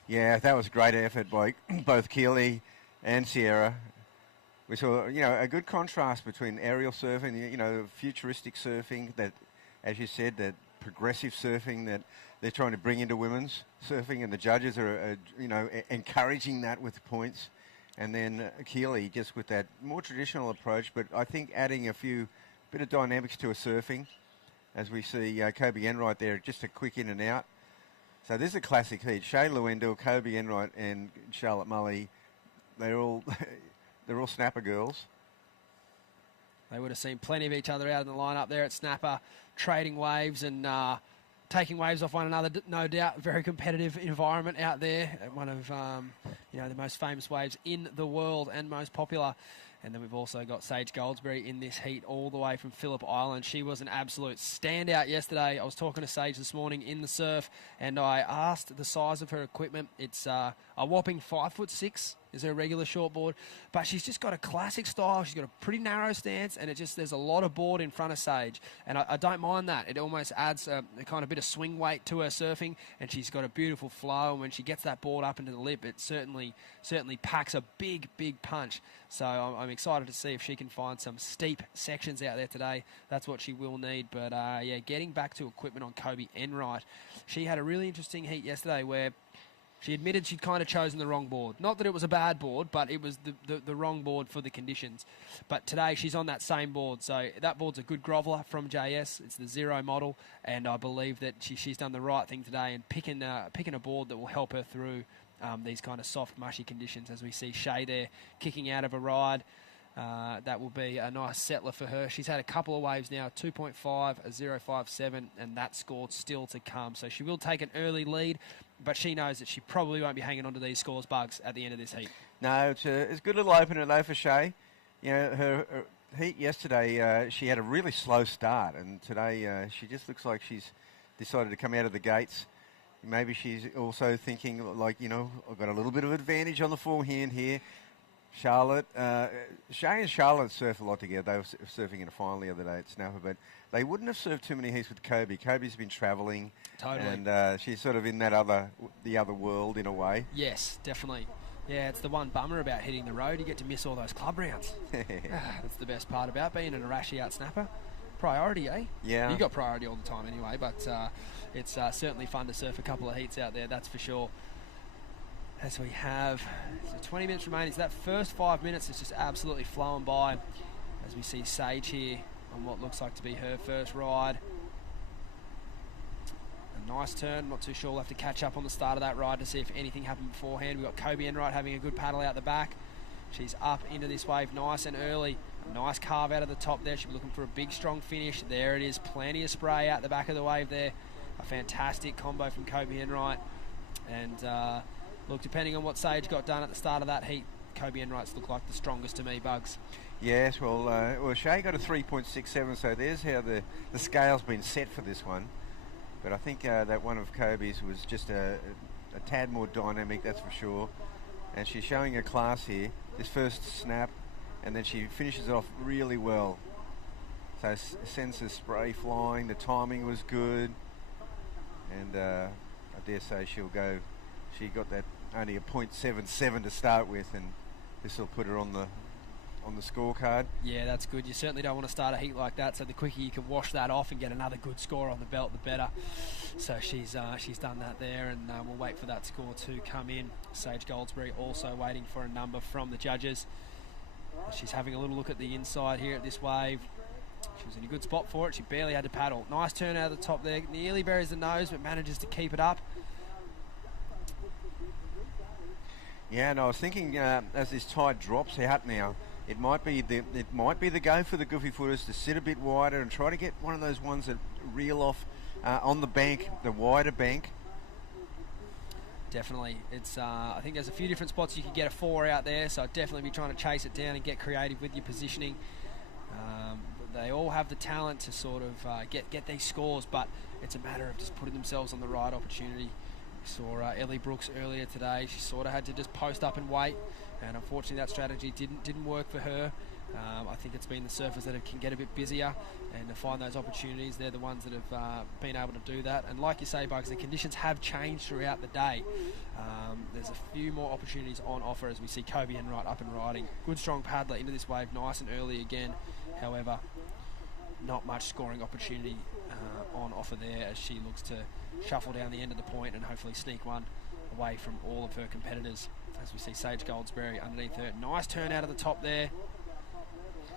Yeah, that was a great effort by both Keely and Sierra. We saw, a good contrast between aerial surfing, futuristic surfing, that, as you said, that progressive surfing that they're trying to bring into women's surfing, and the judges are encouraging that with points. And then Keely just with that more traditional approach, but I think adding a bit of dynamics to a surfing, as we see Kobe Enright there, just a quick in and out. So this is a classic heat. Shay Lewendell, Kobe Enright and Charlotte Mully, they're all snapper girls. They would have seen plenty of each other out in the lineup there at Snapper, trading waves and taking waves off one another, no doubt. Very competitive environment out there. One of the most famous waves in the world and most popular. And then we've also got Sage Goldsberry in this heat all the way from Phillip Island. She was an absolute standout yesterday. I was talking to Sage this morning in the surf, and I asked the size of her equipment. It's a whopping 5'6" is her regular shortboard, but she's just got a classic style. She's got a pretty narrow stance, and there's a lot of board in front of Sage, and I don't mind that. It almost adds a kind of bit of swing weight to her surfing, and she's got a beautiful flow, and when she gets that board up into the lip, it certainly packs a big punch. So I'm excited to see if she can find some steep sections out there today. That's what she will need. But getting back to equipment on Kobe Enright, she had a really interesting heat yesterday where she admitted she'd kind of chosen the wrong board. Not that it was a bad board, but it was the wrong board for the conditions. But today she's on that same board. So that board's a good groveler from JS. It's the Zero model, and I believe that she's done the right thing today and picking a board that will help her through these kind of soft, mushy conditions. As we see Shay there kicking out of a ride. That will be a nice settler for her. She's had a couple of waves now, 2.5, a 0.57, and that score's still to come. So she will take an early lead, but she knows that she probably won't be hanging on to these scores, Bugs, at the end of this heat. No, it's a good little opener though for Shay. Her heat yesterday, she had a really slow start, and today she just looks like she's decided to come out of the gates. Maybe she's also thinking, I've got a little bit of advantage on the forehand here. Charlotte, Shay and Charlotte surf a lot together. They were surfing in a final the other day at Snapper, but they wouldn't have surfed too many heats with Kobe. Kobe's been travelling, totally, and she's sort of in the other world in a way. Yes, definitely. Yeah, it's the one bummer about hitting the road. You get to miss all those club rounds. That's the best part about being an Arashi out Snapper. Priority, eh? Yeah. You got priority all the time anyway, but it's certainly fun to surf a couple of heats out there, that's for sure. As we have 20 minutes remaining, so that first 5 minutes is just absolutely flowing by as we see Sage here on what looks like to be her first ride. A nice turn, not too sure, we'll have to catch up on the start of that ride to see if anything happened beforehand. We've got Kobe Enright having a good paddle out the back. She's up into this wave nice and early. A nice carve out of the top there. She'll be looking for a big strong finish. There it is, plenty of spray out the back of the wave there. A fantastic combo from Kobe Enright. And look, depending on what Sage got done at the start of that heat, Kobe Enright's look like the strongest to me, Bugs. Yes, well, Shay got a 3.67, so there's how the scale's been set for this one. But I think that one of Kobe's was just a tad more dynamic, that's for sure. And she's showing her class here, this first snap, and then she finishes it off really well. So sends the spray flying, the timing was good, and I dare say she'll go she got that only a .77 to start with, and this will put her on the scorecard. Yeah, that's good. You certainly don't want to start a heat like that, so the quicker you can wash that off and get another good score on the belt, the better. So she's done that there, and we'll wait for that score to come in. Sage Goldsberry also waiting for a number from the judges. She's having a little look at the inside here at this wave. She was in a good spot for it. She barely had to paddle. Nice turn out of the top there. Nearly buries the nose, but manages to keep it up. Yeah, and I was thinking as this tide drops out now, it might be the go for the goofy footers to sit a bit wider and try to get one of those ones that reel off on the bank, the wider bank. Definitely. It's I think there's a few different spots you can get a 4 out there, so I'd definitely be trying to chase it down and get creative with your positioning. They all have the talent to sort of get these scores, but it's a matter of just putting themselves on the right opportunity. We saw Ellie Brooks earlier today. She sort of had to just post up and wait, and unfortunately that strategy didn't work for her. I think it's been the surfers that can get a bit busier and to find those opportunities. They're the ones that have been able to do that. And like you say, Bugs, the conditions have changed throughout the day. There's a few more opportunities on offer as we see Kobe Enright up and riding. Good strong paddler into this wave, nice and early again. However, not much scoring opportunity on offer there as she looks to shuffle down the end of the point and hopefully sneak one away from all of her competitors. As we see Sage Goldsberry underneath her. Nice turn out of the top there.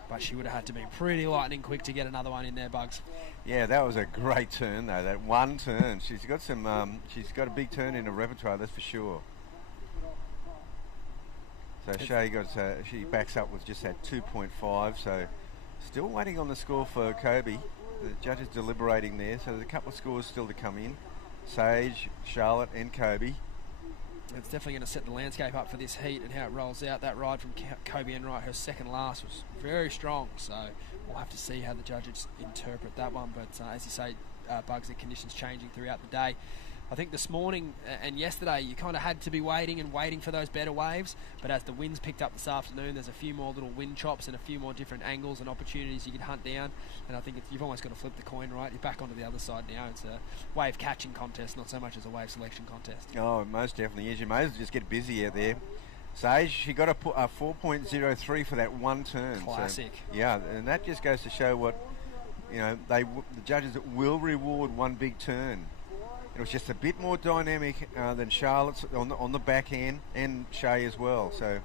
But she would have had to be pretty lightning quick to get another one in there, Bugs. Yeah, that was a great turn though. That one turn, she's got some. She's got a big turn in her repertoire, that's for sure. So she backs up with just that 2.5. So still waiting on the score for Kobe. The judges deliberating there. So there's a couple of scores still to come in. Sage, Charlotte, and Kobe. It's definitely going to set the landscape up for this heat and how it rolls out. That ride from Kobe Enright, her second last, was very strong. So we'll have to see how the judges interpret that one. But as you say, Bugs, the conditions changing throughout the day. I think this morning and yesterday you kind of had to be waiting for those better waves. But as the winds picked up this afternoon, there's a few more little wind chops and a few more different angles and opportunities you can hunt down. And I think you've almost got to flip the coin, right? You're back onto the other side now. It's a wave catching contest, not so much as a wave selection contest. Oh, most definitely is. You may as well just get busy out there. Sage, she got a 4.03 for that one turn. Classic. So, yeah, and that just goes to show what, the judges will reward one big turn. It was just a bit more dynamic than Charlotte's on the backhand and Shay as well. So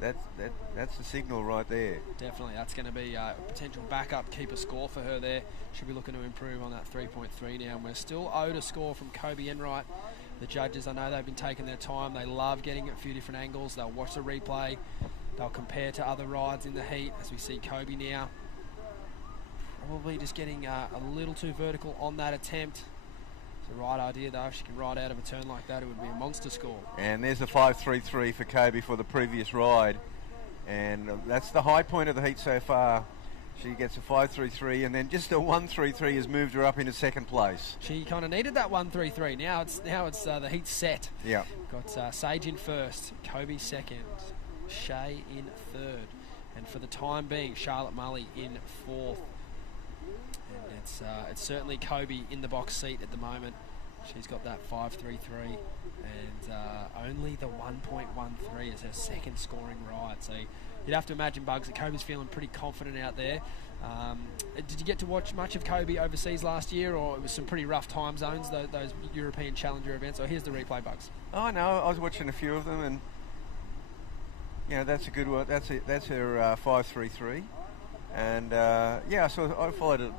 that's the signal right there. Definitely, that's going to be a potential backup keeper score for her there. She'll be looking to improve on that 3.3 now. And we're still owed a score from Kobe Enright. The judges, I know they've been taking their time. They love getting a few different angles. They'll watch the replay. They'll compare to other rides in the heat as we see Kobe now. Probably just getting a little too vertical on that attempt. It's the right idea though. If she can ride out of a turn like that, it would be a monster score. And there's a 5.33 for Kobe for the previous ride. And that's the high point of the heat so far. She gets a 5.33 and then just a 1.33 has moved her up into second place. She kind of needed that 1.33. Now it's the heat set. Yeah. Got Sage in first, Kobe second, Shay in third. And for the time being, Charlotte Mully in fourth. And it's certainly Kobe in the box seat at the moment. She's got that 5.33 and only the 1.13 is her second scoring ride. So you'd have to imagine, Bugs, that Kobe's feeling pretty confident out there. Did you get to watch much of Kobe overseas last year, or it was some pretty rough time zones, those European Challenger events? Or here's the replay, Bugs. Oh no, I was watching a few of them, and that's a good one. That's her 5.33. And I followed it,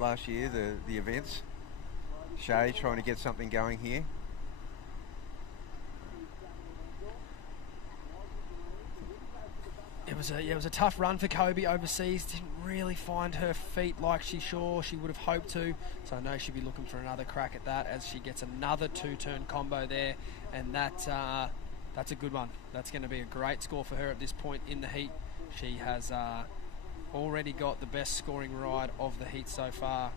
last year, the events. Shay trying to get something going here. It was a tough run for Kobe overseas. Didn't really find her feet like she would have hoped to. So I know she'll be looking for another crack at that as she gets another two-turn combo there, and that's a good one. That's going to be a great score for her at this point in the heat. She has already got the best scoring ride of the heat so far,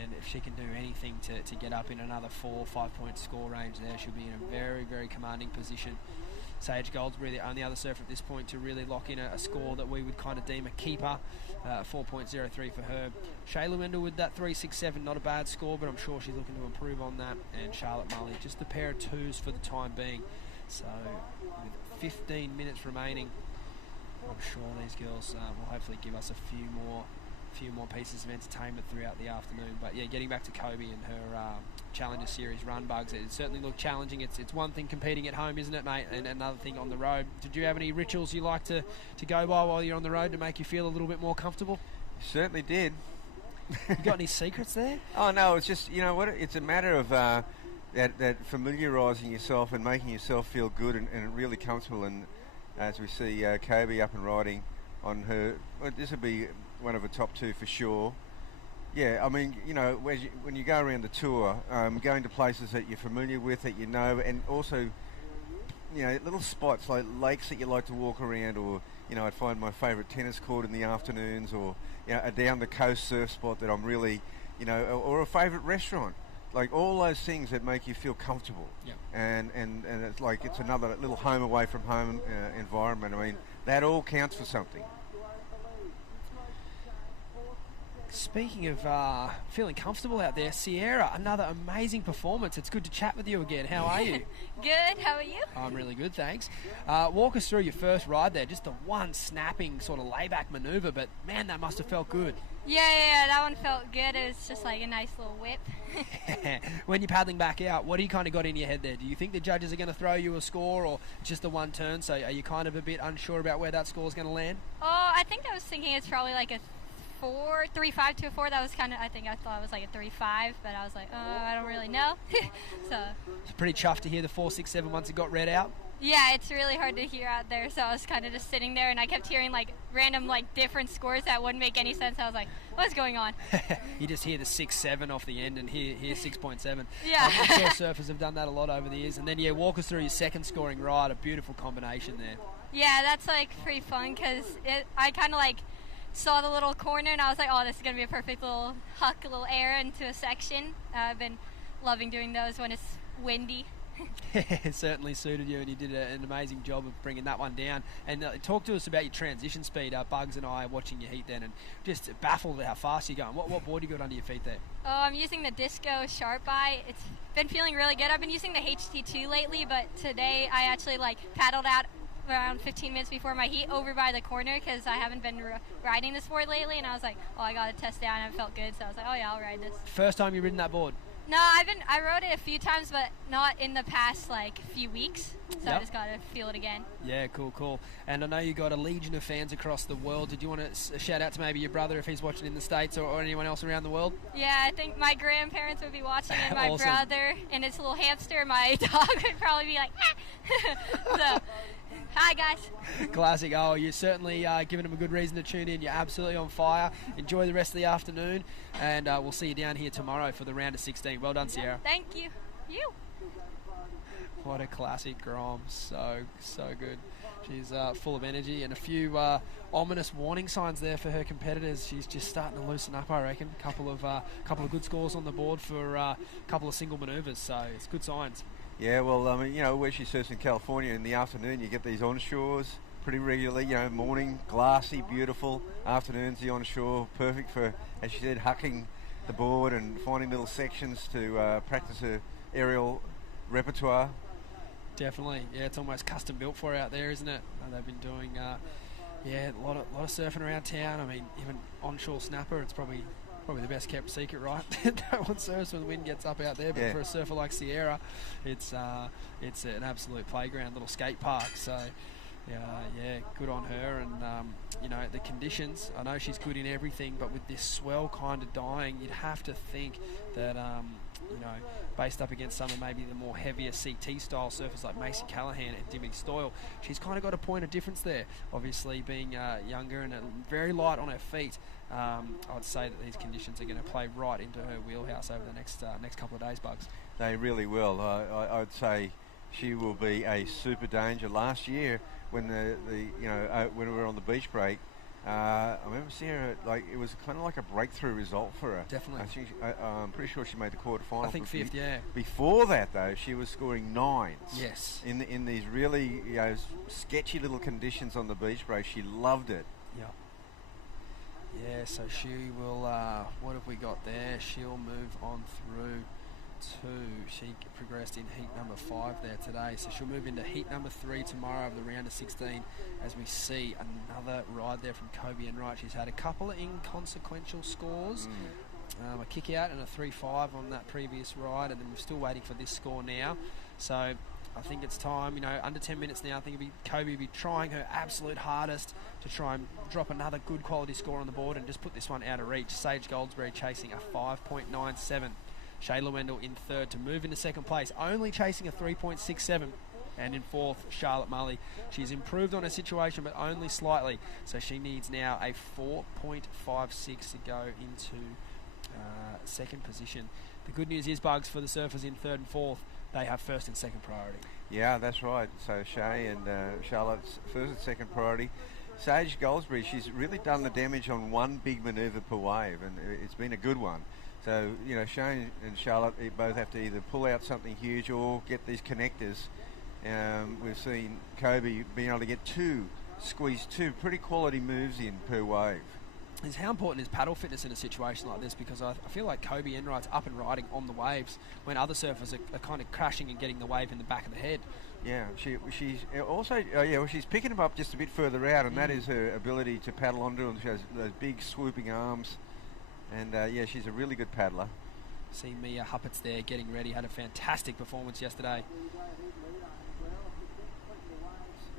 and if she can do anything to get up in another 4 or 5 point score range there, she'll be in a very, very commanding position. Sage Goldsberry, the only other surfer at this point to really lock in a score that we would kind of deem a keeper. 4.03 for her. Shayla Wendell with that 3.67, not a bad score, but I'm sure she's looking to improve on that. And Charlotte Mulley, just a pair of twos for the time being. So with 15 minutes remaining, I'm sure these girls will hopefully give us a few more pieces of entertainment throughout the afternoon. But yeah, getting back to Kobe and her Challenger Series run bugs, it certainly looked challenging. It's one thing competing at home, isn't it, mate? And another thing on the road. Did you have any rituals you like to go by while you're on the road to make you feel a little bit more comfortable? Certainly did. You got any secrets there? Oh no, it's just, you know what, it's a matter of that familiarising yourself and making yourself feel good and really comfortable. And as we see Kobe up and riding on her, well, this would be one of the top two for sure. Yeah, I mean, you know, when you go around the tour, going to places that you're familiar with, that you know, and also, you know, little spots like lakes that you like to walk around, or, you know, I'd find my favourite tennis court in the afternoons, or, you know, a down the coast surf spot that I'm really, you know, or a favourite restaurant. Like all those things that make you feel comfortable. Yep. And it's like it's another little home away from home environment. I mean, that all counts for something. Speaking of feeling comfortable out there, Sierra, another amazing performance. It's good to chat with you again. How are you? Good, how are you? I'm really good, thanks. Walk us through your first ride there. Just the one snapping sort of layback manoeuvre, but man, that must have felt good. Yeah, that one felt good. It was just like a nice little whip. When you're paddling back out, what do you kind of got in your head there? Do you think the judges are going to throw you a score, or just the one turn? So are you kind of a bit unsure about where that score is going to land? Oh, I think I was thinking it's probably like a 3.5 to a 4. That was kind of, I thought it was like a 3.5, but I was like, I don't really know. So it's pretty chuffed to hear the 4.67 once it got read out. Yeah, it's really hard to hear out there, so I was kind of just sitting there, and I kept hearing like random like different scores that wouldn't make any sense. I was like, what's going on? You just hear the 6.7 off the end and hear 6.7. Yeah. I'm sure surfers have done that a lot over the years. And then, yeah, walk us through your second scoring ride, a beautiful combination there. Yeah, that's like pretty fun, because I kind of like saw the little corner, and I was like, oh, this is going to be a perfect little huck, a little air into a section. I've been loving doing those when it's windy. It certainly suited you, and you did an amazing job of bringing that one down. And talk to us about your transition speed. Bugs and I are watching your heat then, and just baffled at how fast you're going. What board you got under your feet there? Oh, I'm using the Disco Sharp Eye. It's been feeling really good. I've been using the HT2 lately, but today I actually paddled out around 15 minutes before my heat over by the corner, because I haven't been riding this board lately, and I was like, oh, I got to test it out, and it felt good, so I was like, oh yeah, I'll ride this. First time you've ridden that board? No, I rode it a few times, but not in the past few weeks, so I just got to feel it again. Yeah, cool. And I know you got a legion of fans across the world. Did you want to shout out to maybe your brother if he's watching in the States, or anyone else around the world? Yeah, I think my grandparents would be watching, and my Awesome. brother and his little hamster. My dog would probably be like, so, hi guys. Classic. Oh, you're certainly giving them a good reason to tune in. You're absolutely on fire. Enjoy the rest of the afternoon, and we'll see you down here tomorrow for the round of 16. Well done, Sierra. Thank you. What a classic Grom. So good. She's full of energy, and a few ominous warning signs there for her competitors. She's just starting to loosen up, I reckon. Couple of good scores on the board for a couple of single manoeuvres, so it's good signs. Yeah, well, I mean, you know, where she surfs in California, in the afternoon you get these onshores pretty regularly. You know, morning, glassy, beautiful. Afternoons, the onshore, perfect for, as she said, hucking the board and finding little sections to practice her aerial repertoire. Definitely. Yeah, it's almost custom built for her out there, isn't it? They've been doing, a lot of surfing around town. I mean, even onshore snapper, it's probably the best kept secret, right? No one surfs when the wind gets up out there, but for a surfer like Sierra, it's an absolute playground, little skate park. So yeah, good on her. And you know, the conditions, I know she's good in everything, but with this swell kind of dying, you'd have to think that you know, based up against some of maybe the more heavier CT style surfers like Macy Callahan and Dimity Stoyle, she's kind of got a point of difference there. Obviously being younger and very light on her feet, I'd say that these conditions are going to play right into her wheelhouse over the next couple of days, Bugs. They really will. I'd say she will be a super danger. Last year, when when we were on the beach break, I remember seeing her, like, it was kind of like a breakthrough result for her. Definitely. I think I'm pretty sure she made the quarterfinal. I think fifth, yeah. Before that, though, she was scoring 9s. Yes. In these really sketchy little conditions on the beach break. She loved it. Yeah. Yeah, so she will, what have we got there? She'll move on through to, she progressed in heat number 5 there today, so she'll move into heat number 3 tomorrow of the round of 16 as we see another ride there from Kobe Enright. She's had a couple of inconsequential scores, a kick out and a 3-5 on that previous ride, and then we're still waiting for this score now. So I think it's time, under 10 minutes now. I think Kobe will be trying her absolute hardest to try and drop another good quality score on the board and just put this one out of reach. Sage Goldsberry chasing a 5.97. Shayla Wendell in third to move into second place, only chasing a 3.67. And in fourth, Charlotte Mulley. She's improved on her situation, but only slightly. So she needs now a 4.56 to go into second position. The good news is, Bugs, for the surfers in third and fourth, they have first and second priority. Yeah, that's right. So Shay and Charlotte's first and second priority. Sage Goldsberry, she's really done the damage on one big manoeuvre per wave, and it's been a good one. So, Shay and Charlotte both have to either pull out something huge or get these connectors. We've seen Kobe being able to get squeeze two pretty quality moves in per wave. Is how important is paddle fitness in a situation like this? Because I feel like Kobe Enright's up and riding on the waves when other surfers are kind of crashing and getting the wave in the back of the head. Yeah, she's also she's picking them up just a bit further out, and that is her ability to paddle onto them. She has those big swooping arms. And, she's a really good paddler. See Mia Huppert's there getting ready. Had a fantastic performance yesterday.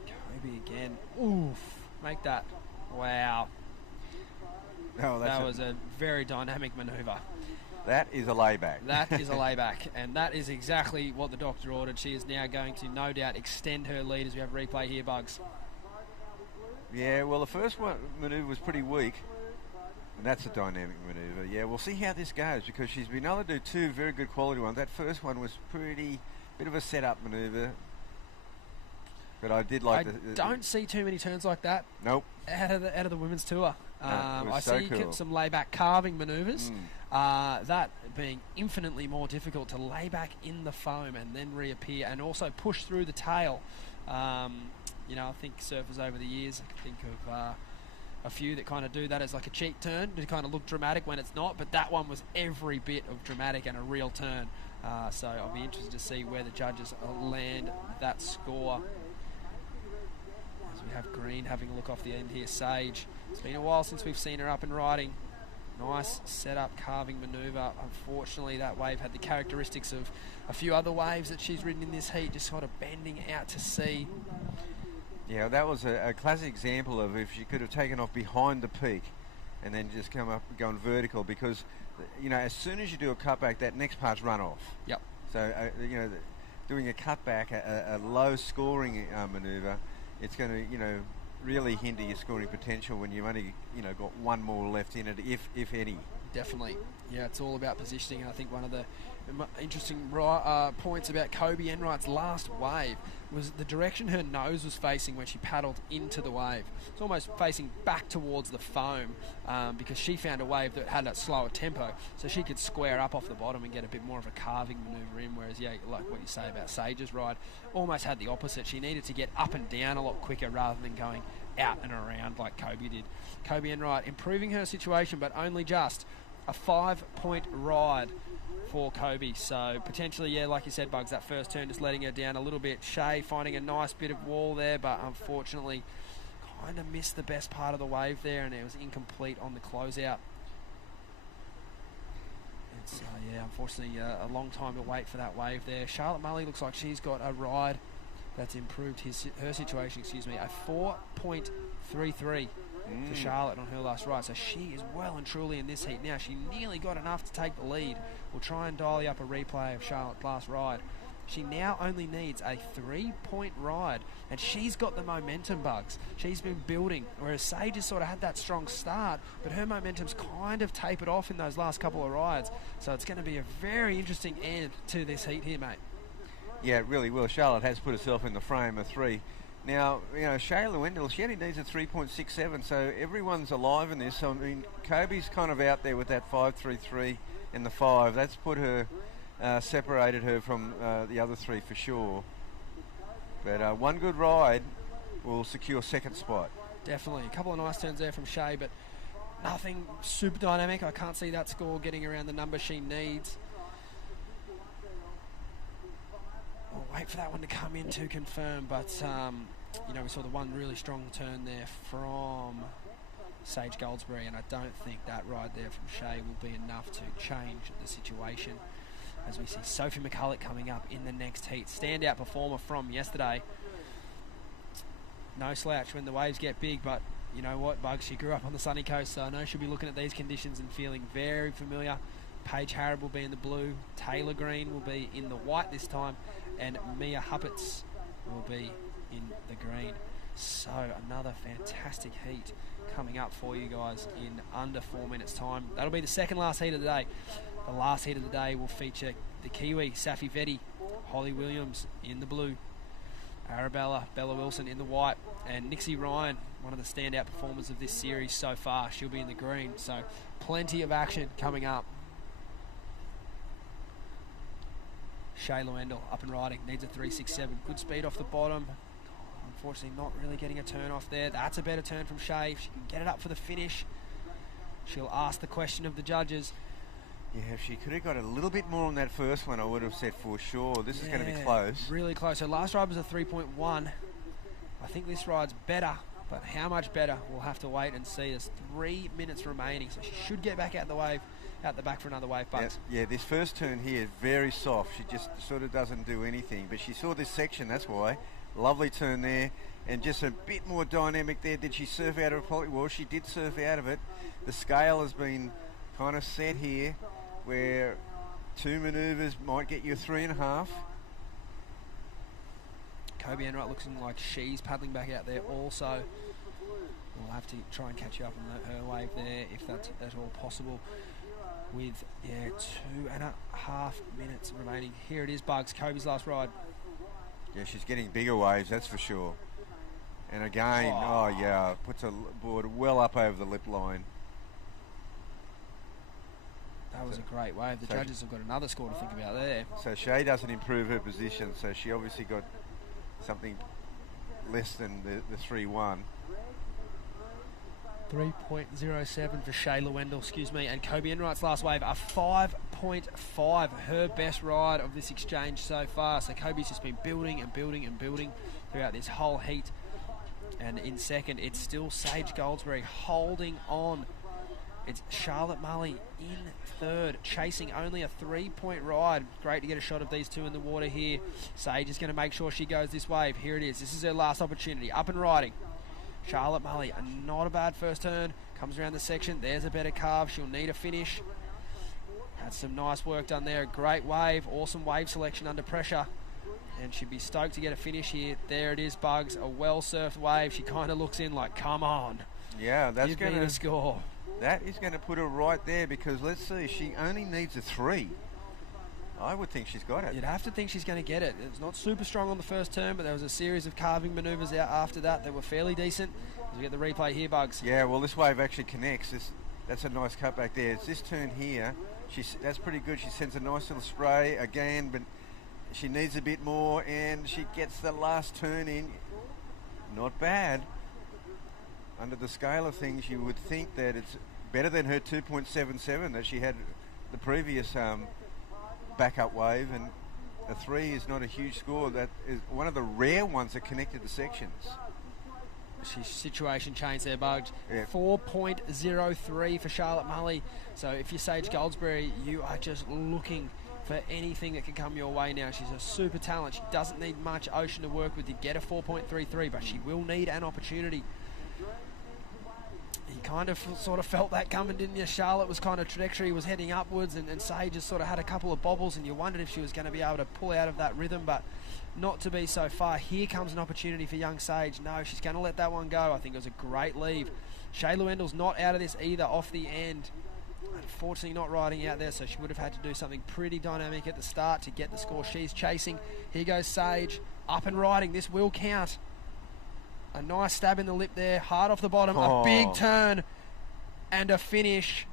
Kobe again. Oof. Make that. Wow. Oh, that was a very dynamic manoeuvre. That is a layback. That is a layback. And that is exactly what the doctor ordered. She is now going to, no doubt, extend her lead as we have replay here, Bugs. Yeah, well, the first manoeuvre was pretty weak. And that's a dynamic manoeuvre. Yeah, we'll see how this goes, because she's been able to do 2 very good quality ones. That first one was bit of a setup manoeuvre. But I did like don't see too many turns like that. Nope. Out of the women's tour. I see cool. some layback carving manoeuvres. That being infinitely more difficult to lay back in the foam and then reappear and also push through the tail. I think surfers over the years, I can think of a few that kind of do that as like a cheat turn to kind of look dramatic when it's not, but that one was every bit of dramatic and a real turn. So I'll be interested to see where the judges land that score. As we have Green having a look off the end here. Sage, it's been a while since we've seen her up and riding. Nice setup carving manoeuvre. Unfortunately, that wave had the characteristics of a few other waves that she's ridden in this heat, just sort of bending out to sea. Yeah, that was a classic example of if she could have taken off behind the peak and then just come up going vertical, because, as soon as you do a cutback, that next part's run off. Yep. So, doing a cutback, a low scoring manoeuvre, it's going to, really hinder your scoring potential when you've only, got one more left in it, if any. Definitely. Yeah, it's all about positioning. And I think one of the interesting points about Kobe Enright's last wave was the direction her nose was facing when she paddled into the wave. It's almost facing back towards the foam, because she found a wave that had a slower tempo, so she could square up off the bottom and get a bit more of a carving manoeuvre in, whereas, like what you say about Sage's ride, almost had the opposite. She needed to get up and down a lot quicker rather than going out and around like Kobe did. Kobe Enright improving her situation, but only just a 5-point ride for Kobe. So potentially, like you said, Bugs, that first turn just letting her down a little bit. Shay finding a nice bit of wall there, but unfortunately kind of missed the best part of the wave there, and it was incomplete on the closeout. It's unfortunately a long time to wait for that wave there. Charlotte Mulley looks like she's got a ride that's improved her situation, a 4.33 for Charlotte on her last ride. So she is well and truly in this heat now. She nearly got enough to take the lead. We'll try and dial you up a replay of Charlotte's last ride. She now only needs a 3-point ride, and she's got the momentum, Bugs. She's been building, whereas Sage has sort of had that strong start, but her momentum's kind of tapered off in those last couple of rides. So it's going to be a very interesting end to this heat here, mate. Yeah, it really will. Charlotte has put herself in the frame of 3. Now, Shayla Wendell, she only needs a 3.67, so everyone's alive in this. I mean, Kobe's kind of out there with that 5.33 in the 5. That's put her, separated her from the other 3 for sure. But one good ride will secure second spot. Definitely. A couple of nice turns there from Shay, but nothing super dynamic. I can't see that score getting around the number she needs. We'll wait for that one to come in to confirm, but we saw the one really strong turn there from Sage Goldsberry, and I don't think that ride there from Shay will be enough to change the situation, as we see Sophie McCulloch coming up in the next heat. Standout performer from yesterday. No slouch when the waves get big, but you know what, Bugs, she grew up on the sunny coast, so I know she'll be looking at these conditions and feeling very familiar. Paige Harrod will be in the blue, Taylor Green will be in the white this time, and Mia Huppets will be in the green. So another fantastic heat coming up for you guys in under 4 minutes time. That'll be the second last heat of the day. The last heat of the day will feature the Kiwi, Safi Vetti, Holly Williams in the blue, Arabella, Bella Wilson in the white, and Nixie Ryan, one of the standout performers of this series so far. She'll be in the green. So plenty of action coming up. Shayla Wendell up and riding, needs a 3.67. Good speed off the bottom. Unfortunately not really getting a turn off there. That's a better turn from Shay. If she can get it up for the finish, she'll ask the question of the judges. Yeah, if she could have got a little bit more on that first one, I would have said for sure. This is going to be close. Really close. Her last ride was a 3.1. I think this ride's better, but how much better? We'll have to wait and see. There's 3 minutes remaining, so she should get back out the back for another wave, Bucks. Yeah, this first turn here, very soft. She just sort of doesn't do anything, but she saw this section, that's why. Lovely turn there, and just a bit more dynamic there. Did she surf out of it? Well, she did surf out of it. The scale has been kind of set here, where 2 manoeuvres might get you a 3.5. Kobe Enright looks like she's paddling back out there also. We'll have to try and catch you up on her wave there, if that's at all possible. With 2.5 minutes remaining. Here it is, Bugs, Kobe's last ride. Yeah, she's getting bigger waves, that's for sure. And again, puts a board well up over the lip line. That was a great wave. The judges have got another score to think about there. So Shay doesn't improve her position, so she obviously got something less than the 3.1. 3.07 for Shayla Wendell, and Kobe Enright's last wave, a 5.5, her best ride of this exchange so far. So Kobe's just been building and building and building throughout this whole heat. And in second, it's still Sage Goldsberry holding on. It's Charlotte Mulley in third, chasing only a 3-point ride. Great to get a shot of these two in the water here. Sage is going to make sure she goes this wave. Here it is. This is her last opportunity. Up and riding. Charlotte Mulley, not a bad first turn. Comes around the section. There's a better carve. She'll need a finish. Had some nice work done there. Great wave. Awesome wave selection under pressure. And she'd be stoked to get a finish here. There it is, Bugs. A well-surfed wave. She kind of looks in like, come on. Yeah, that's going to score. That is going to put her right there, because let's see, she only needs a 3. I would think she's got it. You'd have to think she's going to get it. It was not super strong on the first turn, but there was a series of carving manoeuvres out after that that were fairly decent. As we get the replay here, Bugs. Yeah, well, this wave actually connects. That's a nice cut back there. It's this turn here. That's pretty good. She sends a nice little spray again, but she needs a bit more, and she gets the last turn in. Not bad. Under the scale of things, you would think that it's better than her 2.77 that she had the previous backup wave, and a 3 is not a huge score. That is one of the rare ones that connected the sections. She's situation change there, Bugs. Yeah. 4.03 for Charlotte Mulley. So if you're Sage Goldsberry, you are just looking for anything that can come your way now. She's a super talent. She doesn't need much ocean to work with to get a 4.33, but she will need an opportunity. You kind of sort of felt that coming, didn't you? Charlotte was kind of trajectory was heading upwards, and Sage just sort of had a couple of bobbles, and you wondered if she was going to be able to pull out of that rhythm, but not to be so far. Here comes an opportunity for young Sage. No, she's going to let that one go. I think it was a great leave. Shayla Wendell's not out of this either off the end. Unfortunately not riding out there, so she would have had to do something pretty dynamic at the start to get the score she's chasing. Here goes Sage, up and riding. This will count. A nice stab in the lip there, hard off the bottom, a big turn and a finish.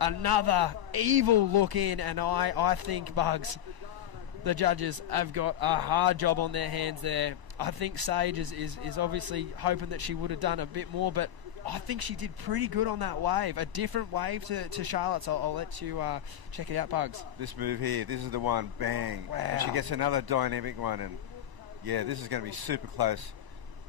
Another evil look in, and I think, Bugs, the judges have got a hard job on their hands there. I think Sage is obviously hoping that she would have done a bit more, but I think she did pretty good on that wave. A different wave to Charlotte's. I'll let you check it out, Bugs. This move here, this is the one, bang. Wow. And she gets another dynamic one, and yeah, this is going to be super close.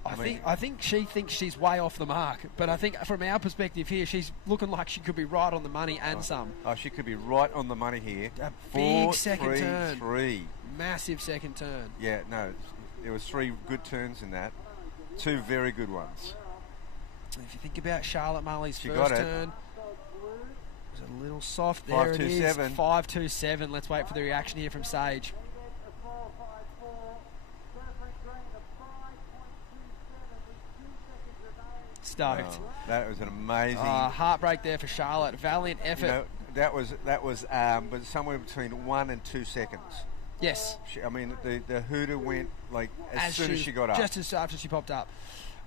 I think she thinks she's way off the mark, but I think from our perspective here, she's looking like she could be right on the money and some. Oh, she could be right on the money here. A Four, big second three, turn. three. Massive second turn. Yeah, no, there was 3 good turns in that. 2 very good ones. If you think about Charlotte Marley's She first got it. turn, it was a little soft. There it is. 5.27. 5.27. Let's wait for the reaction here from Sage. Stoked. Oh, that was an amazing. Heartbreak there for Charlotte. Valiant effort. You know, that was but somewhere between 1 and 2 seconds. Yes. I mean, the hooter went like as soon as she got up. Just as after she popped up.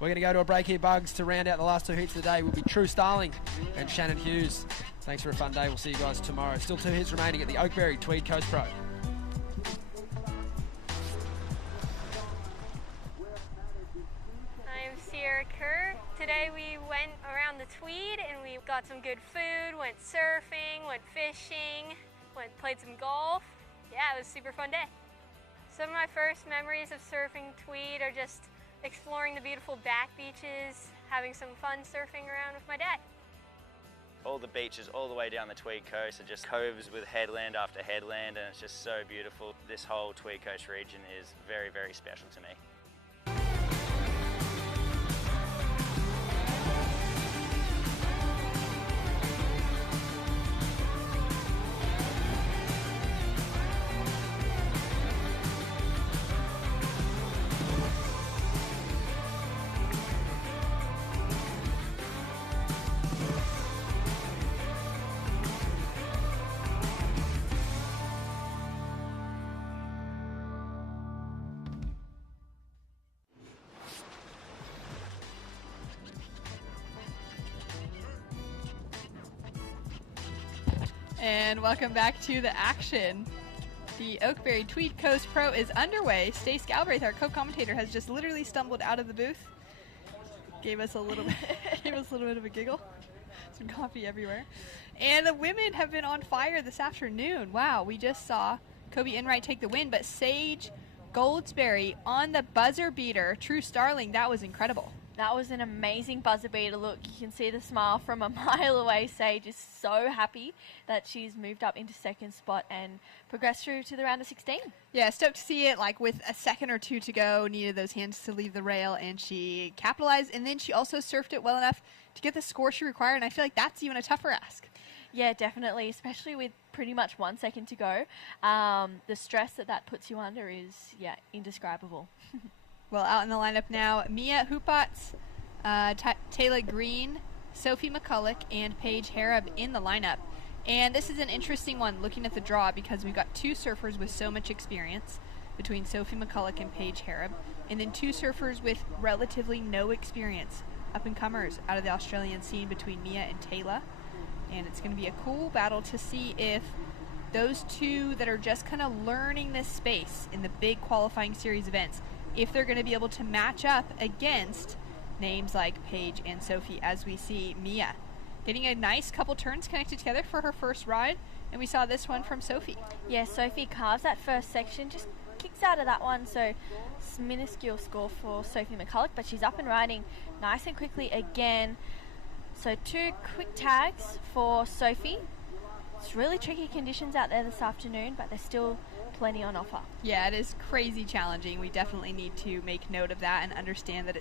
We're going to go to a break here, Bugs, to round out the last 2 heats of the day. Will be True Starling and Shannon Hughes. Thanks for a fun day. We'll see you guys tomorrow. Still 2 hits remaining at the Oakberry Tweed Coast Pro. I'm Sierra Kerr. Today we went around the Tweed and we got some good food, went surfing, went fishing, played some golf. Yeah, it was a super fun day. Some of my first memories of surfing Tweed are just exploring the beautiful back beaches, having some fun surfing around with my dad. All the beaches all the way down the Tweed coast are just coves with headland after headland, and it's just so beautiful. This whole Tweed coast region is very, very special to me. And welcome back to the action. The Oakberry Tweed Coast Pro is underway. Stace Galbraith, our co-commentator, has just literally stumbled out of the booth. Gave us a little bit of a giggle. Some coffee everywhere. And the women have been on fire this afternoon. Wow, we just saw Kobe Enright take the win, but Sage Goldsberry on the buzzer beater, True Starling, that was incredible. That was an amazing buzzer beater look. You can see the smile from a mile away. Sage is so happy that she's moved up into second spot and progressed through to the round of 16. Yeah, stoked to see it, like with a second or two to go, needed those hands to leave the rail, and she capitalized, and then she also surfed it well enough to get the score she required, and I feel like that's even a tougher ask. Yeah, definitely, especially with pretty much 1 second to go. The stress that puts you under is, indescribable. Well, out in the lineup now, Mia Hupatz, Taylor Green, Sophie McCulloch, and Paige Harab in the lineup. And this is an interesting one looking at the draw because we've got 2 surfers with so much experience between Sophie McCulloch and Paige Harab, and then 2 surfers with relatively no experience, up-and-comers out of the Australian scene between Mia and Taylor. And it's going to be a cool battle to see if those 2 that are just kind of learning this space in the big qualifying series events, if they're going to be able to match up against names like Paige and Sophie, as we see Mia getting a nice couple turns connected together for her first ride, and we saw this one from Sophie. Yeah, Sophie carves that first section, just kicks out of that one, so it's a minuscule score for Sophie McCulloch, but she's up and riding nice and quickly again. So 2 quick tags for Sophie. It's really tricky conditions out there this afternoon, but there's still plenty on offer. Yeah, it is crazy challenging. We definitely need to make note of that and understand that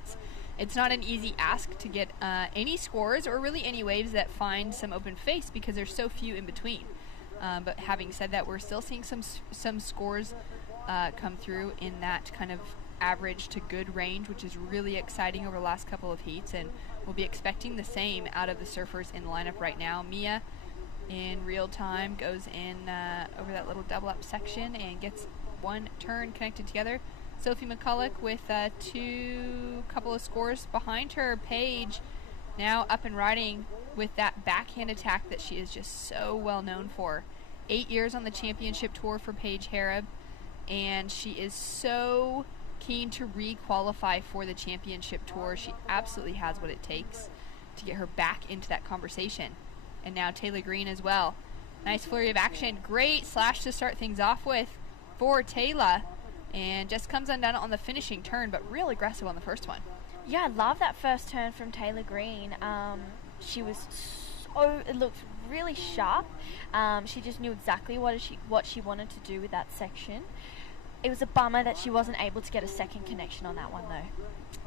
it's not an easy ask to get any scores or really any waves that find some open face because there's so few in between. But having said that, we're still seeing some scores come through in that kind of average to good range, which is really exciting over the last couple of heats, and we'll be expecting the same out of the surfers in the lineup right now. Mia in real time goes in over that little double up section and gets 1 turn connected together. Sophie McCulloch with couple of scores behind her. Paige now up and riding with that backhand attack that she is just so well known for. 8 years on the championship tour for Paige Hareb, and she is so keen to re-qualify for the championship tour. She absolutely has what it takes to get her back into that conversation. And now Taylor Green as well. Nice flurry of action. Great slash to start things off with for Taylor. And just comes undone on the finishing turn, but real aggressive on the first one. Yeah, I love that first turn from Taylor Green. She was it looked really sharp. She just knew exactly what she wanted to do with that section. It was a bummer that she wasn't able to get a second connection on that one, though.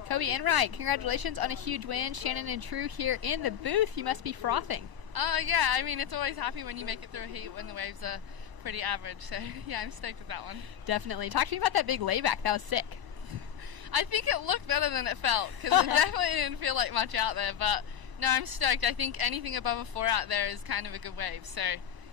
Kobe Enright, congratulations on a huge win. Shannon and True here in the booth. You must be frothing. Yeah, I mean, it's always happy when you make it through a heat when the waves are pretty average. So, yeah, I'm stoked with that one. Definitely. Talk to me about that big layback. That was sick. I think it looked better than it felt, because it definitely didn't feel like much out there. But, no, I'm stoked. I think anything above a 4 out there is kind of a good wave. So,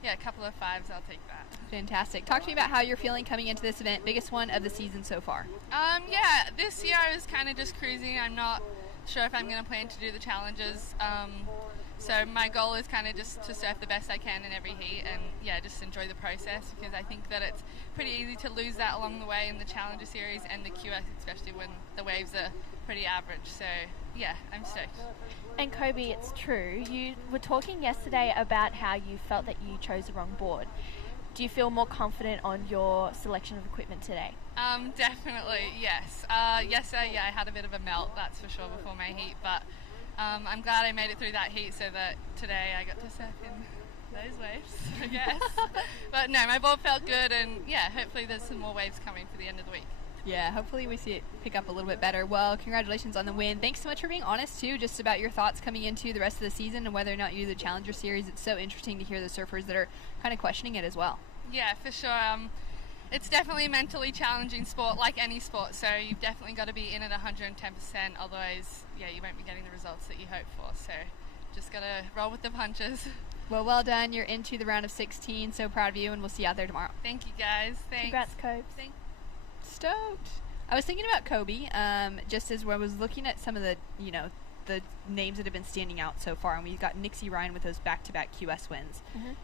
yeah, a couple of 5s, I'll take that. Fantastic. Talk to me about how you're feeling coming into this event. Biggest one of the season so far. Yeah, this year I was kind of just cruising. I'm not sure if I'm going to plan to do the challenges. So my goal is kind of just to surf the best I can in every heat and, yeah, just enjoy the process, because I think that it's pretty easy to lose that along the way in the Challenger Series and the QS, especially when the waves are pretty average. So, yeah, I'm stoked. And Kobe, it's true. You were talking yesterday about how you felt that you chose the wrong board. Do you feel more confident on your selection of equipment today? Definitely, yes. Yesterday, I had a bit of a melt, that's for sure, before my heat, but I'm glad I made it through that heat so that today I got to surf in those waves, I guess. But no, my board felt good, and yeah, hopefully there's some more waves coming for the end of the week. Yeah, hopefully we see it pick up a little bit better. Well, congratulations on the win. Thanks so much for being honest, too, just about your thoughts coming into the rest of the season and whether or not you do the Challenger Series. It's so interesting to hear the surfers that are kind of questioning it as well. Yeah, for sure. It's definitely a mentally challenging sport, like any sport, so you've definitely got to be in at 110%, otherwise, yeah, you won't be getting the results that you hope for, so just got to roll with the punches. Well done. You're into the round of 16. So proud of you, and we'll see you out there tomorrow. Thank you, guys. Thanks. Congrats, Cobes. Stoked. I was thinking about Kobe, just as I was looking at some of the, the names that have been standing out so far, and we got Nixie Ryan with those back-to-back QS wins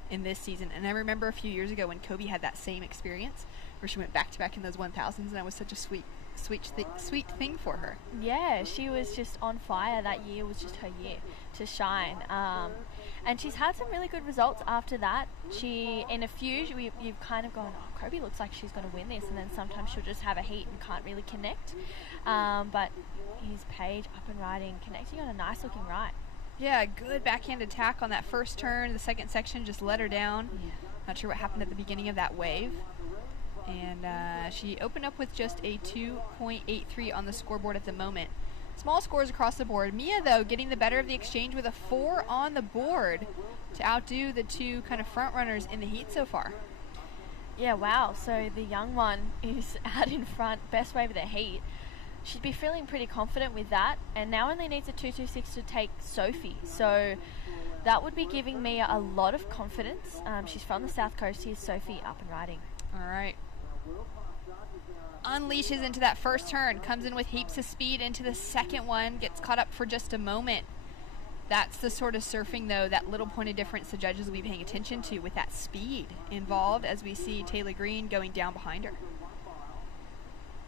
in this season. And I remember a few years ago when Kobe had that same experience, where she went back-to-back in those 1000s, and that was such a sweet thing for her. Yeah, she was just on fire. That year was just her year to shine. And she's had some really good results after that. She, in a few, you've kind of gone, oh, Kobe looks like she's going to win this, and then sometimes she'll just have a heat and can't really connect. But here's Paige up and riding, connecting on a nice looking right. Yeah, good backhand attack on that first turn. The second section just let her down. Yeah. Not sure what happened at the beginning of that wave. And she opened up with just a 2.83 on the scoreboard at the moment. Small scores across the board. Mia, though, getting the better of the exchange with a 4 on the board to outdo the two kind of front runners in the heat so far. Yeah, wow. So the young one is out in front, best wave of the heat. She'd be feeling pretty confident with that, and now only needs a 2.26 to take Sophie. So that would be giving Mia a lot of confidence. She's from the South Coast. Here's Sophie up and riding. All right. Unleashes into that first turn, comes in with heaps of speed into the second one, gets caught up for just a moment. That's the sort of surfing, though, that little point of difference the judges will be paying attention to with that speed involved as we see Taylor Green going down behind her.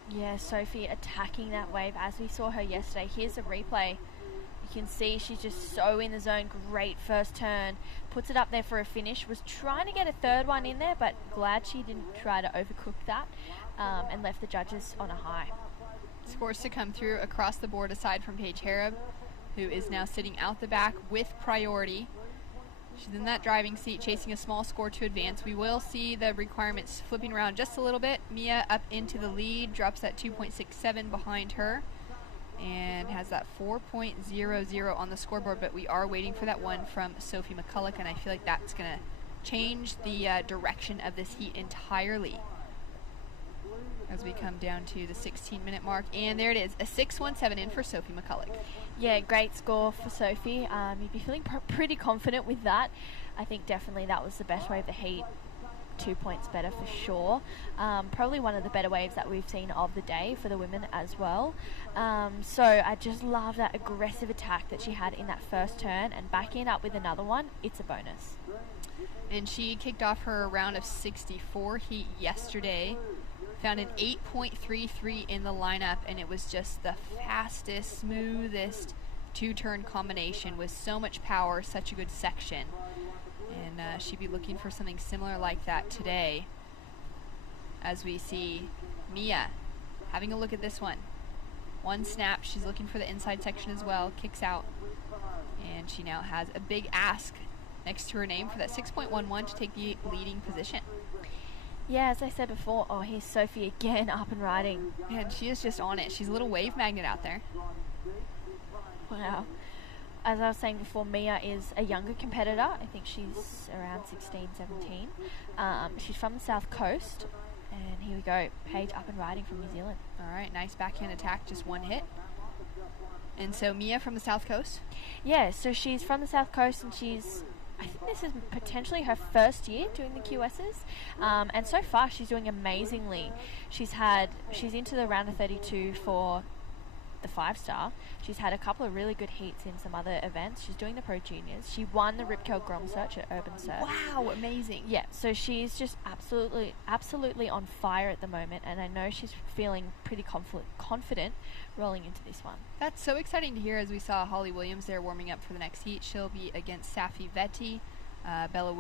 Yeah, Sophie attacking that wave as we saw her yesterday. Here's a replay. You can see she's just so in the zone. Great first turn. Puts it up there for a finish. Was trying to get a third one in there, but glad she didn't try to overcook that and left the judges on a high. Scores to come through across the board aside from Paige Hareb, who is now sitting out the back with priority. She's in that driving seat chasing a small score to advance. We will see the requirements flipping around just a little bit. Mia up into the lead, drops that 2.67 behind her, and has that 4.00 on the scoreboard, but we are waiting for that one from Sophie McCulloch, and I feel like that's going to change the direction of this heat entirely as we come down to the 16-minute mark. And there it is, a 6.17 in for Sophie McCulloch. Yeah, great score for Sophie. You'd be feeling pretty confident with that. I think definitely that was the best wave of the heat. 2 points better for sure. Probably one of the better waves that we've seen of the day for the women as well. So I just love that aggressive attack that she had in that first turn, and backing it up with another one, it's a bonus. And she kicked off her round of 64 heat yesterday, found an 8.33 in the lineup, and it was just the fastest, smoothest two-turn combination with so much power, such a good section. And she'd be looking for something similar like that today, as we see Mia having a look at this one. One snap, she's looking for the inside section as well, kicks out, and she now has a big ask next to her name for that 6.11 to take the leading position. Yeah, as I said before, here's Sophie again up and riding. And she is just on it. She's a little wave magnet out there. Wow. As I was saying before, Mia is a younger competitor. I think she's around 16, 17. She's from the South Coast. And here we go, Paige up and riding from New Zealand. All right, nice backhand attack, just one hit. And so Mia from the South Coast? Yeah, so she's from the South Coast, and I think this is potentially her first year doing the QSs. And so far she's doing amazingly. She's into the round of 32 for the 5-star. She's had a couple of really good heats in some other events. She's doing the Pro Juniors. She won the Riptail Grom Search at Urban Surf. Wow, amazing. Yeah, so she's just absolutely on fire at the moment, and I know she's feeling pretty confident rolling into this one. That's so exciting to hear, as we saw Holly Williams there warming up for the next heat. She'll be against Safi Vetti, Bella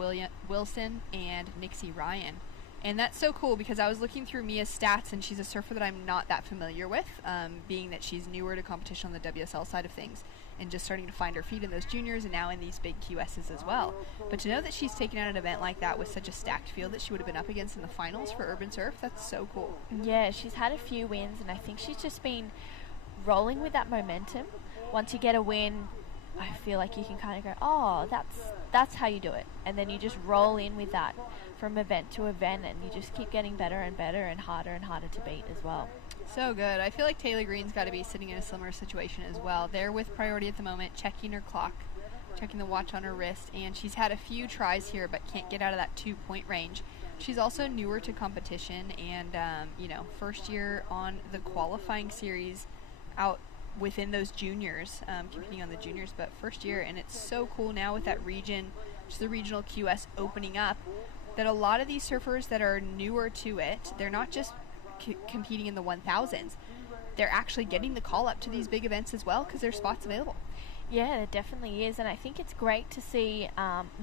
Wilson, and Nixie Ryan. And that's so cool because I was looking through Mia's stats, and she's a surfer that I'm not that familiar with, being that she's newer to competition on the WSL side of things and just starting to find her feet in those juniors and now in these big QSs as well. But to know that she's taken out an event like that with such a stacked field that she would have been up against in the finals for Urban Surf, that's so cool. Yeah, she's had a few wins, and I think she's just been rolling with that momentum. Once you get a win, I feel like you can kind of go, that's how you do it. And then you just roll in with that from event to event, and you just keep getting better and better and harder to beat as well. So good. I feel like Taylor Green's got to be sitting in a similar situation as well. They're with priority at the moment, checking her clock, checking the watch on her wrist, and she's had a few tries here but can't get out of that 2-point range. She's also newer to competition and, first year on the qualifying series out within those juniors, competing on the juniors, but first year, and it's so cool now with that region, just the regional QS opening up, that a lot of these surfers that are newer to it, they're not just competing in the 1000s, they're actually getting the call up to these big events as well because there's spots available. Yeah, there definitely is, and I think it's great to see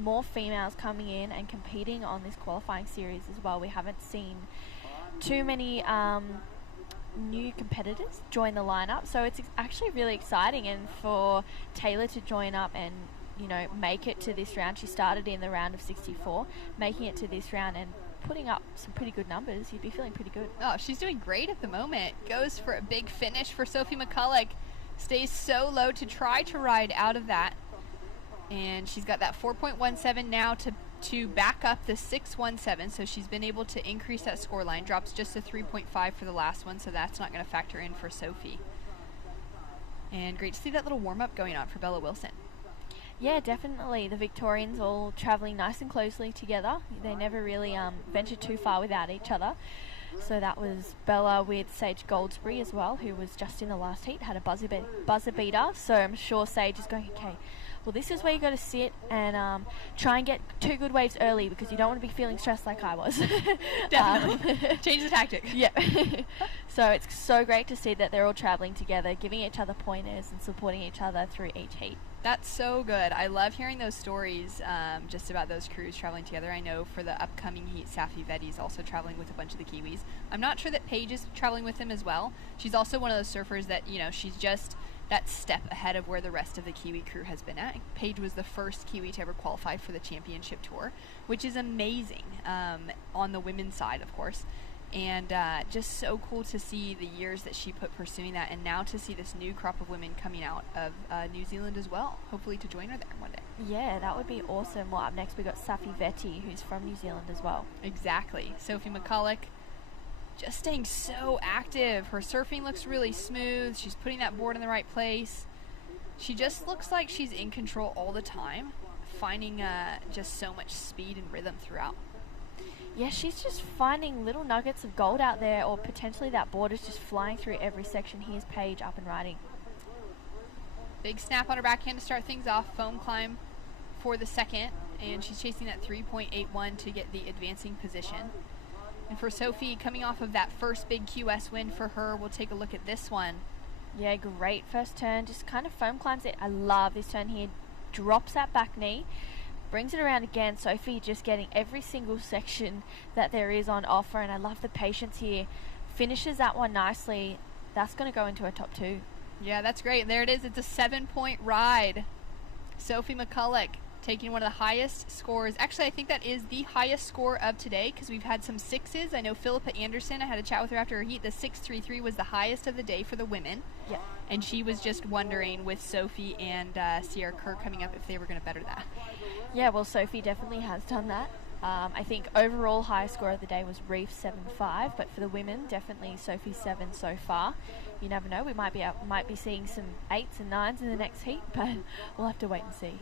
more females coming in and competing on this qualifying series as well. We haven't seen too many new competitors join the lineup, so it's actually really exciting. And for Taylor to join up and make it to this round, she started in the round of 64, making it to this round and putting up some pretty good numbers, you'd be feeling pretty good. Oh, she's doing great at the moment. Goes for a big finish for Sophie McCulloch. Stays so low to try to ride out of that, and she's got that 4.17 now to back up the 6.17, so she's been able to increase that score line. Drops just to 3.5 for the last one, so that's not going to factor in for Sophie. And great to see that little warm-up going on for Bella Wilson. Yeah, definitely. The Victorians all travelling nice and closely together. They never really ventured too far without each other. So that was Bella with Sage Goldsberry as well, who was just in the last heat, had a buzzer beater. So I'm sure Sage is going, okay, well, this is where you got to sit and try and get 2 good waves early because you don't want to be feeling stressed like I was. Definitely. Change the tactic. Yeah. So it's so great to see that they're all travelling together, giving each other pointers and supporting each other through each heat. That's so good. I love hearing those stories just about those crews traveling together. I know for the upcoming heat, Safi Vetti is also traveling with a bunch of the Kiwis. I'm not sure that Paige is traveling with them as well. She's also one of those surfers that, she's just that step ahead of where the rest of the Kiwi crew has been at. Paige was the first Kiwi to ever qualify for the championship tour, which is amazing on the women's side, of course. And just so cool to see the years that she put pursuing that, and now to see this new crop of women coming out of New Zealand as well, hopefully to join her there one day. Yeah, that would be awesome. Well, up next we got Safi Vetti, who's from New Zealand as well. Exactly. Sophie McCulloch just staying so active. Her surfing looks really smooth. She's putting that board in the right place. She just looks like she's in control all the time, finding just so much speed and rhythm throughout. Yeah, she's just finding little nuggets of gold out there, or potentially that board is just flying through every section. Here's Paige up and riding. Big snap on her backhand to start things off. Foam climb for the second, and she's chasing that 3.81 to get the advancing position. And for Sophie, coming off of that first big QS win for her, we'll take a look at this one. Yeah, great first turn. Just kind of foam climbs it. I love this turn here. Drops that back knee. Brings it around again. Sophie just getting every single section that there is on offer, and I love the patience here. Finishes that one nicely. That's going to go into a top 2. Yeah, that's great. There it is. It's a 7-point ride. Sophie McCulloch taking one of the highest scores. Actually, I think that is the highest score of today, because we've had some 6s. I know Philippa Anderson, I had a chat with her after her heat. The 6.33 was the highest of the day for the women. Yeah. And she was just wondering with Sophie and Sierra Kerr coming up if they were going to better that. Yeah, well, Sophie definitely has done that. I think overall highest score of the day was Reef 7.5, but for the women, definitely Sophie 7 so far. You never know, we might be seeing some 8s and 9s in the next heat, but we'll have to wait and see.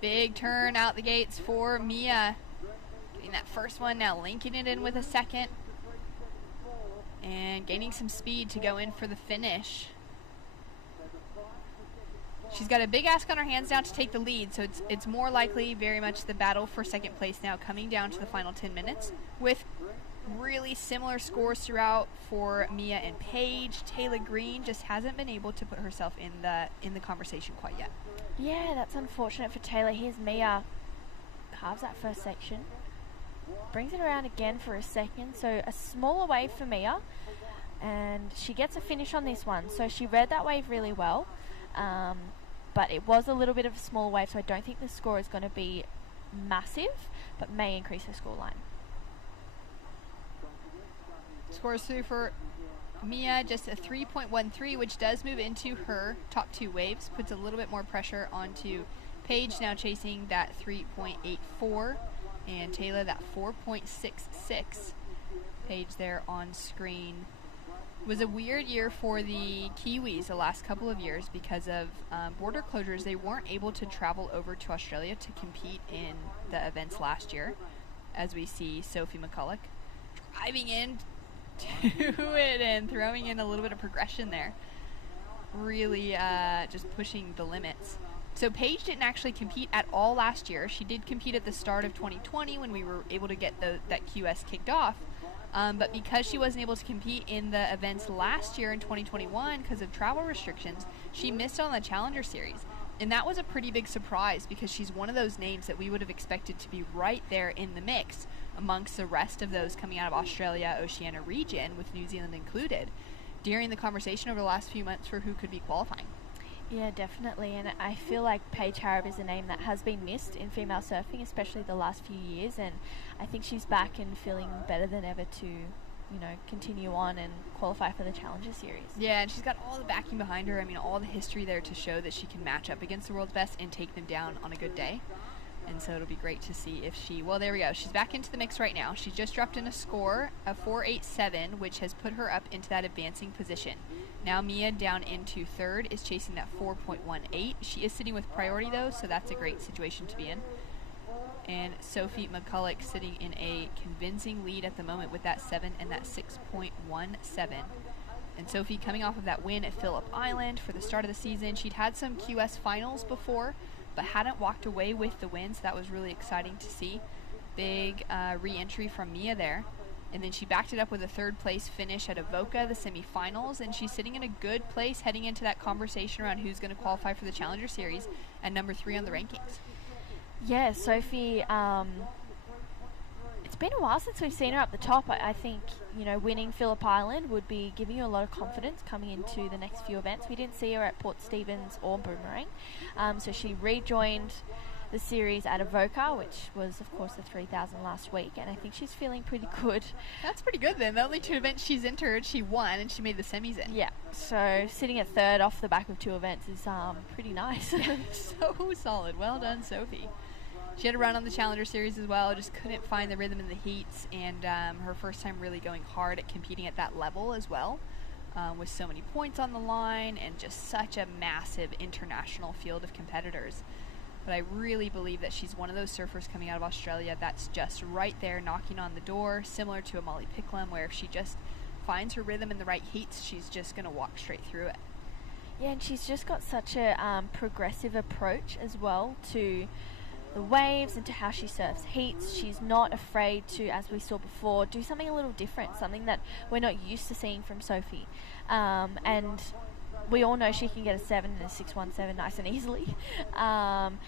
Big turn out the gates for Mia. Getting that first one, now linking it in with a second. And gaining some speed to go in for the finish. She's got a big ask on her hands now to take the lead, so it's more likely very much the battle for second place now, coming down to the final 10 minutes with really similar scores throughout for Mia and Paige. Taylor Green just hasn't been able to put herself in the conversation quite yet. Yeah, that's unfortunate for Taylor. Here's Mia. Carves that first section. Brings it around again for a second, so a smaller wave for Mia, and she gets a finish on this one. So she read that wave really well. But it was a little bit of a small wave, so I don't think the score is going to be massive, but may increase her scoreline. Scores through for Mia, just a 3.13, which does move into her top 2 waves, puts a little bit more pressure onto Paige, now chasing that 3.84, and Taylor that 4.66. Paige there on screen. It was a weird year for the Kiwis the last couple of years because of border closures. They weren't able to travel over to Australia to compete in the events last year, as we see Sophie McCulloch driving in to it and throwing in a little bit of progression there. Really just pushing the limits. So Paige didn't actually compete at all last year. She did compete at the start of 2020 when we were able to get that QS kicked off. But because she wasn't able to compete in the events last year in 2021 because of travel restrictions, she missed on the Challenger Series. And that was a pretty big surprise because she's one of those names that we would have expected to be right there in the mix amongst the rest of those coming out of Australia, Oceania region, with New Zealand included, during the conversation over the last few months for who could be qualifying. Yeah, definitely, and I feel like Paige Harrop is a name that has been missed in female surfing, especially the last few years, and I think she's back and feeling better than ever to, continue on and qualify for the Challenger Series. Yeah, and she's got all the backing behind her. I mean, all the history there to show that she can match up against the world's best and take them down on a good day. And so it'll be great to see if well, there we go. She's back into the mix right now. She's just dropped in a score of 4.87, which has put her up into that advancing position. Now Mia down into third is chasing that 4.18. She is sitting with priority though, so that's a great situation to be in. And Sophie McCulloch sitting in a convincing lead at the moment with that 7 and that 6.17. And Sophie coming off of that win at Phillip Island for the start of the season. She'd had some QS finals before, but hadn't walked away with the win, so that was really exciting to see. Big re-entry from Mia there. And then she backed it up with a third place finish at Avoca, the semifinals, and she's sitting in a good place heading into that conversation around who's going to qualify for the Challenger Series at number 3 on the rankings. Yeah, Sophie, it's been a while since we've seen her up the top. I think, winning Phillip Island would be giving you a lot of confidence coming into the next few events. We didn't see her at Port Stephens or Boomerang. So she rejoined the series at Avoca, which was, of course, the 3,000 last week, and I think she's feeling pretty good. That's pretty good then. The only 2 events she's entered, she won, and she made the semis in. Yeah, so sitting at third off the back of 2 events is pretty nice. So solid. Well done, Sophie. She had a run on the Challenger Series as well, just couldn't find the rhythm in the heats, and her first time really going hard at competing at that level as well, with so many points on the line and just such a massive international field of competitors. but I really believe that she's one of those surfers coming out of Australia that's just right there knocking on the door, similar to a Molly Picklum, where if she just finds her rhythm in the right heats, she's just going to walk straight through it. Yeah, and she's just got such a progressive approach as well to the waves and to how she surfs heats. She's not afraid to, as we saw before, do something a little different, something that we're not used to seeing from Sophie. And we all know she can get a 7 and a 617 nice and easily. And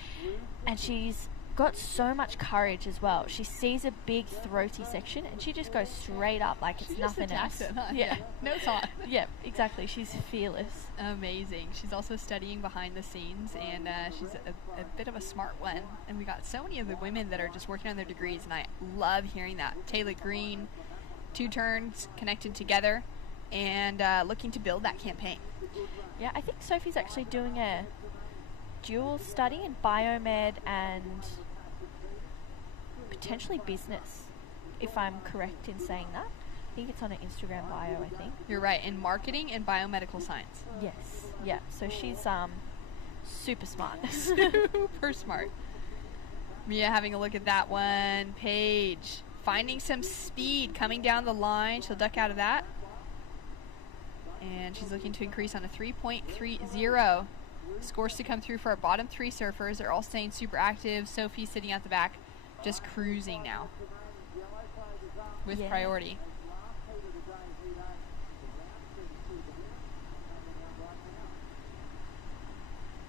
she's got so much courage as well. She sees a big throaty section and she just goes straight up like it's nothing else. It, huh? Yeah. No thought. Yeah, exactly. She's fearless. Amazing. She's also studying behind the scenes, and she's a bit of a smart one. And we got so many of the women that are just working on their degrees, and I love hearing that. Taylor Green, 2 turns connected together, and looking to build that campaign. Yeah, I think Sophie's actually doing a dual study in biomed and potentially business, if I'm correct in saying that. I think it's on her Instagram bio, I think. You're right, in marketing and biomedical science. Yes, yeah. So she's super smart. Super smart. Mia having a look at that one. Paige finding some speed coming down the line. She'll duck out of that. And she's looking to increase on a 3.30. Scores to come through for our bottom 3 surfers. They're all staying super active. Sophie sitting at the back, just cruising now with priority.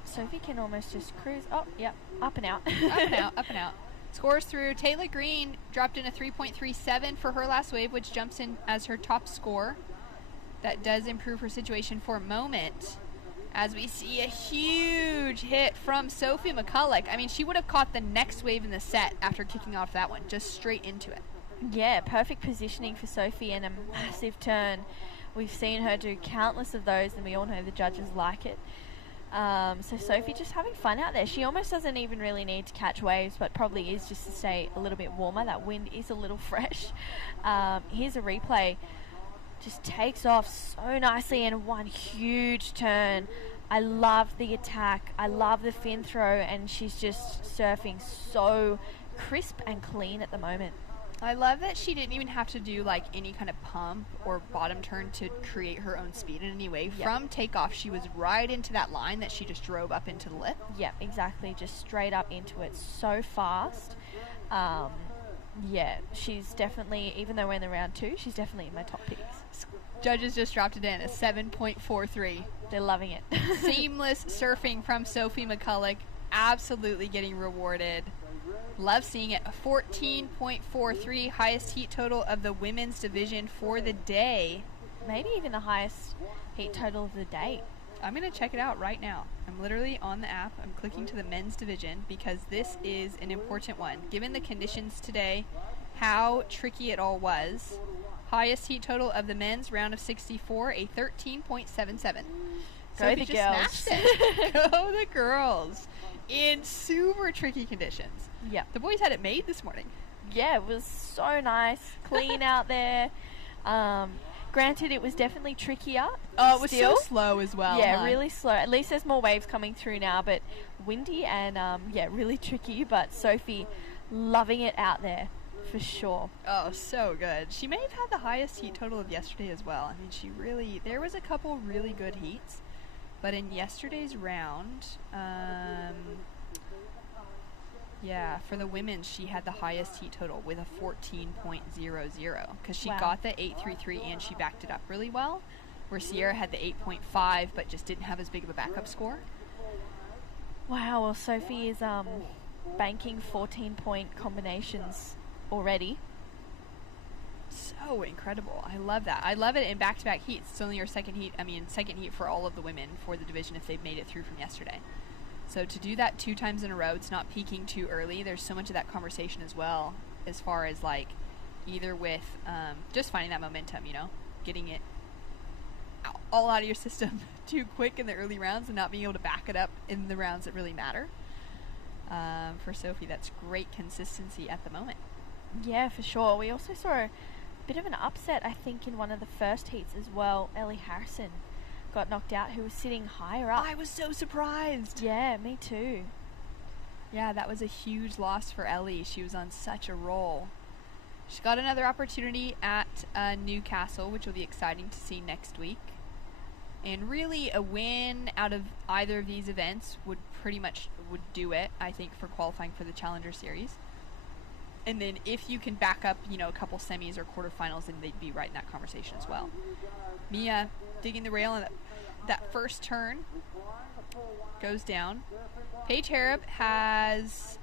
Sophie can almost just cruise. Oh, yep, up and out. Up and out, up and out. Scores through. Taylor Green dropped in a 3.37 for her last wave, which jumps in as her top score. That does improve her situation for a moment, as we see a huge hit from Sophie McCulloch. I mean, she would have caught the next wave in the set after kicking off that one, just straight into it. Yeah, perfect positioning for Sophie and a massive turn. We've seen her do countless of those, and we all know the judges like it. So Sophie just having fun out there. She almost doesn't even really need to catch waves, but probably is just to stay a little bit warmer. That wind is a little fresh. Here's a replay. Just takes off so nicely in one huge turn. I love the attack. I love the fin throw, and she's just surfing so crisp and clean at the moment. I love that she didn't even have to do like any kind of pump or bottom turn to create her own speed in any way. Yep. From takeoff, she was right into that line that she just drove up into the lip. Yeah, exactly. Just straight up into it so fast. Yeah, she's definitely, even though we're in the round 2, she's definitely in my top picks. Judges just dropped it in a 7.43. They're loving it. Seamless surfing from Sophie McCulloch. Absolutely getting rewarded. Love seeing it. A 14.43, highest heat total of the women's division for the day. Maybe even the highest heat total of the day. I'm going to check it out right now. I'm literally on the app. I'm clicking to the men's division because this is an important one. Given the conditions today, how tricky it all was. Highest heat total of the men's round of 64, a 13.77. Go the girls. Smashed it. Go the girls. In super tricky conditions. Yeah. The boys had it made this morning. Yeah, it was so nice. Clean out there. Granted, it was definitely trickier. Oh, it was still. so slow as well. Yeah, huh? really slow. At least there's more waves coming through now, but windy and, yeah, really tricky. But Sophie loving it out there. For sure. Oh, so good. She may have had the highest heat total of yesterday as well. I mean, she really, there was a couple really good heats, but in yesterday's round, yeah, for the women, she had the highest heat total with a 14.00 because she got the 8.33 and she backed it up really well, where Sierra had the 8.5 but just didn't have as big of a backup score. Wow, well, Sophie is banking 14-point combinations already. So incredible. I love that. I love it in back-to-back heats. It's only your second heat for all of the women for the division if they've made it through from yesterday. So to do that 2 times in a row, it's not peaking too early. There's so much of that conversation as well, as far as like either with just finding that momentum, you know, getting it all out of your system too quick in the early rounds and not being able to back it up in the rounds that really matter. For Sophie, that's great consistency at the moment. Yeah, for sure. We also saw a bit of an upset, I think, in one of the first heats as well. Ellie Harrison got knocked out, who was sitting higher up. I was so surprised. Yeah, me too. Yeah, that was a huge loss for Ellie. She was on such a roll. She's got another opportunity at Newcastle, which will be exciting to see next week. And really, a win out of either of these events would do it, I think, for qualifying for the Challenger Series. And then if you can back up, a couple semis or quarterfinals, then they'd be right in that conversation as well. Mia digging the rail, and that first turn goes down. Paige Harrop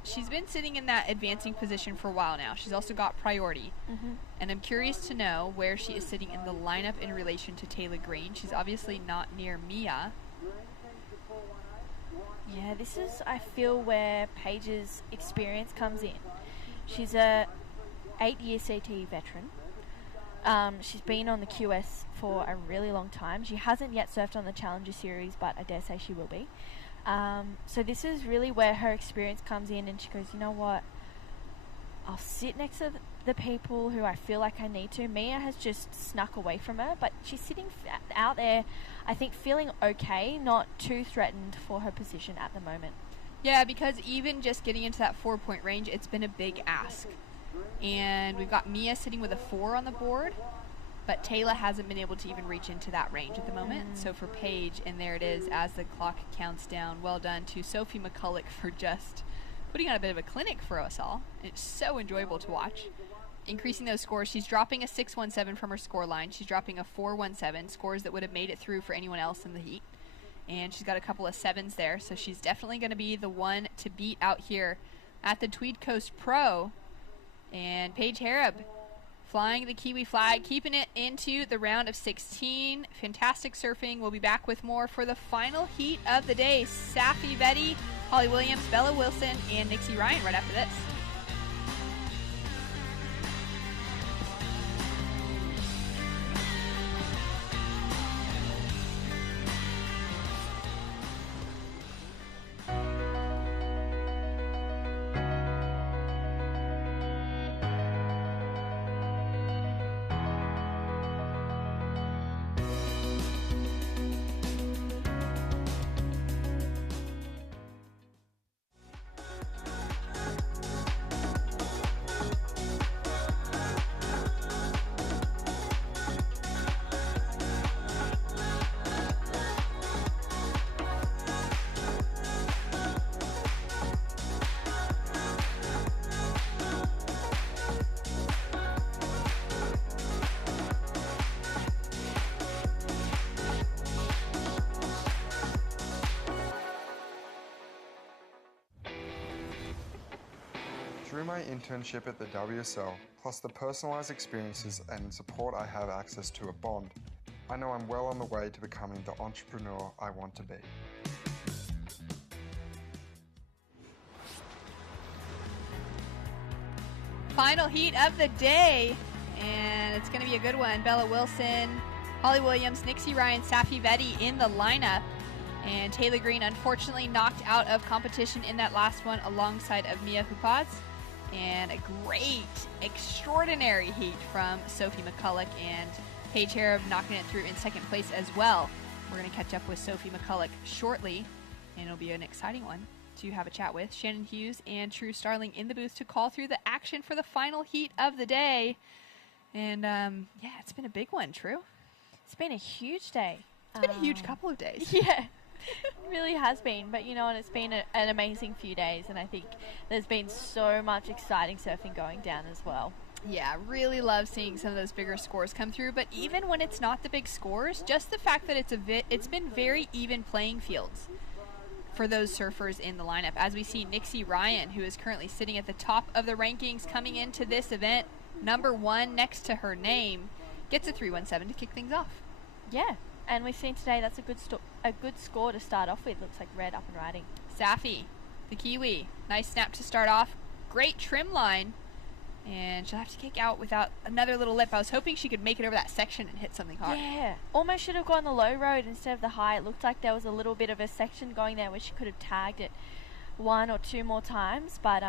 she's been sitting in that advancing position for a while now. She's also got priority. Mm-hmm. And I'm curious to know where she is sitting in the lineup in relation to Taylor Green. She's obviously not near Mia. Yeah, this is, I feel, where Paige's experience comes in. She's a 8-year CT veteran. She's been on the QS for a really long time. She hasn't yet surfed on the Challenger Series, but I dare say she will be. So this is really where her experience comes in, and she goes, you know what, I'll sit next to the people who I feel like I need to. Mia has just snuck away from her, but she's sitting out there, I think, feeling okay, not too threatened for her position at the moment. Yeah, because even just getting into that 4-point range, it's been a big ask. And we've got Mia sitting with a 4 on the board, but Taylor hasn't been able to even reach into that range at the moment. So for Paige, and there it is as the clock counts down. Well done to Sophie McCulloch for just putting on a bit of a clinic for us all. It's so enjoyable to watch. Increasing those scores. She's dropping a 6.17 from her score line. She's dropping a 4.17, scores that would have made it through for anyone else in the heat. And she's got a couple of 7s there, so she's definitely going to be the one to beat out here at the Tweed Coast Pro. And Paige Harrop flying the Kiwi flag, keeping it into the round of 16. Fantastic surfing. We'll be back with more for the final heat of the day. Safi Vetti, Holly Williams, Bella Wilson, and Nixie Ryan right after this. Through my internship at the WSL, plus the personalised experiences and support I have access to at Bond, I know I'm well on the way to becoming the entrepreneur I want to be. Final heat of the day, and it's going to be a good one. Bella Wilson, Holly Williams, Nixie Ryan, Safi Vetti in the lineup. And Taylor Green, unfortunately, knocked out of competition in that last one alongside of Mia Hupaz. And a great, extraordinary heat from Sophie McCulloch, and Paige Harrop knocking it through in second place as well. We're going to catch up with Sophie McCulloch shortly, and it'll be an exciting one to have a chat with. Shannon Hughes and True Starling in the booth to call through the action for the final heat of the day. And, yeah, it's been a big one, True. It's been a huge day. It's been a huge couple of days. Yeah. It really has been, but you know what, it's been an amazing few days, and I think there's been so much exciting surfing going down as well. Yeah, really love seeing some of those bigger scores come through, but even when it's not the big scores, just the fact that it's been very even playing fields for those surfers in the lineup. As we see Nixie Ryan, who is currently sitting at the top of the rankings coming into this event, number 1 next to her name, gets a 3.17 to kick things off. Yeah. And we've seen today that's a good score to start off with. Looks like red up and riding. Safi, the Kiwi. Nice snap to start off. Great trim line. And she'll have to kick out without another little lip. I was hoping she could make it over that section and hit something hard. Yeah. Almost should have gone the low road instead of the high. It looked like there was a little bit of a section going there where she could have tagged it 1 or 2 more times. But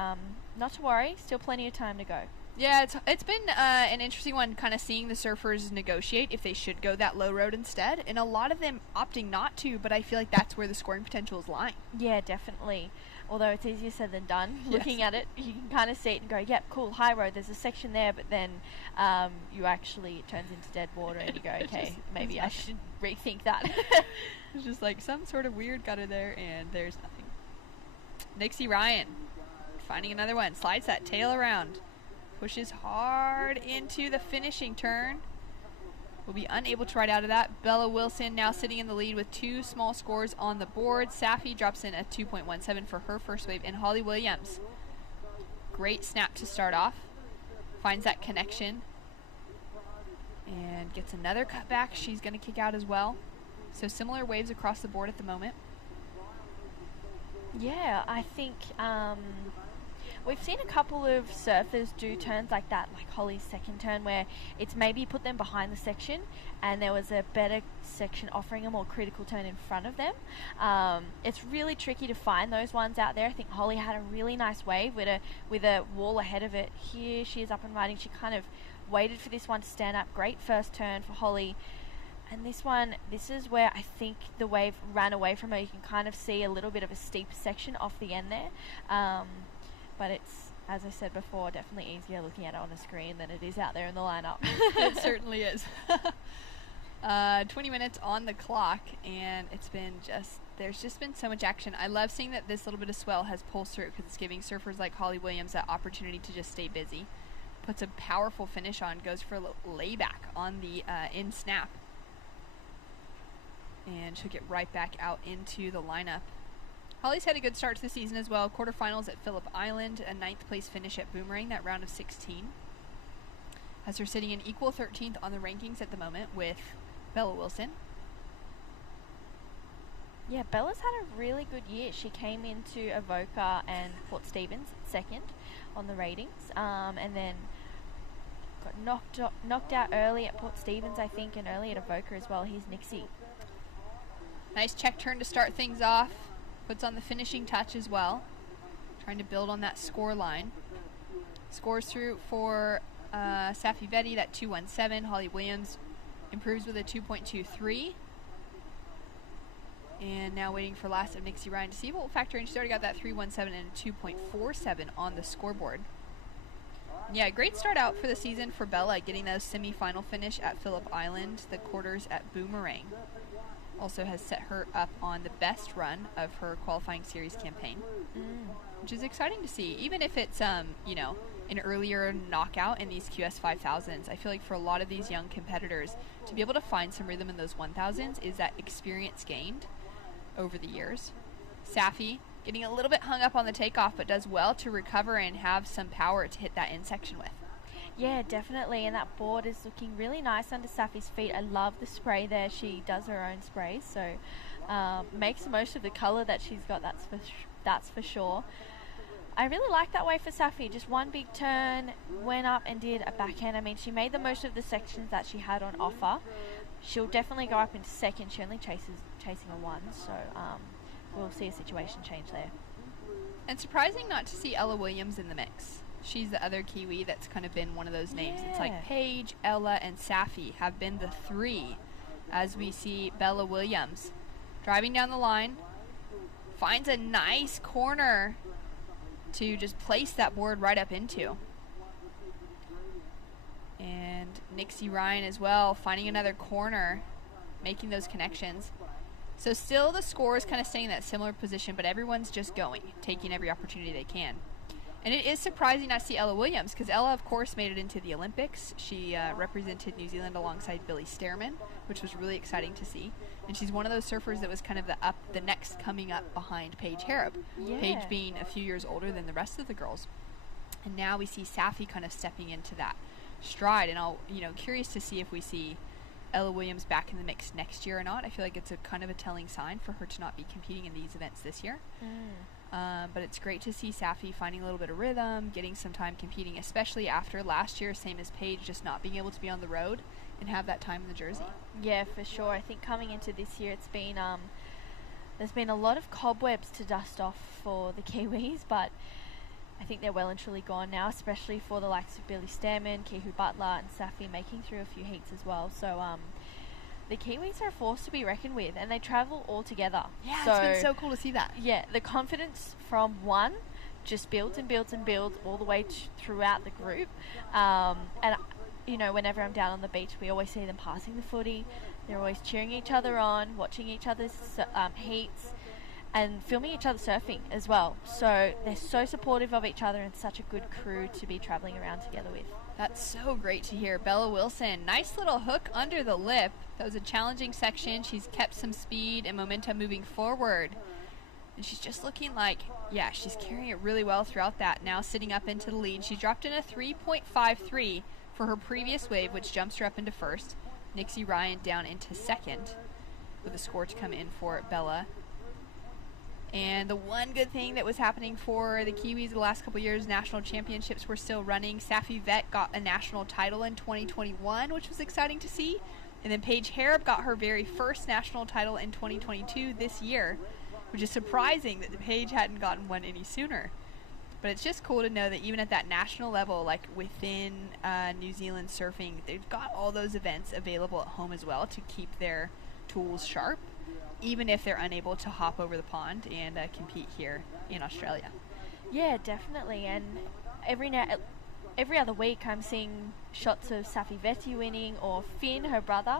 not to worry. Still plenty of time to go. Yeah, it's been an interesting one, kind of seeing the surfers negotiate if they should go that low road instead, and a lot of them opting not to, but I feel like that's where the scoring potential is lying. Yeah, definitely. although it's easier said than done. Yes. Looking at it, you can kind of see it and go, yep, cool, high road, there's a section there, but then you actually, it turns into dead water and you go, okay, maybe I should rethink that. It's just like some sort of weird gutter there, and there's nothing. Nixie Ryan finding another one, slides that tail around, pushes hard into the finishing turn. Will be unable to ride out of that. Bella Wilson now sitting in the lead with 2 small scores on the board. Safi drops in a 2.17 for her first wave, and Holly Williams, great snap to start off, finds that connection and gets another cutback. She's going to kick out as well. So similar waves across the board at the moment. Yeah, I think we've seen a couple of surfers do turns like that, like Holly's second turn, where it's maybe put them behind the section and there was a better section offering a more critical turn in front of them. It's really tricky to find those ones out there. I think Holly had a really nice wave with a wall ahead of it. Here she is up and riding. She kind of waited for this one to stand up. Great first turn for Holly. And this is where I think the wave ran away from her. You can kind of see a little bit of a steep section off the end there. But it's, as I said before, definitely easier looking at it on a screen than it is out there in the lineup. It certainly is. 20 minutes on the clock, and there's just been so much action. I love seeing that this little bit of swell has pulsed through, because it's giving surfers like Holly Williams that opportunity to just stay busy. Puts a powerful finish on, goes for a layback on the in snap. And she'll get right back out into the lineup. Holly's had a good start to the season as well. Quarterfinals at Phillip Island, a 9th place finish at Boomerang, that round of 16. Has her sitting in equal 13th on the rankings at the moment with Bella Wilson. Yeah, Bella's had a really good year. She came into Avoca and Port Stephens second on the ratings, and then got knocked out early at Port Stephens, I think, and early at Avoca as well. Here's Nixie. Nice check turn to start things off. Puts on the finishing touch as well. Trying to build on that score line. Scores through for Safi Vetti, that 2.17. Holly Williams improves with a 2.23. And now waiting for last of Nixie Ryan to see what will factor in. She's already got that 3.17 and a 2.47 on the scoreboard. Yeah, great start out for the season for Bella, getting that semi-final finish at Phillip Island, the quarters at Boomerang. Also has set her up on the best run of her qualifying series campaign, which is exciting to see. Even if it's, an earlier knockout in these QS 5000s, I feel like for a lot of these young competitors, to be able to find some rhythm in those 1000s is that experience gained over the years. Safi getting a little bit hung up on the takeoff, but does well to recover and have some power to hit that in section with. Yeah, definitely, and that board is looking really nice under Safi's feet. I love the spray there. She does her own sprays, so makes the most of the colour that she's got, that's for sure. I really like that way for Safi. Just one big turn, went up and did a backhand. I mean, she made the most of the sections that she had on offer. She'll definitely go up into second. She only chasing a 1, so we'll see a situation change there. And surprising not to see Ella Williams in the mix. She's the other Kiwi that's kind of been one of those names. Yeah. It's like Paige, Ella, and Safi have been the 3, as we see Bella Williams driving down the line, finds a nice corner to just place that board right up into. And Nixie Ryan as well, finding another corner, making those connections. So still the score is kind of staying in that similar position, but everyone's just going, taking every opportunity they can. And it is surprising not to see Ella Williams, because Ella, of course, made it into the Olympics. She represented New Zealand alongside Billy Stearman, which was really exciting to see. And she's one of those surfers that was kind of the next coming up behind Paige Harrop. Yeah. Paige being a few years older than the rest of the girls. And now we see Safi kind of stepping into that stride. And curious to see if we see Ella Williams back in the mix next year or not. I feel like it's a kind of a telling sign for her to not be competing in these events this year. But it's great to see Safi finding a little bit of rhythm, getting some time competing, especially after last year, same as Paige, just not being able to be on the road and have that time in the jersey. Yeah, for sure. I think coming into this year, it's been there's been a lot of cobwebs to dust off for the Kiwis, but I think they're well and truly gone now, especially for the likes of Billy Stearman, Kihu Butler, and Safi making through a few heats as well. So the Kiwis are a force to be reckoned with, and they travel all together. Yeah, it's been so cool to see that. Yeah, the confidence from one just builds and builds and builds all the way throughout the group. And, you know, whenever I'm down on the beach, we always see them passing the footy. They're always cheering each other on, watching each other's heats, and filming each other surfing as well. So they're so supportive of each other and such a good crew to be traveling around together with. That's so great to hear. Bella Wilson, nice little hook under the lip. That was a challenging section. She's kept some speed and momentum moving forward. And she's just looking like, yeah, she's carrying it really well throughout that. Now sitting up into the lead. She dropped in a 3.53 for her previous wave, which jumps her up into first. Nixie Ryan down into second with a score to come in for Bella. And the one good thing that was happening for the Kiwis the last couple years, national championships were still running. Safi Vet got a national title in 2021, which was exciting to see. And then Paige Harrop got her very first national title in 2022 this year, which is surprising that Paige hadn't gotten one any sooner. But it's just cool to know that even at that national level, like within New Zealand surfing, they've got all those events available at home as well to keep their tools sharp, even if they're unable to hop over the pond and compete here in Australia. Yeah, definitely. And every other week I'm seeing shots of Safi Vetti winning, or Finn, her brother,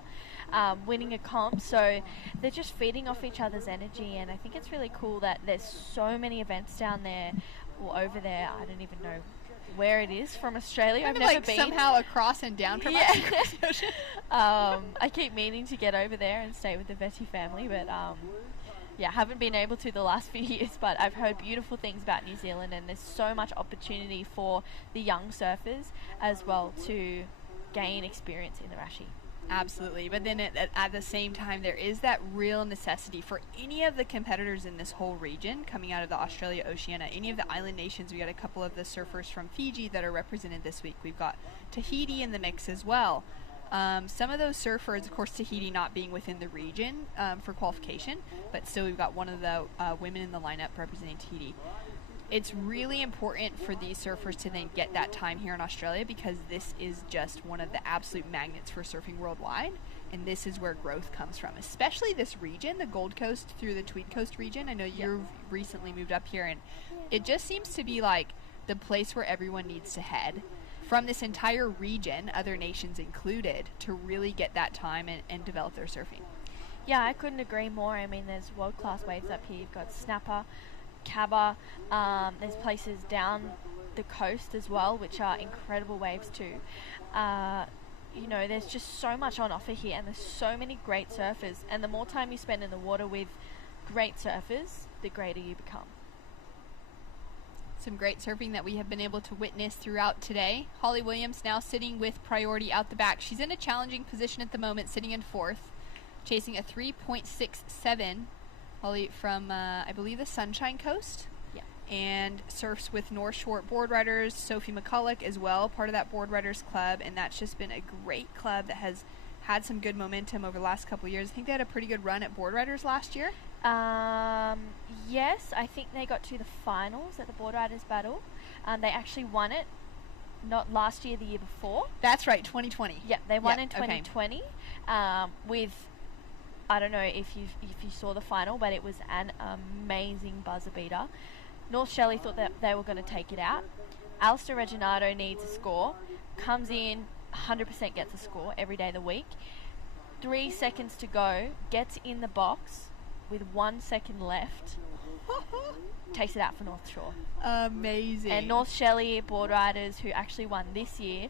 winning a comp. So they're just feeding off each other's energy, and I think it's really cool that there's so many events down there or over there. I don't even know where it is from Australia. I've never been. Somehow across and down from us. I keep meaning to get over there and stay with the Vetti family, but yeah, haven't been able to the last few years. But I've heard beautiful things about New Zealand, and there's so much opportunity for the young surfers as well to gain experience in the Rashi. Absolutely, but then at the same time, there is that real necessity for any of the competitors in this whole region coming out of the Australia Oceania, any of the island nations. We got a couple of the surfers from Fiji that are represented this week. We've got Tahiti in the mix as well. Some of those surfers, of course, Tahiti not being within the region for qualification, but still we've got one of the women in the lineup representing Tahiti. It's really important for these surfers to then get that time here in Australia, because this is just one of the absolute magnets for surfing worldwide, and this is where growth comes from, especially this region, the Gold Coast through the Tweed Coast region. I know you've recently moved up here, and it just seems to be like the place where everyone needs to head from this entire region, other nations included, to really get that time and develop their surfing. Yeah, I couldn't agree more. I mean, there's world-class waves up here. You've got Snapper, Cabba, there's places down the coast as well, which are incredible waves too. You know, there's just so much on offer here, and there's so many great surfers, and the more time you spend in the water with great surfers, the greater you become. Some great surfing that we have been able to witness throughout today. Holly Williams now sitting with priority out the back. She's in a challenging position at the moment, sitting in fourth, chasing a 3.67. Holly from, I believe, the Sunshine Coast. Yeah. And surfs with North Shore board riders, Sophie McCulloch as well, part of that board riders club. And that's just been a great club that has had some good momentum over the last couple of years. I think they had a pretty good run at board riders last year. Yes, I think they got to the finals at the board riders battle. They actually won it, not last year, the year before. That's right, 2020. Yeah, they won in 2020 with, I don't know if you saw the final, but it was an amazing buzzer beater. North Shelley thought that they were going to take it out. Alistair Reginato needs a score, comes in, 100% gets a score every day of the week. 3 seconds to go, gets in the box with 1 second left, takes it out for North Shore. Amazing. And North Shelley board riders, who actually won this year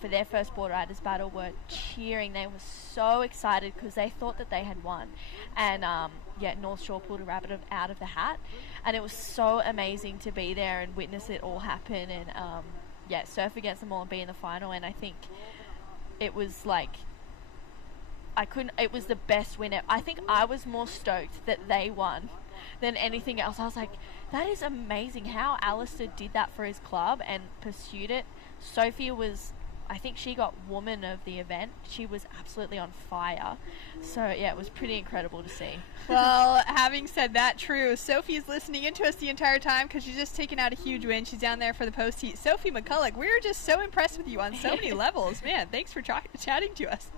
for their first board riders battle, were cheering. They were so excited because they thought that they had won. And North Shore pulled a rabbit out of the hat, and it was so amazing to be there and witness it all happen, and surf against them all and be in the final. And I think it was like, it was the best win ever. I think I was more stoked that they won than anything else. I was like, that is amazing how Alistair did that for his club and pursued it. Sophia was, I think she got woman of the event. She was absolutely on fire. So, yeah, it was pretty incredible to see. Well, having said that, true. Sophie's listening into us the entire time because she's just taken out a huge win. She's down there for the post heat. Sophie McCulloch, we're just so impressed with you on so many levels. Man, thanks for chatting to us.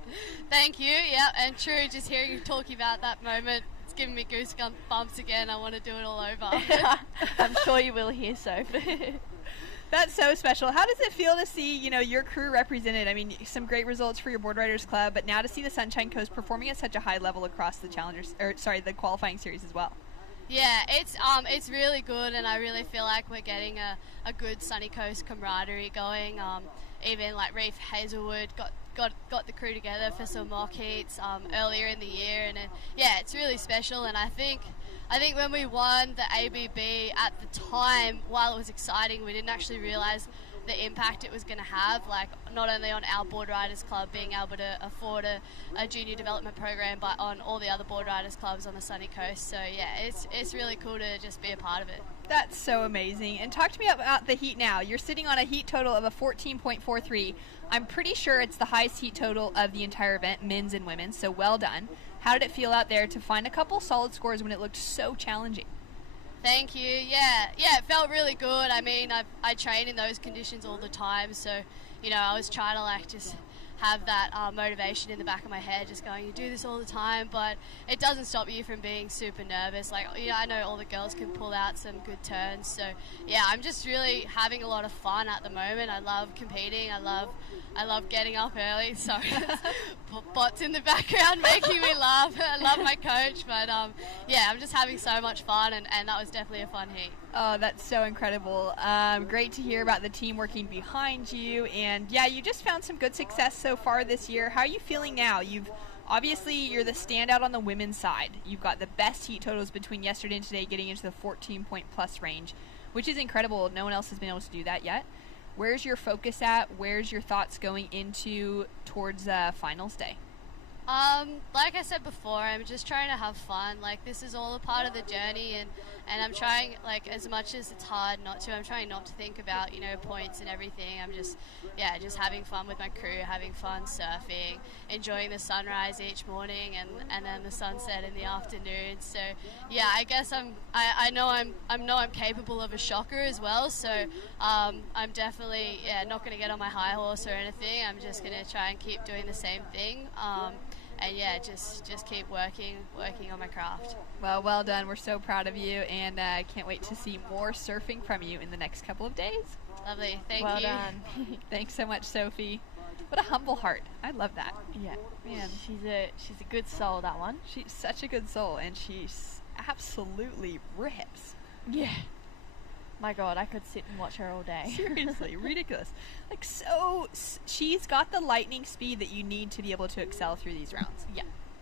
Thank you. Yeah, and true, just hearing you talking about that moment, it's giving me goosebumps again. I want to do it all over. I'm sure you will hear, Soph. That's so special. How does it feel to see, your crew represented? I mean, some great results for your Board Riders Club, but now to see the Sunshine Coast performing at such a high level across the the qualifying series as well. Yeah, it's really good, and I really feel like we're getting a good Sunny Coast camaraderie going. Even like Reef Hazelwood got the crew together for some mock heats earlier in the year, and it's really special. And I think when we won the ABB at the time, while it was exciting, we didn't actually realise the impact it was going to have, like not only on our Board Riders Club being able to afford a junior development program, but on all the other Board Riders Clubs on the Sunny Coast. So yeah, it's really cool to just be a part of it. That's so amazing. And talk to me about the heat now. You're sitting on a heat total of a 14.43. I'm pretty sure it's the highest heat total of the entire event, men's and women's, so well done. How did it feel out there to find a couple solid scores when it looked so challenging? Thank you. Yeah, it felt really good. I mean, I train in those conditions all the time, so, I was trying to just have that motivation in the back of my head, just going, you do this all the time, but it doesn't stop you from being super nervous. Like, I know all the girls can pull out some good turns, so yeah, I'm just really having a lot of fun at the moment. I love competing. I love getting up early. Sorry, bots in the background making me laugh. I love my coach, but I'm just having so much fun, and that was definitely a fun heat. Oh, that's so incredible. Great to hear about the team working behind you. And yeah, you just found some good success so far this year. How are you feeling now? You're the standout on the women's side. You've got the best heat totals between yesterday and today, getting into the 14-point plus range, which is incredible. No one else has been able to do that yet. Where's your focus at? Where's your thoughts going towards finals day? Like I said before, I'm just trying to have fun. Like, this is all a part of the journey, and I'm trying, like, as much as it's hard not to, I'm trying not to think about, points and everything. I'm just having fun with my crew, having fun surfing, enjoying the sunrise each morning, and then the sunset in the afternoon. So yeah, I guess I know I'm capable of a shocker as well. So I'm definitely not going to get on my high horse or anything. I'm just going to try and keep doing the same thing. And just keep working on my craft. Well done. We're so proud of you, and can't wait to see more surfing from you in the next couple of days. Lovely. Thank you. Well done. Thanks so much, Sophie. What a humble heart. I love that. Yeah, man. She's a good soul, that one. She's such a good soul, and she absolutely rips. Yeah. My God, I could sit and watch her all day. Seriously, ridiculous. So she's got the lightning speed that you need to be able to excel through these rounds.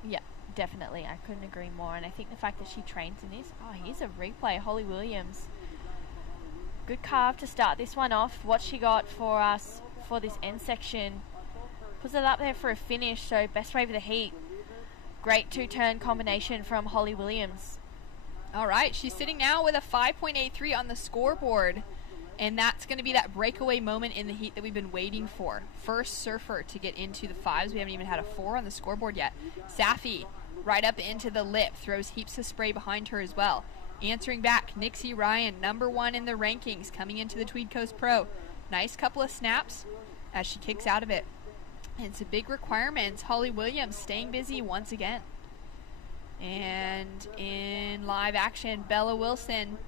Yeah, definitely. I couldn't agree more. And I think the fact that she trains in this. Oh, here's a replay. Holly Williams. Good carve to start this one off. What she got for us for this end section. Puts it up there for a finish. So best wave of the heat. Great two-turn combination from Holly Williams. All right, she's sitting now with a 5.83 on the scoreboard, and that's going to be that breakaway moment in the heat that we've been waiting for. First surfer to get into the fives. We haven't even had a 4 on the scoreboard yet. Safi right up into the lip, throws heaps of spray behind her as well. Answering back, Nixie Ryan, number 1 in the rankings, coming into the Tweed Coast Pro. Nice couple of snaps as she kicks out of it. And some big requirements. Holly Williams staying busy once again. And in live action, Bella Wilson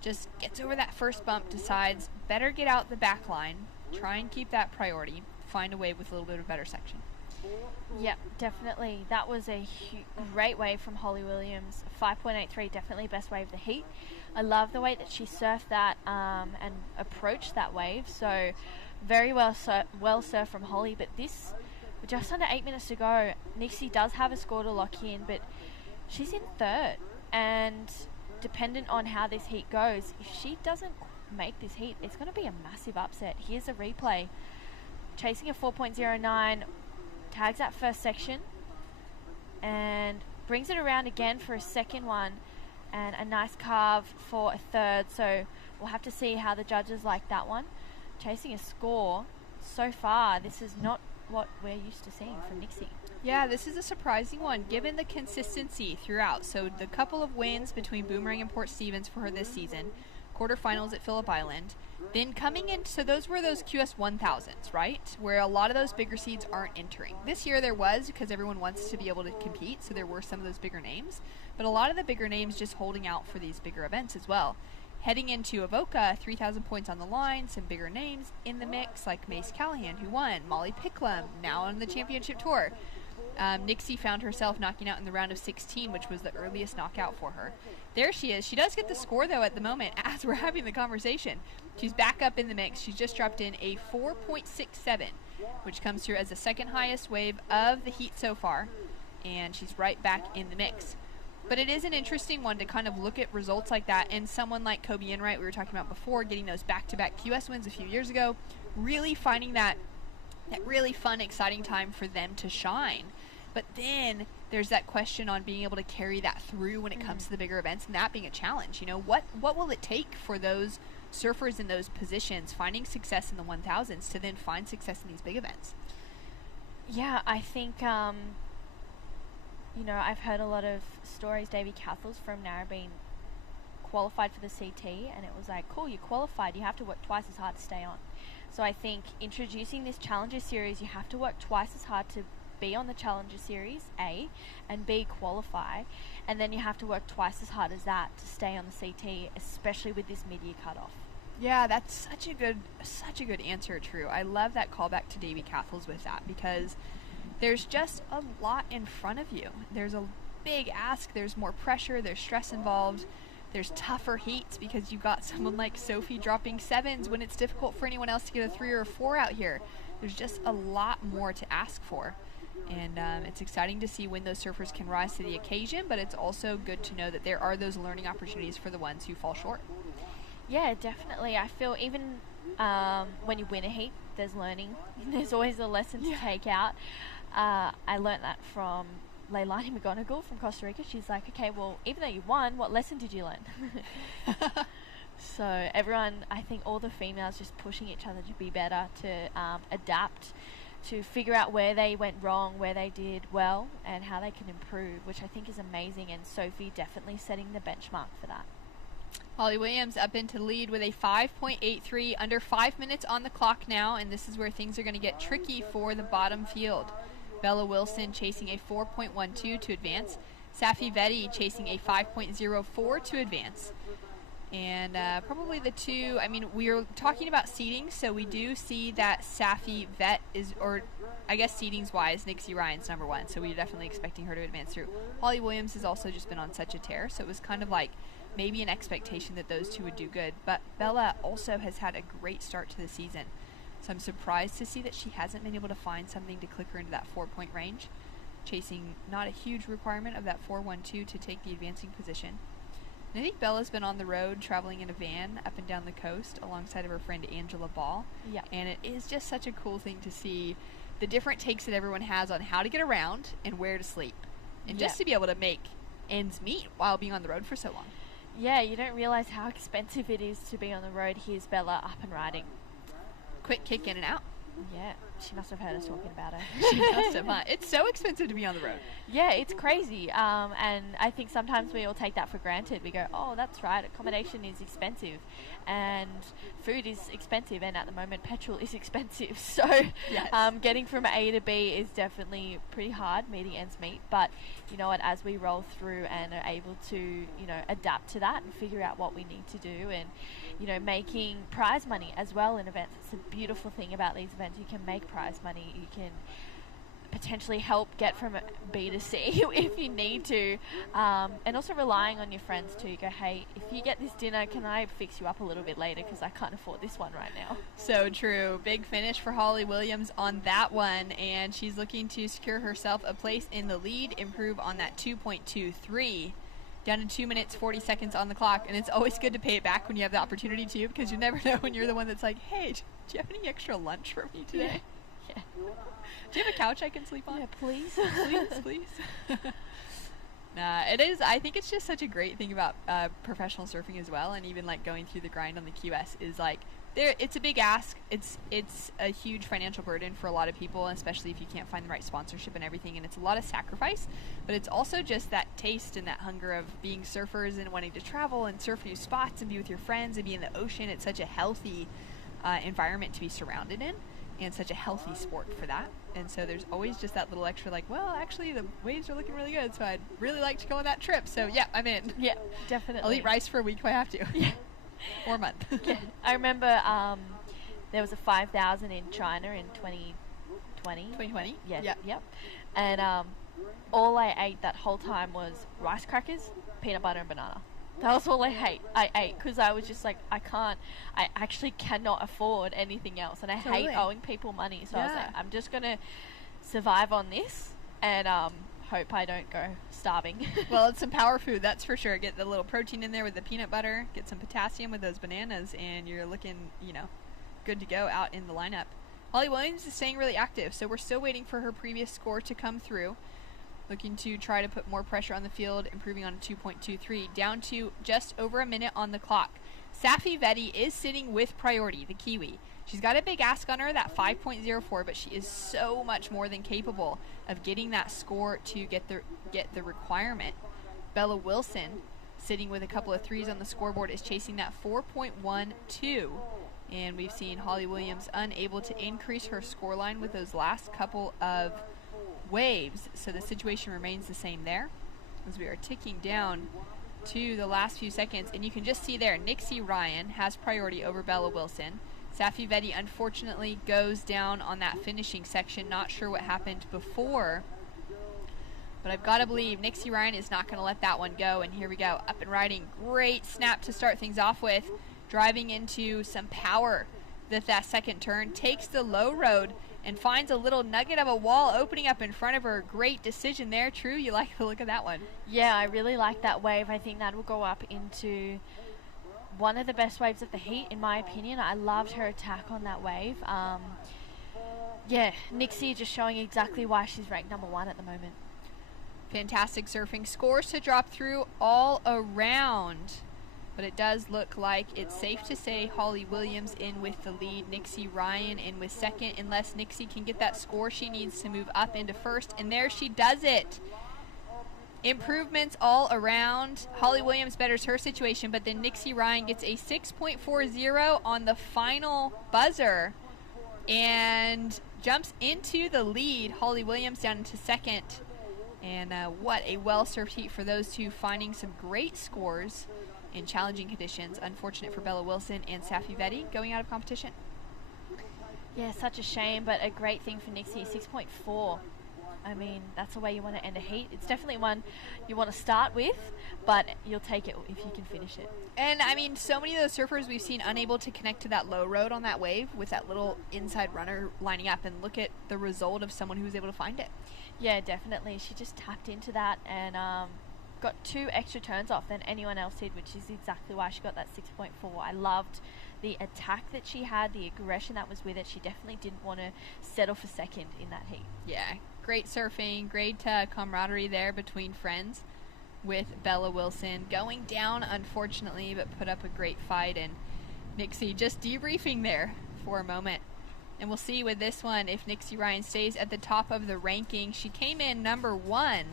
just gets over that first bump, decides better get out the back line, try and keep that priority, find a wave with a little bit of a better section. Yep, definitely. That was a great wave from Holly Williams. 5.83, definitely best wave of the heat. I love the way that she surfed that and approached that wave. So very well surfed from Holly. But this, just under 8 minutes to go, Nixie does have a score to lock in, but she's in third. And dependent on how this heat goes, if she doesn't make this heat, it's going to be a massive upset. Here's a replay. Chasing a 4.09, tags that first section and brings it around again for a second one, and a nice carve for a third. So we'll have to see how the judges like that one. Chasing a score so far, this is not what we're used to seeing from Nixie. Yeah, this is a surprising one, given the consistency throughout. So the couple of wins between Boomerang and Port Stevens for her this season, quarterfinals at Phillip Island, then coming in, so those were those QS 1000s, right? Where a lot of those bigger seeds aren't entering. This year there was, because everyone wants to be able to compete, so there were some of those bigger names. But a lot of the bigger names just holding out for these bigger events as well. Heading into Avoca, 3,000 points on the line, some bigger names in the mix, like Mace Callahan, who won, Molly Picklum, now on the championship tour. Nixie found herself knocking out in the round of 16, which was the earliest knockout for her. There she is. She does get the score, though, at the moment, as we're having the conversation. She's back up in the mix. She's just dropped in a 4.67, which comes through as the second highest wave of the heat so far, and she's right back in the mix. But it is an interesting one to kind of look at results like that, and someone like Kobe Enright, we were talking about before, getting those back-to-back QS wins a few years ago, really finding that really fun, exciting time for them to shine. But then there's that question on being able to carry that through when it comes to the bigger events, and that being a challenge. You know, what will it take for those surfers in those positions finding success in the 1000s to then find success in these big events? Yeah, I think, you know, I've heard a lot of stories. Davey Cathles from Narrabeen qualified for the CT, and it was like, cool, you qualified, you have to work twice as hard to stay on. So I think introducing this Challenger Series, you have to work twice as hard to be on the Challenger Series, A, and B, qualify, and then you have to work twice as hard as that to stay on the CT, especially with this mid-year cutoff. Yeah, that's such a good answer, True. I love that callback to Davey Cathles with that, because there's just a lot in front of you. There's a big ask, there's more pressure, there's stress involved, there's tougher heats because you got someone like Sophie dropping 7s when it's difficult for anyone else to get a 3 or a 4 out here. There's just a lot more to ask for. And it's exciting to see when those surfers can rise to the occasion, but it's also good to know that there are those learning opportunities for the ones who fall short. Yeah, definitely. I feel even when you win a heat, there's learning. There's always a lesson to take out. I learned that from Leilani McGonigal from Costa Rica. She's like, okay, well, even though you won, what lesson did you learn? So everyone, I think all the females just pushing each other to be better, to adapt, to figure out where they went wrong, where they did well, and how they can improve, which I think is amazing, and Sophie definitely setting the benchmark for that. Holly Williams up into the lead with a 5.83, under 5 minutes on the clock now, and this is where things are going to get tricky for the bottom field. Bella Wilson chasing a 4.12 to advance. Safi Vetti chasing a 5.04 to advance. And probably the two, I mean, we are talking about seeding, so we do see that Safi Vet is, or I guess seedings-wise, Nixie Ryan's number 1, so we're definitely expecting her to advance through. Holly Williams has also just been on such a tear, so it was kind of like maybe an expectation that those two would do good. But Bella also has had a great start to the season, so I'm surprised to see that she hasn't been able to find something to click her into that 4-point range, chasing not a huge requirement of that 4.12 to take the advancing position. And I think Bella's been on the road traveling in a van up and down the coast alongside of her friend Angela Ball. Yeah. And it is just such a cool thing to see the different takes that everyone has on how to get around and where to sleep. And just to be able to make ends meet while being on the road for so long. Yeah, you don't realize how expensive it is to be on the road. Here's Bella up and riding. Quick kick in and out. Yeah, she must have heard us talking about it. She must have, huh? It's so expensive to be on the road. Yeah, it's crazy. And I think sometimes we all take that for granted. We go, oh, that's right, accommodation is expensive and food is expensive, and at the moment petrol is expensive. So getting from A to B is definitely pretty hard, meeting ends meet. But you know what, as we roll through and are able to, you know, adapt to that and figure out what we need to do, and you know, making prize money as well in events. It's a beautiful thing about these events. You can make prize money. You can potentially help get from B to C if you need to. And also relying on your friends too. You go, hey, if you get this dinner, can I fix you up a little bit later because I can't afford this one right now. So true. Big finish for Holly Williams on that one. And she's looking to secure herself a place in the lead, improve on that 2.23. Down to 2 minutes, 40 seconds on the clock, and it's always good to pay it back when you have the opportunity to, because you never know when you're the one that's like, hey, do you have any extra lunch for me today? Yeah. Do you have a couch I can sleep on? Yeah, please. please. Nah, it is. I think it's just such a great thing about professional surfing as well, and even like going through the grind on the QS is like It's a big ask. It's a huge financial burden for a lot of people, especially if you can't find the right sponsorship and everything. And it's a lot of sacrifice, but it's also just that taste and that hunger of being surfers and wanting to travel and surf new spots and be with your friends and be in the ocean. It's such a healthy environment to be surrounded in, and such a healthy sport for that. And so there's always just that little extra, like, well, actually the waves are looking really good, so I'd really like to go on that trip. So yeah, I'm in. Yeah, definitely. I'll eat rice for a week if I have to. Yeah. Or a month. Yeah. I remember there was a 5,000 in China in 2020. 2020? Yeah. Yep. Yep. And all I ate that whole time was rice crackers, peanut butter, and banana. That was all I ate because I was just like, I actually cannot afford anything else, and I hate owing people money. So I was like, I'm just gonna survive on this and hope I don't go starving. Well, it's some power food, that's for sure. Get the little protein in there with the peanut butter, get some potassium with those bananas, and you're looking, good to go out in the lineup. Holly Williams is staying really active, so we're still waiting for her previous score to come through. Looking to try to put more pressure on the field, improving on a 2.23, down to just over a minute on the clock. Safi Vetti is sitting with priority, the Kiwi. She's got a big ask on her, that 5.04, but she is so much more than capable of getting that score to get the requirement. Bella Wilson, sitting with a couple of threes on the scoreboard, is chasing that 4.12. And we've seen Holly Williams unable to increase her scoreline with those last couple of waves, so the situation remains the same there as we are ticking down to the last few seconds. And you can just see there, Nixie Ryan has priority over Bella Wilson. Safi Vetti unfortunately goes down on that finishing section. Not sure what happened before, but I've got to believe Nixie Ryan is not going to let that one go. And here we go, up and riding. Great snap to start things off with, driving into some power with that second turn, takes the low road and finds a little nugget of a wall opening up in front of her. Great decision there. True, you like the look of that one. Yeah, I really like that wave. I think that will go up into one of the best waves of the heat, in my opinion. I loved her attack on that wave. Yeah, Nixie just showing exactly why she's ranked number 1 at the moment. Fantastic surfing. Scores to drop through all around. But it does look like it's safe to say Holly Williams in with the lead, Nixie Ryan in with second, unless Nixie can get that score she needs to move up into first. And there she does it. Improvements all around. Holly Williams betters her situation, but then Nixie Ryan gets a 6.40 on the final buzzer and jumps into the lead. Holly Williams down into second. And what a well-served heat for those two, finding some great scores in challenging conditions. Unfortunate for Bella Wilson and Safi Vetti going out of competition. Yeah, such a shame, but a great thing for Nixie. 6.4. I mean, that's the way you want to end a heat. It's definitely one you want to start with, but you'll take it if you can finish it. And I mean, so many of those surfers we've seen unable to connect to that low road on that wave with that little inside runner lining up, and look at the result of someone who was able to find it. Yeah, definitely. She just tapped into that and got 2 extra turns off than anyone else did, which is exactly why she got that 6.4. I loved the attack that she had, the aggression that was with it. She definitely didn't want to settle for second in that heat. Yeah, great surfing, great camaraderie there between friends with Bella Wilson. Going down, unfortunately, but put up a great fight. And Nixie just debriefing there for a moment. And we'll see with this one if Nixie Ryan stays at the top of the ranking. She came in number 1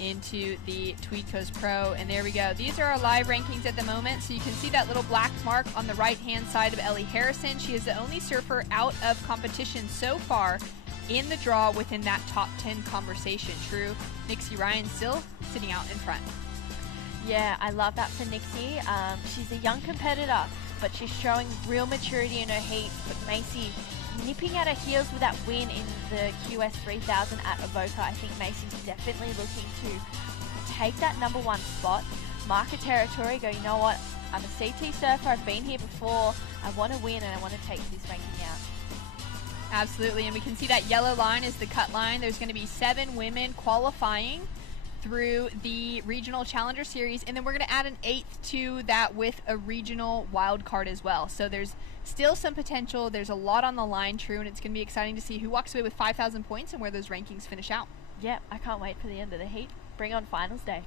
into the Tweed Coast Pro, and there we go. These are our live rankings at the moment, so you can see that little black mark on the right-hand side of Ellie Harrison. She is the only surfer out of competition so far in the draw within that top 10 conversation. True, Nixie Ryan still sitting out in front. Yeah, I love that for Nixie. She's a young competitor, but she's showing real maturity in her heat. But Macy nipping at her heels with that win in the QS 3000 at Avoca. I think Macy's definitely looking to take that number 1 spot, mark a territory, go, you know what, I'm a CT surfer, I've been here before, I want to win and I want to take this ranking out. Absolutely, and we can see that yellow line is the cut line. There's going to be 7 women qualifying through the Regional Challenger Series, and then we're going to add an 8th to that with a regional wild card as well. So there's still some potential. There's a lot on the line, True, and it's going to be exciting to see who walks away with 5,000 points and where those rankings finish out. Yep, I can't wait for the end of the heat. Bring on finals day.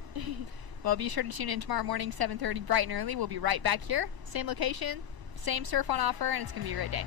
Well, be sure to tune in tomorrow morning, 7:30, bright and early. We'll be right back here. Same location, Same surf on offer, and it's going to be a great day.